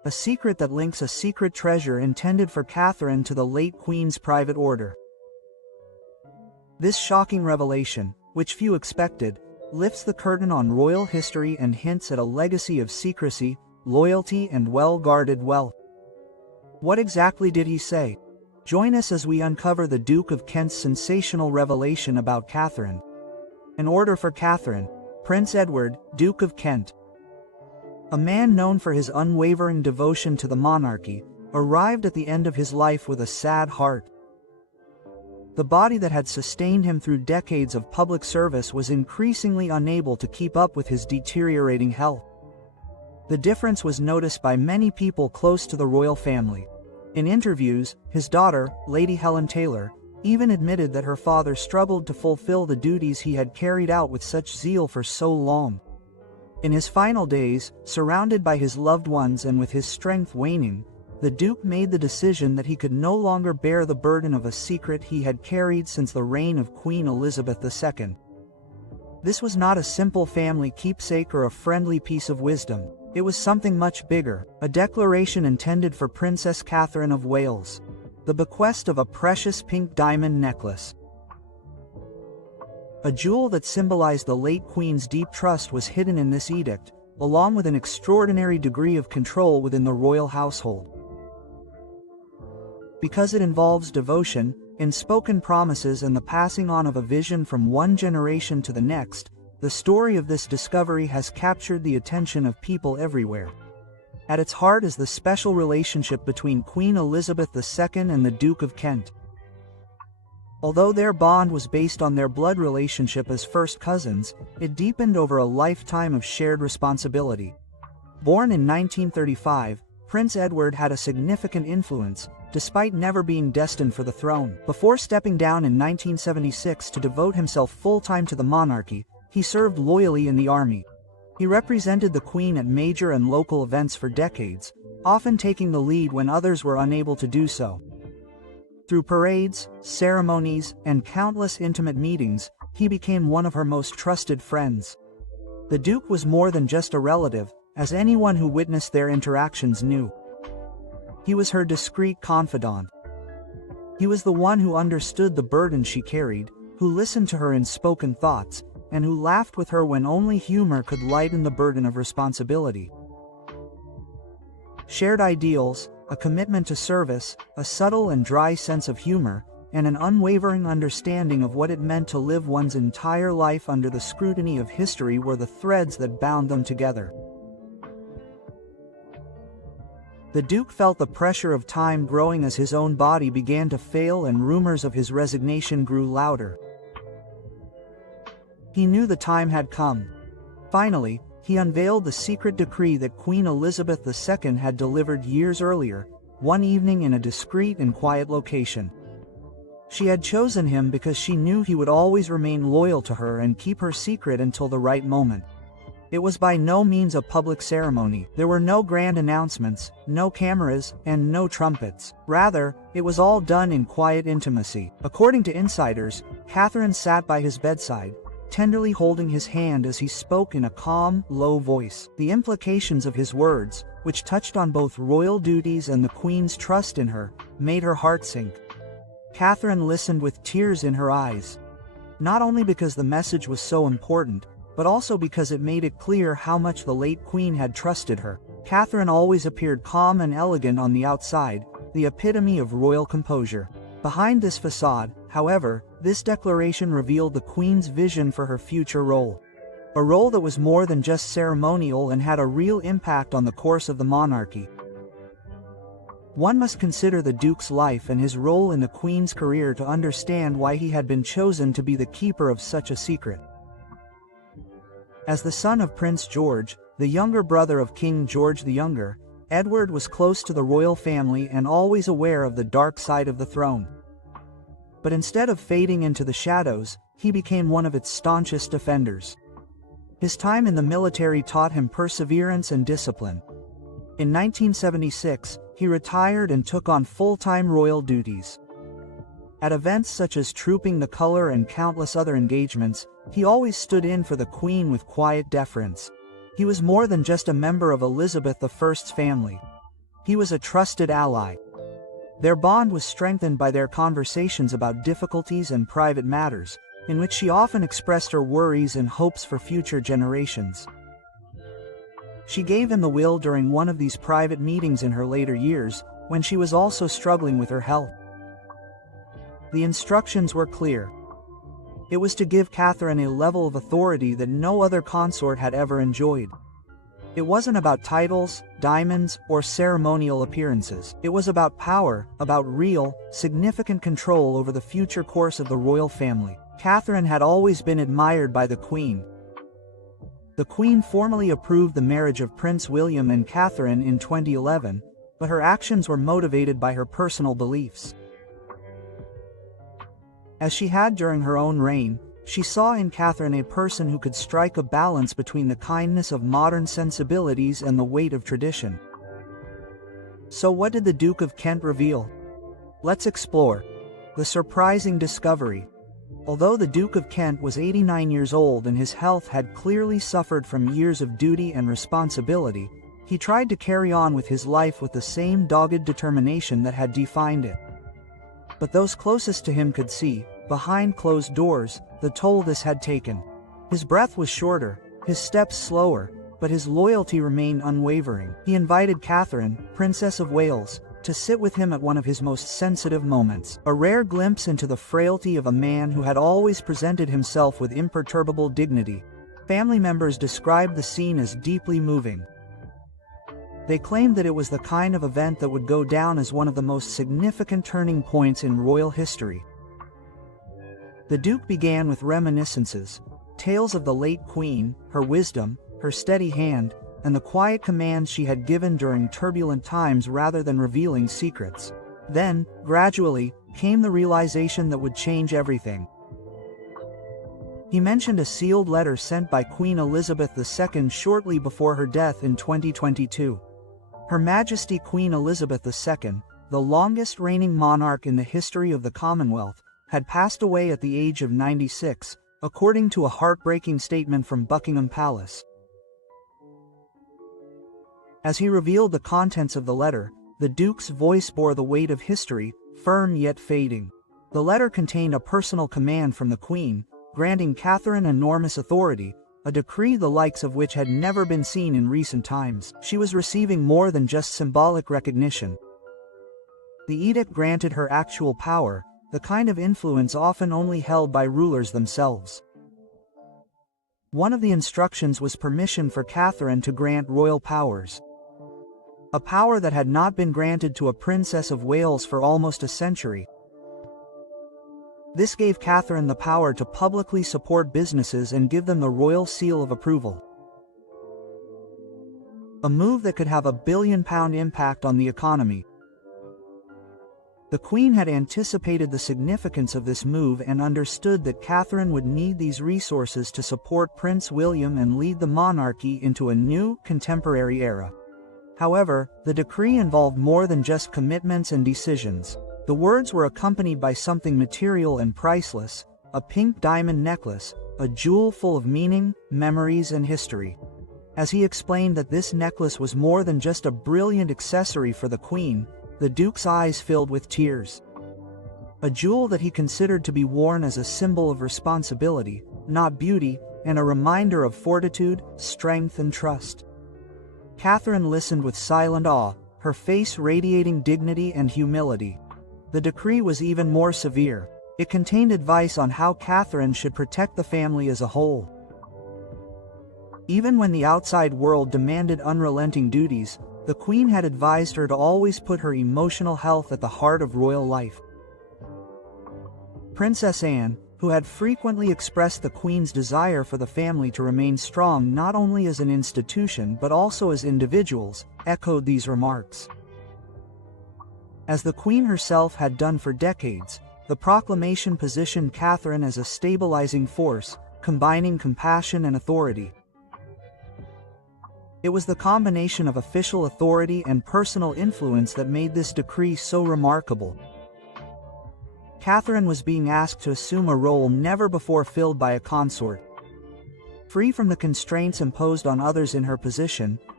a secret that links a secret treasure intended for Catherine to the late Queen's private order. This shocking revelation, which few expected, lifts the curtain on royal history and hints at a legacy of secrecy, loyalty, and well-guarded wealth. What exactly did he say? Join us as we uncover the Duke of Kent's sensational revelation about Catherine. An order for Catherine, Prince Edward, Duke of Kent. A man known for his unwavering devotion to the monarchy, arrived at the end of his life with a sad heart. The body that had sustained him through decades of public service was increasingly unable to keep up with his deteriorating health. The difference was noticed by many people close to the royal family. In interviews, his daughter, Lady Helen Taylor, even admitted that her father struggled to fulfill the duties he had carried out with such zeal for so long. In his final days, surrounded by his loved ones and with his strength waning, the Duke made the decision that he could no longer bear the burden of a secret he had carried since the reign of Queen Elizabeth II. This was not a simple family keepsake or a friendly piece of wisdom. It was something much bigger, a declaration intended for Princess Catherine of Wales. The bequest of a precious pink diamond necklace. A jewel that symbolized the late Queen's deep trust was hidden in this edict, along with an extraordinary degree of control within the royal household. Because it involves devotion, unspoken promises, and the passing on of a vision from one generation to the next, the story of this discovery has captured the attention of people everywhere. At its heart is the special relationship between Queen Elizabeth II and the Duke of Kent. Although their bond was based on their blood relationship as first cousins, it deepened over a lifetime of shared responsibility. Born in 1935, Prince Edward had a significant influence, despite never being destined for the throne. Before stepping down in 1976 to devote himself full-time to the monarchy, he served loyally in the army. He represented the Queen at major and local events for decades, often taking the lead when others were unable to do so. Through parades, ceremonies, and countless intimate meetings, he became one of her most trusted friends. The Duke was more than just a relative, as anyone who witnessed their interactions knew. He was her discreet confidant. He was the one who understood the burden she carried, who listened to her unspoken thoughts, and who laughed with her when only humor could lighten the burden of responsibility. Shared ideals, a commitment to service, a subtle and dry sense of humor, and an unwavering understanding of what it meant to live one's entire life under the scrutiny of history were the threads that bound them together. The Duke felt the pressure of time growing as his own body began to fail and rumors of his resignation grew louder. He knew the time had come. Finally, he unveiled the secret decree that Queen Elizabeth II had delivered years earlier, one evening in a discreet and quiet location. She had chosen him because she knew he would always remain loyal to her and keep her secret until the right moment. It was by no means a public ceremony. There were no grand announcements, no cameras, and no trumpets. Rather, it was all done in quiet intimacy. According to insiders, Catherine sat by his bedside, tenderly holding his hand as he spoke in a calm, low voice. The implications of his words, which touched on both royal duties and the Queen's trust in her, made her heart sink. Catherine listened with tears in her eyes. Not only because the message was so important, but also because it made it clear how much the late Queen had trusted her. Catherine always appeared calm and elegant on the outside, the epitome of royal composure. Behind this facade, however, this declaration revealed the Queen's vision for her future role. A role that was more than just ceremonial and had a real impact on the course of the monarchy. One must consider the Duke's life and his role in the Queen's career to understand why he had been chosen to be the keeper of such a secret. As the son of Prince George, the younger brother of King George the Younger, Edward was close to the royal family and always aware of the dark side of the throne. But instead of fading into the shadows, he became one of its staunchest defenders. His time in the military taught him perseverance and discipline. In 1976, he retired and took on full-time royal duties. At events such as Trooping the Colour and countless other engagements, he always stood in for the Queen with quiet deference. He was more than just a member of Elizabeth I's family. He was a trusted ally. Their bond was strengthened by their conversations about difficulties and private matters, in which she often expressed her worries and hopes for future generations. She gave him the will during one of these private meetings in her later years, when she was also struggling with her health. The instructions were clear. It was to give Catherine a level of authority that no other consort had ever enjoyed. It wasn't about titles, diamonds, or ceremonial appearances. It was about power, about real, significant control over the future course of the royal family. Catherine had always been admired by the Queen. The Queen formally approved the marriage of Prince William and Catherine in 2011, but her actions were motivated by her personal beliefs. As she had during her own reign, she saw in Catherine a person who could strike a balance between the kindness of modern sensibilities and the weight of tradition. So what did the Duke of Kent reveal? Let's explore the surprising discovery. Although the Duke of Kent was 89 years old and his health had clearly suffered from years of duty and responsibility, he tried to carry on with his life with the same dogged determination that had defined it. But those closest to him could see, behind closed doors, the toll this had taken. His breath was shorter, his steps slower, but his loyalty remained unwavering. He invited Catherine, Princess of Wales, to sit with him at one of his most sensitive moments, a rare glimpse into the frailty of a man who had always presented himself with imperturbable dignity. Family members described the scene as deeply moving. They claimed that it was the kind of event that would go down as one of the most significant turning points in royal history. The Duke began with reminiscences, tales of the late Queen, her wisdom, her steady hand, and the quiet commands she had given during turbulent times rather than revealing secrets. Then, gradually, came the realization that would change everything. He mentioned a sealed letter sent by Queen Elizabeth II shortly before her death in 2022. Her Majesty Queen Elizabeth II, the longest reigning monarch in the history of the Commonwealth, had passed away at the age of 96, according to a heartbreaking statement from Buckingham Palace. As he revealed the contents of the letter, the Duke's voice bore the weight of history, firm yet fading. The letter contained a personal command from the Queen, granting Catherine enormous authority, a decree the likes of which had never been seen in recent times. She was receiving more than just symbolic recognition. The edict granted her actual power, the kind of influence often only held by rulers themselves. One of the instructions was permission for Catherine to grant royal powers. A power that had not been granted to a Princess of Wales for almost a century. This gave Catherine the power to publicly support businesses and give them the royal seal of approval. A move that could have a £1 billion impact on the economy. The Queen had anticipated the significance of this move and understood that Catherine would need these resources to support Prince William and lead the monarchy into a new, contemporary era. However, the decree involved more than just commitments and decisions. The words were accompanied by something material and priceless, a pink diamond necklace, a jewel full of meaning, memories, and history. As he explained that this necklace was more than just a brilliant accessory for the Queen, the Duke's eyes filled with tears. A jewel that he considered to be worn as a symbol of responsibility, not beauty, and a reminder of fortitude, strength, and trust. Catherine listened with silent awe, her face radiating dignity and humility. The decree was even more severe. It contained advice on how Catherine should protect the family as a whole. Even when the outside world demanded unrelenting duties, the Queen had advised her to always put her emotional health at the heart of royal life. Princess Anne, who had frequently expressed the Queen's desire for the family to remain strong not only as an institution but also as individuals, echoed these remarks. As the Queen herself had done for decades, the proclamation positioned Catherine as a stabilizing force, combining compassion and authority. It was the combination of official authority and personal influence that made this decree so remarkable. Catherine was being asked to assume a role never before filled by a consort. Free from the constraints imposed on others in her position,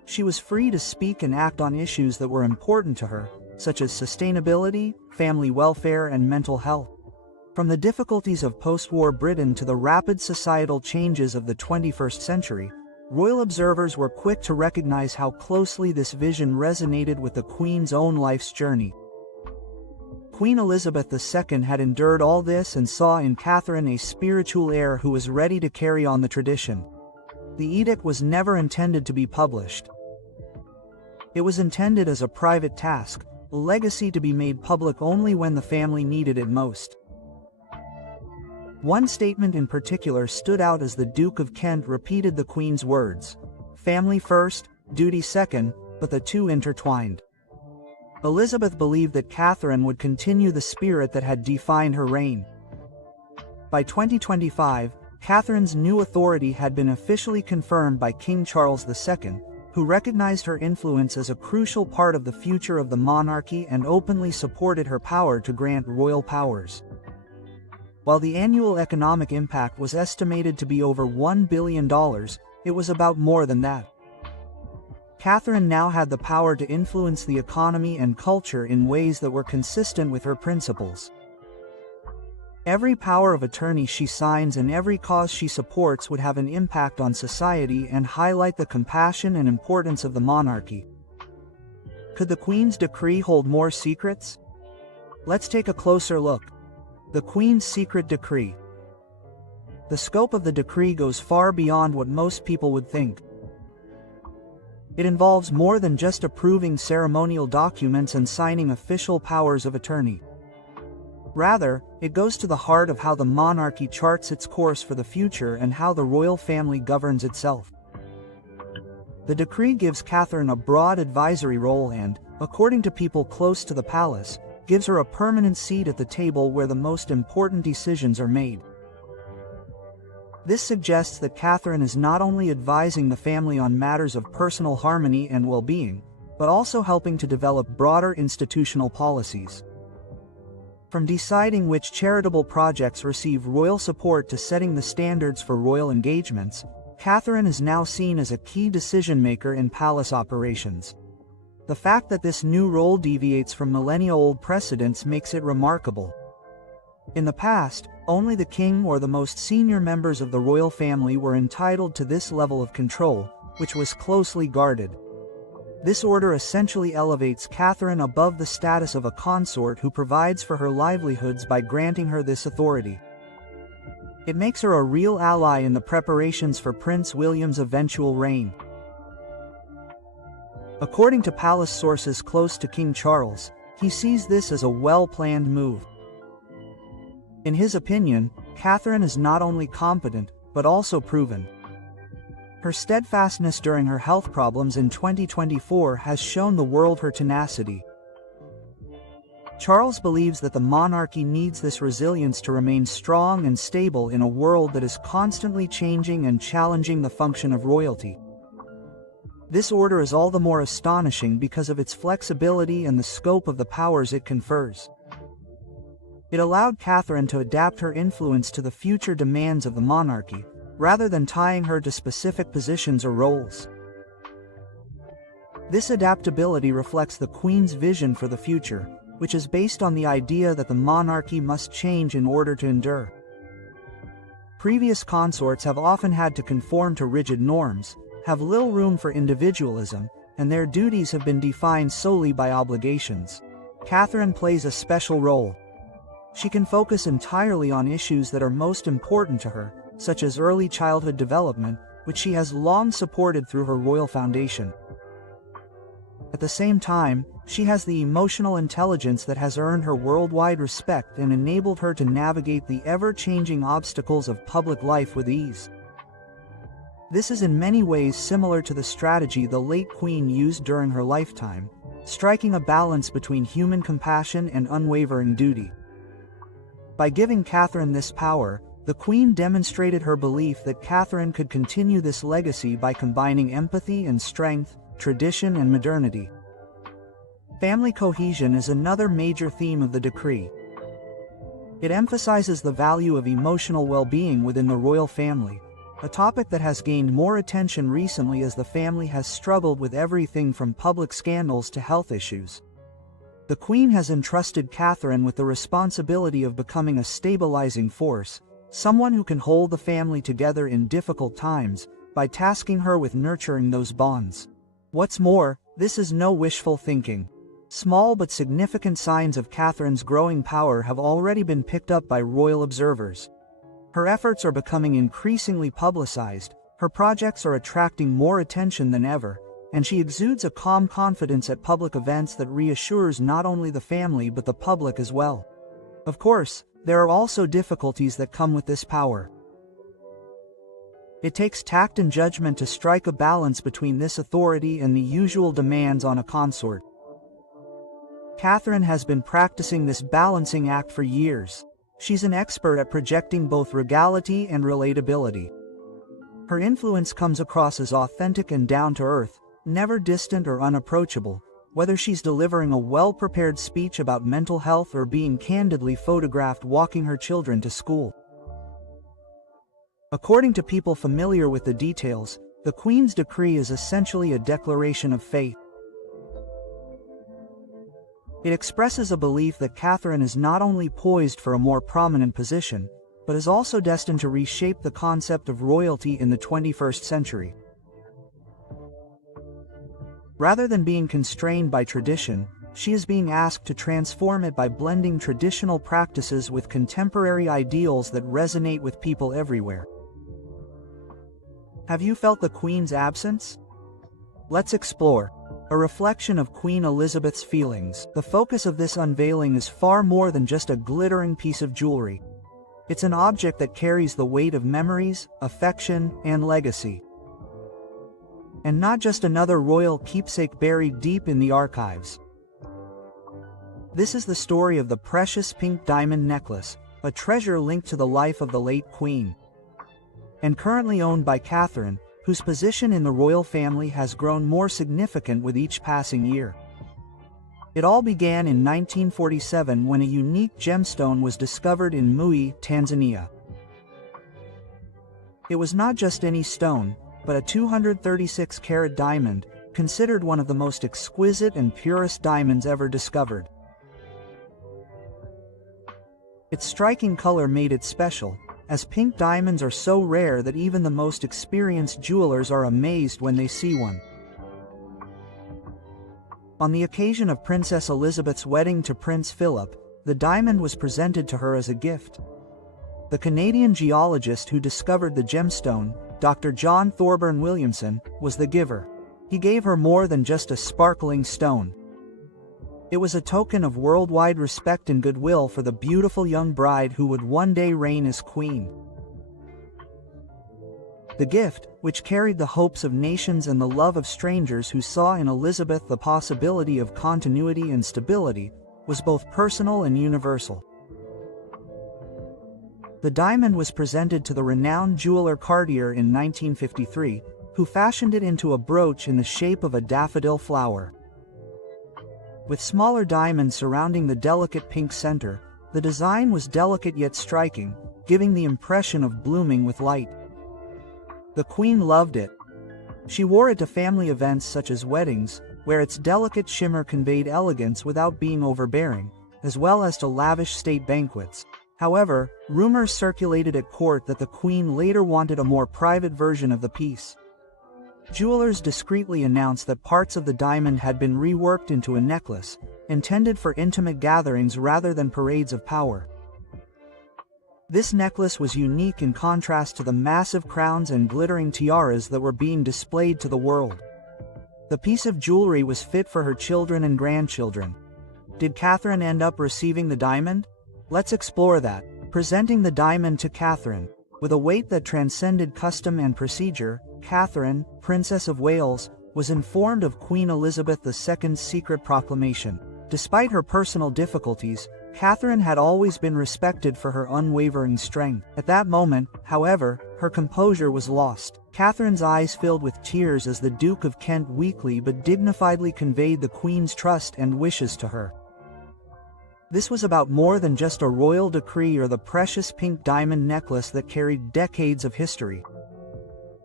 she was free to speak and act on issues that were important to her, such as sustainability, family welfare, and mental health. From the difficulties of post-war Britain to the rapid societal changes of the 21st century, royal observers were quick to recognize how closely this vision resonated with the Queen's own life's journey. Queen Elizabeth II had endured all this and saw in Catherine a spiritual heir who was ready to carry on the tradition. The edict was never intended to be published. It was intended as a private task, a legacy to be made public only when the family needed it most. One statement in particular stood out as the Duke of Kent repeated the Queen's words, "Family first, duty second, but the two intertwined." Elizabeth believed that Catherine would continue the spirit that had defined her reign. By 2025, Catherine's new authority had been officially confirmed by King Charles II, who recognized her influence as a crucial part of the future of the monarchy and openly supported her power to grant royal powers. While the annual economic impact was estimated to be over $1 billion, it was about more than that. Catherine now had the power to influence the economy and culture in ways that were consistent with her principles. Every power of attorney she signs and every cause she supports would have an impact on society and highlight the compassion and importance of the monarchy. Could the Queen's decree hold more secrets? Let's take a closer look. The Queen's Secret Decree. The scope of the decree goes far beyond what most people would think. It involves more than just approving ceremonial documents and signing official powers of attorney. Rather, it goes to the heart of how the monarchy charts its course for the future and how the royal family governs itself. The decree gives Catherine a broad advisory role and, according to people close to the palace, gives her a permanent seat at the table where the most important decisions are made. This suggests that Catherine is not only advising the family on matters of personal harmony and well-being, but also helping to develop broader institutional policies. From deciding which charitable projects receive royal support to setting the standards for royal engagements, Catherine is now seen as a key decision-maker in palace operations. The fact that this new role deviates from millennia-old precedents makes it remarkable. In the past, only the king or the most senior members of the royal family were entitled to this level of control, which was closely guarded. This order essentially elevates Catherine above the status of a consort who provides for her livelihoods by granting her this authority. It makes her a real ally in the preparations for Prince William's eventual reign. According to palace sources close to King Charles, he sees this as a well-planned move. In his opinion, Catherine is not only competent, but also proven. Her steadfastness during her health problems in 2024 has shown the world her tenacity. Charles believes that the monarchy needs this resilience to remain strong and stable in a world that is constantly changing and challenging the function of royalty. This order is all the more astonishing because of its flexibility and the scope of the powers it confers. It allowed Catherine to adapt her influence to the future demands of the monarchy, rather than tying her to specific positions or roles. This adaptability reflects the Queen's vision for the future, which is based on the idea that the monarchy must change in order to endure. Previous consorts have often had to conform to rigid norms, have little room for individualism, and their duties have been defined solely by obligations. Catherine plays a special role. She can focus entirely on issues that are most important to her, such as early childhood development, which she has long supported through her royal foundation. At the same time, she has the emotional intelligence that has earned her worldwide respect and enabled her to navigate the ever-changing obstacles of public life with ease. This is in many ways similar to the strategy the late Queen used during her lifetime, striking a balance between human compassion and unwavering duty. By giving Catherine this power, the Queen demonstrated her belief that Catherine could continue this legacy by combining empathy and strength, tradition and modernity. Family cohesion is another major theme of the decree. It emphasizes the value of emotional well-being within the royal family, a topic that has gained more attention recently as the family has struggled with everything from public scandals to health issues. The Queen has entrusted Catherine with the responsibility of becoming a stabilizing force, someone who can hold the family together in difficult times, by tasking her with nurturing those bonds. What's more, this is no wishful thinking. Small but significant signs of Catherine's growing power have already been picked up by royal observers. Her efforts are becoming increasingly publicized, her projects are attracting more attention than ever, and she exudes a calm confidence at public events that reassures not only the family but the public as well. Of course, there are also difficulties that come with this power. It takes tact and judgment to strike a balance between this authority and the usual demands on a consort. Catherine has been practicing this balancing act for years. She's an expert at projecting both regality and relatability. Her influence comes across as authentic and down-to-earth, never distant or unapproachable, whether she's delivering a well-prepared speech about mental health or being candidly photographed walking her children to school. According to people familiar with the details, the Queen's decree is essentially a declaration of faith. It expresses a belief that Catherine is not only poised for a more prominent position, but is also destined to reshape the concept of royalty in the 21st century. Rather than being constrained by tradition, she is being asked to transform it by blending traditional practices with contemporary ideals that resonate with people everywhere. Have you felt the Queen's absence? Let's explore. A reflection of Queen Elizabeth's feelings. The focus of this unveiling is far more than just a glittering piece of jewelry. It's an object that carries the weight of memories, affection, and legacy. And not just another royal keepsake buried deep in the archives. This is the story of the precious pink diamond necklace, a treasure linked to the life of the late Queen, and currently owned by Catherine, whose position in the royal family has grown more significant with each passing year. It all began in 1947 when a unique gemstone was discovered in Mui, Tanzania. It was not just any stone, but a 236-carat diamond, considered one of the most exquisite and purest diamonds ever discovered. Its striking color made it special, as pink diamonds are so rare that even the most experienced jewelers are amazed when they see one. On the occasion of Princess Elizabeth's wedding to Prince Philip, the diamond was presented to her as a gift. The Canadian geologist who discovered the gemstone, Dr. John Thorburn Williamson, was the giver. He gave her more than just a sparkling stone. It was a token of worldwide respect and goodwill for the beautiful young bride who would one day reign as queen. The gift, which carried the hopes of nations and the love of strangers who saw in Elizabeth the possibility of continuity and stability, was both personal and universal. The diamond was presented to the renowned jeweler Cartier in 1953, who fashioned it into a brooch in the shape of a daffodil flower. With smaller diamonds surrounding the delicate pink center, the design was delicate yet striking, giving the impression of blooming with light. The Queen loved it. She wore it to family events such as weddings, where its delicate shimmer conveyed elegance without being overbearing, as well as to lavish state banquets. However, rumors circulated at court that the Queen later wanted a more private version of the piece. Jewelers discreetly announced that parts of the diamond had been reworked into a necklace, intended for intimate gatherings rather than parades of power. This necklace was unique in contrast to the massive crowns and glittering tiaras that were being displayed to the world. The piece of jewelry was fit for her children and grandchildren. Did Catherine end up receiving the diamond? Let's explore that. Presenting the diamond to Catherine. With a weight that transcended custom and procedure, Catherine, Princess of Wales, was informed of Queen Elizabeth II's secret proclamation. Despite her personal difficulties, Catherine had always been respected for her unwavering strength. At that moment, however, her composure was lost. Catherine's eyes filled with tears as the Duke of Kent weakly but dignifiedly conveyed the Queen's trust and wishes to her. This was about more than just a royal decree or the precious pink diamond necklace that carried decades of history.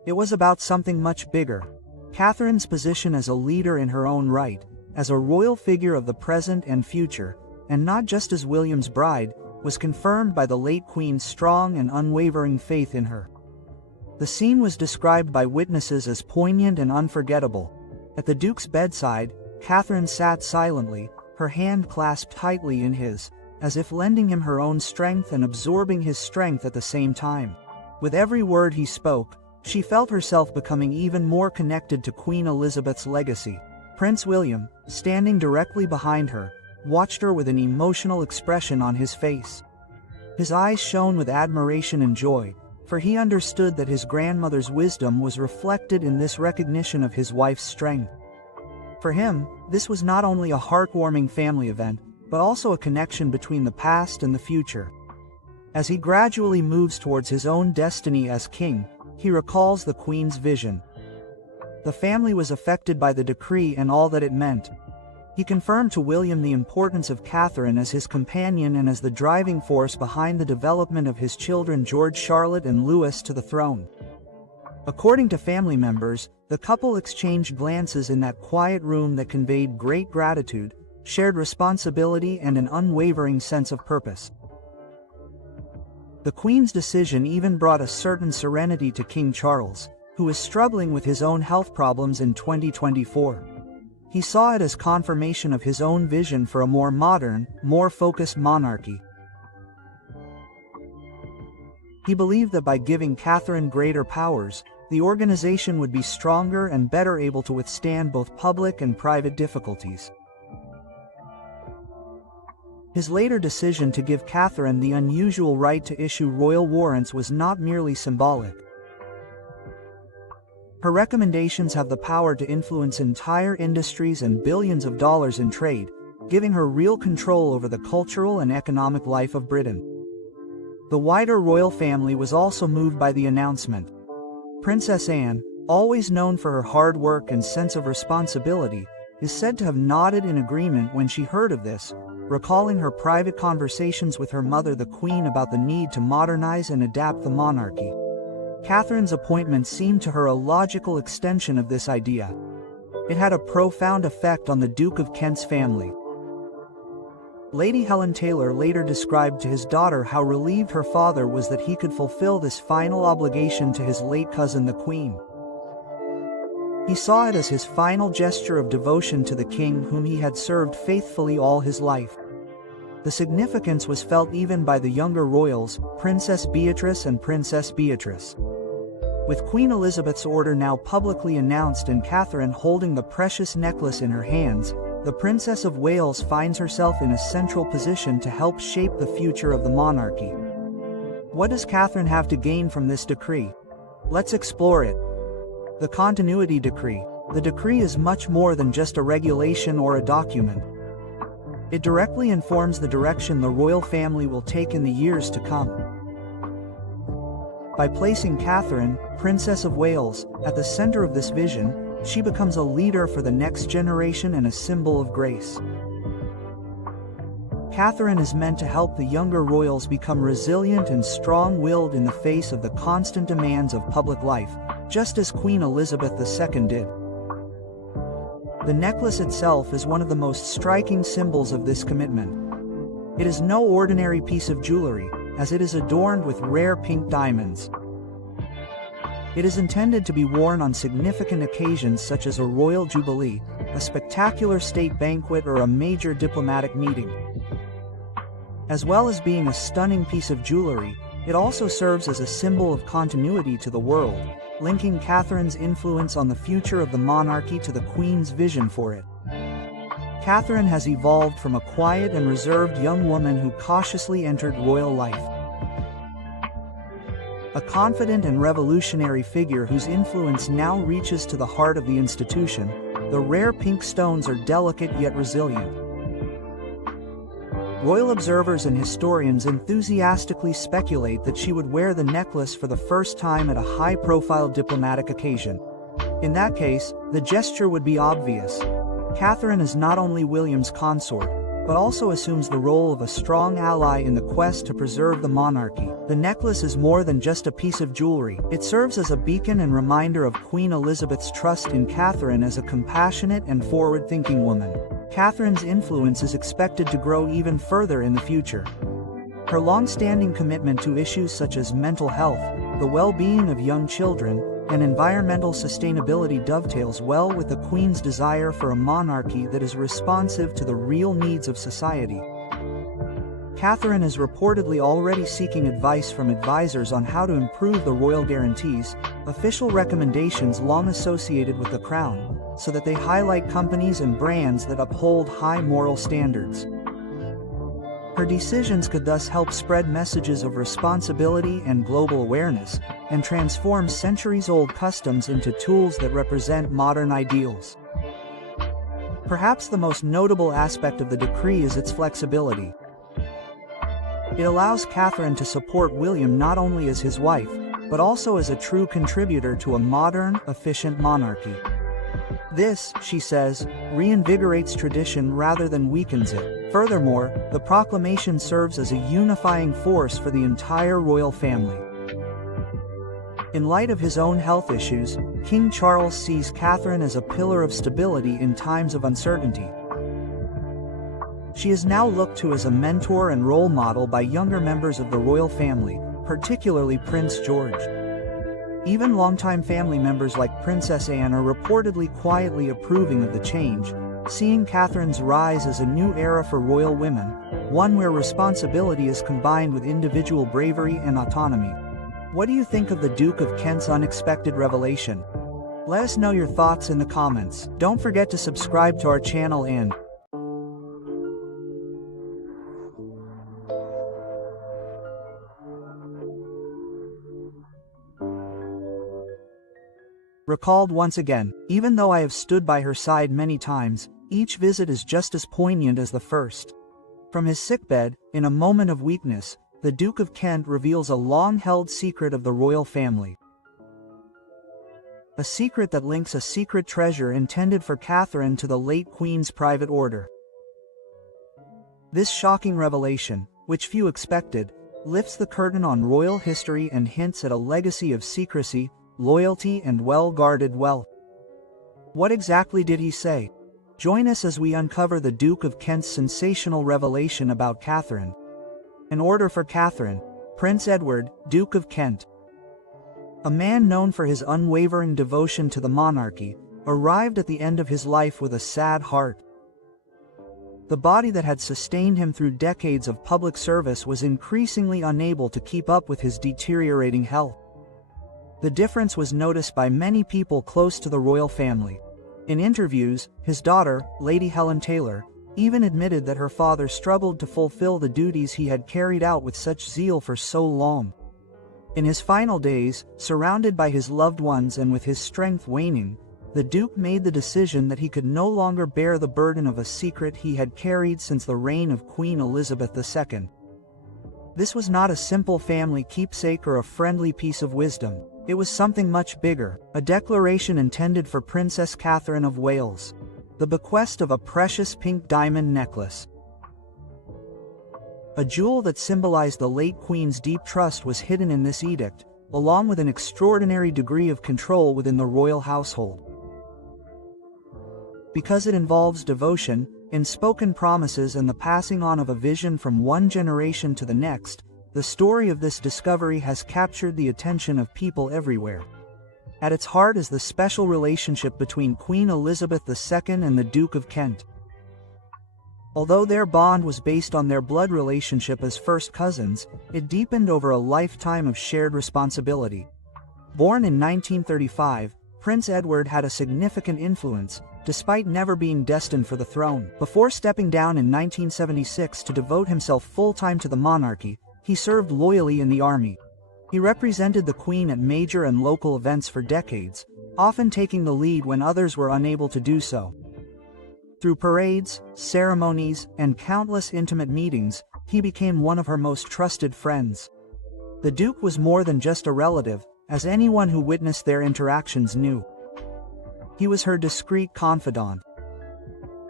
It was about something much bigger. Catharine's position as a leader in her own right, as a royal figure of the present and future, and not just as William's bride, was confirmed by the late Queen's strong and unwavering faith in her. The scene was described by witnesses as poignant and unforgettable. At the Duke's bedside, Catherine sat silently, her hand clasped tightly in his, as if lending him her own strength and absorbing his strength at the same time. With every word he spoke, she felt herself becoming even more connected to Queen Elizabeth's legacy. Prince William, standing directly behind her, watched her with an emotional expression on his face. His eyes shone with admiration and joy, for he understood that his grandmother's wisdom was reflected in this recognition of his wife's strength. For him, this was not only a heartwarming family event, but also a connection between the past and the future. As he gradually moves towards his own destiny as king, he recalls the Queen's vision. The family was affected by the decree and all that it meant. He confirmed to William the importance of Catherine as his companion and as the driving force behind the development of his children George, Charlotte, and Louis to the throne. According to family members, the couple exchanged glances in that quiet room that conveyed great gratitude, shared responsibility, and an unwavering sense of purpose. The Queen's decision even brought a certain serenity to King Charles, who was struggling with his own health problems in 2024. He saw it as confirmation of his own vision for a more modern, more focused monarchy. He believed that by giving Catherine greater powers, the organization would be stronger and better able to withstand both public and private difficulties. His later decision to give Catherine the unusual right to issue royal warrants was not merely symbolic. Her recommendations have the power to influence entire industries and billions of dollars in trade, giving her real control over the cultural and economic life of Britain. The wider royal family was also moved by the announcement. Princess Anne, always known for her hard work and sense of responsibility, is said to have nodded in agreement when she heard of this, recalling her private conversations with her mother the Queen about the need to modernize and adapt the monarchy. Catherine's appointment seemed to her a logical extension of this idea. It had a profound effect on the Duke of Kent's family. Lady Helen Taylor later described to his daughter how relieved her father was that he could fulfill this final obligation to his late cousin the Queen. He saw it as his final gesture of devotion to the king whom he had served faithfully all his life. The significance was felt even by the younger royals, Princess Beatrice and Princess Beatrice. With Queen Elizabeth's order now publicly announced and Catherine holding the precious necklace in her hands, the Princess of Wales finds herself in a central position to help shape the future of the monarchy. What does Catherine have to gain from this decree? Let's explore it. The Continuity Decree. The decree is much more than just a regulation or a document. It directly informs the direction the royal family will take in the years to come. By placing Catherine, Princess of Wales, at the center of this vision, she becomes a leader for the next generation and a symbol of grace. Catherine is meant to help the younger royals become resilient and strong-willed in the face of the constant demands of public life, just as Queen Elizabeth II did. The necklace itself is one of the most striking symbols of this commitment. It is no ordinary piece of jewelry, as it is adorned with rare pink diamonds. It is intended to be worn on significant occasions such as a royal jubilee, a spectacular state banquet, or a major diplomatic meeting. As well as being a stunning piece of jewelry, it also serves as a symbol of continuity to the world, linking Catherine's influence on the future of the monarchy to the Queen's vision for it. Catherine has evolved from a quiet and reserved young woman who cautiously entered royal life. A confident and revolutionary figure whose influence now reaches to the heart of the institution, the rare pink stones are delicate yet resilient. Royal observers and historians enthusiastically speculate that she would wear the necklace for the first time at a high-profile diplomatic occasion. In that case, the gesture would be obvious. Catherine is not only William's consort, but also assumes the role of a strong ally in the quest to preserve the monarchy. The necklace is more than just a piece of jewelry. It serves as a beacon and reminder of Queen Elizabeth's trust in Catherine as a compassionate and forward-thinking woman. Catherine's influence is expected to grow even further in the future. Her long-standing commitment to issues such as mental health, the well-being of young children, and environmental sustainability dovetails well with the Queen's desire for a monarchy that is responsive to the real needs of society. Catherine is reportedly already seeking advice from advisors on how to improve the royal guarantees, official recommendations long associated with the crown, so that they highlight companies and brands that uphold high moral standards. Her decisions could thus help spread messages of responsibility and global awareness, and transform centuries-old customs into tools that represent modern ideals. Perhaps the most notable aspect of the decree is its flexibility. It allows Catherine to support William not only as his wife, but also as a true contributor to a modern, efficient monarchy. This, she says, reinvigorates tradition rather than weakens it. Furthermore, the proclamation serves as a unifying force for the entire royal family. In light of his own health issues, King Charles sees Catherine as a pillar of stability in times of uncertainty. She is now looked to as a mentor and role model by younger members of the royal family, particularly Prince George. Even longtime family members like Princess Anne are reportedly quietly approving of the change, seeing Catherine's rise as a new era for royal women, one where responsibility is combined with individual bravery and autonomy. What do you think of the Duke of Kent's unexpected revelation? Let us know your thoughts in the comments. Don't forget to subscribe to our channel and recalled once again, even though I have stood by her side many times, each visit is just as poignant as the first. From his sickbed, in a moment of weakness, the Duke of Kent reveals a long-held secret of the royal family. A secret that links a secret treasure intended for Catherine to the late Queen's private order. This shocking revelation, which few expected, lifts the curtain on royal history and hints at a legacy of secrecy, loyalty, and well-guarded wealth. What exactly did he say? Join us as we uncover the Duke of Kent's sensational revelation about Catherine. An order for Catherine, Prince Edward, Duke of Kent. A man known for his unwavering devotion to the monarchy, arrived at the end of his life with a sad heart. The body that had sustained him through decades of public service was increasingly unable to keep up with his deteriorating health. The difference was noticed by many people close to the royal family. In interviews, his daughter, Lady Helen Taylor, even admitted that her father struggled to fulfill the duties he had carried out with such zeal for so long. In his final days, surrounded by his loved ones and with his strength waning, the Duke made the decision that he could no longer bear the burden of a secret he had carried since the reign of Queen Elizabeth II. This was not a simple family keepsake or a friendly piece of wisdom. It was something much bigger, a declaration intended for Princess Catherine of Wales. The bequest of a precious pink diamond necklace. A jewel that symbolized the late Queen's deep trust was hidden in this edict, along with an extraordinary degree of control within the royal household. Because it involves devotion, unspoken promises, and the passing on of a vision from one generation to the next, the story of this discovery has captured the attention of people everywhere. At its heart is the special relationship between Queen Elizabeth II and the Duke of Kent. Although their bond was based on their blood relationship as first cousins, it deepened over a lifetime of shared responsibility. Born in 1935, Prince Edward had a significant influence, despite never being destined for the throne. Before stepping down in 1976 to devote himself full-time to the monarchy, he served loyally in the army. He represented the Queen at major and local events for decades, often taking the lead when others were unable to do so. Through parades, ceremonies, and countless intimate meetings, he became one of her most trusted friends. The Duke was more than just a relative, as anyone who witnessed their interactions knew. He was her discreet confidant.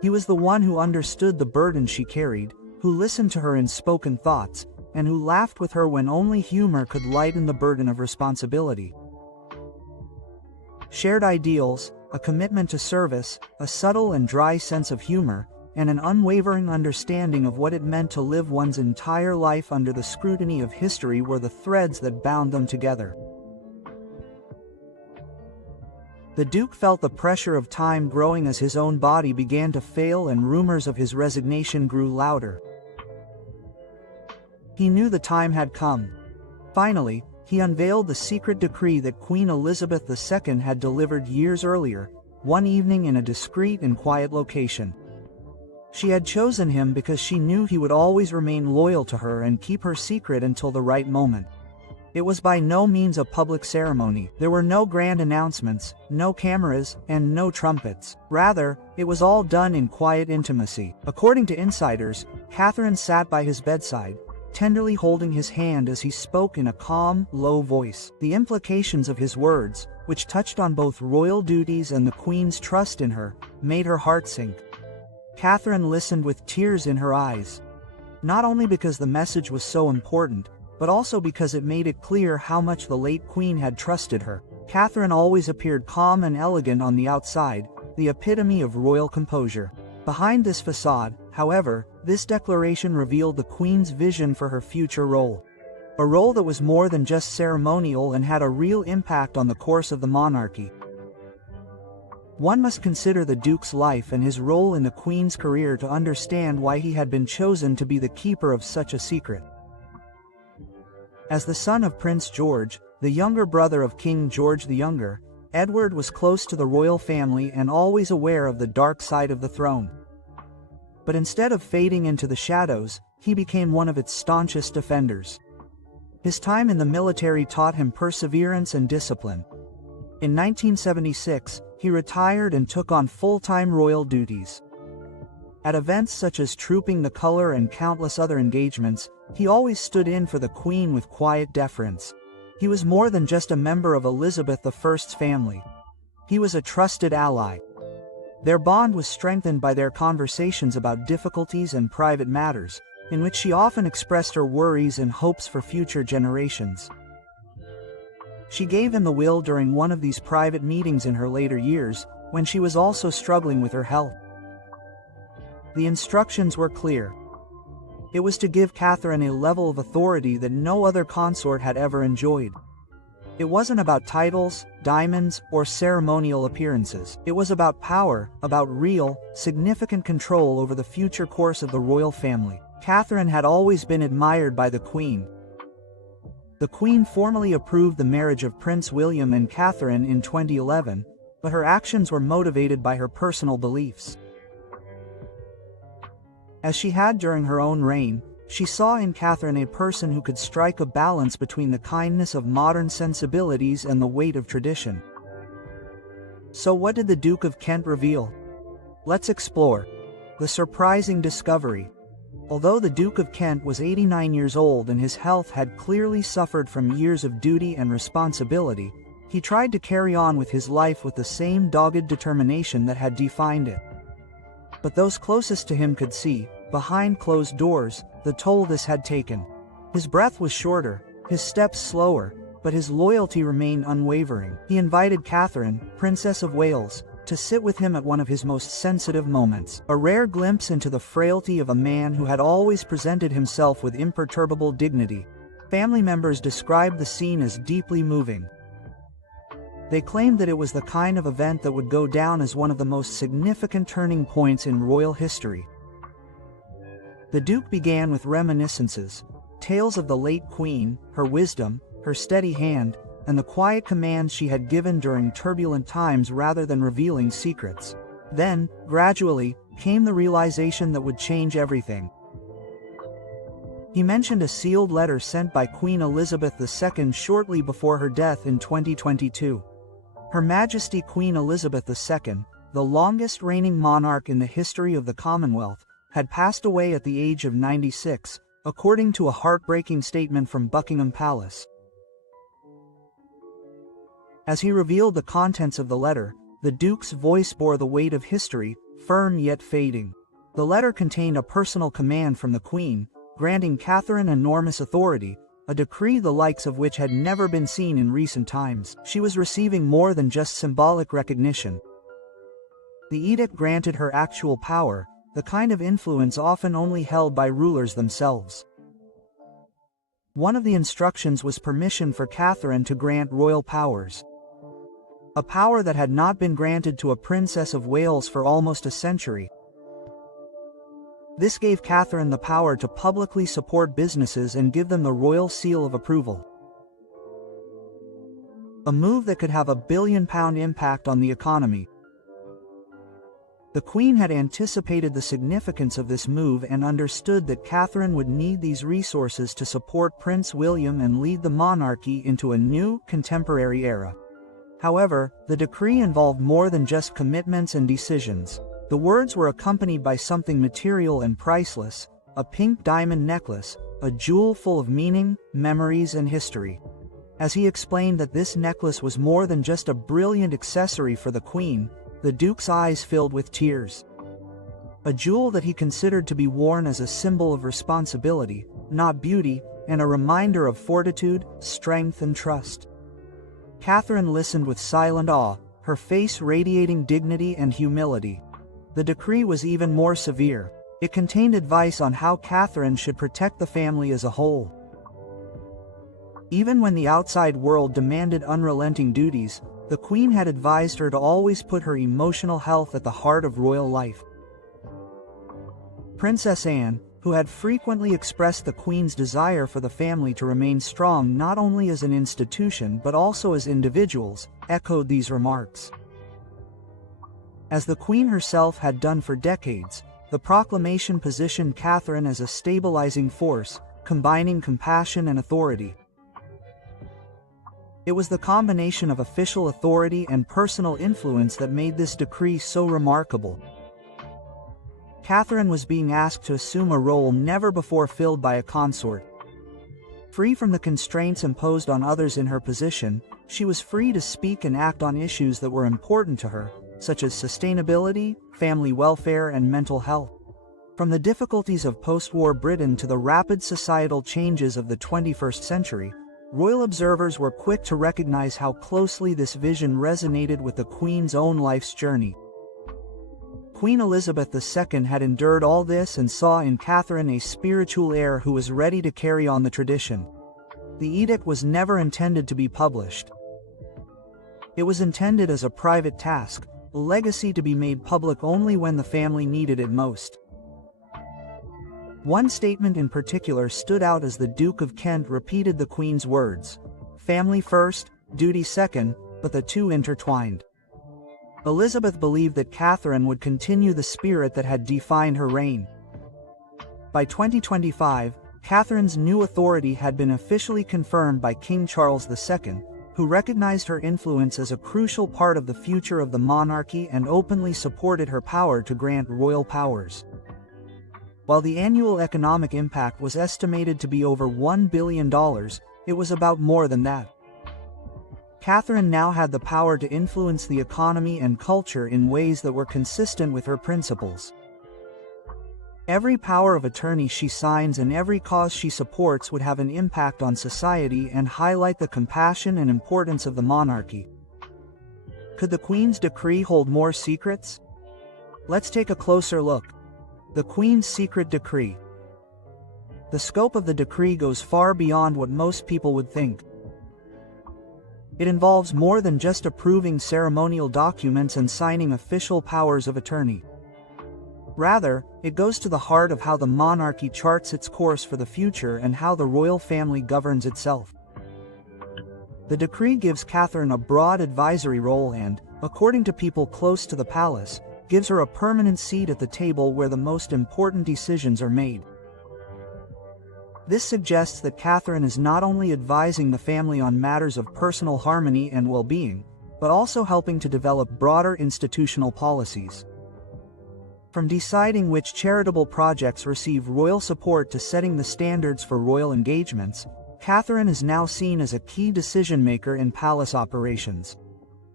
He was the one who understood the burden she carried, who listened to her unspoken thoughts, and who laughed with her when only humor could lighten the burden of responsibility. Shared ideals, a commitment to service, a subtle and dry sense of humor, and an unwavering understanding of what it meant to live one's entire life under the scrutiny of history were the threads that bound them together. The Duke felt the pressure of time growing as his own body began to fail and rumors of his resignation grew louder. He knew the time had come. Finally, he unveiled the secret decree that Queen Elizabeth II had delivered years earlier, one evening in a discreet and quiet location. She had chosen him because she knew he would always remain loyal to her and keep her secret until the right moment. It was by no means a public ceremony. There were no grand announcements, no cameras, and no trumpets. Rather, it was all done in quiet intimacy. According to insiders, Catherine sat by his bedside, tenderly holding his hand as he spoke in a calm, low voice. The implications of his words, which touched on both royal duties and the Queen's trust in her, made her heart sink. Catherine listened with tears in her eyes. Not only because the message was so important, but also because it made it clear how much the late Queen had trusted her. Catherine always appeared calm and elegant on the outside, the epitome of royal composure. Behind this facade, however, this declaration revealed the Queen's vision for her future role. A role that was more than just ceremonial and had a real impact on the course of the monarchy. One must consider the Duke's life and his role in the Queen's career to understand why he had been chosen to be the keeper of such a secret. As the son of Prince George, the younger brother of King George the Younger, Edward was close to the royal family and always aware of the dark side of the throne. But instead of fading into the shadows, he became one of its staunchest defenders. His time in the military taught him perseverance and discipline. In 1976, he retired and took on full-time royal duties. At events such as Trooping the Colour and countless other engagements, he always stood in for the Queen with quiet deference. He was more than just a member of Elizabeth I's family. He was a trusted ally. Their bond was strengthened by their conversations about difficulties and private matters, in which she often expressed her worries and hopes for future generations. She gave him the will during one of these private meetings in her later years, when she was also struggling with her health. The instructions were clear. It was to give Catherine a level of authority that no other consort had ever enjoyed. It wasn't about titles, diamonds, or ceremonial appearances. It was about power, about real, significant control over the future course of the royal family. Catherine had always been admired by the Queen. The Queen formally approved the marriage of Prince William and Catherine in 2011, but her actions were motivated by her personal beliefs. As she had during her own reign, she saw in Catherine a person who could strike a balance between the kindness of modern sensibilities and the weight of tradition. So what did the Duke of Kent reveal? Let's explore the surprising discovery. Although the Duke of Kent was 89 years old and his health had clearly suffered from years of duty and responsibility, he tried to carry on with his life with the same dogged determination that had defined it. But those closest to him could see, behind closed doors, the toll this had taken. His breath was shorter, his steps slower, but his loyalty remained unwavering. He invited Catherine, Princess of Wales, to sit with him at one of his most sensitive moments, a rare glimpse into the frailty of a man who had always presented himself with imperturbable dignity. Family members described the scene as deeply moving. They claimed that it was the kind of event that would go down as one of the most significant turning points in royal history. The Duke began with reminiscences, tales of the late Queen, her wisdom, her steady hand, and the quiet commands she had given during turbulent times rather than revealing secrets. Then, gradually, came the realization that would change everything. He mentioned a sealed letter sent by Queen Elizabeth II shortly before her death in 2022. Her Majesty Queen Elizabeth II, the longest reigning monarch in the history of the Commonwealth, had passed away at the age of 96, according to a heartbreaking statement from Buckingham Palace. As he revealed the contents of the letter, the Duke's voice bore the weight of history, firm yet fading. The letter contained a personal command from the Queen, granting Catherine enormous authority, a decree the likes of which had never been seen in recent times. She was receiving more than just symbolic recognition. The edict granted her actual power, the kind of influence often only held by rulers themselves. One of the instructions was permission for Catherine to grant royal powers, a power that had not been granted to a Princess of Wales for almost a century. This gave Catherine the power to publicly support businesses and give them the royal seal of approval. A move that could have a billion-pound impact on the economy. The Queen had anticipated the significance of this move and understood that Catherine would need these resources to support Prince William and lead the monarchy into a new, contemporary era. However, the decree involved more than just commitments and decisions. The words were accompanied by something material and priceless, a pink diamond necklace, a jewel full of meaning, memories and history. As he explained that this necklace was more than just a brilliant accessory for the Queen, the Duke's eyes filled with tears. A jewel that he considered to be worn as a symbol of responsibility, not beauty, and a reminder of fortitude, strength and trust. Catherine listened with silent awe, her face radiating dignity and humility. The decree was even more severe. It contained advice on how Catherine should protect the family as a whole. Even when the outside world demanded unrelenting duties, the Queen had advised her to always put her emotional health at the heart of royal life. Princess Anne, who had frequently expressed the Queen's desire for the family to remain strong not only as an institution but also as individuals, echoed these remarks. As the Queen herself had done for decades, the proclamation positioned Catherine as a stabilizing force, combining compassion and authority. It was the combination of official authority and personal influence that made this decree so remarkable. Catherine was being asked to assume a role never before filled by a consort. Free from the constraints imposed on others in her position, she was free to speak and act on issues that were important to her, such as sustainability, family welfare and mental health. From the difficulties of post-war Britain to the rapid societal changes of the 21st century, royal observers were quick to recognize how closely this vision resonated with the Queen's own life's journey. Queen Elizabeth II had endured all this and saw in Catherine a spiritual heir who was ready to carry on the tradition. The edict was never intended to be published. It was intended as a private task, a legacy to be made public only when the family needed it most. One statement in particular stood out as the Duke of Kent repeated the Queen's words, "Family first, duty second, but the two intertwined." Elizabeth believed that Catherine would continue the spirit that had defined her reign. By 2025, Catherine's new authority had been officially confirmed by King Charles II, who recognized her influence as a crucial part of the future of the monarchy and openly supported her power to grant royal powers. While the annual economic impact was estimated to be over $1 billion, it was about more than that. Catherine now had the power to influence the economy and culture in ways that were consistent with her principles. Every power of attorney she signs and every cause she supports would have an impact on society and highlight the compassion and importance of the monarchy. Could the Queen's decree hold more secrets? Let's take a closer look. The Queen's Secret Decree. The scope of the decree goes far beyond what most people would think. It involves more than just approving ceremonial documents and signing official powers of attorney. Rather, it goes to the heart of how the monarchy charts its course for the future and how the royal family governs itself. The decree gives Catherine a broad advisory role and, according to people close to the palace, gives her a permanent seat at the table where the most important decisions are made. This suggests that Catherine is not only advising the family on matters of personal harmony and well-being, but also helping to develop broader institutional policies. From deciding which charitable projects receive royal support to setting the standards for royal engagements, Catherine is now seen as a key decision-maker in palace operations.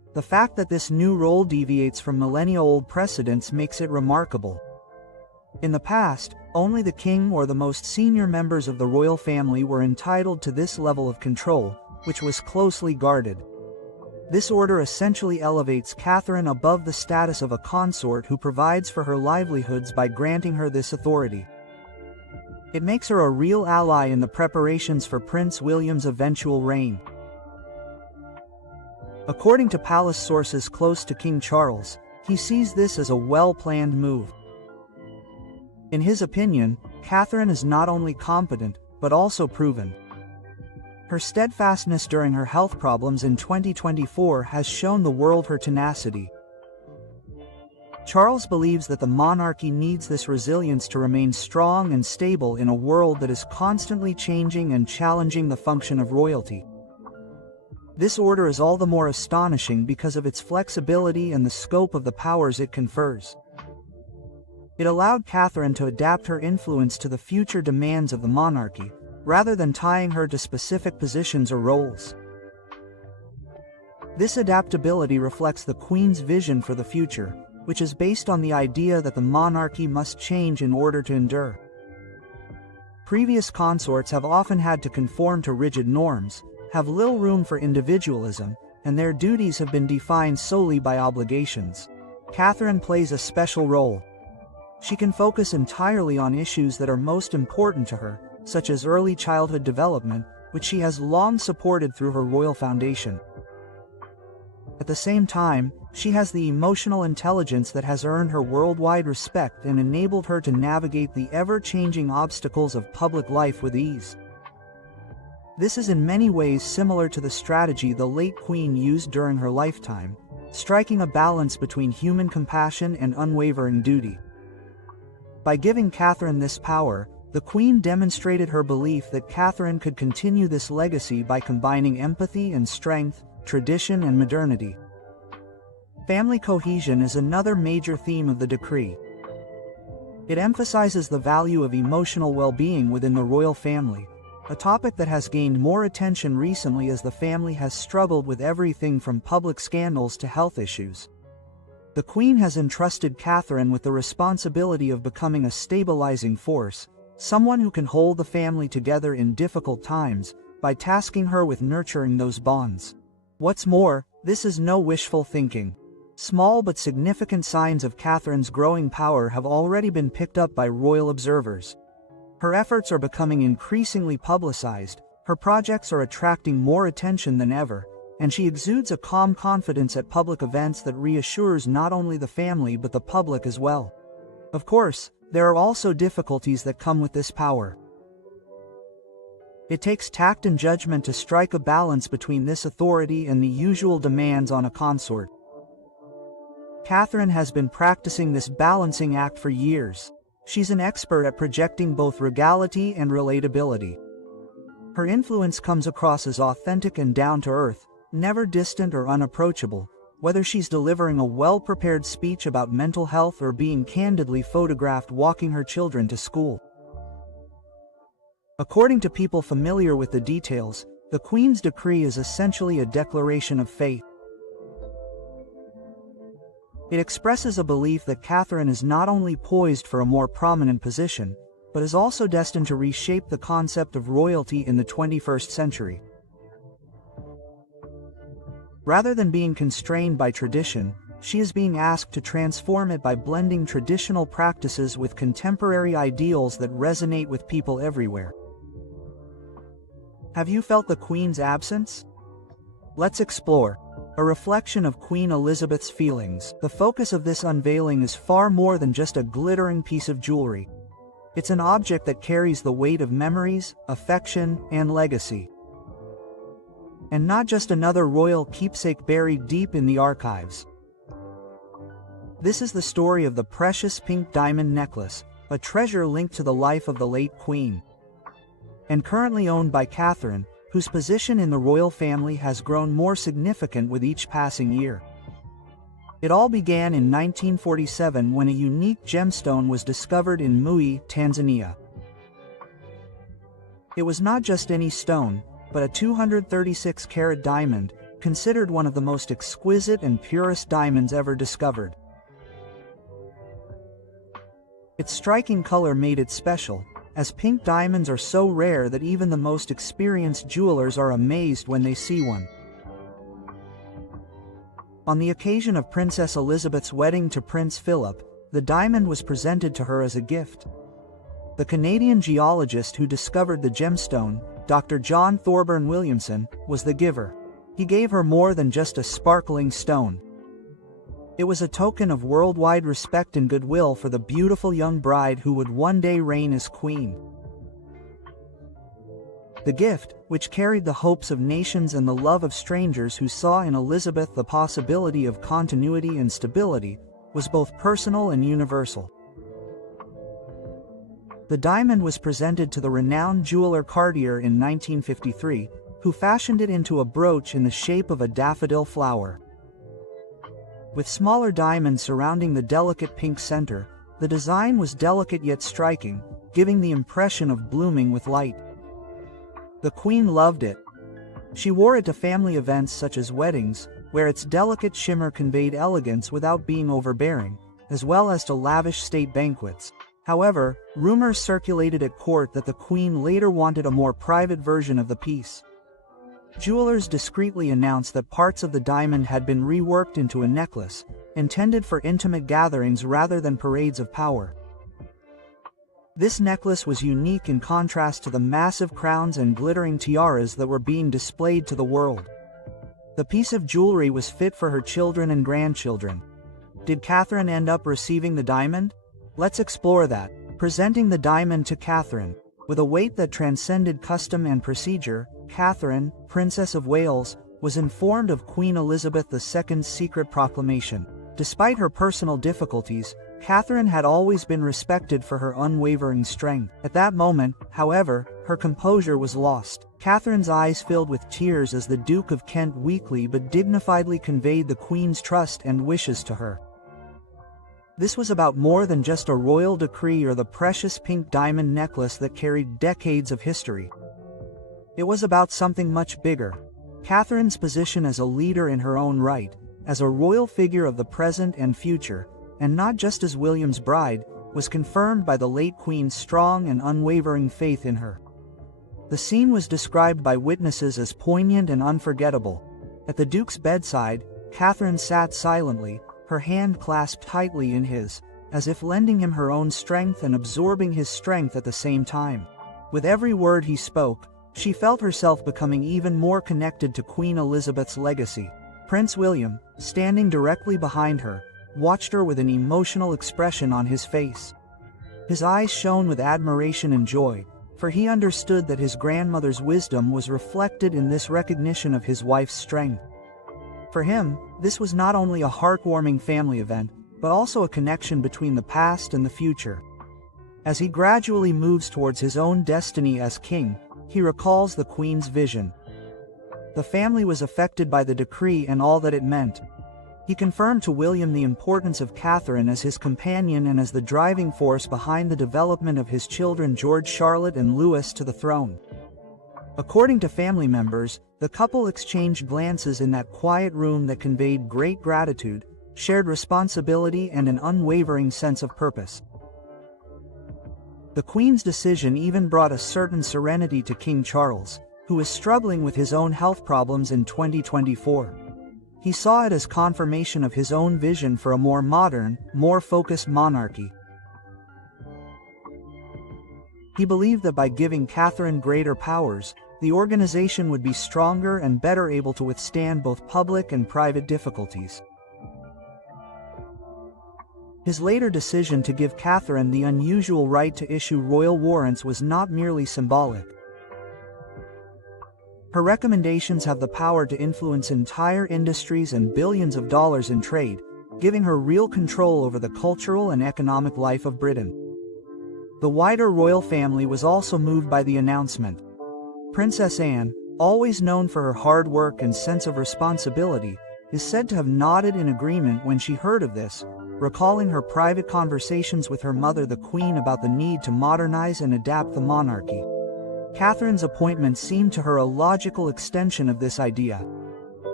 The fact that this new role deviates from millennia-old precedents makes it remarkable. In the past, only the king or the most senior members of the royal family were entitled to this level of control, which was closely guarded. This order essentially elevates Catherine above the status of a consort who provides for her livelihoods by granting her this authority. It makes her a real ally in the preparations for Prince William's eventual reign. According to palace sources close to King Charles, he sees this as a well-planned move. In his opinion, Catherine is not only competent, but also proven. Her steadfastness during her health problems in 2024 has shown the world her tenacity. Charles believes that the monarchy needs this resilience to remain strong and stable in a world that is constantly changing and challenging the function of royalty. This order is all the more astonishing because of its flexibility and the scope of the powers it confers. It allowed Catherine to adapt her influence to the future demands of the monarchy, rather than tying her to specific positions or roles. This adaptability reflects the Queen's vision for the future, which is based on the idea that the monarchy must change in order to endure. Previous consorts have often had to conform to rigid norms, have little room for individualism, and their duties have been defined solely by obligations. Catherine plays a special role. She can focus entirely on issues that are most important to her, such as early childhood development, which she has long supported through her royal foundation. At the same time, she has the emotional intelligence that has earned her worldwide respect and enabled her to navigate the ever-changing obstacles of public life with ease. This is in many ways similar to the strategy the late Queen used during her lifetime, striking a balance between human compassion and unwavering duty. By giving Catherine this power, the Queen demonstrated her belief that Catherine could continue this legacy by combining empathy and strength, tradition and modernity. Family cohesion is another major theme of the decree. It emphasizes the value of emotional well-being within the royal family, a topic that has gained more attention recently as the family has struggled with everything from public scandals to health issues. The Queen has entrusted Catherine with the responsibility of becoming a stabilizing force, someone who can hold the family together in difficult times, by tasking her with nurturing those bonds. What's more, this is no wishful thinking. Small but significant signs of Catherine's growing power have already been picked up by royal observers. Her efforts are becoming increasingly publicized, her projects are attracting more attention than ever, and she exudes a calm confidence at public events that reassures not only the family but the public as well. Of course, there are also difficulties that come with this power. It takes tact and judgment to strike a balance between this authority and the usual demands on a consort. Catherine has been practicing this balancing act for years. She's an expert at projecting both regality and relatability. Her influence comes across as authentic and down-to-earth, never distant or unapproachable, whether she's delivering a well-prepared speech about mental health or being candidly photographed walking her children to school. According to people familiar with the details, the Queen's decree is essentially a declaration of faith. It expresses a belief that Catherine is not only poised for a more prominent position, but is also destined to reshape the concept of royalty in the 21st century. Rather than being constrained by tradition, she is being asked to transform it by blending traditional practices with contemporary ideals that resonate with people everywhere. Have you felt the Queen's absence? Let's explore. A reflection of Queen Elizabeth's feelings. The focus of this unveiling is far more than just a glittering piece of jewelry. It's an object that carries the weight of memories, affection, and legacy. And not just another royal keepsake buried deep in the archives. This is the story of the precious pink diamond necklace, a treasure linked to the life of the late Queen. And currently owned by Catherine, whose position in the royal family has grown more significant with each passing year. It all began in 1947 when a unique gemstone was discovered in Mui, Tanzania. It was not just any stone, but a 236-carat diamond, considered one of the most exquisite and purest diamonds ever discovered. Its striking color made it special, as pink diamonds are so rare that even the most experienced jewelers are amazed when they see one. On the occasion of Princess Elizabeth's wedding to Prince Philip, the diamond was presented to her as a gift. The Canadian geologist who discovered the gemstone, Dr. John Thorburn Williamson, was the giver. He gave her more than just a sparkling stone. It was a token of worldwide respect and goodwill for the beautiful young bride who would one day reign as queen. The gift, which carried the hopes of nations and the love of strangers who saw in Elizabeth the possibility of continuity and stability, was both personal and universal. The diamond was presented to the renowned jeweler Cartier in 1953, who fashioned it into a brooch in the shape of a daffodil flower. With smaller diamonds surrounding the delicate pink center, the design was delicate yet striking, giving the impression of blooming with light. The Queen loved it. She wore it to family events such as weddings, where its delicate shimmer conveyed elegance without being overbearing, as well as to lavish state banquets. However, rumors circulated at court that the Queen later wanted a more private version of the piece. Jewelers discreetly announced that parts of the diamond had been reworked into a necklace, intended for intimate gatherings rather than parades of power. This necklace was unique in contrast to the massive crowns and glittering tiaras that were being displayed to the world. The piece of jewelry was fit for her children and grandchildren. Did Catherine end up receiving the diamond? Let's explore that. Presenting the diamond to Catherine. With a weight that transcended custom and procedure, Catherine, Princess of Wales, was informed of Queen Elizabeth II's secret proclamation. Despite her personal difficulties, Catherine had always been respected for her unwavering strength. At that moment, however, her composure was lost. Catherine's eyes filled with tears as the Duke of Kent weakly but dignifiedly conveyed the Queen's trust and wishes to her. This was about more than just a royal decree or the precious pink diamond necklace that carried decades of history. It was about something much bigger. Catherine's position as a leader in her own right, as a royal figure of the present and future, and not just as William's bride, was confirmed by the late Queen's strong and unwavering faith in her. The scene was described by witnesses as poignant and unforgettable. At the Duke's bedside, Catherine sat silently, her hand clasped tightly in his, as if lending him her own strength and absorbing his strength at the same time. With every word he spoke, she felt herself becoming even more connected to Queen Elizabeth's legacy. Prince William, standing directly behind her, watched her with an emotional expression on his face. His eyes shone with admiration and joy, for he understood that his grandmother's wisdom was reflected in this recognition of his wife's strength. For him, this was not only a heartwarming family event, but also a connection between the past and the future. As he gradually moves towards his own destiny as king, he recalls the Queen's vision. The family was affected by the decree and all that it meant. He confirmed to William the importance of Catherine as his companion and as the driving force behind the development of his children George, Charlotte, and Louis to the throne. According to family members, the couple exchanged glances in that quiet room that conveyed great gratitude, shared responsibility, and an unwavering sense of purpose. The Queen's decision even brought a certain serenity to King Charles, who was struggling with his own health problems in 2024. He saw it as confirmation of his own vision for a more modern, more focused monarchy. He believed that by giving Catherine greater powers, the organization would be stronger and better able to withstand both public and private difficulties. His later decision to give Catherine the unusual right to issue royal warrants was not merely symbolic. Her recommendations have the power to influence entire industries and billions of dollars in trade, giving her real control over the cultural and economic life of Britain. The wider royal family was also moved by the announcement. Princess Anne, always known for her hard work and sense of responsibility, is said to have nodded in agreement when she heard of this, recalling her private conversations with her mother the Queen about the need to modernize and adapt the monarchy. Catherine's appointment seemed to her a logical extension of this idea.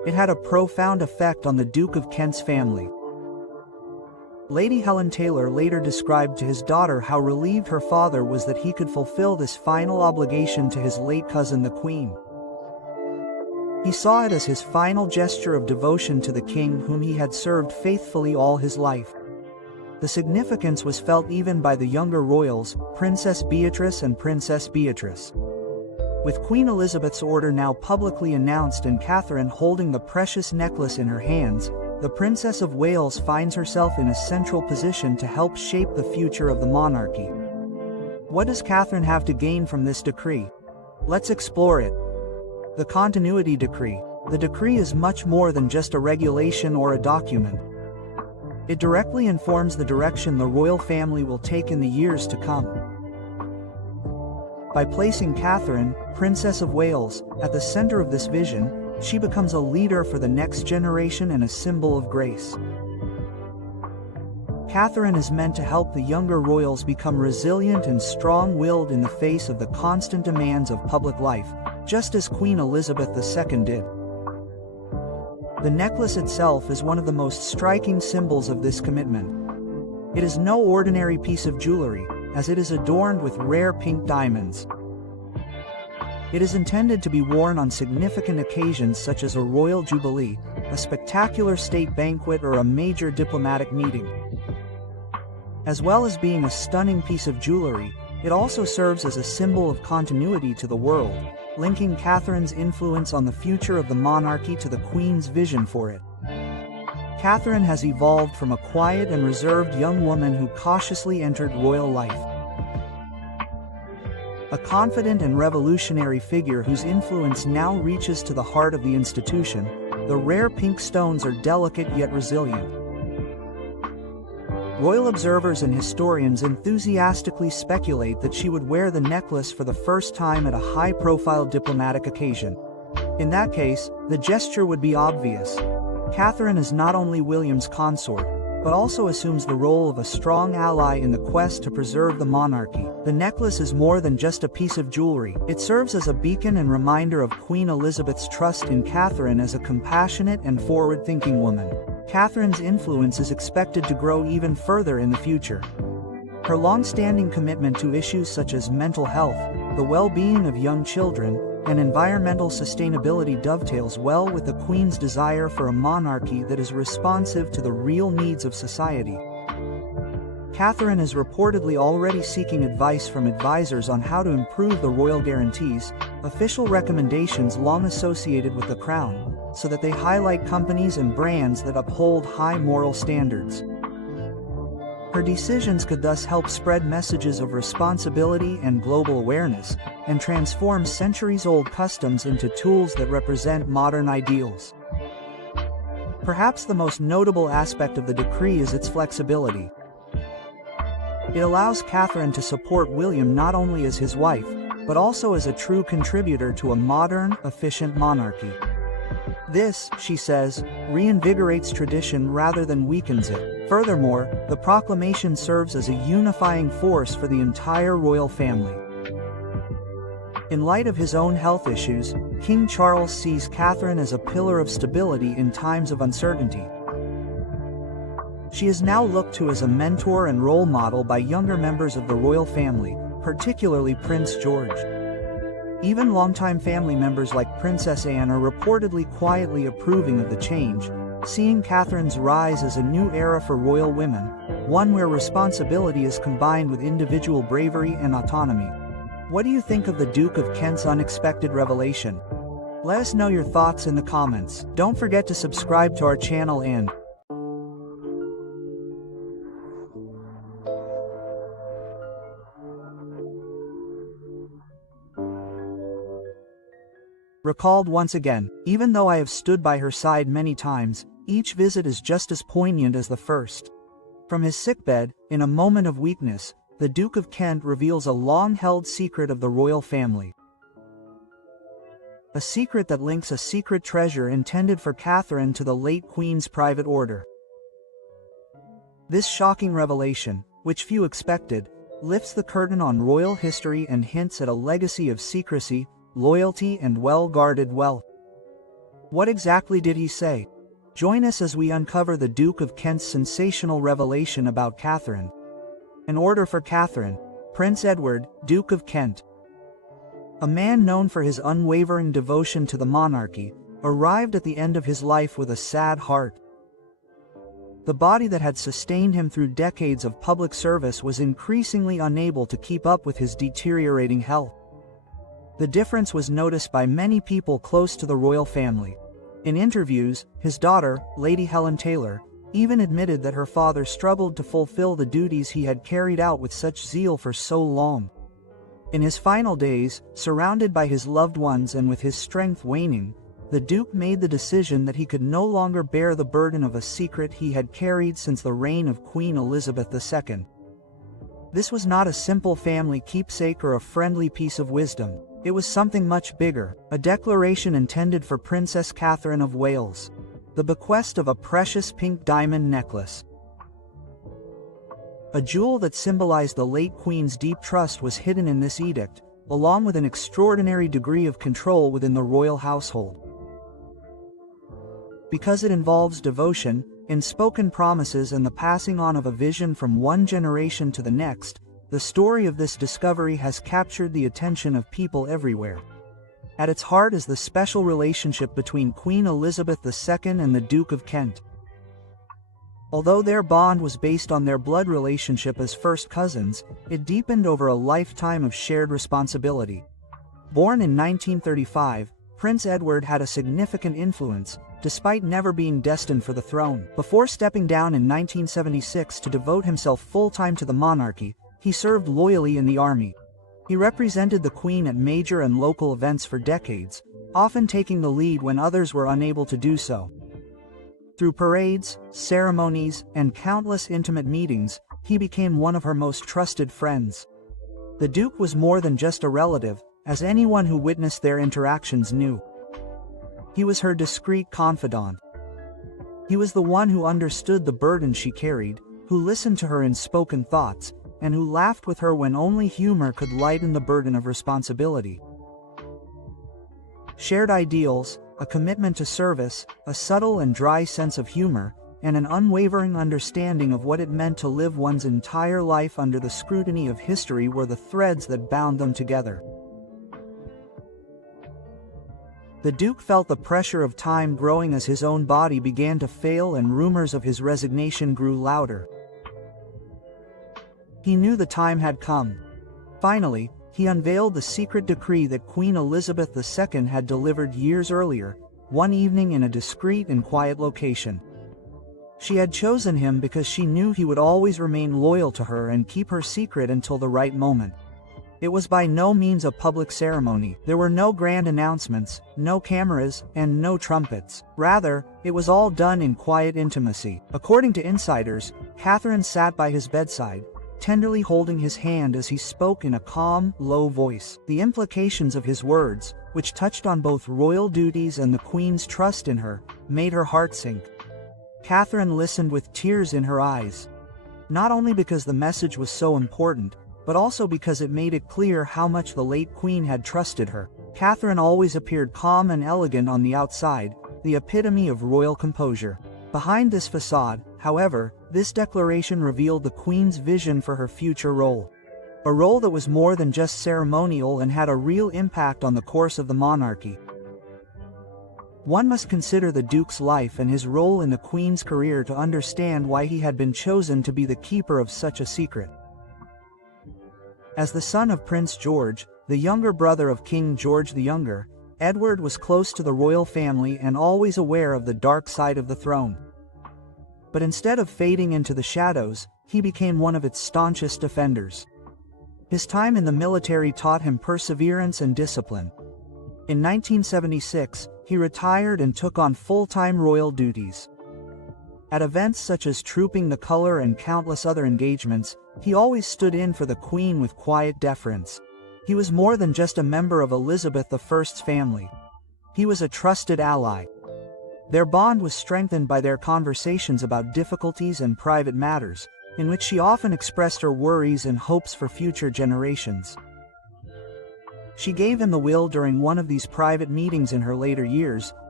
It had a profound effect on the Duke of Kent's family. Lady Helen Taylor later described to his daughter how relieved her father was that he could fulfill this final obligation to his late cousin the Queen. He saw it as his final gesture of devotion to the king whom he had served faithfully all his life. The significance was felt even by the younger royals, Princess Beatrice and Princess Beatrice. With Queen Elizabeth's order now publicly announced and Catherine holding the precious necklace in her hands, the Princess of Wales finds herself in a central position to help shape the future of the monarchy. What does Catherine have to gain from this decree? Let's explore it. The Continuity Decree. The decree is much more than just a regulation or a document. It directly informs the direction the royal family will take in the years to come. By placing Catherine, Princess of Wales, at the center of this vision, she becomes a leader for the next generation and a symbol of grace. Catherine is meant to help the younger royals become resilient and strong-willed in the face of the constant demands of public life, just as Queen Elizabeth II did. The necklace itself is one of the most striking symbols of this commitment. It is no ordinary piece of jewelry, as it is adorned with rare pink diamonds. It is intended to be worn on significant occasions such as a royal jubilee, a spectacular state banquet, or a major diplomatic meeting. As well as being a stunning piece of jewelry, it also serves as a symbol of continuity to the world, linking Catherine's influence on the future of the monarchy to the Queen's vision for it. Catherine has evolved from a quiet and reserved young woman who cautiously entered royal life. A confident and revolutionary figure whose influence now reaches to the heart of the institution, the rare pink stones are delicate yet resilient. Royal observers and historians enthusiastically speculate that she would wear the necklace for the first time at a high-profile diplomatic occasion. In that case, the gesture would be obvious. Catherine is not only William's consort, but also assumes the role of a strong ally in the quest to preserve the monarchy. The necklace is more than just a piece of jewelry. It serves as a beacon and reminder of Queen Elizabeth's trust in Catherine as a compassionate and forward-thinking woman. Catherine's influence is expected to grow even further in the future. Her long-standing commitment to issues such as mental health, the well-being of young children, and environmental sustainability dovetails well with the Queen's desire for a monarchy that is responsive to the real needs of society. Catherine is reportedly already seeking advice from advisors on how to improve the royal guarantees, official recommendations long associated with the crown, so that they highlight companies and brands that uphold high moral standards. Her decisions could thus help spread messages of responsibility and global awareness, and transform centuries-old customs into tools that represent modern ideals. Perhaps the most notable aspect of the decree is its flexibility. It allows Catherine to support William not only as his wife, but also as a true contributor to a modern, efficient monarchy. This, she says, reinvigorates tradition rather than weakens it. Furthermore, the proclamation serves as a unifying force for the entire royal family. In light of his own health issues, King Charles sees Catherine as a pillar of stability in times of uncertainty. She is now looked to as a mentor and role model by younger members of the royal family, particularly Prince George. Even longtime family members like Princess Anne are reportedly quietly approving of the change, seeing Catherine's rise as a new era for royal women, one where responsibility is combined with individual bravery and autonomy. What do you think of the Duke of Kent's unexpected revelation? Let us know your thoughts in the comments. Don't forget to subscribe to our channel and recalled once again, even though I have stood by her side many times, each visit is just as poignant as the first. From his sickbed, in a moment of weakness, the Duke of Kent reveals a long-held secret of the royal family. A secret that links a secret treasure intended for Catherine to the late Queen's private order. This shocking revelation, which few expected, lifts the curtain on royal history and hints at a legacy of secrecy, loyalty, and well-guarded wealth. What exactly did he say? Join us as we uncover the Duke of Kent's sensational revelation about Catherine. An order for Catherine. Prince Edward, Duke of Kent, a man known for his unwavering devotion to the monarchy, arrived at the end of his life with a sad heart. The body that had sustained him through decades of public service was increasingly unable to keep up with his deteriorating health. The difference was noticed by many people close to the royal family. In interviews, his daughter, Lady Helen Taylor, even admitted that her father struggled to fulfill the duties he had carried out with such zeal for so long. In his final days, surrounded by his loved ones and with his strength waning, the Duke made the decision that he could no longer bear the burden of a secret he had carried since the reign of Queen Elizabeth II. This was not a simple family keepsake or a friendly piece of wisdom. It was something much bigger, a declaration intended for Princess Catherine of Wales. The bequest of a precious pink diamond necklace. A jewel that symbolized the late Queen's deep trust was hidden in this edict, along with an extraordinary degree of control within the royal household. Because it involves devotion, unspoken promises and the passing on of a vision from one generation to the next, the story of this discovery has captured the attention of people everywhere. At its heart is the special relationship between Queen Elizabeth II and the Duke of Kent. Although their bond was based on their blood relationship as first cousins, it deepened over a lifetime of shared responsibility. Born in 1935, Prince Edward had a significant influence, despite never being destined for the throne. Before stepping down in 1976 to devote himself full-time to the monarchy, he served loyally in the army. He represented the Queen at major and local events for decades, often taking the lead when others were unable to do so. Through parades, ceremonies, and countless intimate meetings, he became one of her most trusted friends. The Duke was more than just a relative, as anyone who witnessed their interactions knew. He was her discreet confidant. He was the one who understood the burden she carried, who listened to her unspoken thoughts, and who laughed with her when only humor could lighten the burden of responsibility. Shared ideals, a commitment to service, a subtle and dry sense of humor, and an unwavering understanding of what it meant to live one's entire life under the scrutiny of history were the threads that bound them together. The Duke felt the pressure of time growing as his own body began to fail and rumors of his resignation grew louder. He knew the time had come. Finally, he unveiled the secret decree that Queen Elizabeth II had delivered years earlier, one evening in a discreet and quiet location. She had chosen him because she knew he would always remain loyal to her and keep her secret until the right moment. It was by no means a public ceremony. There were no grand announcements, no cameras, and no trumpets. Rather, it was all done in quiet intimacy. According to insiders, Catherine sat by his bedside, tenderly holding his hand as he spoke in a calm, low voice. The implications of his words, which touched on both royal duties and the Queen's trust in her, made her heart sink. Catherine listened with tears in her eyes. Not only because the message was so important, but also because it made it clear how much the late Queen had trusted her. Catherine always appeared calm and elegant on the outside, the epitome of royal composure. Behind this facade, however, this declaration revealed the Queen's vision for her future role. A role that was more than just ceremonial and had a real impact on the course of the monarchy. One must consider the Duke's life and his role in the Queen's career to understand why he had been chosen to be the keeper of such a secret. As the son of Prince George, the younger brother of King George the Younger, Edward was close to the royal family and always aware of the dark side of the throne. But instead of fading into the shadows, he became one of its staunchest defenders. His time in the military taught him perseverance and discipline. In 1976, he retired and took on full-time royal duties. At events such as Trooping the Colour and countless other engagements, he always stood in for the Queen with quiet deference. He was more than just a member of Elizabeth I's family. He was a trusted ally. Their bond was strengthened by their conversations about difficulties and private matters, in which she often expressed her worries and hopes for future generations. She gave him the will during one of these private meetings in her later years,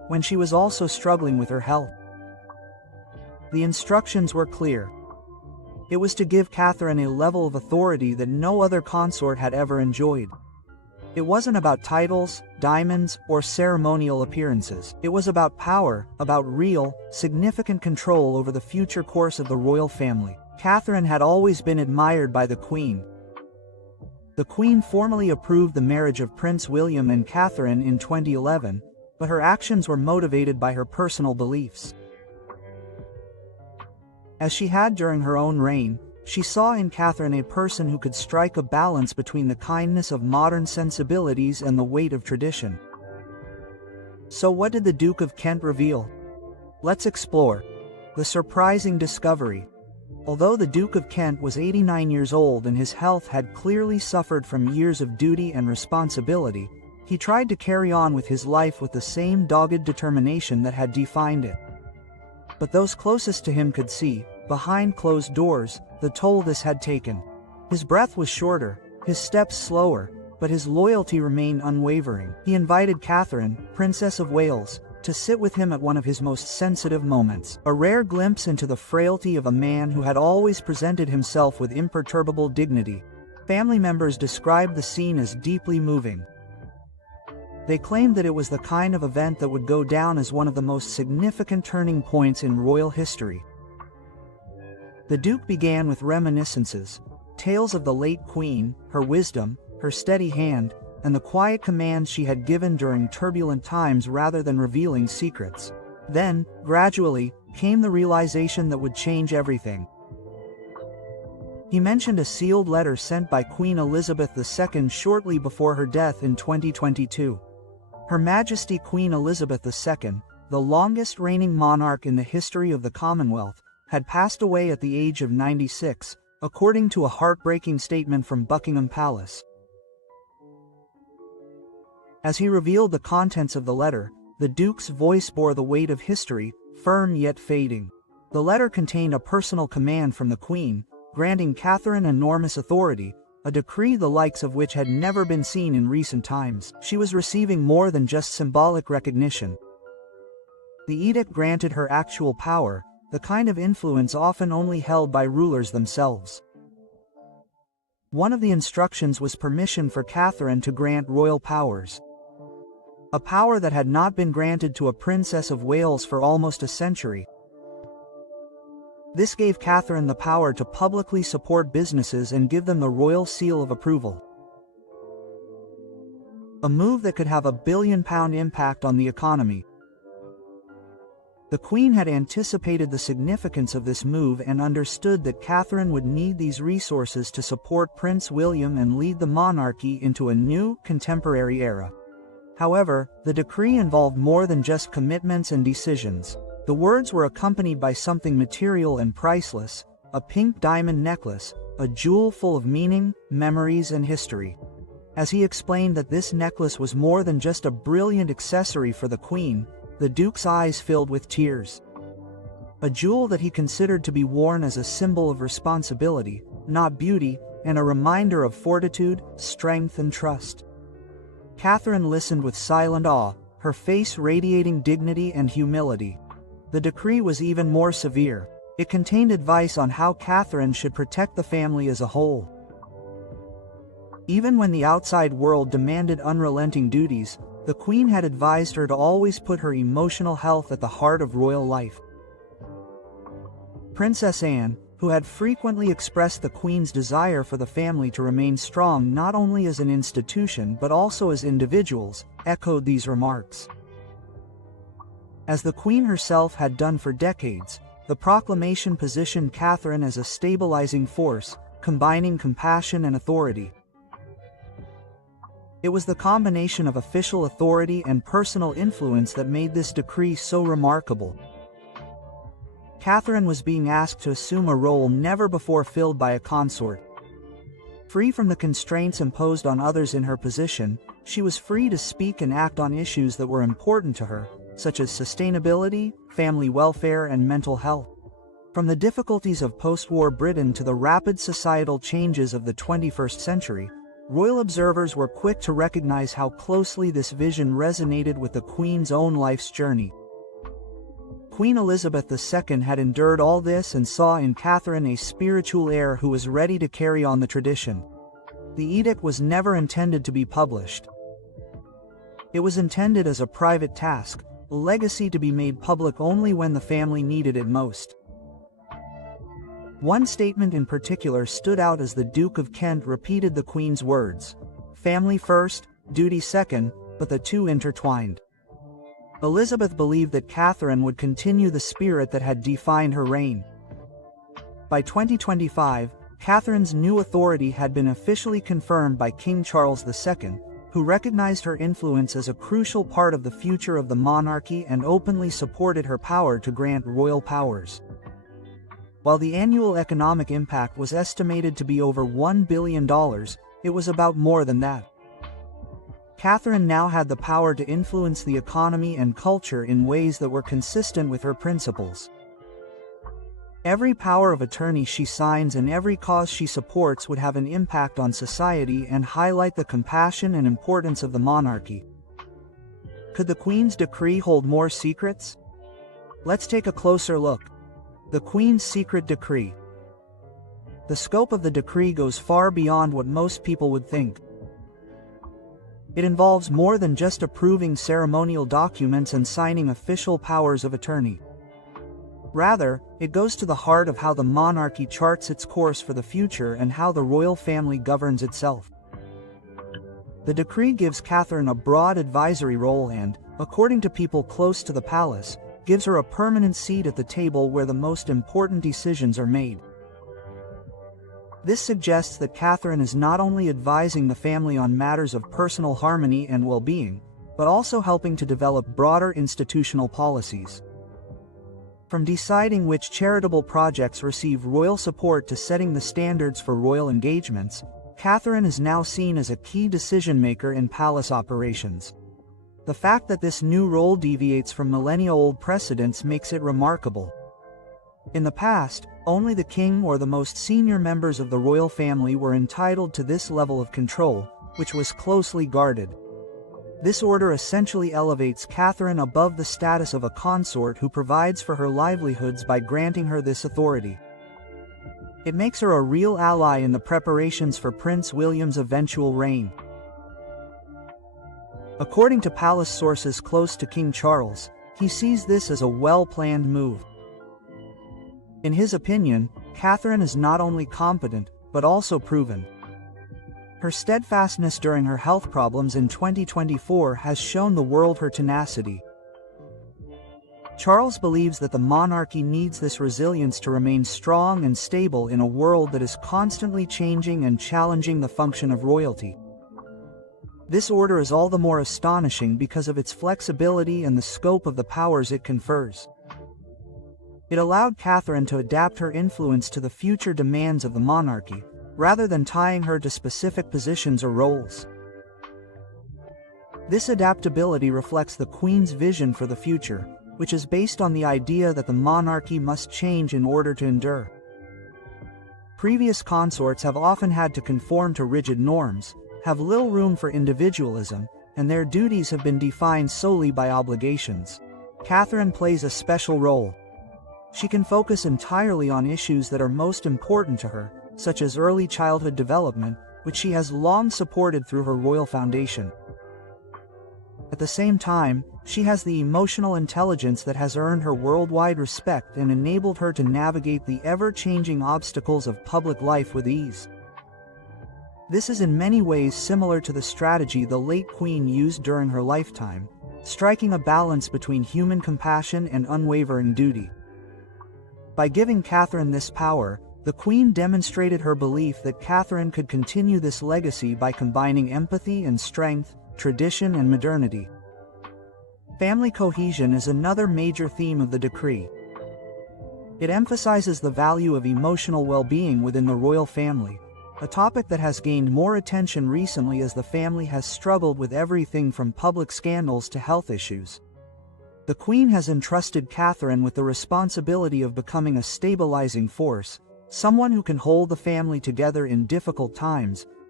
when she was also struggling with her health. The instructions were clear. It was to give Catherine a level of authority that no other consort had ever enjoyed. It wasn't about titles, diamonds, or ceremonial appearances. It was about power, about real, significant control over the future course of the royal family. Catherine had always been admired by the Queen. The Queen formally approved the marriage of Prince William and Catherine in 2011, but her actions were motivated by her personal beliefs. As she had during her own reign, she saw in Catherine a person who could strike a balance between the kindness of modern sensibilities and the weight of tradition. So what did the Duke of Kent reveal? Let's explore the surprising discovery. Although the Duke of Kent was 89 years old and his health had clearly suffered from years of duty and responsibility, he tried to carry on with his life with the same dogged determination that had defined it. But those closest to him could see, behind closed doors, the toll this had taken. His breath was shorter, his steps slower, but his loyalty remained unwavering. He invited Catherine, Princess of Wales, to sit with him at one of his most sensitive moments, a rare glimpse into the frailty of a man who had always presented himself with imperturbable dignity. Family members described the scene as deeply moving. They claimed that it was the kind of event that would go down as one of the most significant turning points in royal history. The Duke began with reminiscences, tales of the late Queen, her wisdom, her steady hand, and the quiet commands she had given during turbulent times rather than revealing secrets. Then, gradually, came the realization that would change everything. He mentioned a sealed letter sent by Queen Elizabeth II shortly before her death in 2022. Her Majesty Queen Elizabeth II, the longest reigning monarch in the history of the Commonwealth, had passed away at the age of 96, according to a heartbreaking statement from Buckingham Palace. As he revealed the contents of the letter, the Duke's voice bore the weight of history, firm yet fading. The letter contained a personal command from the Queen, granting Catherine enormous authority, a decree the likes of which had never been seen in recent times. She was receiving more than just symbolic recognition. The edict granted her actual power, the kind of influence often only held by rulers themselves. One of the instructions was permission for Catherine to grant royal powers. A power that had not been granted to a Princess of Wales for almost a century. This gave Catherine the power to publicly support businesses and give them the royal seal of approval. A move that could have a billion-pound impact on the economy. The Queen had anticipated the significance of this move and understood that Catherine would need these resources to support Prince William and lead the monarchy into a new, contemporary era. However, the decree involved more than just commitments and decisions. The words were accompanied by something material and priceless, a pink diamond necklace, a jewel full of meaning, memories, and history. As he explained that this necklace was more than just a brilliant accessory for the Queen, the Duke's eyes filled with tears. A jewel that he considered to be worn as a symbol of responsibility, not beauty, and a reminder of fortitude, strength, and trust. Catherine listened with silent awe, her face radiating dignity and humility. The decree was even more severe. It contained advice on how Catherine should protect the family as a whole. Even when the outside world demanded unrelenting duties, the Queen had advised her to always put her emotional health at the heart of royal life. Princess Anne, who had frequently expressed the Queen's desire for the family to remain strong not only as an institution but also as individuals, echoed these remarks. As the Queen herself had done for decades, the proclamation positioned Catherine as a stabilizing force, combining compassion and authority. It was the combination of official authority and personal influence that made this decree so remarkable. Catherine was being asked to assume a role never before filled by a consort. Free from the constraints imposed on others in her position, she was free to speak and act on issues that were important to her, such as sustainability, family welfare, and mental health. From the difficulties of post-war Britain to the rapid societal changes of the 21st century, Royal observers were quick to recognize how closely this vision resonated with the Queen's own life's journey. Queen Elizabeth II had endured all this and saw in Catherine a spiritual heir who was ready to carry on the tradition. The edict was never intended to be published. It was intended as a private task, a legacy to be made public only when the family needed it most. One statement in particular stood out as the Duke of Kent repeated the Queen's words, "Family first, duty second, but the two intertwined." Elizabeth believed that Catherine would continue the spirit that had defined her reign. By 2025, Catherine's new authority had been officially confirmed by King Charles II, who recognized her influence as a crucial part of the future of the monarchy and openly supported her power to grant royal powers. While the annual economic impact was estimated to be over $1 billion, it was about more than that. Catherine now had the power to influence the economy and culture in ways that were consistent with her principles. Every power of attorney she signs and every cause she supports would have an impact on society and highlight the compassion and importance of the monarchy. Could the Queen's decree hold more secrets? Let's take a closer look. The Queen's Secret Decree. The scope of the decree goes far beyond what most people would think. It involves more than just approving ceremonial documents and signing official powers of attorney. Rather, it goes to the heart of how the monarchy charts its course for the future and how the royal family governs itself. The decree gives Catherine a broad advisory role and, according to people close to the palace, gives her a permanent seat at the table where the most important decisions are made. This suggests that Catherine is not only advising the family on matters of personal harmony and well-being, but also helping to develop broader institutional policies. From deciding which charitable projects receive royal support to setting the standards for royal engagements, Catherine is now seen as a key decision-maker in palace operations. The fact that this new role deviates from millennia-old precedents makes it remarkable. In the past, only the king or the most senior members of the royal family were entitled to this level of control, which was closely guarded. This order essentially elevates Catherine above the status of a consort who provides for her livelihoods by granting her this authority. It makes her a real ally in the preparations for Prince William's eventual reign. According to palace sources close to King Charles, he sees this as a well-planned move. In his opinion, Catherine is not only competent, but also proven. Her steadfastness during her health problems in 2024 has shown the world her tenacity. Charles believes that the monarchy needs this resilience to remain strong and stable in a world that is constantly changing and challenging the function of royalty. This order is all the more astonishing because of its flexibility and the scope of the powers it confers. It allowed Catherine to adapt her influence to the future demands of the monarchy, rather than tying her to specific positions or roles. This adaptability reflects the Queen's vision for the future, which is based on the idea that the monarchy must change in order to endure. Previous consorts have often had to conform to rigid norms, have little room for individualism, and their duties have been defined solely by obligations. Catherine plays a special role. She can focus entirely on issues that are most important to her, such as early childhood development, which she has long supported through her royal foundation. At the same time, she has the emotional intelligence that has earned her worldwide respect and enabled her to navigate the ever-changing obstacles of public life with ease. This is in many ways similar to the strategy the late Queen used during her lifetime, striking a balance between human compassion and unwavering duty. By giving Catherine this power, the Queen demonstrated her belief that Catherine could continue this legacy by combining empathy and strength, tradition and modernity. Family cohesion is another major theme of the decree. It emphasizes the value of emotional well-being within the royal family, a topic that has gained more attention recently as the family has struggled with everything from public scandals to health issues. The Queen has entrusted Catherine with the responsibility of becoming a stabilizing force, someone who can hold the family together in difficult times,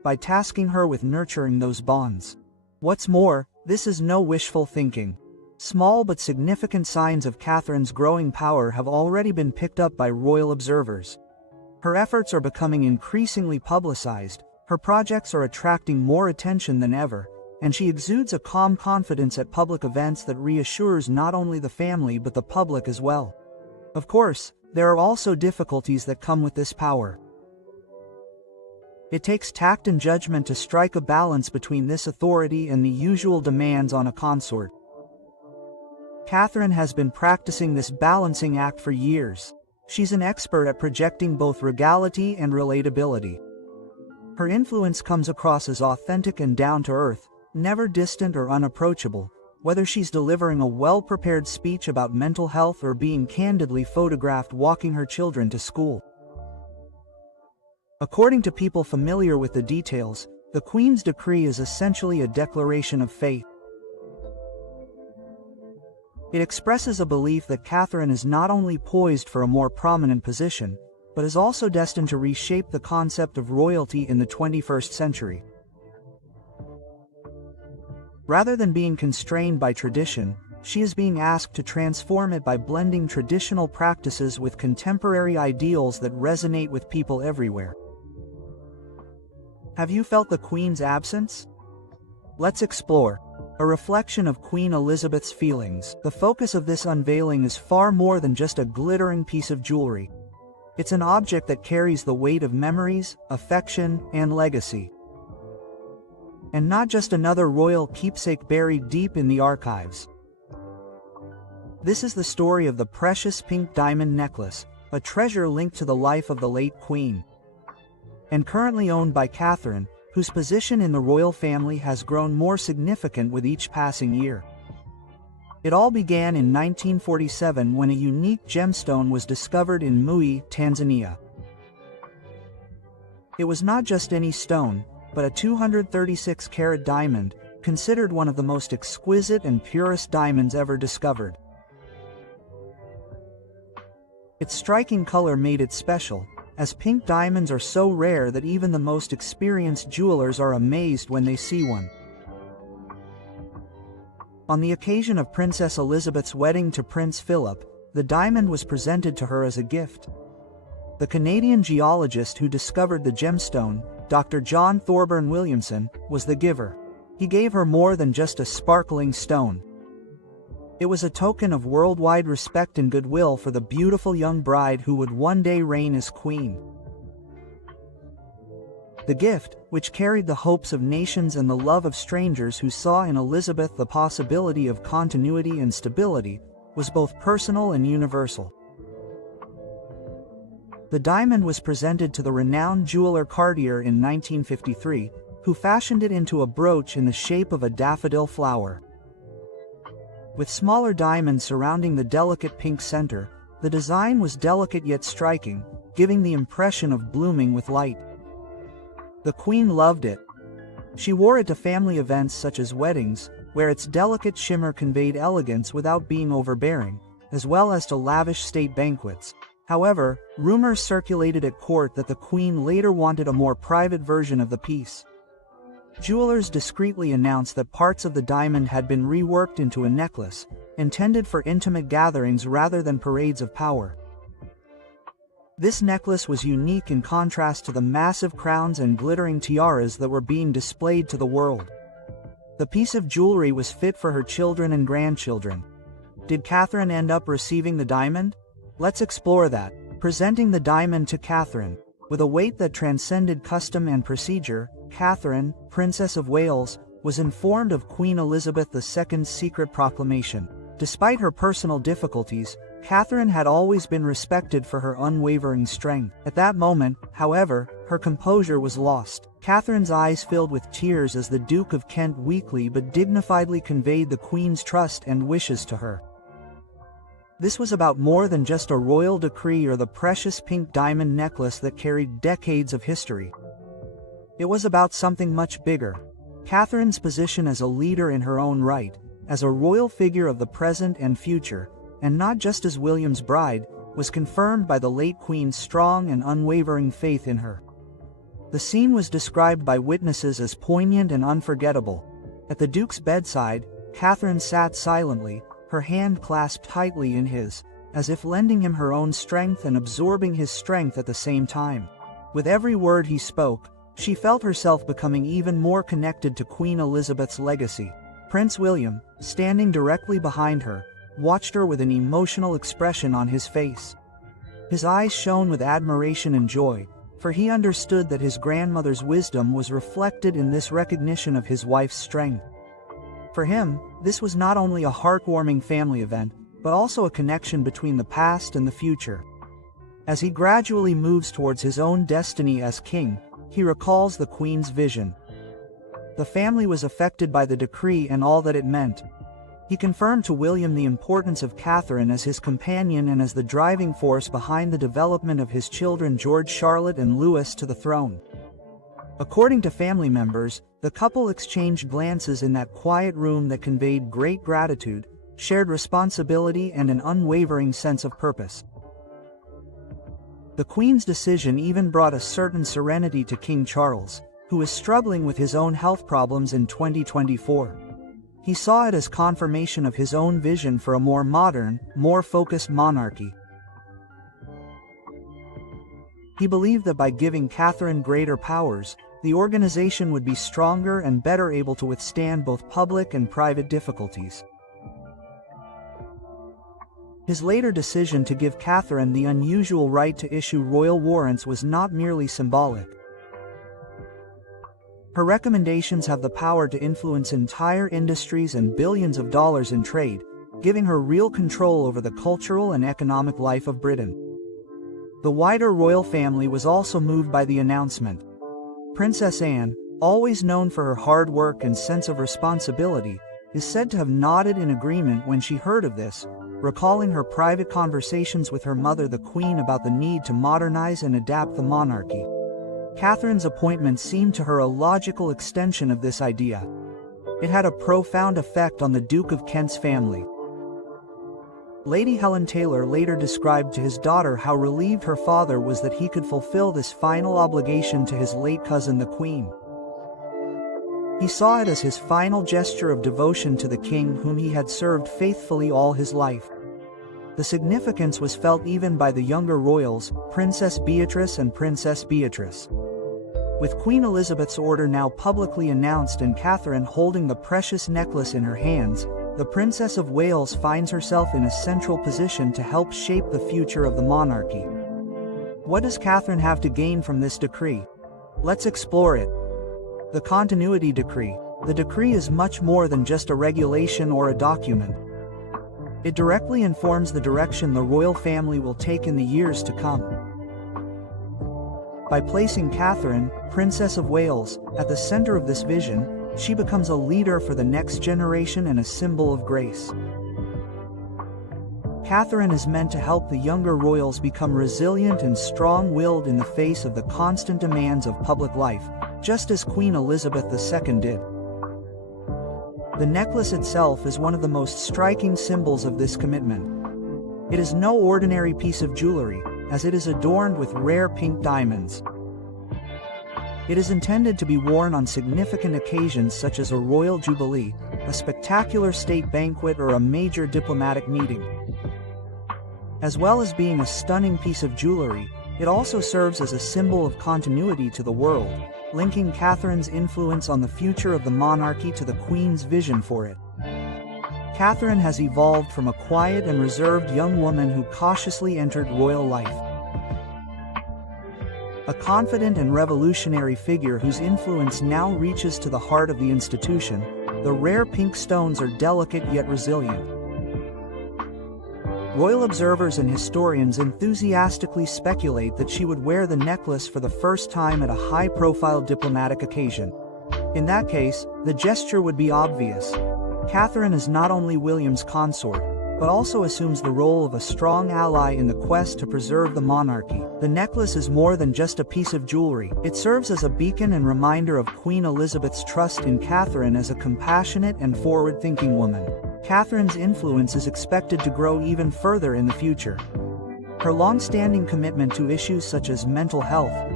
by tasking her with nurturing those bonds. What's more, this is no wishful thinking. Small but significant signs of Catherine's growing power have already been picked up by royal observers. Her efforts are becoming increasingly publicized, her projects are attracting more attention than ever, and she exudes a calm confidence at public events that reassures not only the family but the public as well. Of course, there are also difficulties that come with this power. It takes tact and judgment to strike a balance between this authority and the usual demands on a consort. Catherine has been practicing this balancing act for years. She's an expert at projecting both regality and relatability. Her influence comes across as authentic and down-to-earth, never distant or unapproachable, whether she's delivering a well-prepared speech about mental health or being candidly photographed walking her children to school. According to people familiar with the details, the Queen's decree is essentially a declaration of faith. It expresses a belief that Catherine is not only poised for a more prominent position, but is also destined to reshape the concept of royalty in the 21st century. Rather than being constrained by tradition, she is being asked to transform it by blending traditional practices with contemporary ideals that resonate with people everywhere. Have you felt the Queen's absence? Let's explore. A reflection of Queen Elizabeth's feelings. The focus of this unveiling is far more than just a glittering piece of jewelry. It's an object that carries the weight of memories, affection, and legacy. And not just another royal keepsake buried deep in the archives. This is the story of the precious pink diamond necklace, a treasure linked to the life of the late Queen. And currently owned by Catherine, whose position in the royal family has grown more significant with each passing year. It all began in 1947 when a unique gemstone was discovered in Mui, Tanzania. It was not just any stone, but a 236-carat diamond, considered one of the most exquisite and purest diamonds ever discovered. Its striking color made it special, as pink diamonds are so rare that even the most experienced jewelers are amazed when they see one. On the occasion of Princess Elizabeth's wedding to Prince Philip, the diamond was presented to her as a gift. The Canadian geologist who discovered the gemstone, Dr. John Thorburn Williamson, was the giver. He gave her more than just a sparkling stone. It was a token of worldwide respect and goodwill for the beautiful young bride who would one day reign as queen. The gift, which carried the hopes of nations and the love of strangers who saw in Elizabeth the possibility of continuity and stability, was both personal and universal. The diamond was presented to the renowned jeweler Cartier in 1953, who fashioned it into a brooch in the shape of a daffodil flower. With smaller diamonds surrounding the delicate pink center, the design was delicate yet striking, giving the impression of blooming with light. The Queen loved it. She wore it to family events such as weddings, where its delicate shimmer conveyed elegance without being overbearing, as well as to lavish state banquets. However, rumors circulated at court that the Queen later wanted a more private version of the piece. Jewelers discreetly announced that parts of the diamond had been reworked into a necklace, intended for intimate gatherings rather than parades of power. This necklace was unique in contrast to the massive crowns and glittering tiaras that were being displayed to the world. The piece of jewelry was fit for her children and grandchildren. Did Catherine end up receiving the diamond? Let's explore that. Presenting the diamond to Catherine. With a weight that transcended custom and procedure, Catherine, Princess of Wales, was informed of Queen Elizabeth II's secret proclamation. Despite her personal difficulties, Catherine had always been respected for her unwavering strength. At that moment, however, her composure was lost. Catherine's eyes filled with tears as the Duke of Kent weakly but dignifiedly conveyed the Queen's trust and wishes to her. This was about more than just a royal decree or the precious pink diamond necklace that carried decades of history. It was about something much bigger. Catherine's position as a leader in her own right, as a royal figure of the present and future, and not just as William's bride, was confirmed by the late Queen's strong and unwavering faith in her. The scene was described by witnesses as poignant and unforgettable. At the Duke's bedside, Catherine sat silently, her hand clasped tightly in his, as if lending him her own strength and absorbing his strength at the same time. With every word he spoke, she felt herself becoming even more connected to Queen Elizabeth's legacy. Prince William, standing directly behind her, watched her with an emotional expression on his face. His eyes shone with admiration and joy, for he understood that his grandmother's wisdom was reflected in this recognition of his wife's strength. For him, this was not only a heartwarming family event, but also a connection between the past and the future. As he gradually moves towards his own destiny as king, he recalls the Queen's vision. The family was affected by the decree and all that it meant. He confirmed to William the importance of Catherine as his companion and as the driving force behind the development of his children George, Charlotte, and Louis to the throne. According to family members, the couple exchanged glances in that quiet room that conveyed great gratitude, shared responsibility, and an unwavering sense of purpose. The Queen's decision even brought a certain serenity to King Charles, who was struggling with his own health problems in 2024. He saw it as confirmation of his own vision for a more modern, more focused monarchy. He believed that by giving Catherine greater powers, the organization would be stronger and better able to withstand both public and private difficulties. His later decision to give Catherine the unusual right to issue royal warrants was not merely symbolic. Her recommendations have the power to influence entire industries and billions of dollars in trade, giving her real control over the cultural and economic life of Britain. The wider royal family was also moved by the announcement. Princess Anne, always known for her hard work and sense of responsibility, is said to have nodded in agreement when she heard of this, recalling her private conversations with her mother the Queen about the need to modernize and adapt the monarchy. Catherine's appointment seemed to her a logical extension of this idea. It had a profound effect on the Duke of Kent's family. Lady Helen Taylor later described to his daughter how relieved her father was that he could fulfill this final obligation to his late cousin the Queen. He saw it as his final gesture of devotion to the king whom he had served faithfully all his life. The significance was felt even by the younger royals, Princess Beatrice and Princess Beatrice. With Queen Elizabeth's order now publicly announced and Catherine holding the precious necklace in her hands, the Princess of Wales finds herself in a central position to help shape the future of the monarchy. What does Catherine have to gain from this decree? Let's explore it. The Continuity Decree. The decree is much more than just a regulation or a document. It directly informs the direction the royal family will take in the years to come. By placing Catherine, Princess of Wales, at the center of this vision, she becomes a leader for the next generation and a symbol of grace. Catherine is meant to help the younger royals become resilient and strong-willed in the face of the constant demands of public life, just as Queen Elizabeth II did. The necklace itself is one of the most striking symbols of this commitment. It is no ordinary piece of jewelry, as it is adorned with rare pink diamonds. It is intended to be worn on significant occasions such as a royal jubilee, a spectacular state banquet, or a major diplomatic meeting. As well as being a stunning piece of jewelry, it also serves as a symbol of continuity to the world, linking Catherine's influence on the future of the monarchy to the Queen's vision for it. Catherine has evolved from a quiet and reserved young woman who cautiously entered royal life. A confident and revolutionary figure whose influence now reaches to the heart of the institution. The rare pink stones are delicate yet resilient. Royal observers and historians enthusiastically speculate that she would wear the necklace for the first time at a high-profile diplomatic occasion. In that case, the gesture would be obvious. Catherine is not only William's consort, but also assumes the role of a strong ally in the quest to preserve the monarchy. The necklace is more than just a piece of jewelry. It serves as a beacon and reminder of Queen Elizabeth's trust in Catherine as a compassionate and forward-thinking woman. Catherine's influence is expected to grow even further in the future. Her long-standing commitment to issues such as mental health,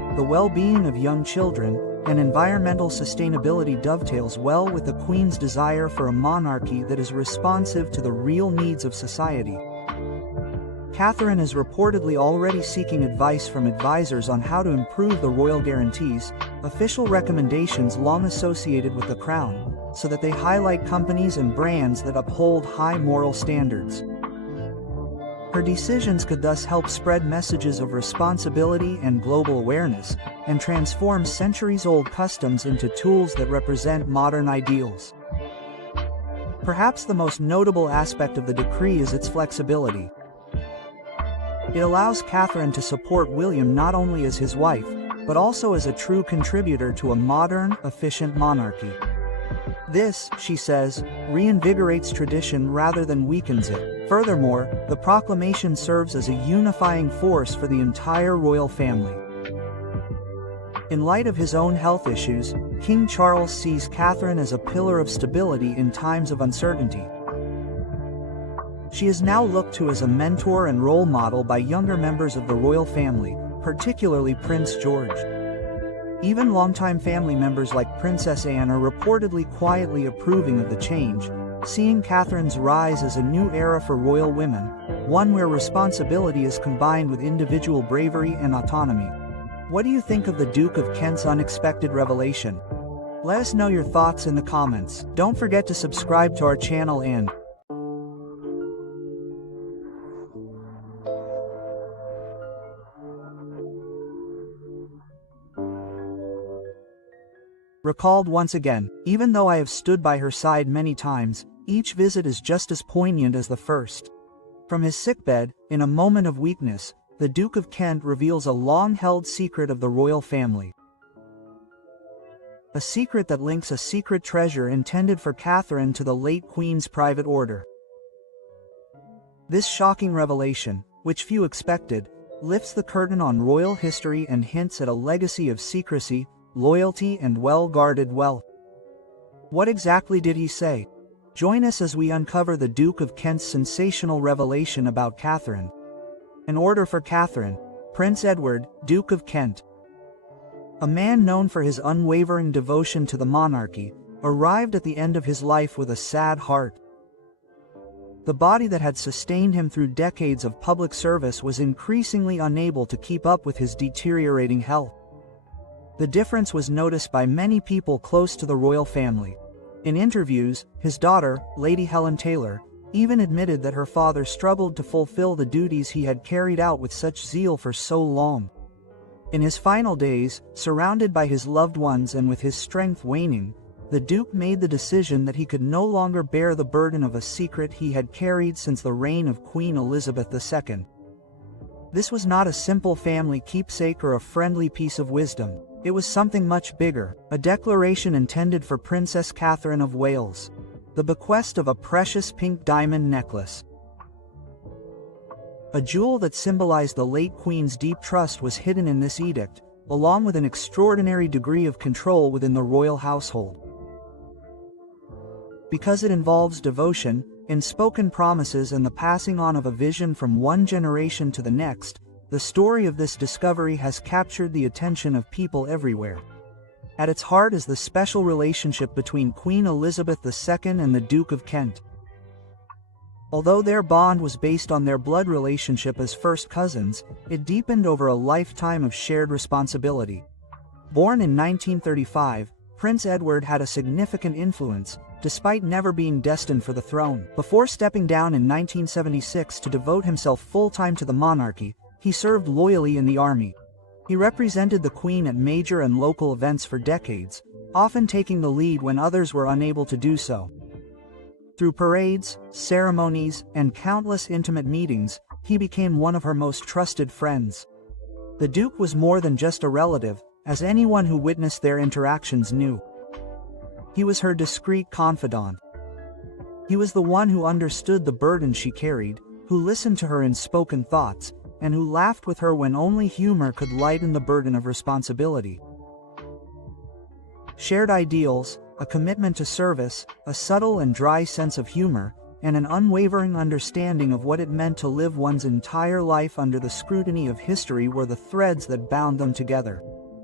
The well-being of young children and environmental sustainability dovetails well with the Queen's desire for a monarchy that is responsive to the real needs of society. Catherine is reportedly already seeking advice from advisors on how to improve the royal guarantees, official recommendations long associated with the crown, so that they highlight companies and brands that uphold high moral standards. Her decisions could thus help spread messages of responsibility and global awareness, and transform centuries-old customs into tools that represent modern ideals. Perhaps the most notable aspect of the decree is its flexibility. It allows Catherine to support William not only as his wife, but also as a true contributor to a modern, efficient monarchy. This, she says, reinvigorates tradition rather than weakens it. Furthermore, the proclamation serves as a unifying force for the entire royal family. In light of his own health issues, King Charles sees Catherine as a pillar of stability in times of uncertainty. She is now looked to as a mentor and role model by younger members of the royal family, particularly Prince George. Even longtime family members like Princess Anne are reportedly quietly approving of the change, seeing Catherine's rise as a new era for royal women, one where responsibility is combined with individual bravery and autonomy. What do you think of the Duke of Kent's unexpected revelation? Let us know your thoughts in the comments. Don't forget to subscribe to our channel and recalled once again, even though I have stood by her side many times, each visit is just as poignant as the first. From his sickbed, in a moment of weakness, the Duke of Kent reveals a long-held secret of the royal family. A secret that links a secret treasure intended for Catherine to the late Queen's private order. This shocking revelation, which few expected, lifts the curtain on royal history and hints at a legacy of secrecy, loyalty and well-guarded wealth. What exactly did he say? Join us as we uncover the Duke of Kent's sensational revelation about Catherine. An order for Catherine, Prince Edward, Duke of Kent. A man known for his unwavering devotion to the monarchy, arrived at the end of his life with a sad heart. The body that had sustained him through decades of public service was increasingly unable to keep up with his deteriorating health. The difference was noticed by many people close to the royal family. In interviews, his daughter, Lady Helen Taylor, even admitted that her father struggled to fulfill the duties he had carried out with such zeal for so long. In his final days, surrounded by his loved ones and with his strength waning, the Duke made the decision that he could no longer bear the burden of a secret he had carried since the reign of Queen Elizabeth II. This was not a simple family keepsake or a friendly piece of wisdom. It was something much bigger, a declaration intended for Princess Catherine of Wales. The bequest of a precious pink diamond necklace. A jewel that symbolized the late Queen's deep trust was hidden in this edict, along with an extraordinary degree of control within the royal household. Because it involves devotion, unspoken promises and the passing on of a vision from one generation to the next, the story of this discovery has captured the attention of people everywhere. At its heart is the special relationship between Queen Elizabeth II and the Duke of Kent. Although their bond was based on their blood relationship as first cousins, it deepened over a lifetime of shared responsibility. Born in 1935, Prince Edward had a significant influence, despite never being destined for the throne. Before stepping down in 1976 to devote himself full-time to the monarchy, he served loyally in the army. He represented the Queen at major and local events for decades, often taking the lead when others were unable to do so. Through parades, ceremonies, and countless intimate meetings, he became one of her most trusted friends. The Duke was more than just a relative, as anyone who witnessed their interactions knew. He was her discreet confidant. He was the one who understood the burden she carried, who listened to her unspoken thoughts, and who laughed with her when only humor could lighten the burden of responsibility. Shared ideals, a commitment to service, a subtle and dry sense of humor, and an unwavering understanding of what it meant to live one's entire life under the scrutiny of history were the threads that bound them together.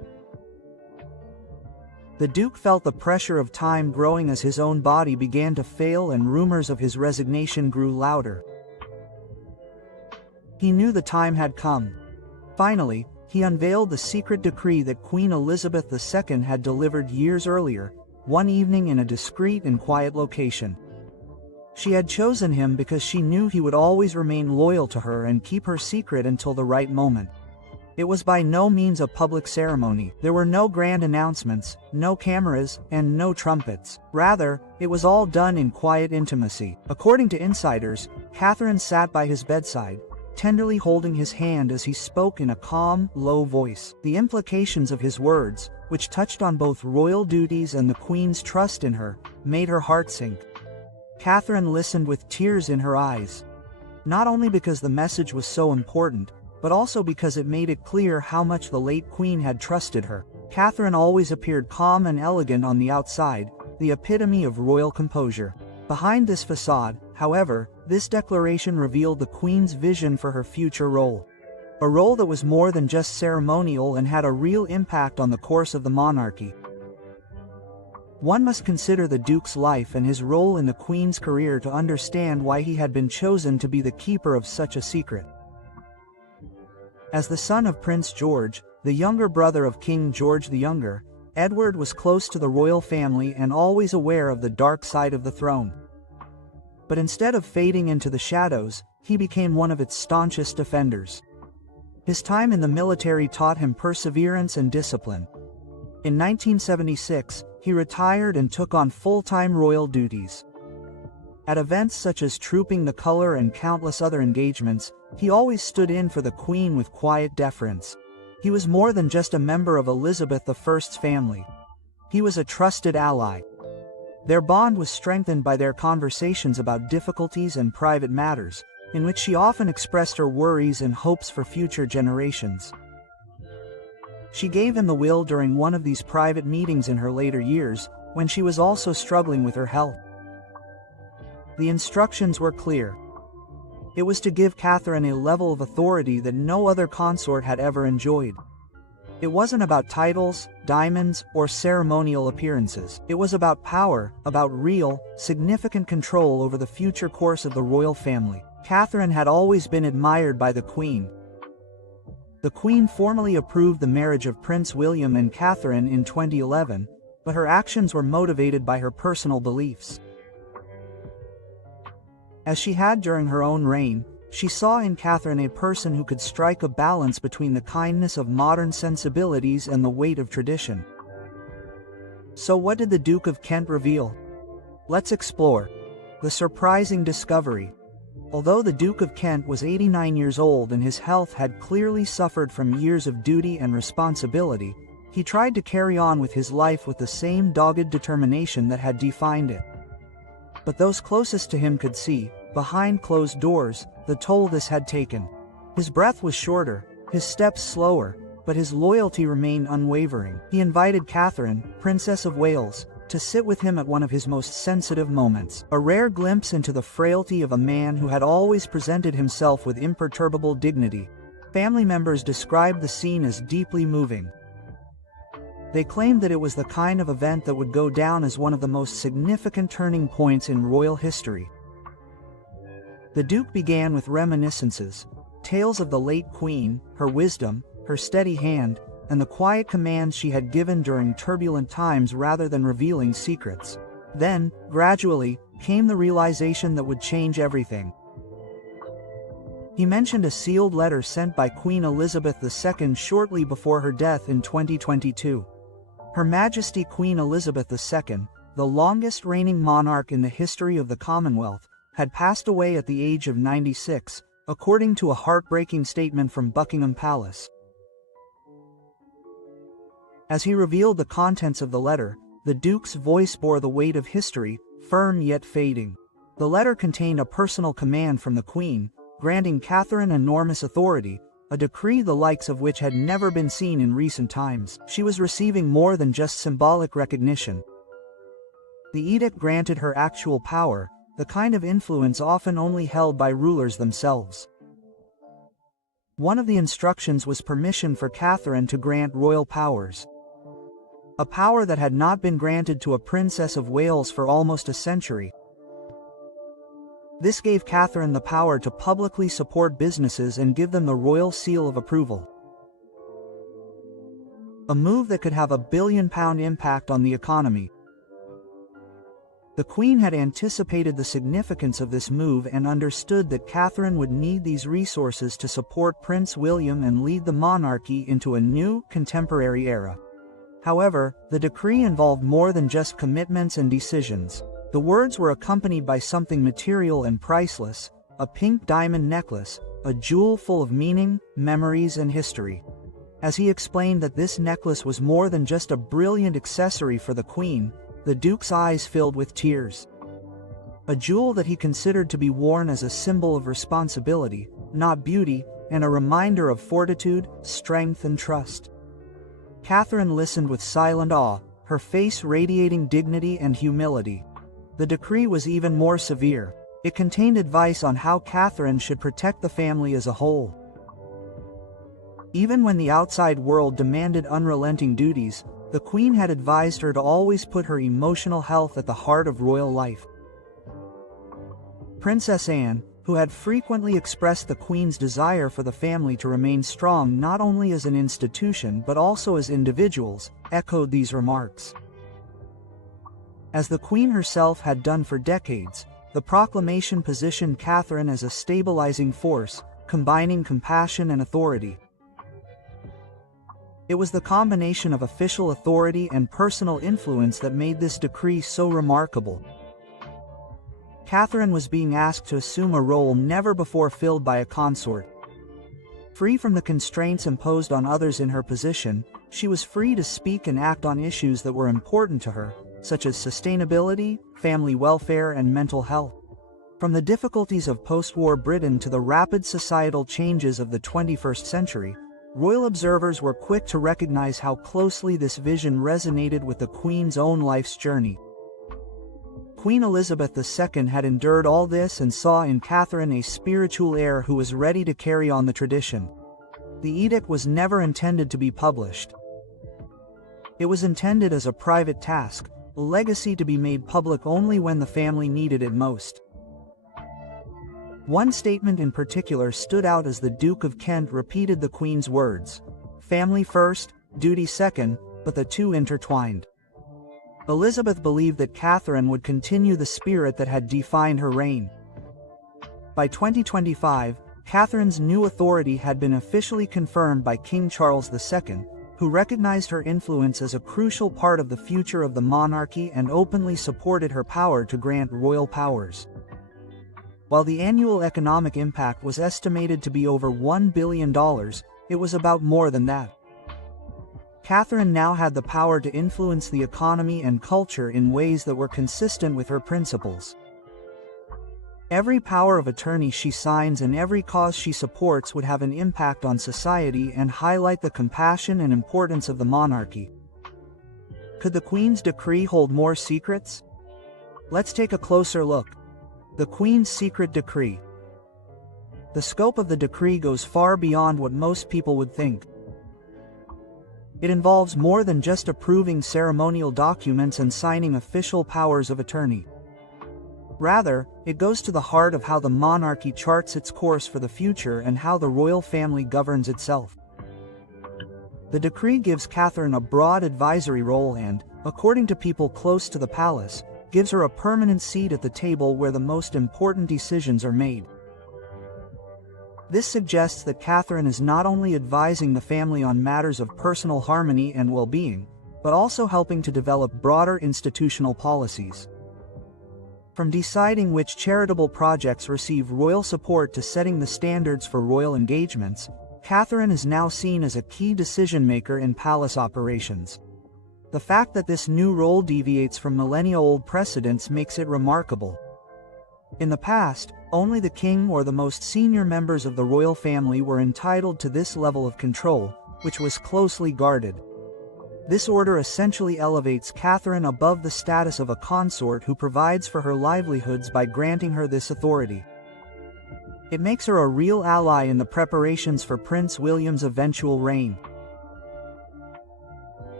The Duke felt the pressure of time growing as his own body began to fail and rumors of his resignation grew louder. He knew the time had come. Finally, he unveiled the secret decree that Queen Elizabeth II had delivered years earlier, one evening in a discreet and quiet location. She had chosen him because she knew he would always remain loyal to her and keep her secret until the right moment. It was by no means a public ceremony. There were no grand announcements, no cameras, and no trumpets. Rather, it was all done in quiet intimacy. According to insiders, Catherine sat by his bedside, tenderly holding his hand as he spoke in a calm, low voice. The implications of his words, which touched on both royal duties and the Queen's trust in her, made her heart sink. Catherine listened with tears in her eyes. Not only because the message was so important, but also because it made it clear how much the late Queen had trusted her. Catherine always appeared calm and elegant on the outside, the epitome of royal composure. Behind this facade, however, this declaration revealed the Queen's vision for her future role. A role that was more than just ceremonial and had a real impact on the course of the monarchy. One must consider the Duke's life and his role in the Queen's career to understand why he had been chosen to be the keeper of such a secret. As the son of Prince George, the younger brother of King George the Younger, Edward was close to the royal family and always aware of the dark side of the throne. But instead of fading into the shadows, he became one of its staunchest defenders. His time in the military taught him perseverance and discipline. In 1976, he retired and took on full-time royal duties. At events such as Trooping the Colour and countless other engagements, he always stood in for the Queen with quiet deference. He was more than just a member of Elizabeth I's family. He was a trusted ally. Their bond was strengthened by their conversations about difficulties and private matters, in which she often expressed her worries and hopes for future generations. She gave him the will during one of these private meetings in her later years, when she was also struggling with her health. The instructions were clear. It was to give Catherine a level of authority that no other consort had ever enjoyed. It wasn't about titles, diamonds, or ceremonial appearances. It was about power, about real, significant control over the future course of the royal family. Catherine had always been admired by the Queen. The Queen formally approved the marriage of Prince William and Catherine in 2011, but her actions were motivated by her personal beliefs. As she had during her own reign, she saw in Catherine a person who could strike a balance between the kindness of modern sensibilities and the weight of tradition. So what did the Duke of Kent reveal? Let's explore the surprising discovery. Although the Duke of Kent was 89 years old and his health had clearly suffered from years of duty and responsibility, he tried to carry on with his life with the same dogged determination that had defined it. But those closest to him could see, behind closed doors, the toll this had taken. His breath was shorter, his steps slower, but his loyalty remained unwavering. He invited Catherine, Princess of Wales, to sit with him at one of his most sensitive moments, a rare glimpse into the frailty of a man who had always presented himself with imperturbable dignity. Family members described the scene as deeply moving. They claimed that it was the kind of event that would go down as one of the most significant turning points in royal history. The Duke began with reminiscences, tales of the late Queen, her wisdom, her steady hand, and the quiet commands she had given during turbulent times rather than revealing secrets. Then, gradually, came the realization that would change everything. He mentioned a sealed letter sent by Queen Elizabeth II shortly before her death in 2022. Her Majesty Queen Elizabeth II, the longest reigning monarch in the history of the Commonwealth, had passed away at the age of 96, according to a heartbreaking statement from Buckingham Palace. As he revealed the contents of the letter, the Duke's voice bore the weight of history, firm yet fading. The letter contained a personal command from the Queen, granting Catherine enormous authority, a decree the likes of which had never been seen in recent times. She was receiving more than just symbolic recognition. The edict granted her actual power, the kind of influence often only held by rulers themselves. One of the instructions was permission for Catherine to grant royal powers. a power that had not been granted to a Princess of Wales for almost a century. This gave Catherine the power to publicly support businesses and give them the royal seal of approval. A move that could have a £1 billion impact on the economy. The Queen had anticipated the significance of this move and understood that Catherine would need these resources to support Prince William and lead the monarchy into a new, contemporary era. However, the decree involved more than just commitments and decisions. The words were accompanied by something material and priceless, a pink diamond necklace, a jewel full of meaning, memories and history. As he explained that this necklace was more than just a brilliant accessory for the Queen, the Duke's eyes filled with tears. A jewel that he considered to be worn as a symbol of responsibility, not beauty, and a reminder of fortitude, strength and trust. Catherine listened with silent awe, her face radiating dignity and humility. The decree was even more severe. It contained advice on how Catherine should protect the family as a whole. Even when the outside world demanded unrelenting duties, the Queen had advised her to always put her emotional health at the heart of royal life. Princess Anne, who had frequently expressed the Queen's desire for the family to remain strong not only as an institution but also as individuals, echoed these remarks. As the Queen herself had done for decades, the proclamation positioned Catherine as a stabilizing force, combining compassion and authority. It was the combination of official authority and personal influence that made this decree so remarkable. Catherine was being asked to assume a role never before filled by a consort. Free from the constraints imposed on others in her position, she was free to speak and act on issues that were important to her, such as sustainability, family welfare and mental health. From the difficulties of post-war Britain to the rapid societal changes of the 21st century, royal observers were quick to recognize how closely this vision resonated with the Queen's own life's journey. Queen Elizabeth II had endured all this and saw in Catherine a spiritual heir who was ready to carry on the tradition. The edict was never intended to be published. It was intended as a private task, a legacy to be made public only when the family needed it most. One statement in particular stood out as the Duke of Kent repeated the Queen's words, "Family first, duty second, but the two intertwined." Elizabeth believed that Catherine would continue the spirit that had defined her reign. By 2025, Catherine's new authority had been officially confirmed by King Charles II, who recognized her influence as a crucial part of the future of the monarchy and openly supported her power to grant royal powers. While the annual economic impact was estimated to be over $1 billion, it was about more than that. Catherine now had the power to influence the economy and culture in ways that were consistent with her principles. Every power of attorney she signs and every cause she supports would have an impact on society and highlight the compassion and importance of the monarchy. Could the Queen's decree hold more secrets? Let's take a closer look. The Queen's Secret Decree. The scope of the decree goes far beyond what most people would think. It involves more than just approving ceremonial documents and signing official powers of attorney. Rather, it goes to the heart of how the monarchy charts its course for the future and how the royal family governs itself. The decree gives Catherine a broad advisory role and, according to people close to the palace, gives her a permanent seat at the table where the most important decisions are made. This suggests that Catherine is not only advising the family on matters of personal harmony and well-being, but also helping to develop broader institutional policies. From deciding which charitable projects receive royal support to setting the standards for royal engagements, Catherine is now seen as a key decision-maker in palace operations. The fact that this new role deviates from millennia-old precedents makes it remarkable. In the past, only the king or the most senior members of the royal family were entitled to this level of control, which was closely guarded. This order essentially elevates Catherine above the status of a consort who provides for her livelihoods by granting her this authority. It makes her a real ally in the preparations for Prince William's eventual reign.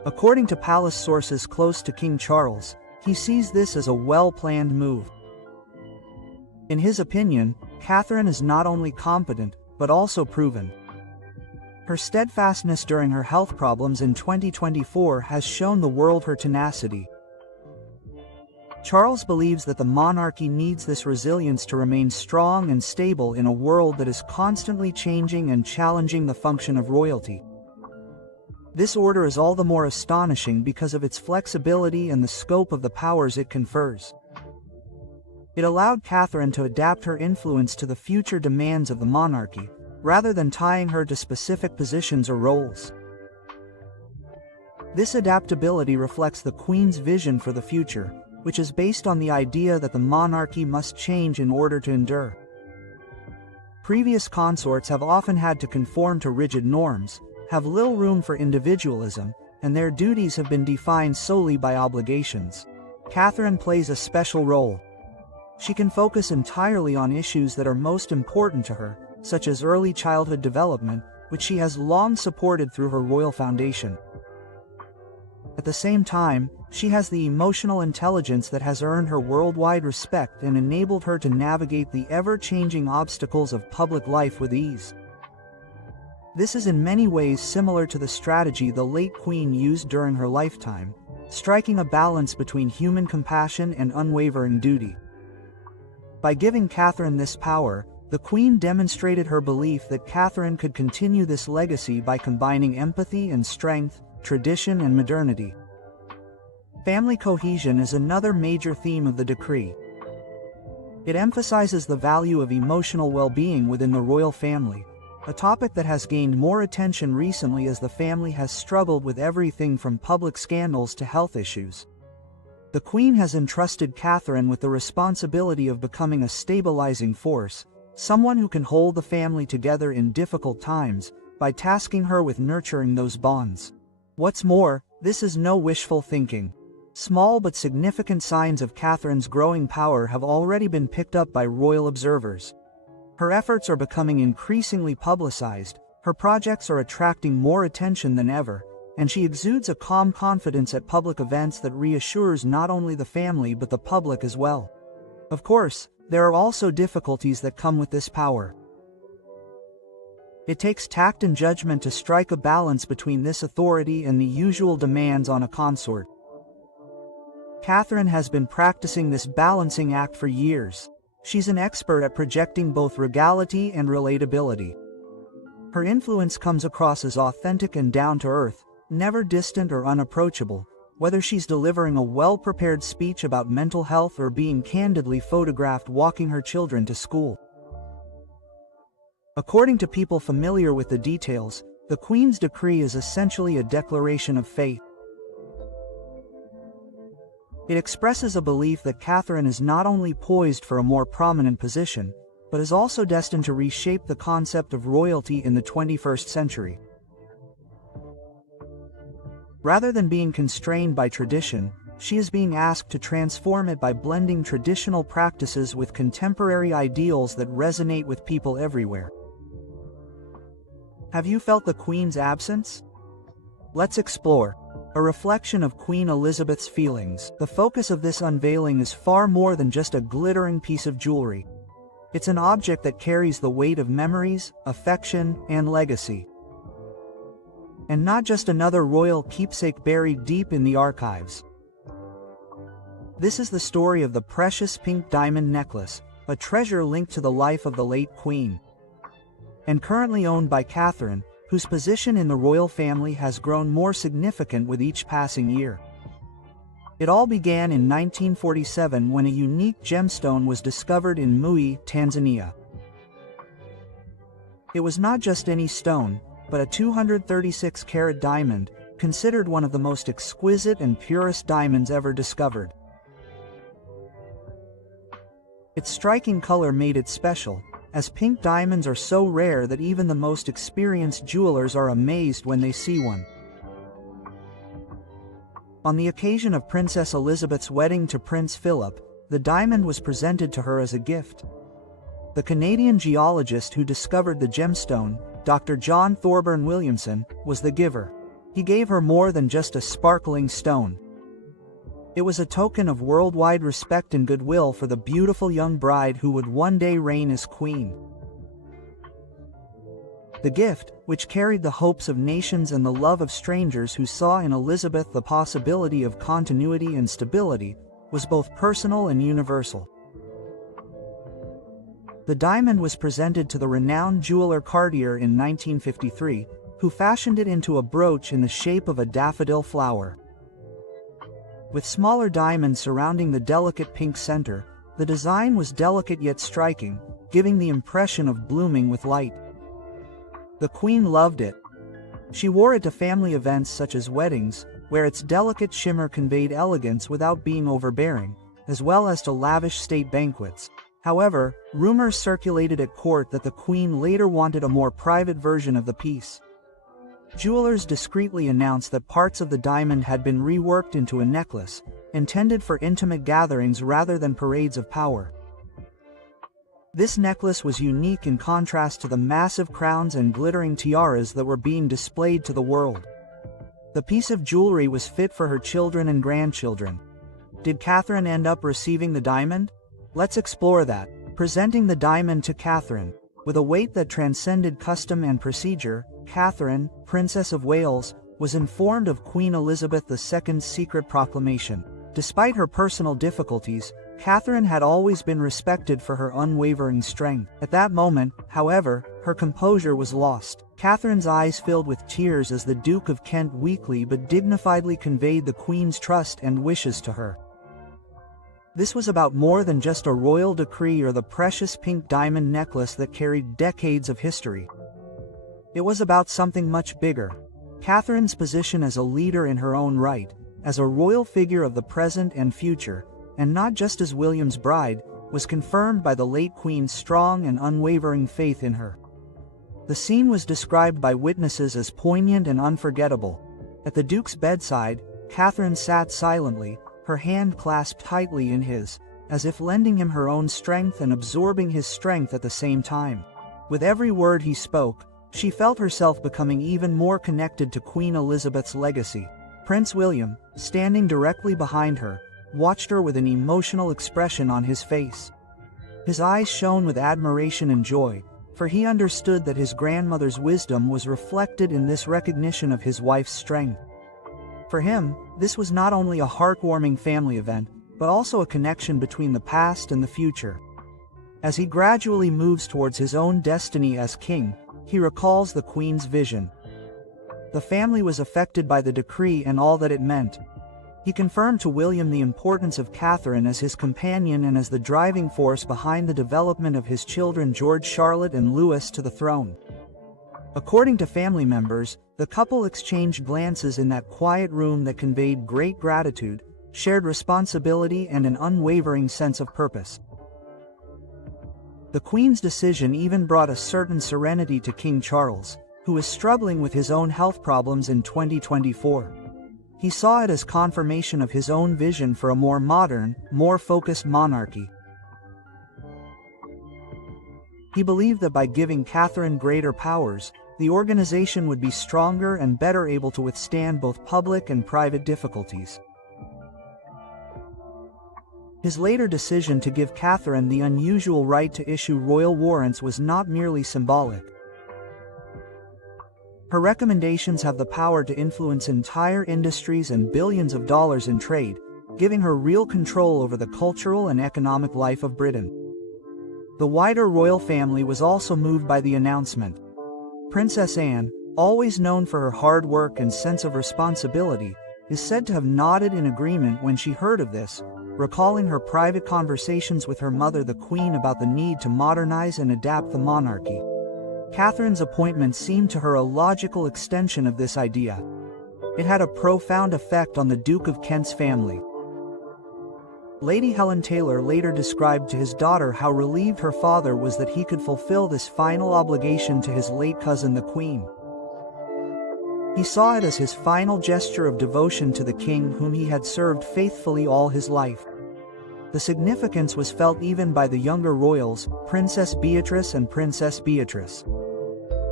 According to palace sources close to King Charles, he sees this as a well-planned move. In his opinion, Catherine is not only competent, but also proven. Her steadfastness during her health problems in 2024 has shown the world her tenacity. Charles believes that the monarchy needs this resilience to remain strong and stable in a world that is constantly changing and challenging the function of royalty. This order is all the more astonishing because of its flexibility and the scope of the powers it confers. It allowed Catherine to adapt her influence to the future demands of the monarchy, rather than tying her to specific positions or roles. This adaptability reflects the Queen's vision for the future, which is based on the idea that the monarchy must change in order to endure. Previous consorts have often had to conform to rigid norms, have little room for individualism, and their duties have been defined solely by obligations. Catherine plays a special role. She can focus entirely on issues that are most important to her, such as early childhood development, which she has long supported through her royal foundation. At the same time, she has the emotional intelligence that has earned her worldwide respect and enabled her to navigate the ever-changing obstacles of public life with ease. This is in many ways similar to the strategy the late Queen used during her lifetime, striking a balance between human compassion and unwavering duty. By giving Catherine this power, the Queen demonstrated her belief that Catherine could continue this legacy by combining empathy and strength, tradition and modernity. Family cohesion is another major theme of the decree. It emphasizes the value of emotional well-being within the royal family, a topic that has gained more attention recently as the family has struggled with everything from public scandals to health issues. The Queen has entrusted Catherine with the responsibility of becoming a stabilizing force, someone who can hold the family together in difficult times, by tasking her with nurturing those bonds. What's more, this is no wishful thinking. Small but significant signs of Catherine's growing power have already been picked up by royal observers. Her efforts are becoming increasingly publicized, her projects are attracting more attention than ever, and she exudes a calm confidence at public events that reassures not only the family but the public as well. Of course, there are also difficulties that come with this power. It takes tact and judgment to strike a balance between this authority and the usual demands on a consort. Catherine has been practicing this balancing act for years. She's an expert at projecting both regality and relatability. Her influence comes across as authentic and down-to-earth, never distant or unapproachable, whether she's delivering a well-prepared speech about mental health or being candidly photographed walking her children to school. According to people familiar with the details, the Queen's decree is essentially a declaration of faith. It expresses a belief that Catherine is not only poised for a more prominent position, but is also destined to reshape the concept of royalty in the 21st century. Rather than being constrained by tradition, she is being asked to transform it by blending traditional practices with contemporary ideals that resonate with people everywhere. Have you felt the Queen's absence? Let's explore. A reflection of Queen Elizabeth's feelings. The focus of this unveiling is far more than just a glittering piece of jewelry. It's an object that carries the weight of memories, affection, and legacy. And not just another royal keepsake buried deep in the archives. This is the story of the precious pink diamond necklace, a treasure linked to the life of the late Queen, and currently owned by Catherine, whose position in the royal family has grown more significant with each passing year. It all began in 1947 when a unique gemstone was discovered in Mui, Tanzania. It was not just any stone, but a 236-carat diamond, considered one of the most exquisite and purest diamonds ever discovered. Its striking color made it special, as pink diamonds are so rare that even the most experienced jewelers are amazed when they see one. On the occasion of Princess Elizabeth's wedding to Prince Philip, the diamond was presented to her as a gift. The Canadian geologist who discovered the gemstone, Dr. John Thorburn Williamson, was the giver. He gave her more than just a sparkling stone. It was a token of worldwide respect and goodwill for the beautiful young bride who would one day reign as queen. The gift, which carried the hopes of nations and the love of strangers who saw in Elizabeth the possibility of continuity and stability, was both personal and universal. The diamond was presented to the renowned jeweler Cartier in 1953, who fashioned it into a brooch in the shape of a daffodil flower. With smaller diamonds surrounding the delicate pink center, the design was delicate yet striking, giving the impression of blooming with light. The Queen loved it. She wore it to family events such as weddings, where its delicate shimmer conveyed elegance without being overbearing, as well as to lavish state banquets. However, rumors circulated at court that the Queen later wanted a more private version of the piece. Jewelers discreetly announced that parts of the diamond had been reworked into a necklace, intended for intimate gatherings rather than parades of power. This necklace was unique in contrast to the massive crowns and glittering tiaras that were being displayed to the world. The piece of jewelry was fit for her children and grandchildren. Did Catherine end up receiving the diamond? Let's explore that. Presenting the diamond to Catherine. With a weight that transcended custom and procedure, Catherine, Princess of Wales, was informed of Queen Elizabeth II's secret proclamation. Despite her personal difficulties, Catherine had always been respected for her unwavering strength. At that moment, however, her composure was lost. Catherine's eyes filled with tears as the Duke of Kent weakly but dignifiedly conveyed the Queen's trust and wishes to her. This was about more than just a royal decree or the precious pink diamond necklace that carried decades of history. It was about something much bigger. Catherine's position as a leader in her own right, as a royal figure of the present and future, and not just as William's bride, was confirmed by the late Queen's strong and unwavering faith in her. The scene was described by witnesses as poignant and unforgettable. At the Duke's bedside, Catherine sat silently, her hand clasped tightly in his, as if lending him her own strength and absorbing his strength at the same time. With every word he spoke, she felt herself becoming even more connected to Queen Elizabeth's legacy. Prince William, standing directly behind her, watched her with an emotional expression on his face. His eyes shone with admiration and joy, for he understood that his grandmother's wisdom was reflected in this recognition of his wife's strength. For him, this was not only a heartwarming family event, but also a connection between the past and the future. As he gradually moves towards his own destiny as king, he recalls the Queen's vision. The family was affected by the decree and all that it meant. He confirmed to William the importance of Catherine as his companion and as the driving force behind the development of his children George, Charlotte, and Louis to the throne. According to family members, the couple exchanged glances in that quiet room that conveyed great gratitude, shared responsibility, and an unwavering sense of purpose. The Queen's decision even brought a certain serenity to King Charles, who was struggling with his own health problems in 2024. He saw it as confirmation of his own vision for a more modern, more focused monarchy. He believed that by giving Catherine greater powers, the organization would be stronger and better able to withstand both public and private difficulties. His later decision to give Catherine the unusual right to issue royal warrants was not merely symbolic. Her recommendations have the power to influence entire industries and billions of dollars in trade, giving her real control over the cultural and economic life of Britain. The wider royal family was also moved by the announcement. Princess Anne, always known for her hard work and sense of responsibility, is said to have nodded in agreement when she heard of this, recalling her private conversations with her mother the Queen about the need to modernize and adapt the monarchy. Catherine's appointment seemed to her a logical extension of this idea. It had a profound effect on the Duke of Kent's family. Lady Helen Taylor later described to his daughter how relieved her father was that he could fulfill this final obligation to his late cousin the Queen. He saw it as his final gesture of devotion to the king whom he had served faithfully all his life. The significance was felt even by the younger royals, Princess Beatrice and Princess Beatrice.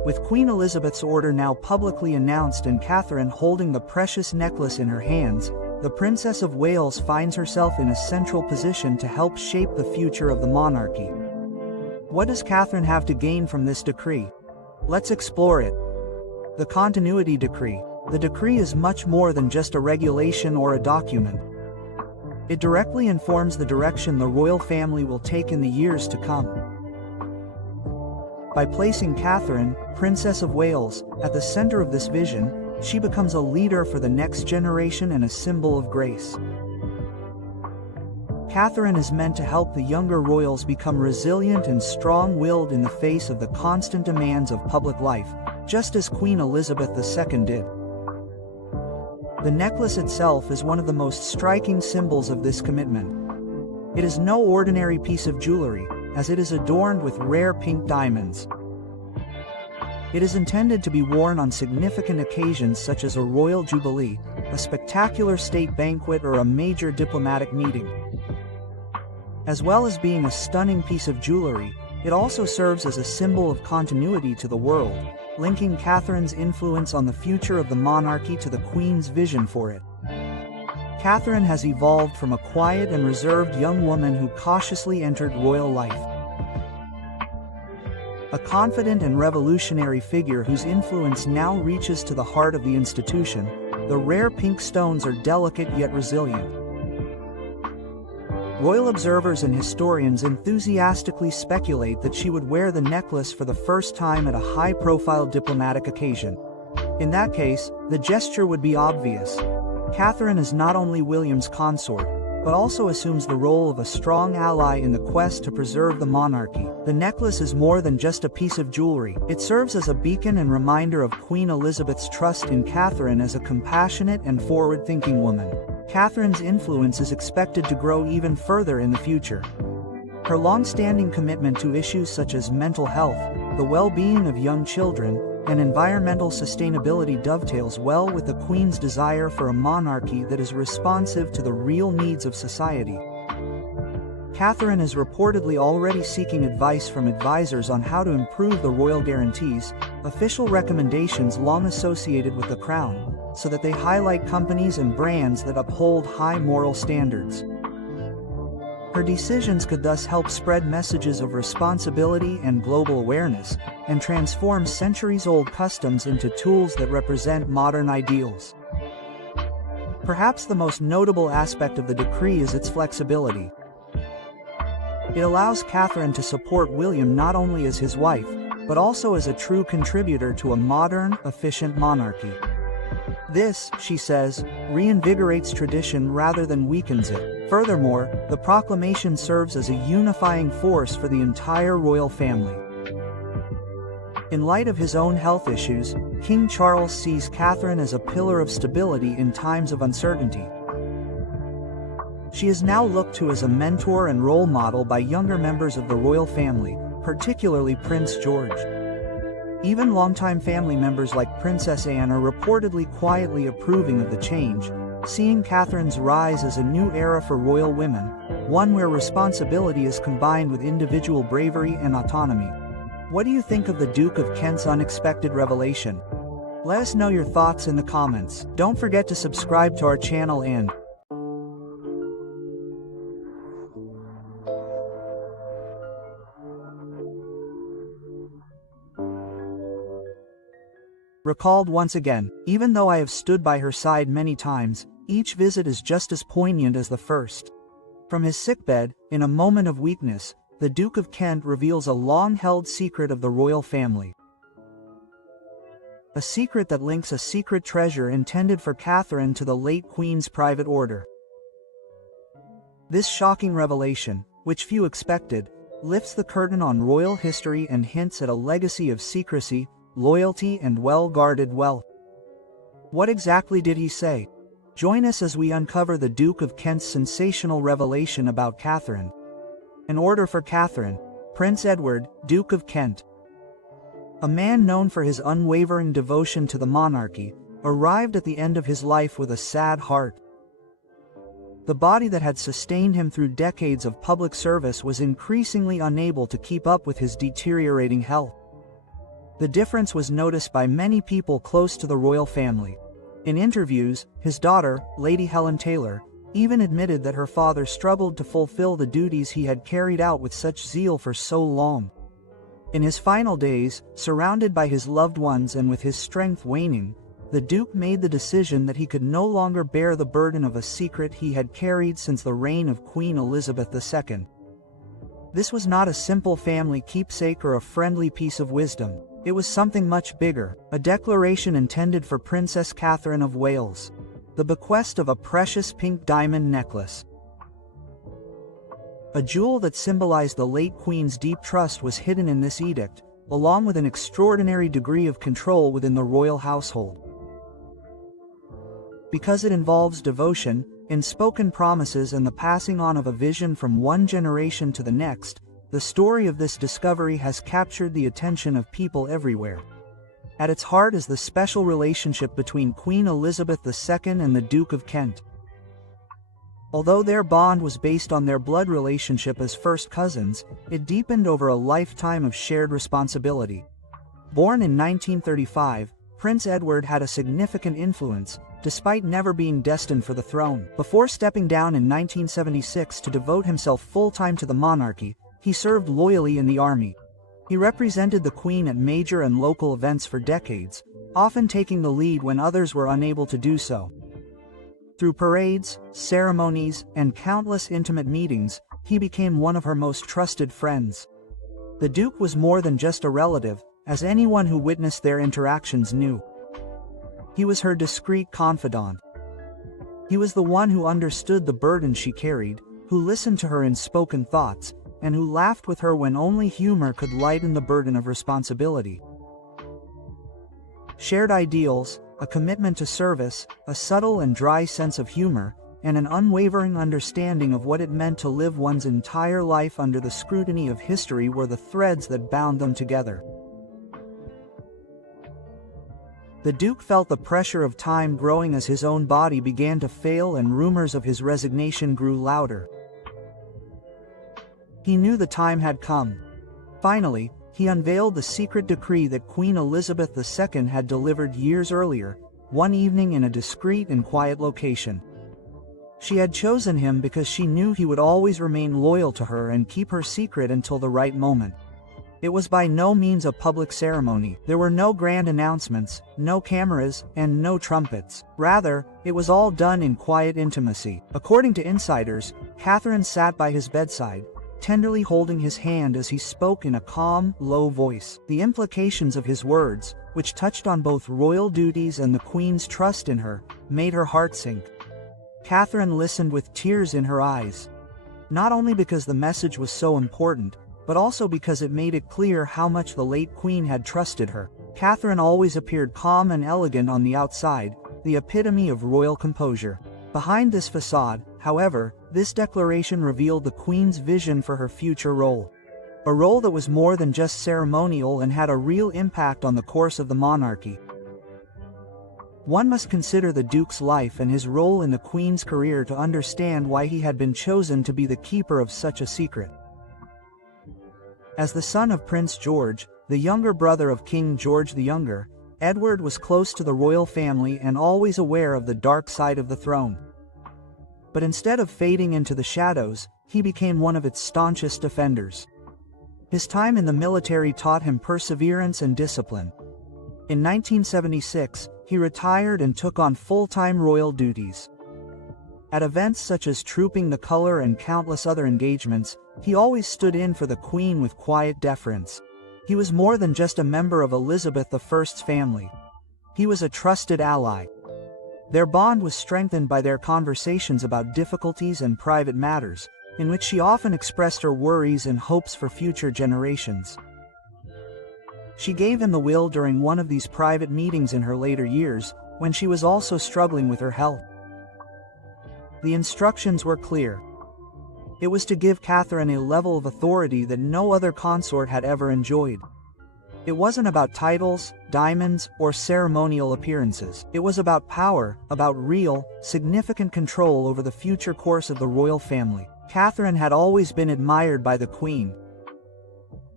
With Queen Elizabeth's order now publicly announced and Catherine holding the precious necklace in her hands, the Princess of Wales finds herself in a central position to help shape the future of the monarchy. What does Catherine have to gain from this decree? Let's explore it. The Continuity Decree. The decree is much more than just a regulation or a document. It directly informs the direction the royal family will take in the years to come. By placing Catherine, Princess of Wales, at the center of this vision, she becomes a leader for the next generation and a symbol of grace. Catherine is meant to help the younger royals become resilient and strong-willed in the face of the constant demands of public life, just as Queen Elizabeth II did. The necklace itself is one of the most striking symbols of this commitment. It is no ordinary piece of jewelry, as it is adorned with rare pink diamonds. It is intended to be worn on significant occasions such as a royal jubilee, a spectacular state banquet, or a major diplomatic meeting. As well as being a stunning piece of jewelry, it also serves as a symbol of continuity to the world, linking Catherine's influence on the future of the monarchy to the Queen's vision for it. Catherine has evolved from a quiet and reserved young woman who cautiously entered royal life. A confident and revolutionary figure whose influence now reaches to the heart of the institution. The rare pink stones are delicate yet resilient. Royal observers and historians enthusiastically speculate that she would wear the necklace for the first time at a high-profile diplomatic occasion. In that case, the gesture would be obvious. Catherine is not only William's consort, but also assumes the role of a strong ally in the quest to preserve the monarchy. The necklace is more than just a piece of jewelry. It serves as a beacon and reminder of Queen Elizabeth's trust in Catherine as a compassionate and forward-thinking woman. Catherine's influence is expected to grow even further in the future. Her long-standing commitment to issues such as mental health, the well-being of young children, and environmental sustainability dovetails well with the Queen's desire for a monarchy that is responsive to the real needs of society. Catherine is reportedly already seeking advice from advisors on how to improve the royal guarantees, official recommendations long associated with the crown, so that they highlight companies and brands that uphold high moral standards. Her decisions could thus help spread messages of responsibility and global awareness, and transform centuries-old customs into tools that represent modern ideals. Perhaps the most notable aspect of the decree is its flexibility. It allows Catherine to support William not only as his wife, but also as a true contributor to a modern, efficient monarchy. This, she says, reinvigorates tradition rather than weakens it. Furthermore, the proclamation serves as a unifying force for the entire royal family. In light of his own health issues, King Charles sees Catherine as a pillar of stability in times of uncertainty. She is now looked to as a mentor and role model by younger members of the royal family, particularly Prince George. Even longtime family members like Princess Anne are reportedly quietly approving of the change, seeing Catherine's rise as a new era for royal women, one where responsibility is combined with individual bravery and autonomy. What do you think of the Duke of Kent's unexpected revelation? Let us know your thoughts in the comments. Don't forget to subscribe to our channel and recalled once again. Even though I have stood by her side many times, each visit is just as poignant as the first. From his sickbed, in a moment of weakness, the Duke of Kent reveals a long-held secret of the royal family. A secret that links a secret treasure intended for Catherine to the late Queen's private order. This shocking revelation, which few expected, lifts the curtain on royal history and hints at a legacy of secrecy, loyalty, and well-guarded wealth. What exactly did he say? Join us as we uncover the Duke of Kent's sensational revelation about Catherine. An order for Catherine, Prince Edward, Duke of Kent. A man known for his unwavering devotion to the monarchy, arrived at the end of his life with a sad heart. The body that had sustained him through decades of public service was increasingly unable to keep up with his deteriorating health. The difference was noticed by many people close to the royal family. In interviews, his daughter, Lady Helen Taylor, even admitted that her father struggled to fulfill the duties he had carried out with such zeal for so long. In his final days, surrounded by his loved ones and with his strength waning, the Duke made the decision that he could no longer bear the burden of a secret he had carried since the reign of Queen Elizabeth II. This was not a simple family keepsake or a friendly piece of wisdom. It was something much bigger, a declaration intended for Princess Catherine of Wales. The bequest of a precious pink diamond necklace. A jewel that symbolized the late Queen's deep trust was hidden in this edict, along with an extraordinary degree of control within the royal household. Because it involves devotion, unspoken promises and the passing on of a vision from one generation to the next, the story of this discovery has captured the attention of people everywhere. At its heart is the special relationship between Queen Elizabeth II and the Duke of Kent. Although their bond was based on their blood relationship as first cousins, it deepened over a lifetime of shared responsibility. Born in 1935, Prince Edward had a significant influence, despite never being destined for the throne. Before stepping down in 1976 to devote himself full-time to the monarchy, he served loyally in the army. He represented the Queen at major and local events for decades, often taking the lead when others were unable to do so. Through parades, ceremonies, and countless intimate meetings, he became one of her most trusted friends. The Duke was more than just a relative, as anyone who witnessed their interactions knew. He was her discreet confidant. He was the one who understood the burden she carried, who listened to her unspoken thoughts, and who laughed with her when only humor could lighten the burden of responsibility. Shared ideals, a commitment to service, a subtle and dry sense of humor, and an unwavering understanding of what it meant to live one's entire life under the scrutiny of history were the threads that bound them together. The Duke felt the pressure of time growing as his own body began to fail and rumors of his resignation grew louder. He knew the time had come. Finally, he unveiled the secret decree that Queen Elizabeth II had delivered years earlier, one evening in a discreet and quiet location. She had chosen him because she knew he would always remain loyal to her and keep her secret until the right moment. It was by no means a public ceremony. There were no grand announcements, no cameras, and no trumpets. Rather, it was all done in quiet intimacy. According to insiders, Catherine sat by his bedside, tenderly holding his hand as he spoke in a calm, low voice. The implications of his words, which touched on both royal duties and the Queen's trust in her, made her heart sink. Catherine listened with tears in her eyes. Not only because the message was so important, but also because it made it clear how much the late Queen had trusted her. Catherine always appeared calm and elegant on the outside, the epitome of royal composure. Behind this facade, however, this declaration revealed the Queen's vision for her future role. A role that was more than just ceremonial and had a real impact on the course of the monarchy. One must consider the Duke's life and his role in the Queen's career to understand why he had been chosen to be the keeper of such a secret. As the son of Prince George, the younger brother of King George the Younger, Edward was close to the royal family and always aware of the dark side of the throne. But instead of fading into the shadows, he became one of its staunchest defenders. His time in the military taught him perseverance and discipline. In 1976, he retired and took on full-time royal duties. At events such as Trooping the Colour and countless other engagements, he always stood in for the Queen with quiet deference. He was more than just a member of Elizabeth I's family. He was a trusted ally. Their bond was strengthened by their conversations about difficulties and private matters, in which she often expressed her worries and hopes for future generations. She gave him the will during one of these private meetings in her later years, when she was also struggling with her health. The instructions were clear. It was to give Catherine a level of authority that no other consort had ever enjoyed. It wasn't about titles, diamonds, or ceremonial appearances. It was about power, about real, significant control over the future course of the royal family. Catherine had always been admired by the Queen.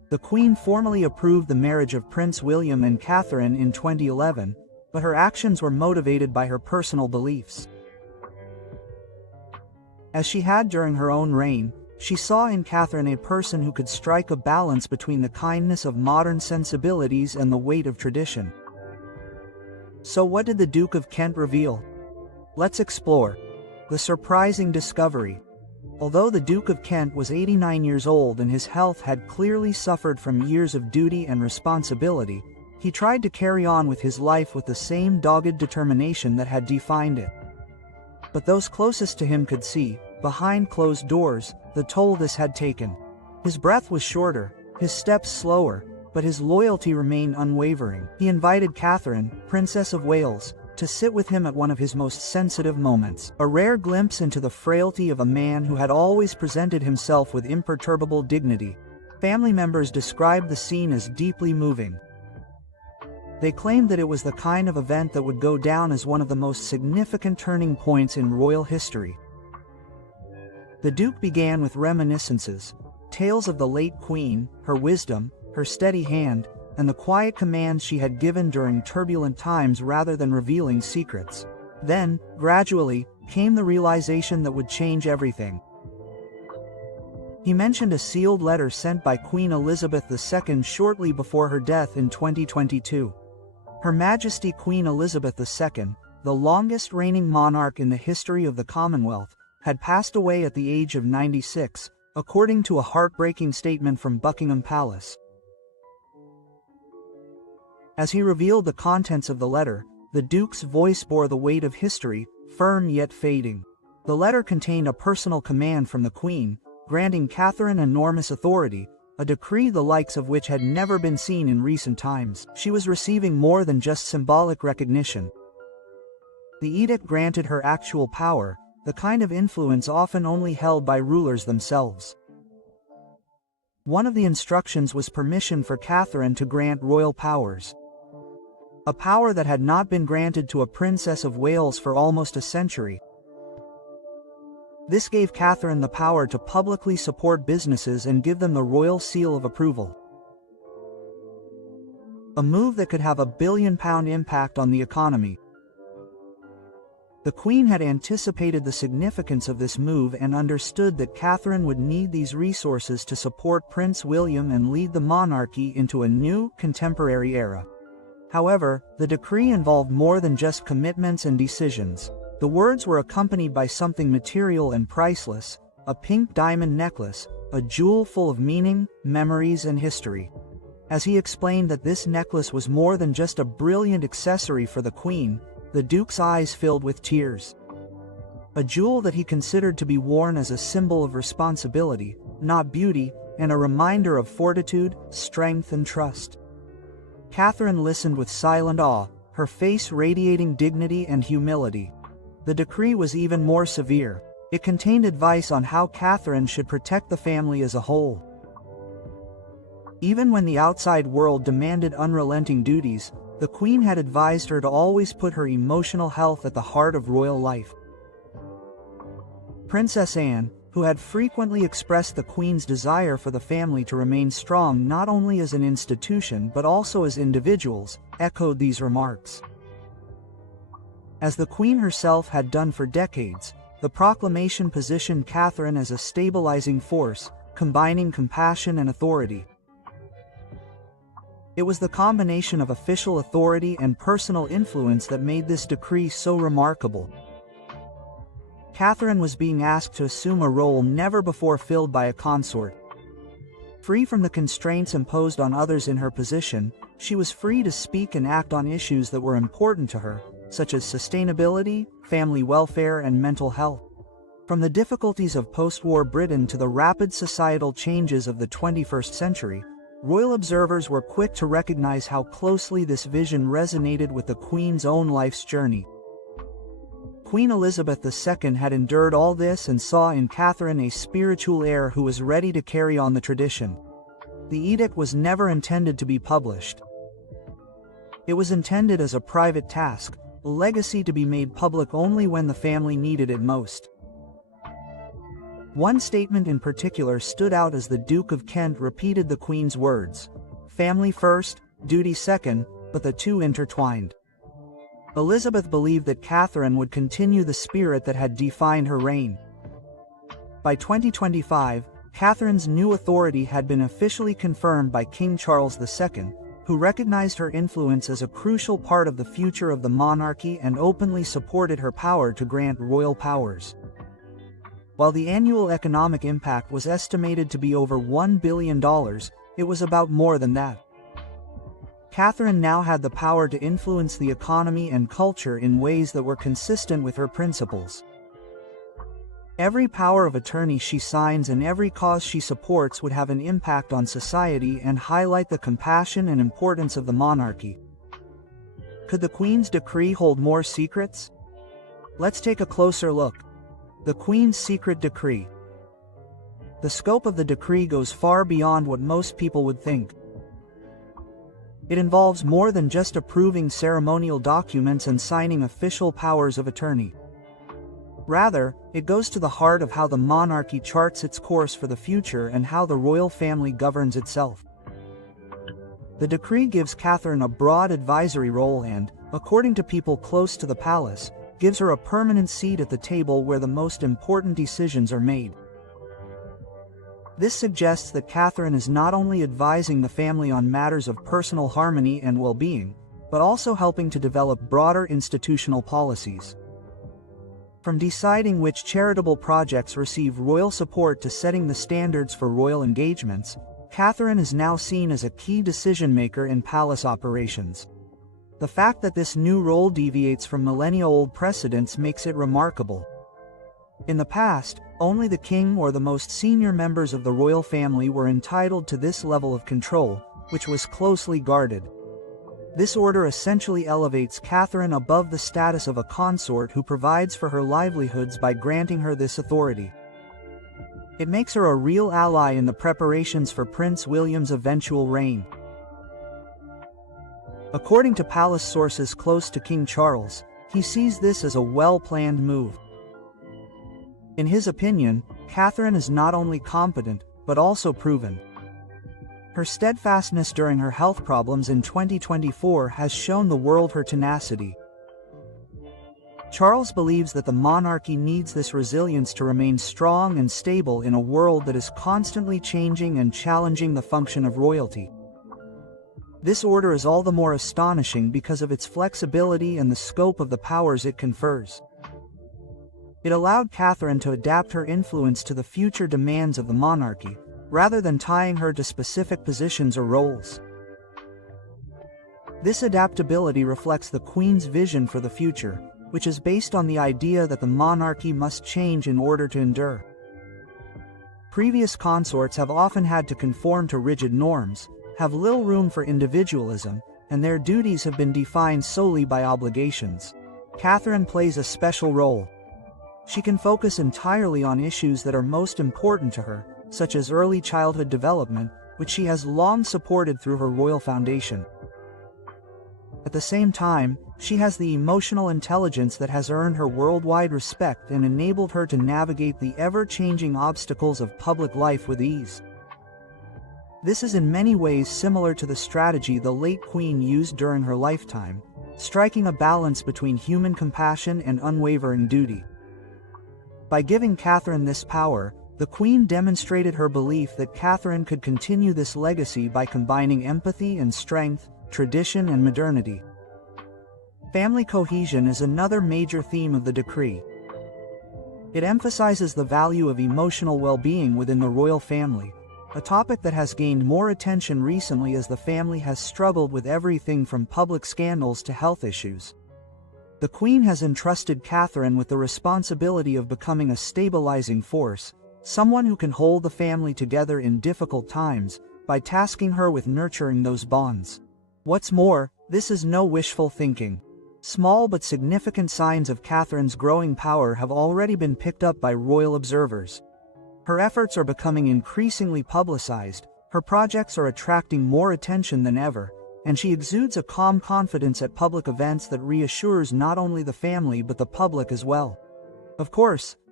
The Queen formally approved the marriage of Prince William and Catherine in 2011, but her actions were motivated by her personal beliefs. As she had during her own reign, she saw in Catherine a person who could strike a balance between the kindness of modern sensibilities and the weight of tradition. So what did the Duke of Kent reveal? Let's explore the surprising discovery. Although the Duke of Kent was 89 years old and his health had clearly suffered from years of duty and responsibility, he tried to carry on with his life with the same dogged determination that had defined it. But those closest to him could see, behind closed doors, the toll this had taken. His breath was shorter, his steps slower, but his loyalty remained unwavering. He invited Catherine, Princess of Wales, to sit with him at one of his most sensitive moments, a rare glimpse into the frailty of a man who had always presented himself with imperturbable dignity. Family members described the scene as deeply moving. They claimed that it was the kind of event that would go down as one of the most significant turning points in royal history. The Duke began with reminiscences, tales of the late Queen, her wisdom, her steady hand, and the quiet commands she had given during turbulent times rather than revealing secrets. Then, gradually, came the realization that would change everything. He mentioned a sealed letter sent by Queen Elizabeth II shortly before her death in 2022. Her Majesty Queen Elizabeth II, the longest reigning monarch in the history of the Commonwealth, had passed away at the age of 96, according to a heartbreaking statement from Buckingham Palace. As he revealed the contents of the letter, the Duke's voice bore the weight of history, firm yet fading. The letter contained a personal command from the Queen, granting Catherine enormous authority, a decree the likes of which had never been seen in recent times. She was receiving more than just symbolic recognition. The edict granted her actual power, the kind of influence often only held by rulers themselves. One of the instructions was permission for Catherine to grant royal powers. A power that had not been granted to a Princess of Wales for almost a century. This gave Catherine the power to publicly support businesses and give them the royal seal of approval. A move that could have £1 billion impact on the economy. The Queen had anticipated the significance of this move and understood that Catherine would need these resources to support Prince William and lead the monarchy into a new, contemporary era. However, the decree involved more than just commitments and decisions. The words were accompanied by something material and priceless, a pink diamond necklace, a jewel full of meaning, memories and history. As he explained that this necklace was more than just a brilliant accessory for the Queen, the Duke's eyes filled with tears. A jewel that he considered to be worn as a symbol of responsibility, not beauty, and a reminder of fortitude, strength and trust. Catherine listened with silent awe, her face radiating dignity and humility. The decree was even more severe. It contained advice on how Catherine should protect the family as a whole. Even when the outside world demanded unrelenting duties, the Queen had advised her to always put her emotional health at the heart of royal life. Princess Anne, who had frequently expressed the Queen's desire for the family to remain strong not only as an institution but also as individuals, echoed these remarks. As the Queen herself had done for decades, the proclamation positioned Catherine as a stabilizing force, combining compassion and authority. It was the combination of official authority and personal influence that made this decree so remarkable. Catherine was being asked to assume a role never before filled by a consort. Free from the constraints imposed on others in her position, she was free to speak and act on issues that were important to her, such as sustainability, family welfare and mental health. From the difficulties of post-war Britain to the rapid societal changes of the 21st century, royal observers were quick to recognize how closely this vision resonated with the Queen's own life's journey. Queen Elizabeth II had endured all this and saw in Catherine a spiritual heir who was ready to carry on the tradition. The edict was never intended to be published. It was intended as a private task, a legacy to be made public only when the family needed it most. One statement in particular stood out as the Duke of Kent repeated the Queen's words, "Family first, duty second, but the two intertwined." Elizabeth believed that Catherine would continue the spirit that had defined her reign. By 2025, Catherine's new authority had been officially confirmed by King Charles II, who recognized her influence as a crucial part of the future of the monarchy and openly supported her power to grant royal powers. While the annual economic impact was estimated to be over $1 billion, it was about more than that. Catherine now had the power to influence the economy and culture in ways that were consistent with her principles. Every power of attorney she signs and every cause she supports would have an impact on society and highlight the compassion and importance of the monarchy. Could the Queen's decree hold more secrets? Let's take a closer look. The Queen's Secret Decree. The scope of the decree goes far beyond what most people would think. It involves more than just approving ceremonial documents and signing official powers of attorney. Rather, it goes to the heart of how the monarchy charts its course for the future and how the royal family governs itself. The decree gives Catherine a broad advisory role and, according to people close to the palace, gives her a permanent seat at the table where the most important decisions are made. This suggests that Catherine is not only advising the family on matters of personal harmony and well-being, but also helping to develop broader institutional policies. From deciding which charitable projects receive royal support to setting the standards for royal engagements, Catherine is now seen as a key decision-maker in palace operations. The fact that this new role deviates from millennia-old precedents makes it remarkable. In the past, only the king or the most senior members of the royal family were entitled to this level of control, which was closely guarded. This order essentially elevates Catherine above the status of a consort who provides for her livelihoods by granting her this authority. It makes her a real ally in the preparations for Prince William's eventual reign. According to palace sources close to King Charles, he sees this as a well-planned move. In his opinion, Catherine is not only competent, but also proven. Her steadfastness during her health problems in 2024 has shown the world her tenacity. Charles believes that the monarchy needs this resilience to remain strong and stable in a world that is constantly changing and challenging the function of royalty. This order is all the more astonishing because of its flexibility and the scope of the powers it confers. It allowed Catherine to adapt her influence to the future demands of the monarchy, rather than tying her to specific positions or roles. This adaptability reflects the Queen's vision for the future, which is based on the idea that the monarchy must change in order to endure. Previous consorts have often had to conform to rigid norms, have little room for individualism, and their duties have been defined solely by obligations. Catherine plays a special role. She can focus entirely on issues that are most important to her, such as early childhood development, which she has long supported through her royal foundation. At the same time, she has the emotional intelligence that has earned her worldwide respect and enabled her to navigate the ever-changing obstacles of public life with ease. This is in many ways similar to the strategy the late Queen used during her lifetime, striking a balance between human compassion and unwavering duty. By giving Catherine this power, the Queen demonstrated her belief that Catherine could continue this legacy by combining empathy and strength, tradition and modernity. Family cohesion is another major theme of the decree. It emphasizes the value of emotional well-being within the royal family, a topic that has gained more attention recently as the family has struggled with everything from public scandals to health issues. The Queen has entrusted Catherine with the responsibility of becoming a stabilizing force, someone who can hold the family together in difficult times, by tasking her with nurturing those bonds. What's more, this is no wishful thinking. Small but significant signs of Catherine's growing power have already been picked up by royal observers. Her efforts are becoming increasingly publicized, her projects are attracting more attention than ever, and she exudes a calm confidence at public events that reassures not only the family but the public as well. Of course,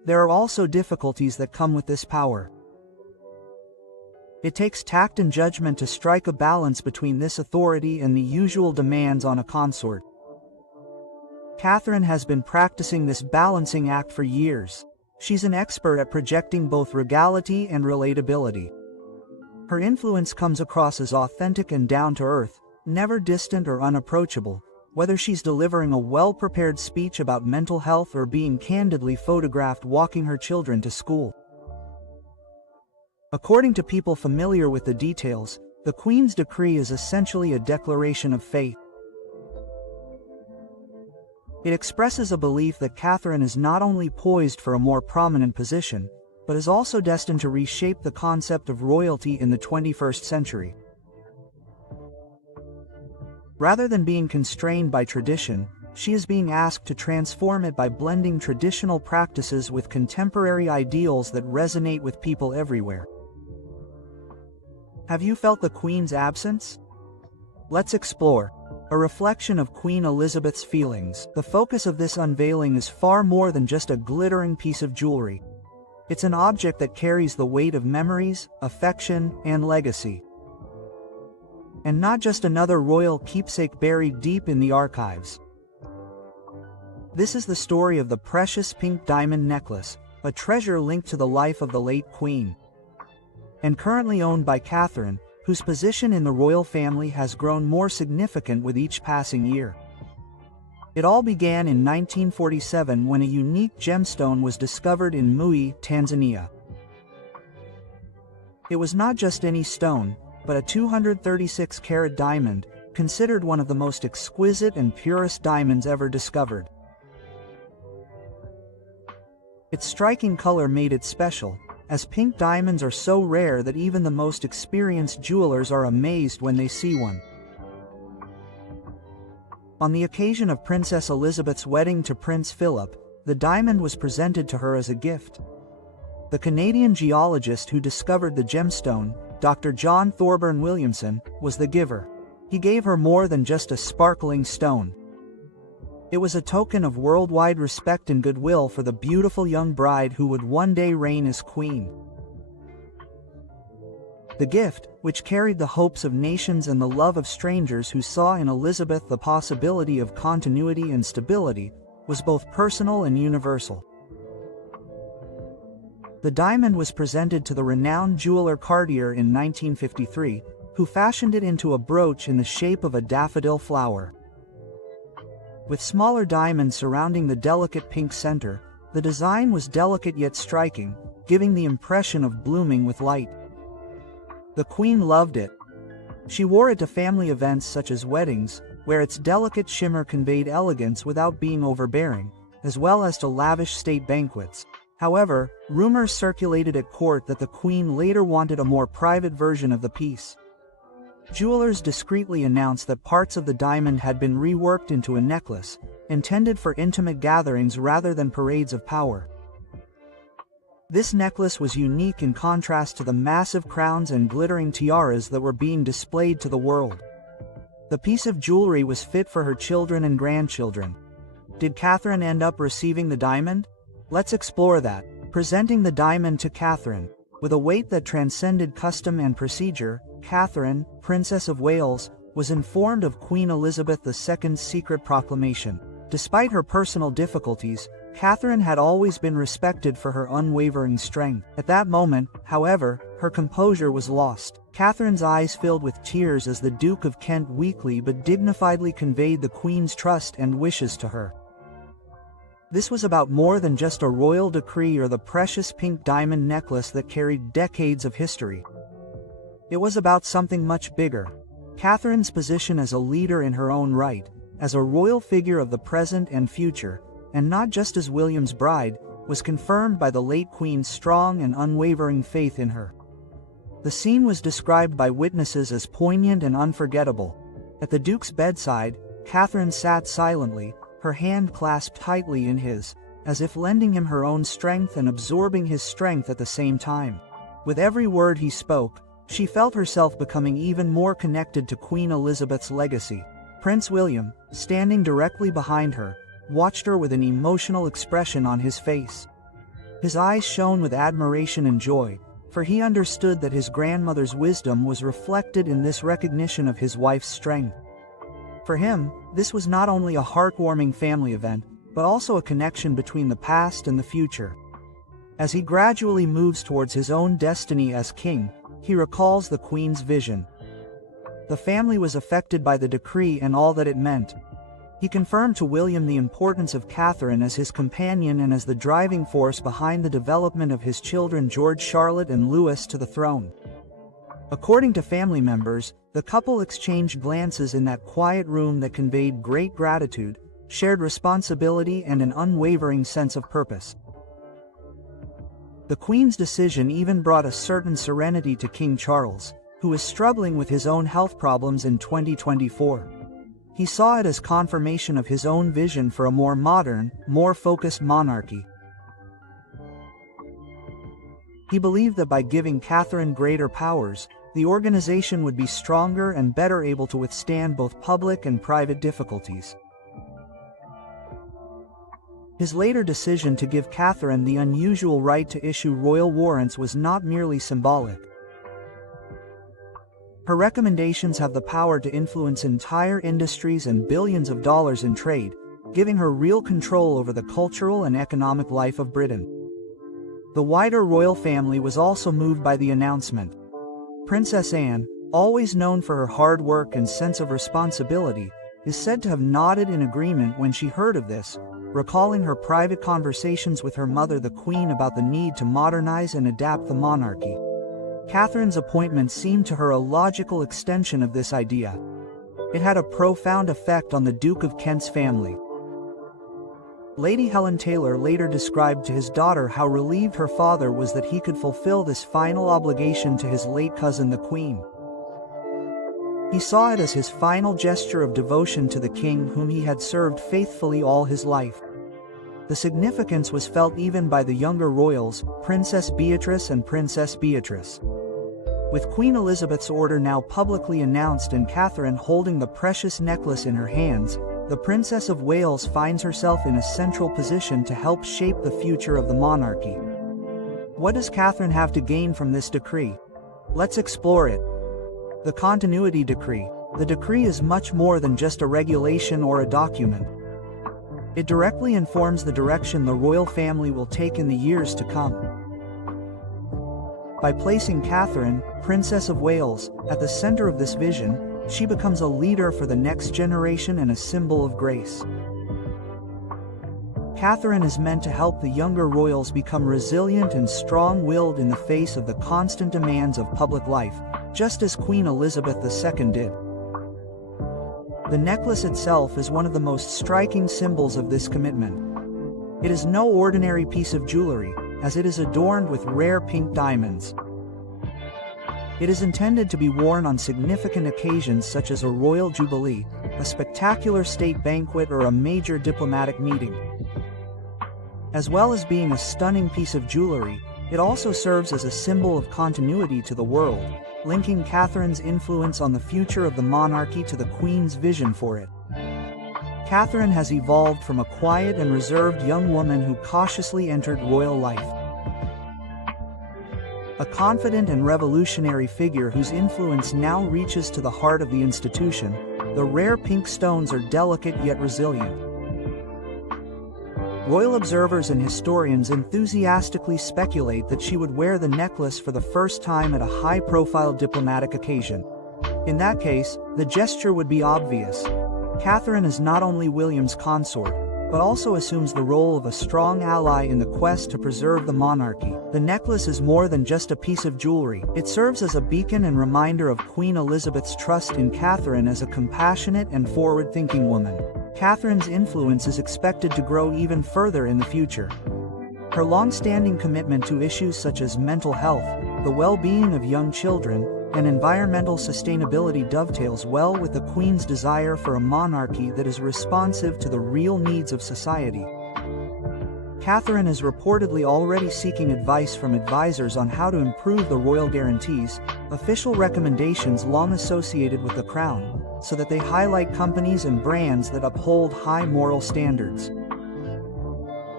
there are also difficulties that come with this power. It takes tact and judgment to strike a balance between this authority and the usual demands on a consort. Catherine has been practicing this balancing act for years. She's an expert at projecting both regality and relatability. Her influence comes across as authentic and down-to-earth, never distant or unapproachable, whether she's delivering a well-prepared speech about mental health or being candidly photographed walking her children to school. According to people familiar with the details, the Queen's decree is essentially a declaration of faith. It expresses a belief that Catherine is not only poised for a more prominent position, but is also destined to reshape the concept of royalty in the 21st century. Rather than being constrained by tradition, she is being asked to transform it by blending traditional practices with contemporary ideals that resonate with people everywhere. Have you felt the Queen's absence? Let's explore. A reflection of Queen Elizabeth's feelings. The focus of this unveiling is far more than just a glittering piece of jewelry. It's an object that carries the weight of memories, affection, and legacy. And not just another royal keepsake buried deep in the archives. This is the story of the precious pink diamond necklace, a treasure linked to the life of the late Queen, and currently owned by Catherine, whose position in the royal family has grown more significant with each passing year. It all began in 1947 when a unique gemstone was discovered in Mui, Tanzania. It was not just any stone, but a 236-carat diamond, considered one of the most exquisite and purest diamonds ever discovered. Its striking color made it special, as pink diamonds are so rare that even the most experienced jewelers are amazed when they see one. On the occasion of Princess Elizabeth's wedding to Prince Philip, the diamond was presented to her as a gift. The Canadian geologist who discovered the gemstone, Dr. John Thorburn Williamson, was the giver. He gave her more than just a sparkling stone. It was a token of worldwide respect and goodwill for the beautiful young bride who would one day reign as queen. The gift, which carried the hopes of nations and the love of strangers who saw in Elizabeth the possibility of continuity and stability, was both personal and universal. The diamond was presented to the renowned jeweler Cartier in 1953, who fashioned it into a brooch in the shape of a daffodil flower. With smaller diamonds surrounding the delicate pink center, the design was delicate yet striking, giving the impression of blooming with light. The Queen loved it. She wore it to family events such as weddings, where its delicate shimmer conveyed elegance without being overbearing, as well as to lavish state banquets. However, rumors circulated at court that the Queen later wanted a more private version of the piece. Jewelers discreetly announced that parts of the diamond had been reworked into a necklace, intended for intimate gatherings rather than parades of power. This necklace was unique in contrast to the massive crowns and glittering tiaras that were being displayed to the world. The piece of jewelry was fit for her children and grandchildren. Did Catherine end up receiving the diamond? Let's explore that. Presenting the diamond to Catherine. With a weight that transcended custom and procedure, Catherine, Princess of Wales, was informed of Queen Elizabeth II's secret proclamation. Despite her personal difficulties, Catherine had always been respected for her unwavering strength. At that moment, however, her composure was lost. Catherine's eyes filled with tears as the Duke of Kent weakly but dignifiedly conveyed the Queen's trust and wishes to her. This was about more than just a royal decree or the precious pink diamond necklace that carried decades of history. It was about something much bigger. Catherine's position as a leader in her own right, as a royal figure of the present and future, and not just as William's bride, was confirmed by the late Queen's strong and unwavering faith in her. The scene was described by witnesses as poignant and unforgettable. At the Duke's bedside, Catherine sat silently, her hand clasped tightly in his, as if lending him her own strength and absorbing his strength at the same time. With every word he spoke, she felt herself becoming even more connected to Queen Elizabeth's legacy. Prince William, standing directly behind her, watched her with an emotional expression on his face. His eyes shone with admiration and joy, for he understood that his grandmother's wisdom was reflected in this recognition of his wife's strength. For him, this was not only a heartwarming family event, but also a connection between the past and the future. As he gradually moves towards his own destiny as king, he recalls the Queen's vision. The family was affected by the decree and all that it meant. He confirmed to William the importance of Catherine as his companion and as the driving force behind the development of his children George, Charlotte, and Louis to the throne. According to family members, the couple exchanged glances in that quiet room that conveyed great gratitude, shared responsibility, and an unwavering sense of purpose. The Queen's decision even brought a certain serenity to King Charles, who was struggling with his own health problems in 2024. He saw it as confirmation of his own vision for a more modern, more focused monarchy. He believed that by giving Catherine greater powers, the organization would be stronger and better able to withstand both public and private difficulties. His later decision to give Catherine the unusual right to issue royal warrants was not merely symbolic. Her recommendations have the power to influence entire industries and billions of dollars in trade, giving her real control over the cultural and economic life of Britain. The wider royal family was also moved by the announcement. Princess Anne, always known for her hard work and sense of responsibility, is said to have nodded in agreement when she heard of this, recalling her private conversations with her mother the Queen about the need to modernize and adapt the monarchy. Catherine's appointment seemed to her a logical extension of this idea. It had a profound effect on the Duke of Kent's family. Lady Helen Taylor later described to his daughter how relieved her father was that he could fulfill this final obligation to his late cousin the Queen. He saw it as his final gesture of devotion to the king whom he had served faithfully all his life. The significance was felt even by the younger royals, Princess Beatrice and Princess Beatrice. With Queen Elizabeth's order now publicly announced and Catherine holding the precious necklace in her hands, the Princess of Wales finds herself in a central position to help shape the future of the monarchy. What does Catherine have to gain from this decree? Let's explore it. The Continuity Decree. The decree is much more than just a regulation or a document. It directly informs the direction the royal family will take in the years to come. By placing Catherine, Princess of Wales, at the center of this vision, she becomes a leader for the next generation and a symbol of grace. Catherine is meant to help the younger royals become resilient and strong-willed in the face of the constant demands of public life, just as Queen Elizabeth II did. The necklace itself is one of the most striking symbols of this commitment. It is no ordinary piece of jewelry, as it is adorned with rare pink diamonds. It is intended to be worn on significant occasions such as a royal jubilee, a spectacular state banquet, or a major diplomatic meeting. As well as being a stunning piece of jewelry, it also serves as a symbol of continuity to the world, linking Catherine's influence on the future of the monarchy to the Queen's vision for it. Catherine has evolved from a quiet and reserved young woman who cautiously entered royal life. A confident and revolutionary figure whose influence now reaches to the heart of the institution, the rare pink stones are delicate yet resilient. Royal observers and historians enthusiastically speculate that she would wear the necklace for the first time at a high-profile diplomatic occasion. In that case, the gesture would be obvious. Catherine is not only William's consort, but also assumes the role of a strong ally in the quest to preserve the monarchy. The necklace is more than just a piece of jewelry. It serves as a beacon and reminder of Queen Elizabeth's trust in Catherine as a compassionate and forward-thinking woman. Catherine's influence is expected to grow even further in the future. Her long-standing commitment to issues such as mental health, the well-being of young children, and environmental sustainability dovetails well with the Queen's desire for a monarchy that is responsive to the real needs of society. Catherine is reportedly already seeking advice from advisors on how to improve the royal guarantees, official recommendations long associated with the crown, so that they highlight companies and brands that uphold high moral standards.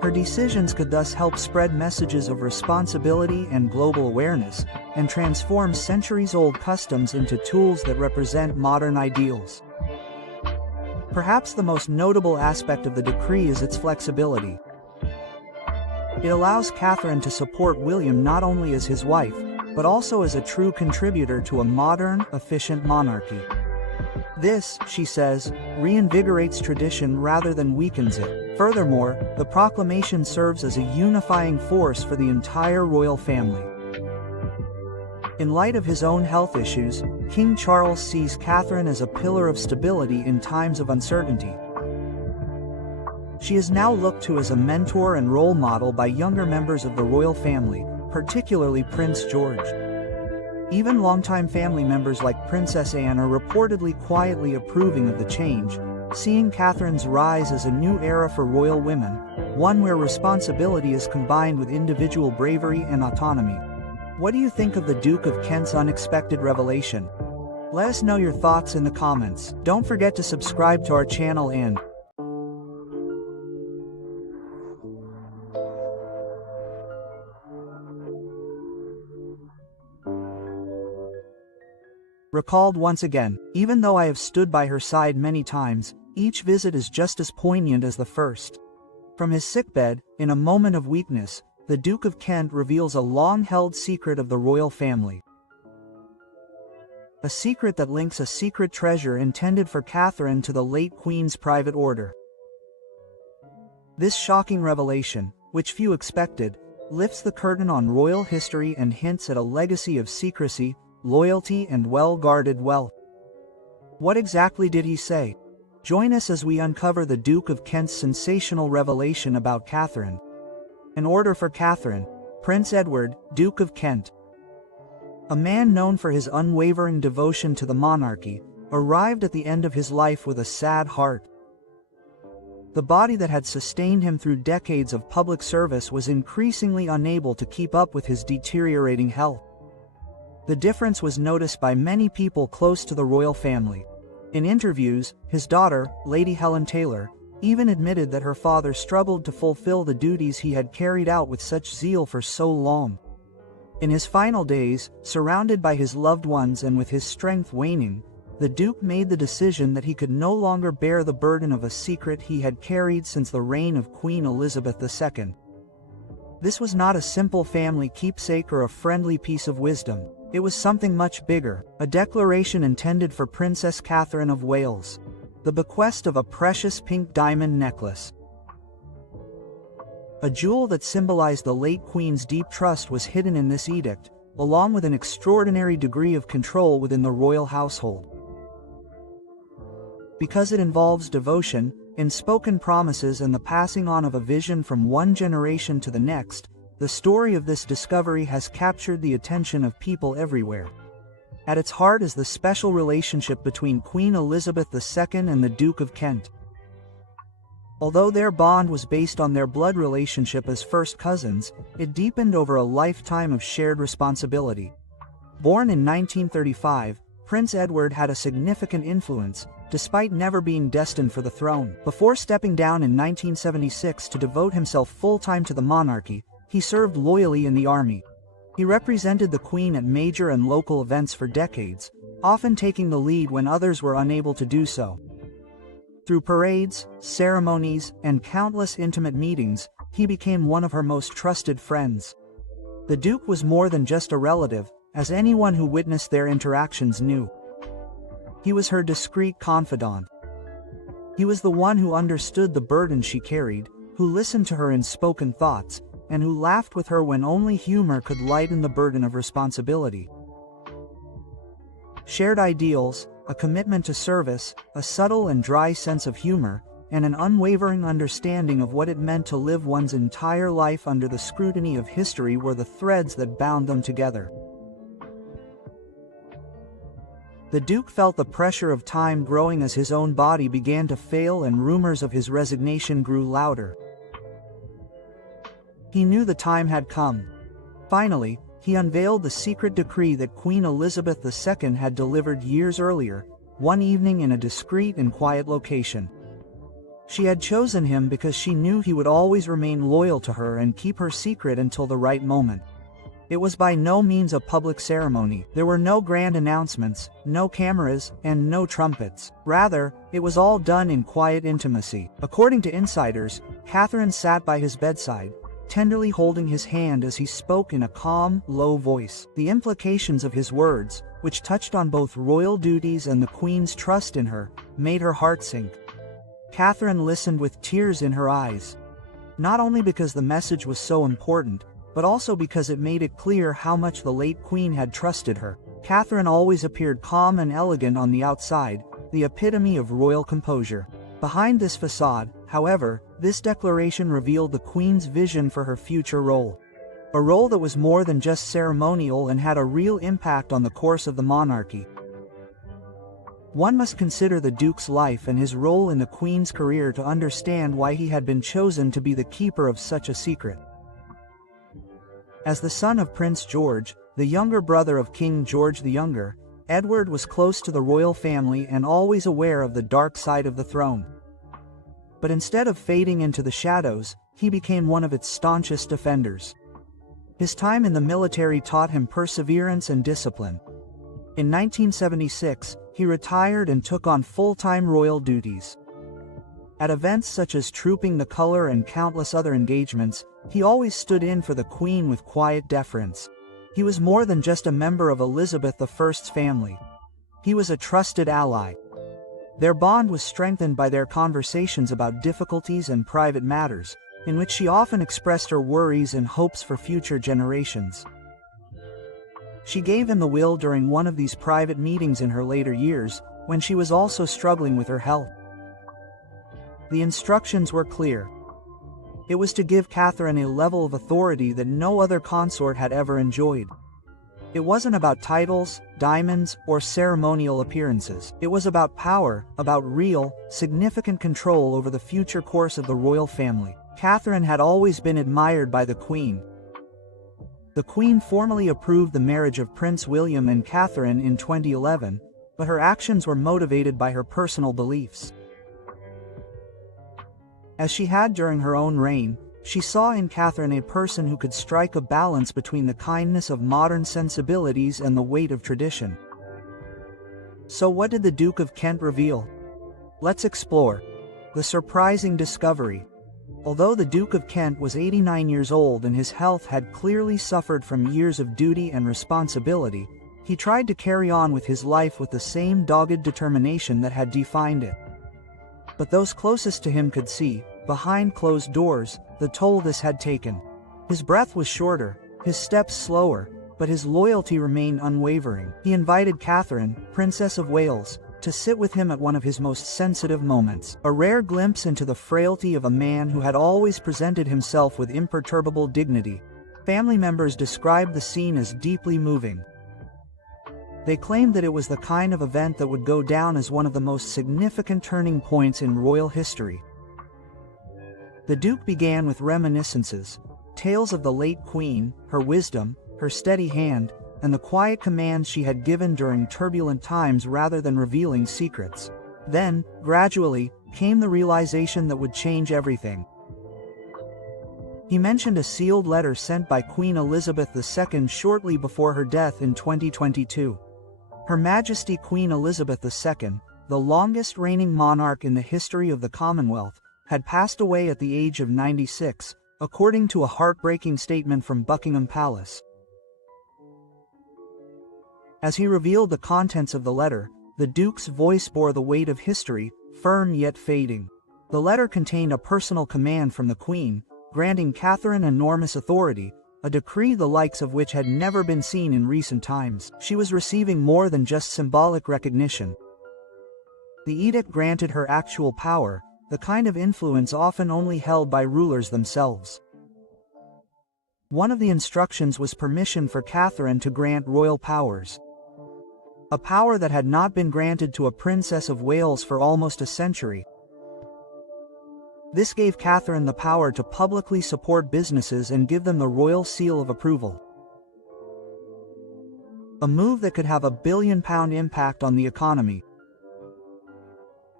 Her decisions could thus help spread messages of responsibility and global awareness, and transform centuries-old customs into tools that represent modern ideals. Perhaps the most notable aspect of the decree is its flexibility. It allows Catherine to support William not only as his wife, but also as a true contributor to a modern, efficient monarchy. This, she says, reinvigorates tradition rather than weakens it. Furthermore, the proclamation serves as a unifying force for the entire royal family. In light of his own health issues, King Charles sees Catherine as a pillar of stability in times of uncertainty. She is now looked to as a mentor and role model by younger members of the royal family, particularly Prince George. Even longtime family members like Princess Anne are reportedly quietly approving of the change, seeing Catherine's rise as a new era for royal women, one where responsibility is combined with individual bravery and autonomy. What do you think of the Duke of Kent's unexpected revelation? Let us know your thoughts in the comments. Don't forget to subscribe to our channel and recalled once again, even though I have stood by her side many times, each visit is just as poignant as the first. From his sickbed, in a moment of weakness, the Duke of Kent reveals a long-held secret of the royal family. A secret that links a secret treasure intended for Catherine to the late Queen's private order. This shocking revelation, which few expected, lifts the curtain on royal history and hints at a legacy of secrecy, loyalty and well-guarded wealth. What exactly did he say? Join us as we uncover the Duke of Kent's sensational revelation about Catherine. An order for Catherine, Prince Edward, Duke of Kent. A man known for his unwavering devotion to the monarchy, arrived at the end of his life with a sad heart. The body that had sustained him through decades of public service was increasingly unable to keep up with his deteriorating health. The difference was noticed by many people close to the royal family. In interviews, his daughter, Lady Helen Taylor, even admitted that her father struggled to fulfill the duties he had carried out with such zeal for so long. In his final days, surrounded by his loved ones and with his strength waning, the Duke made the decision that he could no longer bear the burden of a secret he had carried since the reign of Queen Elizabeth II. This was not a simple family keepsake or a friendly piece of wisdom. It was something much bigger, a declaration intended for Princess Catherine of Wales. The bequest of a precious pink diamond necklace. A jewel that symbolized the late Queen's deep trust was hidden in this edict, along with an extraordinary degree of control within the royal household. Because it involves devotion, unspoken promises and the passing on of a vision from one generation to the next, the story of this discovery has captured the attention of people everywhere. At its heart is the special relationship between Queen Elizabeth II and the Duke of Kent. Although their bond was based on their blood relationship as first cousins, it deepened over a lifetime of shared responsibility. Born in 1935, Prince Edward had a significant influence, despite never being destined for the throne. Before stepping down in 1976 to devote himself full-time to the monarchy, he served loyally in the army. He represented the Queen at major and local events for decades, often taking the lead when others were unable to do so. Through parades, ceremonies, and countless intimate meetings, he became one of her most trusted friends. The Duke was more than just a relative, as anyone who witnessed their interactions knew. He was her discreet confidant. He was the one who understood the burden she carried, who listened to her unspoken thoughts, and who laughed with her when only humor could lighten the burden of responsibility. Shared ideals, a commitment to service, a subtle and dry sense of humor, and an unwavering understanding of what it meant to live one's entire life under the scrutiny of history were the threads that bound them together. The Duke felt the pressure of time growing as his own body began to fail and rumors of his resignation grew louder. He knew the time had come. Finally, he unveiled the secret decree that Queen Elizabeth II had delivered years earlier, one evening in a discreet and quiet location. She had chosen him because she knew he would always remain loyal to her and keep her secret until the right moment. It was by no means a public ceremony. There were no grand announcements, no cameras, and no trumpets. Rather, it was all done in quiet intimacy. According to insiders, Catharine sat by his bedside, tenderly holding his hand as he spoke in a calm, low voice. The implications of his words, which touched on both royal duties and the Queen's trust in her, made her heart sink. Catharine listened with tears in her eyes. Not only because the message was so important, but also because it made it clear how much the late Queen had trusted her. Catharine always appeared calm and elegant on the outside, the epitome of royal composure. Behind this facade, however, this declaration revealed the Queen's vision for her future role. A role that was more than just ceremonial and had a real impact on the course of the monarchy. One must consider the Duke's life and his role in the Queen's career to understand why he had been chosen to be the keeper of such a secret. As the son of Prince George, the younger brother of King George the Younger, Edward was close to the royal family and always aware of the dark side of the throne. But instead of fading into the shadows, he became one of its staunchest defenders. His time in the military taught him perseverance and discipline. In 1976, he retired and took on full-time royal duties. At events such as Trooping the Colour and countless other engagements, he always stood in for the Queen with quiet deference. He was more than just a member of Elizabeth I's family. He was a trusted ally. Their bond was strengthened by their conversations about difficulties and private matters, in which she often expressed her worries and hopes for future generations. She gave him the will during one of these private meetings in her later years, when she was also struggling with her health. The instructions were clear. It was to give Catharine a level of authority that no other consort had ever enjoyed. It wasn't about titles, diamonds, or ceremonial appearances. It was about power, about real, significant control over the future course of the royal family. Catharine had always been admired by the Queen. The Queen formally approved the marriage of Prince William and Catharine in 2011, but her actions were motivated by her personal beliefs. As she had during her own reign, she saw in Catharine a person who could strike a balance between the kindness of modern sensibilities and the weight of tradition. So what did the Duke of Kent reveal? Let's explore the surprising discovery. Although the Duke of Kent was 89 years old and his health had clearly suffered from years of duty and responsibility, he tried to carry on with his life with the same dogged determination that had defined it. But those closest to him could see, behind closed doors, the toll this had taken. His breath was shorter, his steps slower, but his loyalty remained unwavering. He invited Catharine, Princess of Wales, to sit with him at one of his most sensitive moments, a rare glimpse into the frailty of a man who had always presented himself with imperturbable dignity. Family members described the scene as deeply moving. They claimed that it was the kind of event that would go down as one of the most significant turning points in royal history. The Duke began with reminiscences, tales of the late Queen, her wisdom, her steady hand, and the quiet commands she had given during turbulent times rather than revealing secrets. Then, gradually, came the realization that would change everything. He mentioned a sealed letter sent by Queen Elizabeth II shortly before her death in 2022. Her Majesty Queen Elizabeth II, the longest reigning monarch in the history of the Commonwealth, had passed away at the age of 96, according to a heartbreaking statement from Buckingham Palace. As he revealed the contents of the letter, the Duke's voice bore the weight of history, firm yet fading. The letter contained a personal command from the Queen, granting Catharine enormous authority, a decree the likes of which had never been seen in recent times. She was receiving more than just symbolic recognition. The edict granted her actual power, the kind of influence often only held by rulers themselves. One of the instructions was permission for Catharine to grant royal powers. A power that had not been granted to a Princess of Wales for almost a century. This gave Catharine the power to publicly support businesses and give them the royal seal of approval. A move that could have a £1 billion impact on the economy.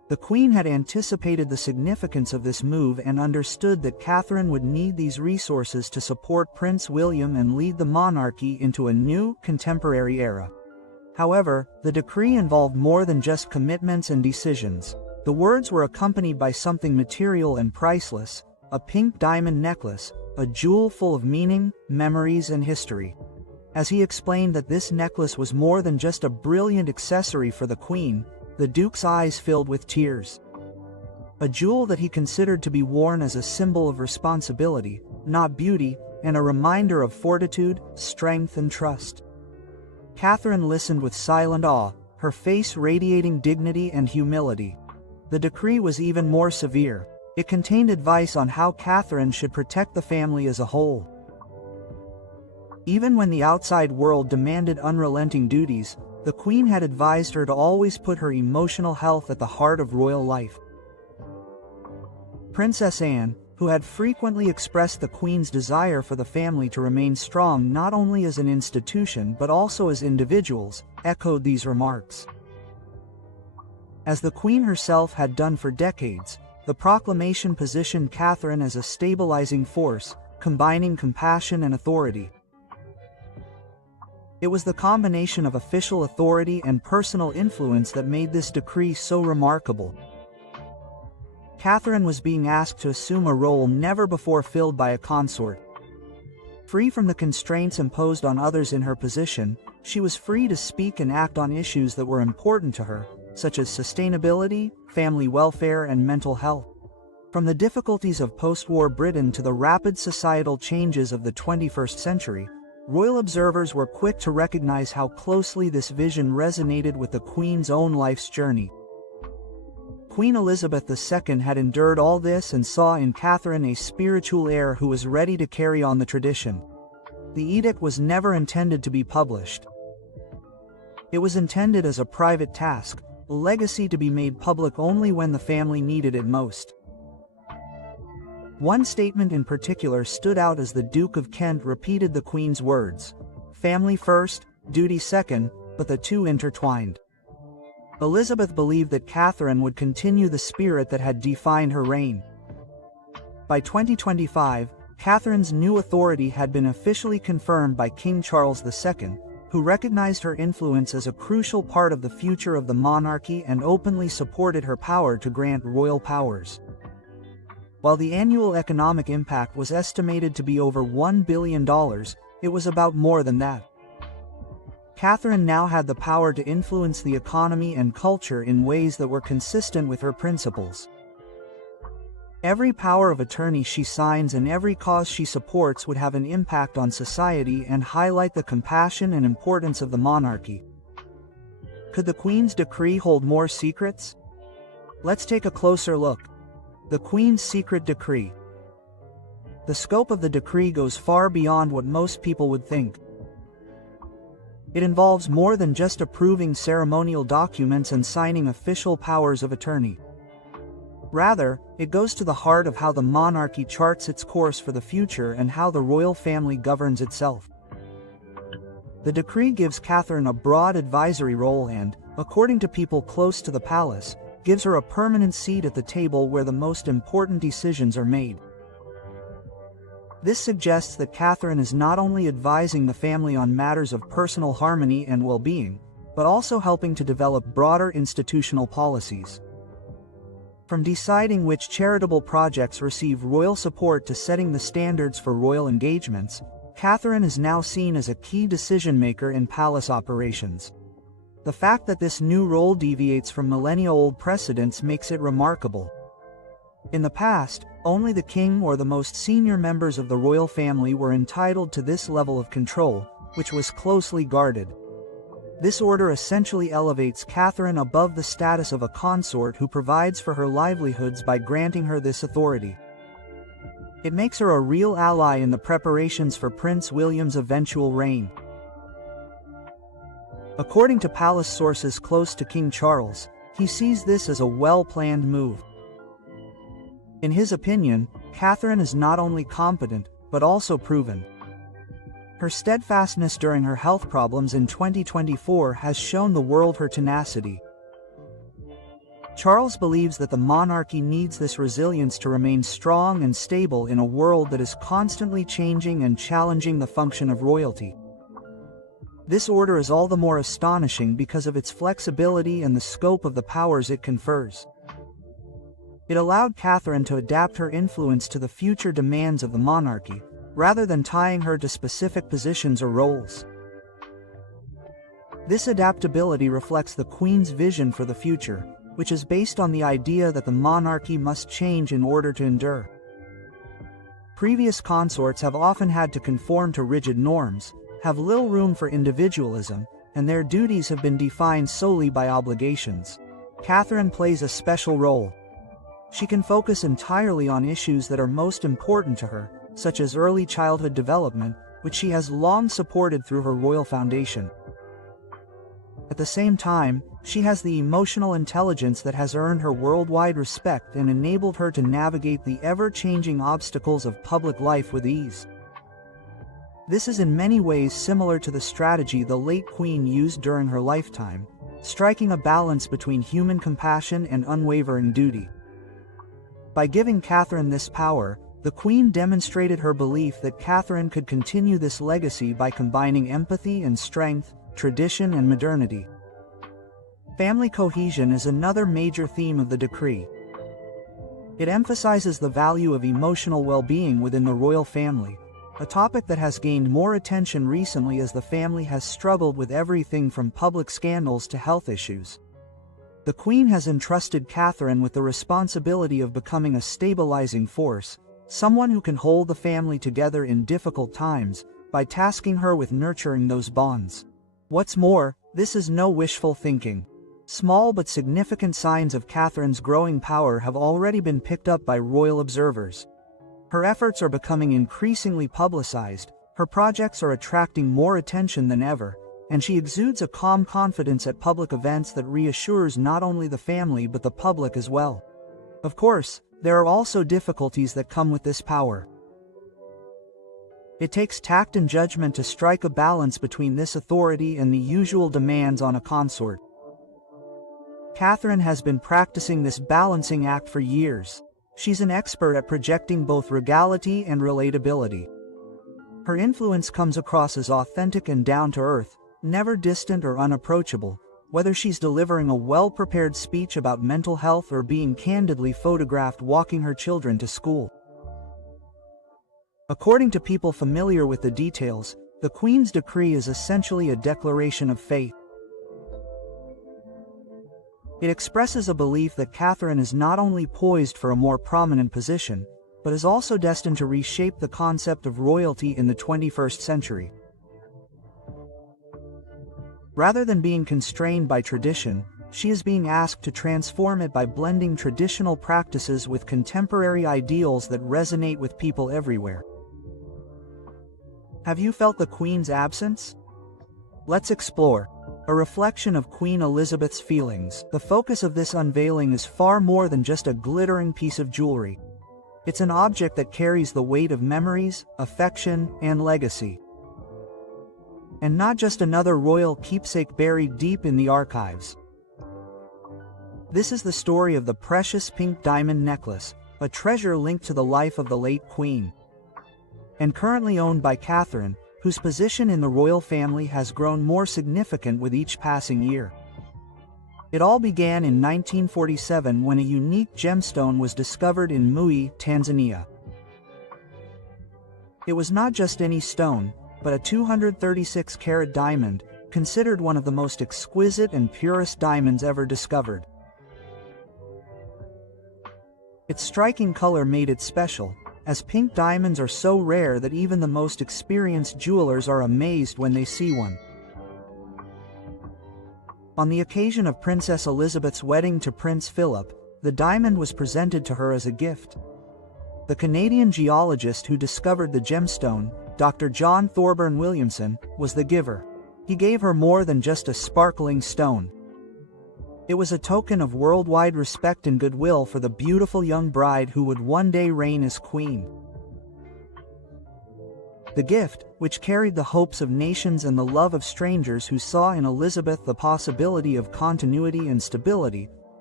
The Queen had anticipated the significance of this move and understood that Catherine would need these resources to support Prince William and lead the monarchy into a new, contemporary era. However, the decree involved more than just commitments and decisions. The words were accompanied by something material and priceless, a pink diamond necklace, a jewel full of meaning, memories, and history. As he explained that this necklace was more than just a brilliant accessory for the Queen, the Duke's eyes filled with tears. A jewel that he considered to be worn as a symbol of responsibility, not beauty, and a reminder of fortitude, strength, and trust. Catherine listened with silent awe, her face radiating dignity and humility. The decree was even more severe. It contained advice on how Catherine should protect the family as a whole. Even when the outside world demanded unrelenting duties, the Queen had advised her to always put her emotional health at the heart of royal life. Princess Anne, who had frequently expressed the Queen's desire for the family to remain strong not only as an institution but also as individuals, echoed these remarks. As the Queen herself had done for decades, the proclamation positioned Catherine as a stabilizing force, combining compassion and authority. It was the combination of official authority and personal influence that made this decree so remarkable. Catherine was being asked to assume a role never before filled by a consort. Free from the constraints imposed on others in her position, she was free to speak and act on issues that were important to her, such as sustainability, family welfare, and mental health. From the difficulties of post-war Britain to the rapid societal changes of the 21st century, royal observers were quick to recognize how closely this vision resonated with the Queen's own life's journey. Queen Elizabeth II had endured all this and saw in Catherine a spiritual heir who was ready to carry on the tradition. The edict was never intended to be published. It was intended as a private task, a legacy to be made public only when the family needed it most. One statement in particular stood out as the Duke of Kent repeated the Queen's words, "Family first, duty second, but the two intertwined." Elizabeth believed that Catherine would continue the spirit that had defined her reign. By 2025, Catherine's new authority had been officially confirmed by King Charles II, who recognized her influence as a crucial part of the future of the monarchy and openly supported her power to grant royal powers. While the annual economic impact was estimated to be over $1 billion, it was about more than that. Catherine now had the power to influence the economy and culture in ways that were consistent with her principles. Every power of attorney she signs and every cause she supports would have an impact on society and highlight the compassion and importance of the monarchy. Could the Queen's decree hold more secrets? Let's take a closer look. The Queen's Secret Decree. The scope of the decree goes far beyond what most people would think. It involves more than just approving ceremonial documents and signing official powers of attorney. Rather, it goes to the heart of how the monarchy charts its course for the future and how the royal family governs itself. The decree gives Catherine a broad advisory role and, according to people close to the palace, gives her a permanent seat at the table where the most important decisions are made. This suggests that Catherine is not only advising the family on matters of personal harmony and well-being, but also helping to develop broader institutional policies. From deciding which charitable projects receive royal support to setting the standards for royal engagements, Catherine is now seen as a key decision-maker in palace operations. The fact that this new role deviates from millennia-old precedents makes it remarkable. In the past, only the king or the most senior members of the royal family were entitled to this level of control, which was closely guarded. This order essentially elevates Catherine above the status of a consort who provides for her livelihoods by granting her this authority. It makes her a real ally in the preparations for Prince William's eventual reign. According to palace sources close to King Charles, he sees this as a well-planned move. In his opinion, Catherine is not only competent, but also proven. Her steadfastness during her health problems in 2024 has shown the world her tenacity. Charles believes that the monarchy needs this resilience to remain strong and stable in a world that is constantly changing and challenging the function of royalty. This order is all the more astonishing because of its flexibility and the scope of the powers it confers. It allowed Catherine to adapt her influence to the future demands of the monarchy, rather than tying her to specific positions or roles. This adaptability reflects the Queen's vision for the future, which is based on the idea that the monarchy must change in order to endure. Previous consorts have often had to conform to rigid norms, have little room for individualism, and their duties have been defined solely by obligations. Catherine plays a special role. She can focus entirely on issues that are most important to her, such as early childhood development, which she has long supported through her royal foundation. At the same time, she has the emotional intelligence that has earned her worldwide respect and enabled her to navigate the ever-changing obstacles of public life with ease. This is in many ways similar to the strategy the late Queen used during her lifetime, striking a balance between human compassion and unwavering duty. By giving Catherine this power, the Queen demonstrated her belief that Catherine could continue this legacy by combining empathy and strength, tradition and modernity. Family cohesion is another major theme of the decree. It emphasizes the value of emotional well-being within the royal family, a topic that has gained more attention recently as the family has struggled with everything from public scandals to health issues. The Queen has entrusted Catherine with the responsibility of becoming a stabilizing force, someone who can hold the family together in difficult times, by tasking her with nurturing those bonds. What's more, this is no wishful thinking. Small but significant signs of Catherine's growing power have already been picked up by royal observers. Her efforts are becoming increasingly publicized, her projects are attracting more attention than ever, and she exudes a calm confidence at public events that reassures not only the family but the public as well. Of course, there are also difficulties that come with this power. It takes tact and judgment to strike a balance between this authority and the usual demands on a consort. Catherine has been practicing this balancing act for years. She's an expert at projecting both regality and relatability. Her influence comes across as authentic and down-to-earth, never distant or unapproachable, whether she's delivering a well-prepared speech about mental health or being candidly photographed walking her children to school. According to people familiar with the details, the Queen's decree is essentially a declaration of faith. It expresses a belief that Catherine is not only poised for a more prominent position, but is also destined to reshape the concept of royalty in the 21st century. Rather than being constrained by tradition, she is being asked to transform it by blending traditional practices with contemporary ideals that resonate with people everywhere. Have you felt the Queen's absence? Let's explore. A reflection of Queen Elizabeth's feelings. The focus of this unveiling is far more than just a glittering piece of jewelry. It's an object that carries the weight of memories, affection, and legacy. And not just another royal keepsake buried deep in the archives. This is the story of the precious pink diamond necklace, a treasure linked to the life of the late Queen. And currently owned by Catherine, whose position in the royal family has grown more significant with each passing year. It all began in 1947 when a unique gemstone was discovered in Mui, Tanzania. It was not just any stone, but a 236-carat diamond, considered one of the most exquisite and purest diamonds ever discovered. Its striking color made it special, as pink diamonds are so rare that even the most experienced jewelers are amazed when they see one. On the occasion of Princess Elizabeth's wedding to Prince Philip, the diamond was presented to her as a gift. The Canadian geologist who discovered the gemstone, Dr. John Thorburn Williamson, was the giver. He gave her more than just a sparkling stone. It was a token of worldwide respect and goodwill for the beautiful young bride who would one day reign as queen. The gift, which carried the hopes of nations and the love of strangers who saw in Elizabeth the possibility of continuity and stability,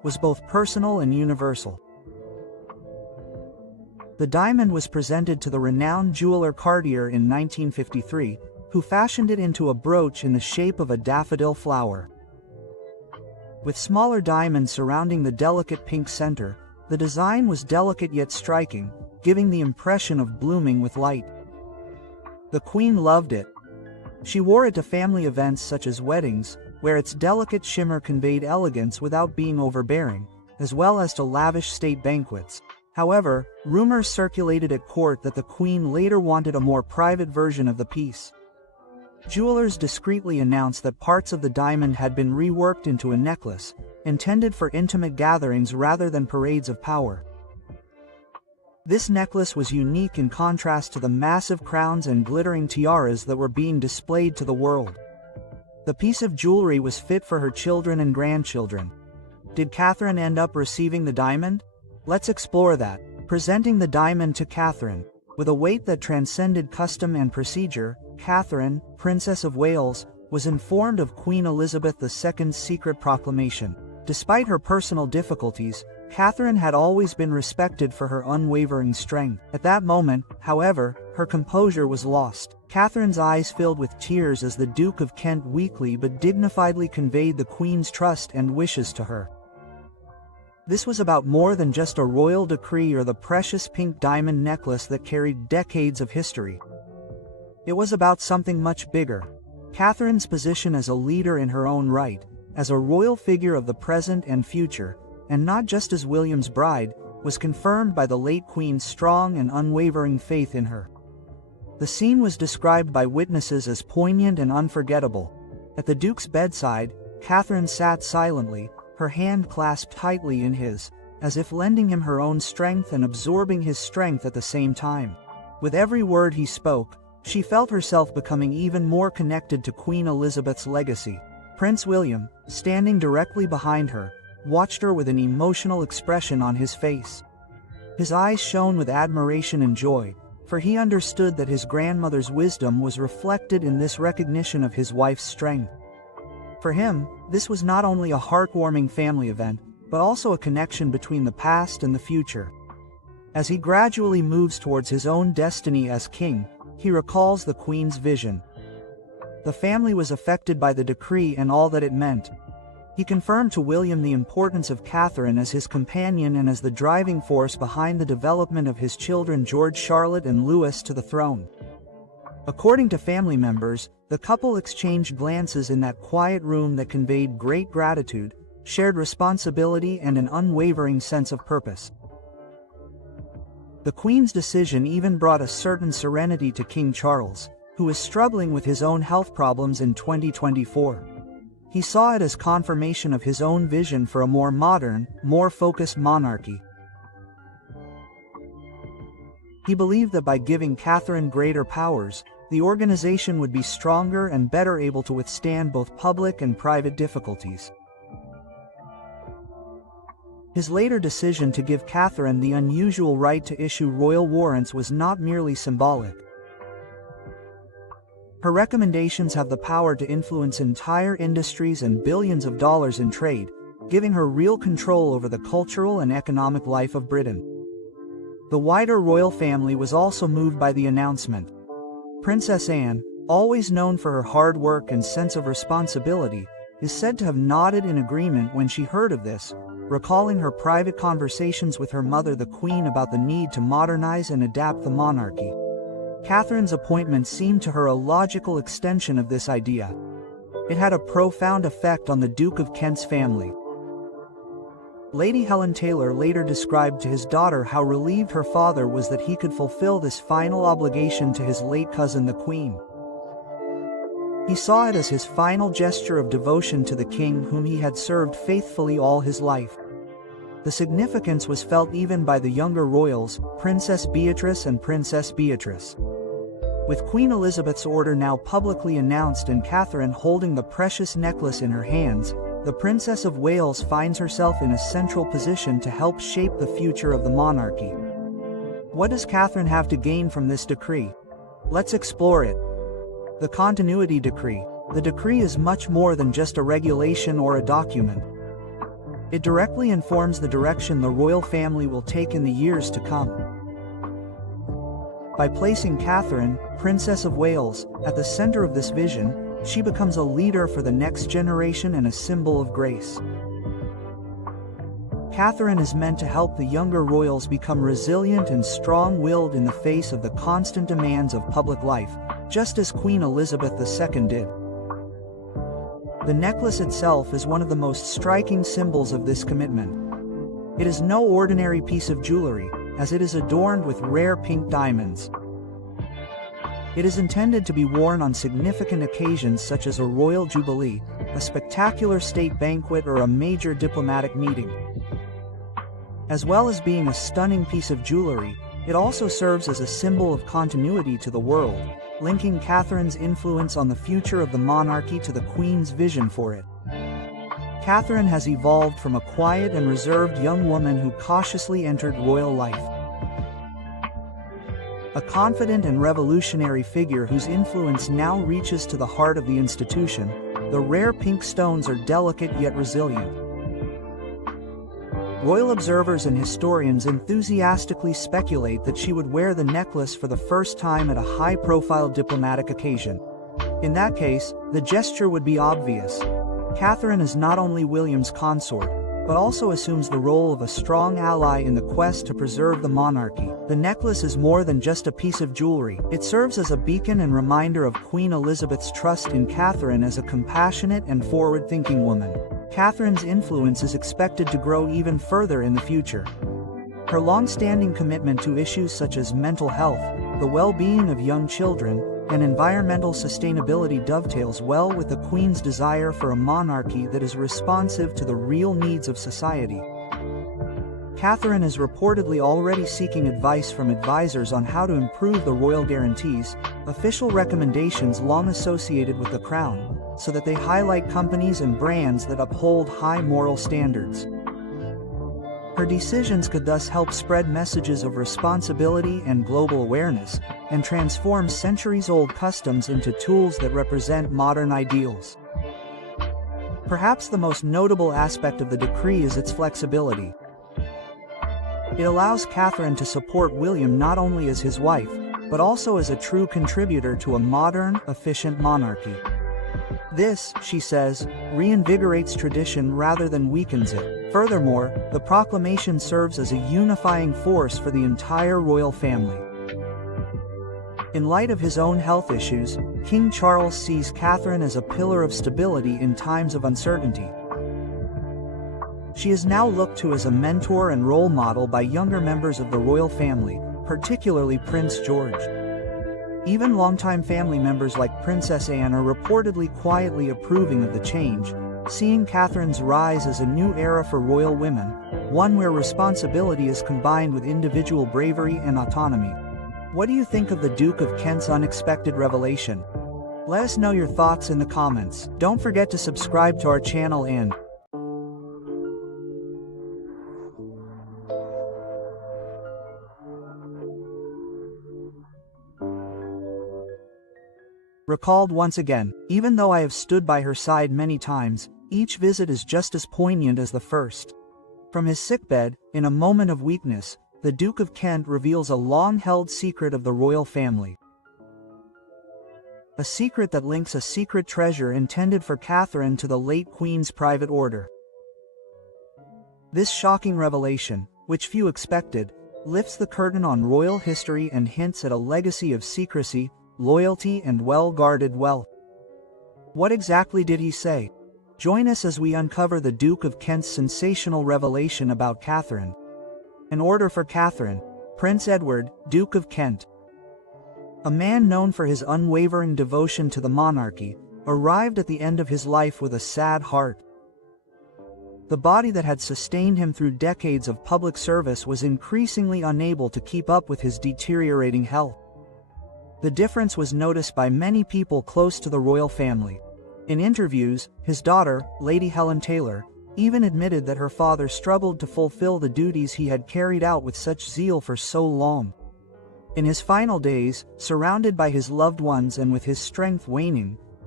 was both personal and universal. The diamond was presented to the renowned jeweler Cartier in 1953, who fashioned it into a brooch in the shape of a daffodil flower. With smaller diamonds surrounding the delicate pink center, the design was delicate yet striking, giving the impression of blooming with light. The Queen loved it. She wore it to family events such as weddings, where its delicate shimmer conveyed elegance without being overbearing, as well as to lavish state banquets. However, rumors circulated at court that the Queen later wanted a more private version of the piece. Jewelers discreetly announced that parts of the diamond had been reworked into a necklace, intended for intimate gatherings rather than parades of power. This necklace was unique in contrast to the massive crowns and glittering tiaras that were being displayed to the world. The piece of jewelry was fit for her children and grandchildren. Did Catherine end up receiving the diamond? Let's explore that. Presenting the diamond to Catherine. With a weight that transcended custom and procedure, Catherine, Princess of Wales, was informed of Queen Elizabeth II's secret proclamation. Despite her personal difficulties, Catherine had always been respected for her unwavering strength. At that moment, however, her composure was lost. Catherine's eyes filled with tears as the Duke of Kent weakly but dignifiedly conveyed the Queen's trust and wishes to her. This was about more than just a royal decree or the precious pink diamond necklace that carried decades of history. It was about something much bigger. Catherine's position as a leader in her own right, as a royal figure of the present and future, and not just as William's bride, was confirmed by the late Queen's strong and unwavering faith in her. The scene was described by witnesses as poignant and unforgettable. At the Duke's bedside, Catherine sat silently, her hand clasped tightly in his, as if lending him her own strength and absorbing his strength at the same time. With every word he spoke, she felt herself becoming even more connected to Queen Elizabeth's legacy. Prince William, standing directly behind her, watched her with an emotional expression on his face. His eyes shone with admiration and joy, for he understood that his grandmother's wisdom was reflected in this recognition of his wife's strength. For him, this was not only a heartwarming family event, but also a connection between the past and the future. As he gradually moves towards his own destiny as king, he recalls the Queen's vision. The family was affected by the decree and all that it meant. He confirmed to William the importance of Catherine as his companion and as the driving force behind the development of his children George, Charlotte, and Louis to the throne. According to family members, the couple exchanged glances in that quiet room that conveyed great gratitude, shared responsibility, and an unwavering sense of purpose. The Queen's decision even brought a certain serenity to King Charles, who was struggling with his own health problems in 2024. He saw it as confirmation of his own vision for a more modern, more focused monarchy. He believed that by giving Catherine greater powers, the organization would be stronger and better able to withstand both public and private difficulties. His later decision to give Catherine the unusual right to issue royal warrants was not merely symbolic. Her recommendations have the power to influence entire industries and billions of dollars in trade, giving her real control over the cultural and economic life of Britain. The wider royal family was also moved by the announcement. Princess Anne, always known for her hard work and sense of responsibility, is said to have nodded in agreement when she heard of this, recalling her private conversations with her mother the Queen about the need to modernize and adapt the monarchy. Catherine's appointment seemed to her a logical extension of this idea. It had a profound effect on the Duke of Kent's family. Lady Helen Taylor later described to his daughter how relieved her father was that he could fulfill this final obligation to his late cousin the Queen. He saw it as his final gesture of devotion to the king whom he had served faithfully all his life. The significance was felt even by the younger royals, Princess Beatrice and Princess Beatrice. With Queen Elizabeth's order now publicly announced and Catherine holding the precious necklace in her hands, the Princess of Wales finds herself in a central position to help shape the future of the monarchy. What does Catherine have to gain from this decree? Let's explore it. The Continuity Decree. The decree is much more than just a regulation or a document. It directly informs the direction the royal family will take in the years to come. By placing Catherine, Princess of Wales, at the center of this vision, she becomes a leader for the next generation and a symbol of grace. Catherine is meant to help the younger royals become resilient and strong-willed in the face of the constant demands of public life, just as Queen Elizabeth II did. The necklace itself is one of the most striking symbols of this commitment. It is no ordinary piece of jewelry, as it is adorned with rare pink diamonds. It is intended to be worn on significant occasions such as a royal jubilee, a spectacular state banquet, or a major diplomatic meeting. As well as being a stunning piece of jewelry, it also serves as a symbol of continuity to the world, linking Catherine's influence on the future of the monarchy to the Queen's vision for it. Catherine has evolved from a quiet and reserved young woman who cautiously entered royal life. A confident and revolutionary figure whose influence now reaches to the heart of the institution, the rare pink stones are delicate yet resilient. Royal observers and historians enthusiastically speculate that she would wear the necklace for the first time at a high-profile diplomatic occasion. In that case, the gesture would be obvious. Catherine is not only William's consort, but also assumes the role of a strong ally in the quest to preserve the monarchy. The necklace is more than just a piece of jewelry. It serves as a beacon and reminder of Queen Elizabeth's trust in Catherine as a compassionate and forward-thinking woman. Catherine's influence is expected to grow even further in the future. Her long-standing commitment to issues such as mental health, the well-being of young children, and environmental sustainability dovetails well with the Queen's desire for a monarchy that is responsive to the real needs of society. Catherine is reportedly already seeking advice from advisors on how to improve the royal guarantees, official recommendations long associated with the crown, so that they highlight companies and brands that uphold high moral standards. Her decisions could thus help spread messages of responsibility and global awareness, and transform centuries-old customs into tools that represent modern ideals. Perhaps the most notable aspect of the decree is its flexibility. It allows Catherine to support William not only as his wife, but also as a true contributor to a modern, efficient monarchy. This, she says, reinvigorates tradition rather than weakens it. Furthermore, the proclamation serves as a unifying force for the entire royal family. In light of his own health issues, King Charles sees Catherine as a pillar of stability in times of uncertainty. She is now looked to as a mentor and role model by younger members of the royal family, particularly Prince George. Even longtime family members like Princess Anne are reportedly quietly approving of the change, seeing Catherine's rise as a new era for royal women, one where responsibility is combined with individual bravery and autonomy. What do you think of the Duke of Kent's unexpected revelation? Let us know your thoughts in the comments. Don't forget to subscribe to our channel and recalled once again, even though I have stood by her side many times, each visit is just as poignant as the first. From his sickbed, in a moment of weakness, the Duke of Kent reveals a long-held secret of the royal family. A secret that links a secret treasure intended for Catherine to the late Queen's private order. This shocking revelation, which few expected, lifts the curtain on royal history and hints at a legacy of secrecy, loyalty, and well-guarded wealth. What exactly did he say? Join us as we uncover the Duke of Kent's sensational revelation about Catherine. An order for Catherine, Prince Edward, Duke of Kent. A man known for his unwavering devotion to the monarchy, arrived at the end of his life with a sad heart. The body that had sustained him through decades of public service was increasingly unable to keep up with his deteriorating health. The difference was noticed by many people close to the royal family. In interviews, his daughter, Lady Helen Taylor, even admitted that her father struggled to fulfill the duties he had carried out with such zeal for so long. In his final days, surrounded by his loved ones and with his strength waning,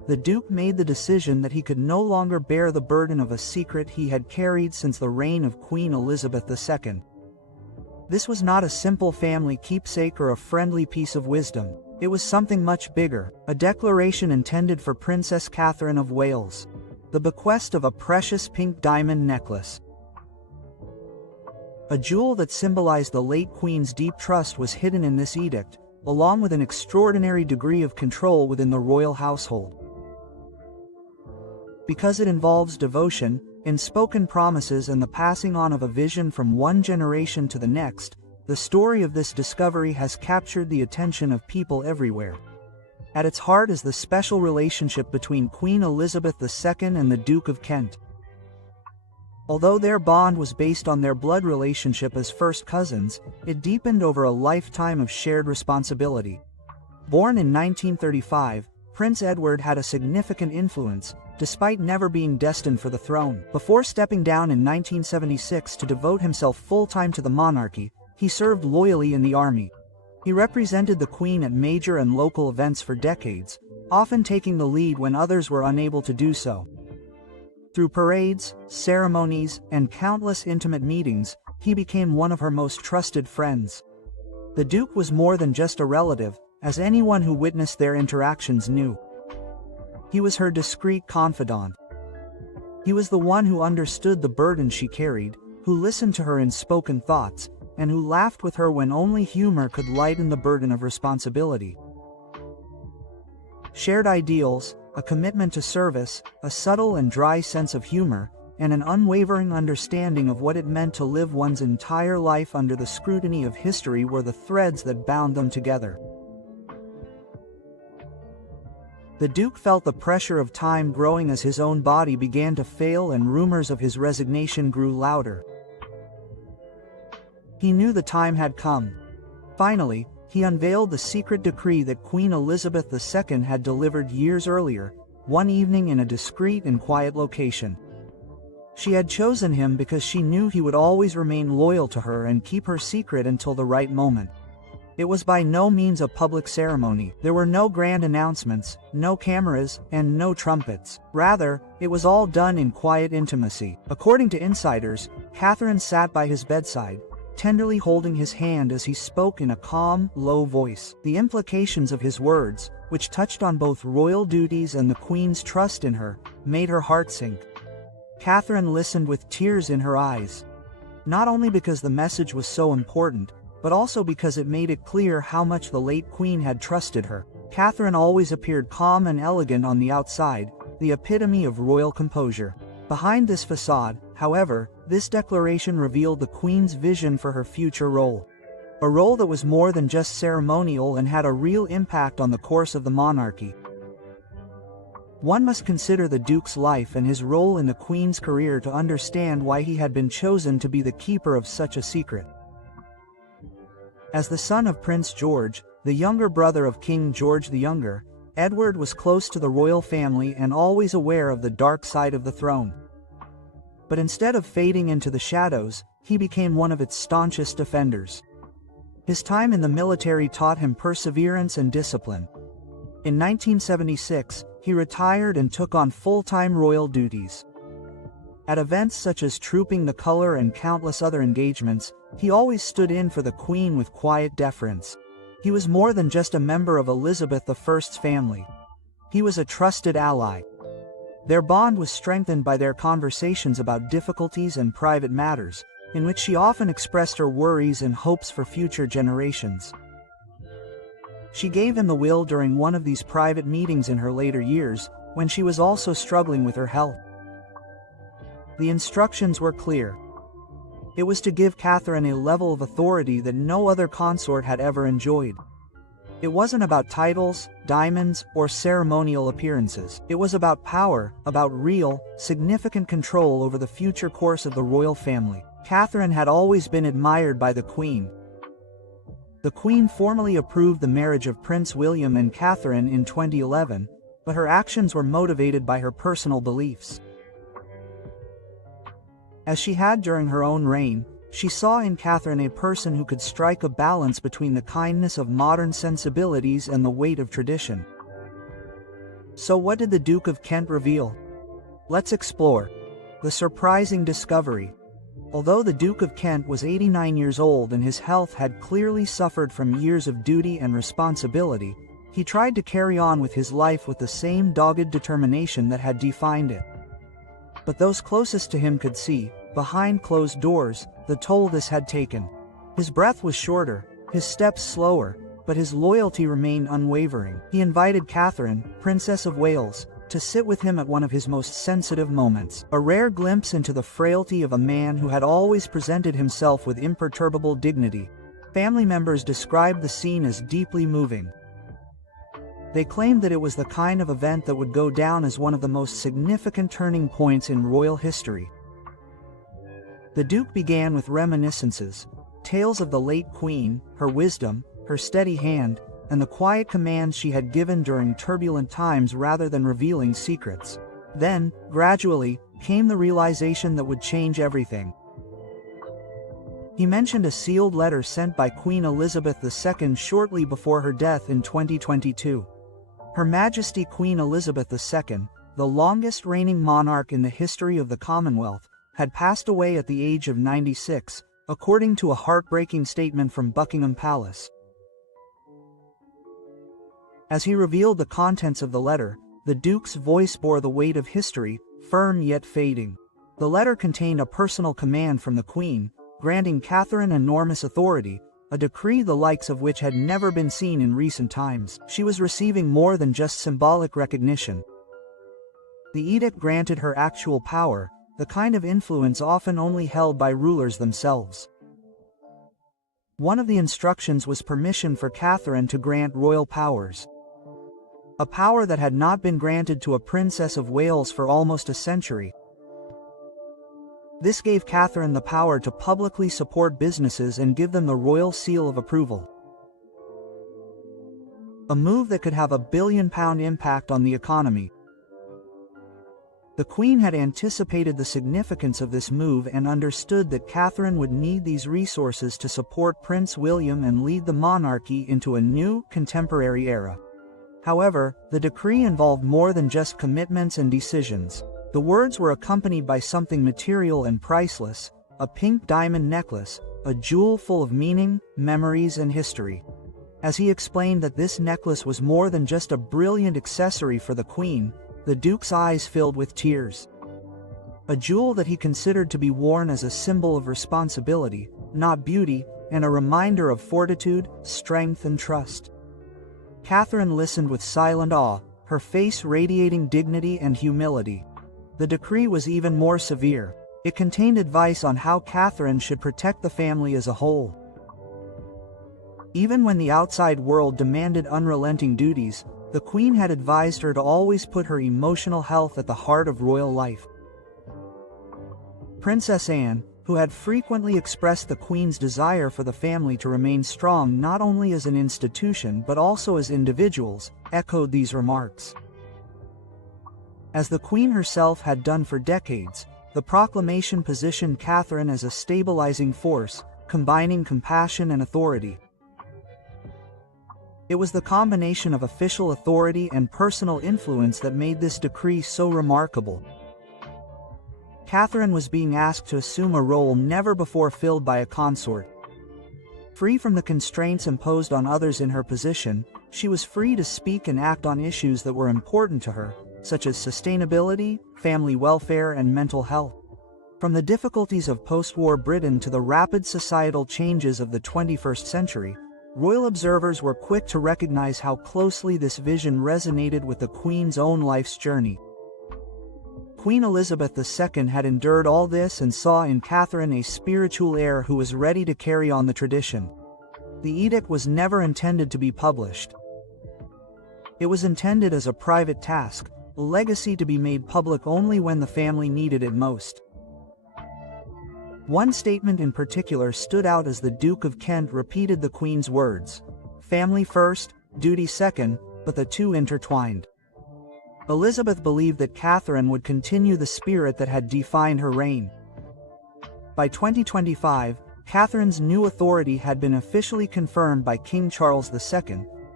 the Duke made the decision that he could no longer bear the burden of a secret he had carried since the reign of Queen Elizabeth II. This was not a simple family keepsake or a friendly piece of wisdom. It was something much bigger, a declaration intended for Princess Catherine of Wales. The bequest of a precious pink diamond necklace. A jewel that symbolized the late Queen's deep trust was hidden in this edict, along with an extraordinary degree of control within the royal household. Because it involves devotion, unspoken promises and the passing on of a vision from one generation to the next, the story of this discovery has captured the attention of people everywhere. At its heart is the special relationship between Queen Elizabeth II and the Duke of Kent. Although their bond was based on their blood relationship as first cousins, it deepened over a lifetime of shared responsibility. Born in 1935, Prince Edward had a significant influence, despite never being destined for the throne. Before stepping down in 1976 to devote himself full-time to the monarchy, he served loyally in the army. He represented the Queen at major and local events for decades, often taking the lead when others were unable to do so. Through parades, ceremonies, and countless intimate meetings, he became one of her most trusted friends. The Duke was more than just a relative, as anyone who witnessed their interactions knew. He was her discreet confidant. He was the one who understood the burden she carried, who listened to her unspoken thoughts, and who laughed with her when only humor could lighten the burden of responsibility. Shared ideals, a commitment to service, a subtle and dry sense of humor, and an unwavering understanding of what it meant to live one's entire life under the scrutiny of history were the threads that bound them together. The Duke felt the pressure of time growing as his own body began to fail and rumors of his resignation grew louder. He knew the time had come. Finally, he unveiled the secret decree that Queen Elizabeth II had delivered years earlier, one evening in a discreet and quiet location. She had chosen him because she knew he would always remain loyal to her and keep her secret until the right moment. It was by no means a public ceremony. There were no grand announcements, no cameras, and no trumpets. Rather, it was all done in quiet intimacy. According to insiders, Catherine sat by his bedside, tenderly holding his hand as he spoke in a calm, low voice. The implications of his words, which touched on both royal duties and the Queen's trust in her, made her heart sink. Catherine listened with tears in her eyes. Not only because the message was so important, but also because it made it clear how much the late Queen had trusted her. Catherine always appeared calm and elegant on the outside, the epitome of royal composure. Behind this facade, however, this declaration revealed the Queen's vision for her future role. A role that was more than just ceremonial and had a real impact on the course of the monarchy. One must consider the Duke's life and his role in the Queen's career to understand why he had been chosen to be the keeper of such a secret. As the son of Prince George, the younger brother of King George the Younger, Edward was close to the royal family and always aware of the dark side of the throne. But instead of fading into the shadows, he became one of its staunchest defenders. His time in the military taught him perseverance and discipline. In 1976, he retired and took on full-time royal duties. At events such as Trooping the Colour and countless other engagements, he always stood in for the Queen with quiet deference. He was more than just a member of Elizabeth I's family. He was a trusted ally. Their bond was strengthened by their conversations about difficulties and private matters, in which she often expressed her worries and hopes for future generations. She gave him the will during one of these private meetings in her later years, when she was also struggling with her health. The instructions were clear. It was to give Catherine a level of authority that no other consort had ever enjoyed. It wasn't about titles, diamonds, or ceremonial appearances. It was about power, about real, significant control over the future course of the royal family. Catherine had always been admired by the Queen. The Queen formally approved the marriage of Prince William and Catherine in 2011, but her actions were motivated by her personal beliefs. As she had during her own reign, she saw in Catherine a person who could strike a balance between the kindness of modern sensibilities and the weight of tradition. So what did the Duke of Kent reveal? Let's explore the surprising discovery. Although the Duke of Kent was 89 years old and his health had clearly suffered from years of duty and responsibility, he tried to carry on with his life with the same dogged determination that had defined it. But those closest to him could see, behind closed doors, the toll this had taken. His breath was shorter, his steps slower, but his loyalty remained unwavering. He invited Catherine, Princess of Wales, to sit with him at one of his most sensitive moments, a rare glimpse into the frailty of a man who had always presented himself with imperturbable dignity. Family members described the scene as deeply moving. They claimed that it was the kind of event that would go down as one of the most significant turning points in royal history. The Duke began with reminiscences, tales of the late Queen, her wisdom, her steady hand, and the quiet commands she had given during turbulent times rather than revealing secrets. Then, gradually, came the realization that would change everything. He mentioned a sealed letter sent by Queen Elizabeth II shortly before her death in 2022. Her Majesty Queen Elizabeth II, the longest reigning monarch in the history of the Commonwealth, had passed away at the age of 96, according to a heartbreaking statement from Buckingham Palace. As he revealed the contents of the letter, the Duke's voice bore the weight of history, firm yet fading. The letter contained a personal command from the Queen, granting Catherine enormous authority, a decree the likes of which had never been seen in recent times. She was receiving more than just symbolic recognition. The edict granted her actual power, the kind of influence often only held by rulers themselves. One of the instructions was permission for Catherine to grant royal powers. A power that had not been granted to a Princess of Wales for almost a century. This gave Catherine the power to publicly support businesses and give them the royal seal of approval. A move that could have a billion-pound impact on the economy. The Queen had anticipated the significance of this move and understood that Catherine would need these resources to support Prince William and lead the monarchy into a new, contemporary era. However, the decree involved more than just commitments and decisions. The words were accompanied by something material and priceless, a pink diamond necklace, a jewel full of meaning, memories and history. As he explained that this necklace was more than just a brilliant accessory for the Queen, the Duke's eyes filled with tears. A jewel that he considered to be worn as a symbol of responsibility, not beauty, and a reminder of fortitude, strength and trust. Catherine listened with silent awe, her face radiating dignity and humility. The decree was even more severe. It contained advice on how Catherine should protect the family as a whole. Even when the outside world demanded unrelenting duties, the Queen had advised her to always put her emotional health at the heart of royal life. Princess Anne, who had frequently expressed the Queen's desire for the family to remain strong not only as an institution but also as individuals, echoed these remarks. As the Queen herself had done for decades, the proclamation positioned Catherine as a stabilizing force, combining compassion and authority. It was the combination of official authority and personal influence that made this decree so remarkable. Catherine was being asked to assume a role never before filled by a consort. Free from the constraints imposed on others in her position, she was free to speak and act on issues that were important to her, such as sustainability, family welfare and mental health. From the difficulties of post-war Britain to the rapid societal changes of the 21st century, royal observers were quick to recognize how closely this vision resonated with the Queen's own life's journey. Queen Elizabeth II had endured all this and saw in Catherine a spiritual heir who was ready to carry on the tradition. The edict was never intended to be published. It was intended as a private task, a legacy to be made public only when the family needed it most. One statement in particular stood out as the Duke of Kent repeated the Queen's words, "Family first, duty second, but the two intertwined." Elizabeth believed that Catherine would continue the spirit that had defined her reign. By 2025, Catherine's new authority had been officially confirmed by King Charles II,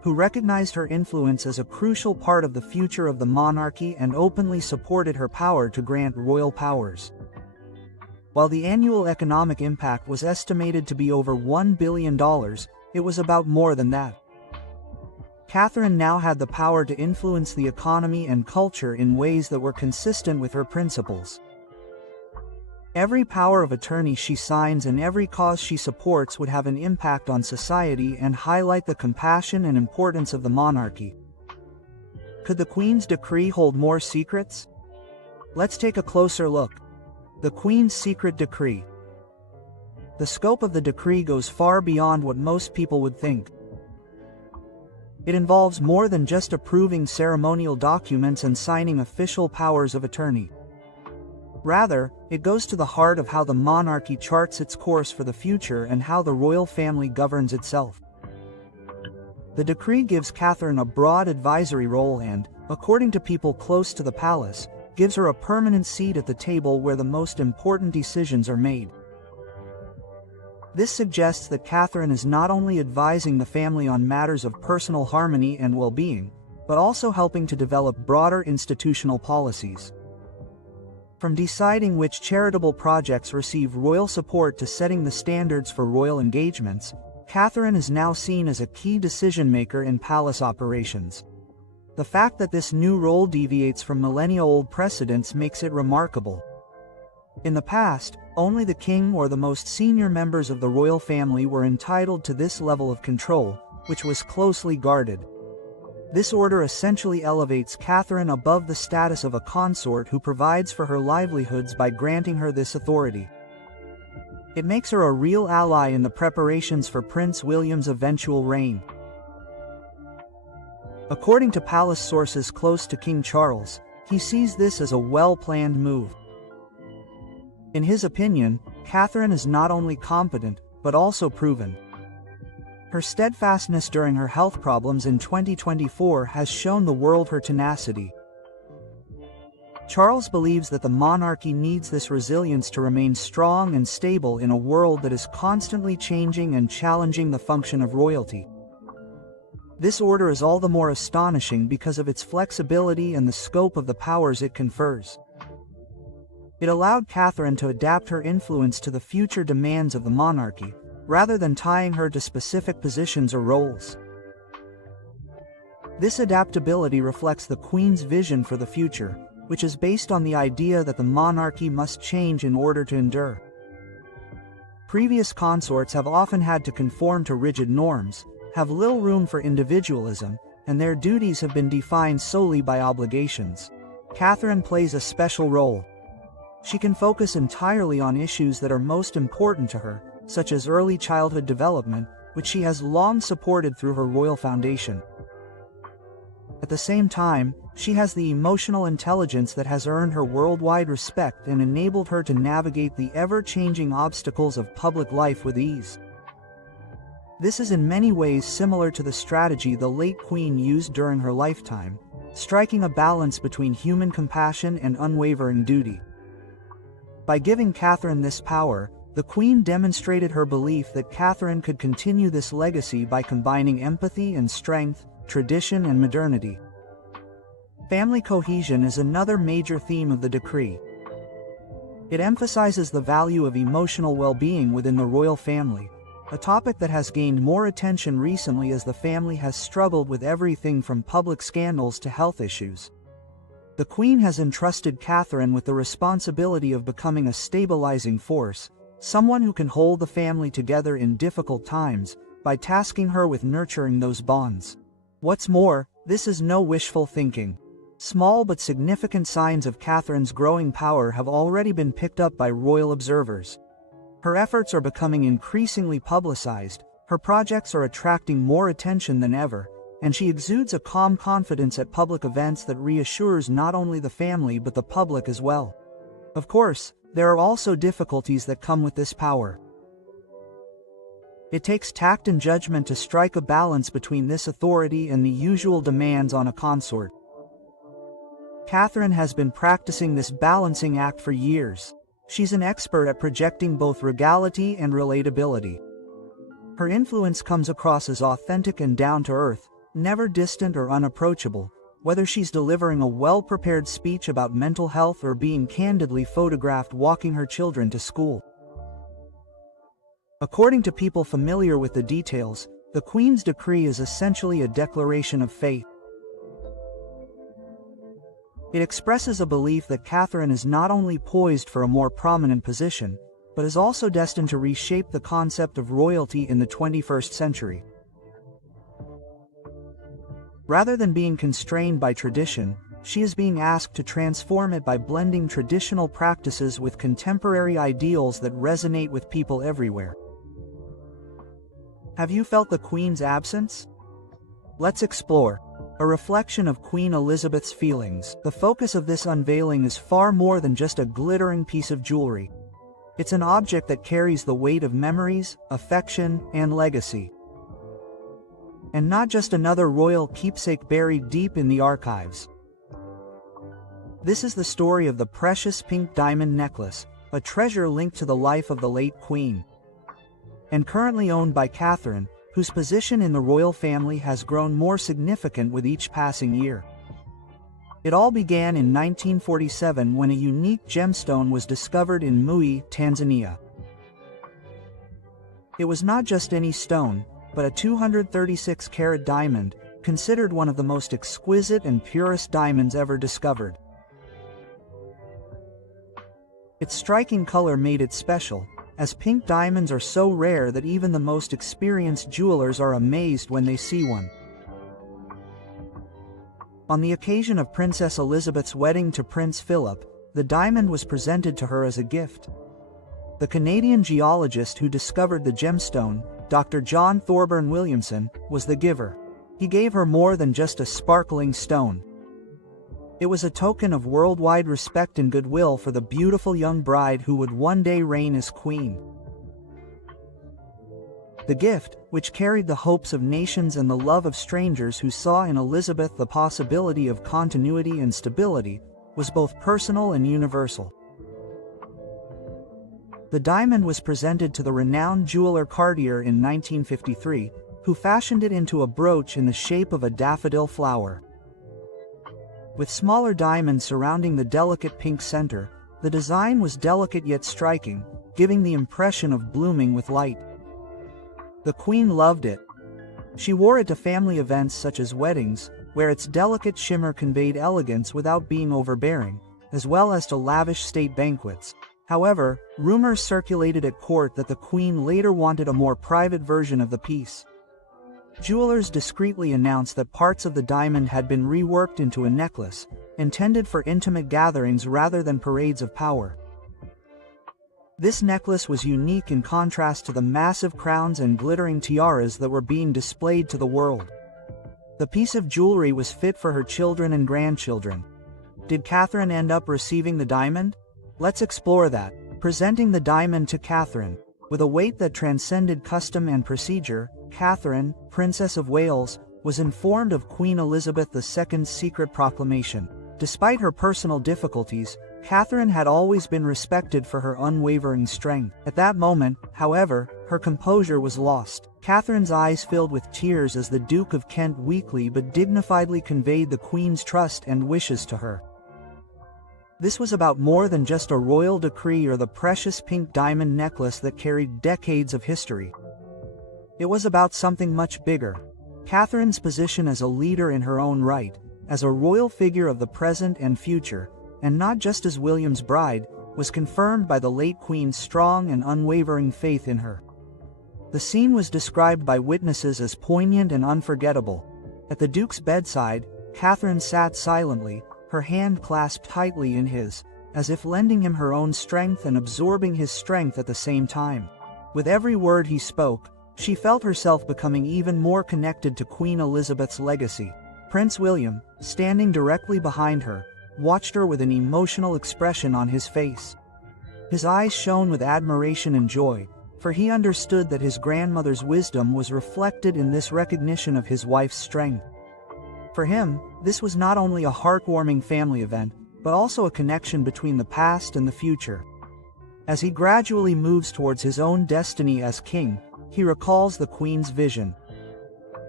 who recognized her influence as a crucial part of the future of the monarchy and openly supported her power to grant royal powers. While the annual economic impact was estimated to be over $1 billion, it was about more than that. Catherine now had the power to influence the economy and culture in ways that were consistent with her principles. Every power of attorney she signs and every cause she supports would have an impact on society and highlight the compassion and importance of the monarchy. Could the Queen's decree hold more secrets? Let's take a closer look. The Queen's Secret Decree. The scope of the decree goes far beyond what most people would think. It involves more than just approving ceremonial documents and signing official powers of attorney. Rather, it goes to the heart of how the monarchy charts its course for the future and how the royal family governs itself. The decree gives Catherine a broad advisory role and, according to people close to the palace, gives her a permanent seat at the table where the most important decisions are made. This suggests that Catherine is not only advising the family on matters of personal harmony and well-being, but also helping to develop broader institutional policies. From deciding which charitable projects receive royal support to setting the standards for royal engagements, Catherine is now seen as a key decision-maker in palace operations. The fact that this new role deviates from millennia-old precedents makes it remarkable. In the past, only the king or the most senior members of the royal family were entitled to this level of control, which was closely guarded. This order essentially elevates Catherine above the status of a consort who provides for her livelihoods by granting her this authority. It makes her a real ally in the preparations for Prince William's eventual reign. According to palace sources close to King Charles, he sees this as a well-planned move. In his opinion, Catherine is not only competent, but also proven. Her steadfastness during her health problems in 2024 has shown the world her tenacity. Charles believes that the monarchy needs this resilience to remain strong and stable in a world that is constantly changing and challenging the function of royalty. This order is all the more astonishing because of its flexibility and the scope of the powers it confers. It allowed Catherine to adapt her influence to the future demands of the monarchy, rather than tying her to specific positions or roles. This adaptability reflects the Queen's vision for the future, which is based on the idea that the monarchy must change in order to endure. Previous consorts have often had to conform to rigid norms, have little room for individualism, and their duties have been defined solely by obligations. Catherine plays a special role. She can focus entirely on issues that are most important to her, such as early childhood development, which she has long supported through her royal foundation. At the same time, she has the emotional intelligence that has earned her worldwide respect and enabled her to navigate the ever-changing obstacles of public life with ease. This is in many ways similar to the strategy the late Queen used during her lifetime, striking a balance between human compassion and unwavering duty. By giving Catherine this power, the Queen demonstrated her belief that Catherine could continue this legacy by combining empathy and strength, tradition and modernity. Family cohesion is another major theme of the decree. It emphasizes the value of emotional well-being within the royal family, a topic that has gained more attention recently as the family has struggled with everything from public scandals to health issues. The Queen has entrusted Catherine with the responsibility of becoming a stabilizing force, someone who can hold the family together in difficult times, by tasking her with nurturing those bonds. What's more, this is no wishful thinking. Small but significant signs of Catherine's growing power have already been picked up by royal observers. Her efforts are becoming increasingly publicized, her projects are attracting more attention than ever, and she exudes a calm confidence at public events that reassures not only the family but the public as well. Of course, there are also difficulties that come with this power. It takes tact and judgment to strike a balance between this authority and the usual demands on a consort. Catherine has been practicing this balancing act for years. She's an expert at projecting both regality and relatability. Her influence comes across as authentic and down-to-earth, never distant or unapproachable, whether she's delivering a well-prepared speech about mental health or being candidly photographed walking her children to school. According to people familiar with the details, the Queen's decree is essentially a declaration of faith. It expresses a belief that Catherine is not only poised for a more prominent position, but is also destined to reshape the concept of royalty in the 21st century. Rather than being constrained by tradition, she is being asked to transform it by blending traditional practices with contemporary ideals that resonate with people everywhere. Have you felt the Queen's absence? Let's explore. A reflection of Queen Elizabeth's feelings. The focus of this unveiling is far more than just a glittering piece of jewelry. It's an object that carries the weight of memories, affection, and legacy. And not just another royal keepsake buried deep in the archives. This is the story of the precious pink diamond necklace, a treasure linked to the life of the late Queen, and currently owned by Catherine, whose position in the royal family has grown more significant with each passing year. It all began in 1947 when a unique gemstone was discovered in Mui, Tanzania. It was not just any stone, but a 236-carat diamond, considered one of the most exquisite and purest diamonds ever discovered. Its striking color made it special, as pink diamonds are so rare that even the most experienced jewelers are amazed when they see one. On the occasion of Princess Elizabeth's wedding to Prince Philip, the diamond was presented to her as a gift. The Canadian geologist who discovered the gemstone, Dr. John Thorburn Williamson, was the giver. He gave her more than just a sparkling stone. It was a token of worldwide respect and goodwill for the beautiful young bride who would one day reign as queen. The gift, which carried the hopes of nations and the love of strangers who saw in Elizabeth the possibility of continuity and stability, was both personal and universal. The diamond was presented to the renowned jeweler Cartier in 1953, who fashioned it into a brooch in the shape of a daffodil flower. With smaller diamonds surrounding the delicate pink center, the design was delicate yet striking, giving the impression of blooming with light. The Queen loved it. She wore it to family events such as weddings, where its delicate shimmer conveyed elegance without being overbearing, as well as to lavish state banquets. However, rumors circulated at court that the Queen later wanted a more private version of the piece. Jewelers discreetly announced that parts of the diamond had been reworked into a necklace, intended for intimate gatherings rather than parades of power. This necklace was unique in contrast to the massive crowns and glittering tiaras that were being displayed to the world. The piece of jewelry was fit for her children and grandchildren. Did Catherine end up receiving the diamond? Let's explore that. Presenting the diamond to Catherine. With a weight that transcended custom and procedure, Catherine, Princess of Wales, was informed of Queen Elizabeth II's secret proclamation. Despite her personal difficulties, Catherine had always been respected for her unwavering strength. At that moment, however, her composure was lost. Catherine's eyes filled with tears as the Duke of Kent weakly but dignifiedly conveyed the Queen's trust and wishes to her. This was about more than just a royal decree or the precious pink diamond necklace that carried decades of history. It was about something much bigger. Catherine's position as a leader in her own right, as a royal figure of the present and future, and not just as William's bride, was confirmed by the late Queen's strong and unwavering faith in her. The scene was described by witnesses as poignant and unforgettable. At the Duke's bedside, Catherine sat silently, her hand clasped tightly in his, as if lending him her own strength and absorbing his strength at the same time. With every word he spoke, she felt herself becoming even more connected to Queen Elizabeth's legacy. Prince William, standing directly behind her, watched her with an emotional expression on his face. His eyes shone with admiration and joy, for he understood that his grandmother's wisdom was reflected in this recognition of his wife's strength. For him, this was not only a heartwarming family event, but also a connection between the past and the future. As he gradually moves towards his own destiny as king, he recalls the Queen's vision.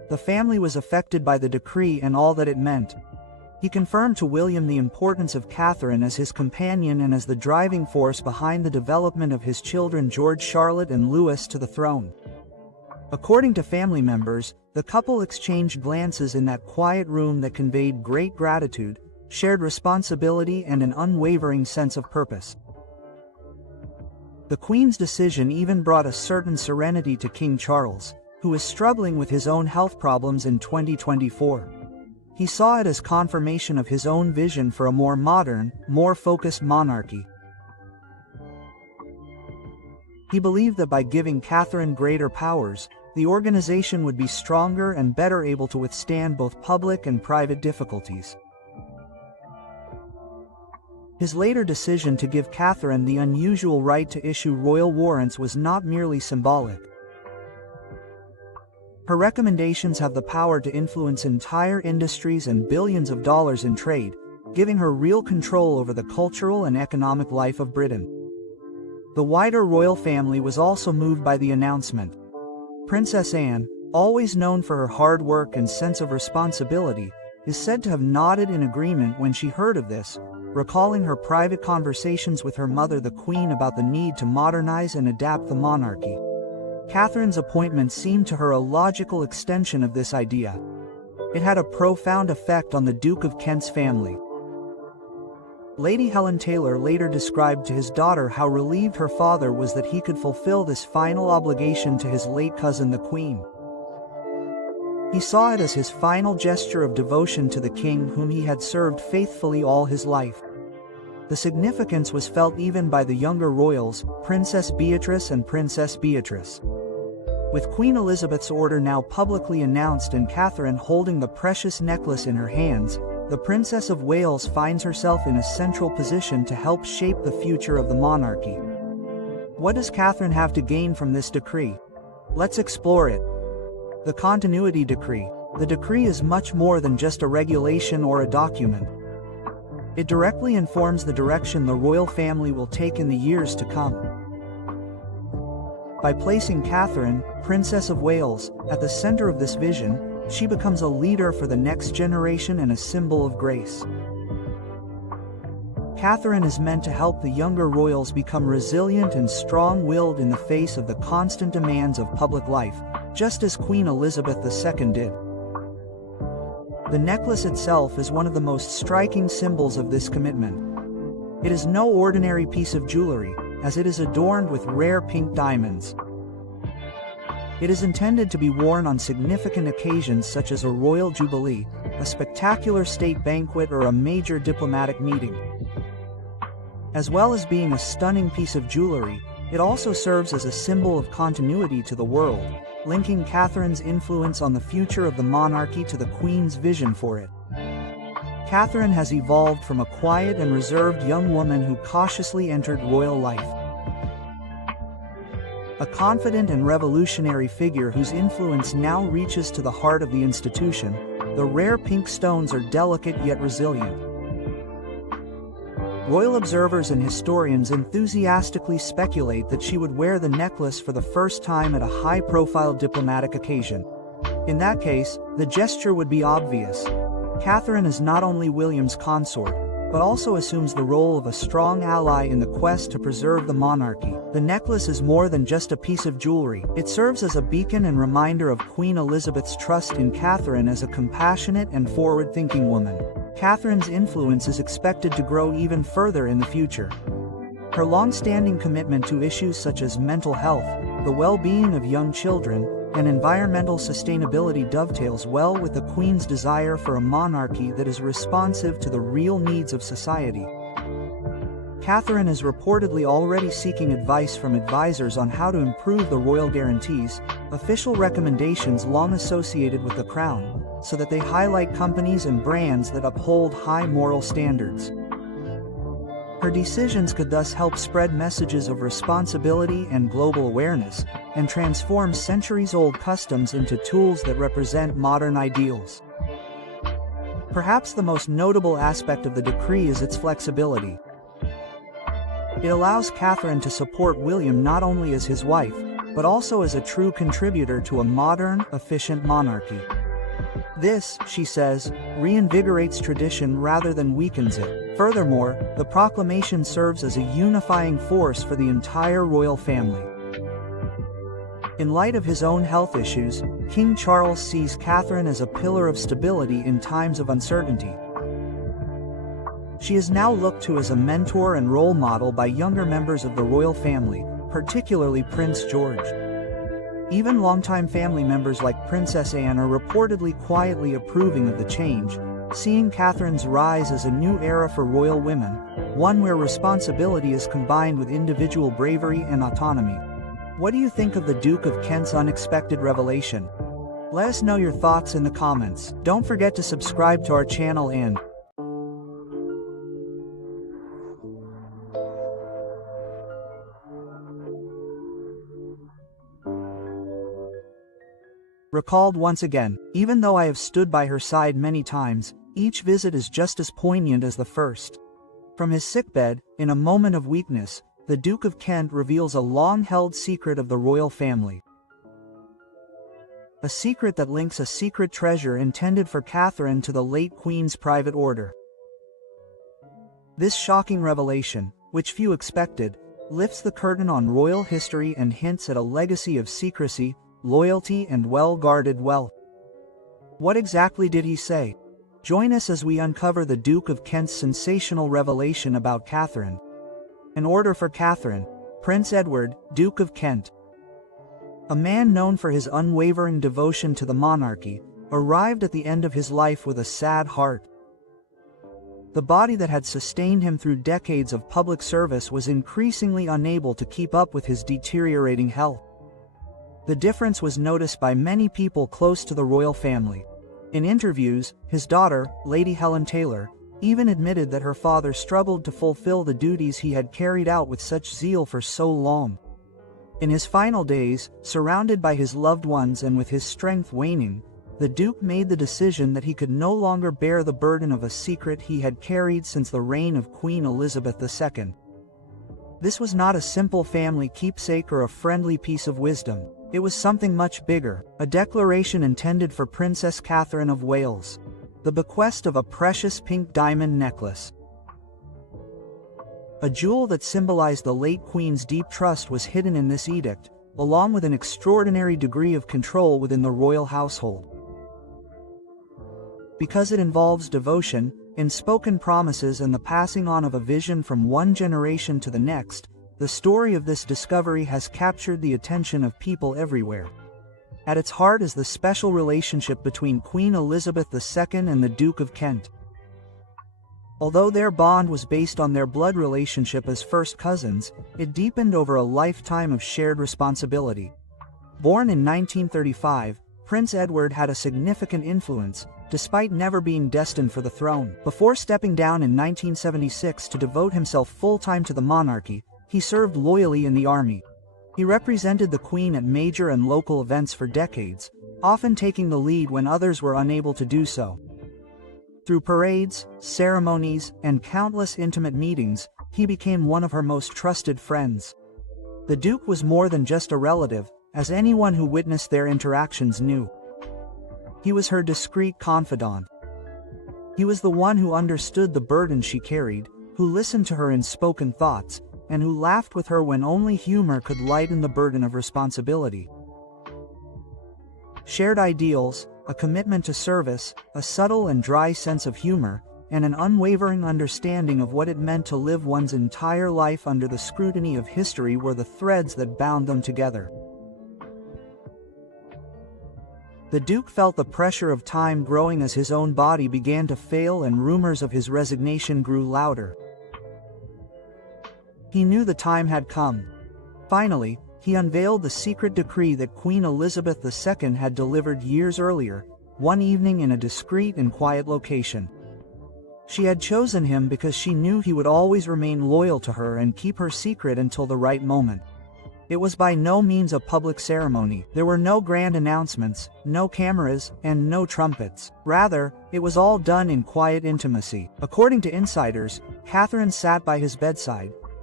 The family was affected by the decree and all that it meant. He confirmed to William the importance of Catherine as his companion and as the driving force behind the development of his children George, Charlotte, and Louis to the throne. According to family members, the couple exchanged glances in that quiet room that conveyed great gratitude, shared responsibility, and an unwavering sense of purpose. The Queen's decision even brought a certain serenity to King Charles, who was struggling with his own health problems in 2024. He saw it as confirmation of his own vision for a more modern, more focused monarchy. He believed that by giving Catherine greater powers, the organization would be stronger and better able to withstand both public and private difficulties. His later decision to give Catherine the unusual right to issue royal warrants was not merely symbolic. Her recommendations have the power to influence entire industries and billions of dollars in trade, giving her real control over the cultural and economic life of Britain. The wider royal family was also moved by the announcement. Princess Anne, always known for her hard work and sense of responsibility, is said to have nodded in agreement when she heard of this, recalling her private conversations with her mother the Queen about the need to modernize and adapt the monarchy. Catherine's appointment seemed to her a logical extension of this idea. It had a profound effect on the Duke of Kent's family. Lady Helen Taylor later described to his daughter how relieved her father was that he could fulfill this final obligation to his late cousin the Queen. He saw it as his final gesture of devotion to the king whom he had served faithfully all his life. The significance was felt even by the younger royals, Princess Beatrice and Princess Beatrice. With Queen Elizabeth's order now publicly announced and Catherine holding the precious necklace in her hands, the Princess of Wales finds herself in a central position to help shape the future of the monarchy. What does Catherine have to gain from this decree? Let's explore it. The Continuity Decree. The decree is much more than just a regulation or a document. It directly informs the direction the royal family will take in the years to come. By placing Catherine, Princess of Wales, at the center of this vision, she becomes a leader for the next generation and a symbol of grace. Catherine is meant to help the younger royals become resilient and strong-willed in the face of the constant demands of public life, just as Queen Elizabeth II did. The necklace itself is one of the most striking symbols of this commitment. It is no ordinary piece of jewelry, as it is adorned with rare pink diamonds. It is intended to be worn on significant occasions such as a royal jubilee, a spectacular state banquet, or a major diplomatic meeting. As well as being a stunning piece of jewelry, it also serves as a symbol of continuity to the world, linking Catherine's influence on the future of the monarchy to the Queen's vision for it. Catherine has evolved from a quiet and reserved young woman who cautiously entered royal life. A confident and revolutionary figure whose influence now reaches to the heart of the institution, the rare pink stones are delicate yet resilient. Royal observers and historians enthusiastically speculate that she would wear the necklace for the first time at a high-profile diplomatic occasion. In that case, the gesture would be obvious. Catherine is not only William's consort, but also assumes the role of a strong ally in the quest to preserve the monarchy. The necklace is more than just a piece of jewelry. It serves as a beacon and reminder of Queen Elizabeth's trust in Catherine as a compassionate and forward-thinking woman. Catherine's influence is expected to grow even further in the future. Her long-standing commitment to issues such as mental health, the well-being of young children, and environmental sustainability dovetails well with the Queen's desire for a monarchy that is responsive to the real needs of society. Catherine is reportedly already seeking advice from advisors on how to improve the royal guarantees, official recommendations long associated with the crown, so that they highlight companies and brands that uphold high moral standards. Her decisions could thus help spread messages of responsibility and global awareness, and transform centuries-old customs into tools that represent modern ideals. Perhaps the most notable aspect of the decree is its flexibility. It allows Catherine to support William not only as his wife, but also as a true contributor to a modern, efficient monarchy. This, she says, reinvigorates tradition rather than weakens it. Furthermore, the proclamation serves as a unifying force for the entire royal family. In light of his own health issues, King Charles sees Catherine as a pillar of stability in times of uncertainty. She is now looked to as a mentor and role model by younger members of the royal family, particularly Prince George. Even longtime family members like Princess Anne are reportedly quietly approving of the change, seeing Catherine's rise as a new era for royal women, one where responsibility is combined with individual bravery and autonomy. What do you think of the Duke of Kent's unexpected revelation? Let us know your thoughts in the comments. Don't forget to subscribe to our channel and recalled once again, even though I have stood by her side many times, each visit is just as poignant as the first. From his sickbed, in a moment of weakness, the Duke of Kent reveals a long-held secret of the royal family. A secret that links a secret treasure intended for Catherine to the late Queen's private order. This shocking revelation, which few expected, lifts the curtain on royal history and hints at a legacy of secrecy, loyalty and well-guarded wealth. What exactly did he say? Join us as we uncover the Duke of Kent's sensational revelation about Catherine. An order for Catherine, Prince Edward, Duke of Kent. A man known for his unwavering devotion to the monarchy, arrived at the end of his life with a sad heart. The body that had sustained him through decades of public service was increasingly unable to keep up with his deteriorating health. The difference was noticed by many people close to the royal family. In interviews, his daughter, Lady Helen Taylor, even admitted that her father struggled to fulfill the duties he had carried out with such zeal for so long. In his final days, surrounded by his loved ones and with his strength waning, the Duke made the decision that he could no longer bear the burden of a secret he had carried since the reign of Queen Elizabeth II. This was not a simple family keepsake or a friendly piece of wisdom. It was something much bigger, a declaration intended for Princess Catherine of Wales. The bequest of a precious pink diamond necklace. A jewel that symbolized the late Queen's deep trust was hidden in this edict, along with an extraordinary degree of control within the royal household. Because it involves devotion, unspoken promises and the passing on of a vision from one generation to the next, the story of this discovery has captured the attention of people everywhere. At its heart is the special relationship between Queen Elizabeth II and the Duke of Kent. Although their bond was based on their blood relationship as first cousins, it deepened over a lifetime of shared responsibility. Born in 1935, Prince Edward had a significant influence, despite never being destined for the throne. Before stepping down in 1976 to devote himself full-time to the monarchy, he served loyally in the army. He represented the Queen at major and local events for decades, often taking the lead when others were unable to do so. Through parades, ceremonies, and countless intimate meetings, he became one of her most trusted friends. The Duke was more than just a relative, as anyone who witnessed their interactions knew. He was her discreet confidant. He was the one who understood the burden she carried, who listened to her unspoken thoughts, and who laughed with her when only humor could lighten the burden of responsibility. Shared ideals, a commitment to service, a subtle and dry sense of humor, and an unwavering understanding of what it meant to live one's entire life under the scrutiny of history were the threads that bound them together. The Duke felt the pressure of time growing as his own body began to fail and rumors of his resignation grew louder. He knew the time had come. Finally, he unveiled the secret decree that Queen Elizabeth II had delivered years earlier, one evening in a discreet and quiet location. She had chosen him because she knew he would always remain loyal to her and keep her secret until the right moment. It was by no means a public ceremony. There were no grand announcements, no cameras, and no trumpets. Rather, it was all done in quiet intimacy. According to insiders, Catherine sat by his bedside,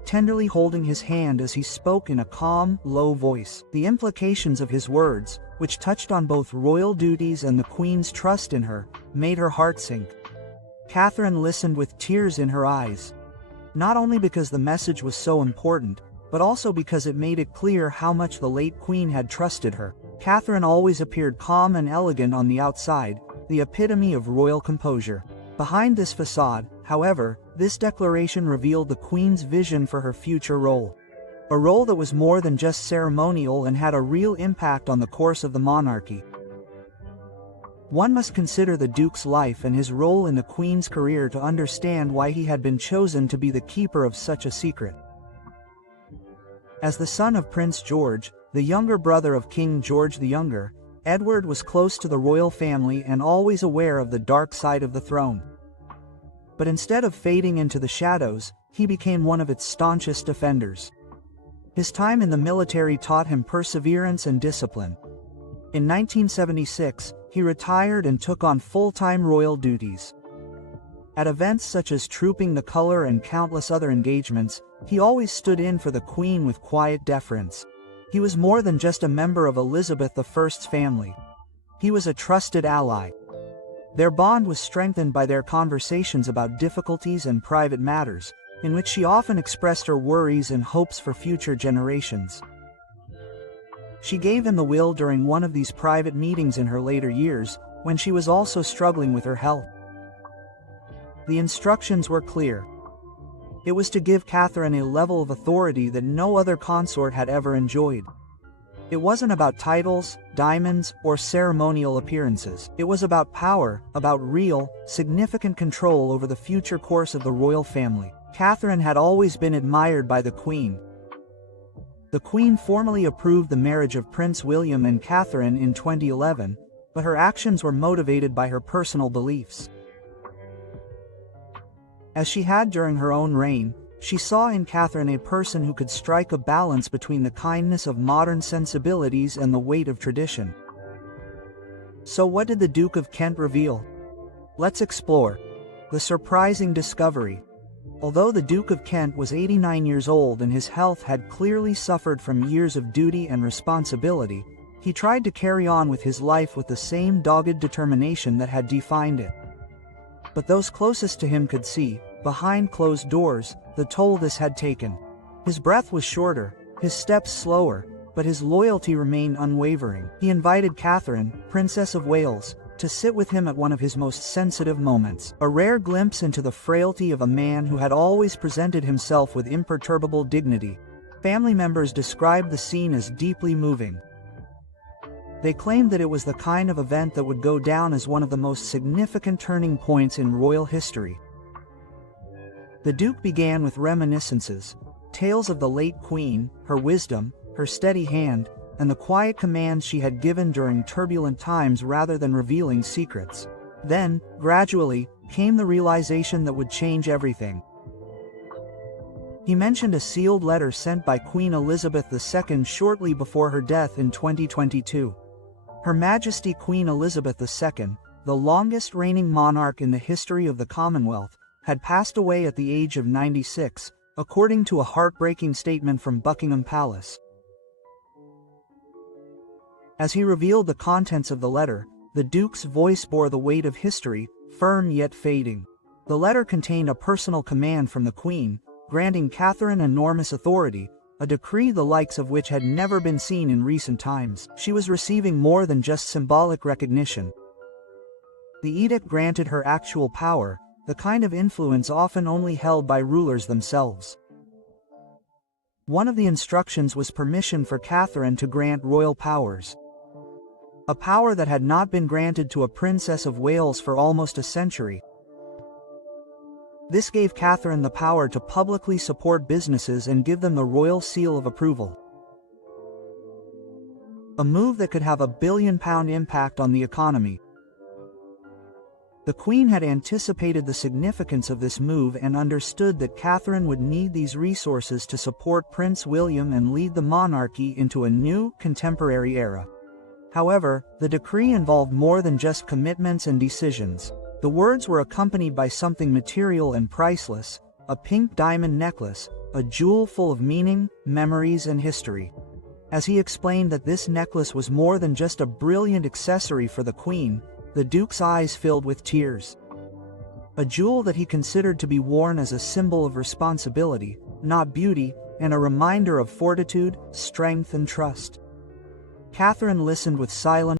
tenderly holding his hand as he spoke in a calm, low voice. The implications of his words, which touched on both royal duties and the Queen's trust in her, made her heart sink. Catherine listened with tears in her eyes. Not only because the message was so important, but also because it made it clear how much the late Queen had trusted her. Catherine always appeared calm and elegant on the outside, the epitome of royal composure. Behind this facade, however, this declaration revealed the Queen's vision for her future role. A role that was more than just ceremonial and had a real impact on the course of the monarchy. One must consider the Duke's life and his role in the Queen's career to understand why he had been chosen to be the keeper of such a secret. As the son of Prince George, the younger brother of King George the Younger, Edward was close to the royal family and always aware of the dark side of the throne. But instead of fading into the shadows, he became one of its staunchest defenders. His time in the military taught him perseverance and discipline. In 1976, he retired and took on full-time royal duties. At events such as Trooping the Colour and countless other engagements, he always stood in for the Queen with quiet deference. He was more than just a member of Elizabeth I's family. He was a trusted ally. Their bond was strengthened by their conversations about difficulties and private matters, in which she often expressed her worries and hopes for future generations. She gave him the will during one of these private meetings in her later years, when she was also struggling with her health. The instructions were clear. It was to give Catherine a level of authority that no other consort had ever enjoyed. It wasn't about titles, diamonds, or ceremonial appearances. It was about power, about real, significant control over the future course of the royal family. Catherine had always been admired by the Queen. The Queen formally approved the marriage of Prince William and Catherine in 2011, but her actions were motivated by her personal beliefs. As she had during her own reign, she saw in Catherine a person who could strike a balance between the kindness of modern sensibilities and the weight of tradition. So what did the Duke of Kent reveal? Let's explore the surprising discovery. Although the Duke of Kent was 89 years old and his health had clearly suffered from years of duty and responsibility, he tried to carry on with his life with the same dogged determination that had defined it. But those closest to him could see, behind closed doors, the toll this had taken. His breath was shorter, his steps slower, but his loyalty remained unwavering. He invited Catherine, Princess of Wales, to sit with him at one of his most sensitive moments, a rare glimpse into the frailty of a man who had always presented himself with imperturbable dignity. Family members described the scene as deeply moving. They claimed that it was the kind of event that would go down as one of the most significant turning points in royal history. The Duke began with reminiscences, tales of the late Queen, her wisdom, her steady hand, and the quiet commands she had given during turbulent times rather than revealing secrets. Then, gradually, came the realization that would change everything. He mentioned a sealed letter sent by Queen Elizabeth II shortly before her death in 2022. Her Majesty Queen Elizabeth II, the longest reigning monarch in the history of the Commonwealth, had passed away at the age of 96, according to a heartbreaking statement from Buckingham Palace. As he revealed the contents of the letter, the Duke's voice bore the weight of history, firm yet fading. The letter contained a personal command from the Queen, granting Catherine enormous authority, a decree the likes of which had never been seen in recent times. She was receiving more than just symbolic recognition. The edict granted her actual power, the kind of influence often only held by rulers themselves. One of the instructions was permission for Catherine to grant royal powers. A power that had not been granted to a Princess of Wales for almost a century. This gave Catherine the power to publicly support businesses and give them the royal seal of approval. A move that could have a billion-pound impact on the economy. The Queen had anticipated the significance of this move and understood that Catherine would need these resources to support Prince William and lead the monarchy into a new, contemporary era. However, the decree involved more than just commitments and decisions. The words were accompanied by something material and priceless, a pink diamond necklace, a jewel full of meaning, memories, and history. As he explained that this necklace was more than just a brilliant accessory for the Queen, the Duke's eyes filled with tears. A jewel that he considered to be worn as a symbol of responsibility, not beauty, and a reminder of fortitude, strength, and trust. Catherine listened with silent